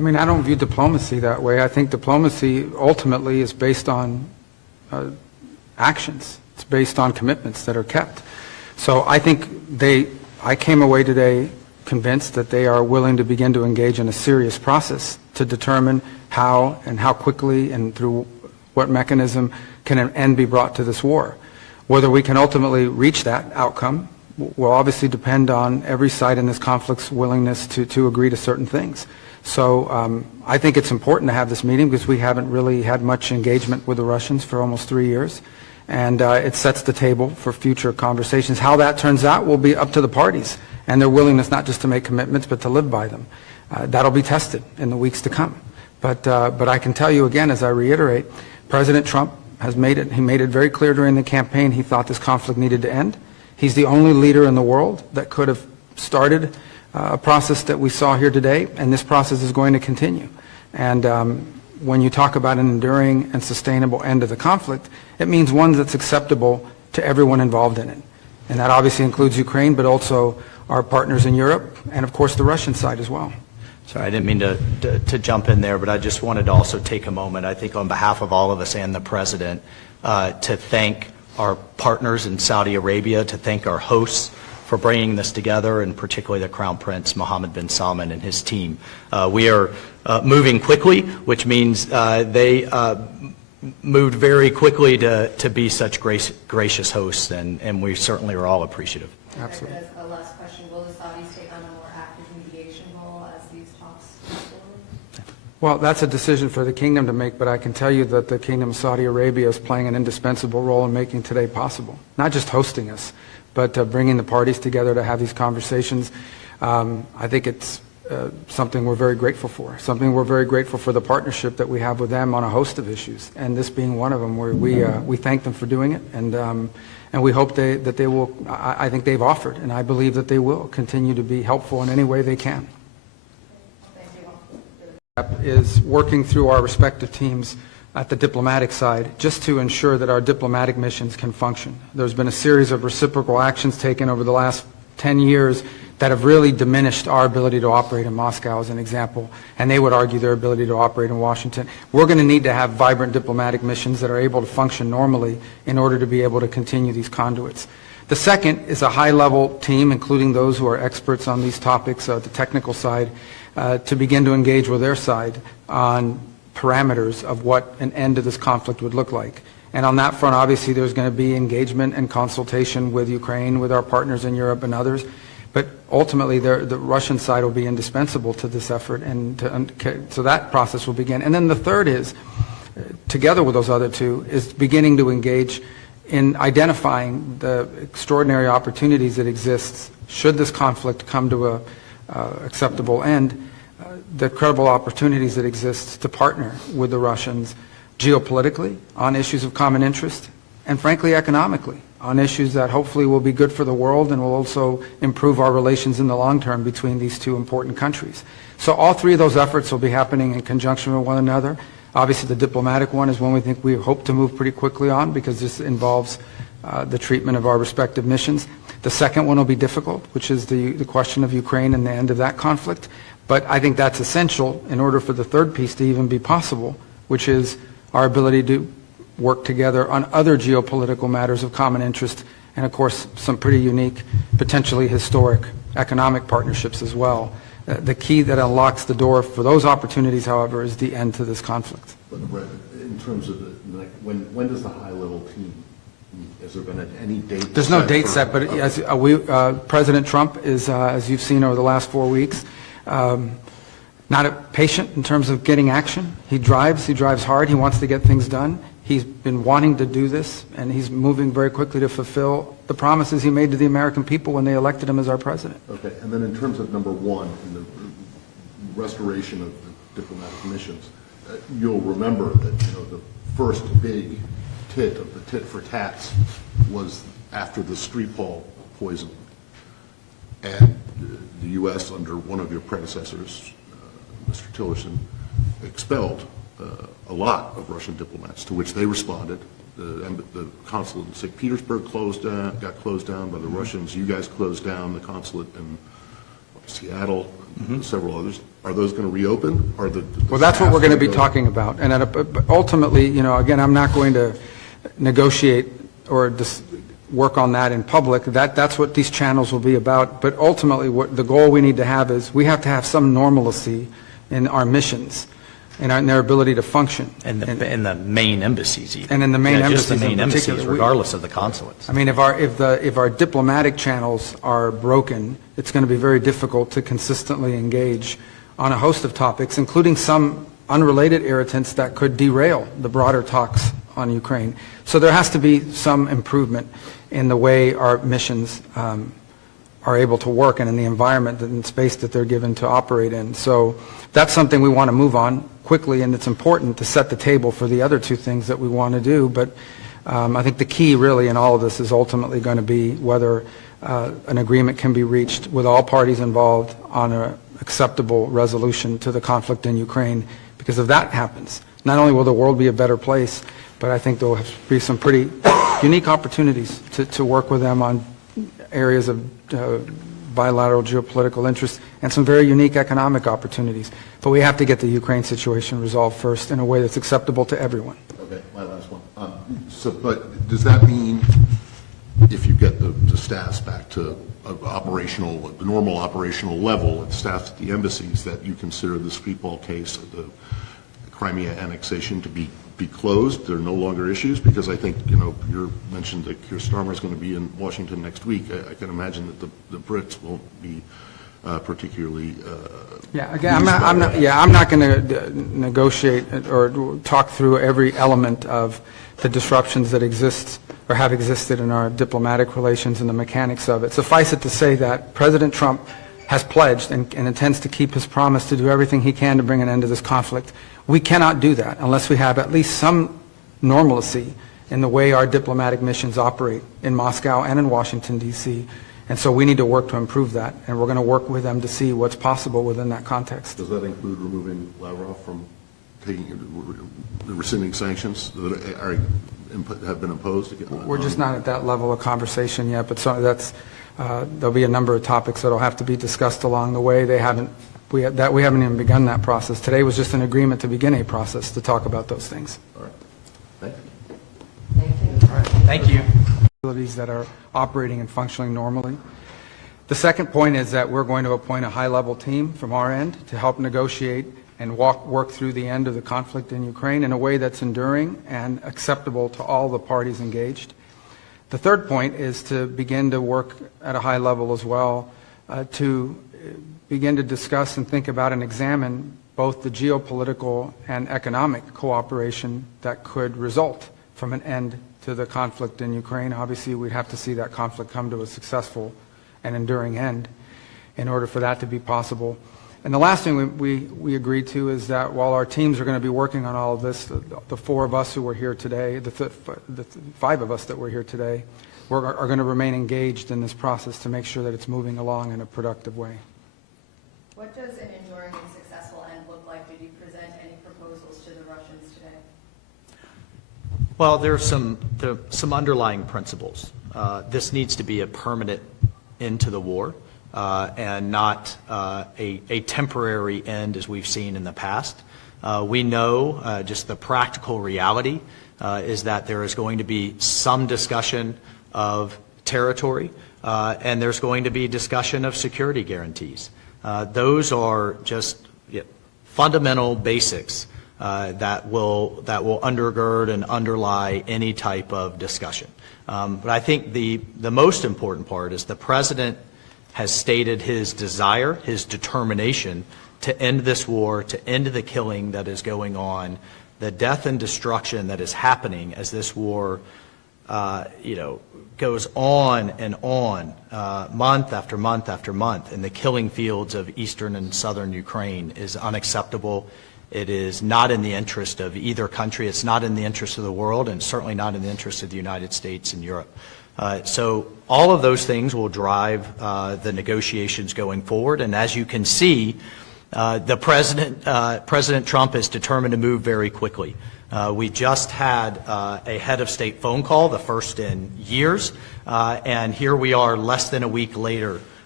I mean, I don't view diplomacy that way. I think diplomacy ultimately is based on actions. It's based on commitments that are kept. So I think I came away today convinced that they are willing to begin to engage in a serious process to determine how and how quickly and through what mechanism can an end be brought to this war. Whether we can ultimately reach that outcome will obviously depend on every side in this conflict's willingness to agree to certain things. So I think it's important to have this meeting because we haven't really had much engagement with the Russians for almost 3 years. And it sets the table for future conversations. How that turns out will be up to the parties and their willingness not just to make commitments but to live by them. That'll be tested in the weeks to come. But I can tell you again, as I reiterate, President Trump has made it very clear during the campaign he thought this conflict needed to end. He's the only leader in the world that could have started a process that we saw here today, and this process is going to continue. And when you talk about an enduring and sustainable end to the conflict, it means one that's acceptable to everyone involved in it. And that obviously includes Ukraine, but also our partners in Europe, and of course the Russian side as well. Sorry, I didn't mean to jump in there, but I just wanted to also take a moment, I think on behalf of all of us and the President, to thank our partners in Saudi Arabia, to thank our hosts for bringing this together, and particularly the Crown Prince Mohammed bin Salman and his team. We are moving quickly, which means they moved very quickly to be such gracious hosts, and we certainly are all appreciative. Absolutely. As a last question, will the Saudis take on a more active mediation role as these talks move forward? Well, that's a decision for the kingdom to make, but I can tell you that the Kingdom of Saudi Arabia is playing an indispensable role in making today possible. Not just hosting us, but bringing the parties together to have these conversations. I think it's something we're very grateful for. Something we're very grateful for the partnership that we have with them on a host of issues, and this being one of them, where we thank them for doing it, and we hope that they will. I think they've offered, and I believe that they will continue to be helpful in any way they can. Is working through our respective teams at the diplomatic side just to ensure that our diplomatic missions can function. There's been a series of reciprocal actions taken over the last 10 years that have really diminished our ability to operate in Moscow, as an example, and they would argue their ability to operate in Washington. We're going to need to have vibrant diplomatic missions that are able to function normally in order to be able to continue these conduits. The second is a high-level team, including those who are experts on these topics, the technical side, to begin to engage with their side on parameters of what an end to this conflict would look like. And on that front, obviously, there's going to be engagement and consultation with Ukraine, with our partners in Europe and others. But ultimately, the Russian side will be indispensable to this effort, and so that process will begin. And then the third is, together with those other two, is beginning to engage in identifying the extraordinary opportunities that exist should this conflict come to a acceptable end, the credible opportunities that exist to partner with the Russians geopolitically on issues of common interest, and frankly economically on issues that hopefully will be good for the world and will also improve our relations in the long term between these two important countries. So all three of those efforts will be happening in conjunction with one another. Obviously the diplomatic one is one we hope to move pretty quickly on, because this involves the treatment of our respective missions. The second one will be difficult, which is the question of Ukraine and the end of that conflict. But I think that's essential in order for the third piece to even be possible, which is our ability to work together on other geopolitical matters of common interest, and of course some pretty unique, potentially historic economic partnerships as well. The key that unlocks the door for those opportunities, however, is the end to this conflict. But in terms of when does the high-level team meet? Has there been any date? There's no date set, but as President Trump is, as you've seen over the last 4 weeks, not patient in terms of getting action. He drives hard, he wants to get things done. He's been wanting to do this, and he's moving very quickly to fulfill the promises he made to the American people when they elected him as our president. Okay, and then in terms of number one, in the restoration of the diplomatic missions, you'll remember that the first big tit of the tit for tats was after the Skripal poisoning, and the U.S. under one of your predecessors, Mr. Tillerson, expelled a lot of Russian diplomats, to which they responded. The consulate in St. Petersburg got closed down by the Russians. You guys closed down the consulate in Seattle, several others. Are those going to reopen? Are the Well, that's what we're going to be staff talking about. And ultimately, again, I'm not going to negotiate or work on that in public. That's what these channels will be about. But ultimately, what the goal we need to have is we have to have some normalcy in our missions and in their ability to function. And the main embassies even. And in the main Just the embassies main in particular. embassies, regardless of the consulates. I mean, if our diplomatic channels are broken, it's going to be very difficult to consistently engage on a host of topics, including some unrelated irritants that could derail the broader talks on Ukraine. So there has to be some improvement in the way our missions are able to work and in the environment and space that they're given to operate in. So that's something we want to move on quickly, and it's important to set the table for the other two things that we want to do. But I think the key really in all of this is ultimately going to be whether an agreement can be reached with all parties involved on an acceptable resolution to the conflict in Ukraine. Because if that happens, not only will the world be a better place, but I think there will be some pretty unique opportunities to work with them on areas of bilateral geopolitical interest and some very unique economic opportunities. But we have to get the Ukraine situation resolved first in a way that's acceptable to everyone. Okay, my last one. But does that mean if you get the staffs back to the normal operational level, and staff at the embassies, that you consider the Skripal case of the Crimea annexation to be closed? There are no longer issues? Because I think, you mentioned that Keir Starmer is going to be in Washington next week. I can imagine that the Brits won't be particularly Yeah, again, I'm not going to negotiate or talk through every element of the disruptions that exist or have existed in our diplomatic relations and the mechanics of it. Suffice it to say that President Trump has pledged and intends to keep his promise to do everything he can to bring an end to this conflict. We cannot do that unless we have at least some normalcy in the way our diplomatic missions operate in Moscow and in Washington, D.C. And so we need to work to improve that, and we're going to work with them to see what's possible within that context. Does that include removing Lavrov from rescinding sanctions that have been imposed? We're just not at that level of conversation yet, but there'll be a number of topics that will have to be discussed along the way. We haven't even begun that process. Today was just an agreement to begin a process to talk about those things. All right. Thank you. Thank you. All right. Thank you. Facilities that are operating and functioning normally. The second point is that we're going to appoint a high-level team from our end to help negotiate and work through the end of the conflict in Ukraine in a way that's enduring and acceptable to all the parties engaged. The third point is to begin to work at a high level as well to begin to discuss and think about and examine both the geopolitical and economic cooperation that could result from an end to the conflict in Ukraine. Obviously, we'd have to see that conflict come to a successful and enduring end in order for that to be possible. And the last thing we agreed to is that while our teams are going to be working on all of this, the four of us who were here today, the five of us that were here today, are going to remain engaged in this process to make sure that it's moving along in a productive way. What does an enduring and successful end look like? Did you present any proposals to the Russians today? Well, there are some underlying principles. This needs to be a permanent end to the war and not a temporary end as we've seen in the past. We know just the practical reality is that there is going to be some discussion of territory and there's going to be discussion of security guarantees. Those are just fundamental basics that will undergird and underlie any type of discussion. But I think the most important part is the President has stated his desire, his determination to end this war, to end the killing that is going on, the death and destruction that is happening as this war goes on and on, month after month after month, in the killing fields of eastern and southern Ukraine is unacceptable. It is not in the interest of either country. It's not in the interest of the world, and certainly not in the interest of the United States and Europe. So all of those things will drive the negotiations going forward. And as you can see, President Trump is determined to move very quickly. We just had a head of state phone call, the first in years, and here we are less than a week later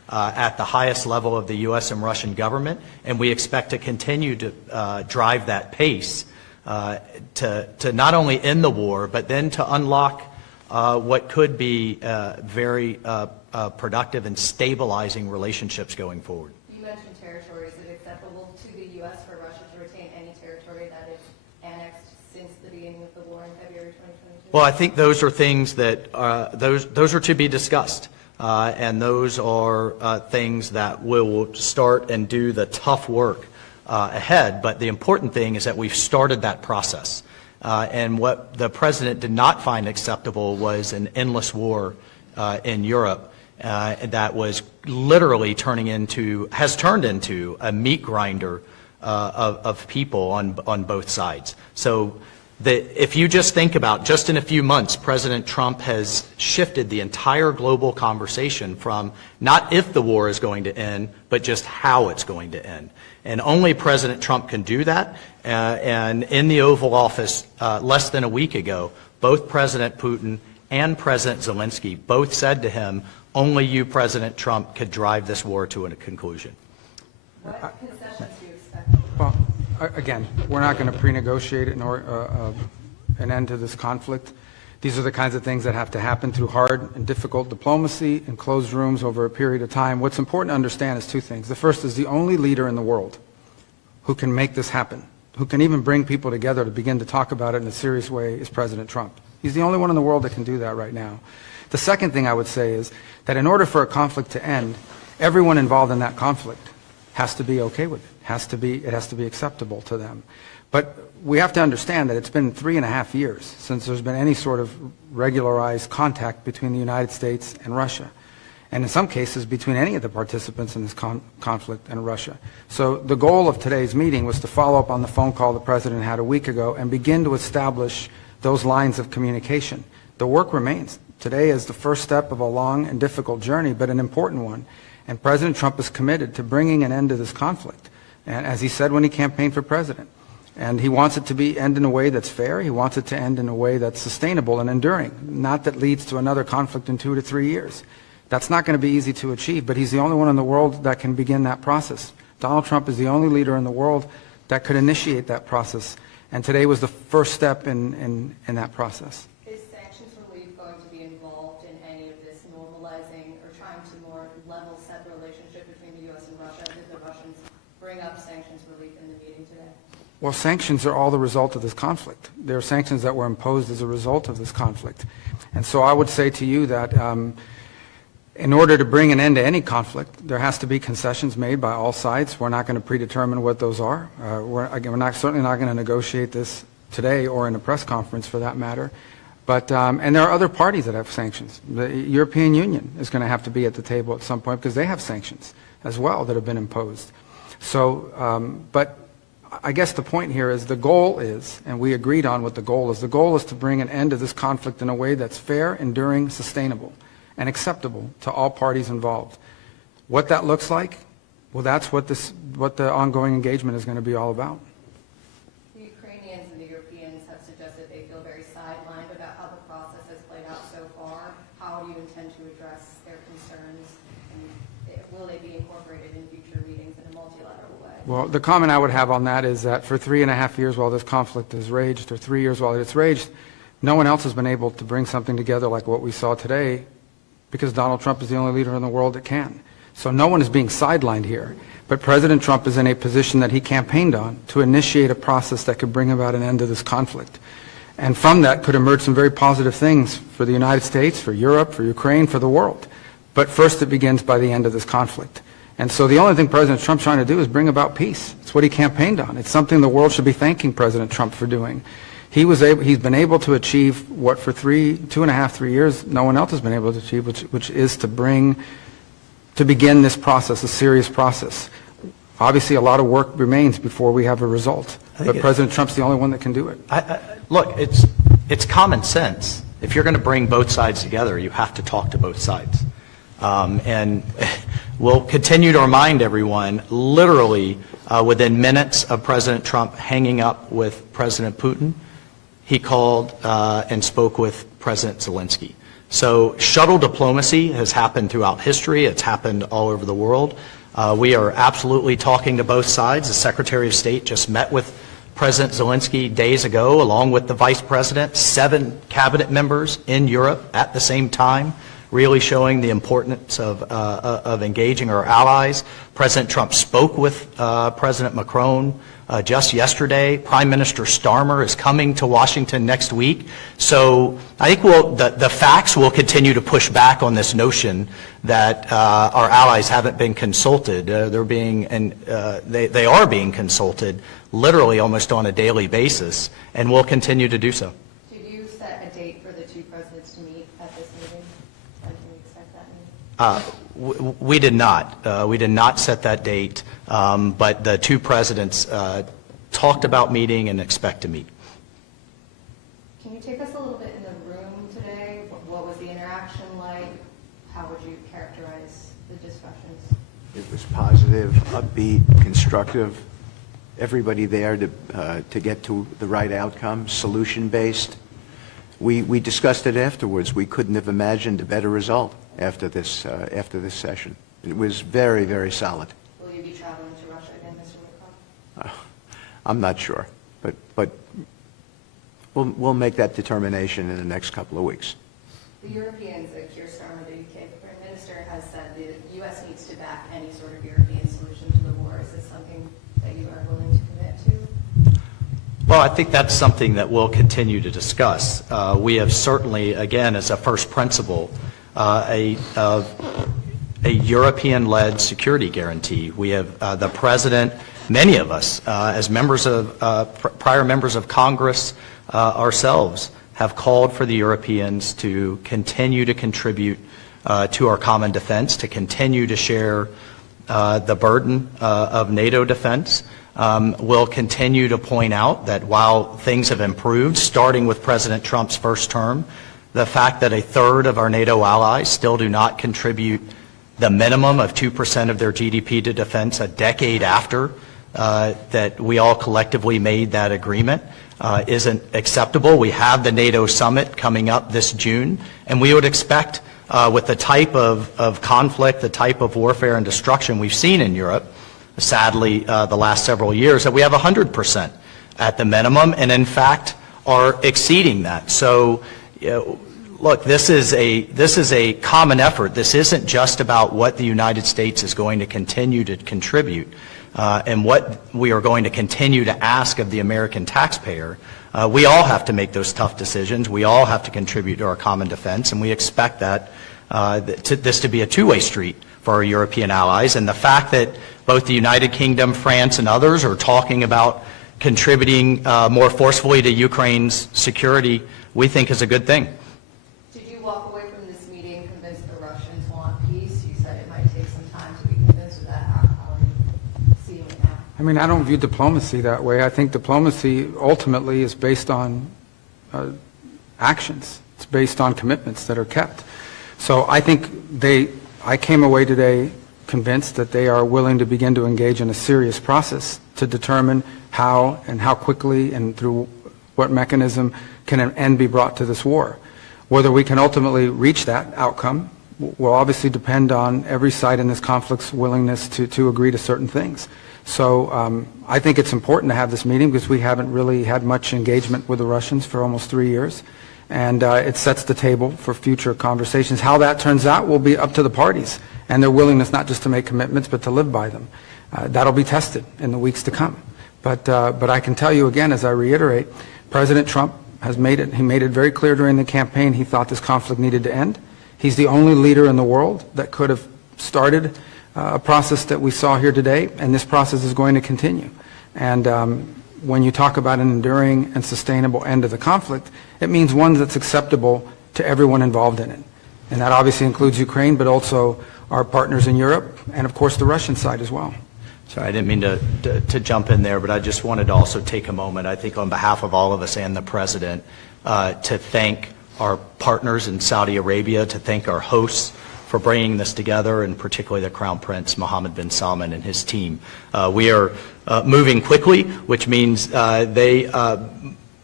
at the highest level of the U.S. and Russian government, and we expect to continue to drive that pace to not only end the war, but then to unlock what could be very productive and stabilizing relationships going forward. You mentioned territory. Is it acceptable to the U.S. for Russia to retain any territory that it's annexed since the beginning of the war in February 2022? Well, I think those are things that those are to be discussed, and those are things that will start and do the tough work ahead. But the important thing is that we've started that process. And what the president did not find acceptable was an endless war in Europe that was literally has turned into a meat grinder of people on both sides. So if you just think about, just in a few months, President Trump has shifted the entire global conversation from not if the war is going to end, but just how it's going to end. And only President Trump can do that. And in the Oval Office less than a week ago, both President Putin and President Zelensky both said to him, only you, President Trump, could drive this war to a conclusion. What concessions do you expect? Well, again, we're not going to pre-negotiate an end to this conflict. These are the kinds of things that have to happen through hard and difficult diplomacy in closed rooms over a period of time. What's important to understand is two things. The first is the only leader in the world who can make this happen, who can even bring people together to begin to talk about it in a serious way, is President Trump. He's the only one in the world that can do that right now. The second thing I would say is that in order for a conflict to end, everyone involved in that conflict has to be okay with it. It has to be acceptable to them. But we have to understand that it's been 3.5 years since there's been any sort of regularized contact between the United States and Russia, and in some cases between any of the participants in this conflict and Russia. So the goal of today's meeting was to follow up on the phone call the President had a week ago and begin to establish those lines of communication. The work remains. Today is the first step of a long and difficult journey, but an important one. And President Trump is committed to bringing an end to this conflict, and as he said when he campaigned for president. And he wants it to end in a way that's fair. He wants it to end in a way that's sustainable and enduring, not that leads to another conflict in 2 to 3 years. That's not going to be easy to achieve, but he's the only one in the world that can begin that process. Donald Trump is the only leader in the world that could initiate that process, and today was the first step in that process. Is sanctions relief going to be involved in any of this normalizing or trying to more level set the relationship between the U.S. and Russia? Did the Russians bring up sanctions relief in the meeting today? Well, sanctions are all the result of this conflict. There are sanctions that were imposed as a result of this conflict. And so I would say to you that in order to bring an end to any conflict, there has to be concessions made by all sides. We're not going to predetermine what those are. We're certainly not going to negotiate this today or in a press conference for that matter. But, and there are other parties that have sanctions. The European Union is going to have to be at the table at some point because they have sanctions as well that have been imposed. So, but I guess the point here is the goal is, and we agreed on what the goal is to bring an end to this conflict in a way that's fair, enduring, sustainable, and acceptable to all parties involved. What that looks like, well, that's what the ongoing engagement is going to be all about. The Ukrainians and the Europeans have suggested they feel very sidelined about how the process has played out so far. How do you intend to address their concerns, and will they be incorporated in future meetings in a multilateral way? Well, the comment I would have on that is that for 3.5 years while this conflict has raged, or 3 years while it's raged, no one else has been able to bring something together like what we saw today, because Donald Trump is the only leader in the world that can. So no one is being sidelined here. But President Trump is in a position that he campaigned on to initiate a process that could bring about an end to this conflict. And from that could emerge some very positive things for the United States, for Europe, for Ukraine, for the world. But first it begins by the end of this conflict. And so the only thing President Trump's trying to do is bring about peace. It's what he campaigned on. It's something the world should be thanking President Trump for doing. He's been able to achieve what for 2.5, 3 years no one else has been able to achieve, which is to begin this process, a serious process. Obviously, a lot of work remains before we have a result, but President Trump's the only one that can do it. Look, it's common sense. If you're going to bring both sides together, you have to talk to both sides. And we'll continue to remind everyone, literally within minutes of President Trump hanging up with President Putin, he called and spoke with President Zelensky. So shuttle diplomacy has happened throughout history. It's happened all over the world. We are absolutely talking to both sides. The Secretary of State just met with President Zelensky days ago, along with the Vice President, 7 cabinet members in Europe at the same time, really showing the importance of engaging our allies. President Trump spoke with President Macron just yesterday. Prime Minister Starmer is coming to Washington next week. So I think the facts will continue to push back on this notion that our allies haven't been consulted. They are being consulted literally almost on a daily basis, and will continue to do so. Did you set a date for the 2 presidents to meet at this meeting? When can we expect that meeting? We did not. We did not set that date, but the 2 presidents talked about meeting and expect to meet. Can you take us a little bit in the room today? What was the interaction like? How would you characterize the discussions? It was positive, upbeat, constructive. Everybody there to get to the right outcome, solution-based. We discussed it afterwards. We couldn't have imagined a better result after this session. It was very, very solid. Will you be traveling to Russia again, Mr. Witkoff? I'm not sure, but we'll make that determination in the next couple of weeks. The Europeans, Keir Starmer, the UK Prime Minister, has said the U.S. needs to back any sort of European solution to the war. Is this something that you are willing to commit to? Well, I think that's something that we'll continue to discuss. We have certainly, again, as a first principle, a European-led security guarantee. We have the President, many of us, as members of prior members of Congress ourselves, have called for the Europeans to continue to contribute to our common defense, to continue to share the burden of NATO defense. We'll continue to point out that while things have improved, starting with President Trump's first term, the fact that 1/3 of our NATO allies still do not contribute the minimum of 2% of their GDP to defense a decade after that we all collectively made that agreement isn't acceptable. We have the NATO summit coming up this June, and we would expect with the type of conflict, the type of warfare and destruction we've seen in Europe, sadly, the last several years, that we have 100% at the minimum, and in fact are exceeding that. So, look, this is a common effort. This isn't just about what the United States is going to continue to contribute and what we are going to continue to ask of the American taxpayer. We all have to make those tough decisions. We all have to contribute to our common defense, and we expect that this to be a two-way street for our European allies. And the fact that both the United Kingdom, France, and others are talking about contributing more forcefully to Ukraine's security, we think is a good thing. Did you walk away from this meeting convinced the Russians want peace? You said it might take some time to be convinced of that. How are you seeing it now? I mean, I don't view diplomacy that way. I think diplomacy ultimately is based on actions. It's based on commitments that are kept. So I think I came away today convinced that they are willing to begin to engage in a serious process to determine how and how quickly and through what mechanism can an end be brought to this war. Whether we can ultimately reach that outcome will obviously depend on every side in this conflict's willingness to agree to certain things. So I think it's important to have this meeting because we haven't really had much engagement with the Russians for almost 3 years. And it sets the table for future conversations. How that turns out will be up to the parties and their willingness not just to make commitments but to live by them. That'll be tested in the weeks to come. But I can tell you again, as I reiterate, President Trump has made it very clear during the campaign he thought this conflict needed to end. He's the only leader in the world that could have started a process that we saw here today, and this process is going to continue. And when you talk about an enduring and sustainable end of the conflict, it means one that's acceptable to everyone involved in it. And that obviously includes Ukraine, but also our partners in Europe, and of course the Russian side as well. Sorry, I didn't mean to jump in there, but I just wanted to also take a moment, I think on behalf of all of us and the President, to thank our partners in Saudi Arabia, to thank our hosts for bringing this together, and particularly the Crown Prince Mohammed bin Salman and his team. We are moving quickly, which means they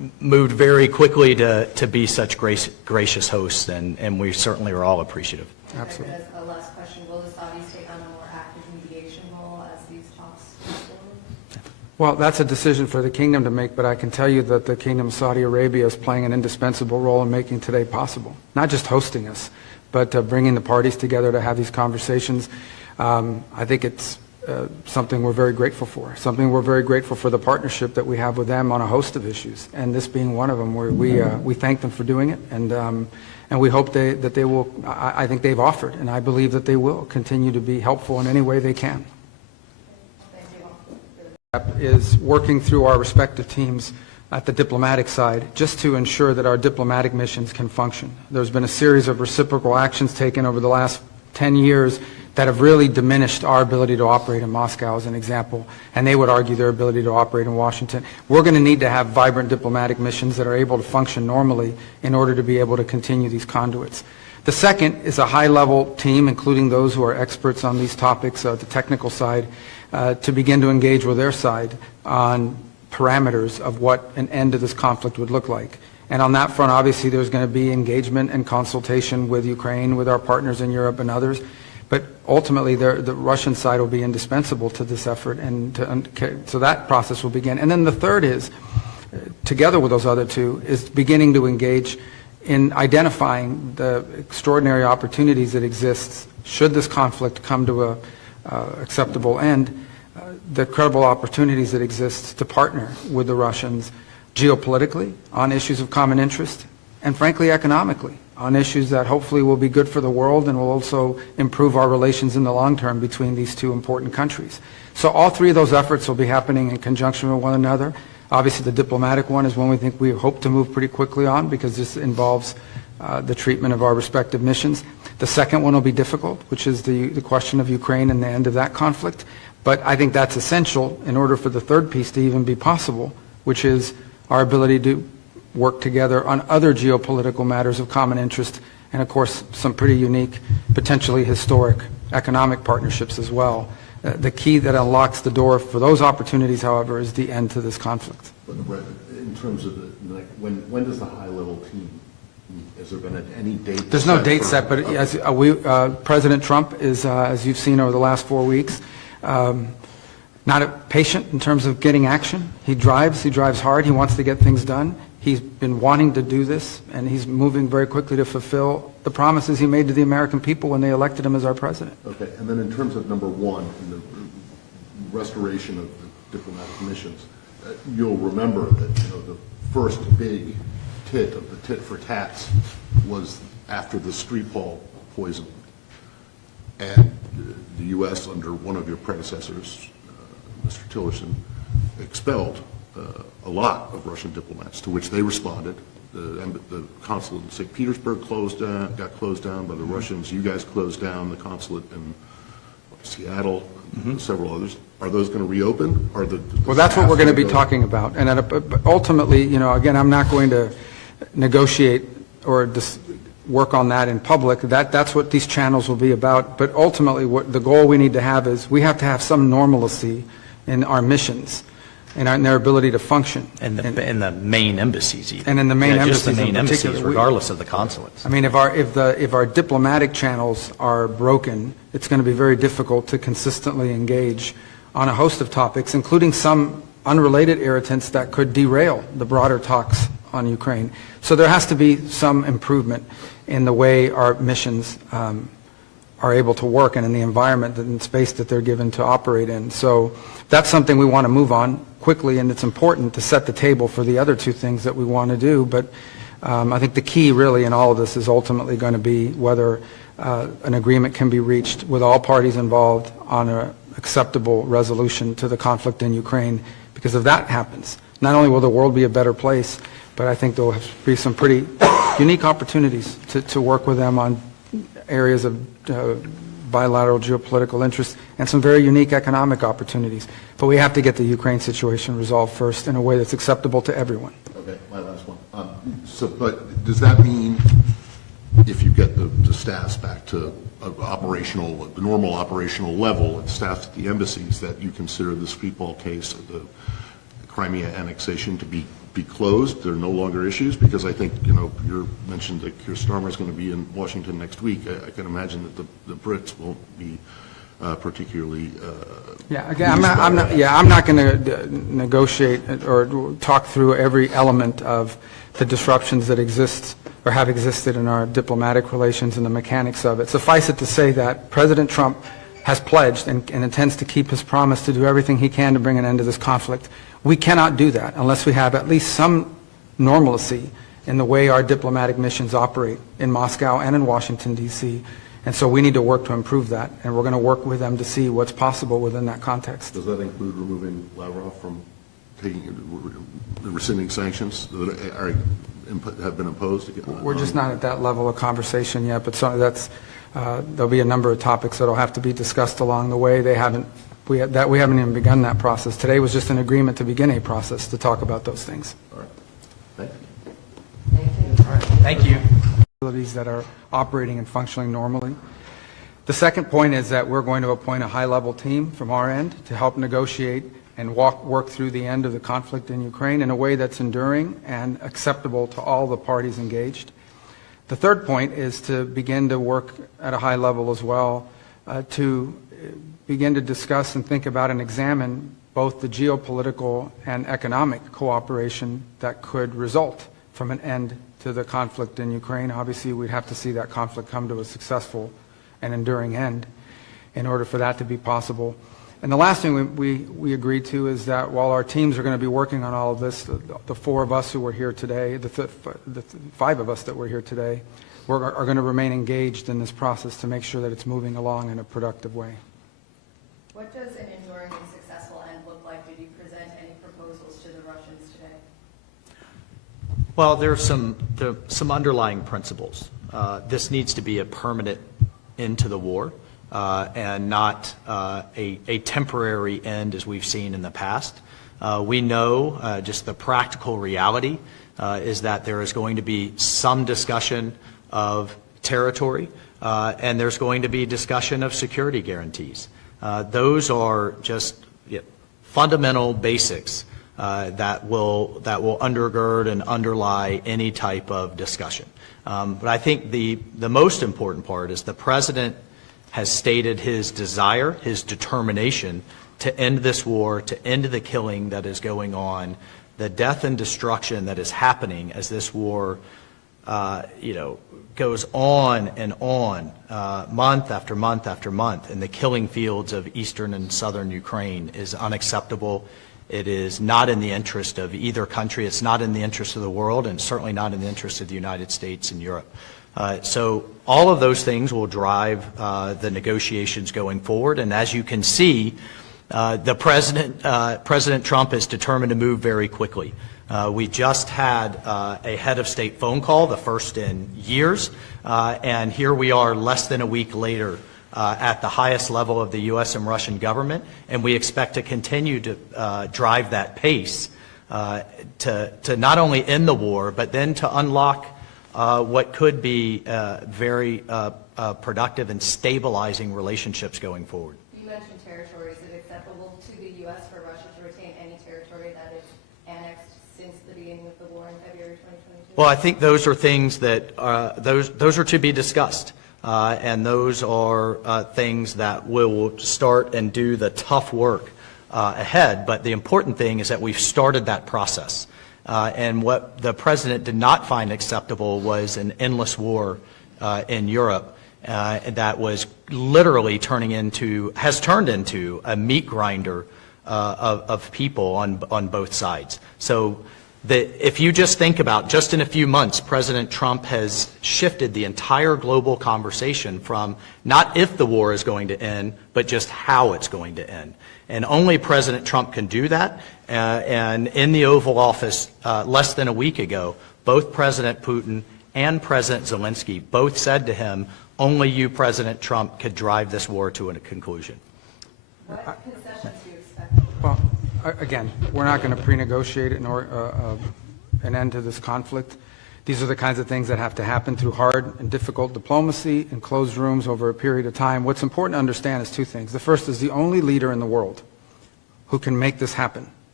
moved very quickly to be such gracious hosts, and we certainly are all appreciative. Absolutely. As a last question, will the Saudis take on a more active mediation role as these talks move forward? Well, that's a decision for the kingdom to make, but I can tell you that the Kingdom of Saudi Arabia is playing an indispensable role in making today possible. Not just hosting us, but bringing the parties together to have these conversations. I think it's something we're very grateful for, something we're very grateful for the partnership that we have with them on a host of issues, and this being one of them, where we thank them for doing it, and we hope that they will, I think they've offered, and I believe that they will continue to be helpful in any way they can. Thank you all. Is working through our respective teams at the diplomatic side just to ensure that our diplomatic missions can function. There's been a series of reciprocal actions taken over the last 10 years that have really diminished our ability to operate in Moscow, as an example, and they would argue their ability to operate in Washington. We're going to need to have vibrant diplomatic missions that are able to function normally in order to be able to continue these conduits. The second is a high-level team, including those who are experts on these topics, the technical side, to begin to engage with their side on parameters of what an end to this conflict would look like. And on that front, obviously, there's going to be engagement and consultation with Ukraine, with our partners in Europe and others. But ultimately, the Russian side will be indispensable to this effort, and so that process will begin. And then the third is, together with those other two, is beginning to engage in identifying the extraordinary opportunities that exist should this conflict come to a acceptable end, the credible opportunities that exist to partner with the Russians geopolitically on issues of common interest, and frankly economically on issues that hopefully will be good for the world and will also improve our relations in the long term between these two important countries. So all three of those efforts will be happening in conjunction with one another. Obviously the diplomatic one is one we think we hope to move pretty quickly on, because this involves the treatment of our respective missions. The second one will be difficult, which is the question of Ukraine and the end of that conflict. But I think that's essential in order for the third piece to even be possible, which is our ability to work together on other geopolitical matters of common interest, and of course some pretty unique, potentially historic economic partnerships as well. The key that unlocks the door for those opportunities, however, is the end to this conflict. But in terms of when does the high-level team meet? Has there been any date? There's no date set, but as President Trump is, as you've seen over the last 4 weeks, not patient in terms of getting action. He drives hard, he wants to get things done. He's been wanting to do this, and he's moving very quickly to fulfill the promises he made to the American people when they elected him as our president. Okay, and then in terms of number one, in the restoration of the diplomatic missions, you'll remember that the first big tit of the tit for tats was after the Skripal poisoning, and the U.S. under one of your predecessors, Mr. Tillerson, expelled a lot of Russian diplomats, to which they responded. The consulate in St. Petersburg got closed down by the Russians. You guys closed down the consulate in Seattle, and several others. Are those going to reopen? Well, that's what we're going to be talking about. And ultimately, again, I'm not going to negotiate or work on that in public. That's what these channels will be about. But ultimately, what the goal we need to have is we have to have some normalcy in our missions and in their ability to function. In the main embassies even. And in the main embassies just the main in embassies, particular. regardless of the consulates. I mean, if our diplomatic channels are broken, it's going to be very difficult to consistently engage on a host of topics, including some unrelated irritants that could derail the broader talks on Ukraine. So there has to be some improvement in the way our missions are able to work and in the environment and space that they're given to operate in. So that's something we want to move on quickly, and it's important to set the table for the other two things that we want to do. But I think the key really in all of this is ultimately going to be whether an agreement can be reached with all parties involved on an acceptable resolution to the conflict in Ukraine. Because if that happens, not only will the world be a better place, but I think there will be some pretty unique opportunities to work with them on areas of bilateral geopolitical interest and some very unique economic opportunities. But we have to get the Ukraine situation resolved first in a way that's acceptable to everyone. Okay, my last one. But does that mean if you get the staffs back to the normal operational level and staffs at the embassies, that you consider the Skripal case of the Crimea annexation to be be closed? There are no longer issues? Because I think, you mentioned that Keir Starmer is going to be in Washington next week. I can imagine that the Brits won't be particularly. Yeah, again, I'm not going to negotiate or talk through every element of the disruptions that exist or have existed in our diplomatic relations and the mechanics of it. Suffice it to say that President Trump has pledged and intends to keep his promise to do everything he can to bring an end to this conflict. We cannot do that unless we have at least some normalcy in the way our diplomatic missions operate in Moscow and in Washington, D.C. And so we need to work to improve that, and we're going to work with them to see what's possible within that context. Does that include removing Lavrov from rescinding sanctions that have been imposed? We're just not at that level of conversation yet, but there'll be a number of topics that will have to be discussed along the way. We haven't even begun that process. Today was just an agreement to begin a process to talk about those things. All right. Thank you. Thank you. All right. Thank you. Facilities that are operating and functioning normally. The second point is that we're going to appoint a high-level team from our end to help negotiate and work through the end of the conflict in Ukraine in a way that's enduring and acceptable to all the parties engaged. The third point is to begin to work at a high level as well to begin to discuss and think about and examine both the geopolitical and economic cooperation that could result from an end to the conflict in Ukraine. Obviously, we'd have to see that conflict come to a successful and enduring end in order for that to be possible. And the last thing we agreed to is that while our teams are going to be working on all of this, the four of us who were here today, the five of us that were here today, are going to remain engaged in this process to make sure that it's moving along in a productive way. What does an enduring and successful end look like? Did you present any proposals to the Russians today? Well, there are some underlying principles. This needs to be a permanent end to the war and not a temporary end as we've seen in the past. We know just the practical reality is that there is going to be some discussion of territory and there's going to be discussion of security guarantees. Those are just fundamental basics that will undergird and underlie any type of discussion. But I think the most important part is the President has stated his desire, his determination to end this war, to end the killing that is going on, the death and destruction that is happening as this war, goes on and on, month after month after month, in the killing fields of eastern and southern Ukraine is unacceptable. It is not in the interest of either country. It's not in the interest of the world, and certainly not in the interest of the United States and Europe. So all of those things will drive the negotiations going forward. And as you can see, President Trump is determined to move very quickly. We just had a head of state phone call, the first in years, and here we are less than a week later at the highest level of the U.S. and Russian government, and we expect to continue to drive that pace to not only end the war, but then to unlock what could be very productive and stabilizing relationships going forward. You mentioned territory. Is it acceptable to the U.S. for Russia to retain any territory that is annexed since the beginning of the war in February 2022? Well, I think those are things that those are to be discussed. And those are things that will start and do the tough work ahead. But the important thing is that we've started that process. And what the President did not find acceptable was an endless war in Europe that was literally has turned into a meat grinder of people on both sides. So if you just think about, just in a few months, President Trump has shifted the entire global conversation from not if the war is going to end, but just how it's going to end. And only President Trump can do that. And in the Oval Office less than a week ago, both President Putin and President Zelensky both said to him, only you, President Trump, could drive this war to a conclusion. What concessions do you expect? Well, again, we're not going to pre-negotiate an end to this conflict. These are the kinds of things that have to happen through hard and difficult diplomacy in closed rooms over a period of time. What's important to understand is two things. The first is the only leader in the world who can make this happen,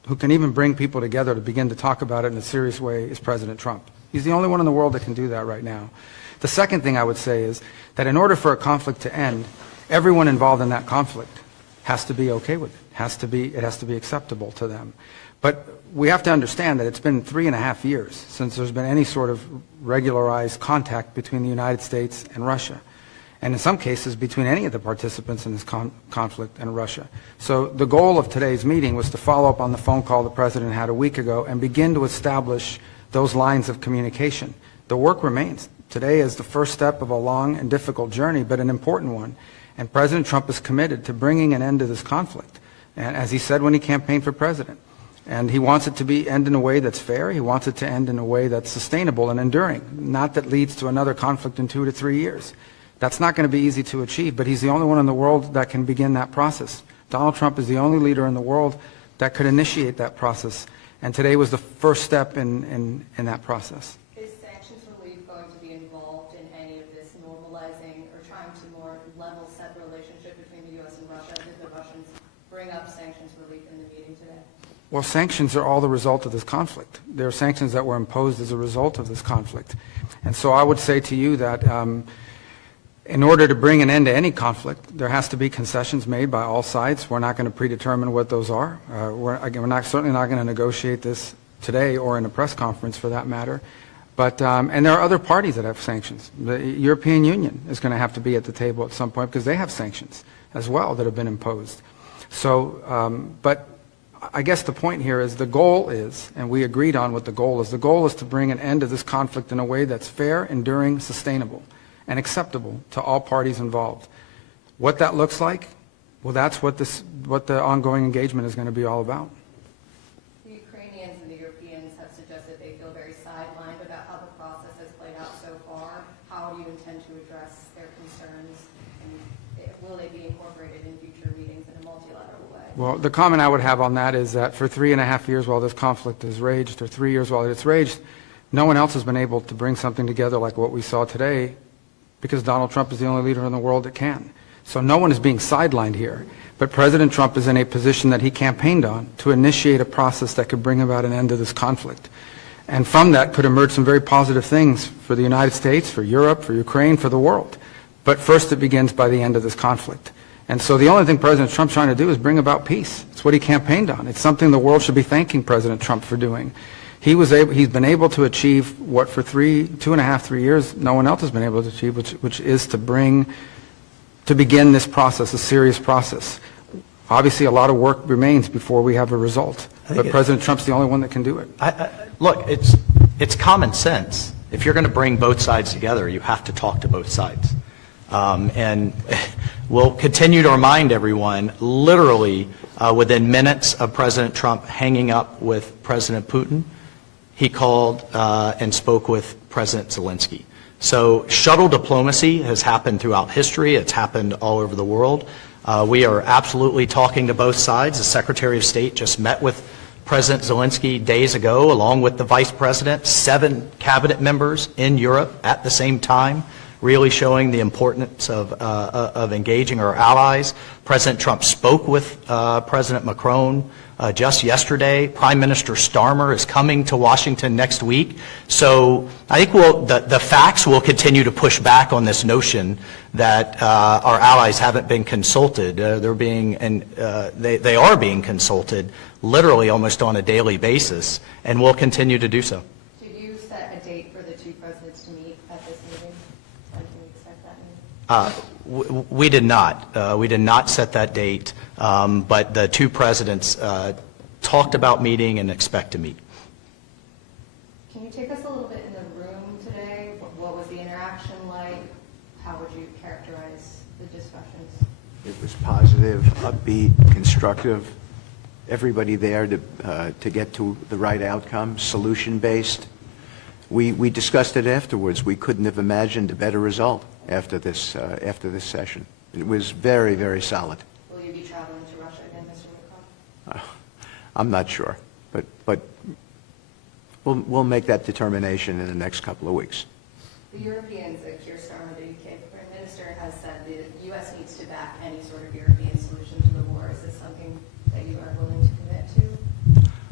who can even bring people together to begin to talk about it in a serious way is President Trump. He's the only one in the world that can do that right now. The second thing I would say is that in order for a conflict to end, everyone involved in that conflict has to be okay with it. It has to be acceptable to them. But we have to understand that it's been 3.5 years since there's been any sort of regularized contact between the United States and Russia, and in some cases between any of the participants in this conflict and Russia. So the goal of today's meeting was to follow up on the phone call the President had a week ago and begin to establish those lines of communication. The work remains. Today is the first step of a long and difficult journey, but an important one. And President Trump is committed to bringing an end to this conflict, and as he said when he campaigned for president. And he wants it to end in a way that's fair. He wants it to end in a way that's sustainable and enduring, not that leads to another conflict in 2 to 3 years. That's not going to be easy to achieve, but he's the only one in the world that can begin that process. Donald Trump is the only leader in the world that could initiate that process, and today was the first step in that process. Is sanctions relief going to be involved in any of this normalizing or trying to more level set the relationship between the U.S. and Russia? Did the Russians bring up sanctions relief in the meeting today? Well, sanctions are all the result of this conflict. There are sanctions that were imposed as a result of this conflict. And so I would say to you that in order to bring an end to any conflict, there has to be concessions made by all sides. We're not going to predetermine what those are. We're certainly not going to negotiate this today or in a press conference for that matter. But, and there are other parties that have sanctions. The European Union is going to have to be at the table at some point because they have sanctions as well that have been imposed. So, but I guess the point here is the goal is, and we agreed on what the goal is to bring an end to this conflict in a way that's fair, enduring, sustainable, and acceptable to all parties involved. What that looks like, well, that's what the ongoing engagement is going to be all about. The Ukrainians and the Europeans have suggested they feel very sidelined about how the process has played out so far. How do you intend to address their concerns, and will they be incorporated in future meetings in a multilateral way? Well, the comment I would have on that is that for 3.5 years while this conflict has raged, or 3 years while it's raged, no one else has been able to bring something together like what we saw today, because Donald Trump is the only leader in the world that can. So no one is being sidelined here. But President Trump is in a position that he campaigned on to initiate a process that could bring about an end to this conflict. And from that could emerge some very positive things for the United States, for Europe, for Ukraine, for the world. But first it begins by the end of this conflict. And so the only thing President Trump's trying to do is bring about peace. It's what he campaigned on. It's something the world should be thanking President Trump for doing. He's been able to achieve what for 2.5, 3 years no one else has been able to achieve, which is to begin this process, a serious process. Obviously, a lot of work remains before we have a result, but President Trump's the only one that can do it. Look, it's common sense. If you're going to bring both sides together, you have to talk to both sides. And we'll continue to remind everyone, literally within minutes of President Trump hanging up with President Putin, he called and spoke with President Zelensky. So shuttle diplomacy has happened throughout history. It's happened all over the world. We are absolutely talking to both sides. The Secretary of State just met with President Zelensky days ago, along with the Vice President, 7 cabinet members in Europe at the same time, really showing the importance of engaging our allies. President Trump spoke with President Macron just yesterday. Prime Minister Starmer is coming to Washington next week. So I think the facts will continue to push back on this notion that our allies haven't been consulted. They are being consulted literally almost on a daily basis, and will continue to do so. Did you set a date for the two presidents to meet at this meeting? When can we expect that meeting? We did not. We did not set that date, but the two presidents talked about meeting and expect to meet. Can you take us a little bit in the room today? What was the interaction like? How would you characterize the discussions? It was positive, upbeat, constructive. Everybody there to get to the right outcome, solution-based. We discussed it afterwards. We couldn't have imagined a better result after this session. It was very, very solid. Will you be traveling to Russia again, Mr. McCall? I'm not sure, but we'll make that determination in the next couple of weeks. The Europeans, Keir Starmer, the UK Foreign Minister, has said the U.S. needs to back any sort of European solution to the war. Is this something that you are willing to commit to?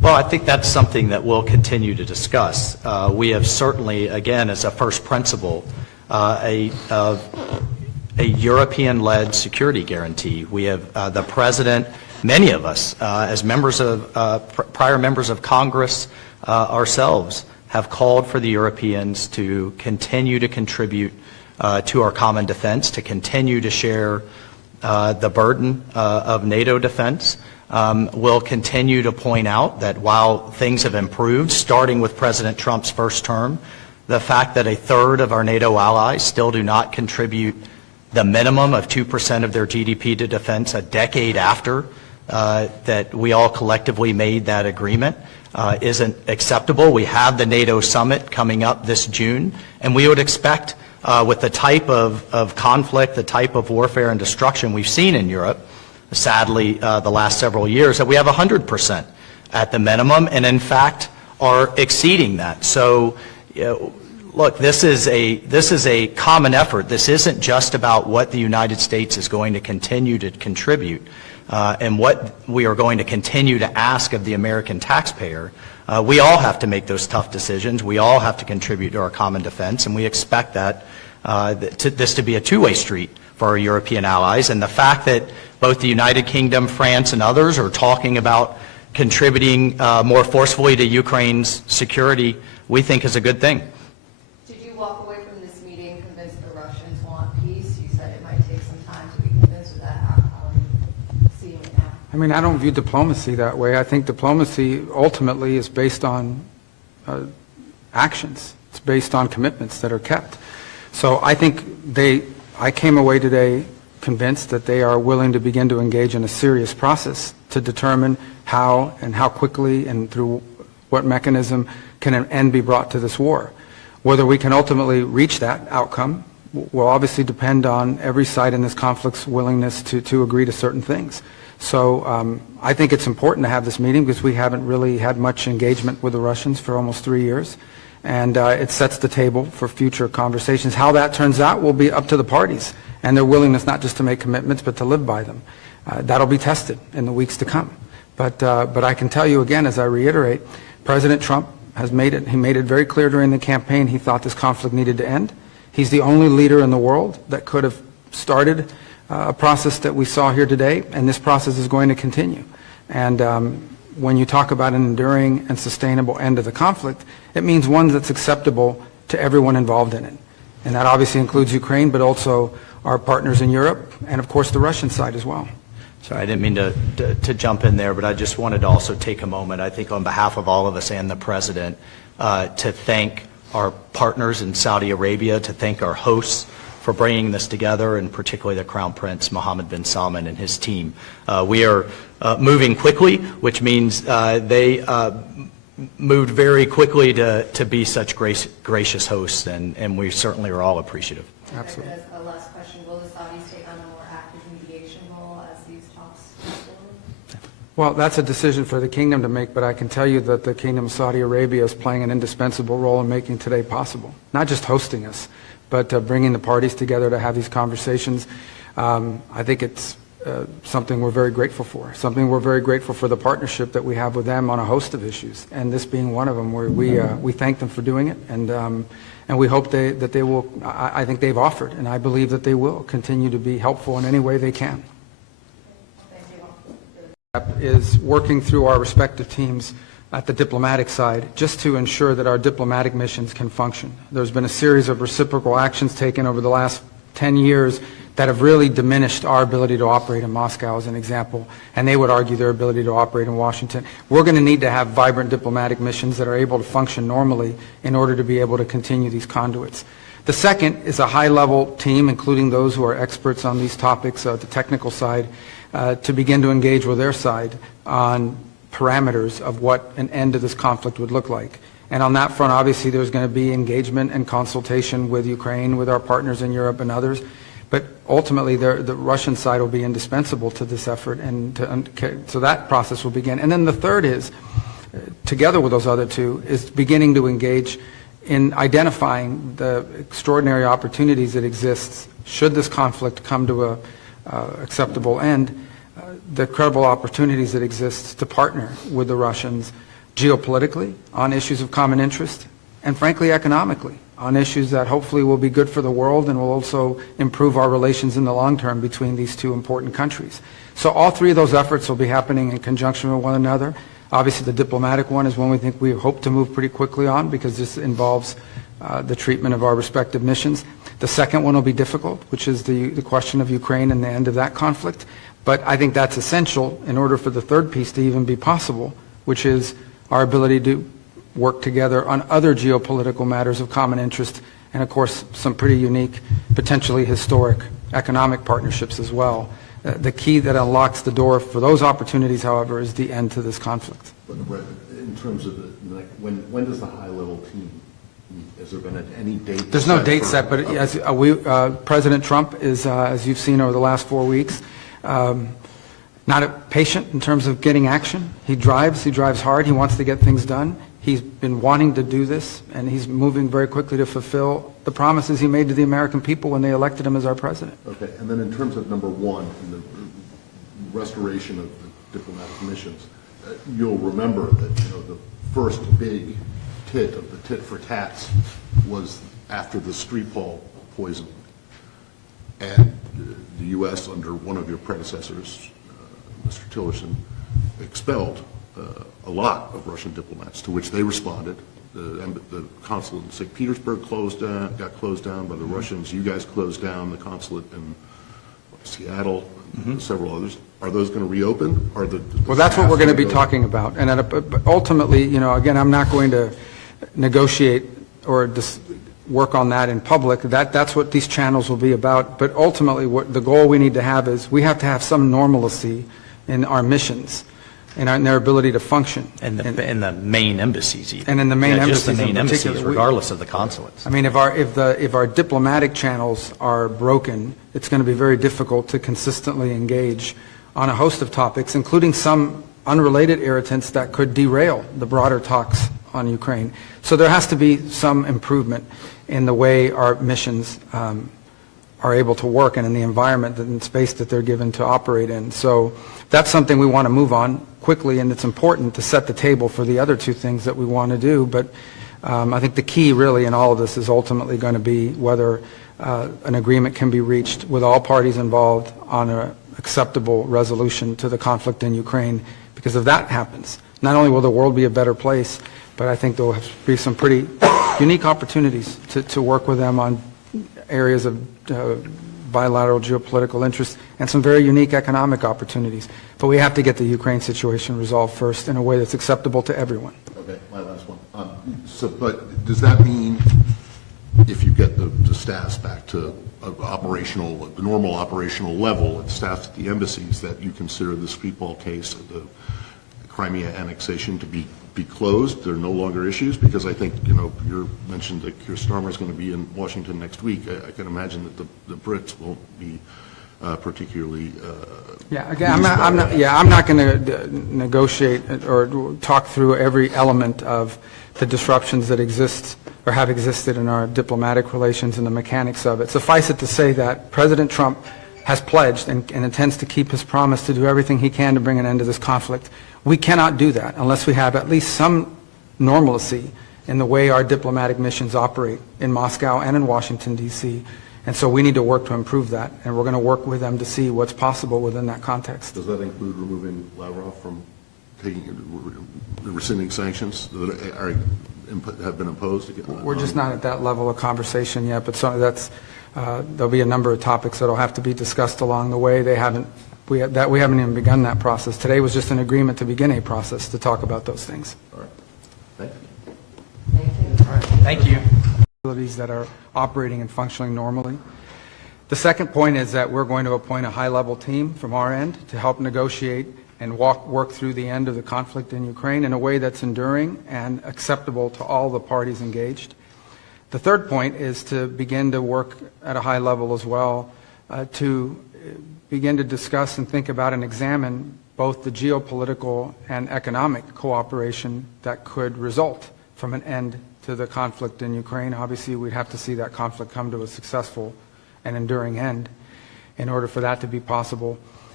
Well, I think that's something that we'll continue to discuss. We have certainly, again, as a first principle, a European-led security guarantee. We have the President, many of us, as members of, prior members of Congress ourselves, have called for the Europeans to continue to contribute to our common defense, to continue to share the burden of NATO defense. We'll continue to point out that while things have improved, starting with President Trump's first term, the fact that a third of our NATO allies still do not contribute the minimum of 2% of their GDP to defense a decade after that we all collectively made that agreement isn't acceptable. We have the NATO summit coming up this June, and we would expect with the type of conflict, the type of warfare and destruction we've seen in Europe, sadly, the last several years, that we have 100% at the minimum, and in fact are exceeding that. So, look, this is a common effort. This isn't just about what the United States is going to continue to contribute and what we are going to continue to ask of the American taxpayer. We all have to make those tough decisions. We all have to contribute to our common defense, and we expect that this to be a two-way street for our European allies. And the fact that both the United Kingdom, France, and others are talking about contributing more forcefully to Ukraine's security, we think is a good thing. Did you walk away from this meeting convinced the Russians want peace? You said it might take some time to be convinced of that. How are you seeing it now? I mean, I don't view diplomacy that way. I think diplomacy ultimately is based on actions. It's based on commitments that are kept. So I think I came away today convinced that they are willing to begin to engage in a serious process to determine how and how quickly and through what mechanism can an end be brought to this war. Whether we can ultimately reach that outcome will obviously depend on every side in this conflict's willingness to agree to certain things. So I think it's important to have this meeting because we haven't really had much engagement with the Russians for almost 3 years. And it sets the table for future conversations. How that turns out will be up to the parties and their willingness not just to make commitments but to live by them. That'll be tested in the weeks to come. But I can tell you again, as I reiterate, President Trump has made it very clear during the campaign he thought this conflict needed to end. He's the only leader in the world that could have started a process that we saw here today, and this process is going to continue. And when you talk about an enduring and sustainable end of the conflict, it means one that's acceptable to everyone involved in it. And that obviously includes Ukraine, but also our partners in Europe, and of course the Russian side as well. Sorry, I didn't mean to jump in there, but I just wanted to also take a moment, I think on behalf of all of us and the President, to thank our partners in Saudi Arabia, to thank our hosts for bringing this together, and particularly the Crown Prince Mohammed bin Salman and his team. We are moving quickly, which means they moved very quickly to be such gracious hosts, and we certainly are all appreciative. Absolutely. As a last question, will the Saudis take on a more active mediation role as these talks move forward? Well, that's a decision for the kingdom to make, but I can tell you that the Kingdom of Saudi Arabia is playing an indispensable role in making today possible. Not just hosting us, but bringing the parties together to have these conversations. I think it's something we're very grateful for. Something we're very grateful for the partnership that we have with them on a host of issues, and this being one of them, where we thank them for doing it, and we hope that they will. I think they've offered, and I believe that they will continue to be helpful in any way they can. Is working through our respective teams at the diplomatic side just to ensure that our diplomatic missions can function. There's been a series of reciprocal actions taken over the last 10 years that have really diminished our ability to operate in Moscow, as an example, and they would argue their ability to operate in Washington. We're going to need to have vibrant diplomatic missions that are able to function normally in order to be able to continue these conduits. The second is a high-level team, including those who are experts on these topics, the technical side, to begin to engage with their side on parameters of what an end to this conflict would look like. And on that front, obviously, there's going to be engagement and consultation with Ukraine, with our partners in Europe and others. But ultimately, the Russian side will be indispensable to this effort, and so that process will begin. And then the third is, together with those other two, is beginning to engage in identifying the extraordinary opportunities that exist should this conflict come to a acceptable end, the credible opportunities that exist to partner with the Russians geopolitically, on issues of common interest, and frankly economically, on issues that hopefully will be good for the world and will also improve our relations in the long term between these two important countries. So all three of those efforts will be happening in conjunction with one another. Obviously the diplomatic one is one we hope to move pretty quickly on, because this involves the treatment of our respective missions. The second one will be difficult, which is the question of Ukraine and the end of that conflict. But I think that's essential in order for the third piece to even be possible, which is our ability to work together on other geopolitical matters of common interest, and of course some pretty unique, potentially historic economic partnerships as well. The key that unlocks the door for those opportunities, however, is the end to this conflict. But in terms of when does the high-level team meet? Has there been any date? There's no date set, but as President Trump is, as you've seen over the last 4 weeks, not patient in terms of getting action. He drives hard, he wants to get things done. He's been wanting to do this, and he's moving very quickly to fulfill the promises he made to the American people when they elected him as our president. Okay, and then in terms of number one, in the restoration of the diplomatic missions, you'll remember that the first big tit of the tit for tats was after the Skripal poisoning, and the U.S. under one of your predecessors, Mr. Tillerson, expelled a lot of Russian diplomats, to which they responded. The consulate in St. Petersburg got closed down by the Russians. You guys closed down the consulate in Seattle, and several others. Are those going to reopen? Well, that's what we're going to be talking about. And ultimately, again, I'm not going to negotiate or work on that in public. That's what these channels will be about. But ultimately, what the goal we need to have is we have to have some normalcy in our missions and in their ability to function. In the main embassies even. And in the main Just the embassies main in embassies, particular. regardless of the consulates. I mean, if our diplomatic channels are broken, it's going to be very difficult to consistently engage on a host of topics, including some unrelated irritants that could derail the broader talks on Ukraine. So there has to be some improvement in the way our missions are able to work and in the environment and space that they're given to operate in. So that's something we want to move on quickly, and it's important to set the table for the other two things that we want to do. But I think the key really in all of this is ultimately going to be whether an agreement can be reached with all parties involved on an acceptable resolution to the conflict in Ukraine. Because if that happens, not only will the world be a better place, but I think there will be some pretty unique opportunities to work with them on areas of bilateral geopolitical interest and some very unique economic opportunities. But we have to get the Ukraine situation resolved first in a way that's acceptable to everyone. Okay, my last one. But does that mean if you get the staffs back to the normal operational level, and staffs at the embassies, that you consider the Skripal case, the Crimea annexation, to be closed? There are no longer issues? Because I think, you mentioned that Keir Starmer is going to be in Washington next week. I can imagine that the Brits won't be particularly I'm not going to negotiate or talk through every element of the disruptions that exist or have existed in our diplomatic relations and the mechanics of it. Suffice it to say that President Trump has pledged and intends to keep his promise to do everything he can to bring an end to this conflict. We cannot do that unless we have at least some normalcy in the way our diplomatic missions operate in Moscow and in Washington, D.C. And so we need to work to improve that, and we're going to work with them to see what's possible within that context. Does that include removing Lavrov from rescinding sanctions that have been imposed? We're just not at that level of conversation yet, but there'll be a number of topics that will have to be discussed along the way. We haven't even begun that process. Today was just an agreement to begin a process to talk about those things. All right. Thank you. All right. Thank you. Facilities that are operating and functioning normally. The second point is that we're going to appoint a high-level team from our end to help negotiate and work through the end of the conflict in Ukraine in a way that's enduring and acceptable to all the parties engaged. The third point is to begin to work at a high level as well to begin to discuss and think about and examine both the geopolitical and economic cooperation that could result from an end to the conflict in Ukraine. Obviously, we'd have to see that conflict come to a successful and enduring end in order for that to be possible.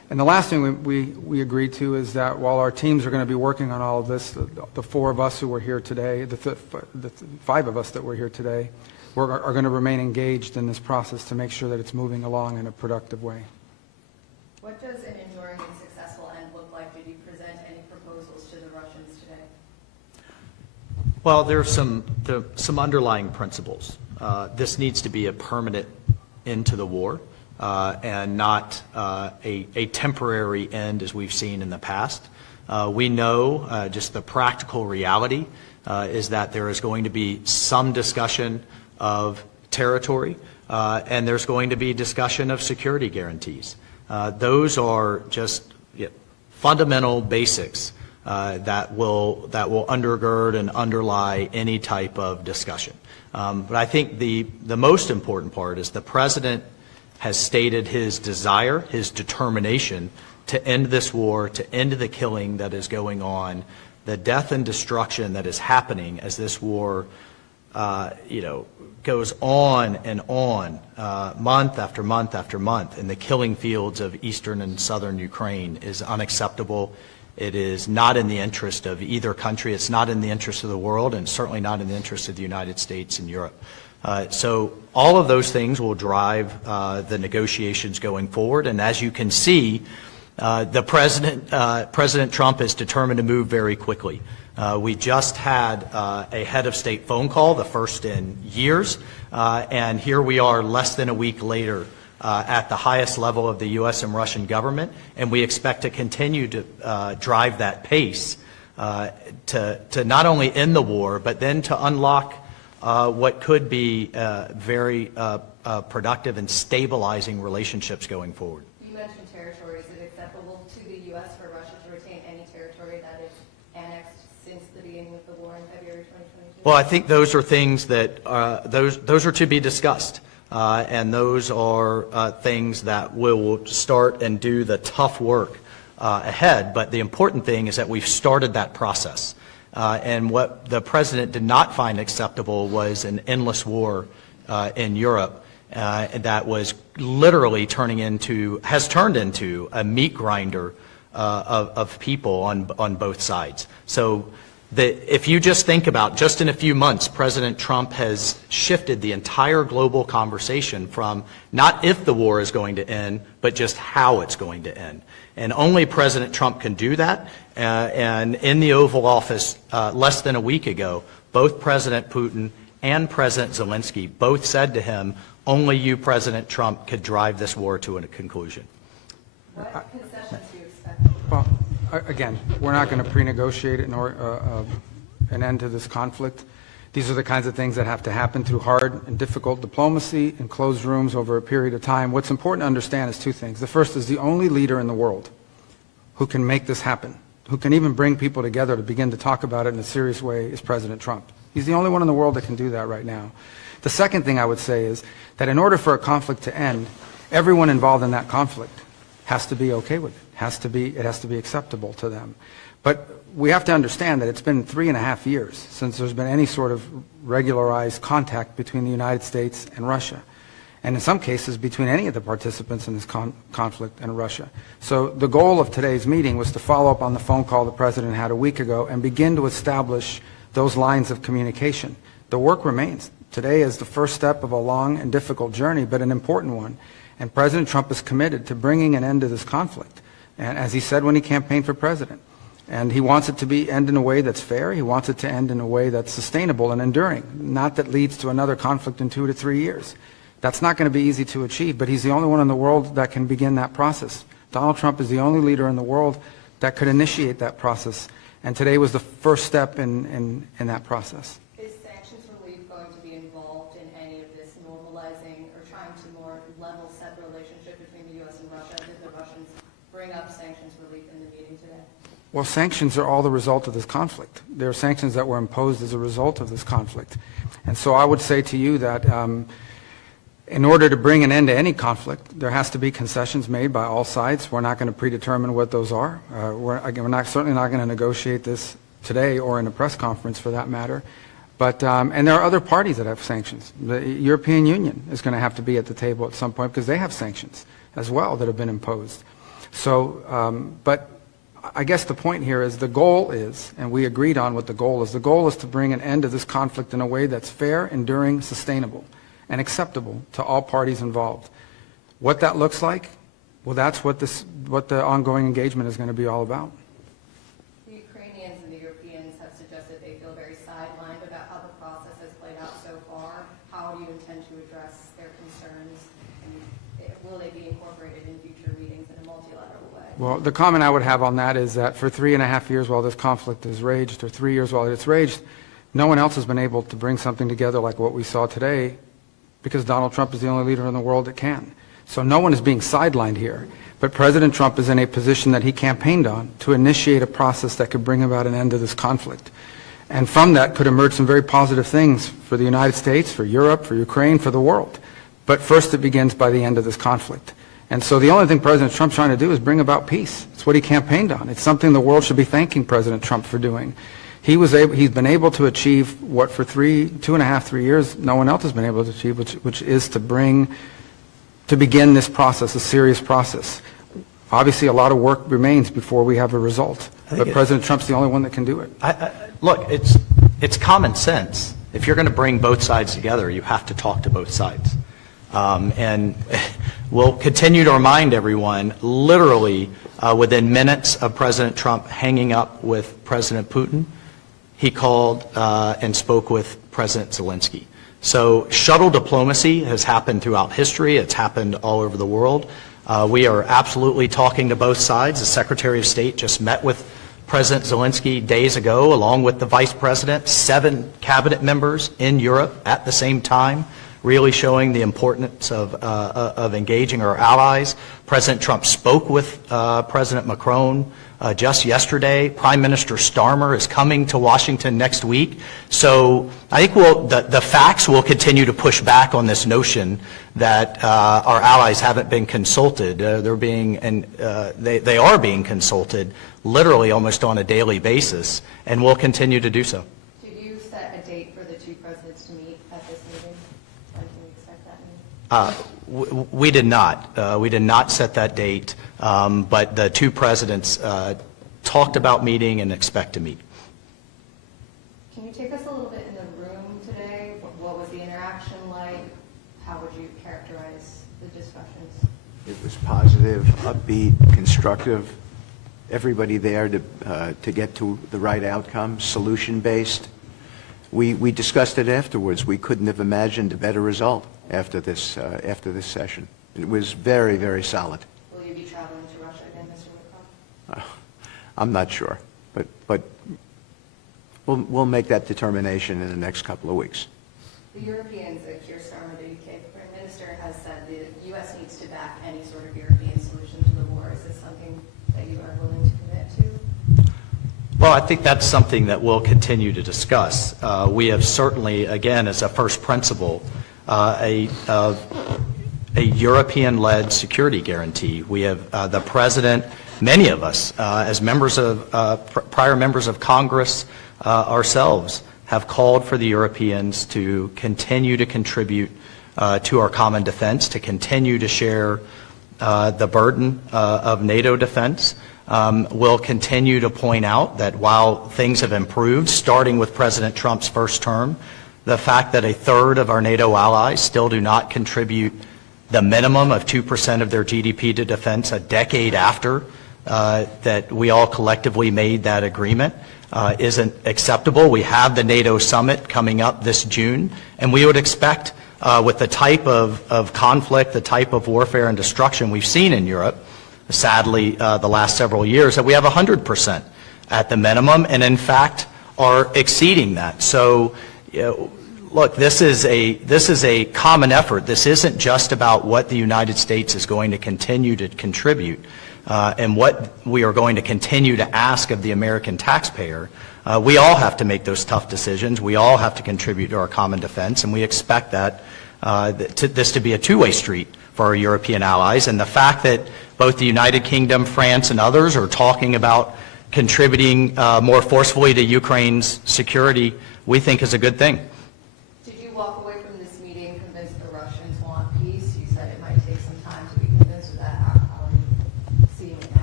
And the last thing we agreed to is that while our teams are going to be working on all of this, the four of us who were here today, the five of us that were here today, are going to remain engaged in this process to make sure that it's moving along in a productive way. What does an enduring and successful end look like? Did you present any proposals to the Russians today? Well, there are some underlying principles. This needs to be a permanent end to the war and not a temporary end as we've seen in the past. We know just the practical reality is that there is going to be some discussion of territory and there's going to be discussion of security guarantees. Those are just fundamental basics that will undergird and underlie any type of discussion. But I think the most important part is the President has stated his desire, his determination to end this war, to end the killing that is going on, the death and destruction that is happening as this war goes on and on, month after month after month, in the killing fields of eastern and southern Ukraine is unacceptable. It is not in the interest of either country. It's not in the interest of the world, and certainly not in the interest of the United States and Europe. So all of those things will drive the negotiations going forward. And as you can see, President Trump is determined to move very quickly. We just had a head of state phone call, the first in years, and here we are less than a week later at the highest level of the U.S. and Russian government, and we expect to continue to drive that pace to not only end the war, but then to unlock what could be very productive and stabilizing relationships going forward. You mentioned territory. Is it acceptable to the U.S. for Russia to retain any territory that is annexed since the beginning of the war in February 2022? Well, I think those are things that those are to be discussed. And those are things that will start and do the tough work ahead. But the important thing is that we've started that process. And what the President did not find acceptable was an endless war in Europe that was literally has turned into a meat grinder of people on both sides. So if you just think about, just in a few months, President Trump has shifted the entire global conversation from not if the war is going to end, but just how it's going to end. And only President Trump can do that. And in the Oval Office less than a week ago, both President Putin and President Zelensky both said to him, only you, President Trump, could drive this war to a conclusion. What concessions do you expect? Well, again, we're not going to pre-negotiate an end to this conflict. These are the kinds of things that have to happen through hard and difficult diplomacy in closed rooms over a period of time. What's important to understand is two things. The first is the only leader in the world who can make this happen, who can even bring people together to begin to talk about it in a serious way, is President Trump. He's the only one in the world that can do that right now. The second thing I would say is that in order for a conflict to end, everyone involved in that conflict has to be okay with it. It has to be acceptable to them. But we have to understand that it's been 3.5 years since there's been any sort of regularized contact between the United States and Russia, and in some cases between any of the participants in this conflict and Russia. So the goal of today's meeting was to follow up on the phone call the President had a week ago and begin to establish those lines of communication. The work remains. Today is the first step of a long and difficult journey, but an important one. And President Trump is committed to bringing an end to this conflict, and as he said when he campaigned for president. And he wants it to end in a way that's fair. He wants it to end in a way that's sustainable and enduring, not that leads to another conflict in 2 to 3 years. That's not going to be easy to achieve, but he's the only one in the world that can begin that process. Donald Trump is the only leader in the world that could initiate that process, and today was the first step in that process. Is sanctions relief going to be involved in any of this normalizing or trying to more level set relationship between the U.S. and Russia? Did the Russians bring up sanctions relief in the meeting today? Well, sanctions are all the result of this conflict. There are sanctions that were imposed as a result of this conflict. And so I would say to you that in order to bring an end to any conflict, there has to be concessions made by all sides. We're not going to predetermine what those are. We're certainly not going to negotiate this today or in a press conference for that matter. But, and there are other parties that have sanctions. The European Union is going to have to be at the table at some point because they have sanctions as well that have been imposed. So, but I guess the point here is the goal is, and we agreed on what the goal is to bring an end to this conflict in a way that's fair, enduring, sustainable, and acceptable to all parties involved. What that looks like, well, that's what the ongoing engagement is going to be all about. The Ukrainians and the Europeans have suggested they feel very sidelined about how the process has played out so far. How do you intend to address their concerns? And will they be incorporated in future meetings in a multilateral way? Well, the comment I would have on that is that for 3.5 years while this conflict has raged, or 3 years while it's raged, no one else has been able to bring something together like what we saw today, because Donald Trump is the only leader in the world that can. So no one is being sidelined here. But President Trump is in a position that he campaigned on to initiate a process that could bring about an end to this conflict. And from that could emerge some very positive things for the United States, for Europe, for Ukraine, for the world. But first it begins by the end of this conflict. And so the only thing President Trump's trying to do is bring about peace. It's what he campaigned on. It's something the world should be thanking President Trump for doing. He's been able to achieve what for 2.5, 3 years no one else has been able to achieve, which is to begin this process, a serious process. Obviously, a lot of work remains before we have a result, but President Trump's the only one that can do it. Look, it's common sense. If you're going to bring both sides together, you have to talk to both sides. And we'll continue to remind everyone, literally within minutes of President Trump hanging up with President Putin, he called and spoke with President Zelensky. So shuttle diplomacy has happened throughout history. It's happened all over the world. We are absolutely talking to both sides. The Secretary of State just met with President Zelensky days ago, along with the Vice President, 7 cabinet members in Europe at the same time, really showing the importance of engaging our allies. President Trump spoke with President Macron just yesterday. Prime Minister Starmer is coming to Washington next week. So I think the facts will continue to push back on this notion that our allies haven't been consulted. They are being consulted literally almost on a daily basis, and will continue to do so. Did you set a date for the two presidents to meet at this meeting? When can we expect that meeting? We did not. We did not set that date, but the two presidents talked about meeting and expect to meet. Can you take us a little bit in the room today? What was the interaction like? How would you characterize the discussions? It was positive, upbeat, constructive. Everybody there to get to the right outcome, solution-based. We discussed it afterwards. We couldn't have imagined a better result after this session. It was very, very solid. Will you be traveling to Russia again, Mr. Witkoff? I'm not sure, but we'll make that determination in the next couple of weeks. The Europeans, Keir Starmer, the UK Prime Minister, has said the U.S. needs to back any sort of European solution to the war. Is this something that you are willing to commit to? Well, I think that's something that we'll continue to discuss. We have certainly, again, as a first principle, a European-led security guarantee. We have the President, many of us, as members of prior members of Congress ourselves, have called for the Europeans to continue to contribute to our common defense, to continue to share the burden of NATO defense. We'll continue to point out that while things have improved, starting with President Trump's first term, the fact that a third of our NATO allies still do not contribute the minimum of 2% of their GDP to defense a decade after that we all collectively made that agreement isn't acceptable. We have the NATO summit coming up this June, and we would expect with the type of conflict, the type of warfare and destruction we've seen in Europe, sadly the last several years, that we have 100% at the minimum, and in fact are exceeding that. So look, this is a common effort. This isn't just about what the United States is going to continue to contribute and what we are going to continue to ask of the American taxpayer. We all have to make those tough decisions. We all have to contribute to our common defense, and we expect that this to be a two-way street for our European allies. And the fact that both the United Kingdom, France, and others are talking about contributing more forcefully to Ukraine's security, we think is a good thing. Did you walk away from this meeting convinced the Russians want peace? You said it might take some time to be convinced of that. How are you seeing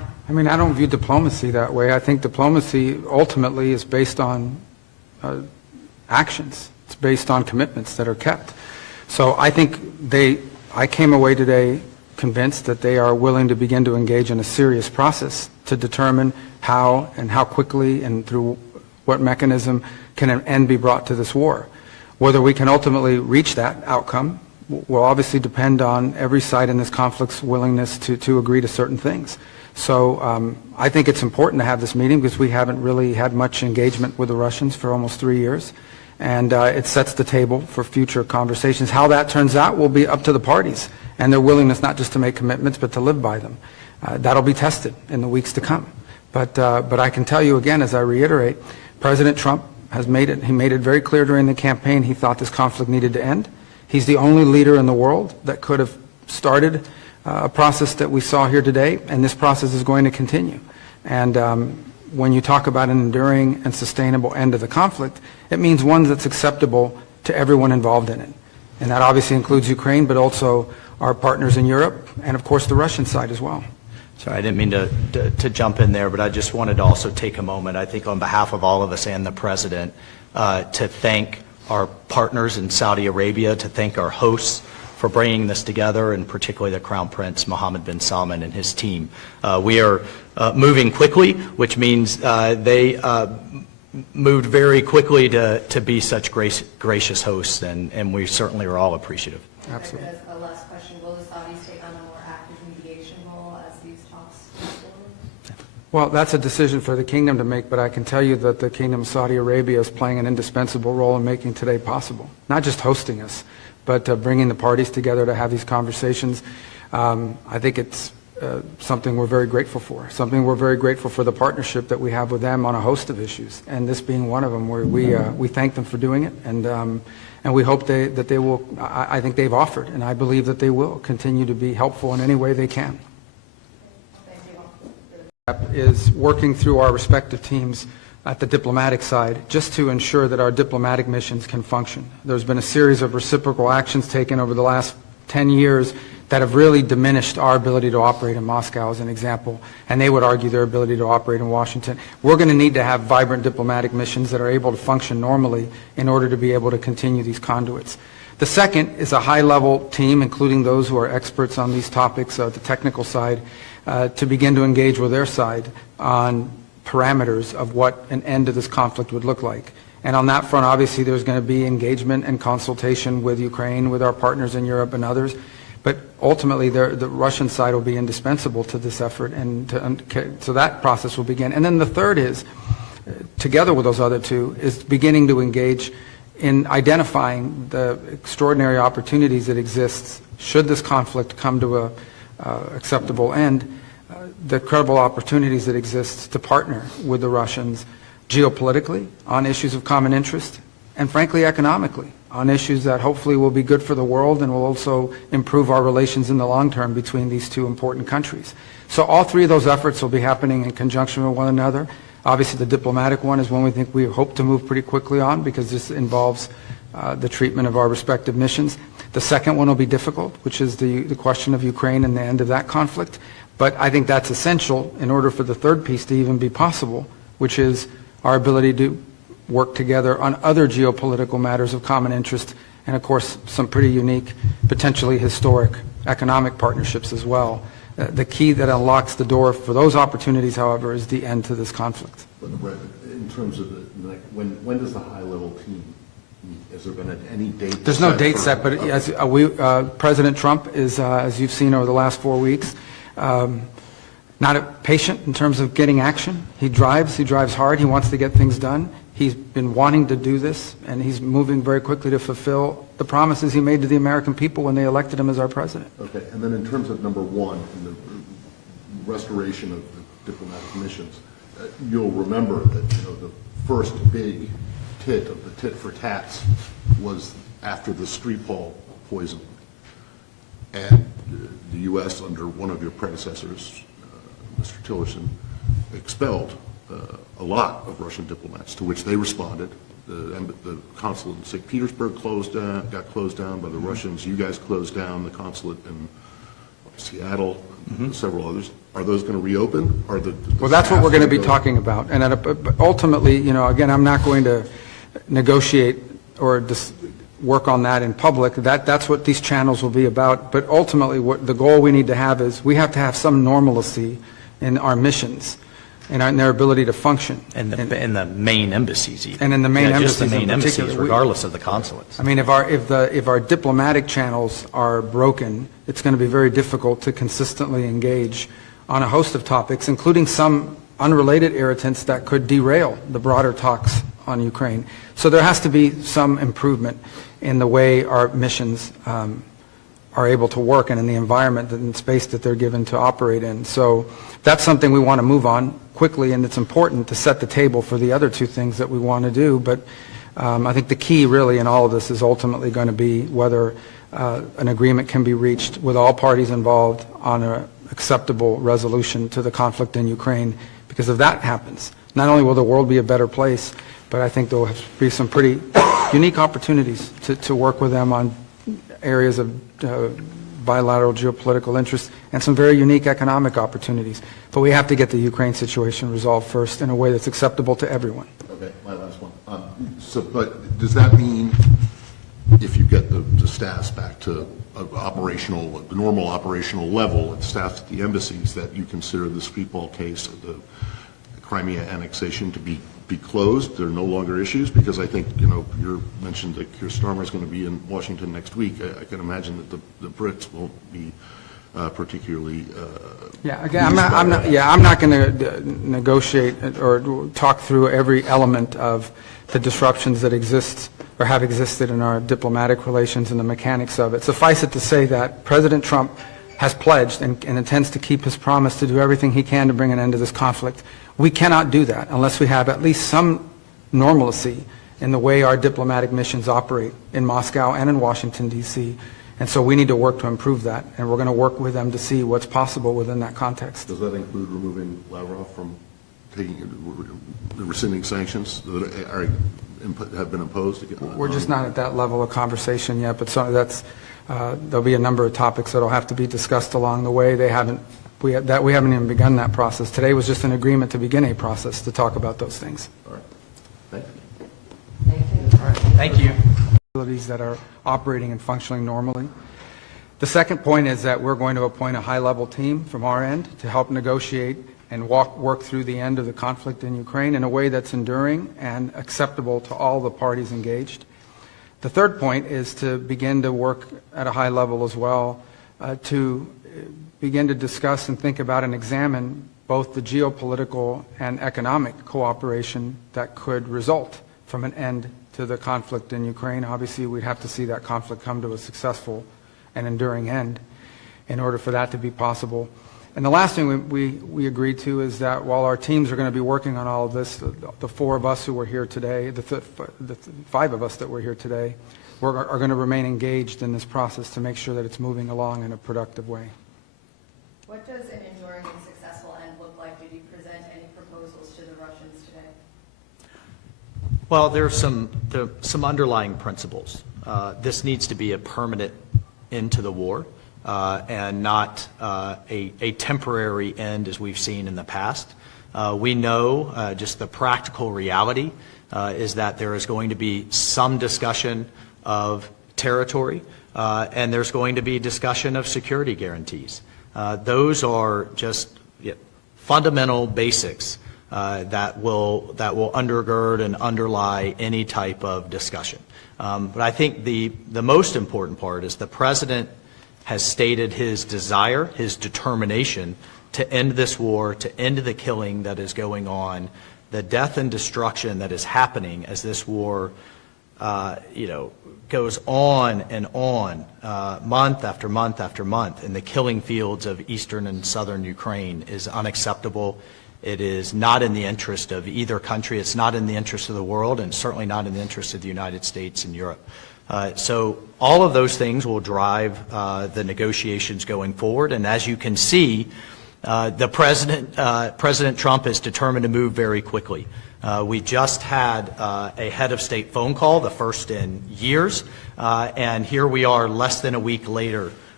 I mean, I don't view diplomacy that way. I think diplomacy ultimately is based on actions. It's based on commitments that are kept. So I think I came away today convinced that they are willing to begin to engage in a serious process to determine how and how quickly and through what mechanism can an end be brought to this war. Whether we can ultimately reach that outcome will obviously depend on every side in this conflict's willingness to agree to certain things. So I think it's important to have this meeting because we haven't really had much engagement with the Russians for almost 3 years. And it sets the table for future conversations. How that turns out will be up to the parties and their willingness not just to make commitments but to live by them. That'll be tested in the weeks to come. But I can tell you again, as I reiterate, President Trump has made it very clear during the campaign he thought this conflict needed to end. He's the only leader in the world that could have started a process that we saw here today, and this process is going to continue. And when you talk about an enduring and sustainable end of the conflict, it means one that's acceptable to everyone involved in it. And that obviously includes Ukraine, but also our partners in Europe, and of course the Russian side as well. Sorry, I didn't mean to jump in there, but I just wanted to also take a moment, I think on behalf of all of us and the President, to thank our partners in Saudi Arabia, to thank our hosts for bringing this together, and particularly the Crown Prince Mohammed bin Salman and his team. We are moving quickly, which means they moved very quickly to be such gracious hosts, and we certainly are all appreciative. Absolutely. As a last question, will the Saudis take on a more active mediation role as these talks move forward? Well, that's a decision for the kingdom to make, but I can tell you that the Kingdom of Saudi Arabia is playing an indispensable role in making today possible. Not just hosting us, but bringing the parties together to have these conversations. I think it's something we're very grateful for, something we're very grateful for the partnership that we have with them on a host of issues, and this being one of them, where we thank them for doing it, and we hope that they will, I think they've offered, and I believe that they will continue to be helpful in any way they can. Is working through our respective teams at the diplomatic side just to ensure that our diplomatic missions can function. There's been a series of reciprocal actions taken over the last 10 years that have really diminished our ability to operate in Moscow, as an example, and they would argue their ability to operate in Washington. We're going to need to have vibrant diplomatic missions that are able to function normally in order to be able to continue these conduits. The second is a high-level team, including those who are experts on these topics, the technical side, to begin to engage with their side on parameters of what an end to this conflict would look like. And on that front, obviously, there's going to be engagement and consultation with Ukraine, with our partners in Europe and others. But ultimately, the Russian side will be indispensable to this effort, and so that process will begin. And then the third is, together with those other two, is beginning to engage in identifying the extraordinary opportunities that exist should this conflict come to a acceptable end, the credible opportunities that exist to partner with the Russians geopolitically on issues of common interest, and frankly economically on issues that hopefully will be good for the world and will also improve our relations in the long term between these two important countries. So all three of those efforts will be happening in conjunction with one another. Obviously the diplomatic one is one we hope to move pretty quickly on, because this involves the treatment of our respective missions. The second one will be difficult, which is the question of Ukraine and the end of that conflict. But I think that's essential in order for the third piece to even be possible, which is our ability to work together on other geopolitical matters of common interest, and of course some pretty unique, potentially historic economic partnerships as well. The key that unlocks the door for those opportunities, however, is the end to this conflict. But Brett, in terms of when does the high-level team meet? Has there been any date? There's no date set, but as President Trump is, as you've seen over the last 4 weeks, not patient in terms of getting action. He drives hard, he wants to get things done. He's been wanting to do this, and he's moving very quickly to fulfill the promises he made to the American people when they elected him as our president. Okay, and then in terms of number one, in the restoration of the diplomatic missions, you'll remember that the first big tit of the tit for tats was after the Skripal poisoning, and the U.S. under one of your predecessors, Mr. Tillerson, expelled a lot of Russian diplomats, to which they responded. The consulate in St. Petersburg got closed down by the Russians. You guys closed down the consulate in Seattle, several others. Are those going to reopen? Well, that's what we're going to be talking about. And ultimately, again, I'm not going to negotiate or work on that in public. That's what these channels will be about. But ultimately, what the goal we need to have is we have to have some normalcy in our missions and in their ability to function. And in the main embassies even. And in the main Just the embassies main in particular. embassies, regardless of the consulates. I mean, if our diplomatic channels are broken, it's going to be very difficult to consistently engage on a host of topics, including some unrelated irritants that could derail the broader talks on Ukraine. So there has to be some improvement in the way our missions are able to work and in the environment and space that they're given to operate in. So that's something we want to move on quickly, and it's important to set the table for the other two things that we want to do. But I think the key really in all of this is ultimately going to be whether an agreement can be reached with all parties involved on an acceptable resolution to the conflict in Ukraine. Because if that happens, not only will the world be a better place, but I think there will be some pretty unique opportunities to work with them on areas of bilateral geopolitical interest and some very unique economic opportunities. But we have to get the Ukraine situation resolved first in a way that's acceptable to everyone. Okay, my last one. But does that mean if you get the staffs back to the normal operational level and staffs at the embassies, that you consider the Skripal case of the Crimea annexation to be closed? There are no longer issues? Because I think, you mentioned that Keir Starmer is going to be in Washington next week. I can imagine that the Brits won't be particularly I'm not going to negotiate or talk through every element of the disruptions that exist or have existed in our diplomatic relations and the mechanics of it. Suffice it to say that President Trump has pledged and intends to keep his promise to do everything he can to bring an end to this conflict. We cannot do that unless we have at least some normalcy in the way our diplomatic missions operate in Moscow and in Washington, D.C. And so we need to work to improve that, and we're going to work with them to see what's possible within that context. Does that include removing Lavrov from rescinding sanctions that have been imposed? We're just not at that level of conversation yet, but there'll be a number of topics that will have to be discussed along the way. We haven't even begun that process. Today was just an agreement to begin a process to talk about those things. All right. Thank you. All right. Thank you. Facilities that are operating and functioning normally. The second point is that we're going to appoint a high-level team from our end to help negotiate and work through the end of the conflict in Ukraine in a way that's enduring and acceptable to all the parties engaged. The third point is to begin to work at a high level as well to begin to discuss and think about and examine both the geopolitical and economic cooperation that could result from an end to the conflict in Ukraine. Obviously, we'd have to see that conflict come to a successful and enduring end in order for that to be possible. And the last thing we agreed to is that while our teams are going to be working on all of this, the four of us who were here today, the five of us that were here today, are going to remain engaged in this process to make sure that it's moving along in a productive way. What does an enduring and successful end look like? Did you present any proposals to the Russians today? Well, there are some underlying principles. This needs to be a permanent end to the war and not a temporary end as we've seen in the past. We know just the practical reality is that there is going to be some discussion of territory and there's going to be discussion of security guarantees. Those are just fundamental basics that will undergird and underlie any type of discussion. But I think the most important part is the President has stated his desire, his determination to end this war, to end the killing that is going on, the death and destruction that is happening as this war goes on and on, month after month after month, in the killing fields of eastern and southern Ukraine is unacceptable. It is not in the interest of either country. It's not in the interest of the world, and certainly not in the interest of the United States and Europe. So all of those things will drive the negotiations going forward. And as you can see, President Trump is determined to move very quickly. We just had a head of state phone call, the first in years, and here we are less than a week later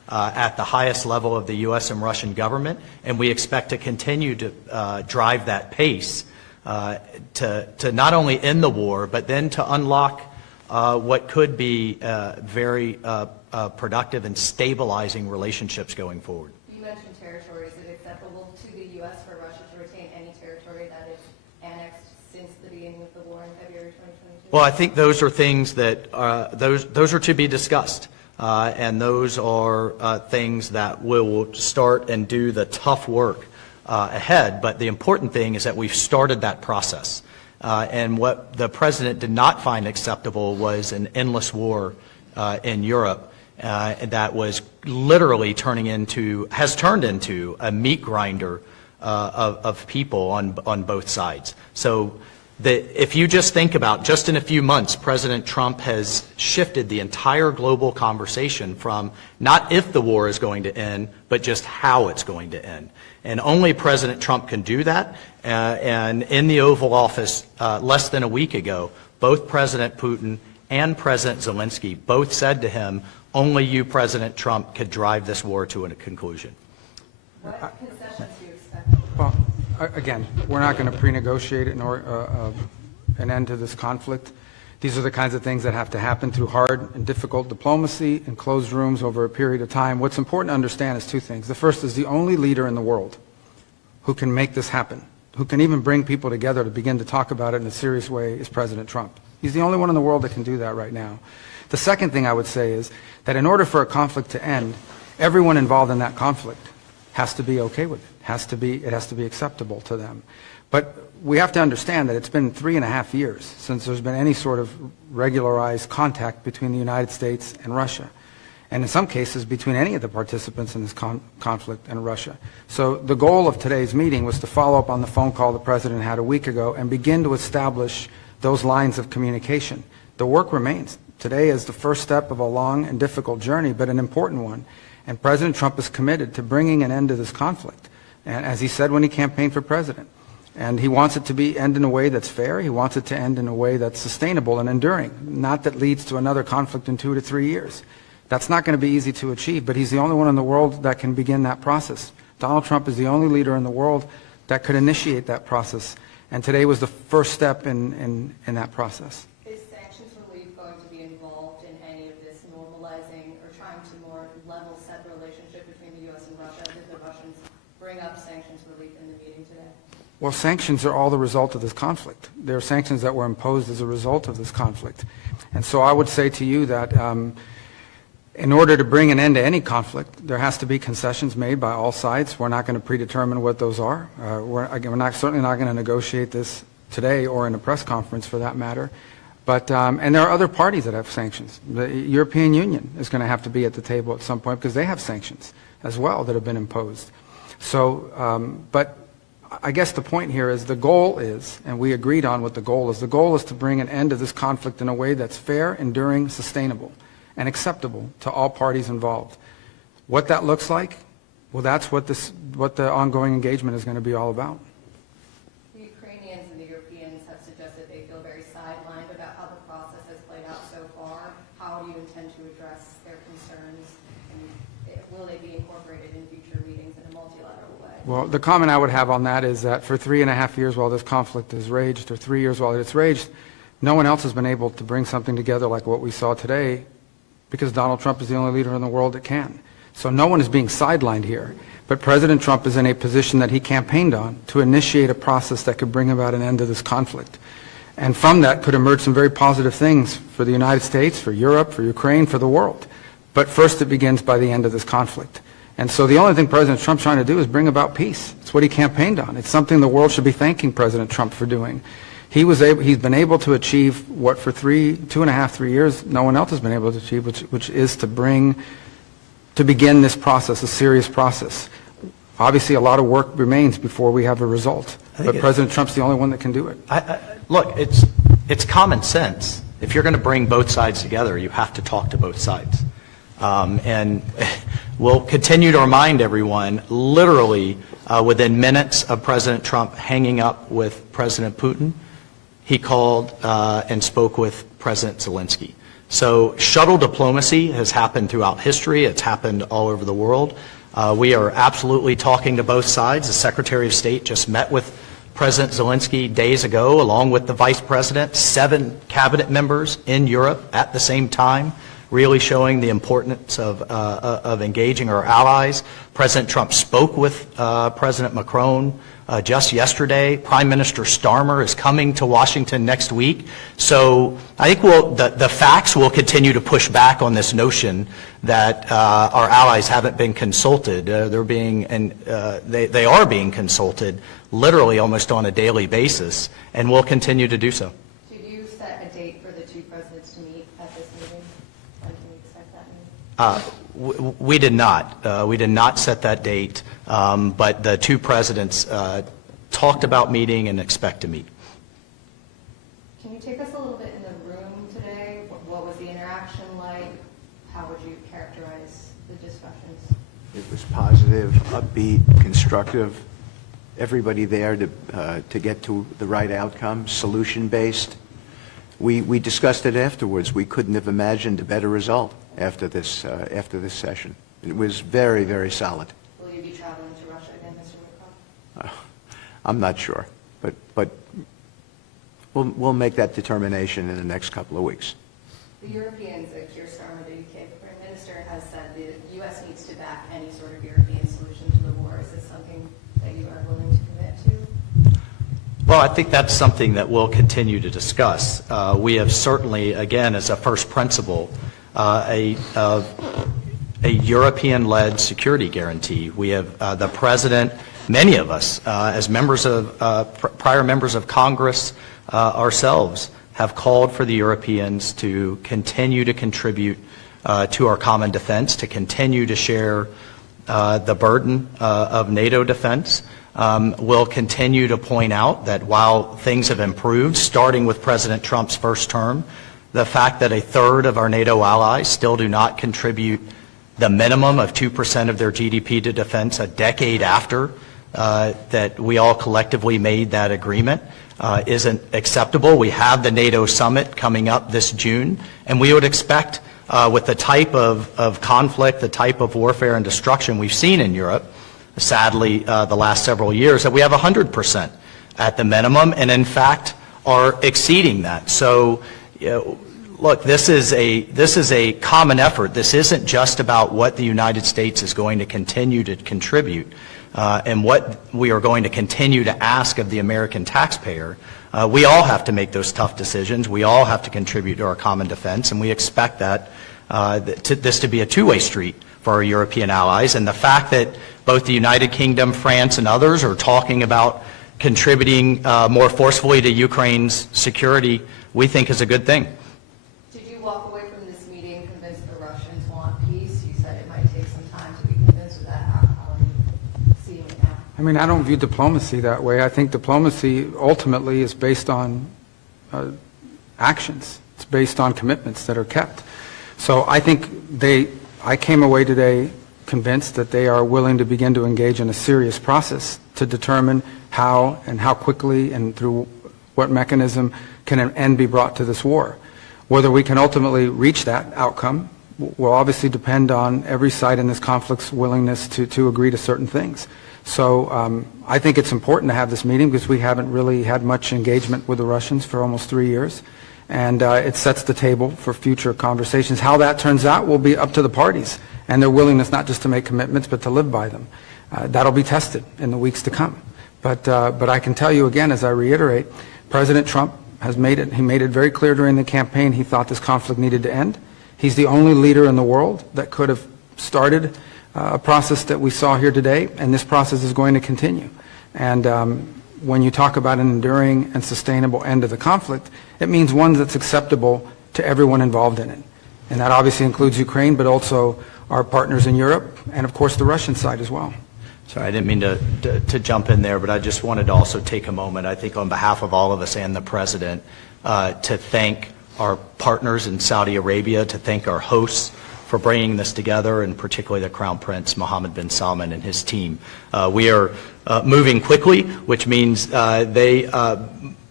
at the highest level of the U.S. and Russian government, and we expect to continue to drive that pace to not only end the war, but then to unlock what could be very productive and stabilizing relationships going forward. You mentioned territory. Is it acceptable to the U.S. for Russia to retain any territory that is annexed since the beginning of the war in February 2022? Well, I think those are things that those are to be discussed, and those are things that will start and do the tough work ahead. But the important thing is that we've started that process. And what the president did not find acceptable was an endless war in Europe that was literally has turned into a meat grinder of people on both sides. So if you just think about, just in a few months, President Trump has shifted the entire global conversation from not if the war is going to end, but just how it's going to end. And only President Trump can do that. And in the Oval Office less than a week ago, both President Putin and President Zelensky both said to him, only you, President Trump, could drive this war to a conclusion. What concessions do you expect? Well, again, we're not going to pre-negotiate an end to this conflict. These are the kinds of things that have to happen through hard and difficult diplomacy in closed rooms over a period of time. What's important to understand is two things. The first is the only leader in the world who can make this happen, who can even bring people together to begin to talk about it in a serious way, is President Trump. He's the only one in the world that can do that right now. The second thing I would say is that in order for a conflict to end, everyone involved in that conflict has to be okay with it. It has to be acceptable to them. But we have to understand that it's been 3.5 years since there's been any sort of regularized contact between the United States and Russia, and in some cases between any of the participants in this conflict and Russia. So the goal of today's meeting was to follow up on the phone call the President had a week ago and begin to establish those lines of communication. The work remains. Today is the first step of a long and difficult journey, but an important one. And President Trump is committed to bringing an end to this conflict, and as he said when he campaigned for president. And he wants it to end in a way that's fair. He wants it to end in a way that's sustainable and enduring, not that leads to another conflict in 2 to 3 years. That's not going to be easy to achieve, but he's the only one in the world that can begin that process. Donald Trump is the only leader in the world that could initiate that process, and today was the first step in that process. Is sanctions relief going to be involved in any of this normalizing or trying to more level set the relationship between the U.S. and Russia? Did the Russians bring up sanctions relief in the meeting today? Well, sanctions are all the result of this conflict. There are sanctions that were imposed as a result of this conflict. And so I would say to you that in order to bring an end to any conflict, there has to be concessions made by all sides. We're not going to predetermine what those are. We're certainly not going to negotiate this today or in a press conference for that matter. But, and there are other parties that have sanctions. The European Union is going to have to be at the table at some point because they have sanctions as well that have been imposed. So, but I guess the point here is the goal is, and we agreed on what the goal is to bring an end to this conflict in a way that's fair, enduring, sustainable, and acceptable to all parties involved. What that looks like, well, that's what the ongoing engagement is going to be all about. The Ukrainians and the Europeans have suggested they feel very sidelined about how the process has played out so far. How do you intend to address their concerns, and will they be incorporated in future meetings in a multilateral way? Well, the comment I would have on that is that for 3.5 years while this conflict has raged, or 3 years while it's raged, no one else has been able to bring something together like what we saw today, because Donald Trump is the only leader in the world that can. So no one is being sidelined here. But President Trump is in a position that he campaigned on to initiate a process that could bring about an end to this conflict. And from that could emerge some very positive things for the United States, for Europe, for Ukraine, for the world. But first it begins by the end of this conflict. And so the only thing President Trump's trying to do is bring about peace. It's what he campaigned on. It's something the world should be thanking President Trump for doing. He's been able to achieve what for 2.5, 3 years no one else has been able to achieve, which is to begin this process, a serious process. Obviously, a lot of work remains before we have a result, but President Trump's the only one that can do it. Look, it's common sense. If you're going to bring both sides together, you have to talk to both sides. And we'll continue to remind everyone, literally within minutes of President Trump hanging up with President Putin, he called and spoke with President Zelensky. So shuttle diplomacy has happened throughout history. It's happened all over the world. We are absolutely talking to both sides. The Secretary of State just met with President Zelensky days ago, along with the Vice President, 7 cabinet members in Europe at the same time, really showing the importance of engaging our allies. President Trump spoke with President Macron just yesterday. Prime Minister Starmer is coming to Washington next week. So I think the facts will continue to push back on this notion that our allies haven't been consulted. They are being consulted literally almost on a daily basis, and will continue to do so. Did you set a date for the two presidents to meet at this meeting? When can we expect that meeting? We did not. We did not set that date, but the two presidents talked about meeting and expect to meet. Can you take us a little bit in the room today? What was the interaction like? How would you characterize the discussions? It was positive, upbeat, constructive. Everybody there to get to the right outcome, solution-based. We discussed it afterwards. We couldn't have imagined a better result after this session. It was very, very solid. Will you be traveling to Russia again, Mr. Lavrov? I'm not sure, but we'll make that determination in the next couple of weeks. The Europeans, Keir Starmer, the UK Prime Minister, has said the U.S. needs to back any sort of European solution to the war. Is this something that you are willing to commit to? Well, I think that's something that we'll continue to discuss. We have certainly, again, as a first principle, a European-led security guarantee. We have the President, many of us, as members of prior members of Congress ourselves, have called for the Europeans to continue to contribute to our common defense, to continue to share the burden of NATO defense. We'll continue to point out that while things have improved, starting with President Trump's first term, the fact that a third of our NATO allies still do not contribute the minimum of 2% of their GDP to defense a decade after that we all collectively made that agreement isn't acceptable. We have the NATO summit coming up this June, and we would expect with the type of conflict, the type of warfare and destruction we've seen in Europe, sadly, the last several years, that we have 100% at the minimum, and in fact are exceeding that. So, look, this is a common effort. This isn't just about what the United States is going to continue to contribute and what we are going to continue to ask of the American taxpayer. We all have to make those tough decisions. We all have to contribute to our common defense, and we expect that this to be a two-way street for our European allies. And the fact that both the United Kingdom, France, and others are talking about contributing more forcefully to Ukraine's security, we think is a good thing. Did you walk away from this meeting convinced the Russians want peace? You said it might take some time to be convinced of that. How are you seeing it now? I mean, I don't view diplomacy that way. I think diplomacy ultimately is based on actions. It's based on commitments that are kept. So I think I came away today convinced that they are willing to begin to engage in a serious process to determine how and how quickly and through what mechanism can an end be brought to this war. Whether we can ultimately reach that outcome will obviously depend on every side in this conflict's willingness to agree to certain things. So I think it's important to have this meeting because we haven't really had much engagement with the Russians for almost 3 years. And it sets the table for future conversations. How that turns out will be up to the parties and their willingness not just to make commitments but to live by them. That'll be tested in the weeks to come. But I can tell you again, as I reiterate, President Trump has made it very clear during the campaign he thought this conflict needed to end. He's the only leader in the world that could have started a process that we saw here today, and this process is going to continue. And when you talk about an enduring and sustainable end of the conflict, it means one that's acceptable to everyone involved in it. And that obviously includes Ukraine, but also our partners in Europe, and of course the Russian side as well. Sorry, I didn't mean to jump in there, but I just wanted to also take a moment, I think on behalf of all of us and the President, to thank our partners in Saudi Arabia, to thank our hosts for bringing this together, and particularly the Crown Prince Mohammed bin Salman and his team. We are moving quickly, which means they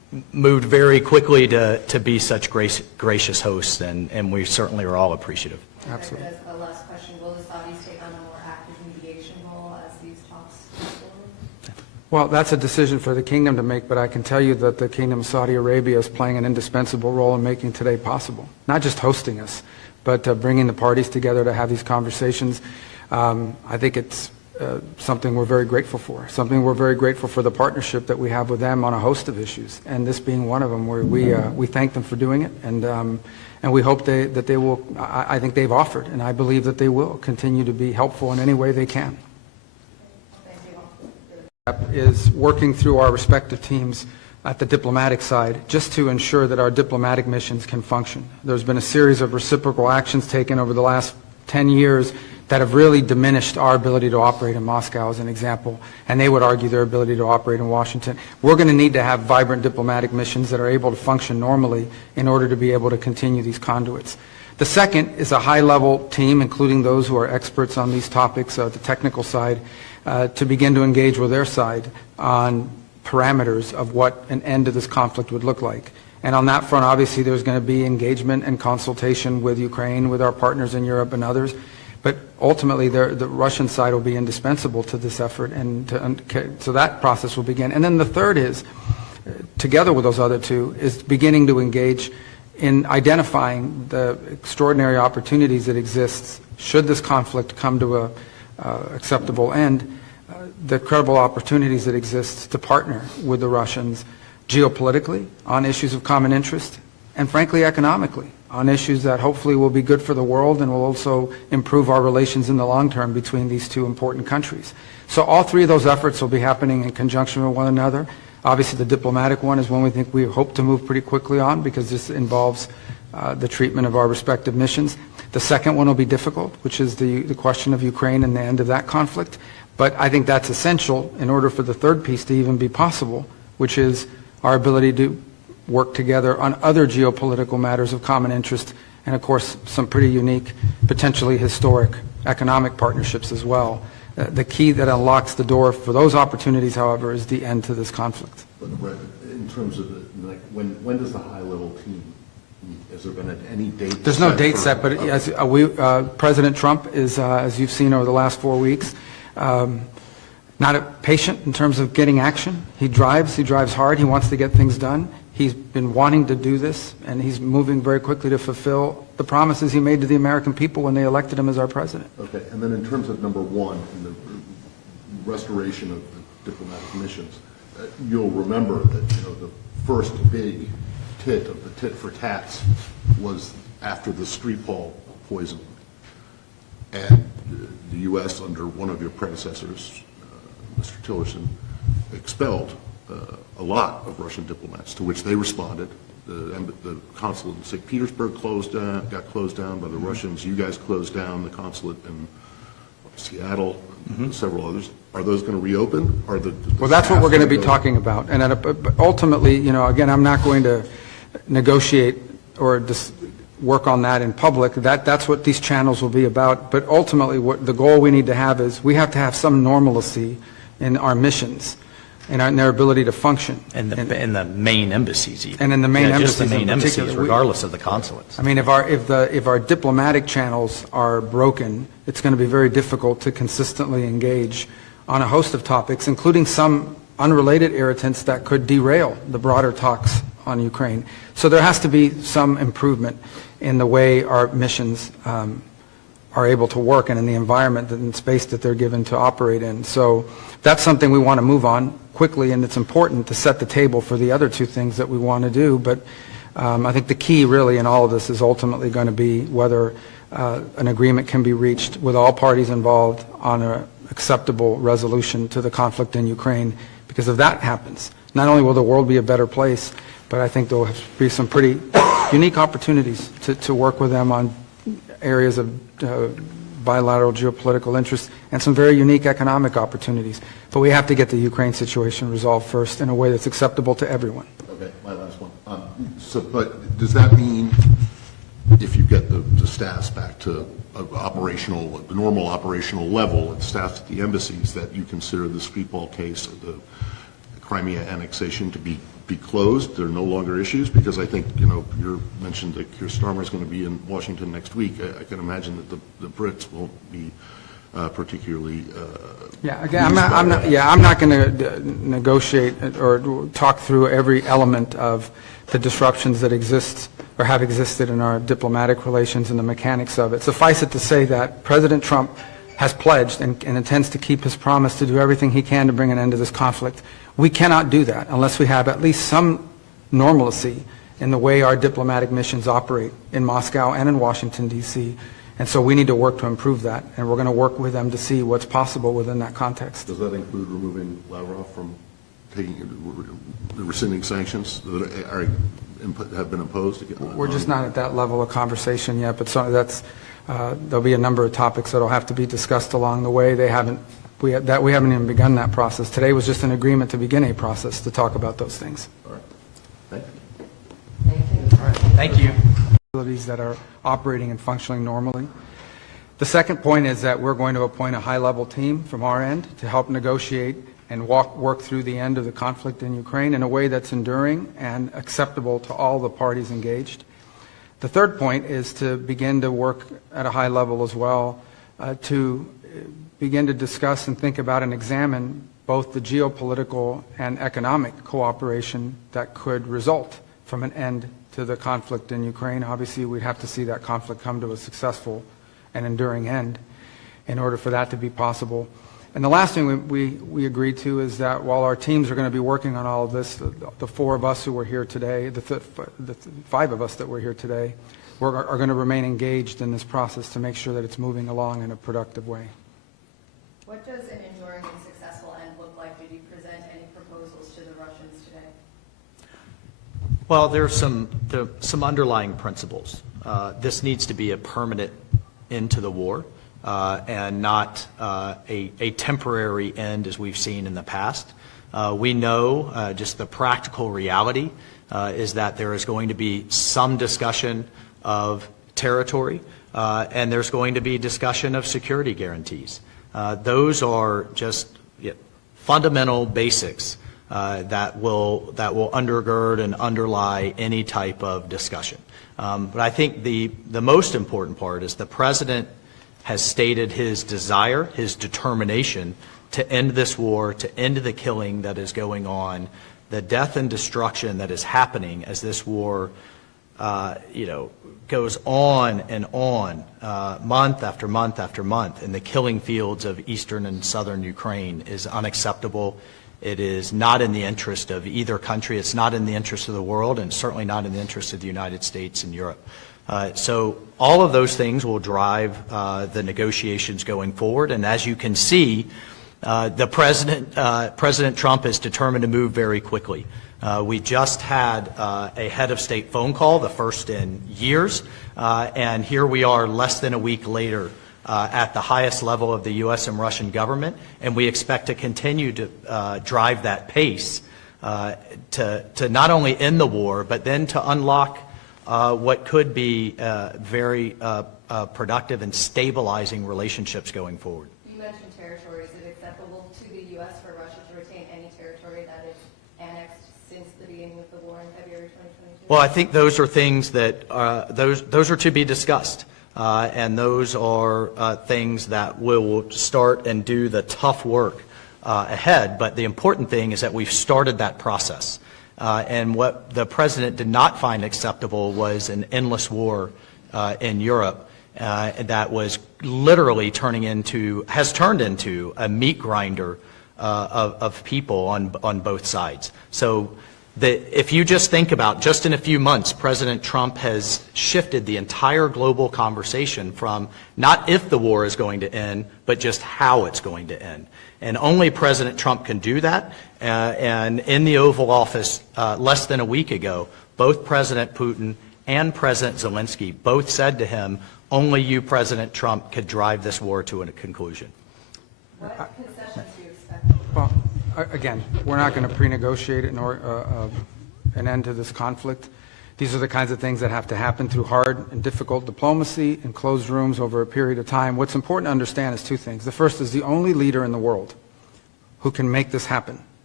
moved very quickly to be such gracious hosts, and we certainly are all appreciative. Absolutely. As a last question, will the Saudis take on a more active mediation role as these talks move forward? Well, that's a decision for the kingdom to make, but I can tell you that the Kingdom of Saudi Arabia is playing an indispensable role in making today possible. Not just hosting us, but bringing the parties together to have these conversations. I think it's something we're very grateful for, something we're very grateful for the partnership that we have with them on a host of issues, and this being one of them, where we thank them for doing it, and we hope that they will, I think they've offered, and I believe that they will continue to be helpful in any way they can. Is working through our respective teams at the diplomatic side just to ensure that our diplomatic missions can function. There's been a series of reciprocal actions taken over the last 10 years that have really diminished our ability to operate in Moscow, as an example, and they would argue their ability to operate in Washington. We're going to need to have vibrant diplomatic missions that are able to function normally in order to be able to continue these conduits. The second is a high-level team, including those who are experts on these topics, the technical side, to begin to engage with their side on parameters of what an end to this conflict would look like. And on that front, obviously, there's going to be engagement and consultation with Ukraine, with our partners in Europe and others. But ultimately, the Russian side will be indispensable to this effort, and so that process will begin. And then the third is, together with those other two, is beginning to engage in identifying the extraordinary opportunities that exist should this conflict come to a acceptable end, the credible opportunities that exist to partner with the Russians geopolitically on issues of common interest, and frankly economically on issues that hopefully will be good for the world and will also improve our relations in the long term between these two important countries. So all three of those efforts will be happening in conjunction with one another. Obviously the diplomatic one is one we hope to move pretty quickly on, because this involves the treatment of our respective missions. The second one will be difficult, which is the question of Ukraine and the end of that conflict. But I think that's essential in order for the third piece to even be possible, which is our ability to work together on other geopolitical matters of common interest, and of course some pretty unique, potentially historic economic partnerships as well. The key that unlocks the door for those opportunities, however, is the end to this conflict. But Brett, in terms of when does the high-level team meet? Has there been any date? There's no date set, but as President Trump is, as you've seen over the last 4 weeks, not patient in terms of getting action. He drives hard, he wants to get things done. He's been wanting to do this, and he's moving very quickly to fulfill the promises he made to the American people when they elected him as our president. Okay, and then in terms of number one, in the restoration of the diplomatic missions, you'll remember that the first big tit of the tit for tats was after the Skripal poisoning, and the U.S. under one of your predecessors, Mr. Tillerson, expelled a lot of Russian diplomats, to which they responded. The consulate in St. Petersburg got closed down by the Russians. You guys closed down the consulate in Seattle, and several others. Are those going to reopen? Well, that's what we're going to be talking about. And ultimately, again, I'm not going to negotiate or just work on that in public. That's what these channels will be about. But ultimately, what the goal we need to have is we have to have some normalcy in our missions and in their ability to function. In the main embassies even. And in the main embassies just the main in particular. embassies, regardless of the consulates. I mean, if our diplomatic channels are broken, it's going to be very difficult to consistently engage on a host of topics, including some unrelated irritants that could derail the broader talks on Ukraine. So there has to be some improvement in the way our missions are able to work and in the environment and space that they're given to operate in. So that's something we want to move on quickly, and it's important to set the table for the other two things that we want to do. But I think the key really in all of this is ultimately going to be whether an agreement can be reached with all parties involved on an acceptable resolution to the conflict in Ukraine. Because if that happens, not only will the world be a better place, but I think there will be some pretty unique opportunities to work with them on areas of bilateral geopolitical interest and some very unique economic opportunities. But we have to get the Ukraine situation resolved first in a way that's acceptable to everyone. Okay, my last one. But does that mean if you get the staffs back to the normal operational level and staffs at the embassies, that you consider the Skripal case or the Crimea annexation to be be closed? There are no longer issues? Because I think, you mentioned that Keir Starmer is going to be in Washington next week. I can imagine that the Brits won't be particularly. Yeah, again, I'm not going to negotiate or talk through every element of the disruptions that exist or have existed in our diplomatic relations and the mechanics of it. Suffice it to say that President Trump has pledged and intends to keep his promise to do everything he can to bring an end to this conflict. We cannot do that unless we have at least some normalcy in the way our diplomatic missions operate in Moscow and in Washington, D.C., and so we need to work to improve that, and we're going to work with them to see what's possible within that context. Does that include removing Lavrov from rescinding sanctions that have been imposed? We're just not at that level of conversation yet, but there'll be a number of topics that will have to be discussed along the way. We haven't even begun that process. Today was just an agreement to begin a process to talk about those things. All right. Thank you. Thank you. That are operating and functioning normally. The second point is that we're going to appoint a high-level team from our end to help negotiate and work through the end of the conflict in Ukraine in a way that's enduring and acceptable to all the parties engaged. The third point is to begin to work at a high level as well to begin to discuss and think about and examine both the geopolitical and economic cooperation that could result from an end to the conflict in Ukraine. Obviously, we'd have to see that conflict come to a successful and enduring end in order for that to be possible. And the last thing we agreed to is that while our teams are going to be working on all of this, the four of us who were here today, the five of us that were here today, are going to remain engaged in this process to make sure that it's moving along in a productive way. What does an enduring and successful end look like? Did you present any proposals to the Russians today? Well, there are some underlying principles. This needs to be a permanent end to the war and not a temporary end as we've seen in the past. We know just the practical reality is that there is going to be some discussion of territory and there's going to be discussion of security guarantees. Those are just fundamental basics that will undergird and underlie any type of discussion. But I think the most important part is the President has stated his desire, his determination to end this war, to end the killing that is going on, the death and destruction that is happening as this war goes on and on, month after month after month, in the killing fields of eastern and southern Ukraine is unacceptable. It is not in the interest of either country. It's not in the interest of the world, and certainly not in the interest of the United States and Europe. So all of those things will drive the negotiations going forward. And as you can see, President Trump is determined to move very quickly. We just had a head of state phone call, the first in years, and here we are less than a week later at the highest level of the U.S. and Russian government, and we expect to continue to drive that pace to not end end the war, but then to unlock what could be very productive and stabilizing relationships going forward. You mentioned territory. Is it acceptable to the U.S. for Russia to retain any territory that is annexed since the beginning of the war in February 2022? Well, I think those are things that those are to be discussed. And those are things that will start and do the tough work ahead. But the important thing is that we've started that process. And what the President did not find acceptable was an endless war in Europe that was literally has turned into a meat grinder of people on both sides. So if you just think about, just in a few months, President Trump has shifted the entire global conversation from not if the war is going to end, but just how it's going to end. And only President Trump can do that. And in the Oval Office less than a week ago, both President Putin and President Zelensky both said to him, only you, President Trump, could drive this war to a conclusion. What concessions do you expect? Well, again, we're not going to pre-negotiate an end to this conflict. These are the kinds of things that have to happen through hard and difficult diplomacy in closed rooms over a period of time. What's important to understand is two things. The first is the only leader in the world who can make this happen,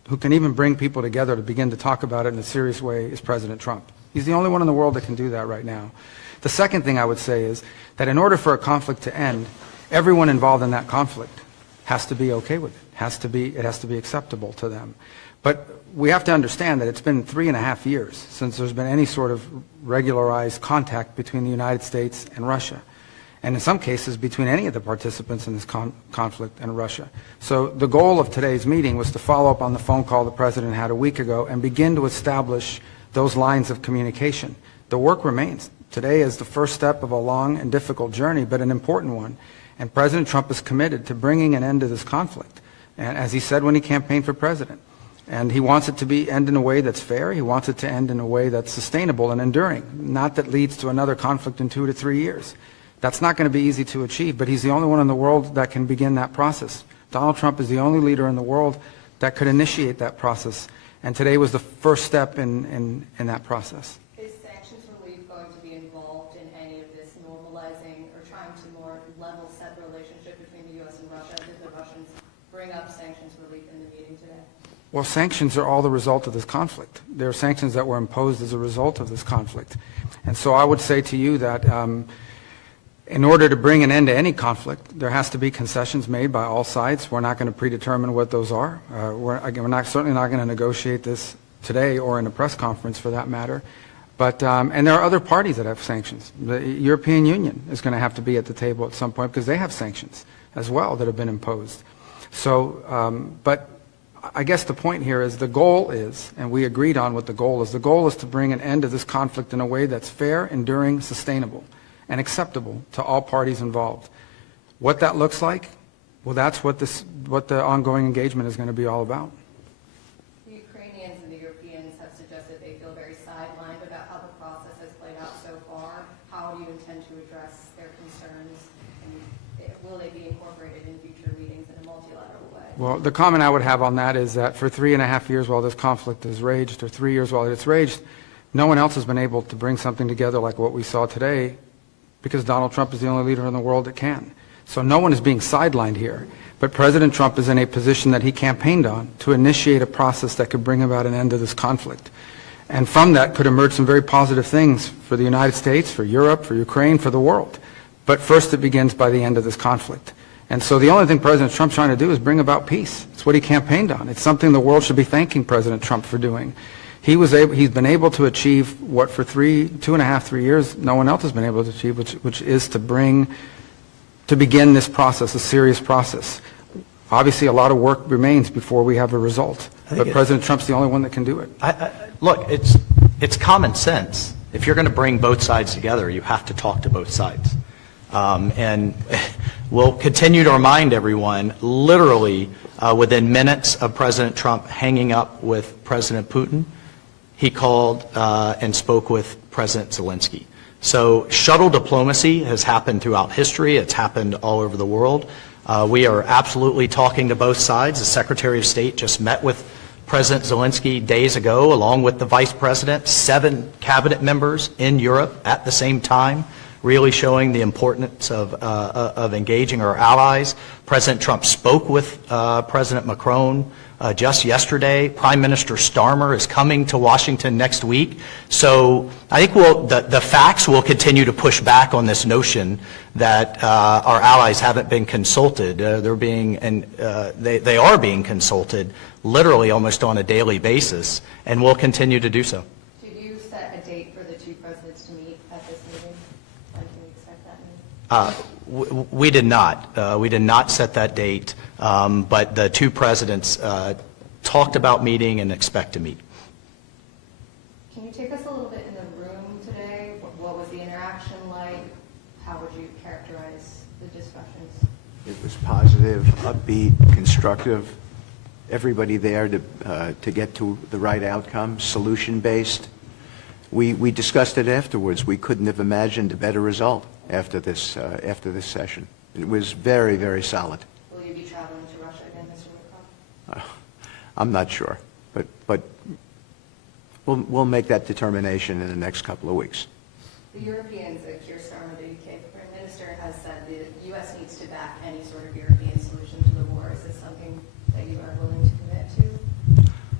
who can even bring people together to begin to talk about it in a serious way is President Trump. He's the only one in the world that can do that right now. The second thing I would say is that in order for a conflict to end, everyone involved in that conflict has to be okay with it. It has to be acceptable to them. But we have to understand that it's been 3.5 years since there's been any sort of regularized contact between the United States and Russia, and in some cases between any of the participants in this conflict and Russia. So the goal of today's meeting was to follow up on the phone call the President had a week ago and begin to establish those lines of communication. The work remains. Today is the first step of a long and difficult journey, but an important one. And President Trump is committed to bringing an end to this conflict, and as he said when he campaigned for president. And he wants it to end in a way that's fair. He wants it to end in a way that's sustainable and enduring, not that leads to another conflict in 2 to 3 years. That's not going to be easy to achieve, but he's the only one in the world that can begin that process. Donald Trump is the only leader in the world that could initiate that process, and today was the first step in that process. Is sanctions relief going to be involved in any of this normalizing or trying to more level set the relationship between the U.S. and Russia? Did the Russians bring up sanctions relief in the meeting today? Well, sanctions are all the result of this conflict. There are sanctions that were imposed as a result of this conflict. And so I would say to you that in order to bring an end to any conflict, there has to be concessions made by all sides. We're not going to predetermine what those are. We're certainly not going to negotiate this today or in a press conference for that matter. But, and there are other parties that have sanctions. The European Union is going to have to be at the table at some point because they have sanctions as well that have been imposed. So, but I guess the point here is the goal is, and we agreed on what the goal is to bring an end to this conflict in a way that's fair, enduring, sustainable, and acceptable to all parties involved. What that looks like, well, that's what the ongoing engagement is going to be all about. The Ukrainians and the Europeans have suggested they feel very sidelined about how the process has played out so far. How do you intend to address their concerns, and will they be incorporated in future meetings in a multilateral way? Well, the comment I would have on that is that for 3.5 years while this conflict has raged, or 3 years while it's raged, no one else has been able to bring something together like what we saw today, because Donald Trump is the only leader in the world that can. So no one is being sidelined here. But President Trump is in a position that he campaigned on to initiate a process that could bring about an end to this conflict. And from that could emerge some very positive things for the United States, for Europe, for Ukraine, for the world. But first it begins by the end of this conflict. And so the only thing President Trump's trying to do is bring about peace. It's what he campaigned on. It's something the world should be thanking President Trump for doing. He's been able to achieve what for 2.5, 3 years no one else has been able to achieve, which is to begin this process, a serious process. Obviously, a lot of work remains before we have a result, but President Trump's the only one that can do it. Look, it's common sense. If you're going to bring both sides together, you have to talk to both sides. And we'll continue to remind everyone, literally within minutes of President Trump hanging up with President Putin, he called and spoke with President Zelensky. So shuttle diplomacy has happened throughout history. It's happened all over the world. We are absolutely talking to both sides. The Secretary of State just met with President Zelensky days ago, along with the Vice President, 7 cabinet members in Europe at the same time, really showing the importance of engaging our allies. President Trump spoke with President Macron just yesterday. Prime Minister Starmer is coming to Washington next week. So I think the facts will continue to push back on this notion that our allies haven't been consulted. They are being consulted literally almost on a daily basis, and will continue to do so. Did you set a date for the two presidents to meet at this meeting? When can we expect that meeting? We did not. We did not set that date, but the two presidents talked about meeting and expect to meet. Can you take us a little bit in the room today? What was the interaction like? How would you characterize the discussions? It was positive, upbeat, constructive. Everybody there to get to the right outcome, solution-based. We discussed it afterwards. We couldn't have imagined a better result after this session. It was very, very solid. Will you be traveling to Russia again, Mr. Lavrov? I'm not sure, but we'll make that determination in the next couple of weeks. The Europeans, Keir Starmer, the UK Prime Minister, has said the U.S. needs to back any sort of European solution to the war. Is this something that you are willing to commit to?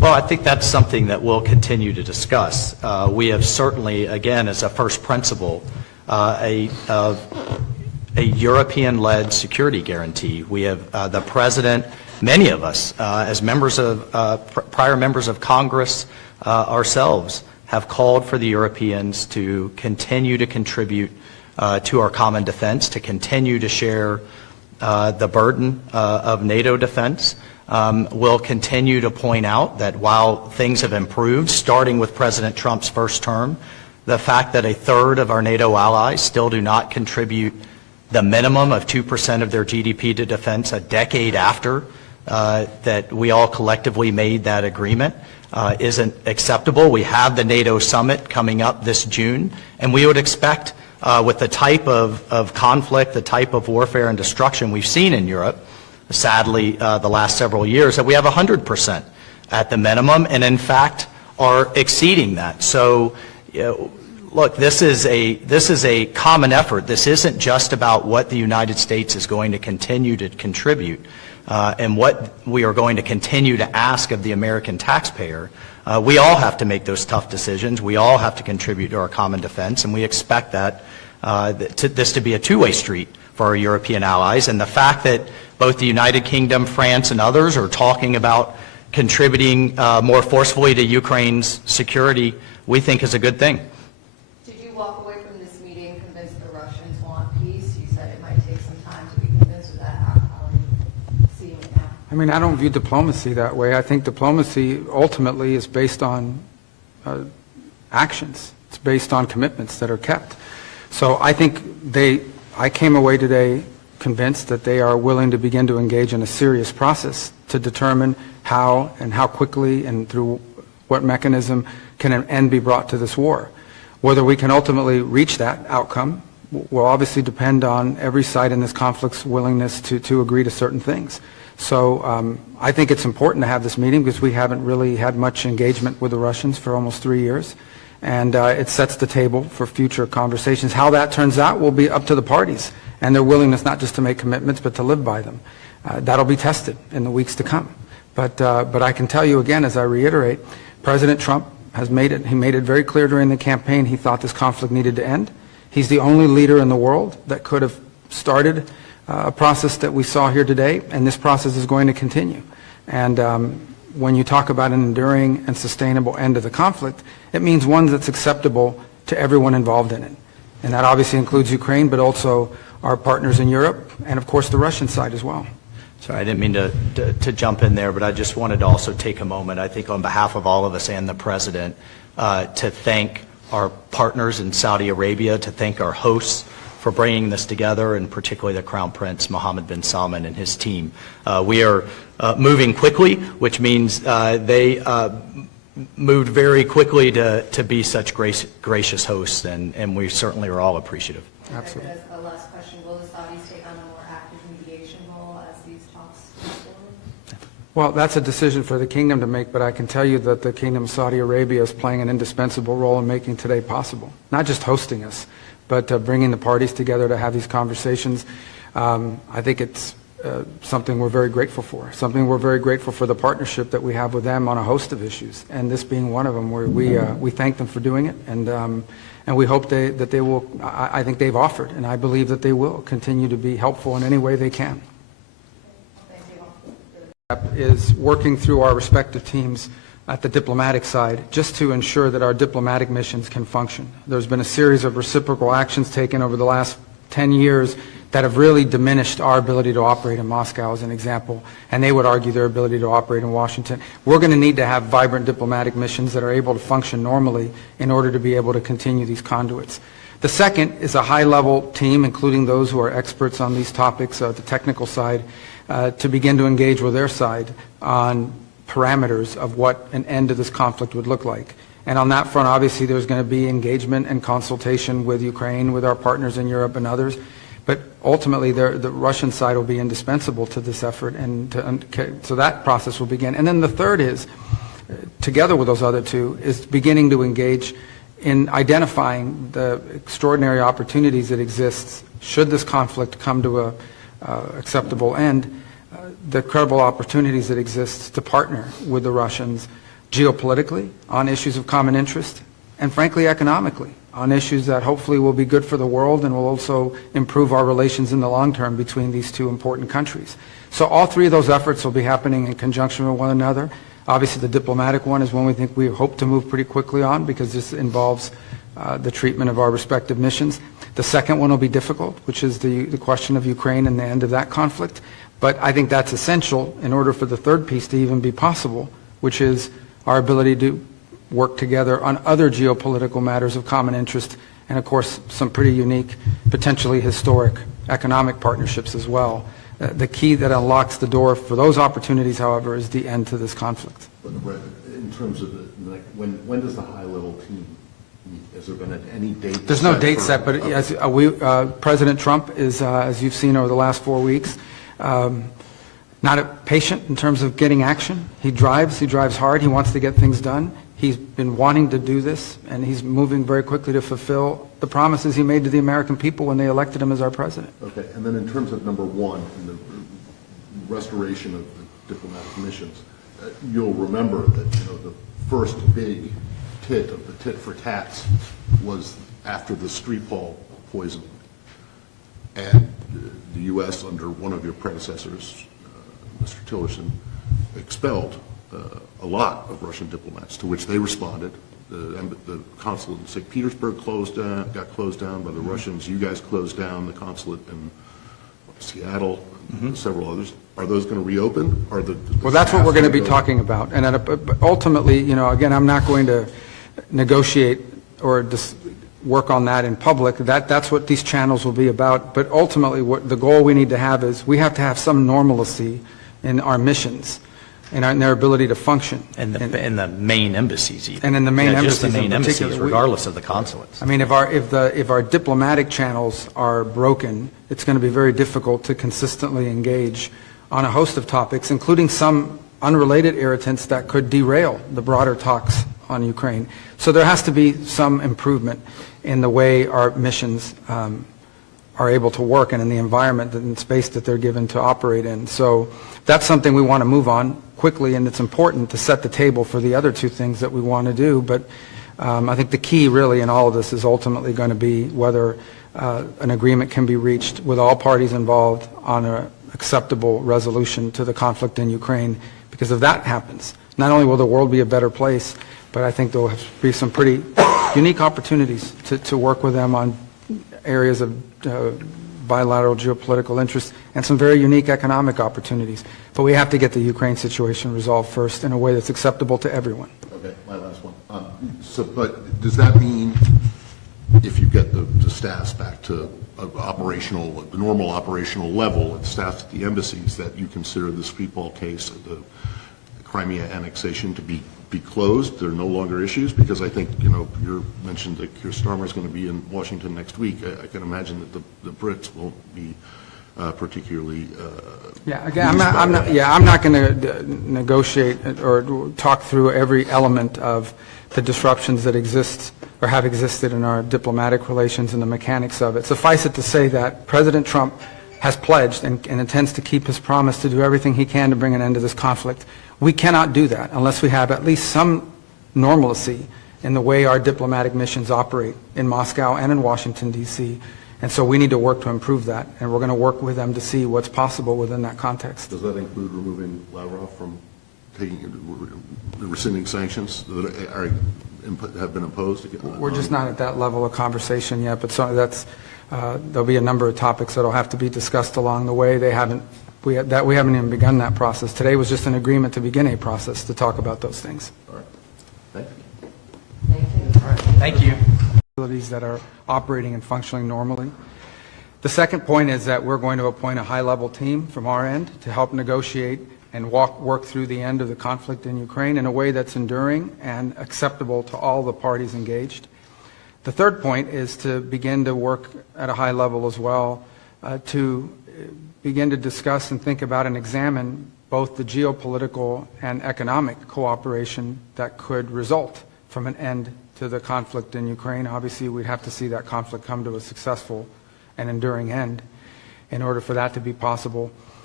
Well, I think that's something that we'll continue to discuss. We have certainly, again, as a first principle, a European-led security guarantee. We have the President, many of us, as members of, prior members of Congress ourselves, have called for the Europeans to continue to contribute to our common defense, to continue to share the burden of NATO defense. We'll continue to point out that while things have improved, starting with President Trump's first term, the fact that a third of our NATO allies still do not contribute the minimum of 2% of their GDP to defense a decade after that we all collectively made that agreement isn't acceptable. We have the NATO summit coming up this June, and we would expect with the type of conflict, the type of warfare and destruction we've seen in Europe, sadly, the last several years, that we have 100% at the minimum, and in fact are exceeding that. So, look, this is a common effort. This isn't just about what the United States is going to continue to contribute and what we are going to continue to ask of the American taxpayer. We all have to make those tough decisions. We all have to contribute to our common defense, and we expect that this to be a two-way street for our European allies. And the fact that both the United Kingdom, France, and others are talking about contributing more forcefully to Ukraine's security, we think is a good thing. Did you walk away from this meeting convinced the Russians want peace? You said it might take some time to be convinced of that. How are you seeing it now? I mean, I don't view diplomacy that way. I think diplomacy ultimately is based on actions. It's based on commitments that are kept. So I think I came away today convinced that they are willing to begin to engage in a serious process to determine how and how quickly and through what mechanism can an end be brought to this war. Whether we can ultimately reach that outcome will obviously depend on every side in this conflict's willingness to agree to certain things. So I think it's important to have this meeting because we haven't really had much engagement with the Russians for almost 3 years. And it sets the table for future conversations. How that turns out will be up to the parties and their willingness not just to make commitments but to live by them. That'll be tested in the weeks to come. But I can tell you again, as I reiterate, President Trump has made it very clear during the campaign he thought this conflict needed to end. He's the only leader in the world that could have started a process that we saw here today, and this process is going to continue. And when you talk about an enduring and sustainable end to the conflict, it means one that's acceptable to everyone involved in it. And that obviously includes Ukraine, but also our partners in Europe, and of course the Russian side as well. Sorry, I didn't mean to jump in there, but I just wanted to also take a moment, I think on behalf of all of us and the President, to thank our partners in Saudi Arabia, to thank our hosts for bringing this together, and particularly the Crown Prince Mohammed bin Salman and his team. We are moving quickly, which means they moved very quickly to be such gracious hosts, and we certainly are all appreciative. Absolutely. As a last question, will the Saudis take on a more active mediation role as these talks move forward? Well, that's a decision for the kingdom to make, but I can tell you that the Kingdom of Saudi Arabia is playing an indispensable role in making today possible. Not just hosting us, but bringing the parties together to have these conversations. I think it's something we're very grateful for, something we're very grateful for the partnership that we have with them on a host of issues, and this being one of them, where we thank them for doing it, and we hope that they will, I think they've offered, and I believe that they will continue to be helpful in any way they can. Is working through our respective teams at the diplomatic side just to ensure that our diplomatic missions can function. There's been a series of reciprocal actions taken over the last 10 years that have really diminished our ability to operate in Moscow, as an example, and they would argue their ability to operate in Washington. We're going to need to have vibrant diplomatic missions that are able to function normally in order to be able to continue these conduits. The second is a high-level team, including those who are experts on these topics, the technical side, to begin to engage with their side on parameters of what an end to this conflict would look like. And on that front, obviously, there's going to be engagement and consultation with Ukraine, with our partners in Europe and others. But ultimately, the Russian side will be indispensable to this effort, and so that process will begin. And then the third is, together with those other two, is beginning to engage in identifying the extraordinary opportunities that exist should this conflict come to a acceptable end, the credible opportunities that exist to partner with the Russians geopolitically, on issues of common interest, and frankly, economically, on issues that hopefully will be good for the world and will also improve our relations in the long term between these two important countries. So all three of those efforts will be happening in conjunction with one another. Obviously, the diplomatic one is one we hope to move pretty quickly on, because this involves the treatment of our respective missions. The second one will be difficult, which is the question of Ukraine and the end of that conflict. But I think that's essential in order for the third piece to even be possible, which is our ability to work together on other geopolitical matters of common interest, and of course some pretty unique, potentially historic economic partnerships as well. The key that unlocks the door for those opportunities, however, is the end to this conflict. But in terms of when does the high-level team meet? Has there been any date? There's no date set, but as President Trump is, as you've seen over the last 4 weeks, not patient in terms of getting action. He drives hard, he wants to get things done. He's been wanting to do this, and he's moving very quickly to fulfill the promises he made to the American people when they elected him as our president. Okay, and then in terms of number one, in the restoration of the diplomatic missions, you'll remember that, the first big tit of the tit for tats was after the Skripal poisoning. And the U.S., under one of your predecessors, Mr. Tillerson, expelled a lot of Russian diplomats, to which they responded. The consulate in St. Petersburg got closed down by the Russians. You guys closed down the consulate in Seattle, and several others. Are those going to reopen? Well, that's what we're going to be talking about. And ultimately, again, I'm not going to negotiate or work on that in public. That's what these channels will be about. But ultimately, what the goal we need to have is we have to have some normalcy in our missions and in their ability to function. And the main embassies even. And in the main embassies just the main in embassies, particular. regardless of the consulates. I mean, if our diplomatic channels are broken, it's going to be very difficult to consistently engage on a host of topics, including some unrelated irritants that could derail the broader talks on Ukraine. So there has to be some improvement in the way our missions are able to work and in the environment and space that they're given to operate in. So that's something we want to move on quickly, and it's important to set the table for the other two things that we want to do. But I think the key really in all of this is ultimately going to be whether an agreement can be reached with all parties involved on an acceptable resolution to the conflict in Ukraine. Because if that happens, not only will the world be a better place, but I think there will be some pretty unique opportunities to work with them on areas of bilateral geopolitical interest and some very unique economic opportunities. But we have to get the Ukraine situation resolved first in a way that's acceptable to everyone. Okay, my last one. But does that mean if you get the staffs back to the normal operational level and staff at the embassies, that you consider the Skripal case, the Crimea annexation, to be closed? There are no longer issues? Because I think, you mentioned that Keir Starmer is going to be in Washington next week. I can imagine that the Brits won't be particularly. I'm not going to negotiate or talk through every element of the disruptions that exist or have existed in our diplomatic relations and the mechanics of it. Suffice it to say that President Trump has pledged and intends to keep his promise to do everything he can to bring an end to this conflict. We cannot do that unless we have at least some normalcy in the way our diplomatic missions operate in Moscow and in Washington, D.C. And so we need to work to improve that, and we're going to work with them to see what's possible within that context. Does that include removing Lavrov from rescinding sanctions that have been imposed? We're just not at that level of conversation yet, but there'll be a number of topics that will have to be discussed along the way. We haven't even begun that process. Today was just an agreement to begin a process to talk about those things. All right. Thank you. Thank you. All right. Thank you. Facilities that are operating and functioning normally. The second point is that we're going to appoint a high-level team from our end to help negotiate and work through the end of the conflict in Ukraine in a way that's enduring and acceptable to all the parties engaged. The third point is to begin to work at a high level as well to begin to discuss and think about and examine both the geopolitical and economic cooperation that could result from an end to the conflict in Ukraine. Obviously, we'd have to see that conflict come to a successful and enduring end in order for that to be possible.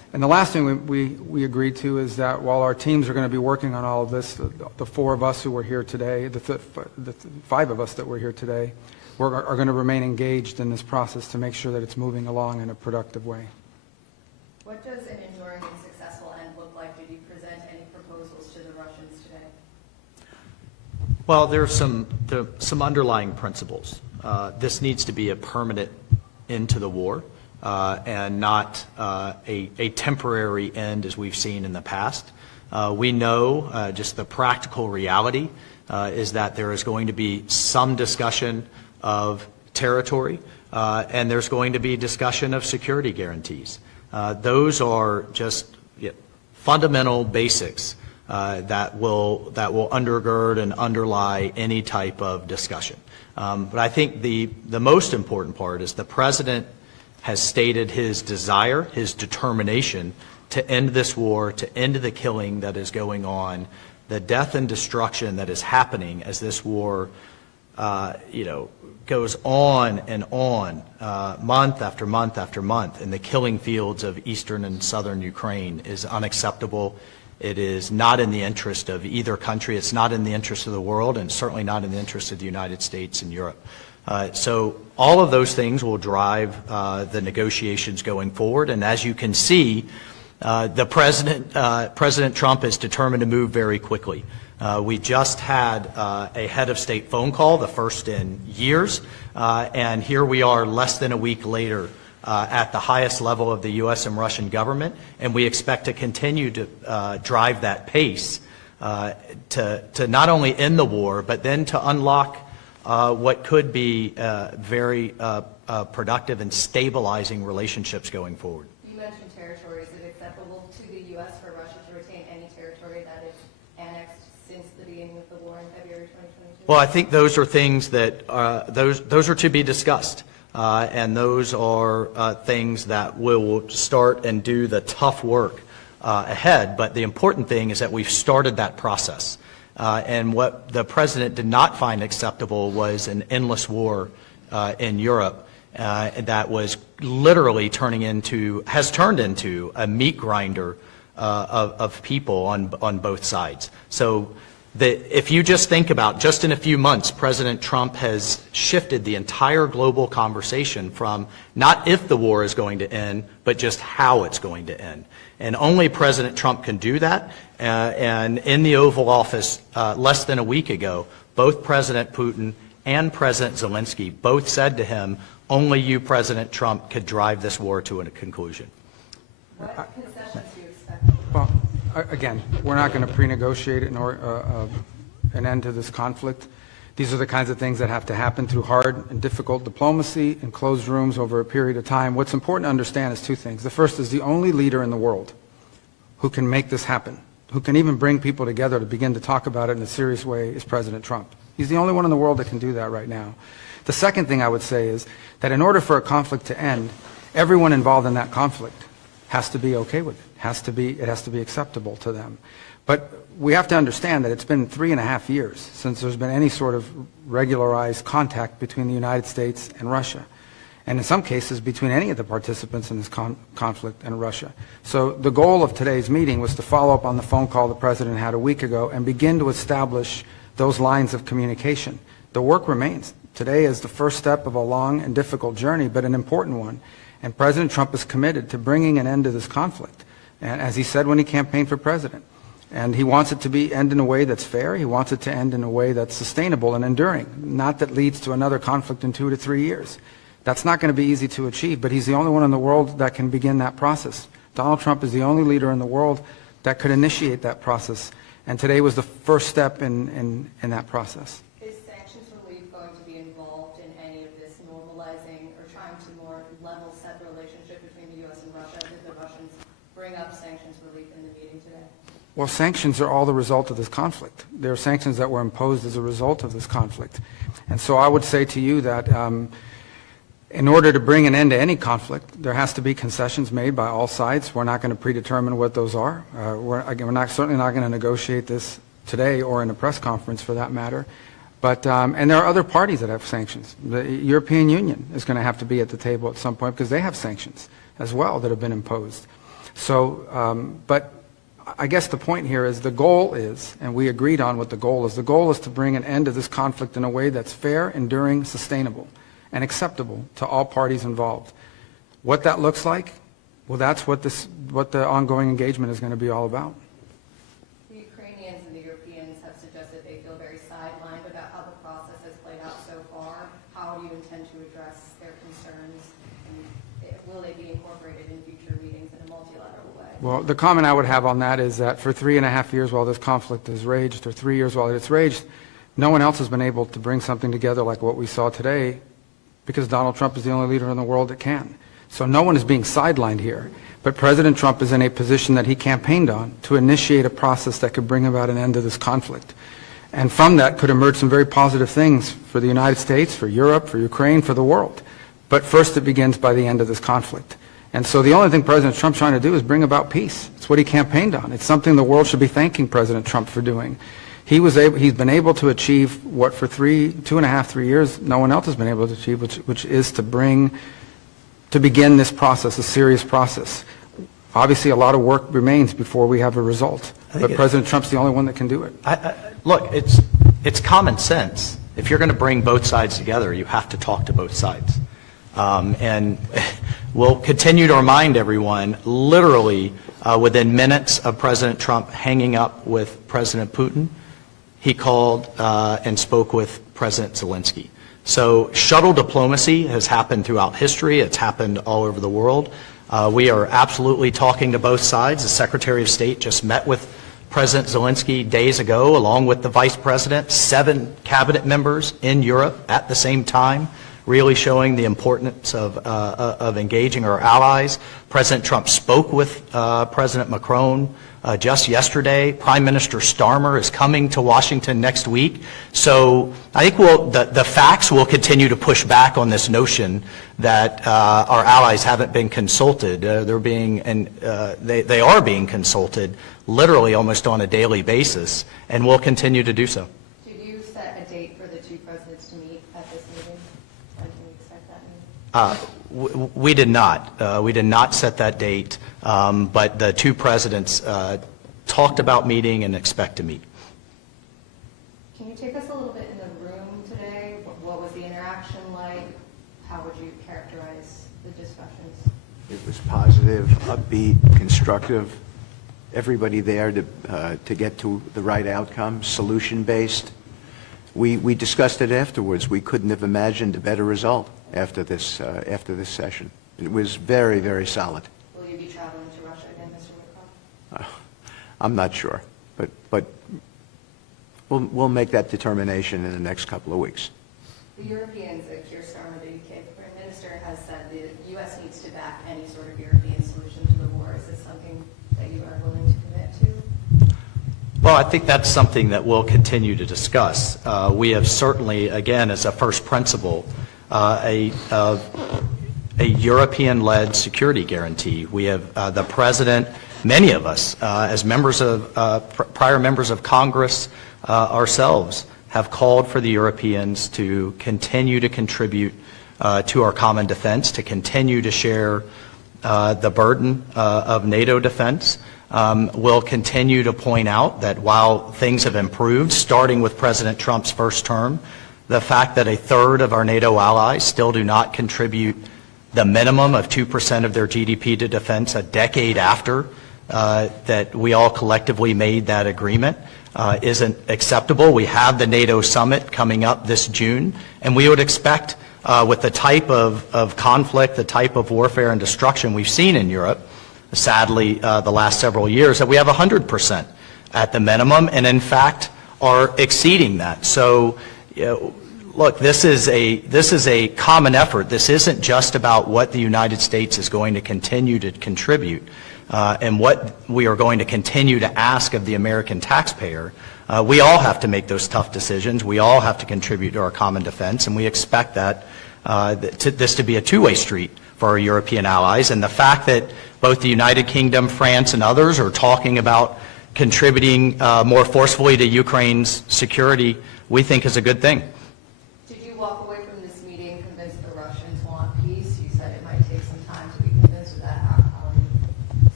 And the last thing we agreed to is that while our teams are going to be working on all of this, the four of us who were here today, the five of us that were here today, are going to remain engaged in this process to make sure that it's moving along in a productive way. What does an enduring and successful end look like? Did you present any proposals to the Russians today? Well, there are some underlying principles. This needs to be a permanent end to the war and not a temporary end as we've seen in the past. We know just the practical reality is that there is going to be some discussion of territory and there's going to be discussion of security guarantees. Those are just fundamental basics that will undergird and underlie any type of discussion. But I think the most important part is the President has stated his desire, his determination to end this war, to end the killing that is going on, the death and destruction that is happening as this war, goes on and on, month after month after month, in the killing fields of eastern and southern Ukraine is unacceptable. It is not in the interest of either country. It's not in the interest of the world, and certainly not in the interest of the United States and Europe. So all of those things will drive the negotiations going forward. And as you can see, President Trump is determined to move very quickly. We just had a head of state phone call, the first in years, and here we are less than a week later at the highest level of the U.S. and Russian government, and we expect to continue to drive that pace to not only end the war, but then to unlock what could be very productive and stabilizing relationships going forward. You mentioned territory. Is it acceptable to the U.S. for Russia to retain any territory that is annexed since the beginning of the war in February 2022? Well, I think those are things that those are to be discussed. And those are things that will start and do the tough work ahead. But the important thing is that we've started that process. And what the President did not find acceptable was an endless war in Europe that was literally has turned into a meat grinder of people on both sides. So if you just think about, just in a few months, President Trump has shifted the entire global conversation from not if the war is going to end, but just how it's going to end. And only President Trump can do that. And in the Oval Office less than a week ago, both President Putin and President Zelensky both said to him, only you, President Trump, could drive this war to a conclusion. What concessions do you expect? Well, again, we're not going to pre-negotiate an end to this conflict. These are the kinds of things that have to happen through hard and difficult diplomacy in closed rooms over a period of time. What's important to understand is two things. The first is the only leader in the world who can make this happen, who can even bring people together to begin to talk about it in a serious way, is President Trump. He's the only one in the world that can do that right now. The second thing I would say is that in order for a conflict to end, everyone involved in that conflict has to be okay with it. It has to be acceptable to them. But we have to understand that it's been 3.5 years since there's been any sort of regularized contact between the United States and Russia, and in some cases between any of the participants in this conflict and Russia. So the goal of today's meeting was to follow up on the phone call the President had a week ago and begin to establish those lines of communication. The work remains. Today is the first step of a long and difficult journey, but an important one. And President Trump is committed to bringing an end to this conflict, and as he said when he campaigned for president. And he wants it to end in a way that's fair. He wants it to end in a way that's sustainable and enduring, not that leads to another conflict in 2 to 3 years. That's not going to be easy to achieve, but he's the only one in the world that can begin that process. Donald Trump is the only leader in the world that could initiate that process, and today was the first step in that process. Is sanctions relief going to be involved in any of this normalizing or trying to more level set the relationship between the U.S. and Russia? Did the Russians bring up sanctions relief in the meeting today? Well, sanctions are all the result of this conflict. There are sanctions that were imposed as a result of this conflict. And so I would say to you that in order to bring an end to any conflict, there has to be concessions made by all sides. We're not going to predetermine what those are. We're certainly not going to negotiate this today or in a press conference for that matter. But, and there are other parties that have sanctions. The European Union is going to have to be at the table at some point because they have sanctions as well that have been imposed. So, but I guess the point here is the goal is, and we agreed on what the goal is to bring an end to this conflict in a way that's fair, enduring, sustainable, and acceptable to all parties involved. What that looks like, well, that's what the ongoing engagement is going to be all about. The Ukrainians and the Europeans have suggested they feel very sidelined about how the process has played out so far. How do you intend to address their concerns? And will they be incorporated in future meetings in a multilateral way? Well, the comment I would have on that is that for 3.5 years while this conflict has raged, or 3 years while it's raged, no one else has been able to bring something together like what we saw today, because Donald Trump is the only leader in the world that can. So no one is being sidelined here, but President Trump is in a position that he campaigned on to initiate a process that could bring about an end to this conflict. And from that could emerge some very positive things for the United States, for Europe, for Ukraine, for the world. But first it begins by the end of this conflict. And so the only thing President Trump's trying to do is bring about peace. It's what he campaigned on. It's something the world should be thanking President Trump for doing. He's been able to achieve what for 2.5, 3 years no one else has been able to achieve, which is to begin this process, a serious process. Obviously, a lot of work remains before we have a result, but President Trump's the only one that can do it. Look, it's common sense. If you're going to bring both sides together, you have to talk to both sides. And we'll continue to remind everyone, literally within minutes of President Trump hanging up with President Putin, he called and spoke with President Zelensky. So shuttle diplomacy has happened throughout history. It's happened all over the world. We are absolutely talking to both sides. The Secretary of State just met with President Zelensky days ago, along with the Vice President, 7 cabinet members in Europe at the same time, really showing the importance of engaging our allies. President Trump spoke with President Macron just yesterday. Prime Minister Starmer is coming to Washington next week. So I think the facts will continue to push back on this notion that our allies haven't been consulted. They are being consulted literally almost on a daily basis, and will continue to do so. Did you set a date for the two presidents to meet at this meeting? When can we expect that meeting? We did not. We did not set that date, but the two presidents talked about meeting and expect to meet. Can you take us a little bit in the room today? What was the interaction like? How would you characterize the discussions? It was positive, upbeat, constructive. Everybody there to get to the right outcome, solution-based. We discussed it afterwards. We couldn't have imagined a better result after this session. It was very, very solid. Will you be traveling to Russia again, Mr. Witkoff? I'm not sure, but we'll make that determination in the next couple of weeks. The Europeans, Keir Starmer, the UK Prime Minister, has said the U.S. needs to back any sort of European solution to the war. Is this something that you are willing to commit to? Well, I think that's something that we'll continue to discuss. We have certainly, again, as a first principle, a European-led security guarantee. We have the President, many of us, as members of prior members of Congress ourselves, have called for the Europeans to continue to contribute to our common defense, to continue to share the burden of NATO defense. We'll continue to point out that while things have improved, starting with President Trump's first term, the fact that 1/3 of our NATO allies still do not contribute the minimum of 2% of their GDP to defense a decade after that we all collectively made that agreement isn't acceptable. We have the NATO summit coming up this June, and we would expect with the type of conflict, the type of warfare and destruction we've seen in Europe, sadly, the last several years, that we have 100% at the minimum, and in fact are exceeding that. So, look, this is a common effort. This isn't just about what the United States is going to continue to contribute and what we are going to continue to ask of the American taxpayer. We all have to make those tough decisions. We all have to contribute to our common defense, and we expect that this to be a two-way street for our European allies. And the fact that both the United Kingdom, France, and others are talking about contributing more forcefully to Ukraine's security, we think is a good thing. Did you walk away from this meeting convinced the Russians want peace? You said it might take some time to be convinced of that. How are you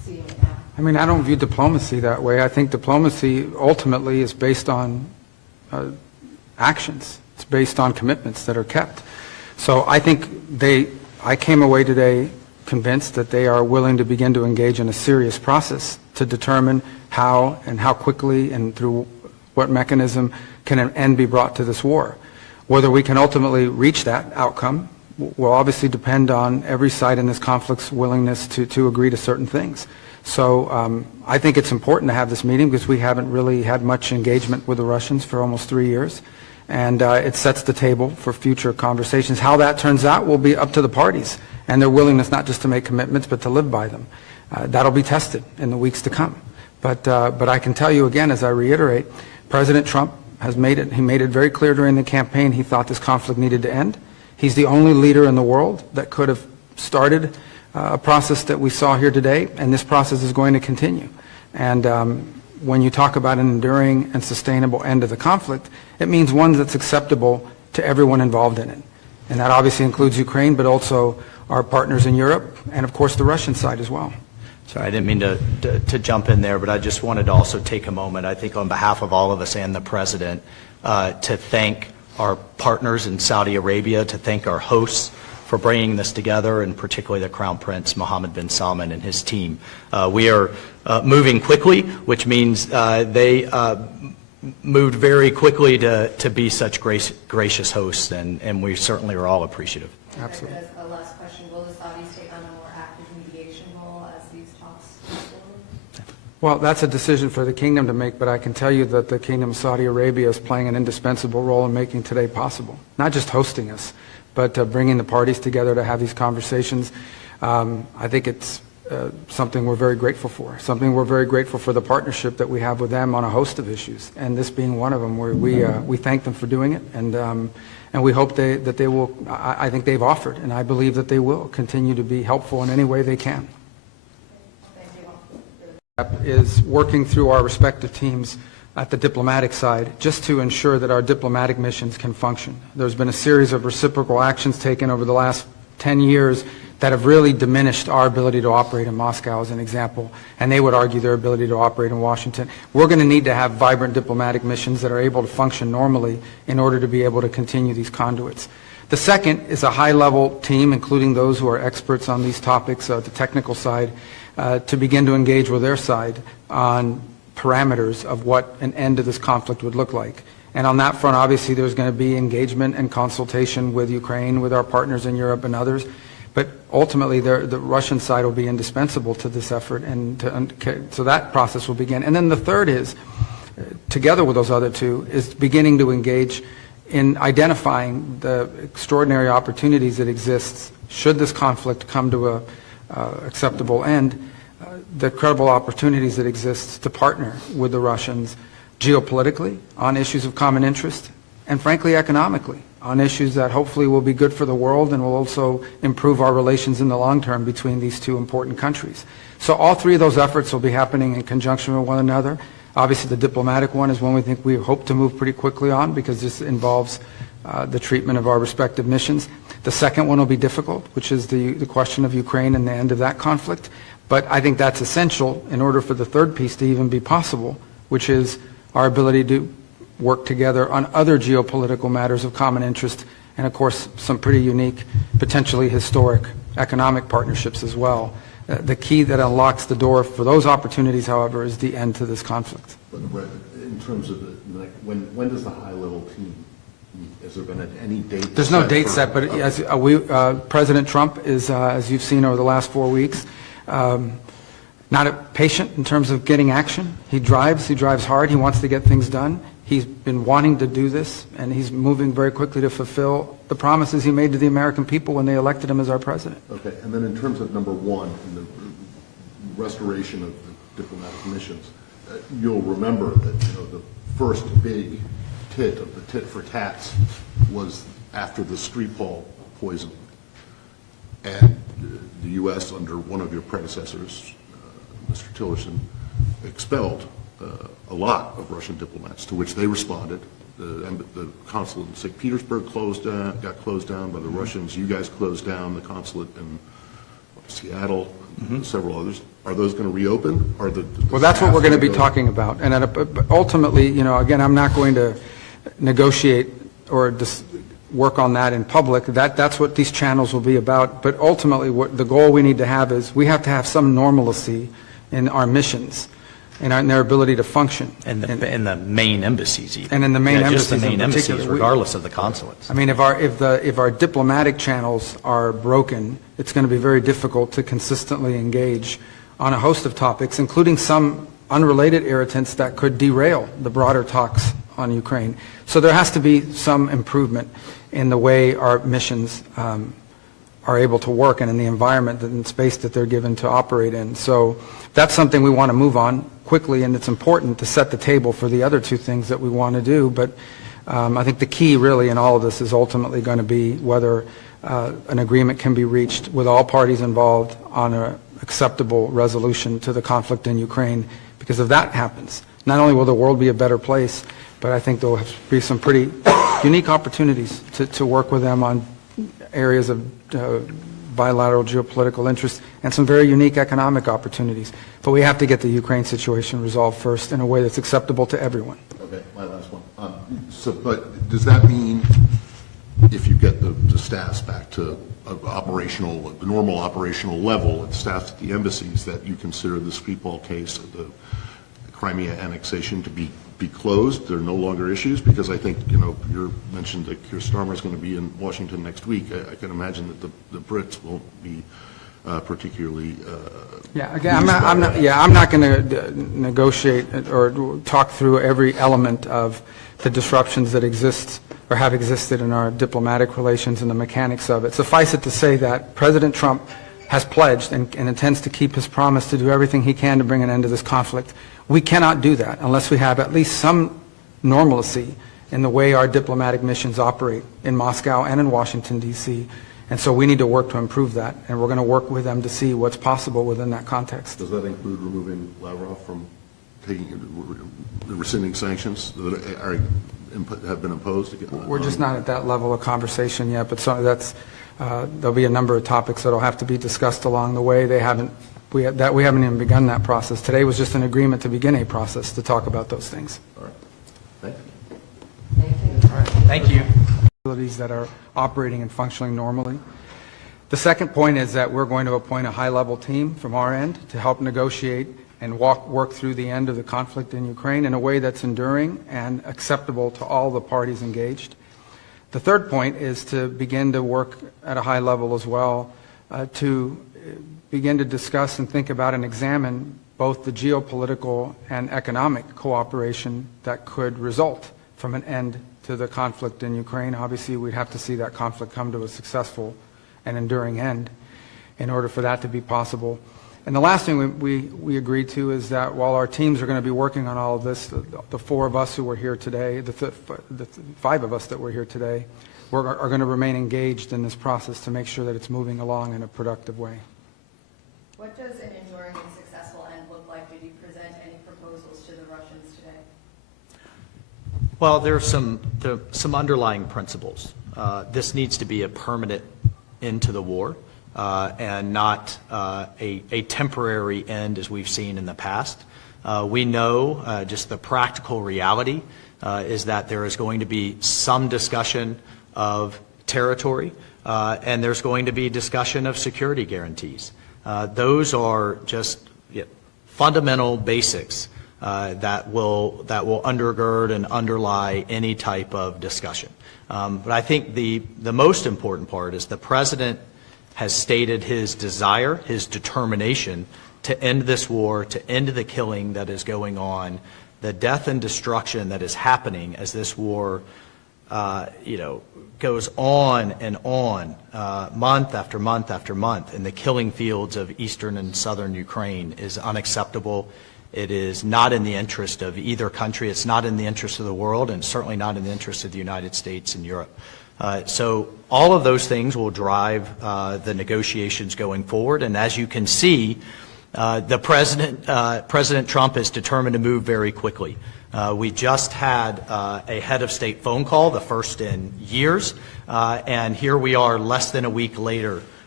seeing it now? I mean, I don't view diplomacy that way. I think diplomacy ultimately is based on actions. It's based on commitments that are kept. So I think I came away today convinced that they are willing to begin to engage in a serious process to determine how and how quickly and through what mechanism can an end be brought to this war. Whether we can ultimately reach that outcome will obviously depend on every side in this conflict's willingness to agree to certain things. So I think it's important to have this meeting because we haven't really had much engagement with the Russians for almost 3 years. And it sets the table for future conversations. How that turns out will be up to the parties and their willingness not just to make commitments but to live by them. That'll be tested in the weeks to come. But I can tell you again, as I reiterate, President Trump has made it very clear during the campaign he thought this conflict needed to end. He's the only leader in the world that could have started a process that we saw here today, and this process is going to continue. And when you talk about an enduring and sustainable end of the conflict, it means one that's acceptable to everyone involved in it. And that obviously includes Ukraine, but also our partners in Europe, and of course the Russian side as well. Sorry, I didn't mean to jump in there, but I just wanted to also take a moment, I think on behalf of all of us and the President, to thank our partners in Saudi Arabia, to thank our hosts for bringing this together, and particularly the Crown Prince Mohammed bin Salman and his team. We are moving quickly, which means they moved very quickly to be such gracious hosts, and we certainly are all appreciative. Absolutely. As a last question, will the Saudis take on a more active mediation role as these talks move forward? Well, that's a decision for the kingdom to make, but I can tell you that the Kingdom of Saudi Arabia is playing an indispensable role in making today possible. Not just hosting us, but bringing the parties together to have these conversations. I think it's something we're very grateful for, something we're very grateful for the partnership that we have with them on a host of issues, and this being one of them, where we thank them for doing it, and we hope that they will, I think they've offered, and I believe that they will continue to be helpful in any way they can. Is working through our respective teams at the diplomatic side just to ensure that our diplomatic missions can function. There's been a series of reciprocal actions taken over the last 10 years that have really diminished our ability to operate in Moscow, as an example, and they would argue their ability to operate in Washington. We're going to need to have vibrant diplomatic missions that are able to function normally in order to be able to continue these conduits. The second is a high-level team, including those who are experts on these topics, the technical side, to begin to engage with their side on parameters of what an end to this conflict would look like. And on that front, obviously, there's going to be engagement and consultation with Ukraine, with our partners in Europe and others. But ultimately, the Russian side will be indispensable to this effort, and so that process will begin. And then the third is, together with those other two, is beginning to engage in identifying the extraordinary opportunities that exist should this conflict come to a acceptable end, the credible opportunities that exist to partner with the Russians geopolitically on issues of common interest, and frankly economically on issues that hopefully will be good for the world and will also improve our relations in the long term between these two important countries. So all three of those efforts will be happening in conjunction with one another. Obviously the diplomatic one is one we hope to move pretty quickly on, because this involves the treatment of our respective missions. The second one will be difficult, which is the question of Ukraine and the end of that conflict. But I think that's essential in order for the third piece to even be possible, which is our ability to work together on other geopolitical matters of common interest, and of course some pretty unique, potentially historic economic partnerships as well. The key that unlocks the door for those opportunities, however, is the end to this conflict. But in terms of when does the high-level team meet? Has there been any date? There's no date set, but as President Trump is, as you've seen over the last 4 weeks, not patient in terms of getting action. He drives hard, he wants to get things done. He's been wanting to do this, and he's moving very quickly to fulfill the promises he made to the American people when they elected him as our president. Okay, and then in terms of number one, in the restoration of the diplomatic missions, you'll remember that the first big tit of the tit for tats was after the Skripal poisoning, and the U.S. under one of your predecessors, Mr. Tillerson, expelled a lot of Russian diplomats, to which they responded. The consulate in St. Petersburg got closed down by the Russians. You guys closed down the consulate in Seattle, several others. Are those going to reopen? Are the Well, that's what we're going to be staff talking about. And ultimately, you know, again, I'm not going to negotiate or work on that in public. That's what these channels will be about. But ultimately, what the goal we need to have is we have to have some normalcy in our missions and in their ability to function. And the main embassies even. And in the main Just the embassies in main embassies, particular. regardless of the consulates. I mean, if our diplomatic channels are broken, it's going to be very difficult to consistently engage on a host of topics, including some unrelated irritants that could derail the broader talks on Ukraine. So there has to be some improvement in the way our missions are able to work and in the environment and space that they're given to operate in. So that's something we want to move on quickly, and it's important to set the table for the other two things that we want to do. But I think the key really in all of this is ultimately going to be whether an agreement can be reached with all parties involved on an acceptable resolution to the conflict in Ukraine. Because if that happens, not only will the world be a better place, but I think there will be some pretty unique opportunities to work with them on areas of bilateral geopolitical interest and some very unique economic opportunities. But we have to get the Ukraine situation resolved first in a way that's acceptable to everyone. Okay, my last one. But does that mean if you get the staffs back to the normal operational level, and staff at the embassies, that you consider the Skripal case of the Crimea annexation to be closed? There are no longer issues? Because I think, you know, you mentioned that Keir Starmer is going to be in Washington next week. I can imagine that the Brits won't be particularly. Yeah, again, I'm not going to negotiate or talk through every element of the disruptions that exist or have existed in our diplomatic relations and the mechanics of it. Suffice it to say that President Trump has pledged and intends to keep his promise to do everything he can to bring an end to this conflict. We cannot do that unless we have at least some normalcy in the way our diplomatic missions operate in Moscow and in Washington, D.C. And so we need to work to improve that, and we're going to work with them to see what's possible within that context. Does that include removing Lavrov from rescinding sanctions that have been imposed? We're just not at that level of conversation yet, but there'll be a number of topics that will have to be discussed along the way. We haven't even begun that process. Today was just an agreement to begin a process to talk about those things. All right. Thank you. Thank you. Thank you. Facilities that are operating and functioning normally. The second point is that we're going to appoint a high-level team from our end to help negotiate and work through the end of the conflict in Ukraine in a way that's enduring and acceptable to all the parties engaged. The third point is to begin to work at a high level as well to begin to discuss and think about and examine both the geopolitical and economic cooperation that could result from an end to the conflict in Ukraine. Obviously, we'd have to see that conflict come to a successful and enduring end in order for that to be possible. And the last thing we agreed to is that while our teams are going to be working on all of this, the four of us who were here today, the five of us that were here today, are going to remain engaged in this process to make sure that it's moving along in a productive way. What does an enduring and successful end look like? Did you present any proposals to the Russians today? Well, there are some underlying principles. This needs to be a permanent end to the war and not a temporary end as we've seen in the past. We know just the practical reality is that there is going to be some discussion of territory and there's going to be discussion of security guarantees. Those are just fundamental basics that will undergird and underlie any type of discussion. But I think the most important part is the President has stated his desire, his determination to end this war, to end the killing that is going on, the death and destruction that is happening as this war goes on and on, month after month after month, in the killing fields of eastern and southern Ukraine is unacceptable. It is not in the interest of either country. It's not in the interest of the world, and it's certainly not in the interest of the United States and Europe. So all of those things will drive the negotiations going forward. And as you can see, President Trump is determined to move very quickly. We just had a head of state phone call, the first in years, and here we are less than a week later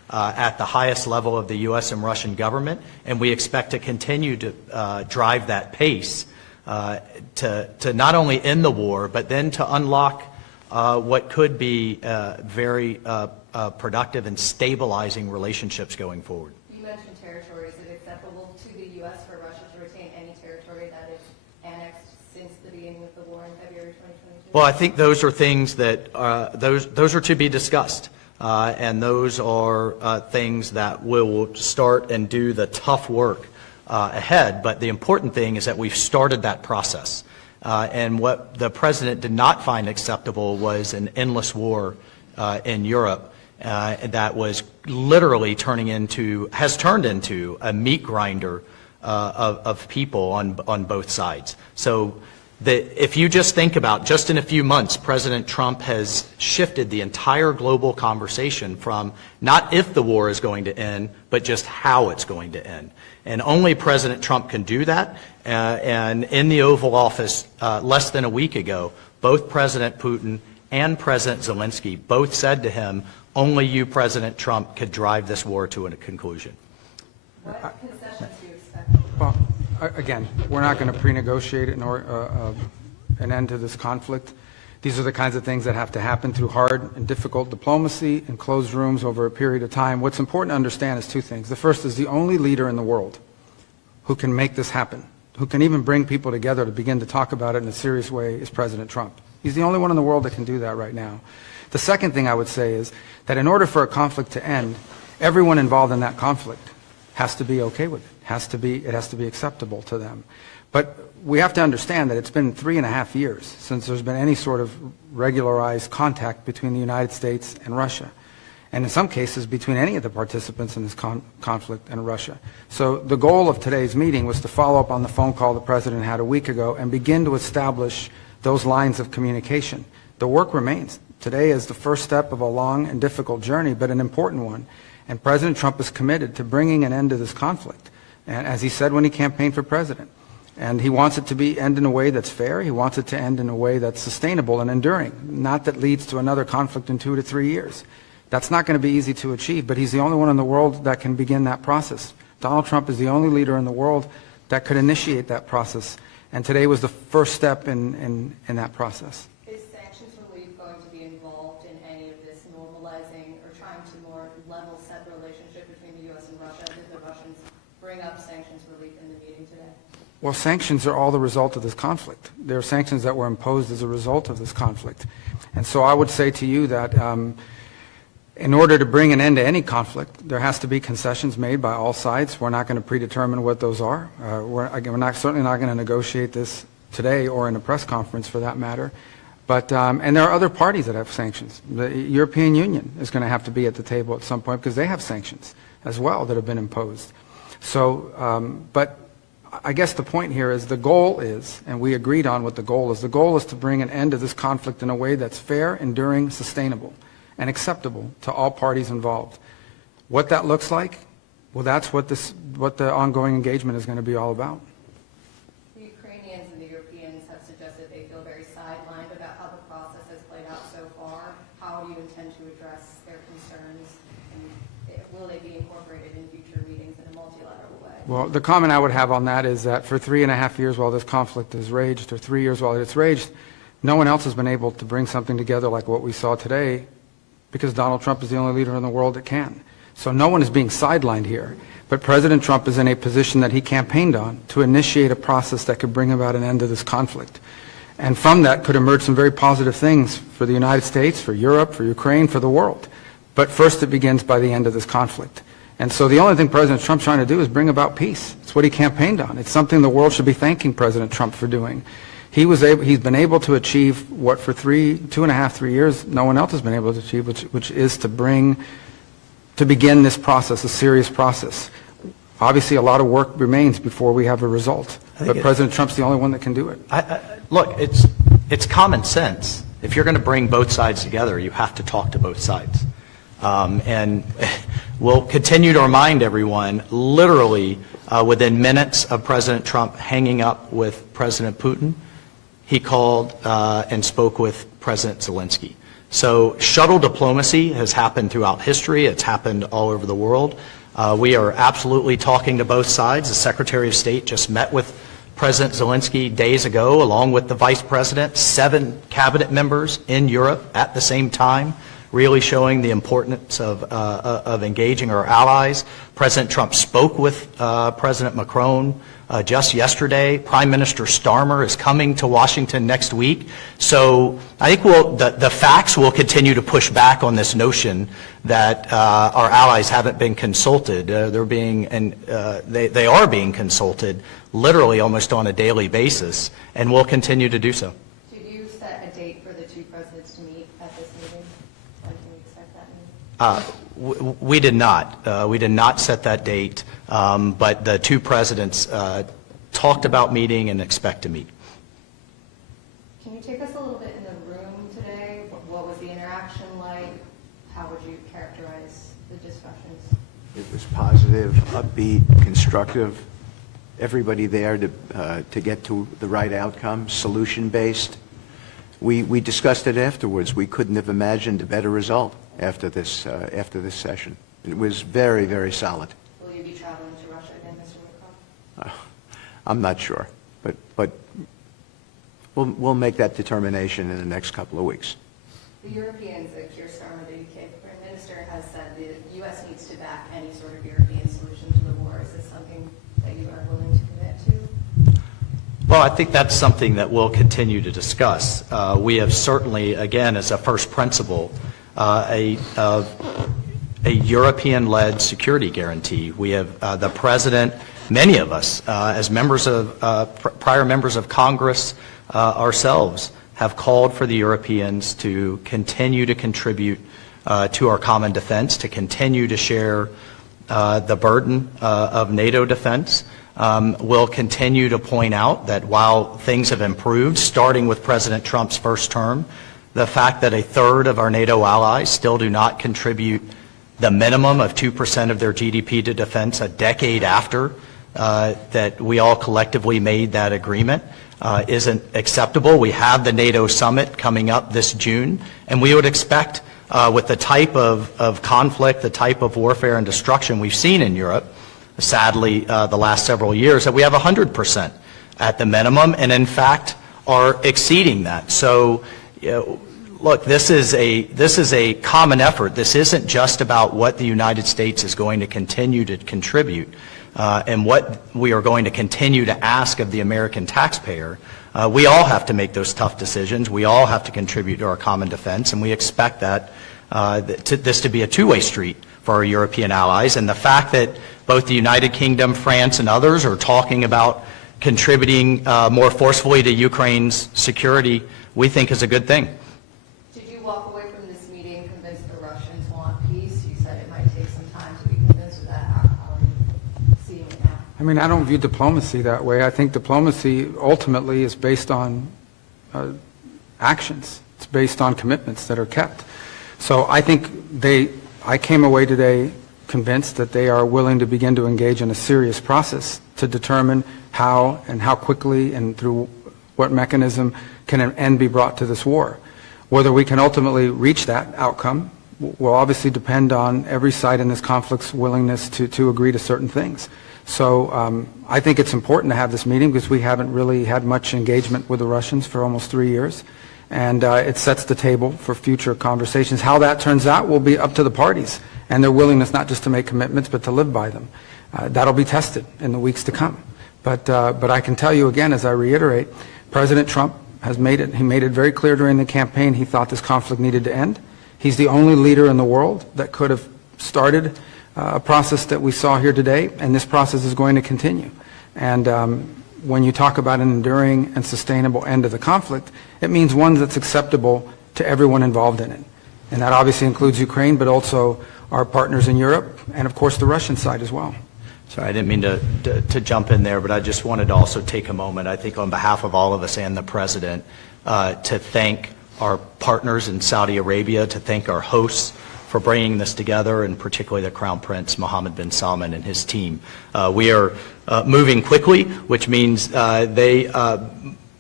at the highest level of the U.S. and Russian government, and we expect to continue to drive that pace to not only end the war, but then to unlock what could be very productive and stabilizing relationships going forward. You mentioned territory. Is it acceptable to the U.S. for Russia to retain any territory that it's annexed since the beginning of the war in February 2022? Well, I think those are things that those are to be discussed, and those are things that will start and do the tough work ahead. But the important thing is that we've started that process. And what the president did not find acceptable was an endless war in Europe that was literally has turned into a meat grinder of people on both sides. So if you just think about, just in a few months, President Trump has shifted the entire global conversation from not if the war is going to end, but just how it's going to end. And only President Trump can do that. And in the Oval Office less than a week ago, both President Putin and President Zelensky both said to him, only you, President Trump, could drive this war to a conclusion. What concessions do you expect? Well, again, we're not going to pre-negotiate an end to this conflict. These are the kinds of things that have to happen through hard and difficult diplomacy in closed rooms over a period of time. What's important to understand is two things. The first is the only leader in the world who can make this happen, who can even bring people together to begin to talk about it in a serious way, is President Trump. He's the only one in the world that can do that right now. The second thing I would say is that in order for a conflict to end, everyone involved in that conflict has to be okay with it. It has to be acceptable to them. But we have to understand that it's been 3.5 years since there's been any sort of regularized contact between the United States and Russia, and in some cases between any of the participants in this conflict and Russia. So the goal of today's meeting was to follow up on the phone call the President had a week ago and begin to establish those lines of communication. The work remains. Today is the first step of a long and difficult journey, but an important one. And President Trump is committed to bringing an end to this conflict, and as he said when he campaigned for president. And he wants it to end in a way that's fair. He wants it to end in a way that's sustainable and enduring, not that leads to another conflict in 2 to 3 years. That's not going to be easy to achieve, but he's the only one in the world that can begin that process. Donald Trump is the only leader in the world that could initiate that process, and today was the first step in that process. Is sanctions relief going to be involved in any of this normalizing or trying to more level set the relationship between the U.S. and Russia? Did the Russians bring up sanctions relief in the meeting today? Well, sanctions are all the result of this conflict. There are sanctions that were imposed as a result of this conflict. And so I would say to you that in order to bring an end to any conflict, there has to be concessions made by all sides. We're not going to predetermine what those are. We're certainly not going to negotiate this today or in a press conference for that matter. But, and there are other parties that have sanctions. The European Union is going to have to be at the table at some point because they have sanctions as well that have been imposed. So, but I guess the point here is the goal is, and we agreed on what the goal is to bring an end to this conflict in a way that's fair, enduring, sustainable, and acceptable to all parties involved. What that looks like, well, that's what the ongoing engagement is going to be all about. The Ukrainians and the Europeans have suggested they feel very sidelined about how the process has played out so far. How do you intend to address their concerns, and will they be incorporated in future meetings in a multilateral way? Well, the comment I would have on that is that for 3.5 years while this conflict has raged, or 3 years while it's raged, no one else has been able to bring something together like what we saw today, because Donald Trump is the only leader in the world that can. So no one is being sidelined here. But President Trump is in a position that he campaigned on to initiate a process that could bring about an end to this conflict. And from that could emerge some very positive things for the United States, for Europe, for Ukraine, for the world. But first it begins by the end of this conflict. And so the only thing President Trump's trying to do is bring about peace. It's what he campaigned on. It's something the world should be thanking President Trump for doing. He's been able to achieve what for 2.5, 3 years no one else has been able to achieve, which is to begin this process, a serious process. Obviously, a lot of work remains before we have a result, but President Trump's the only one that can do it. Look, it's common sense. If you're going to bring both sides together, you have to talk to both sides. And we'll continue to remind everyone, literally within minutes of President Trump hanging up with President Putin, he called and spoke with President Zelensky. So shuttle diplomacy has happened throughout history. It's happened all over the world. We are absolutely talking to both sides. The Secretary of State just met with President Zelensky days ago, along with the Vice President, 7 cabinet members in Europe at the same time, really showing the importance of engaging our allies. President Trump spoke with President Macron just yesterday. Prime Minister Starmer is coming to Washington next week. So I think the facts will continue to push back on this notion that our allies haven't been consulted. They are being consulted literally almost on a daily basis, and will continue to do so. Did you set a date for the 2 presidents to meet at this meeting? When can we expect that meeting? We did not. We did not set that date, but the 2 presidents talked about meeting and expect to meet. Can you take us a little bit in the room today? What was the interaction like? How would you characterize the discussions? It was positive, upbeat, constructive. Everybody there to get to the right outcome, solution-based. We discussed it afterwards. We couldn't have imagined a better result after this session. It was very, very solid. Will you be traveling to Russia again, Mr. Lavrov? I'm not sure, but we'll make that determination in the next couple of weeks. The Europeans, Keir Starmer, the UK Prime Minister, has said the U.S. needs to back any sort of European solution to the war. Is this something that you are willing to commit to? Well, I think that's something that we'll continue to discuss. We have certainly, again, as a first principle, a European-led security guarantee. We have the President, many of us, as members of prior members of Congress ourselves, have called for the Europeans to continue to contribute to our common defense, to continue to share the burden of NATO defense. We'll continue to point out that while things have improved, starting with President Trump's first term, the fact that 1/3 of our NATO allies still do not contribute the minimum of 2% of their GDP to defense a decade after that we all collectively made that agreement isn't acceptable. We have the NATO summit coming up this June, and we would expect with the type of conflict, the type of warfare and destruction we've seen in Europe, sadly, the last several years, that we have 100% at the minimum, and in fact are exceeding that. So, look, this is a common effort. This isn't just about what the United States is going to continue to contribute and what we are going to continue to ask of the American taxpayer. We all have to make those tough decisions. We all have to contribute to our common defense, and we expect that this to be a two-way street for our European allies. And the fact that both the United Kingdom, France, and others are talking about contributing more forcefully to Ukraine's security, we think is a good thing. Did you walk away from this meeting convinced the Russians want peace? You said it might take some time to be convinced of that. How are you seeing it now? I mean, I don't view diplomacy that way. I think diplomacy ultimately is based on actions. It's based on commitments that are kept. So I think I came away today convinced that they are willing to begin to engage in a serious process to determine how and how quickly and through what mechanism can an end be brought to this war. Whether we can ultimately reach that outcome will obviously depend on every side in this conflict's willingness to agree to certain things. So I think it's important to have this meeting because we haven't really had much engagement with the Russians for almost 3 years. And it sets the table for future conversations. How that turns out will be up to the parties and their willingness not just to make commitments but to live by them. That'll be tested in the weeks to come. But I can tell you again, as I reiterate, President Trump has made it very clear during the campaign he thought this conflict needed to end. He's the only leader in the world that could have started a process that we saw here today, and this process is going to continue. And when you talk about an enduring and sustainable end of the conflict, it means one that's acceptable to everyone involved in it. And that obviously includes Ukraine, but also our partners in Europe, and of course the Russian side as well. Sorry, I didn't mean to jump in there, but I just wanted to also take a moment, I think on behalf of all of us and the President, to thank our partners in Saudi Arabia, to thank our hosts for bringing this together, and particularly the Crown Prince Mohammed bin Salman and his team. We are moving quickly, which means they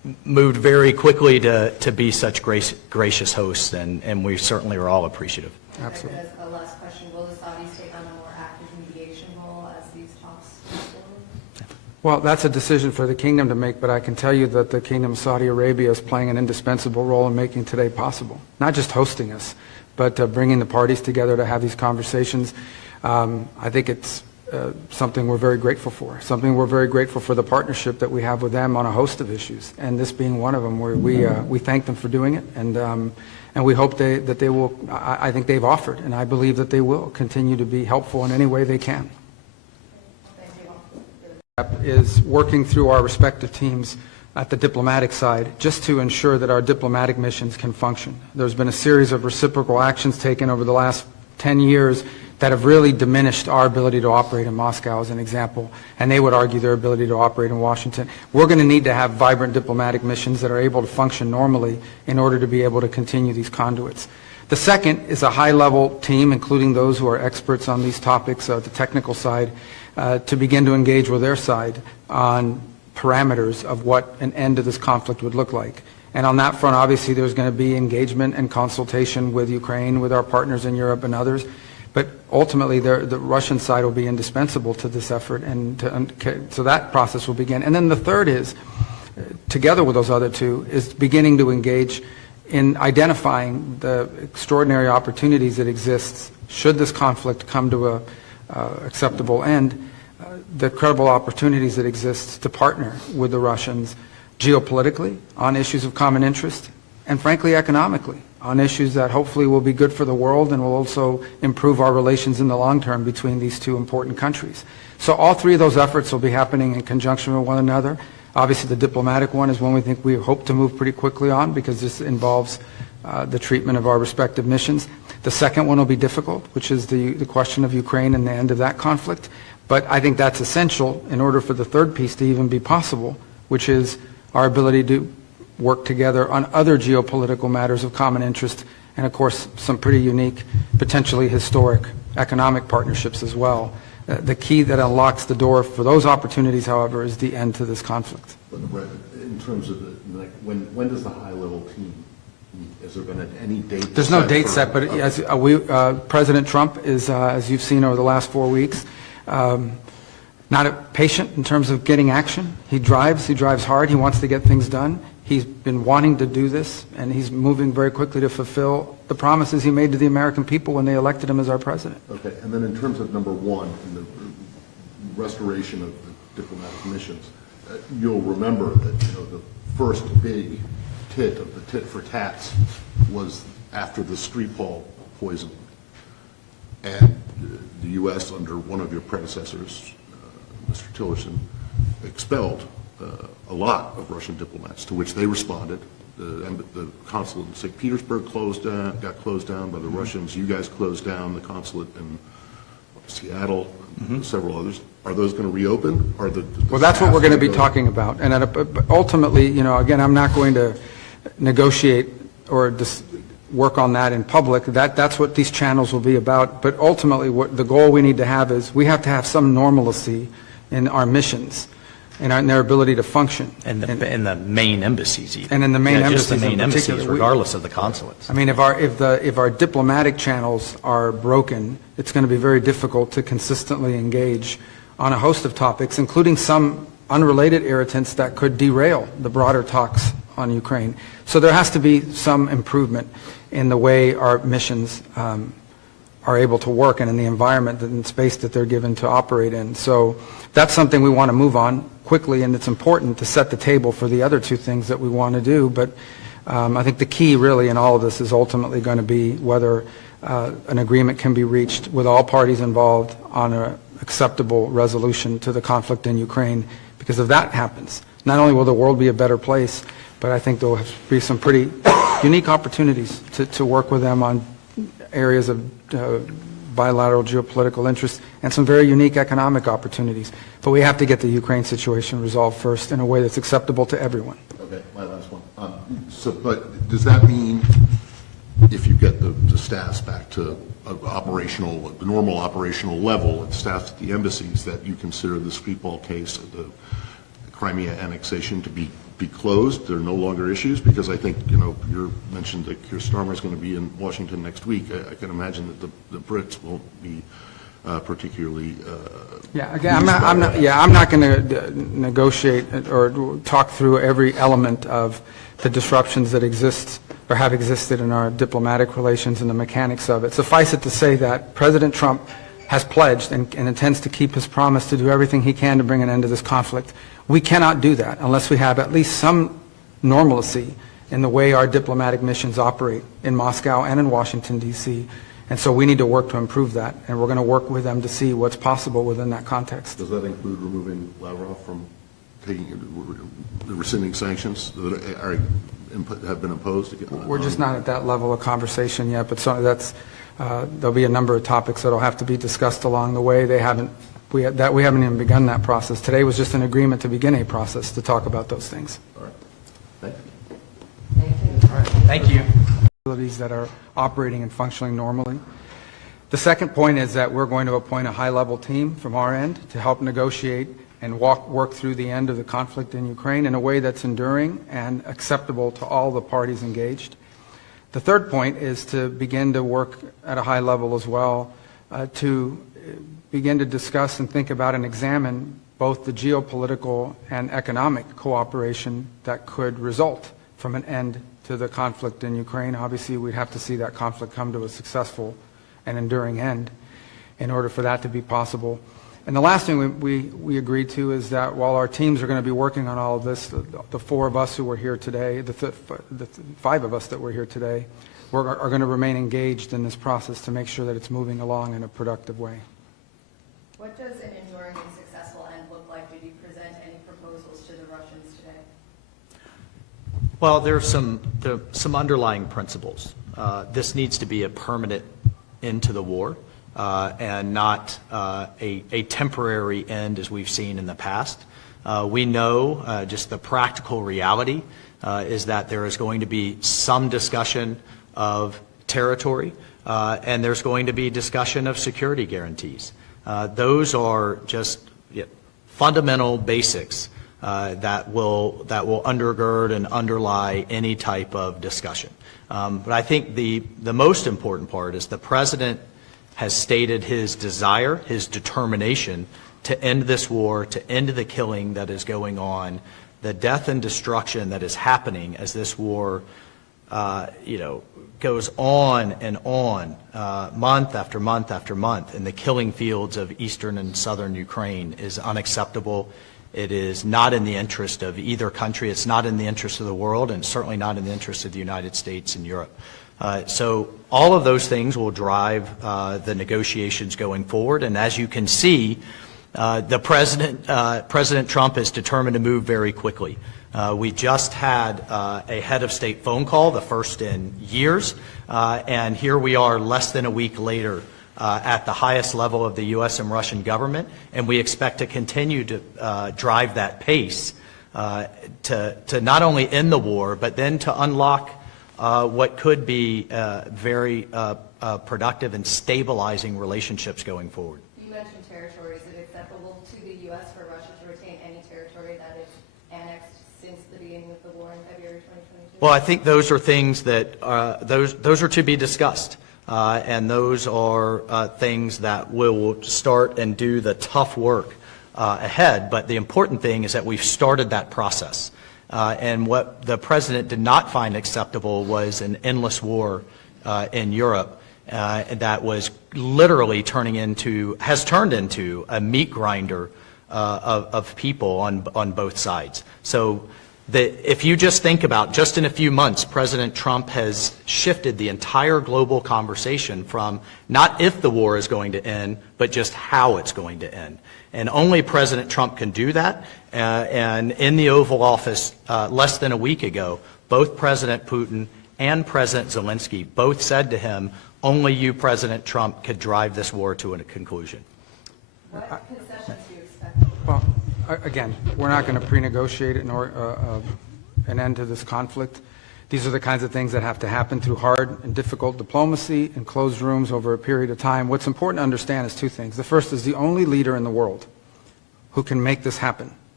moved very quickly to be such gracious hosts, and we certainly are all appreciative. Absolutely. As a last question, will the Saudis take on a more active mediation role as these talks move forward? Well, that's a decision for the kingdom to make, but I can tell you that the Kingdom of Saudi Arabia is playing an indispensable role in making today possible. Not just hosting us, but bringing the parties together to have these conversations. I think it's something we're very grateful for, something we're very grateful for the partnership that we have with them on a host of issues, and this being one of them, where we thank them for doing it, and we hope that they will, I think they've offered, and I believe that they will continue to be helpful in any way they can. Is working through our respective teams at the diplomatic side just to ensure that our diplomatic missions can function. There's been a series of reciprocal actions taken over the last 10 years that have really diminished our ability to operate in Moscow, as an example, and they would argue their ability to operate in Washington. We're going to need to have vibrant diplomatic missions that are able to function normally in order to be able to continue these conduits. The second is a high-level team, including those who are experts on these topics, the technical side, to begin to engage with their side on parameters of what an end to this conflict would look like. And on that front, obviously, there's going to be engagement and consultation with Ukraine, with our partners in Europe and others. But ultimately, the Russian side will be indispensable to this effort, and so that process will begin. And then the third is, together with those other two, is beginning to engage in identifying the extraordinary opportunities that exist should this conflict come to a acceptable end, the credible opportunities that exist to partner with the Russians geopolitically on issues of common interest, and frankly economically on issues that hopefully will be good for the world and will also improve our relations in the long term between these two important countries. So all three of those efforts will be happening in conjunction with one another. Obviously the diplomatic one is one we hope to move pretty quickly on, because this involves the treatment of our respective missions. The second one will be difficult, which is the question of Ukraine and the end of that conflict. But I think that's essential in order for the third piece to even be possible, which is our ability to work together on other geopolitical matters of common interest, and of course some pretty unique, potentially historic economic partnerships as well. The key that unlocks the door for those opportunities, however, is the end to this conflict. In terms of when does the high-level team meet? Has there been any date? There's no date set, but as President Trump is, as you've seen over the last 4 weeks, not patient in terms of getting action. He drives hard, he wants to get things done. He's been wanting to do this, and he's moving very quickly to fulfill the promises he made to the American people when they elected him as our president. Okay, and then in terms of number one, in the restoration of the diplomatic missions, you'll remember that the first big tit of the tit for tats was after the Skripal poisoning, and the U.S. under one of your predecessors, Mr. Tillerson, expelled a lot of Russian diplomats, to which they responded. The consulate in St. Petersburg got closed down by the Russians. You guys closed down the consulate in Seattle, several others. Are those going to reopen? Well, that's what we're going to be talking about. And ultimately, again, I'm not going to negotiate or just work on that in public. That's what these channels will be about. But ultimately, what the goal we need to have is we have to have some normalcy in our missions and in their ability to function. And the main embassies even. And in the main embassies just the main in embassies, particular. regardless of the consulates. I mean, if our diplomatic channels are broken, it's going to be very difficult to consistently engage on a host of topics, including some unrelated irritants that could derail the broader talks on Ukraine. So there has to be some improvement in the way our missions are able to work and in the environment and space that they're given to operate in. So that's something we want to move on quickly, and it's important to set the table for the other two things that we want to do. But I think the key really in all of this is ultimately going to be whether an agreement can be reached with all parties involved on an acceptable resolution to the conflict in Ukraine. Because if that happens, not only will the world be a better place, but I think there will be some pretty unique opportunities to work with them on areas of bilateral geopolitical interest and some very unique economic opportunities. But we have to get the Ukraine situation resolved first in a way that's acceptable to everyone. Okay, my last one. But does that mean if you get the staffs back to the normal operational level, and staffs at the embassies, that you consider the Skripal case, the Crimea annexation, to be be closed? There are no longer issues? Because I think, you mentioned that Keir Starmer is going to be in Washington next week. I can imagine that the Brits won't be particularly. Yeah, again, I'm not going to negotiate or talk through every element of the disruptions that exist or have existed in our diplomatic relations and the mechanics of it. Suffice it to say that President Trump has pledged and intends to keep his promise to do everything he can to bring an end to this conflict. We cannot do that unless we have at least some normalcy in the way our diplomatic missions operate in Moscow and in Washington, D.C., and so we need to work to improve that, and we're going to work with them to see what's possible within that context. Does that include removing Lavrov from rescinding sanctions that have been imposed? We're just not at that level of conversation yet, but there'll be a number of topics that will have to be discussed along the way. We haven't even begun that process. Today was just an agreement to begin a process to talk about those things. All right. Thank you. Thank you. All right. Thank you. Facilities that are operating and functioning normally. The second point is that we're going to appoint a high-level team from our end to help negotiate and work through the end of the conflict in Ukraine in a way that's enduring and acceptable to all the parties engaged. The third point is to begin to work at a high level as well to begin to discuss and think about and examine both the geopolitical and economic cooperation that could result from an end to the conflict in Ukraine. Obviously, we'd have to see that conflict come to a successful and enduring end in order for that to be possible. And the last thing we agreed to is that while our teams are going to be working on all of this, the four of us who were here today, the five of us that were here today, are going to remain engaged in this process to make sure that it's moving along in a productive way. What does an enduring and successful end look like? Did you present any proposals to the Russians today? Well, there are some underlying principles. This needs to be a permanent end to the war and not a temporary end as we've seen in the past. We know just the practical reality is that there is going to be some discussion of territory and there's going to be discussion of security guarantees. Those are just fundamental basics that will undergird and underlie any type of discussion. But I think the most important part is the President has stated his desire, his determination to end this war, to end the killing that is going on, the death and destruction that is happening as this war goes on and on, month after month after month, in the killing fields of eastern and southern Ukraine is unacceptable. It is not in the interest of either country. It's not in the interest of the world, and certainly not in the interest of the United States and Europe. So all of those things will drive the negotiations going forward. And as you can see, President Trump is determined to move very quickly. We just had a head of state phone call, the first in years, and here we are less than a week later at the highest level of the U.S. and Russian government, and we expect to continue to drive that pace to not only end the war, but then to unlock what could be very productive and stabilizing relationships going forward. You mentioned territory. Is it acceptable to the U.S. for Russia to retain any territory that it's annexed since the beginning of the war in February 2022? Well, I think those are things that those are to be discussed. And those are things that will start and do the tough work ahead. But the important thing is that we've started that process. And what the President did not find acceptable was an endless war in Europe that was literally has turned into a meat grinder of people on both sides. So if you just think about, just in a few months, President Trump has shifted the entire global conversation from not if the war is going to end, but just how it's going to end. And only President Trump can do that. And in the Oval Office less than a week ago, both President Putin and President Zelensky both said to him, only you, President Trump, could drive this war to a conclusion. What concessions do you expect? Well, again, we're not going to pre-negotiate an end to this conflict. These are the kinds of things that have to happen through hard and difficult diplomacy in closed rooms over a period of time. What's important to understand is two things. The first is the only leader in the world who can make this happen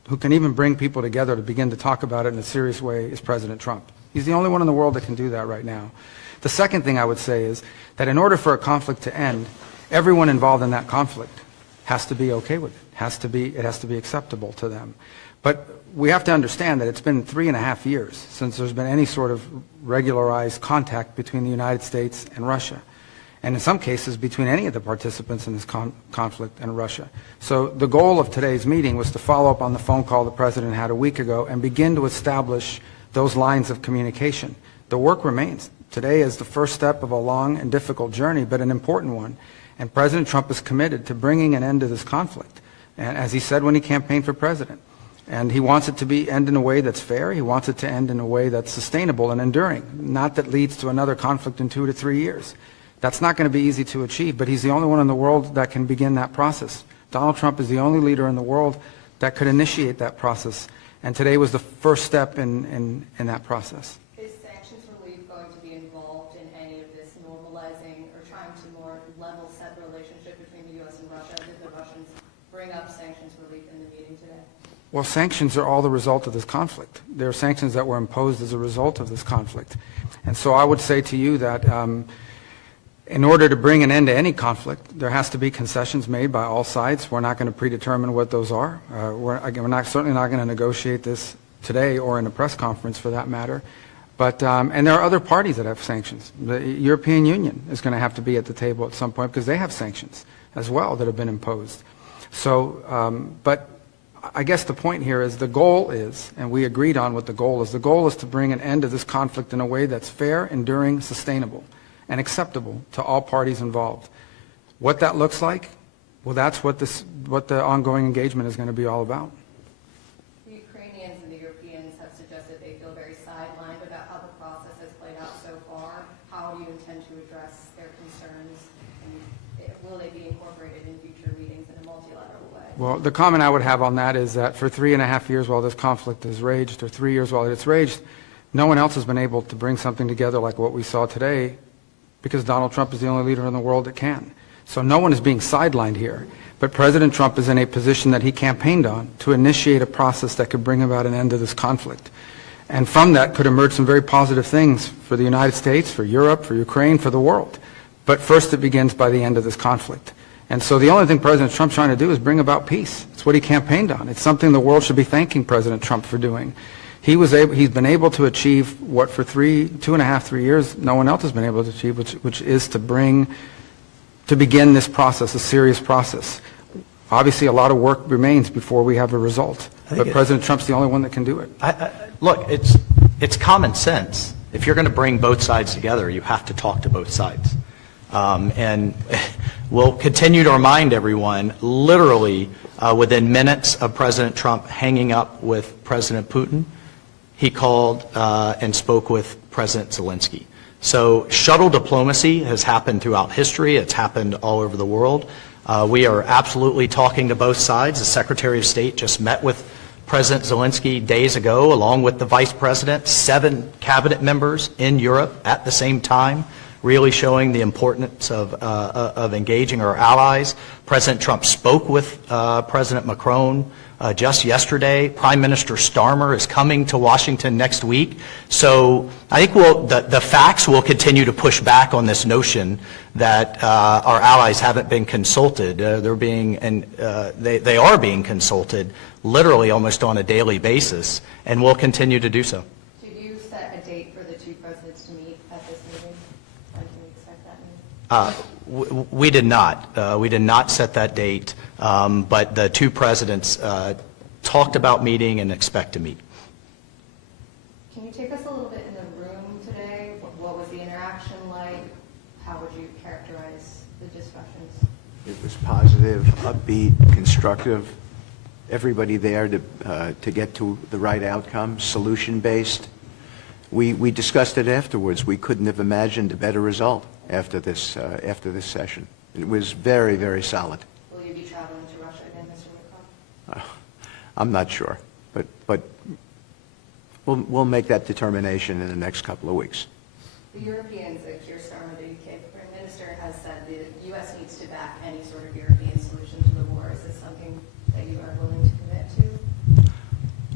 who can even bring people together to begin to talk about it in a serious way is President Trump. He's the only one in the world that can do that right now. The second thing I would say is that in order for a conflict to end, everyone involved in that conflict has to be okay with it. It has to be acceptable to them. But we have to understand that it's been 3.5 years since there's been any sort of regularized contact between the United States and Russia, and in some cases between any of the participants in this conflict and Russia. So the goal of today's meeting was to follow up on the phone call the President had a week ago and begin to establish those lines of communication. The work remains. Today is the first step of a long and difficult journey, but an important one. And President Trump is committed to bringing an end to this conflict, and as he said when he campaigned for president. And he wants it to end in a way that's fair. He wants it to end in a way that's sustainable and enduring, not that leads to another conflict in 2 to 3 years. That's not going to be easy to achieve, but he's the only one in the world that can begin that process. Donald Trump is the only leader in the world that could initiate that process, and today was the first step in that process. Is sanctions relief going to be involved in any of this normalizing or trying to more level set the relationship between the U.S. and Russia? Did the Russians bring up sanctions relief in the meeting today? Well, sanctions are all the result of this conflict. There are sanctions that were imposed as a result of this conflict. And so I would say to you that in order to bring an end to any conflict, there has to be concessions made by all sides. We're not going to predetermine what those are. We're certainly not going to negotiate this today or in a press conference for that matter. But, and there are other parties that have sanctions. The European Union is going to have to be at the table at some point because they have sanctions as well that have been imposed. So, but I guess the point here is the goal is, and we agreed on what the goal is to bring an end to this conflict in a way that's fair, enduring, sustainable, and acceptable to all parties involved. What that looks like, well, that's what the ongoing engagement is going to be all about. The Ukrainians and the Europeans have suggested they feel very sidelined about how the process has played out so far. How do you intend to address their concerns, and will they be incorporated in future meetings in a multilateral way? Well, the comment I would have on that is that for 3.5 years while this conflict has raged, or 3 years while it's raged, no one else has been able to bring something together like what we saw today, because Donald Trump is the only leader in the world that can. So no one is being sidelined here. But President Trump is in a position that he campaigned on to initiate a process that could bring about an end to this conflict. And from that could emerge some very positive things for the United States, for Europe, for Ukraine, for the world. But first it begins by the end of this conflict. And so the only thing President Trump's trying to do is bring about peace. It's what he campaigned on. It's something the world should be thanking President Trump for doing. He's been able to achieve what for 2.5, 3 years no one else has been able to achieve, which is to begin this process, a serious process. Obviously, a lot of work remains before we have a result, but President Trump's the only one that can do it. Look, it's common sense. If you're going to bring both sides together, you have to talk to both sides. And we'll continue to remind everyone, literally within minutes of President Trump hanging up with President Putin, he called and spoke with President Zelensky. So shuttle diplomacy has happened throughout history. It's happened all over the world. We are absolutely talking to both sides. The Secretary of State just met with President Zelensky days ago, along with the Vice President, 7 cabinet members in Europe at the same time, really showing the importance of engaging our allies. President Trump spoke with President Macron just yesterday. Prime Minister Starmer is coming to Washington next week. So I think the facts will continue to push back on this notion that our allies haven't been consulted. They are being consulted literally almost on a daily basis, and will continue to do so. Did you set a date for the two presidents to meet at this meeting? When can we expect that meeting? We did not. We did not set that date, but the two presidents talked about meeting and expect to meet. Can you take us a little bit in the room today? What was the interaction like? How would you characterize the discussions? It was positive, upbeat, constructive. Everybody there to get to the right outcome, solution-based. We discussed it afterwards. We couldn't have imagined a better result after this session. It was very, very solid. Will you be traveling to Russia again, Mr. Witkoff? I'm not sure, but we'll make that determination in the next couple of weeks. The Europeans, Keir Starmer, the UK Prime Minister, has said the U.S. needs to back any sort of European solution to the war. Is this something that you are willing to commit to?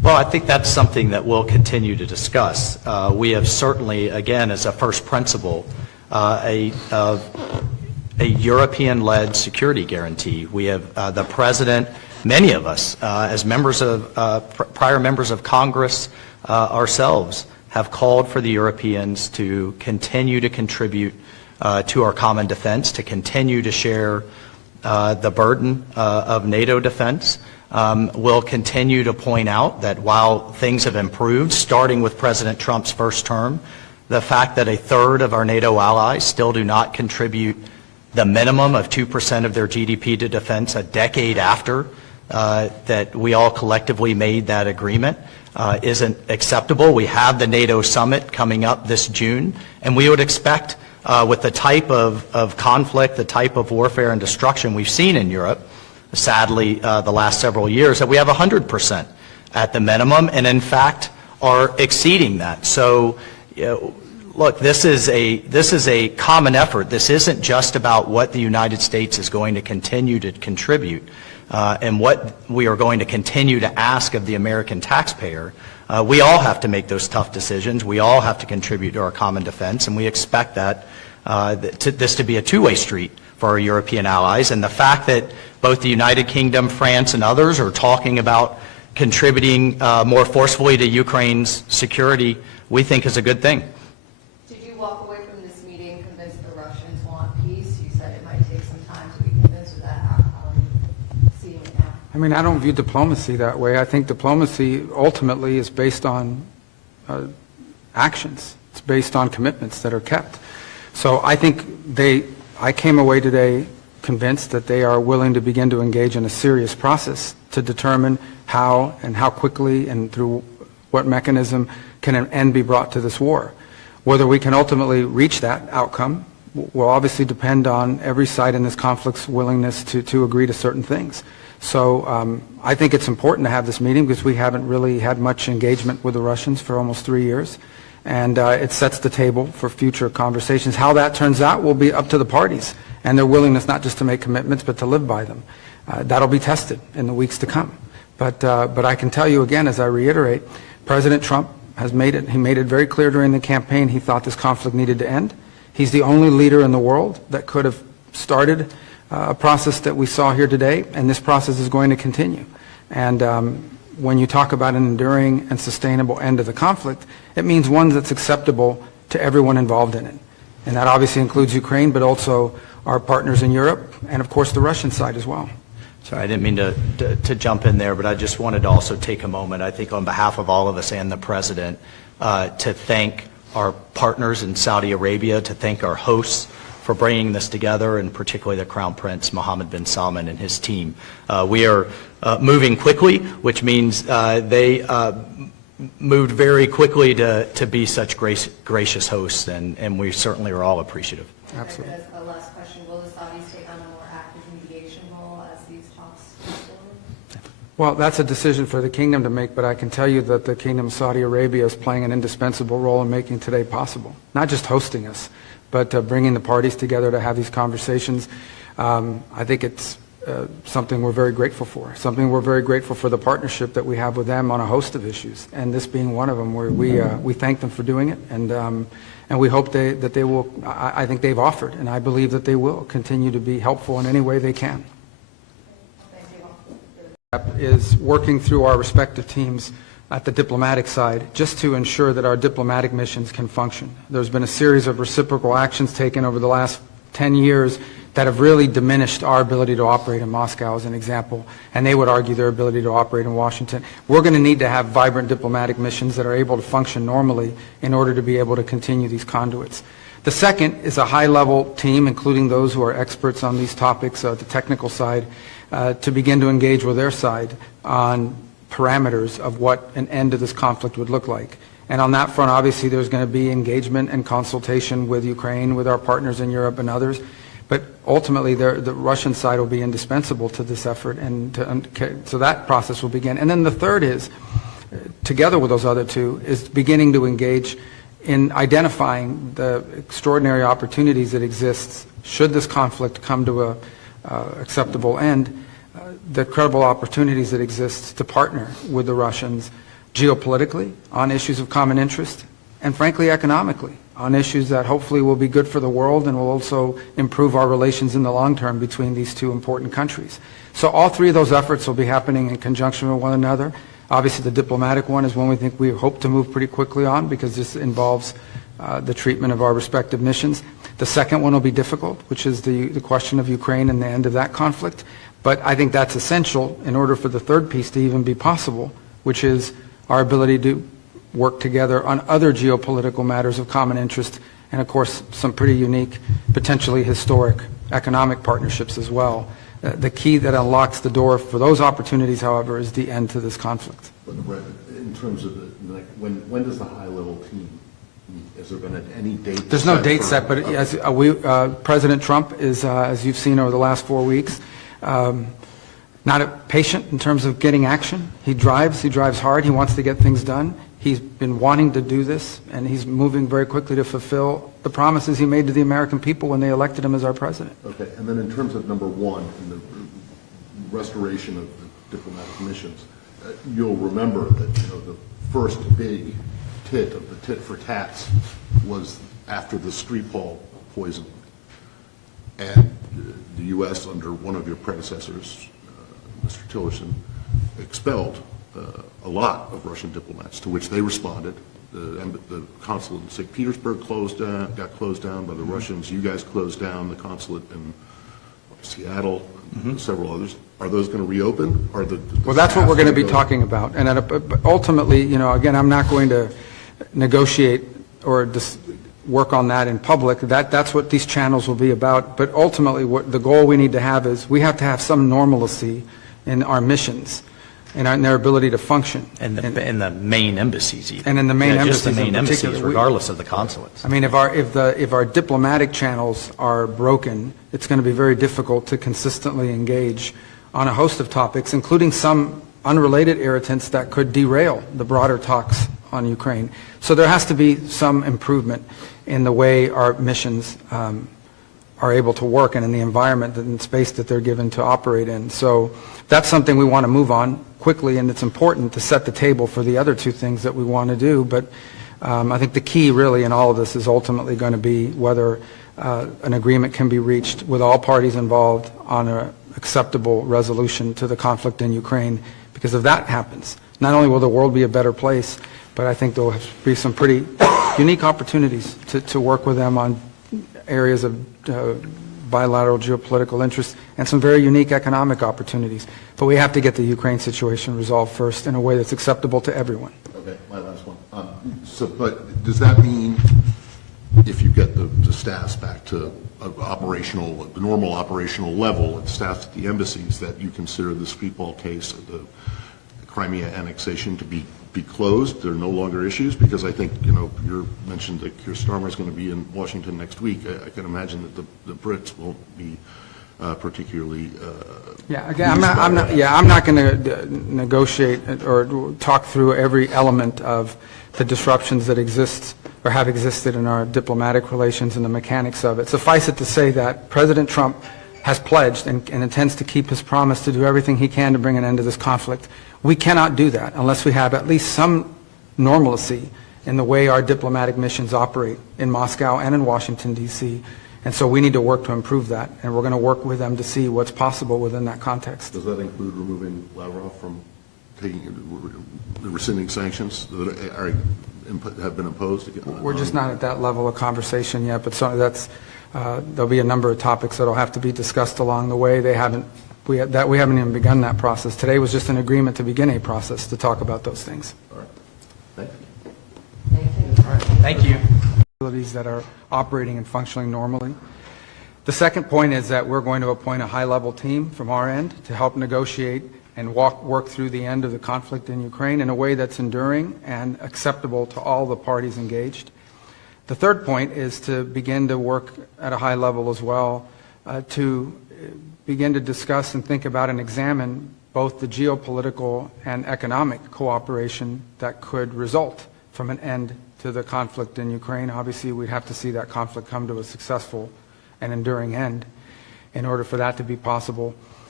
Well, I think that's something that we'll continue to discuss. We have certainly, again, as a first principle, a European-led security guarantee. We have the President, many of us, as members of, prior members of Congress ourselves, have called for the Europeans to continue to contribute to our common defense, to continue to share the burden of NATO defense. We'll continue to point out that while things have improved, starting with President Trump's first term, the fact that a third of our NATO allies still do not contribute the minimum of 2% of their GDP to defense a decade after that we all collectively made that agreement isn't acceptable. We have the NATO summit coming up this June, and we would expect with the type of conflict, the type of warfare and destruction we've seen in Europe, sadly, the last several years, that we have 100% at the minimum, and in fact are exceeding that. So, look, this is a common effort. This isn't just about what the United States is going to continue to contribute and what we are going to continue to ask of the American taxpayer. We all have to make those tough decisions. We all have to contribute to our common defense, and we expect that this to be a two-way street for our European allies. And the fact that both the United Kingdom, France, and others are talking about contributing more forcefully to Ukraine's security, we think is a good thing. Did you walk away from this meeting convinced the Russians want peace? You said it might take some time to be convinced of that. How are you seeing it now? I mean, I don't view diplomacy that way. I think diplomacy ultimately is based on actions. It's based on commitments that are kept. So I think I came away today convinced that they are willing to begin to engage in a serious process to determine how and how quickly and through what mechanism can an end be brought to this war. Whether we can ultimately reach that outcome will obviously depend on every side in this conflict's willingness to agree to certain things. So I think it's important to have this meeting because we haven't really had much engagement with the Russians for almost 3 years. And it sets the table for future conversations. How that turns out will be up to the parties and their willingness not just to make commitments but to live by them. That'll be tested in the weeks to come. But I can tell you again, as I reiterate, President Trump has made it very clear during the campaign he thought this conflict needed to end. He's the only leader in the world that could have started a process that we saw here today, and this process is going to continue. And when you talk about an enduring and sustainable end of the conflict, it means one that's acceptable to everyone involved in it. And that obviously includes Ukraine, but also our partners in Europe, and of course the Russian side as well. Sorry, I didn't mean to jump in there, but I just wanted to also take a moment, I think on behalf of all of us and the President, to thank our partners in Saudi Arabia, to thank our hosts for bringing this together, and particularly the Crown Prince Mohammed bin Salman and his team. We are moving quickly, which means they moved very quickly to be such gracious hosts, and we certainly are all appreciative. Absolutely. As a last question, will the Saudis take on a more active mediation role as these talks move forward? Well, that's a decision for the kingdom to make, but I can tell you that the Kingdom of Saudi Arabia is playing an indispensable role in making today possible. Not just hosting us, but bringing the parties together to have these conversations. I think it's something we're very grateful for, something we're very grateful for the partnership that we have with them on a host of issues, and this being one of them, where we thank them for doing it, and we hope that they will, I think they've offered, and I believe that they will continue to be helpful in any way they can. Is working through our respective teams at the diplomatic side just to ensure that our diplomatic missions can function. There's been a series of reciprocal actions taken over the last 10 years that have really diminished our ability to operate in Moscow, as an example, and they would argue their ability to operate in Washington. We're going to need to have vibrant diplomatic missions that are able to function normally in order to be able to continue these conduits. The second is a high-level team, including those who are experts on these topics, the technical side, to begin to engage with their side on parameters of what an end to this conflict would look like. And on that front, obviously, there's going to be engagement and consultation with Ukraine, with our partners in Europe and others. But ultimately, the Russian side will be indispensable to this effort, and so that process will begin. And then the third is, together with those other two, is beginning to engage in identifying the extraordinary opportunities that exist should this conflict come to a acceptable end, the credible opportunities that exist to partner with the Russians geopolitically, on issues of common interest, and frankly, economically, on issues that hopefully will be good for the world and will also improve our relations in the long term between these two important countries. So all three of those efforts will be happening in conjunction with one another. Obviously, the diplomatic one is one we hope to move pretty quickly on, because this involves the treatment of our respective missions. The second one will be difficult, which is the question of Ukraine and the end of that conflict. But I think that's essential in order for the third piece to even be possible, which is our ability to work together on other geopolitical matters of common interest, and of course some pretty unique, potentially historic economic partnerships as well. The key that unlocks the door for those opportunities, however, is the end to this conflict. But in terms of when does the high-level team meet? Has there been any date? There's no date set, but as President Trump is, as you've seen over the last 4 weeks, not patient in terms of getting action. He drives hard, he wants to get things done. He's been wanting to do this, and he's moving very quickly to fulfill the promises he made to the American people when they elected him as our president. Okay, and then in terms of number one, in the restoration of the diplomatic missions, you'll remember that the first big tit of the tit for tats was after the Skripal poisoning, and the U.S. under one of your predecessors, Mr. Tillerson, expelled a lot of Russian diplomats, to which they responded. The consulate in St. Petersburg got closed down by the Russians. You guys closed down the consulate in Seattle, and several others. Are those going to reopen? Well, that's what we're going to be talking about. And ultimately, again, I'm not going to negotiate or just work on that in public. That's what these channels will be about. But ultimately, what the goal we need to have is we have to have some normalcy in our missions and in their ability to function. And the main embassies even. And in the main Just the embassies main in embassies, particular. regardless of the consulates. I mean, if our diplomatic channels are broken, it's going to be very difficult to consistently engage on a host of topics, including some unrelated irritants that could derail the broader talks on Ukraine. So there has to be some improvement in the way our missions are able to work and in the environment and space that they're given to operate in. So that's something we want to move on quickly, and it's important to set the table for the other two things that we want to do. But I think the key really in all of this is ultimately going to be whether an agreement can be reached with all parties involved on an acceptable resolution to the conflict in Ukraine. Because if that happens, not only will the world be a better place, but I think there will be some pretty unique opportunities to work with them on areas of bilateral geopolitical interest and some very unique economic opportunities. But we have to get the Ukraine situation resolved first in a way that's acceptable to everyone. Okay, my last one. But does that mean if you get the staffs back to the normal operational level, and staffs at the embassies, that you consider the Skripal case, the Crimea annexation, to be closed? There are no longer issues? Because I think, you mentioned that Keir Starmer is going to be in Washington next week. I can imagine that the Brits won't be particularly I'm not going to negotiate or talk through every element of the disruptions that exist or have existed in our diplomatic relations and the mechanics of it. Suffice it to say that President Trump has pledged and intends to keep his promise to do everything he can to bring an end to this conflict. We cannot do that unless we have at least some normalcy in the way our diplomatic missions operate in Moscow and in Washington, D.C. And so we need to work to improve that, and we're going to work with them to see what's possible within that context. Does that include removing Lavrov from rescinding sanctions that have been imposed? We're just not at that level of conversation yet, but there'll be a number of topics that will have to be discussed along the way. We haven't even begun that process. Today was just an agreement to begin a process to talk about those things. All right. Thank you. All right. Thank you. Facilities that are operating and functioning normally. The second point is that we're going to appoint a high-level team from our end to help negotiate and work through the end of the conflict in Ukraine in a way that's enduring and acceptable to all the parties engaged. The third point is to begin to work at a high level as well to begin to discuss and think about and examine both the geopolitical and economic cooperation that could result from an end to the conflict in Ukraine. Obviously, we'd have to see that conflict come to a successful and enduring end in order for that to be possible.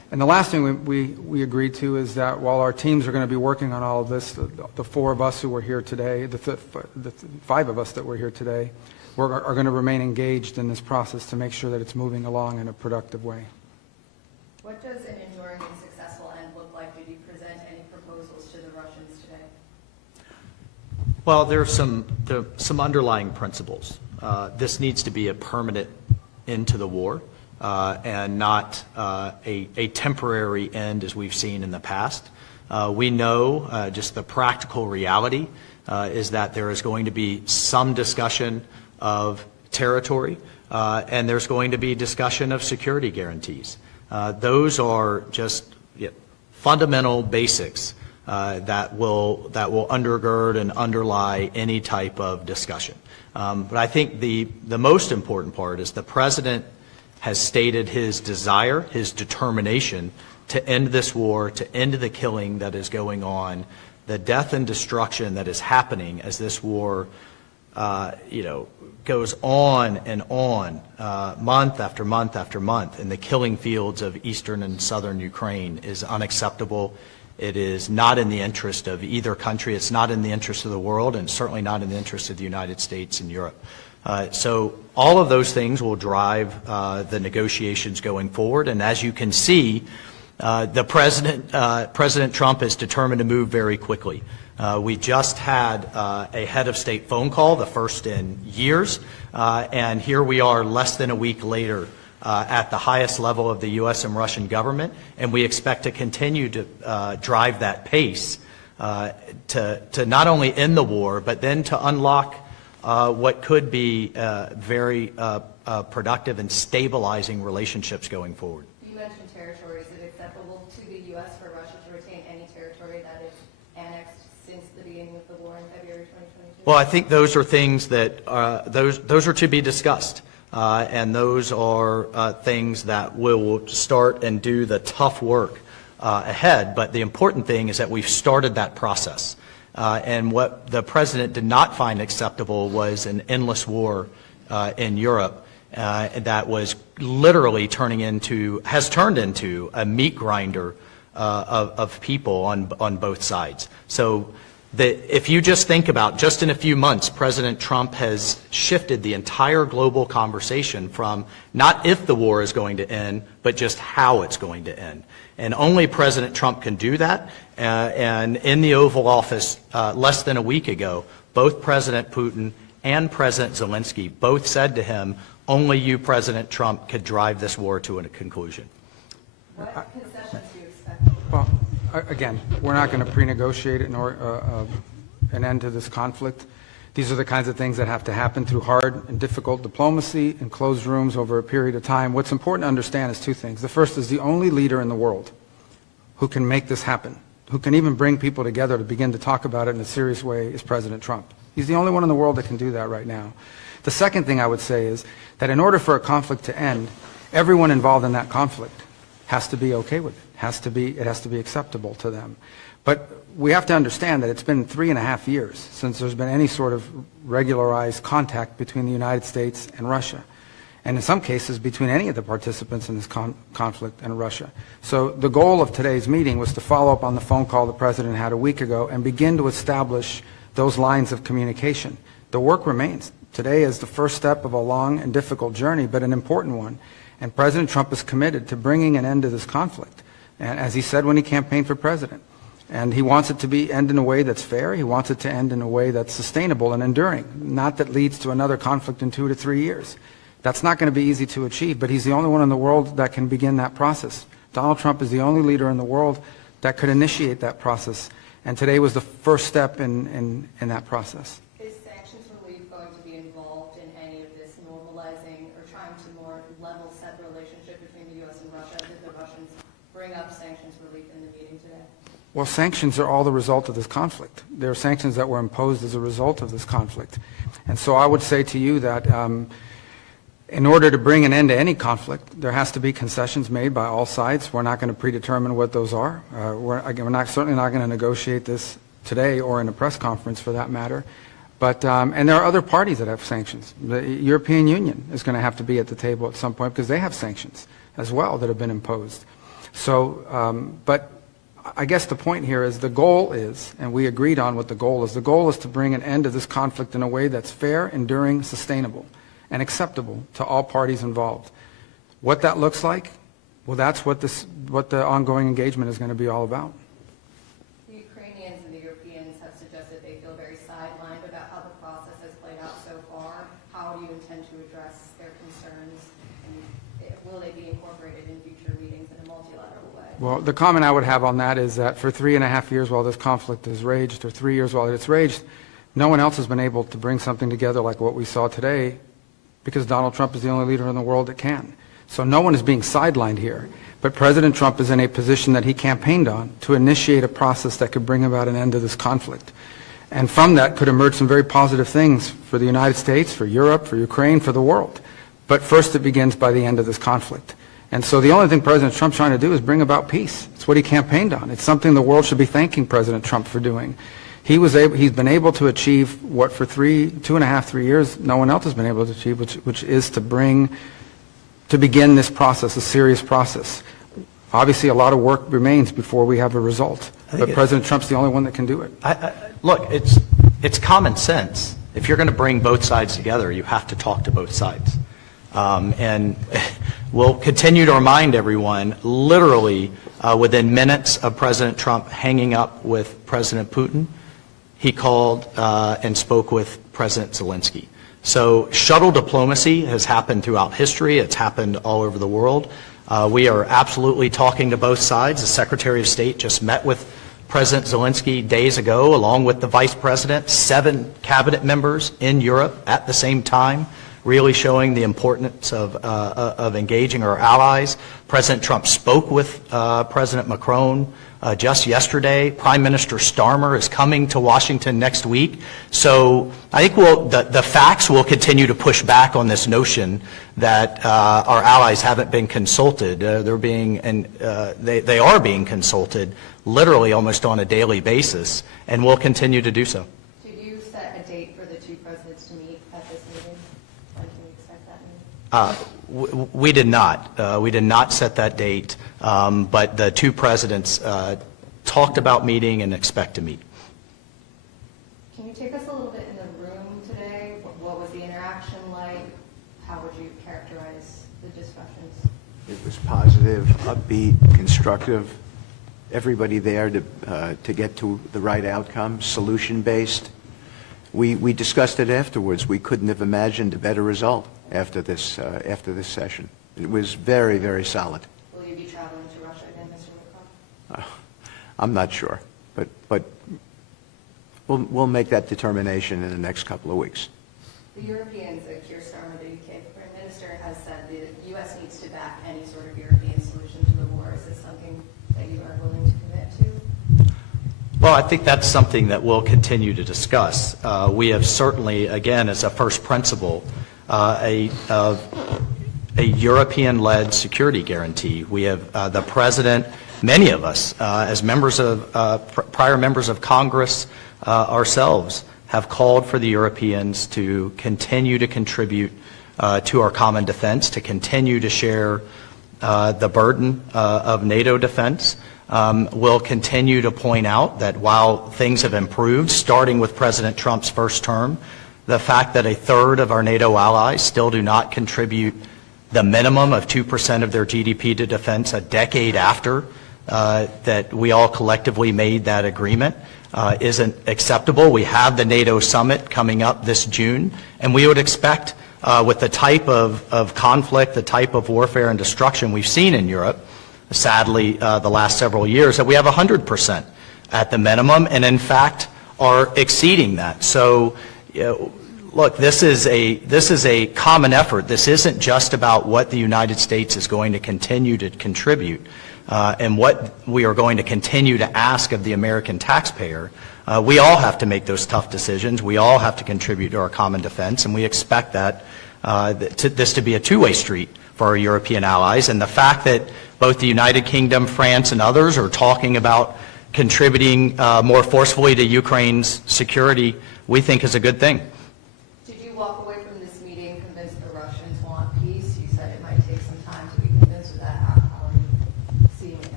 And the last thing we agreed to is that while our teams are going to be working on all of this, the four of us who were here today, the five of us that were here today, are going to remain engaged in this process to make sure that it's moving along in a productive way. What does an enduring and successful end look like? Did you present any proposals to the Russians today? Well, there are some underlying principles. This needs to be a permanent end to the war and not a temporary end as we've seen in the past. We know just the practical reality is that there is going to be some discussion of territory and there's going to be discussion of security guarantees. Those are just fundamental basics that will undergird and underlie any type of discussion. But I think the most important part is the President has stated his desire, his determination to end this war, to end the killing that is going on, the death and destruction that is happening as this war, goes on and on, month after month after month, in the killing fields of eastern and southern Ukraine is unacceptable. It is not in the interest of either country. It's not in the interest of the world, and certainly not in the interest of the United States and Europe. So all of those things will drive the negotiations going forward. And as you can see, President Trump is determined to move very quickly. We just had a head of state phone call, the first in years, and here we are less than a week later at the highest level of the U.S. and Russian government, and we expect to continue to drive that pace to not only end the war, but then to unlock what could be very productive and stabilizing relationships going forward. You mentioned territory. Is it acceptable to the U.S. for Russia to retain any territory that is annexed since the beginning of the war in February 2022? Well, I think those are things that those are to be discussed. And those are things that will start and do the tough work ahead. But the important thing is that we've started that process. And what the President did not find acceptable was an endless war in Europe that was literally has turned into a meat grinder of people on both sides. So if you just think about, just in a few months, President Trump has shifted the entire global conversation from not if the war is going to end, but just how it's going to end. And only President Trump can do that. And in the Oval Office less than a week ago, both President Putin and President Zelensky both said to him, only you, President Trump, could drive this war to a conclusion. What concessions do you expect? Well, again, we're not going to pre-negotiate an end to this conflict. These are the kinds of things that have to happen through hard and difficult diplomacy in closed rooms over a period of time. What's important to understand is two things. The first is the only leader in the world who can make this happen, who can even bring people together to begin to talk about it in a serious way, is President Trump. He's the only one in the world that can do that right now. The second thing I would say is that in order for a conflict to end, everyone involved in that conflict has to be okay with it. It has to be acceptable to them. But we have to understand that it's been 3.5 years since there's been any sort of regularized contact between the United States and Russia, and in some cases between any of the participants in this conflict and Russia. So the goal of today's meeting was to follow up on the phone call the President had a week ago and begin to establish those lines of communication. The work remains. Today is the first step of a long and difficult journey, but an important one. And President Trump is committed to bringing an end to this conflict, and as he said when he campaigned for president. And he wants it to end in a way that's fair. He wants it to end in a way that's sustainable and enduring, not that leads to another conflict in 2 to 3 years. That's not going to be easy to achieve, but he's the only one in the world that can begin that process. Donald Trump is the only leader in the world that could initiate that process, and today was the first step in that process. Is sanctions relief going to be involved in any of this normalizing or trying to more level set the relationship between the U.S. and Russia? Did the Russians bring up sanctions relief in the meeting today? Well, sanctions are all the result of this conflict. There are sanctions that were imposed as a result of this conflict. And so I would say to you that in order to bring an end to any conflict, there has to be concessions made by all sides. We're not going to predetermine what those are. We're certainly not going to negotiate this today or in a press conference for that matter. But, and there are other parties that have sanctions. The European Union is going to have to be at the table at some point because they have sanctions as well that have been imposed. So, but I guess the point here is the goal is, and we agreed on what the goal is to bring an end to this conflict in a way that's fair, enduring, sustainable, and acceptable to all parties involved. What that looks like, well, that's what the ongoing engagement is going to be all about. The Ukrainians and the Europeans have suggested they feel very sidelined about how the process has played out so far. How do you intend to address their concerns, and will they be incorporated in future meetings in a multilateral way? Well, the comment I would have on that is that for 3.5 years while this conflict has raged, or 3 years while it's raged, no one else has been able to bring something together like what we saw today, because Donald Trump is the only leader in the world that can. So no one is being sidelined here. But President Trump is in a position that he campaigned on to initiate a process that could bring about an end to this conflict. And from that could emerge some very positive things for the United States, for Europe, for Ukraine, for the world. But first it begins by the end of this conflict. And so the only thing President Trump's trying to do is bring about peace. It's what he campaigned on. It's something the world should be thanking President Trump for doing. He's been able to achieve what for 2.5, 3 years no one else has been able to achieve, which is to begin this process, a serious process. Obviously, a lot of work remains before we have a result. But President Trump's the only one that can do it. Look, it's common sense. If you're going to bring both sides together, you have to talk to both sides. And we'll continue to remind everyone, literally within minutes of President Trump hanging up with President Putin, he called and spoke with President Zelensky. So shuttle diplomacy has happened throughout history. It's happened all over the world. We are absolutely talking to both sides. The Secretary of State just met with President Zelensky days ago, along with the Vice President, 7 cabinet members in Europe at the same time, really showing the importance of engaging our allies. President Trump spoke with President Macron just yesterday. Prime Minister Starmer is coming to Washington next week. So I think the facts will continue to push back on this notion that our allies haven't been consulted. They are being consulted literally almost on a daily basis, and will continue to do so. Did you set a date for the two presidents to meet at this meeting? When can we expect that meeting? We did not. We did not set that date, but the two presidents talked about meeting and expect to meet. Can you take us a little bit in the room today? What was the interaction like? How would you characterize the discussions? It was positive, upbeat, constructive. Everybody there to get to the right outcome, solution-based. We discussed it afterwards. We couldn't have imagined a better result after this session. It was very, very solid. Will you be traveling to Russia again, Mr. Lavrov? I'm not sure, but we'll make that determination in the next couple of weeks. The Europeans, Keir Starmer, the UK Foreign Minister, has said the U.S. needs to back any sort of European solution to the war. Is this something that you are willing to commit to? Well, I think that's something that we'll continue to discuss. We have certainly, again, as a first principle, a European-led security guarantee. We have the President, many of us, as members of prior members of Congress ourselves, have called for the Europeans to continue to contribute to our common defense, to continue to share the burden of NATO defense. We'll continue to point out that while things have improved, starting with President Trump's first term, the fact that 1/3 of our NATO allies still do not contribute the minimum of 2% of their GDP to defense a decade after that we all collectively made that agreement isn't acceptable. We have the NATO summit coming up this June, and we would expect with the type of conflict, the type of warfare and destruction we've seen in Europe, sadly, the last several years, that we have 100% at the minimum, and in fact are exceeding that. So, look, this is a common effort. This isn't just about what the United States is going to continue to contribute and what we are going to continue to ask of the American taxpayer. We all have to make those tough decisions. We all have to contribute to our common defense, and we expect that this to be a two-way street for our European allies. And the fact that both the United Kingdom, France, and others are talking about contributing more forcefully to Ukraine's security, we think is a good thing. Did you walk away from this meeting convinced the Russians want peace? You said it might take some time to be convinced of that. How are you seeing it?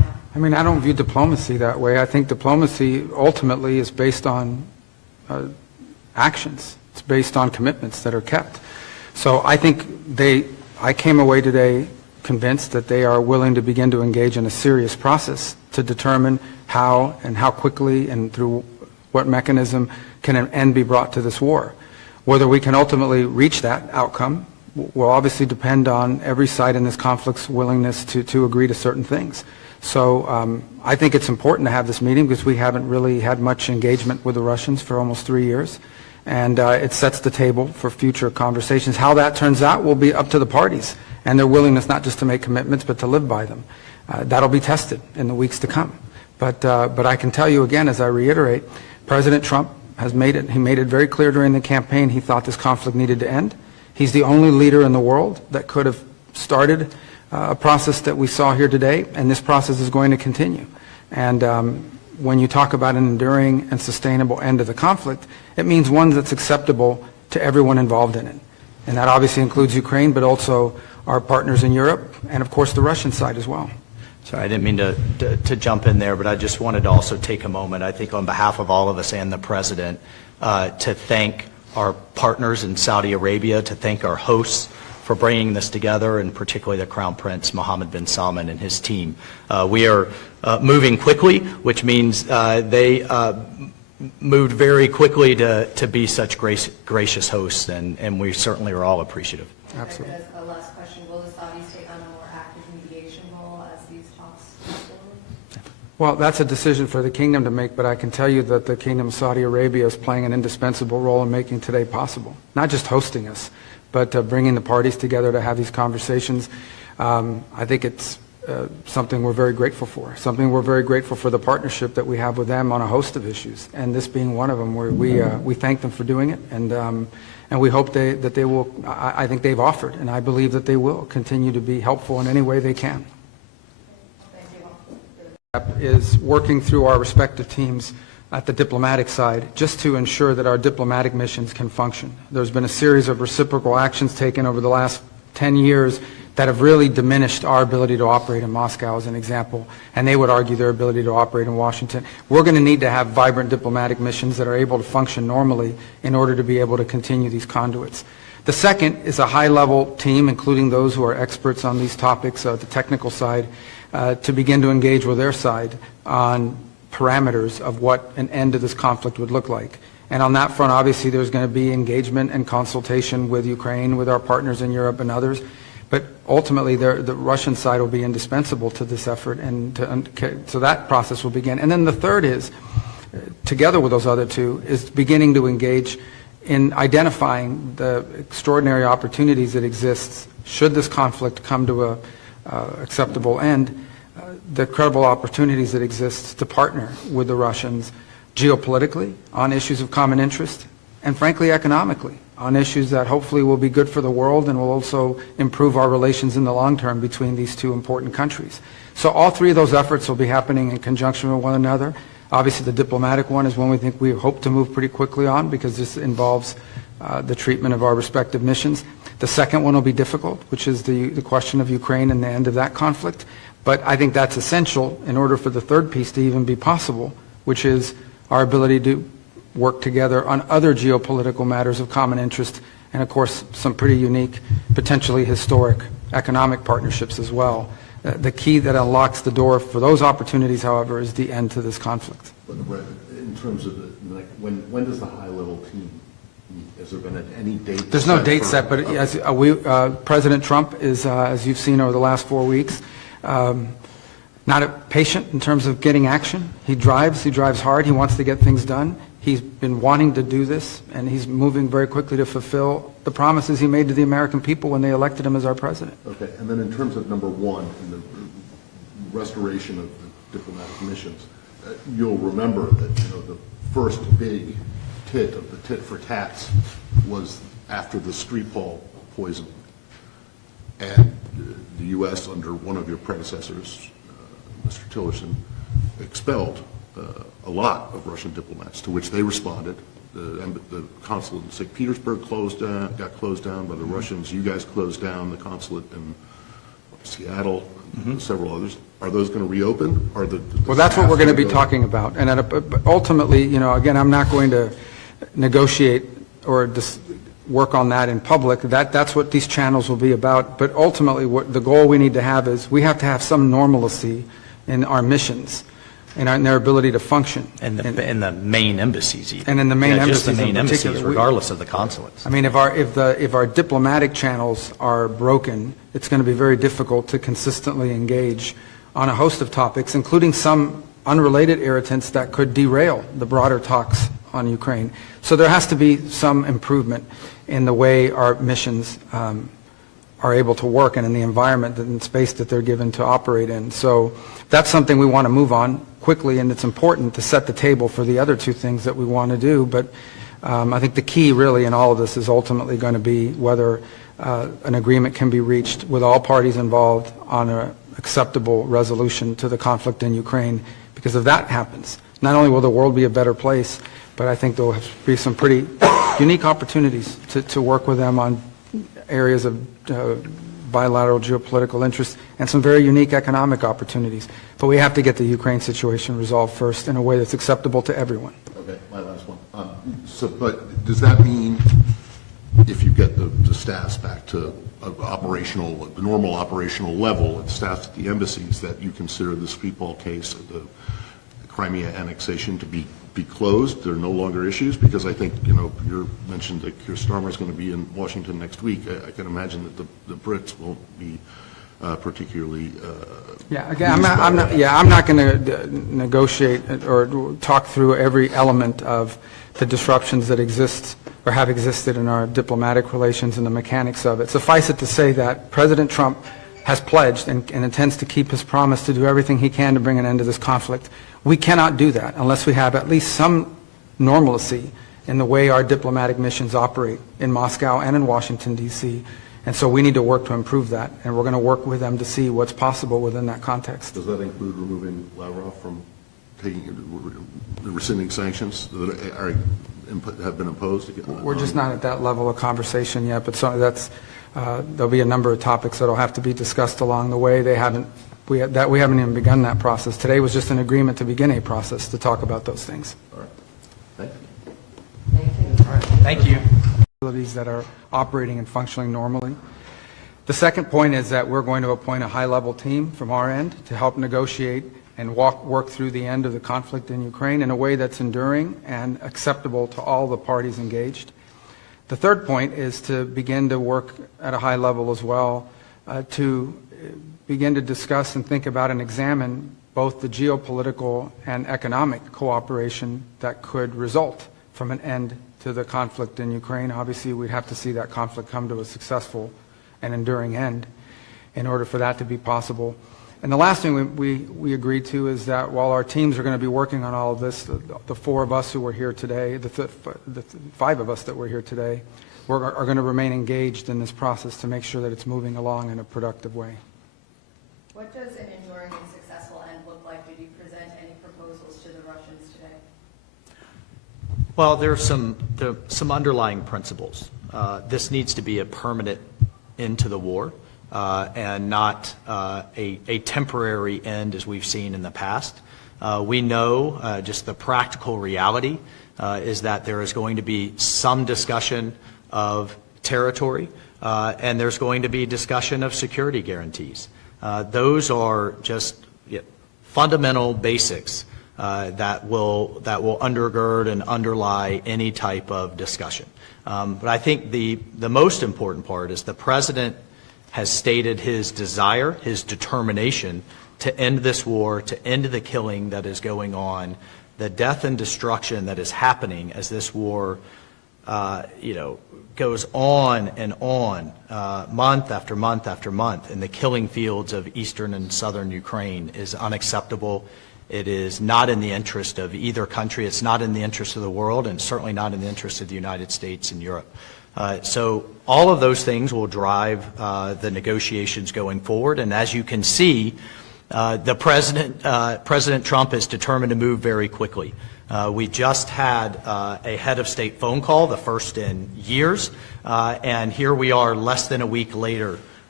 I mean, I don't view diplomacy that way. I think diplomacy ultimately is based on actions. It's based on commitments that are kept. So I think I came away today convinced that they are willing to begin to engage in a serious process to determine how and how quickly and through what mechanism can an end be brought to this war. Whether we can ultimately reach that outcome will obviously depend on every side in this conflict's willingness to agree to certain things. So I think it's important to have this meeting because we haven't really had much engagement with the Russians for almost 3 years. And it sets the table for future conversations. How that turns out will be up to the parties and their willingness not just to make commitments but to live by them. That'll be tested in the weeks to come. But I can tell you again, as I reiterate, President Trump has made it very clear during the campaign he thought this conflict needed to end. He's the only leader in the world that could have started a process that we saw here today, and this process is going to continue. And when you talk about an enduring and sustainable end to the conflict, it means one that's acceptable to everyone involved in it. And that obviously includes Ukraine, but also our partners in Europe, and of course the Russian side as well. Sorry, I didn't mean to jump in there, but I just wanted to also take a moment, I think on behalf of all of us and the President, to thank our partners in Saudi Arabia, to thank our hosts for bringing this together, and particularly the Crown Prince Mohammed bin Salman and his team. We are moving quickly, which means they moved very quickly to be such gracious hosts, and we certainly are all appreciative. Absolutely. As a last question, will the Saudis take on a more active mediation role as these talks move forward? Well, that's a decision for the kingdom to make, but I can tell you that the Kingdom of Saudi Arabia is playing an indispensable role in making today possible. Not just hosting us, but bringing the parties together to have these conversations. I think it's something we're very grateful for, something we're very grateful for the partnership that we have with them on a host of issues, and this being one of them, where we thank them for doing it, and we hope that they will, I think they've offered, and I believe that they will continue to be helpful in any way they can. Is working through our respective teams at the diplomatic side just to ensure that our diplomatic missions can function. There's been a series of reciprocal actions taken over the last 10 years that have really diminished our ability to operate in Moscow, as an example, and they would argue their ability to operate in Washington. We're going to need to have vibrant diplomatic missions that are able to function normally in order to be able to continue these conduits. The second is a high-level team, including those who are experts on these topics, the technical side, to begin to engage with their side on parameters of what an end to this conflict would look like. And on that front, obviously, there's going to be engagement and consultation with Ukraine, with our partners in Europe and others. But ultimately, the Russian side will be indispensable to this effort, and so that process will begin. And then the third is, together with those other two, is beginning to engage in identifying the extraordinary opportunities that exist should this conflict come to a acceptable end, the credible opportunities that exist to partner with the Russians geopolitically on issues of common interest, and frankly economically on issues that hopefully will be good for the world and will also improve our relations in the long term between these two important countries. So all three of those efforts will be happening in conjunction with one another. Obviously the diplomatic one is one we hope to move pretty quickly on, because this involves the treatment of our respective missions. The second one will be difficult, which is the question of Ukraine and the end of that conflict. But I think that's essential in order for the third piece to even be possible, which is our ability to work together on other geopolitical matters of common interest, and of course some pretty unique, potentially historic economic partnerships as well. The key that unlocks the door for those opportunities, however, is the end to this conflict. But in terms of when does the high-level team meet? Has there been any date? There's no date set, but as President Trump is, as you've seen over the last 4 weeks, not patient in terms of getting action. He drives hard, he wants to get things done. He's been wanting to do this, and he's moving very quickly to fulfill the promises he made to the American people when they elected him as our president. Okay, and then in terms of number one, in the restoration of the diplomatic missions, you'll remember that the first big tit of the tit for tats was after the Skripal poisoning, and the U.S. under one of your predecessors, Mr. Tillerson, expelled a lot of Russian diplomats, to which they responded. The consulate in St. Petersburg got closed down by the Russians. You guys closed down the consulate in Seattle, several others, are those going to reopen? Are the Well, that's what we're going to be staff talking about. And but ultimately, you know, again, I'm not going to negotiate or work on that in public. That's what these channels will be about. But ultimately, what the goal we need to have is we have to have some normalcy in our missions and in their ability to function. And in the main embassies even. And in the main Just the embassies in main embassies, particular. regardless of the consulates. I mean, if our diplomatic channels are broken, it's going to be very difficult to consistently engage on a host of topics, including some unrelated irritants that could derail the broader talks on Ukraine. So there has to be some improvement in the way our missions are able to work and in the environment and space that they're given to operate in. So that's something we want to move on quickly, and it's important to set the table for the other two things that we want to do. But I think the key really in all of this is ultimately going to be whether an agreement can be reached with all parties involved on an acceptable resolution to the conflict in Ukraine. Because if that happens, not only will the world be a better place, but I think there will be some pretty unique opportunities to work with them on areas of bilateral geopolitical interest and some very unique economic opportunities. But we have to get the Ukraine situation resolved first in a way that's acceptable to everyone. Okay, my last one. But does that mean if you get the staffs back to the normal operational level and staffs at the embassies, that you consider the Skripal case of the Crimea annexation to be closed? There are no longer issues? Because I think, you know, you mentioned that Keir Starmer is going to be in Washington next week. I can imagine that the Brits won't be particularly. Yeah, again, I'm not going to negotiate or talk through every element of the disruptions that exist or have existed in our diplomatic relations and the mechanics of it. Suffice it to say that President Trump has pledged and intends to keep his promise to do everything he can to bring an end to this conflict. We cannot do that unless we have at least some normalcy in the way our diplomatic missions operate in Moscow and in Washington, D.C. And so we need to work to improve that, and we're going to work with them to see what's possible within that context. Does that include removing Lavrov from rescinding sanctions that have been imposed? We're just not at that level of conversation yet, but there'll be a number of topics that will have to be discussed along the way. We haven't even begun that process. Today was just an agreement to begin a process to talk about those things. All right. Thank you. Thank you. All right. Thank you. Facilities that are operating and functioning normally. The second point is that we're going to appoint a high-level team from our end to help negotiate and work through the end of the conflict in Ukraine in a way that's enduring and acceptable to all the parties engaged. The third point is to begin to work at a high level as well to begin to discuss and think about and examine both the geopolitical and economic cooperation that could result from an end to the conflict in Ukraine. Obviously, we'd have to see that conflict come to a successful and enduring end in order for that to be possible. And the last thing we agreed to is that while our teams are going to be working on all of this, the four of us who were here today, the five of us that were here today, are going to remain engaged in this process to make sure that it's moving along in a productive way. What does an enduring and successful end look like? Did you present any proposals to the Russians today? Well, there are some underlying principles. This needs to be a permanent end to the war and not a temporary end as we've seen in the past. We know just the practical reality is that there is going to be some discussion of territory and there's going to be discussion of security guarantees. Those are just fundamental basics that will undergird and underlie any type of discussion. But I think the most important part is the President has stated his desire, his determination to end this war, to end the killing that is going on, the death and destruction that is happening as this war goes on and on, month after month after month, in the killing fields of eastern and southern Ukraine is unacceptable. It is not in the interest of either country. It's not in the interest of the world, and certainly not in the interest of the United States and Europe. So all of those things will drive the negotiations going forward. And as you can see, President Trump is determined to move very quickly. We just had a head of state phone call, the first in years, and here we are less than a week later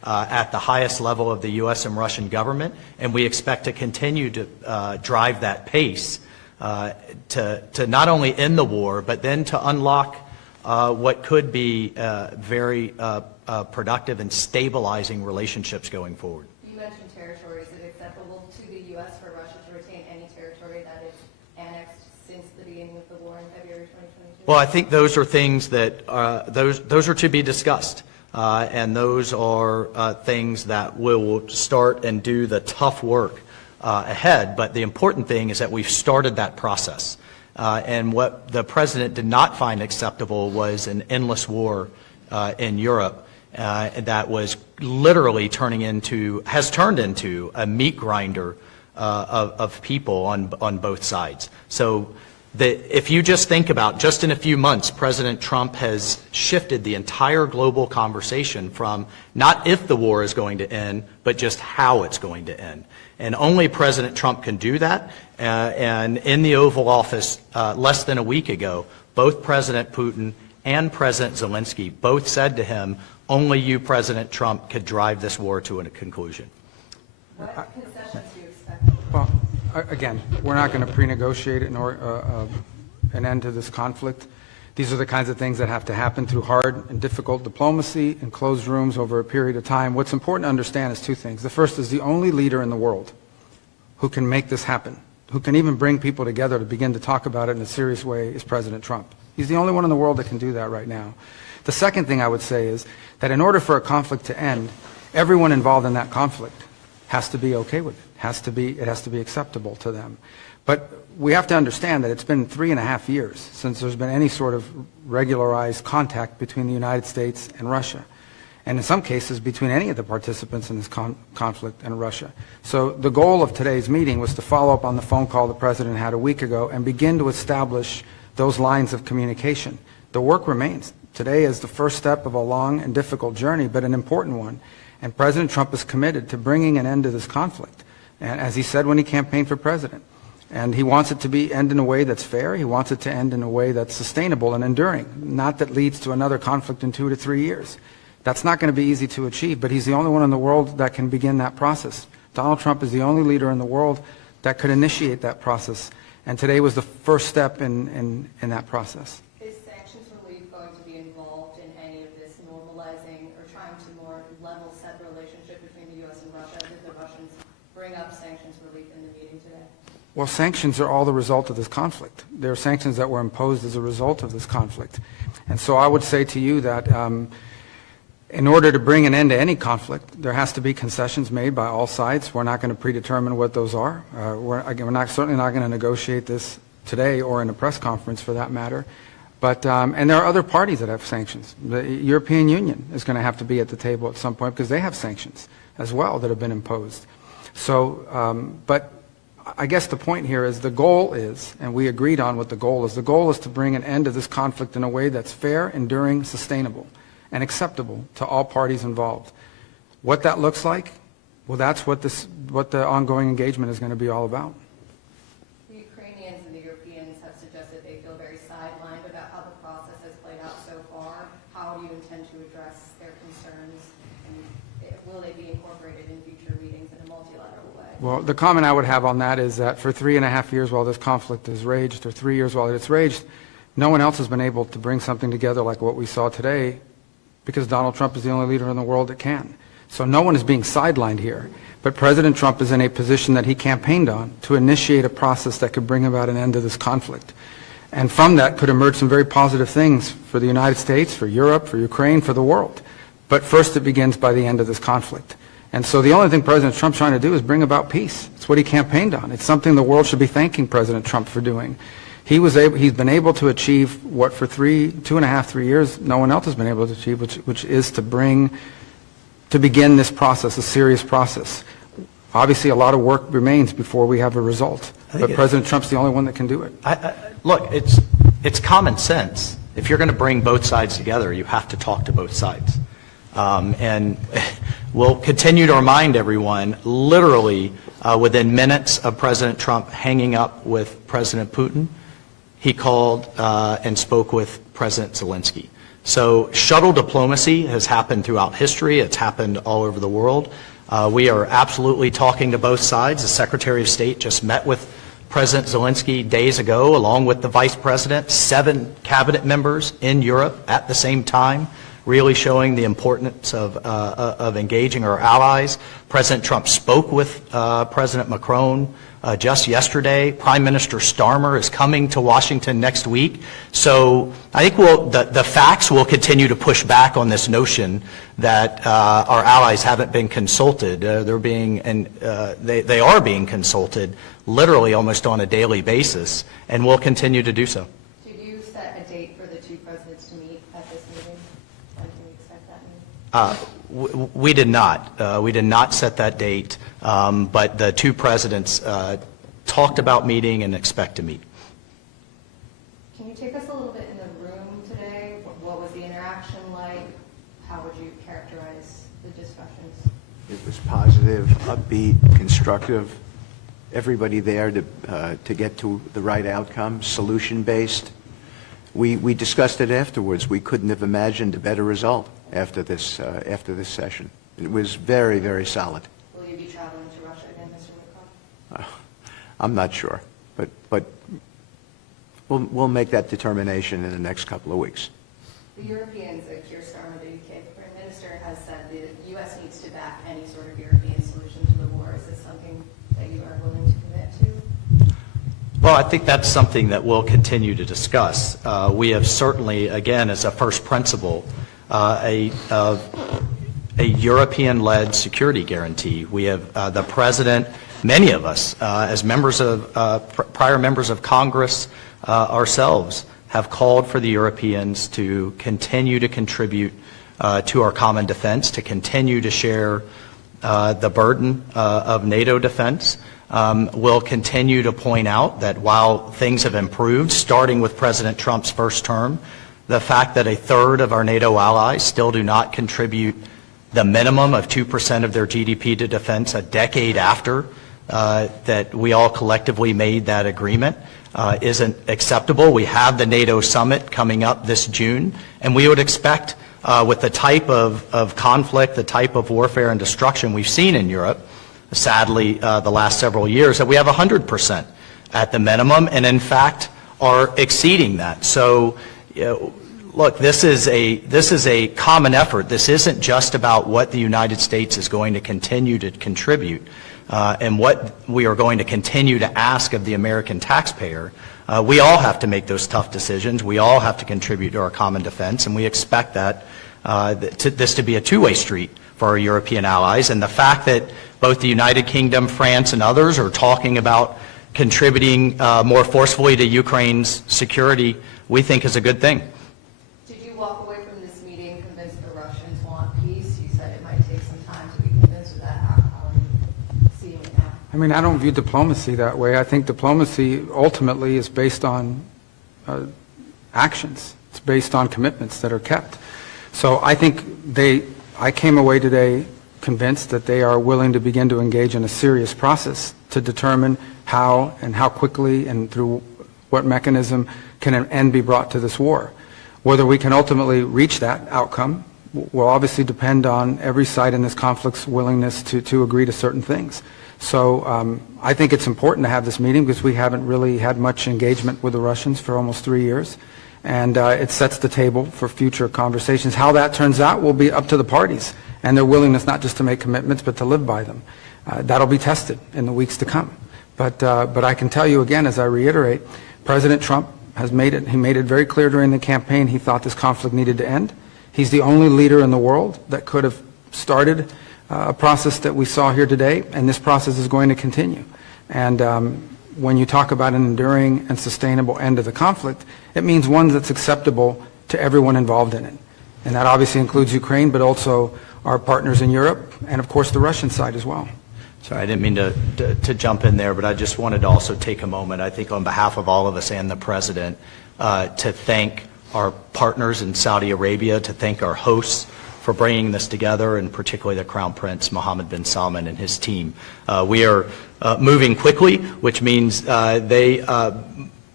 at the highest level of the U.S. and Russian government, and we expect to continue to drive that pace to not end end the war, but then to unlock what could be very productive and stabilizing relationships going forward. You mentioned territory. Is it acceptable to the U.S. for Russia to retain any territory that it's annexed since the beginning of the war in February 2022? Well, I think those are things that those are to be discussed, and those are things that will start and do the tough work ahead. But the important thing is that we've started that process. And what the president did not find acceptable was an endless war in Europe that was literally has turned into a meat grinder of people on both sides. So if you just think about, just in a few months, President Trump has shifted the entire global conversation from not if the war is going to end, but just how it's going to end. And only President Trump can do that. And in the Oval Office less than a week ago, both President Putin and President Zelensky both said to him, only you, President Trump, could drive this war to a conclusion. What concessions do you expect? Well, again, we're not going to pre-negotiate an end to this conflict. These are the kinds of things that have to happen through hard and difficult diplomacy in closed rooms over a period of time. What's important to understand is two things. The first is the only leader in the world who can make this happen, who can even bring people together to begin to talk about it in a serious way, is President Trump. He's the only one in the world that can do that right now. The second thing I would say is that in order for a conflict to end, everyone involved in that conflict has to be okay with it. It has to be acceptable to them. But we have to understand that it's been 3.5 years since there's been any sort of regularized contact between the United States and Russia, and in some cases between any of the participants in this conflict and Russia. So the goal of today's meeting was to follow up on the phone call the President had a week ago and begin to establish those lines of communication. The work remains. Today is the first step of a long and difficult journey, but an important one. And President Trump is committed to bringing an end to this conflict, and as he said when he campaigned for president. And he wants it to end in a way that's fair. He wants it to end in a way that's sustainable and enduring, not that leads to another conflict in 2 to 3 years. That's not going to be easy to achieve, but he's the only one in the world that can begin that process. Donald Trump is the only leader in the world that could initiate that process, and today was the first step in that process. Is sanctions relief going to be involved in any of this normalizing or trying to more level set the relationship between the U.S. and Russia? Did the Russians bring up sanctions relief in the meeting today? Well, sanctions are all the result of this conflict. There are sanctions that were imposed as a result of this conflict. And so I would say to you that in order to bring an end to any conflict, there has to be concessions made by all sides. We're not going to predetermine what those are. We're certainly not going to negotiate this today or in a press conference for that matter. But, and there are other parties that have sanctions. The European Union is going to have to be at the table at some point because they have sanctions as well that have been imposed. So, but I guess the point here is the goal is, and we agreed on what the goal is to bring an end to this conflict in a way that's fair, enduring, sustainable, and acceptable to all parties involved. What that looks like, well, that's what the ongoing engagement is going to be all about. The Ukrainians and the Europeans have suggested they feel very sidelined about how the process has played out so far. How do you intend to address their concerns, and will they be incorporated in future meetings in a multilateral way? Well, the comment I would have on that is that for 3.5 years while this conflict has raged, or 3 years while it's raged, no one else has been able to bring something together like what we saw today, because Donald Trump is the only leader in the world that can. So no one is being sidelined here. But President Trump is in a position that he campaigned on to initiate a process that could bring about an end to this conflict. And from that could emerge some very positive things for the United States, for Europe, for Ukraine, for the world. But first it begins by the end of this conflict. And so the only thing President Trump's trying to do is bring about peace. It's what he campaigned on. It's something the world should be thanking President Trump for doing. He's been able to achieve what for 2.5, 3 years no one else has been able to achieve, which is to begin this process, a serious process. Obviously, a lot of work remains before we have a result, but President Trump's the only one that can do it. Look, it's common sense. If you're going to bring both sides together, you have to talk to both sides. And we'll continue to remind everyone, literally within minutes of President Trump hanging up with President Putin, he called and spoke with President Zelensky. So shuttle diplomacy has happened throughout history. It's happened all over the world. We are absolutely talking to both sides. The Secretary of State just met with President Zelensky days ago, along with the Vice President, 7 cabinet members in Europe at the same time, really showing the importance of engaging our allies. President Trump spoke with President Macron just yesterday. Prime Minister Starmer is coming to Washington next week. So I think the facts will continue to push back on this notion that our allies haven't been consulted. They are being consulted literally almost on a daily basis, and will continue to do so. Did you set a date for the 2 presidents to meet at this meeting? When can we expect that meeting? We did not. We did not set that date, but the 2 presidents talked about meeting and expect to meet. Can you take us a little bit in the room today? What was the interaction like? How would you characterize the discussions? It was positive, upbeat, constructive. Everybody there to get to the right outcome, solution-based. We discussed it afterwards. We couldn't have imagined a better result after this session. It was very, very solid. Will you be traveling to Russia again, Mr. Witkoff? I'm not sure, but we'll make that determination in the next couple of weeks. The Europeans, Keir Starmer, the UK Prime Minister, has said the U.S. needs to back any sort of European solution to the war. Is this something that you are willing to commit to? Well, I think that's something that we'll continue to discuss. We have certainly, again, as a first principle, a European-led security guarantee. We have the President, many of us, as members of prior members of Congress ourselves, have called for the Europeans to continue to contribute to our common defense, to continue to share the burden of NATO defense. We'll continue to point out that while things have improved, starting with President Trump's first term, the fact that 1/3 of our NATO allies still do not contribute the minimum of 2% of their GDP to defense a decade after that we all collectively made that agreement isn't acceptable. We have the NATO summit coming up this June, and we would expect with the type of conflict, the type of warfare and destruction we've seen in Europe, sadly, the last several years, that we have 100% at the minimum, and in fact are exceeding that. So, look, this is a common effort. This isn't just about what the United States is going to continue to contribute and what we are going to continue to ask of the American taxpayer. We all have to make those tough decisions. We all have to contribute to our common defense, and we expect that this to be a two-way street for our European allies. And the fact that both the United Kingdom, France, and others are talking about contributing more forcefully to Ukraine's security, we think is a good thing. Did you walk away from this meeting convinced the Russians want peace? You said it might take some time to be convinced of that. How are you seeing it now? I mean, I don't view diplomacy that way. I think diplomacy ultimately is based on actions. It's based on commitments that are kept. So I think I came away today convinced that they are willing to begin to engage in a serious process to determine how and how quickly and through what mechanism can an end be brought to this war. Whether we can ultimately reach that outcome will obviously depend on every side in this conflict's willingness to agree to certain things. So I think it's important to have this meeting because we haven't really had much engagement with the Russians for almost 3 years. And it sets the table for future conversations. How that turns out will be up to the parties and their willingness not just to make commitments but to live by them. That'll be tested in the weeks to come. But I can tell you again, as I reiterate, President Trump has made it very clear during the campaign he thought this conflict needed to end. He's the only leader in the world that could have started a process that we saw here today, and this process is going to continue. And when you talk about an enduring and sustainable end of the conflict, it means one that's acceptable to everyone involved in it. And that obviously includes Ukraine, but also our partners in Europe, and of course the Russian side as well. Sorry, I didn't mean to jump in there, but I just wanted to also take a moment, I think on behalf of all of us and the President, to thank our partners in Saudi Arabia, to thank our hosts for bringing this together, and particularly the Crown Prince Mohammed bin Salman and his team. We are moving quickly, which means they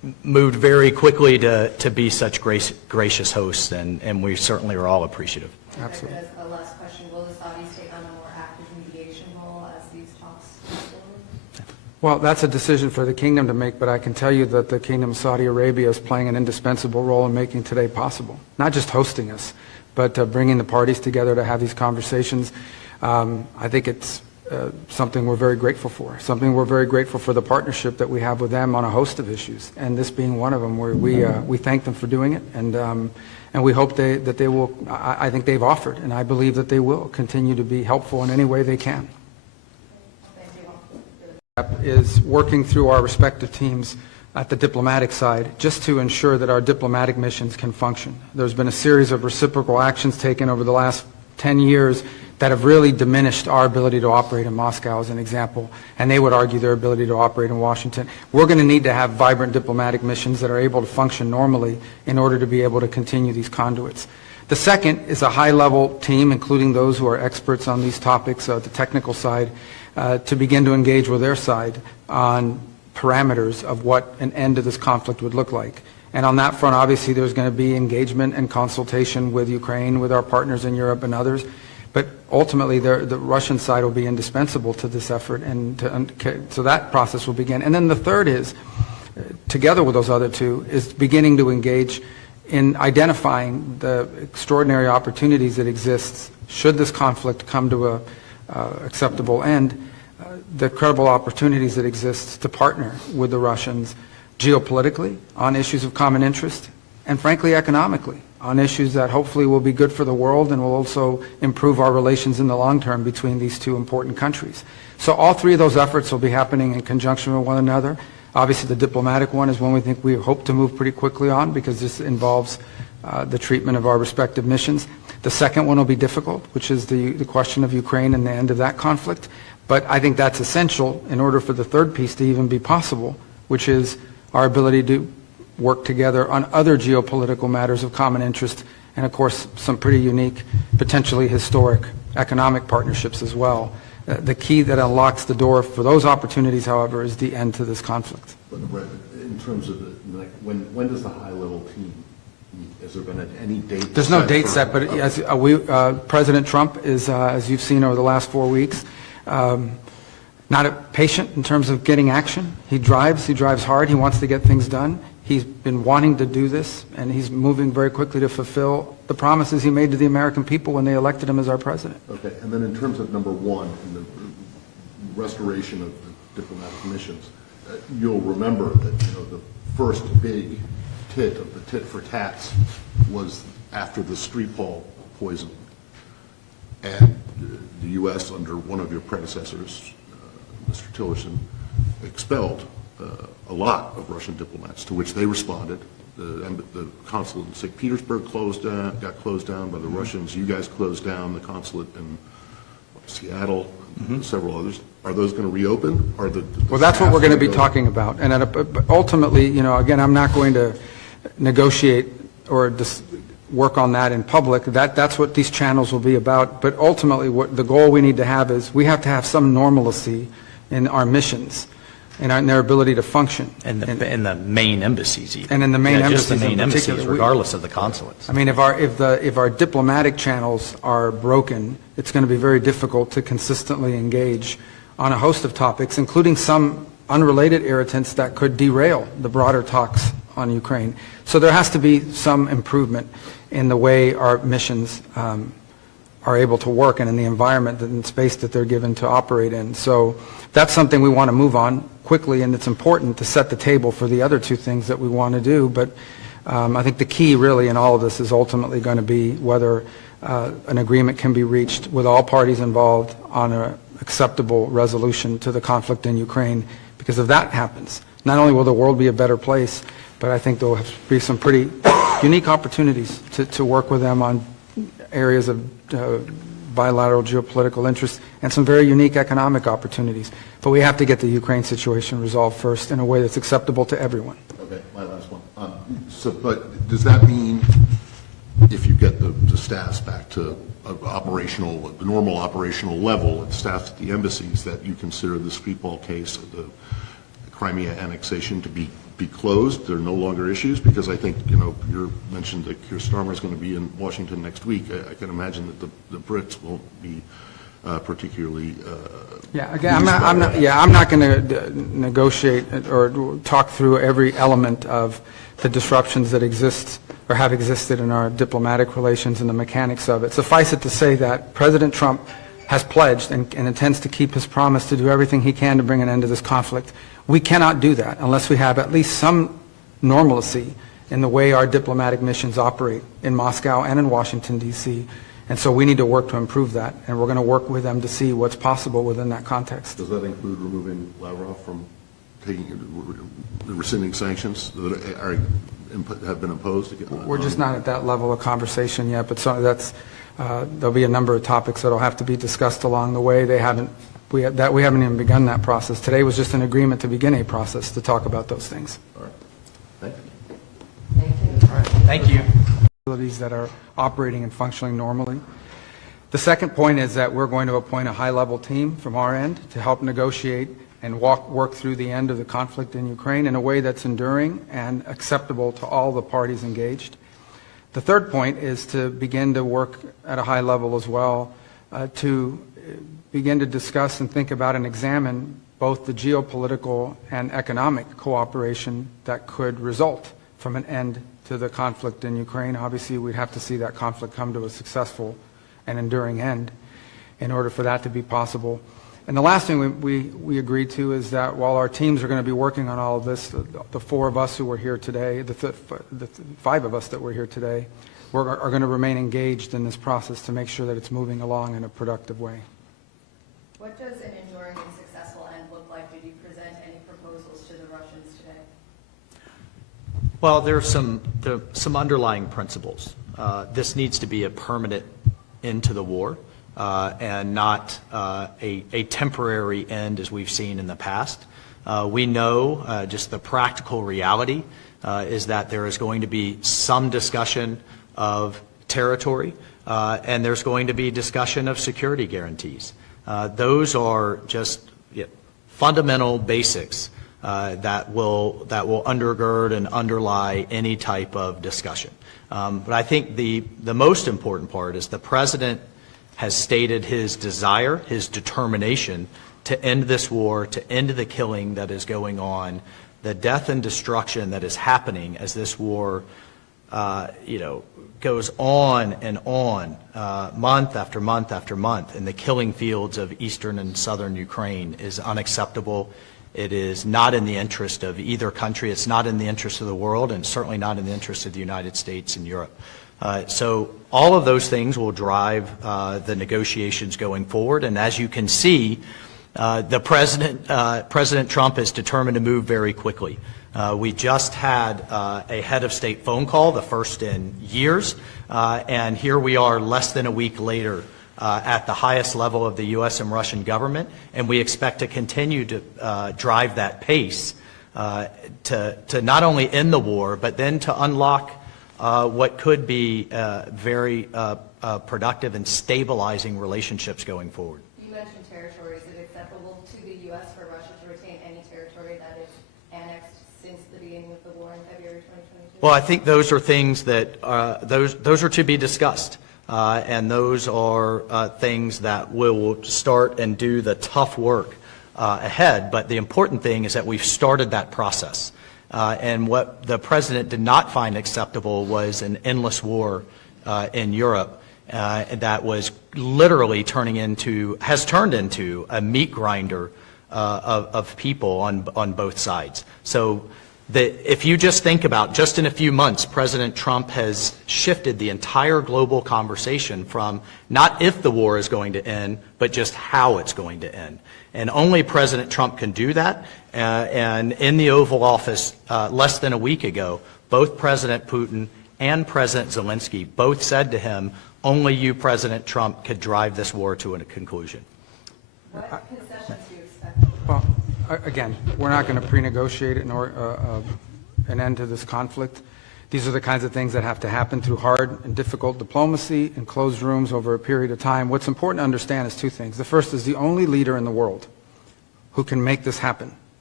moved very quickly to be such gracious hosts, and we certainly are all appreciative. Absolutely. As a last question, will the Saudis take on a more active mediation role as these talks move forward? Well, that's a decision for the kingdom to make, but I can tell you that the Kingdom of Saudi Arabia is playing an indispensable role in making today possible. Not just hosting us, but bringing the parties together to have these conversations. I think it's something we're very grateful for, something we're very grateful for the partnership that we have with them on a host of issues, and this being one of them, where we thank them for doing it, and we hope that they will, I think they've offered, and I believe that they will continue to be helpful in any way they can. Is working through our respective teams at the diplomatic side just to ensure that our diplomatic missions can function. There's been a series of reciprocal actions taken over the last 10 years that have really diminished our ability to operate in Moscow, as an example, and they would argue their ability to operate in Washington. We're going to need to have vibrant diplomatic missions that are able to function normally in order to be able to continue these conduits. The second is a high-level team, including those who are experts on these topics at the technical side, to begin to engage with their side on parameters of what an end to this conflict would look like. And on that front, obviously, there's going to be engagement and consultation with Ukraine, with our partners in Europe and others. But ultimately, the Russian side will be indispensable to this effort, and so that process will begin. And then the third is, together with those other two, is beginning to engage in identifying the extraordinary opportunities that exist should this conflict come to a acceptable end, the credible opportunities that exist to partner with the Russians geopolitically on issues of common interest, and frankly economically on issues that hopefully will be good for the world and will also improve our relations in the long term between these two important countries. So all three of those efforts will be happening in conjunction with one another. Obviously the diplomatic one is one we think we hope to move pretty quickly on, because this involves the treatment of our respective missions. The second one will be difficult, which is the question of Ukraine and the end of that conflict. But I think that's essential in order for the third piece to even be possible, which is our ability to work together on other geopolitical matters of common interest, and of course some pretty unique, potentially historic economic partnerships as well. The key that unlocks the door for those opportunities, however, is the end to this conflict. But in terms of when does the high-level team meet? Has there been any date? There's no date set, but as President Trump is, as you've seen over the last 4 weeks, not patient in terms of getting action. He drives hard, he wants to get things done. He's been wanting to do this, and he's moving very quickly to fulfill the promises he made to the American people when they elected him as our president. Okay, and then in terms of number one, in the restoration of the diplomatic missions, you'll remember that the first big tit of the tit for tats was after the Skripal poisoning, and the U.S. under one of your predecessors, Mr. Tillerson, expelled a lot of Russian diplomats, to which they responded. The consulate in St. Petersburg got closed down by the Russians. You guys closed down the consulate in Seattle, and several others. Are those going to reopen? Well, that's what we're going to be talking about. And ultimately, again, I'm not going to negotiate or work on that in public. That's what these channels will be about. But ultimately, what the goal we need to have is we have to have some normalcy in our missions and in their ability to function. And the main embassies even. And in the main embassies just the main in particular. embassies, regardless of the consulates. I mean, if our diplomatic channels are broken, it's going to be very difficult to consistently engage on a host of topics, including some unrelated irritants that could derail the broader talks on Ukraine. So there has to be some improvement in the way our missions are able to work and in the environment and space that they're given to operate in. So that's something we want to move on quickly, and it's important to set the table for the other two things that we want to do. But I think the key really in all of this is ultimately going to be whether an agreement can be reached with all parties involved on an acceptable resolution to the conflict in Ukraine. Because if that happens, not only will the world be a better place, but I think there will be some pretty unique opportunities to work with them on areas of bilateral geopolitical interest and some very unique economic opportunities. But we have to get the Ukraine situation resolved first in a way that's acceptable to everyone. Okay, my last one. But does that mean if you get the staffs back to the normal operational level and staffs at the embassies, that you consider the Skripal case of the Crimea annexation to be be closed? There are no longer issues? Because I think, you mentioned that Keir Starmer is going to be in Washington next week. I can imagine that the Brits won't be particularly. Yeah, again, I'm not going to negotiate or talk through every element of the disruptions that exist or have existed in our diplomatic relations and the mechanics of it. Suffice it to say that President Trump has pledged and intends to keep his promise to do everything he can to bring an end to this conflict. We cannot do that unless we have at least some normalcy in the way our diplomatic missions operate in Moscow and in Washington, D.C. And so we need to work to improve that, and we're going to work with them to see what's possible within that context. Does that include removing Lavrov from rescinding sanctions that have been imposed? We're just not at that level of conversation yet, but there'll be a number of topics that will have to be discussed along the way. We haven't even begun that process. Today was just an agreement to begin a process to talk about those things. All right. Thank you. Thank you. All right. Thank you. Facilities that are operating and functioning normally. The second point is that we're going to appoint a high-level team from our end to help negotiate and work through the end of the conflict in Ukraine in a way that's enduring and acceptable to all the parties engaged. The third point is to begin to work at a high level as well to begin to discuss and think about and examine both the geopolitical and economic cooperation that could result from an end to the conflict in Ukraine. Obviously, we'd have to see that conflict come to a successful and enduring end in order for that to be possible. And the last thing we agreed to is that while our teams are going to be working on all of this, the four of us who were here today, the five of us that were here today, are going to remain engaged in this process to make sure that it's moving along in a productive way. What does an enduring and successful end look like? Did you present any proposals to the Russians today? Well, there are some underlying principles. This needs to be a permanent end to the war and not a temporary end as we've seen in the past. We know just the practical reality is that there is going to be some discussion of territory and there's going to be discussion of security guarantees. Those are just fundamental basics that will undergird and underlie any type of discussion. But I think the most important part is the President has stated his desire, his determination to end this war, to end the killing that is going on, the death and destruction that is happening as this war goes on and on, month after month after month, in the killing fields of eastern and southern Ukraine is unacceptable. It is not in the interest of either country. It's not in the interest of the world, and certainly not in the interest of the United States and Europe. So all of those things will drive the negotiations going forward. And as you can see, President Trump is determined to move very quickly. We just had a head of state phone call, the first in years, and here we are less than a week later at the highest level of the U.S. and Russian government, and we expect to continue to drive that pace to not end end the war, but then to unlock what could be very productive and stabilizing relationships going forward. You mentioned territory. Is it acceptable to the U.S. for Russia to retain any territory that is annexed since the beginning of the war in February 2022? Well, I think those are things that those are to be discussed. And those are things that will start and do the tough work ahead. But the important thing is that we've started that process. And what the President did not find acceptable was an endless war in Europe that was literally has turned into a meat grinder of people on both sides. So if you just think about, just in a few months, President Trump has shifted the entire global conversation from not if the war is going to end, but just how it's going to end. And only President Trump can do that. And in the Oval Office less than a week ago, both President Putin and President Zelensky both said to him, only you, President Trump, could drive this war to a conclusion. What concessions do you expect? Well, again, we're not going to pre-negotiate an end to this conflict. These are the kinds of things that have to happen through hard and difficult diplomacy in closed rooms over a period of time. What's important to understand is two things. The first is the only leader in the world who can make this happen,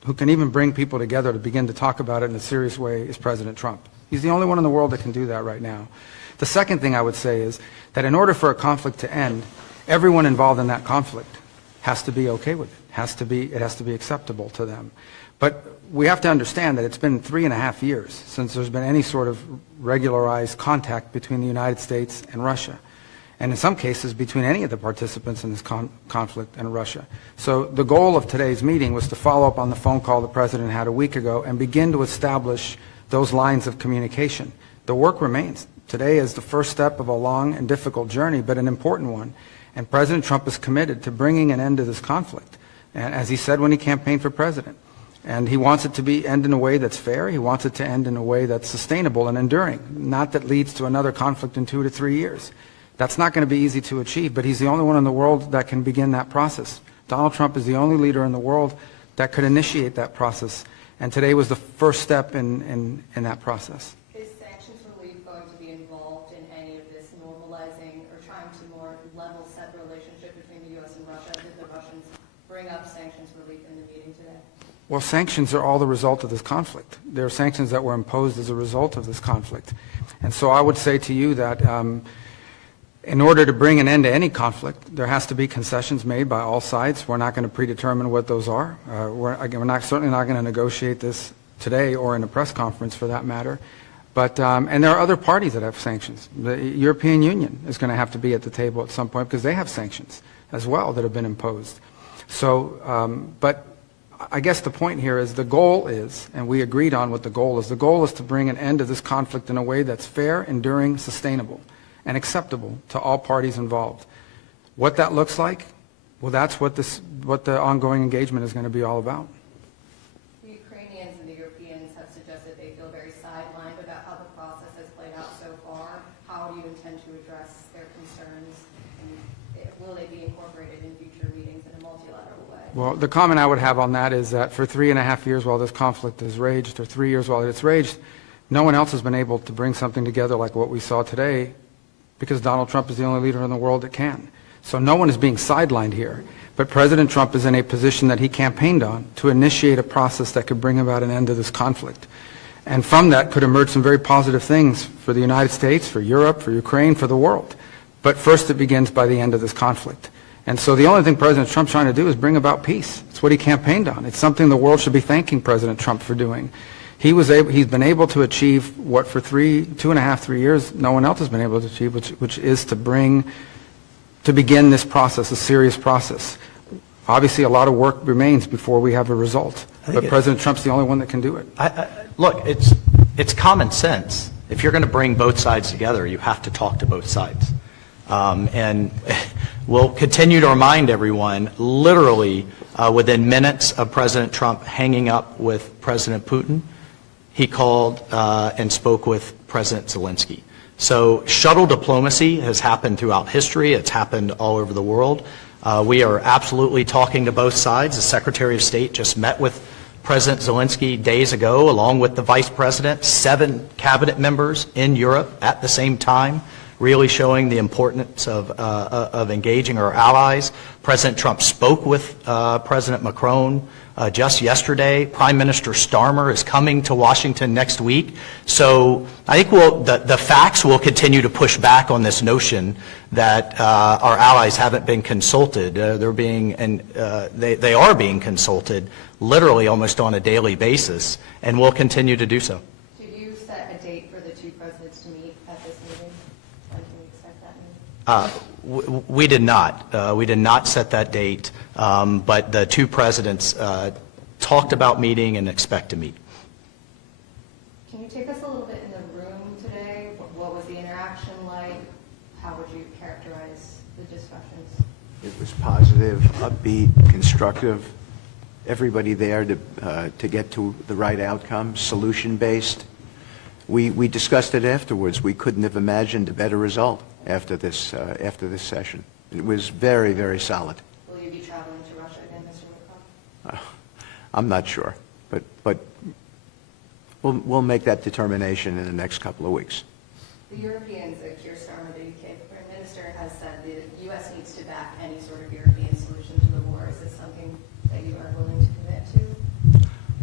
who can even bring people together to begin to talk about it in a serious way is President Trump. He's the only one in the world that can do that right now. The second thing I would say is that in order for a conflict to end, everyone involved in that conflict has to be okay with it. It has to be acceptable to them. But we have to understand that it's been 3.5 years since there's been any sort of regularized contact between the United States and Russia, and in some cases between any of the participants in this conflict and Russia. So the goal of today's meeting was to follow up on the phone call the President had a week ago and begin to establish those lines of communication. The work remains. Today is the first step of a long and difficult journey, but an important one. And President Trump is committed to bringing an end to this conflict, and as he said when he campaigned for president. And he wants it to end in a way that's fair. He wants it to end in a way that's sustainable and enduring, not that leads to another conflict in 2 to 3 years. That's not going to be easy to achieve, but he's the only one in the world that can begin that process. Donald Trump is the only leader in the world that could initiate that process, and today was the first step in that process. Is sanctions relief going to be involved in any of this normalizing or trying to more level set the relationship between the U.S. and Russia? Did the Russians bring up sanctions relief in the meeting today? Well, sanctions are all the result of this conflict. There are sanctions that were imposed as a result of this conflict. And so I would say to you that in order to bring an end to any conflict, there has to be concessions made by all sides. We're not going to predetermine what those are. We're certainly not going to negotiate this today or in a press conference for that matter. But, and there are other parties that have sanctions. The European Union is going to have to be at the table at some point because they have sanctions as well that have been imposed. So, but I guess the point here is the goal is, and we agreed on what the goal is to bring an end to this conflict in a way that's fair, enduring, sustainable, and acceptable to all parties involved. What that looks like, well, that's what the ongoing engagement is going to be all about. The Ukrainians and the Europeans have suggested they feel very sidelined about how the process has played out so far. How do you intend to address their concerns? And will they be incorporated in future meetings in a multilateral way? Well, the comment I would have on that is that for 3.5 years while this conflict has raged, or 3 years while it's raged, no one else has been able to bring something together like what we saw today, because Donald Trump is the only leader in the world that can. So no one is being sidelined here. But President Trump is in a position that he campaigned on to initiate a process that could bring about an end to this conflict. And from that could emerge some very positive things for the United States, for Europe, for Ukraine, for the world. But first it begins by the end of this conflict. And so the only thing President Trump's trying to do is bring about peace. It's what he campaigned on. It's something the world should be thanking President Trump for doing. He's been able to achieve what for 2.5, 3 years no one else has been able to achieve, which is to begin this process, a serious process. Obviously, a lot of work remains before we have a result, but President Trump's the only one that can do it. Look, it's common sense. If you're going to bring both sides together, you have to talk to both sides. And we'll continue to remind everyone, literally within minutes of President Trump hanging up with President Putin, he called and spoke with President Zelensky. So shuttle diplomacy has happened throughout history. It's happened all over the world. We are absolutely talking to both sides. The Secretary of State just met with President Zelensky days ago, along with the Vice President, 7 cabinet members in Europe at the same time, really showing the importance of engaging our allies. President Trump spoke with President Macron just yesterday. Prime Minister Starmer is coming to Washington next week. So I think the facts will continue to push back on this notion that our allies haven't been consulted. They are being consulted literally almost on a daily basis, and will continue to do so. Did you set a date for the two presidents to meet at this meeting? When can we expect that meeting? We did not. We did not set that date, but the two presidents talked about meeting and expect to meet. Can you take us a little bit in the room today? What was the interaction like? How would you characterize the discussions? It was positive, upbeat, constructive. Everybody there to get to the right outcome, solution-based. We discussed it afterwards. We couldn't have imagined a better result after this session. It was very, very solid. Will you be traveling to Russia again, Mr. Lavrov? I'm not sure, but we'll make that determination in the next couple of weeks. The Europeans, Keir Starmer, the UK Foreign Minister, has said the U.S. needs to back any sort of European solution to the war. Is this something that you are willing to commit to?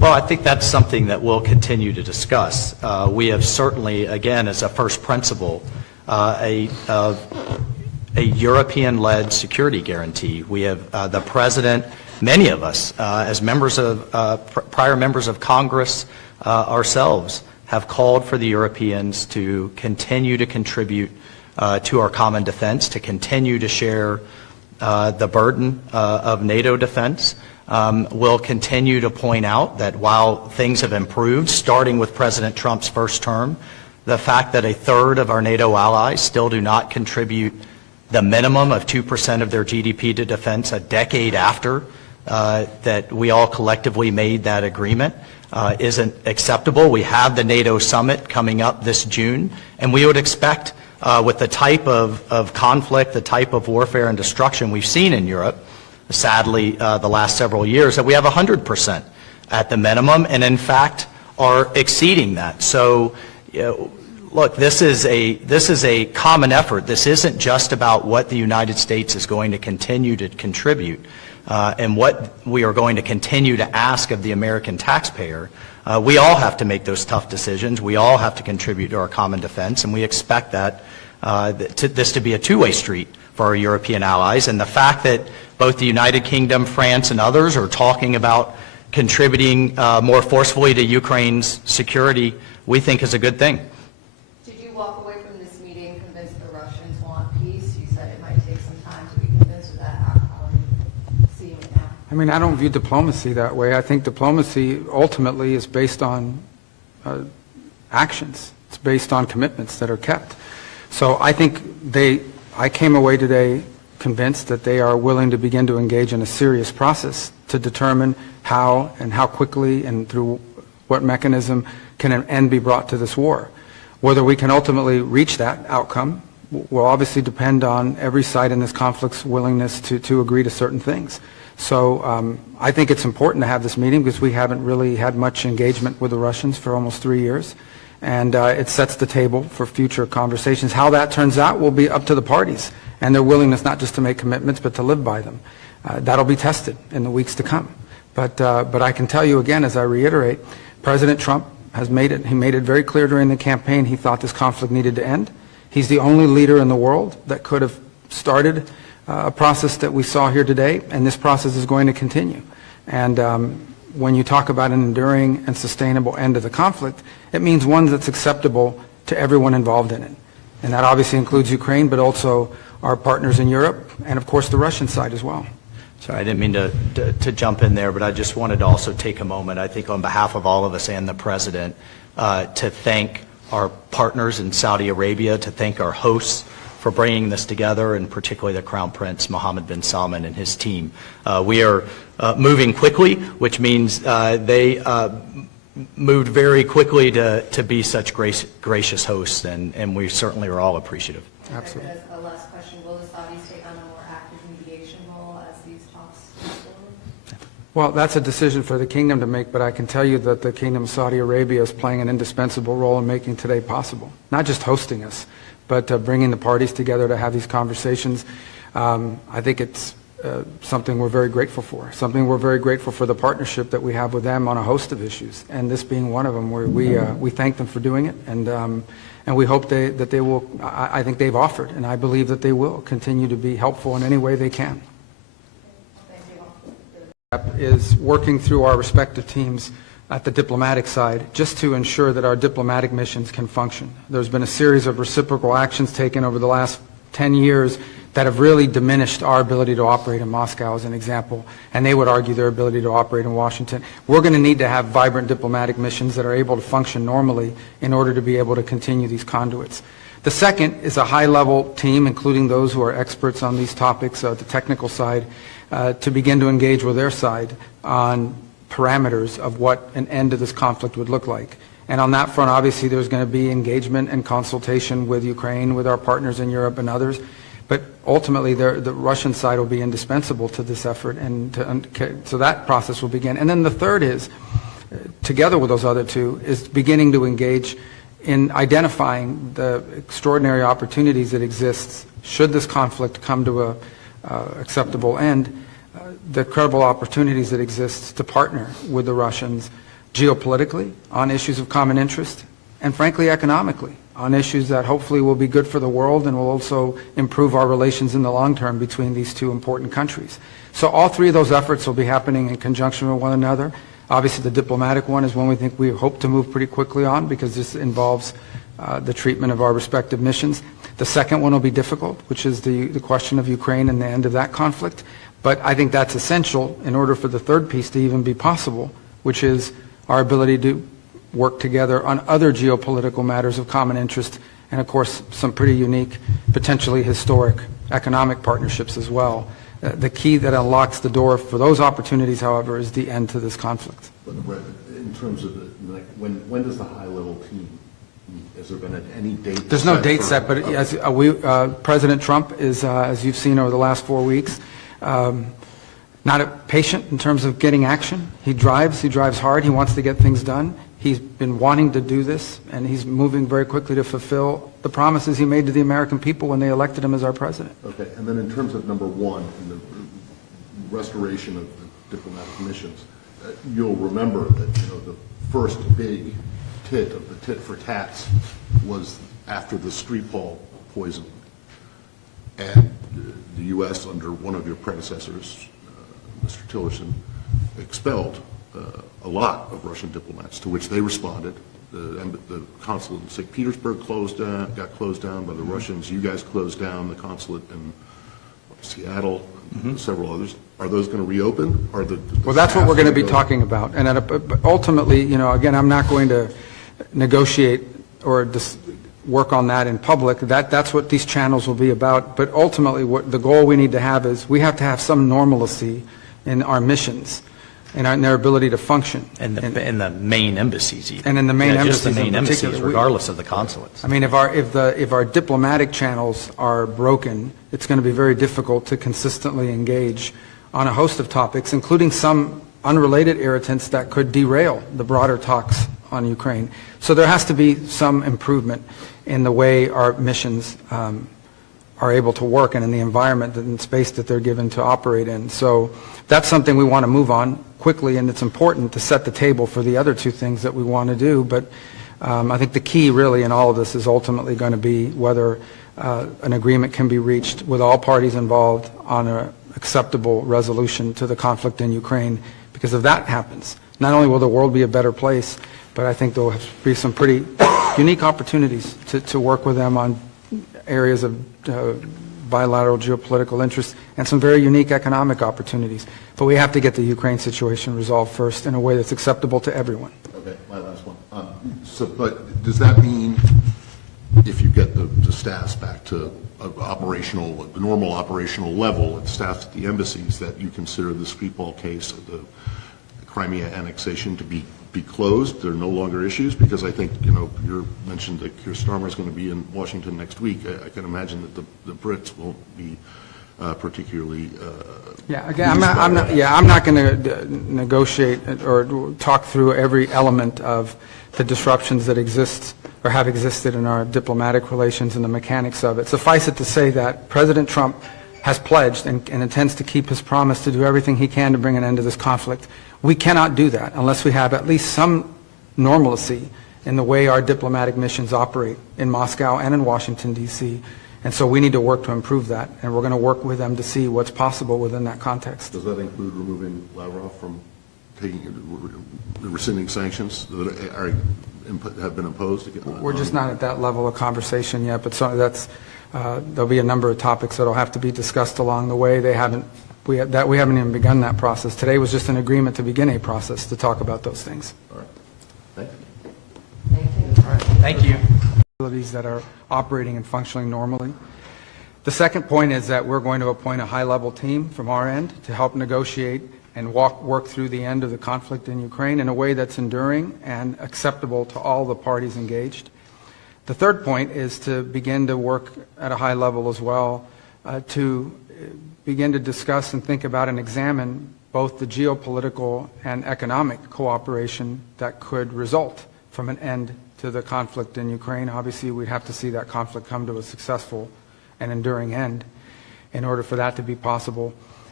Well, I think that's something that we'll continue to discuss. We have certainly, again, as a first principle, a European-led security guarantee. We have the President, many of us, as members of, prior members of Congress ourselves, have called for the Europeans to continue to contribute to our common defense, to continue to share the burden of NATO defense. We'll continue to point out that while things have improved, starting with President Trump's first term, the fact that a third of our NATO allies still do not contribute the minimum of 2% of their GDP to defense a decade after that we all collectively made that agreement isn't acceptable. We have the NATO summit coming up this June, and we would expect with the type of conflict, the type of warfare and destruction we've seen in Europe, sadly, the last several years, that we have 100% at the minimum, and in fact are exceeding that. So, look, this is a common effort. This isn't just about what the United States is going to continue to contribute and what we are going to continue to ask of the American taxpayer. We all have to make those tough decisions. We all have to contribute to our common defense, and we expect that this to be a two-way street for our European allies. And the fact that both the United Kingdom, France, and others are talking about contributing more forcefully to Ukraine's security, we think is a good thing. Did you walk away from this meeting convinced the Russians want peace? You said it might take some time to be convinced of that. How are you seeing it now? I mean, I don't view diplomacy that way. I think diplomacy ultimately is based on actions. It's based on commitments that are kept. So I think I came away today convinced that they are willing to begin to engage in a serious process to determine how and how quickly and through what mechanism can an end be brought to this war. Whether we can ultimately reach that outcome will obviously depend on every side in this conflict's willingness to agree to certain things. So I think it's important to have this meeting because we haven't really had much engagement with the Russians for almost 3 years. And it sets the table for future conversations. How that turns out will be up to the parties and their willingness not just to make commitments but to live by them. That'll be tested in the weeks to come. But I can tell you again, as I reiterate, President Trump has made it very clear during the campaign he thought this conflict needed to end. He's the only leader in the world that could have started a process that we saw here today, and this process is going to continue. And when you talk about an enduring and sustainable end to the conflict, it means one that's acceptable to everyone involved in it. And that obviously includes Ukraine, but also our partners in Europe, and of course the Russian side as well. Sorry, I didn't mean to jump in there, but I just wanted to also take a moment, I think on behalf of all of us and the President, to thank our partners in Saudi Arabia, to thank our hosts for bringing this together, and particularly the Crown Prince Mohammed bin Salman and his team. We are moving quickly, which means they moved very quickly to be such gracious hosts, and we certainly are all appreciative. Absolutely. As a last question, will the Saudis take on a more active mediation role as these talks move forward? Well, that's a decision for the kingdom to make, but I can tell you that the Kingdom of Saudi Arabia is playing an indispensable role in making today possible. Not just hosting us, but bringing the parties together to have these conversations. I think it's something we're very grateful for, something we're very grateful for the partnership that we have with them on a host of issues, and this being one of them, where we thank them for doing it, and we hope that they will, I think they've offered, and I believe that they will continue to be helpful in any way they can. Is working through our respective teams at the diplomatic side just to ensure that our diplomatic missions can function. There's been a series of reciprocal actions taken over the last 10 years that have really diminished our ability to operate in Moscow, as an example, and they would argue their ability to operate in Washington. We're going to need to have vibrant diplomatic missions that are able to function normally in order to be able to continue these conduits. The second is a high-level team, including those who are experts on these topics, the technical side, to begin to engage with their side on parameters of what an end to this conflict would look like. And on that front, obviously, there's going to be engagement and consultation with Ukraine, with our partners in Europe and others. But ultimately, the Russian side will be indispensable to this effort, and so that process will begin. And then the third is, together with those other two, is beginning to engage in identifying the extraordinary opportunities that exist should this conflict come to a acceptable end, the credible opportunities that exist to partner with the Russians geopolitically, on issues of common interest, and frankly economically, on issues that hopefully will be good for the world and will also improve our relations in the long term between these two important countries. So all three of those efforts will be happening in conjunction with one another. Obviously, the diplomatic one is one we hope to move pretty quickly on, because this involves the treatment of our respective missions. The second one will be difficult, which is the question of Ukraine and the end of that conflict. But I think that's essential in order for the third piece to even be possible, which is our ability to work together on other geopolitical matters of common interest, and of course some pretty unique, potentially historic economic partnerships as well. The key that unlocks the door for those opportunities, however, is the end to this conflict. But in terms of when does the high-level team meet? Has there been any date? There's no date set, but as President Trump is, as you've seen over the last 4 weeks, not patient in terms of getting action. He drives hard, he wants to get things done. He's been wanting to do this, and he's moving very quickly to fulfill the promises he made to the American people when they elected him as our president. Okay, and then in terms of number one, in the restoration of the diplomatic missions, you'll remember that the first big tit of the tit for tats was after the Skripal poisoning, and the U.S. under one of your predecessors, Mr. Tillerson, expelled a lot of Russian diplomats, to which they responded. The consulate in St. Petersburg got closed down by the Russians. You guys closed down the consulate in Seattle, and several others. Are those going to reopen? Well, that's what we're going to be talking about. And ultimately, again, I'm not going to negotiate or work on that in public. That's what these channels will be about. But ultimately, what the goal we need to have is we have to have some normalcy in our missions and in their ability to function. In the main embassies even. And in the main just embassies the main in embassies, particular. regardless of the consulates. I mean, if our diplomatic channels are broken, it's going to be very difficult to consistently engage on a host of topics, including some unrelated irritants that could derail the broader talks on Ukraine. So there has to be some improvement in the way our missions are able to work and in the environment and space that they're given to operate in. So that's something we want to move on quickly, and it's important to set the table for the other two things that we want to do. But I think the key really in all of this is ultimately going to be whether an agreement can be reached with all parties involved on an acceptable resolution to the conflict in Ukraine. Because if that happens, not only will the world be a better place, but I think there will be some pretty unique opportunities to work with them on areas of bilateral geopolitical interest and some very unique economic opportunities. But we have to get the Ukraine situation resolved first in a way that's acceptable to everyone. Okay, my last one. But does that mean if you get the staffs back to the normal operational level at staff at the embassies, that you consider the Skripal case of the Crimea annexation to be closed? There are no longer issues? Because I think, you mentioned that Keir Starmer is going to be in Washington next week. I can imagine that the Brits won't be particularly I'm not going to negotiate or talk through every element of the disruptions that exist or have existed in our diplomatic relations and the mechanics of it. Suffice it to say that President Trump has pledged and intends to keep his promise to do everything he can to bring an end to this conflict. We cannot do that unless we have at least some normalcy in the way our diplomatic missions operate in Moscow and in Washington, D.C. And so we need to work to improve that, and we're going to work with them to see what's possible within that context. Does that include removing Lavrov from rescinding sanctions that have been imposed? We're just not at that level of conversation yet, but there'll be a number of topics that will have to be discussed along the way. We haven't even begun that process. Today was just an agreement to begin a process to talk about those things. All right. Thank you. Thank you. All right. Thank you. That are operating and functioning normally. The second point is that we're going to appoint a high-level team from our end to help negotiate and work through the end of the conflict in Ukraine in a way that's enduring and acceptable to all the parties engaged. The third point is to begin to work at a high level as well to begin to discuss and think about and examine both the geopolitical and economic cooperation that could result from an end to the conflict in Ukraine. Obviously, we'd have to see that conflict come to a successful and enduring end in order for that to be possible.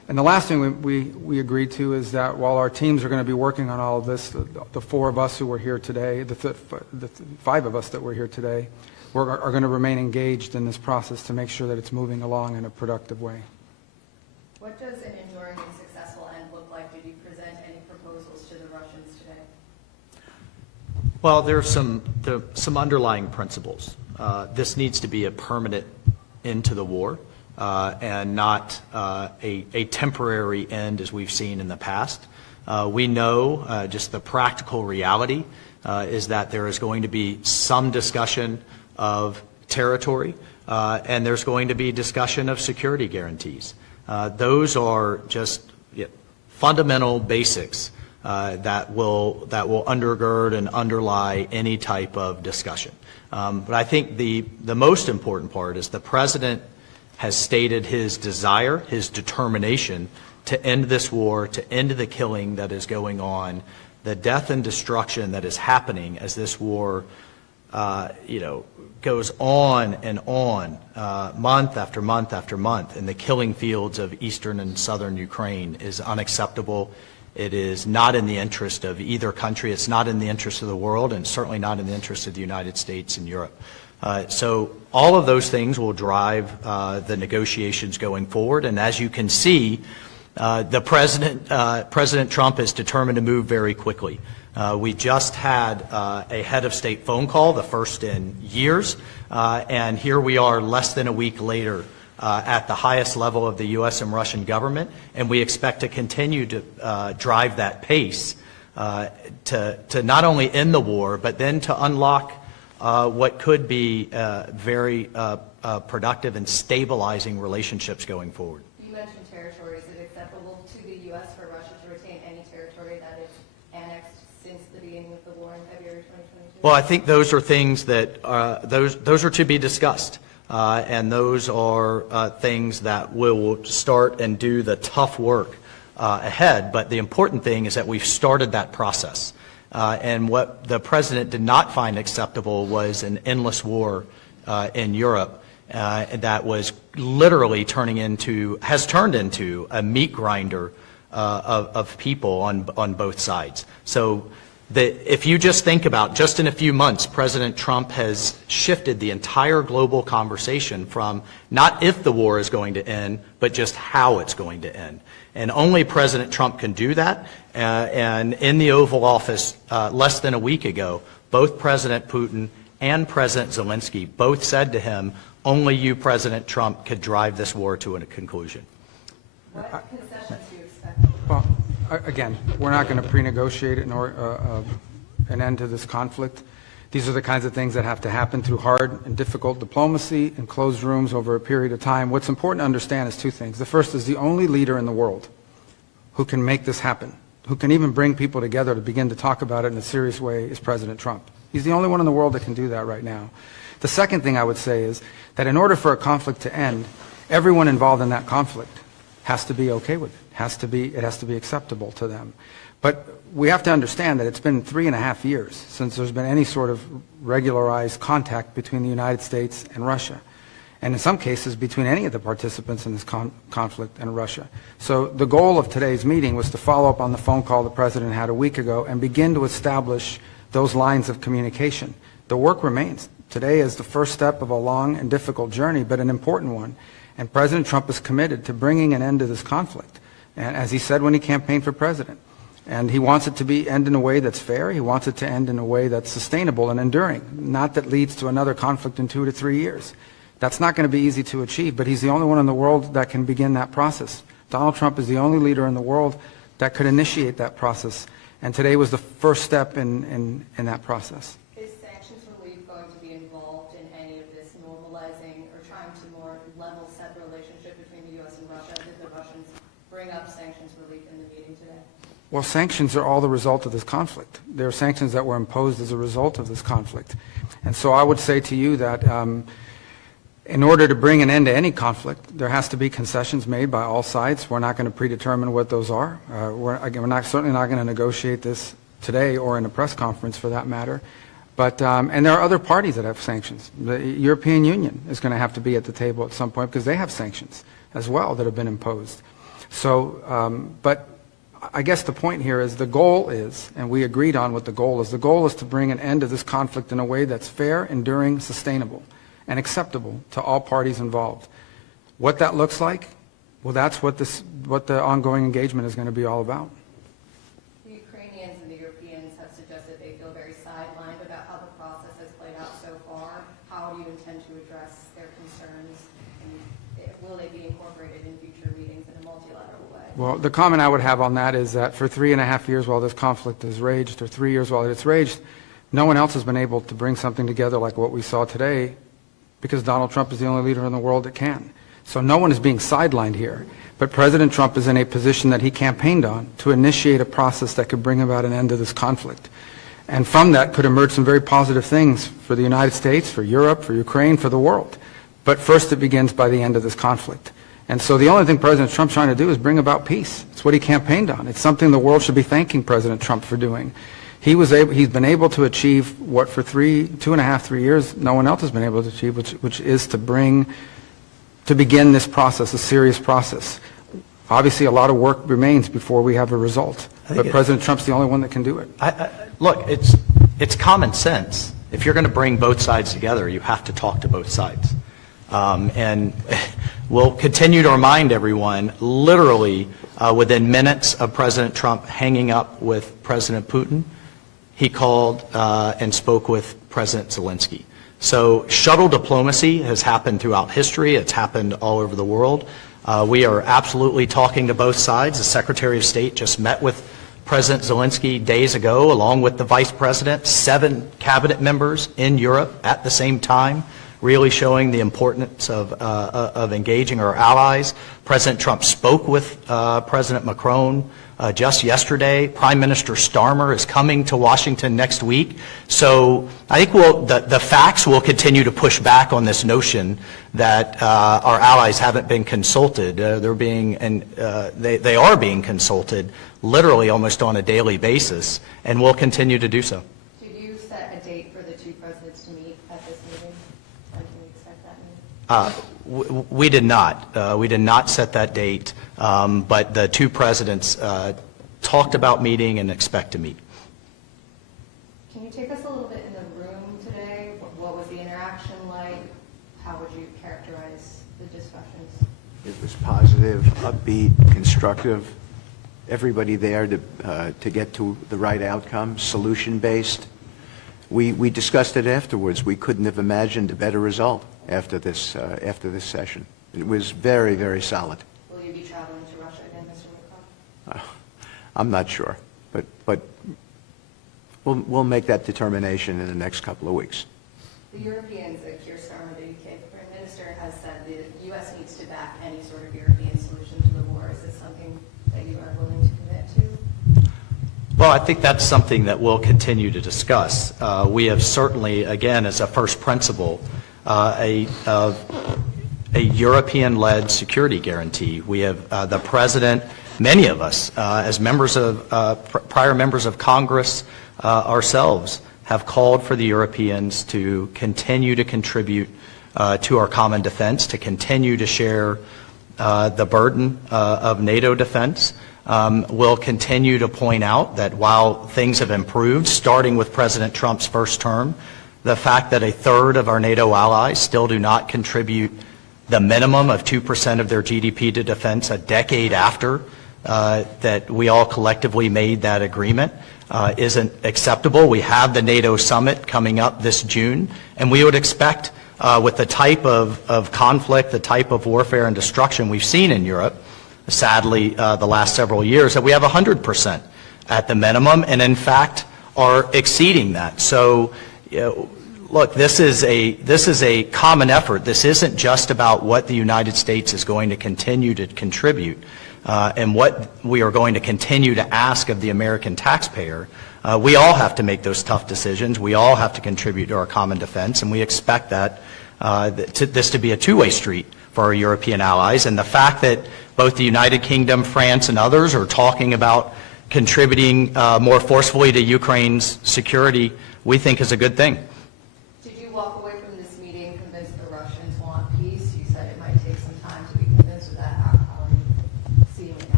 And the last thing we agreed to is that while our teams are going to be working on all of this, the four of us who were here today, the five of us that were here today, are going to remain engaged in this process to make sure that it's moving along in a productive way. What does an enduring and successful end look like? Did you present any proposals to the Russians today? Well, there are some underlying principles. This needs to be a permanent end to the war. And not a temporary end as we've seen in the past. We know just the practical reality is that there is going to be some discussion of territory and there's going to be discussion of security guarantees. Those are just fundamental basics that will undergird and underlie any type of discussion. But I think the most important part is the President has stated his desire, his determination to end this war, to end the killing that is going on, the death and destruction that is happening as this war, goes on and on, month after month after month, in the killing fields of eastern and southern Ukraine is unacceptable. It is not in the interest of either country. It's not in the interest of the world, and certainly not in the interest of the United States and Europe. So all of those things will drive the negotiations going forward. And as you can see, President Trump is determined to move very quickly. We just had a head of state phone call, the first in years, and here we are less than a week later at the highest level of the U.S. and Russian government, and we expect to continue to drive that pace to not end end the war, but then to unlock what could be very productive and stabilizing relationships going forward. You mentioned territory. Is it acceptable to the U.S. for Russia to retain any territory that it's annexed since the beginning of the war in February 2022? Well, I think those are things that those are to be discussed, and those are things that will start and do the tough work ahead. But the important thing is that we've started that process. And what the President did not find acceptable was an endless war in Europe that was literally has turned into a meat grinder of people on both sides. So if you just think about, just in a few months, President Trump has shifted the entire global conversation from not if the war is going to end, but just how it's going to end. And only President Trump can do that. And in the Oval Office less than a week ago, both President Putin and President Zelensky both said to him, only you, President Trump, could drive this war to a conclusion. What concessions do you expect? Well, again, we're not going to pre-negotiate an end to this conflict. These are the kinds of things that have to happen through hard and difficult diplomacy in closed rooms over a period of time. What's important to understand is two things. The first is the only leader in the world who can make this happen, who can even bring people together to begin to talk about it in a serious way, is President Trump. He's the only one in the world that can do that right now. The second thing I would say is that in order for a conflict to end, everyone involved in that conflict has to be okay with it. It has to be acceptable to them. But we have to understand that it's been 3.5 years since there's been any sort of regularized contact between the United States and Russia, and in some cases between any of the participants in this conflict and Russia. So the goal of today's meeting was to follow up on the phone call the President had a week ago and begin to establish those lines of communication. The work remains. Today is the first step of a long and difficult journey, but an important one. And President Trump is committed to bringing an end to this conflict, and as he said when he campaigned for president. And he wants it to end in a way that's fair. He wants it to end in a way that's sustainable and enduring, not that leads to another conflict in 2 to 3 years. That's not going to be easy to achieve, but he's the only one in the world that can begin that process. Donald Trump is the only leader in the world that could initiate that process, and today was the first step in that process. Is sanctions relief going to be involved in any of this normalizing or trying to more level set the relationship between the U.S. and Russia? Did the Russians bring up sanctions relief in the meeting today? Well, sanctions are all the result of this conflict. There are sanctions that were imposed as a result of this conflict. And so I would say to you that in order to bring an end to any conflict, there has to be concessions made by all sides. We're not going to predetermine what those are. We're certainly not going to negotiate this today or in a press conference for that matter. But, and there are other parties that have sanctions. The European Union is going to have to be at the table at some point because they have sanctions as well that have been imposed. So, but I guess the point here is the goal is, and we agreed on what the goal is to bring an end to this conflict in a way that's fair, enduring, sustainable, and acceptable to all parties involved. What that looks like, well, that's what the ongoing engagement is going to be all about. The Ukrainians and the Europeans have suggested they feel very sidelined about how the process has played out so far. How do you intend to address their concerns? And will they be incorporated in future meetings in a multilateral way? Well, the comment I would have on that is that for 3.5 years while this conflict has raged, or 3 years while it's raged, no one else has been able to bring something together like what we saw today, because Donald Trump is the only leader in the world that can. So no one is being sidelined here. But President Trump is in a position that he campaigned on to initiate a process that could bring about an end to this conflict. And from that could emerge some very positive things for the United States, for Europe, for Ukraine, for the world. But first it begins by the end of this conflict. And so the only thing President Trump's trying to do is bring about peace. It's what he campaigned on. It's something the world should be thanking President Trump for doing. He's been able to achieve what for 2.5, 3 years no one else has been able to achieve, which is to begin this process, a serious process. Obviously, a lot of work remains before we have a result. But President Trump's the only one that can do it. Look, it's common sense. If you're going to bring both sides together, you have to talk to both sides. And we'll continue to remind everyone, literally within minutes of President Trump hanging up with President Putin, he called and spoke with President Zelensky. So shuttle diplomacy has happened throughout history. It's happened all over the world. We are absolutely talking to both sides. The Secretary of State just met with President Zelensky days ago, along with the Vice President, 7 cabinet members in Europe at the same time, really showing the importance of engaging our allies. President Trump spoke with President Macron just yesterday. Prime Minister Starmer is coming to Washington next week. So I think the facts will continue to push back on this notion that our allies haven't been consulted. They are being consulted literally almost on a daily basis, and will continue to do so. Did you set a date for the two presidents to meet at this meeting? When can we expect that meeting? We did not. We did not set that date, but the two presidents talked about meeting and expect to meet. Can you take us a little bit in the room today? What was the interaction like? How would you characterize the discussions? It was positive, upbeat, constructive. Everybody there to get to the right outcome, solution-based. We discussed it afterwards. We couldn't have imagined a better result after this session. It was very, very solid. Will you be traveling to Russia again, Mr. Lavrov? I'm not sure, but we'll make that determination in the next couple of weeks. The Europeans, Keir Starmer, the UK Prime Minister, has said the U.S. needs to back any sort of European solution to the war. Is this something that you are willing to commit to? Well, I think that's something that we'll continue to discuss. We have certainly, again, as a first principle, a European-led security guarantee. We have the President, many of us, as members of prior members of Congress ourselves, have called for the Europeans to continue to contribute to our common defense, to continue to share the burden of NATO defense. We'll continue to point out that while things have improved, starting with President Trump's first term, the fact that 1/3 of our NATO allies still do not contribute the minimum of 2% of their GDP to defense a decade after that we all collectively made that agreement isn't acceptable. We have the NATO summit coming up this June, and we would expect with the type of conflict, the type of warfare and destruction we've seen in Europe, sadly, the last several years, that we have 100% at the minimum, and in fact are exceeding that. So, look, this is a common effort. This isn't just about what the United States is going to continue to contribute and what we are going to continue to ask of the American taxpayer. We all have to make those tough decisions. We all have to contribute to our common defense, and we expect that this to be a two-way street for our European allies. And the fact that both the United Kingdom, France, and others are talking about contributing more forcefully to Ukraine's security, we think is a good thing. Did you walk away from this meeting convinced the Russians want peace? You said it might take some time to be convinced of that. How are you seeing it?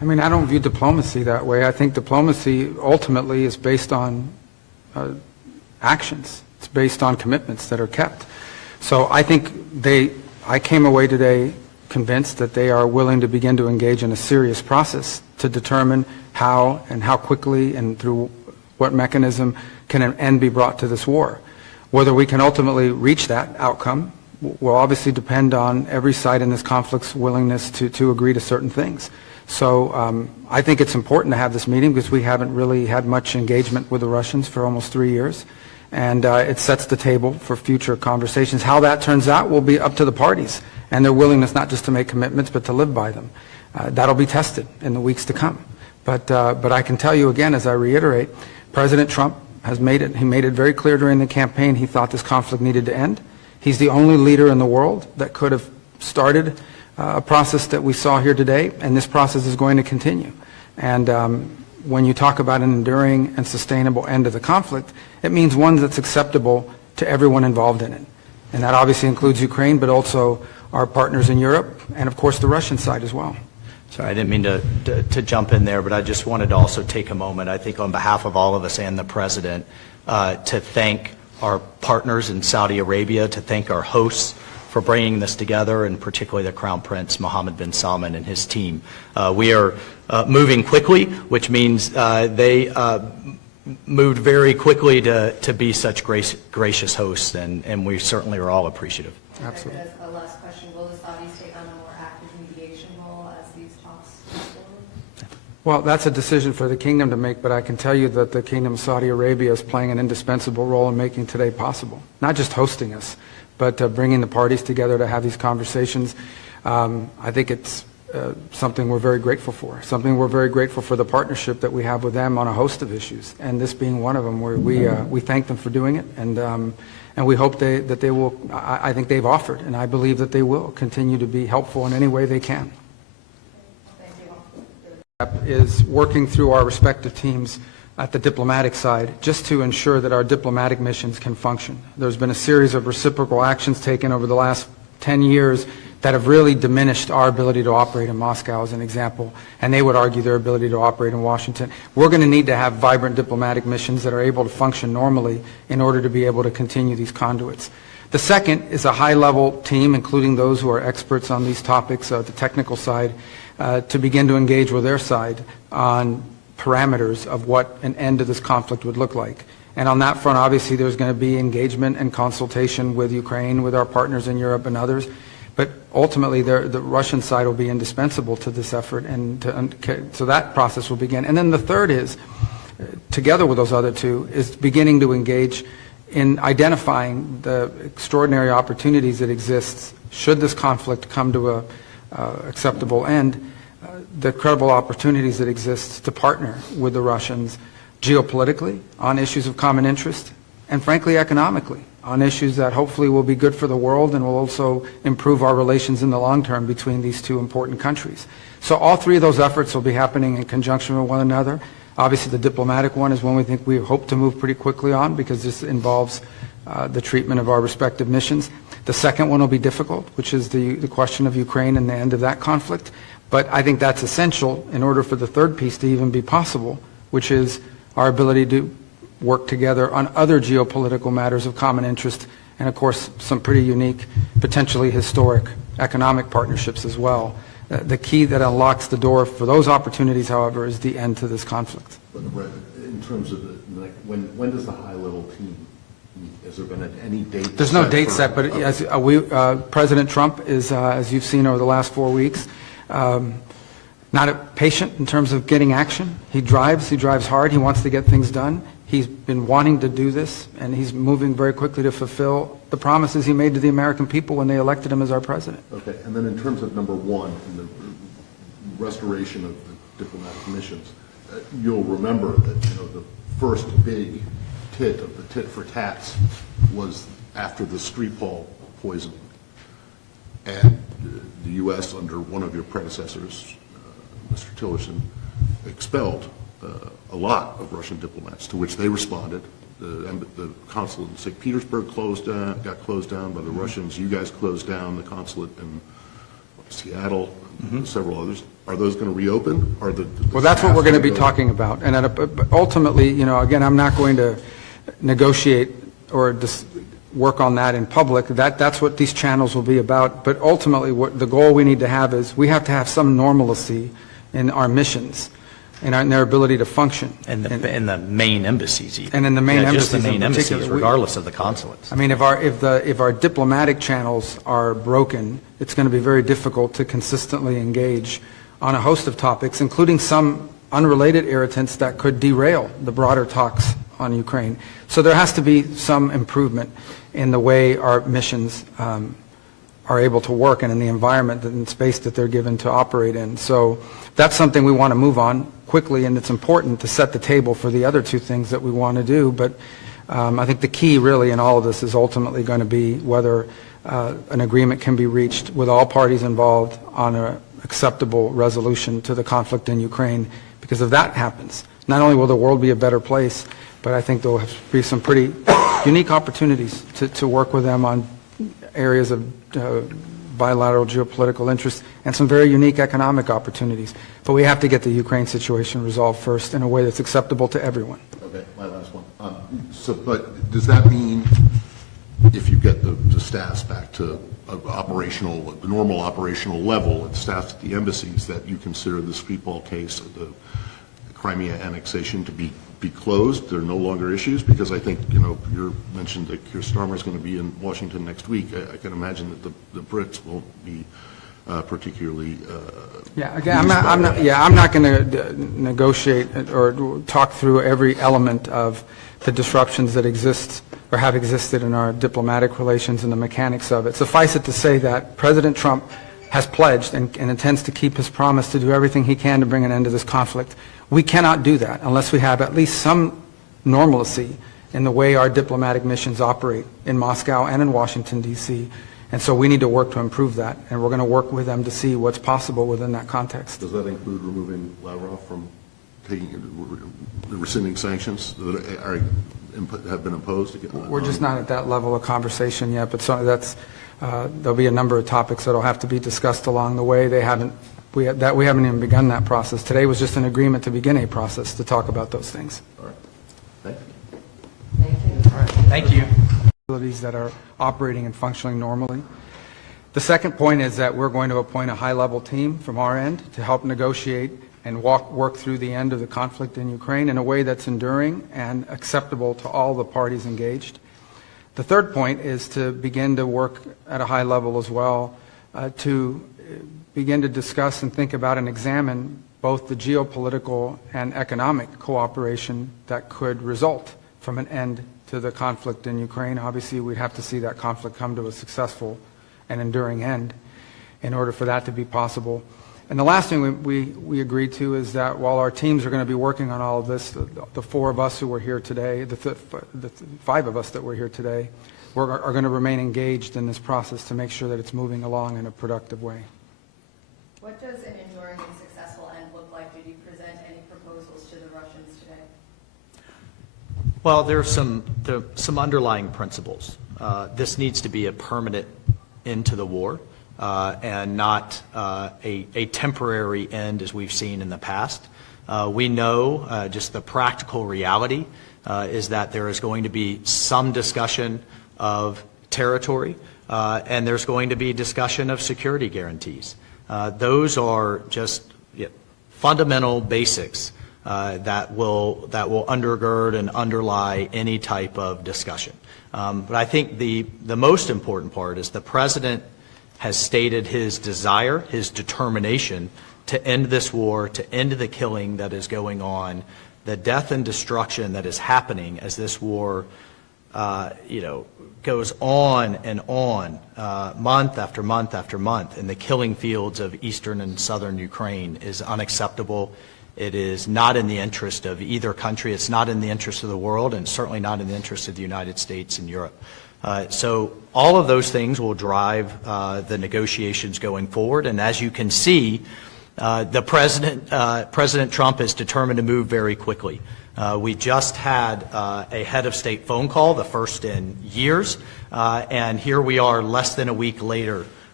I mean, I don't view diplomacy that way. I think diplomacy ultimately is based on actions. It's based on commitments that are kept. So I think I came away today convinced that they are willing to begin to engage in a serious process to determine how and how quickly and through what mechanism can an end be brought to this war. Whether we can ultimately reach that outcome will obviously depend on every side in this conflict's willingness to agree to certain things. So I think it's important to have this meeting because we haven't really had much engagement with the Russians for almost 3 years. And it sets the table for future conversations. How that turns out will be up to the parties and their willingness not just to make commitments but to live by them. That'll be tested in the weeks to come. But I can tell you again, as I reiterate, President Trump has made it very clear during the campaign he thought this conflict needed to end. He's the only leader in the world that could have started a process that we saw here today, and this process is going to continue. And when you talk about an enduring and sustainable end to the conflict, it means one that's acceptable to everyone involved in it. And that obviously includes Ukraine, but also our partners in Europe, and of course the Russian side as well. Sorry, I didn't mean to jump in there, but I just wanted to also take a moment, I think on behalf of all of us and the President, to thank our partners in Saudi Arabia, to thank our hosts for bringing this together, and particularly the Crown Prince Mohammed bin Salman and his team. We are moving quickly, which means they moved very quickly to be such gracious hosts, and we certainly are all appreciative. Absolutely. As a last question, will the Saudis take on a more active mediation role as these talks move forward? Well, that's a decision for the kingdom to make, but I can tell you that the Kingdom of Saudi Arabia is playing an indispensable role in making today possible. Not just hosting us, but bringing the parties together to have these conversations. I think it's something we're very grateful for, something we're very grateful for the partnership that we have with them on a host of issues, and this being one of them, where we thank them for doing it, and we hope that they will, I think they've offered, and I believe that they will continue to be helpful in any way they can. Is working through our respective teams at the diplomatic side just to ensure that our diplomatic missions can function. There's been a series of reciprocal actions taken over the last 10 years that have really diminished our ability to operate in Moscow, as an example, and they would argue their ability to operate in Washington. We're going to need to have vibrant diplomatic missions that are able to function normally in order to be able to continue these conduits. The second is a high-level team, including those who are experts on these topics, the technical side, to begin to engage with their side on parameters of what an end to this conflict would look like. And on that front, obviously, there's going to be engagement and consultation with Ukraine, with our partners in Europe and others. But ultimately, the Russian side will be indispensable to this effort, and so that process will begin. And then the third is, together with those other two, is beginning to engage in identifying the extraordinary opportunities that exist should this conflict come to a acceptable end, the credible opportunities that exist to partner with the Russians geopolitically on issues of common interest, and frankly economically on issues that hopefully will be good for the world and will also improve our relations in the long term between these two important countries. So all three of those efforts will be happening in conjunction with one another. Obviously the diplomatic one is one we hope to move pretty quickly on, because this involves the treatment of our respective missions. The second one will be difficult, which is the question of Ukraine and the end of that conflict. But I think that's essential in order for the third piece to even be possible, which is our ability to work together on other geopolitical matters of common interest, and of course some pretty unique, potentially historic economic partnerships as well. The key that unlocks the door for those opportunities, however, is the end to this conflict. But in terms of when does the high-level team meet? Has there been any date? There's no date set, but as President Trump is, as you've seen over the last 4 weeks, not patient in terms of getting action. He drives hard, he wants to get things done. He's been wanting to do this, and he's moving very quickly to fulfill the promises he made to the American people when they elected him as our president. Okay, and then in terms of number one, in the restoration of the diplomatic missions, you'll remember that the first big tit of the tit for tats was after the Skripal poisoning, and the U.S. under one of your predecessors, Mr. Tillerson, expelled a lot of Russian diplomats, to which they responded. The consulate in St. Petersburg got closed down by the Russians. You guys closed down the consulate in Seattle, several others. Are those going to reopen? Are the Well, that's what we're going to be staff talking about. And ultimately, again, I'm not going to negotiate or work on that in public. That's what these channels will be about. But ultimately, what the goal we need to have is we have to have some normalcy in our missions and in their ability to function. And the main embassies even. And in the main Just the embassies in main embassies, particular. regardless of the consulates. I mean, if our diplomatic channels are broken, it's going to be very difficult to consistently engage on a host of topics, including some unrelated irritants that could derail the broader talks on Ukraine. So there has to be some improvement in the way our missions are able to work and in the environment and space that they're given to operate in. So that's something we want to move on quickly, and it's important to set the table for the other two things that we want to do. But I think the key really in all of this is ultimately going to be whether an agreement can be reached with all parties involved on an acceptable resolution to the conflict in Ukraine, because if that happens, not only will the world be a better place, but I think there will be some pretty unique opportunities to work with them on areas of bilateral geopolitical interest and some very unique economic opportunities. But we have to get the Ukraine situation resolved first in a way that's acceptable to everyone. Okay, my last one. But does that mean if you get the staffs back to the normal operational level and staffs at the embassies, that you consider the Skripal case of the Crimea annexation to be closed? There are no longer issues? Because I think, you mentioned that Keir Starmer is going to be in Washington next week. I can imagine that the Brits won't be particularly. Yeah, again, I'm not going to negotiate or talk through every element of the disruptions that exist or have existed in our diplomatic relations and the mechanics of it. Suffice it to say that President Trump has pledged and intends to keep his promise to do everything he can to bring an end to this conflict. We cannot do that unless we have at least some normalcy in the way our diplomatic missions operate in Moscow and in Washington, D.C. And so we need to work to improve that, and we're going to work with them to see what's possible within that context. Does that include removing Lavrov from rescinding sanctions that have been imposed? We're just not at that level of conversation yet, but there'll be a number of topics that will have to be discussed along the way. We haven't even begun that process. Today was just an agreement to begin a process to talk about those things. All right. Thank you. Thank you. All right. Thank you. Facilities that are operating and functioning normally. The second point is that we're going to appoint a high-level team from our end to help negotiate and work through the end of the conflict in Ukraine in a way that's enduring and acceptable to all the parties engaged. The third point is to begin to work at a high level as well to begin to discuss and think about and examine both the geopolitical and economic cooperation that could result from an end to the conflict in Ukraine. Obviously, we'd have to see that conflict come to a successful and enduring end in order for that to be possible. And the last thing we agreed to is that while our teams are going to be working on all of this, the four of us who were here today, the five of us that were here today, are going to remain engaged in this process to make sure that it's moving along in a productive way. What does an enduring and successful end look like? Did you present any proposals to the Russians today? Well, there are some underlying principles. This needs to be a permanent end to the war and not a temporary end as we've seen in the past. We know just the practical reality is that there is going to be some discussion of territory and there's going to be discussion of security guarantees. Those are just fundamental basics that will undergird and underlie any type of discussion. But I think the most important part is the President has stated his desire, his determination to end this war, to end the killing that is going on, the death and destruction that is happening as this war goes on and on, month after month after month, in the killing fields of eastern and southern Ukraine is unacceptable. It is not in the interest of either country. It's not in the interest of the world, and certainly not in the interest of the United States and Europe. So all of those things will drive the negotiations going forward. And as you can see, President Trump is determined to move very quickly. We just had a head of state phone call, the first in years, and here we are less than a week later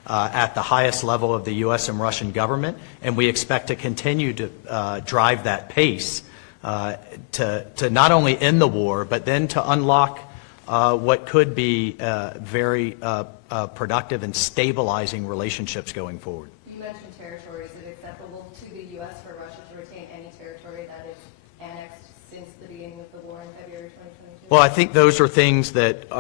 at the highest level of the U.S. and Russian government, and we expect to continue to drive that pace to not end end the war, but then to unlock what could be very productive and stabilizing relationships going forward. You mentioned territory. Is it acceptable to the U.S. for Russia to retain any territory that is annexed since the beginning of the war in February 2022? Well, I think those are things that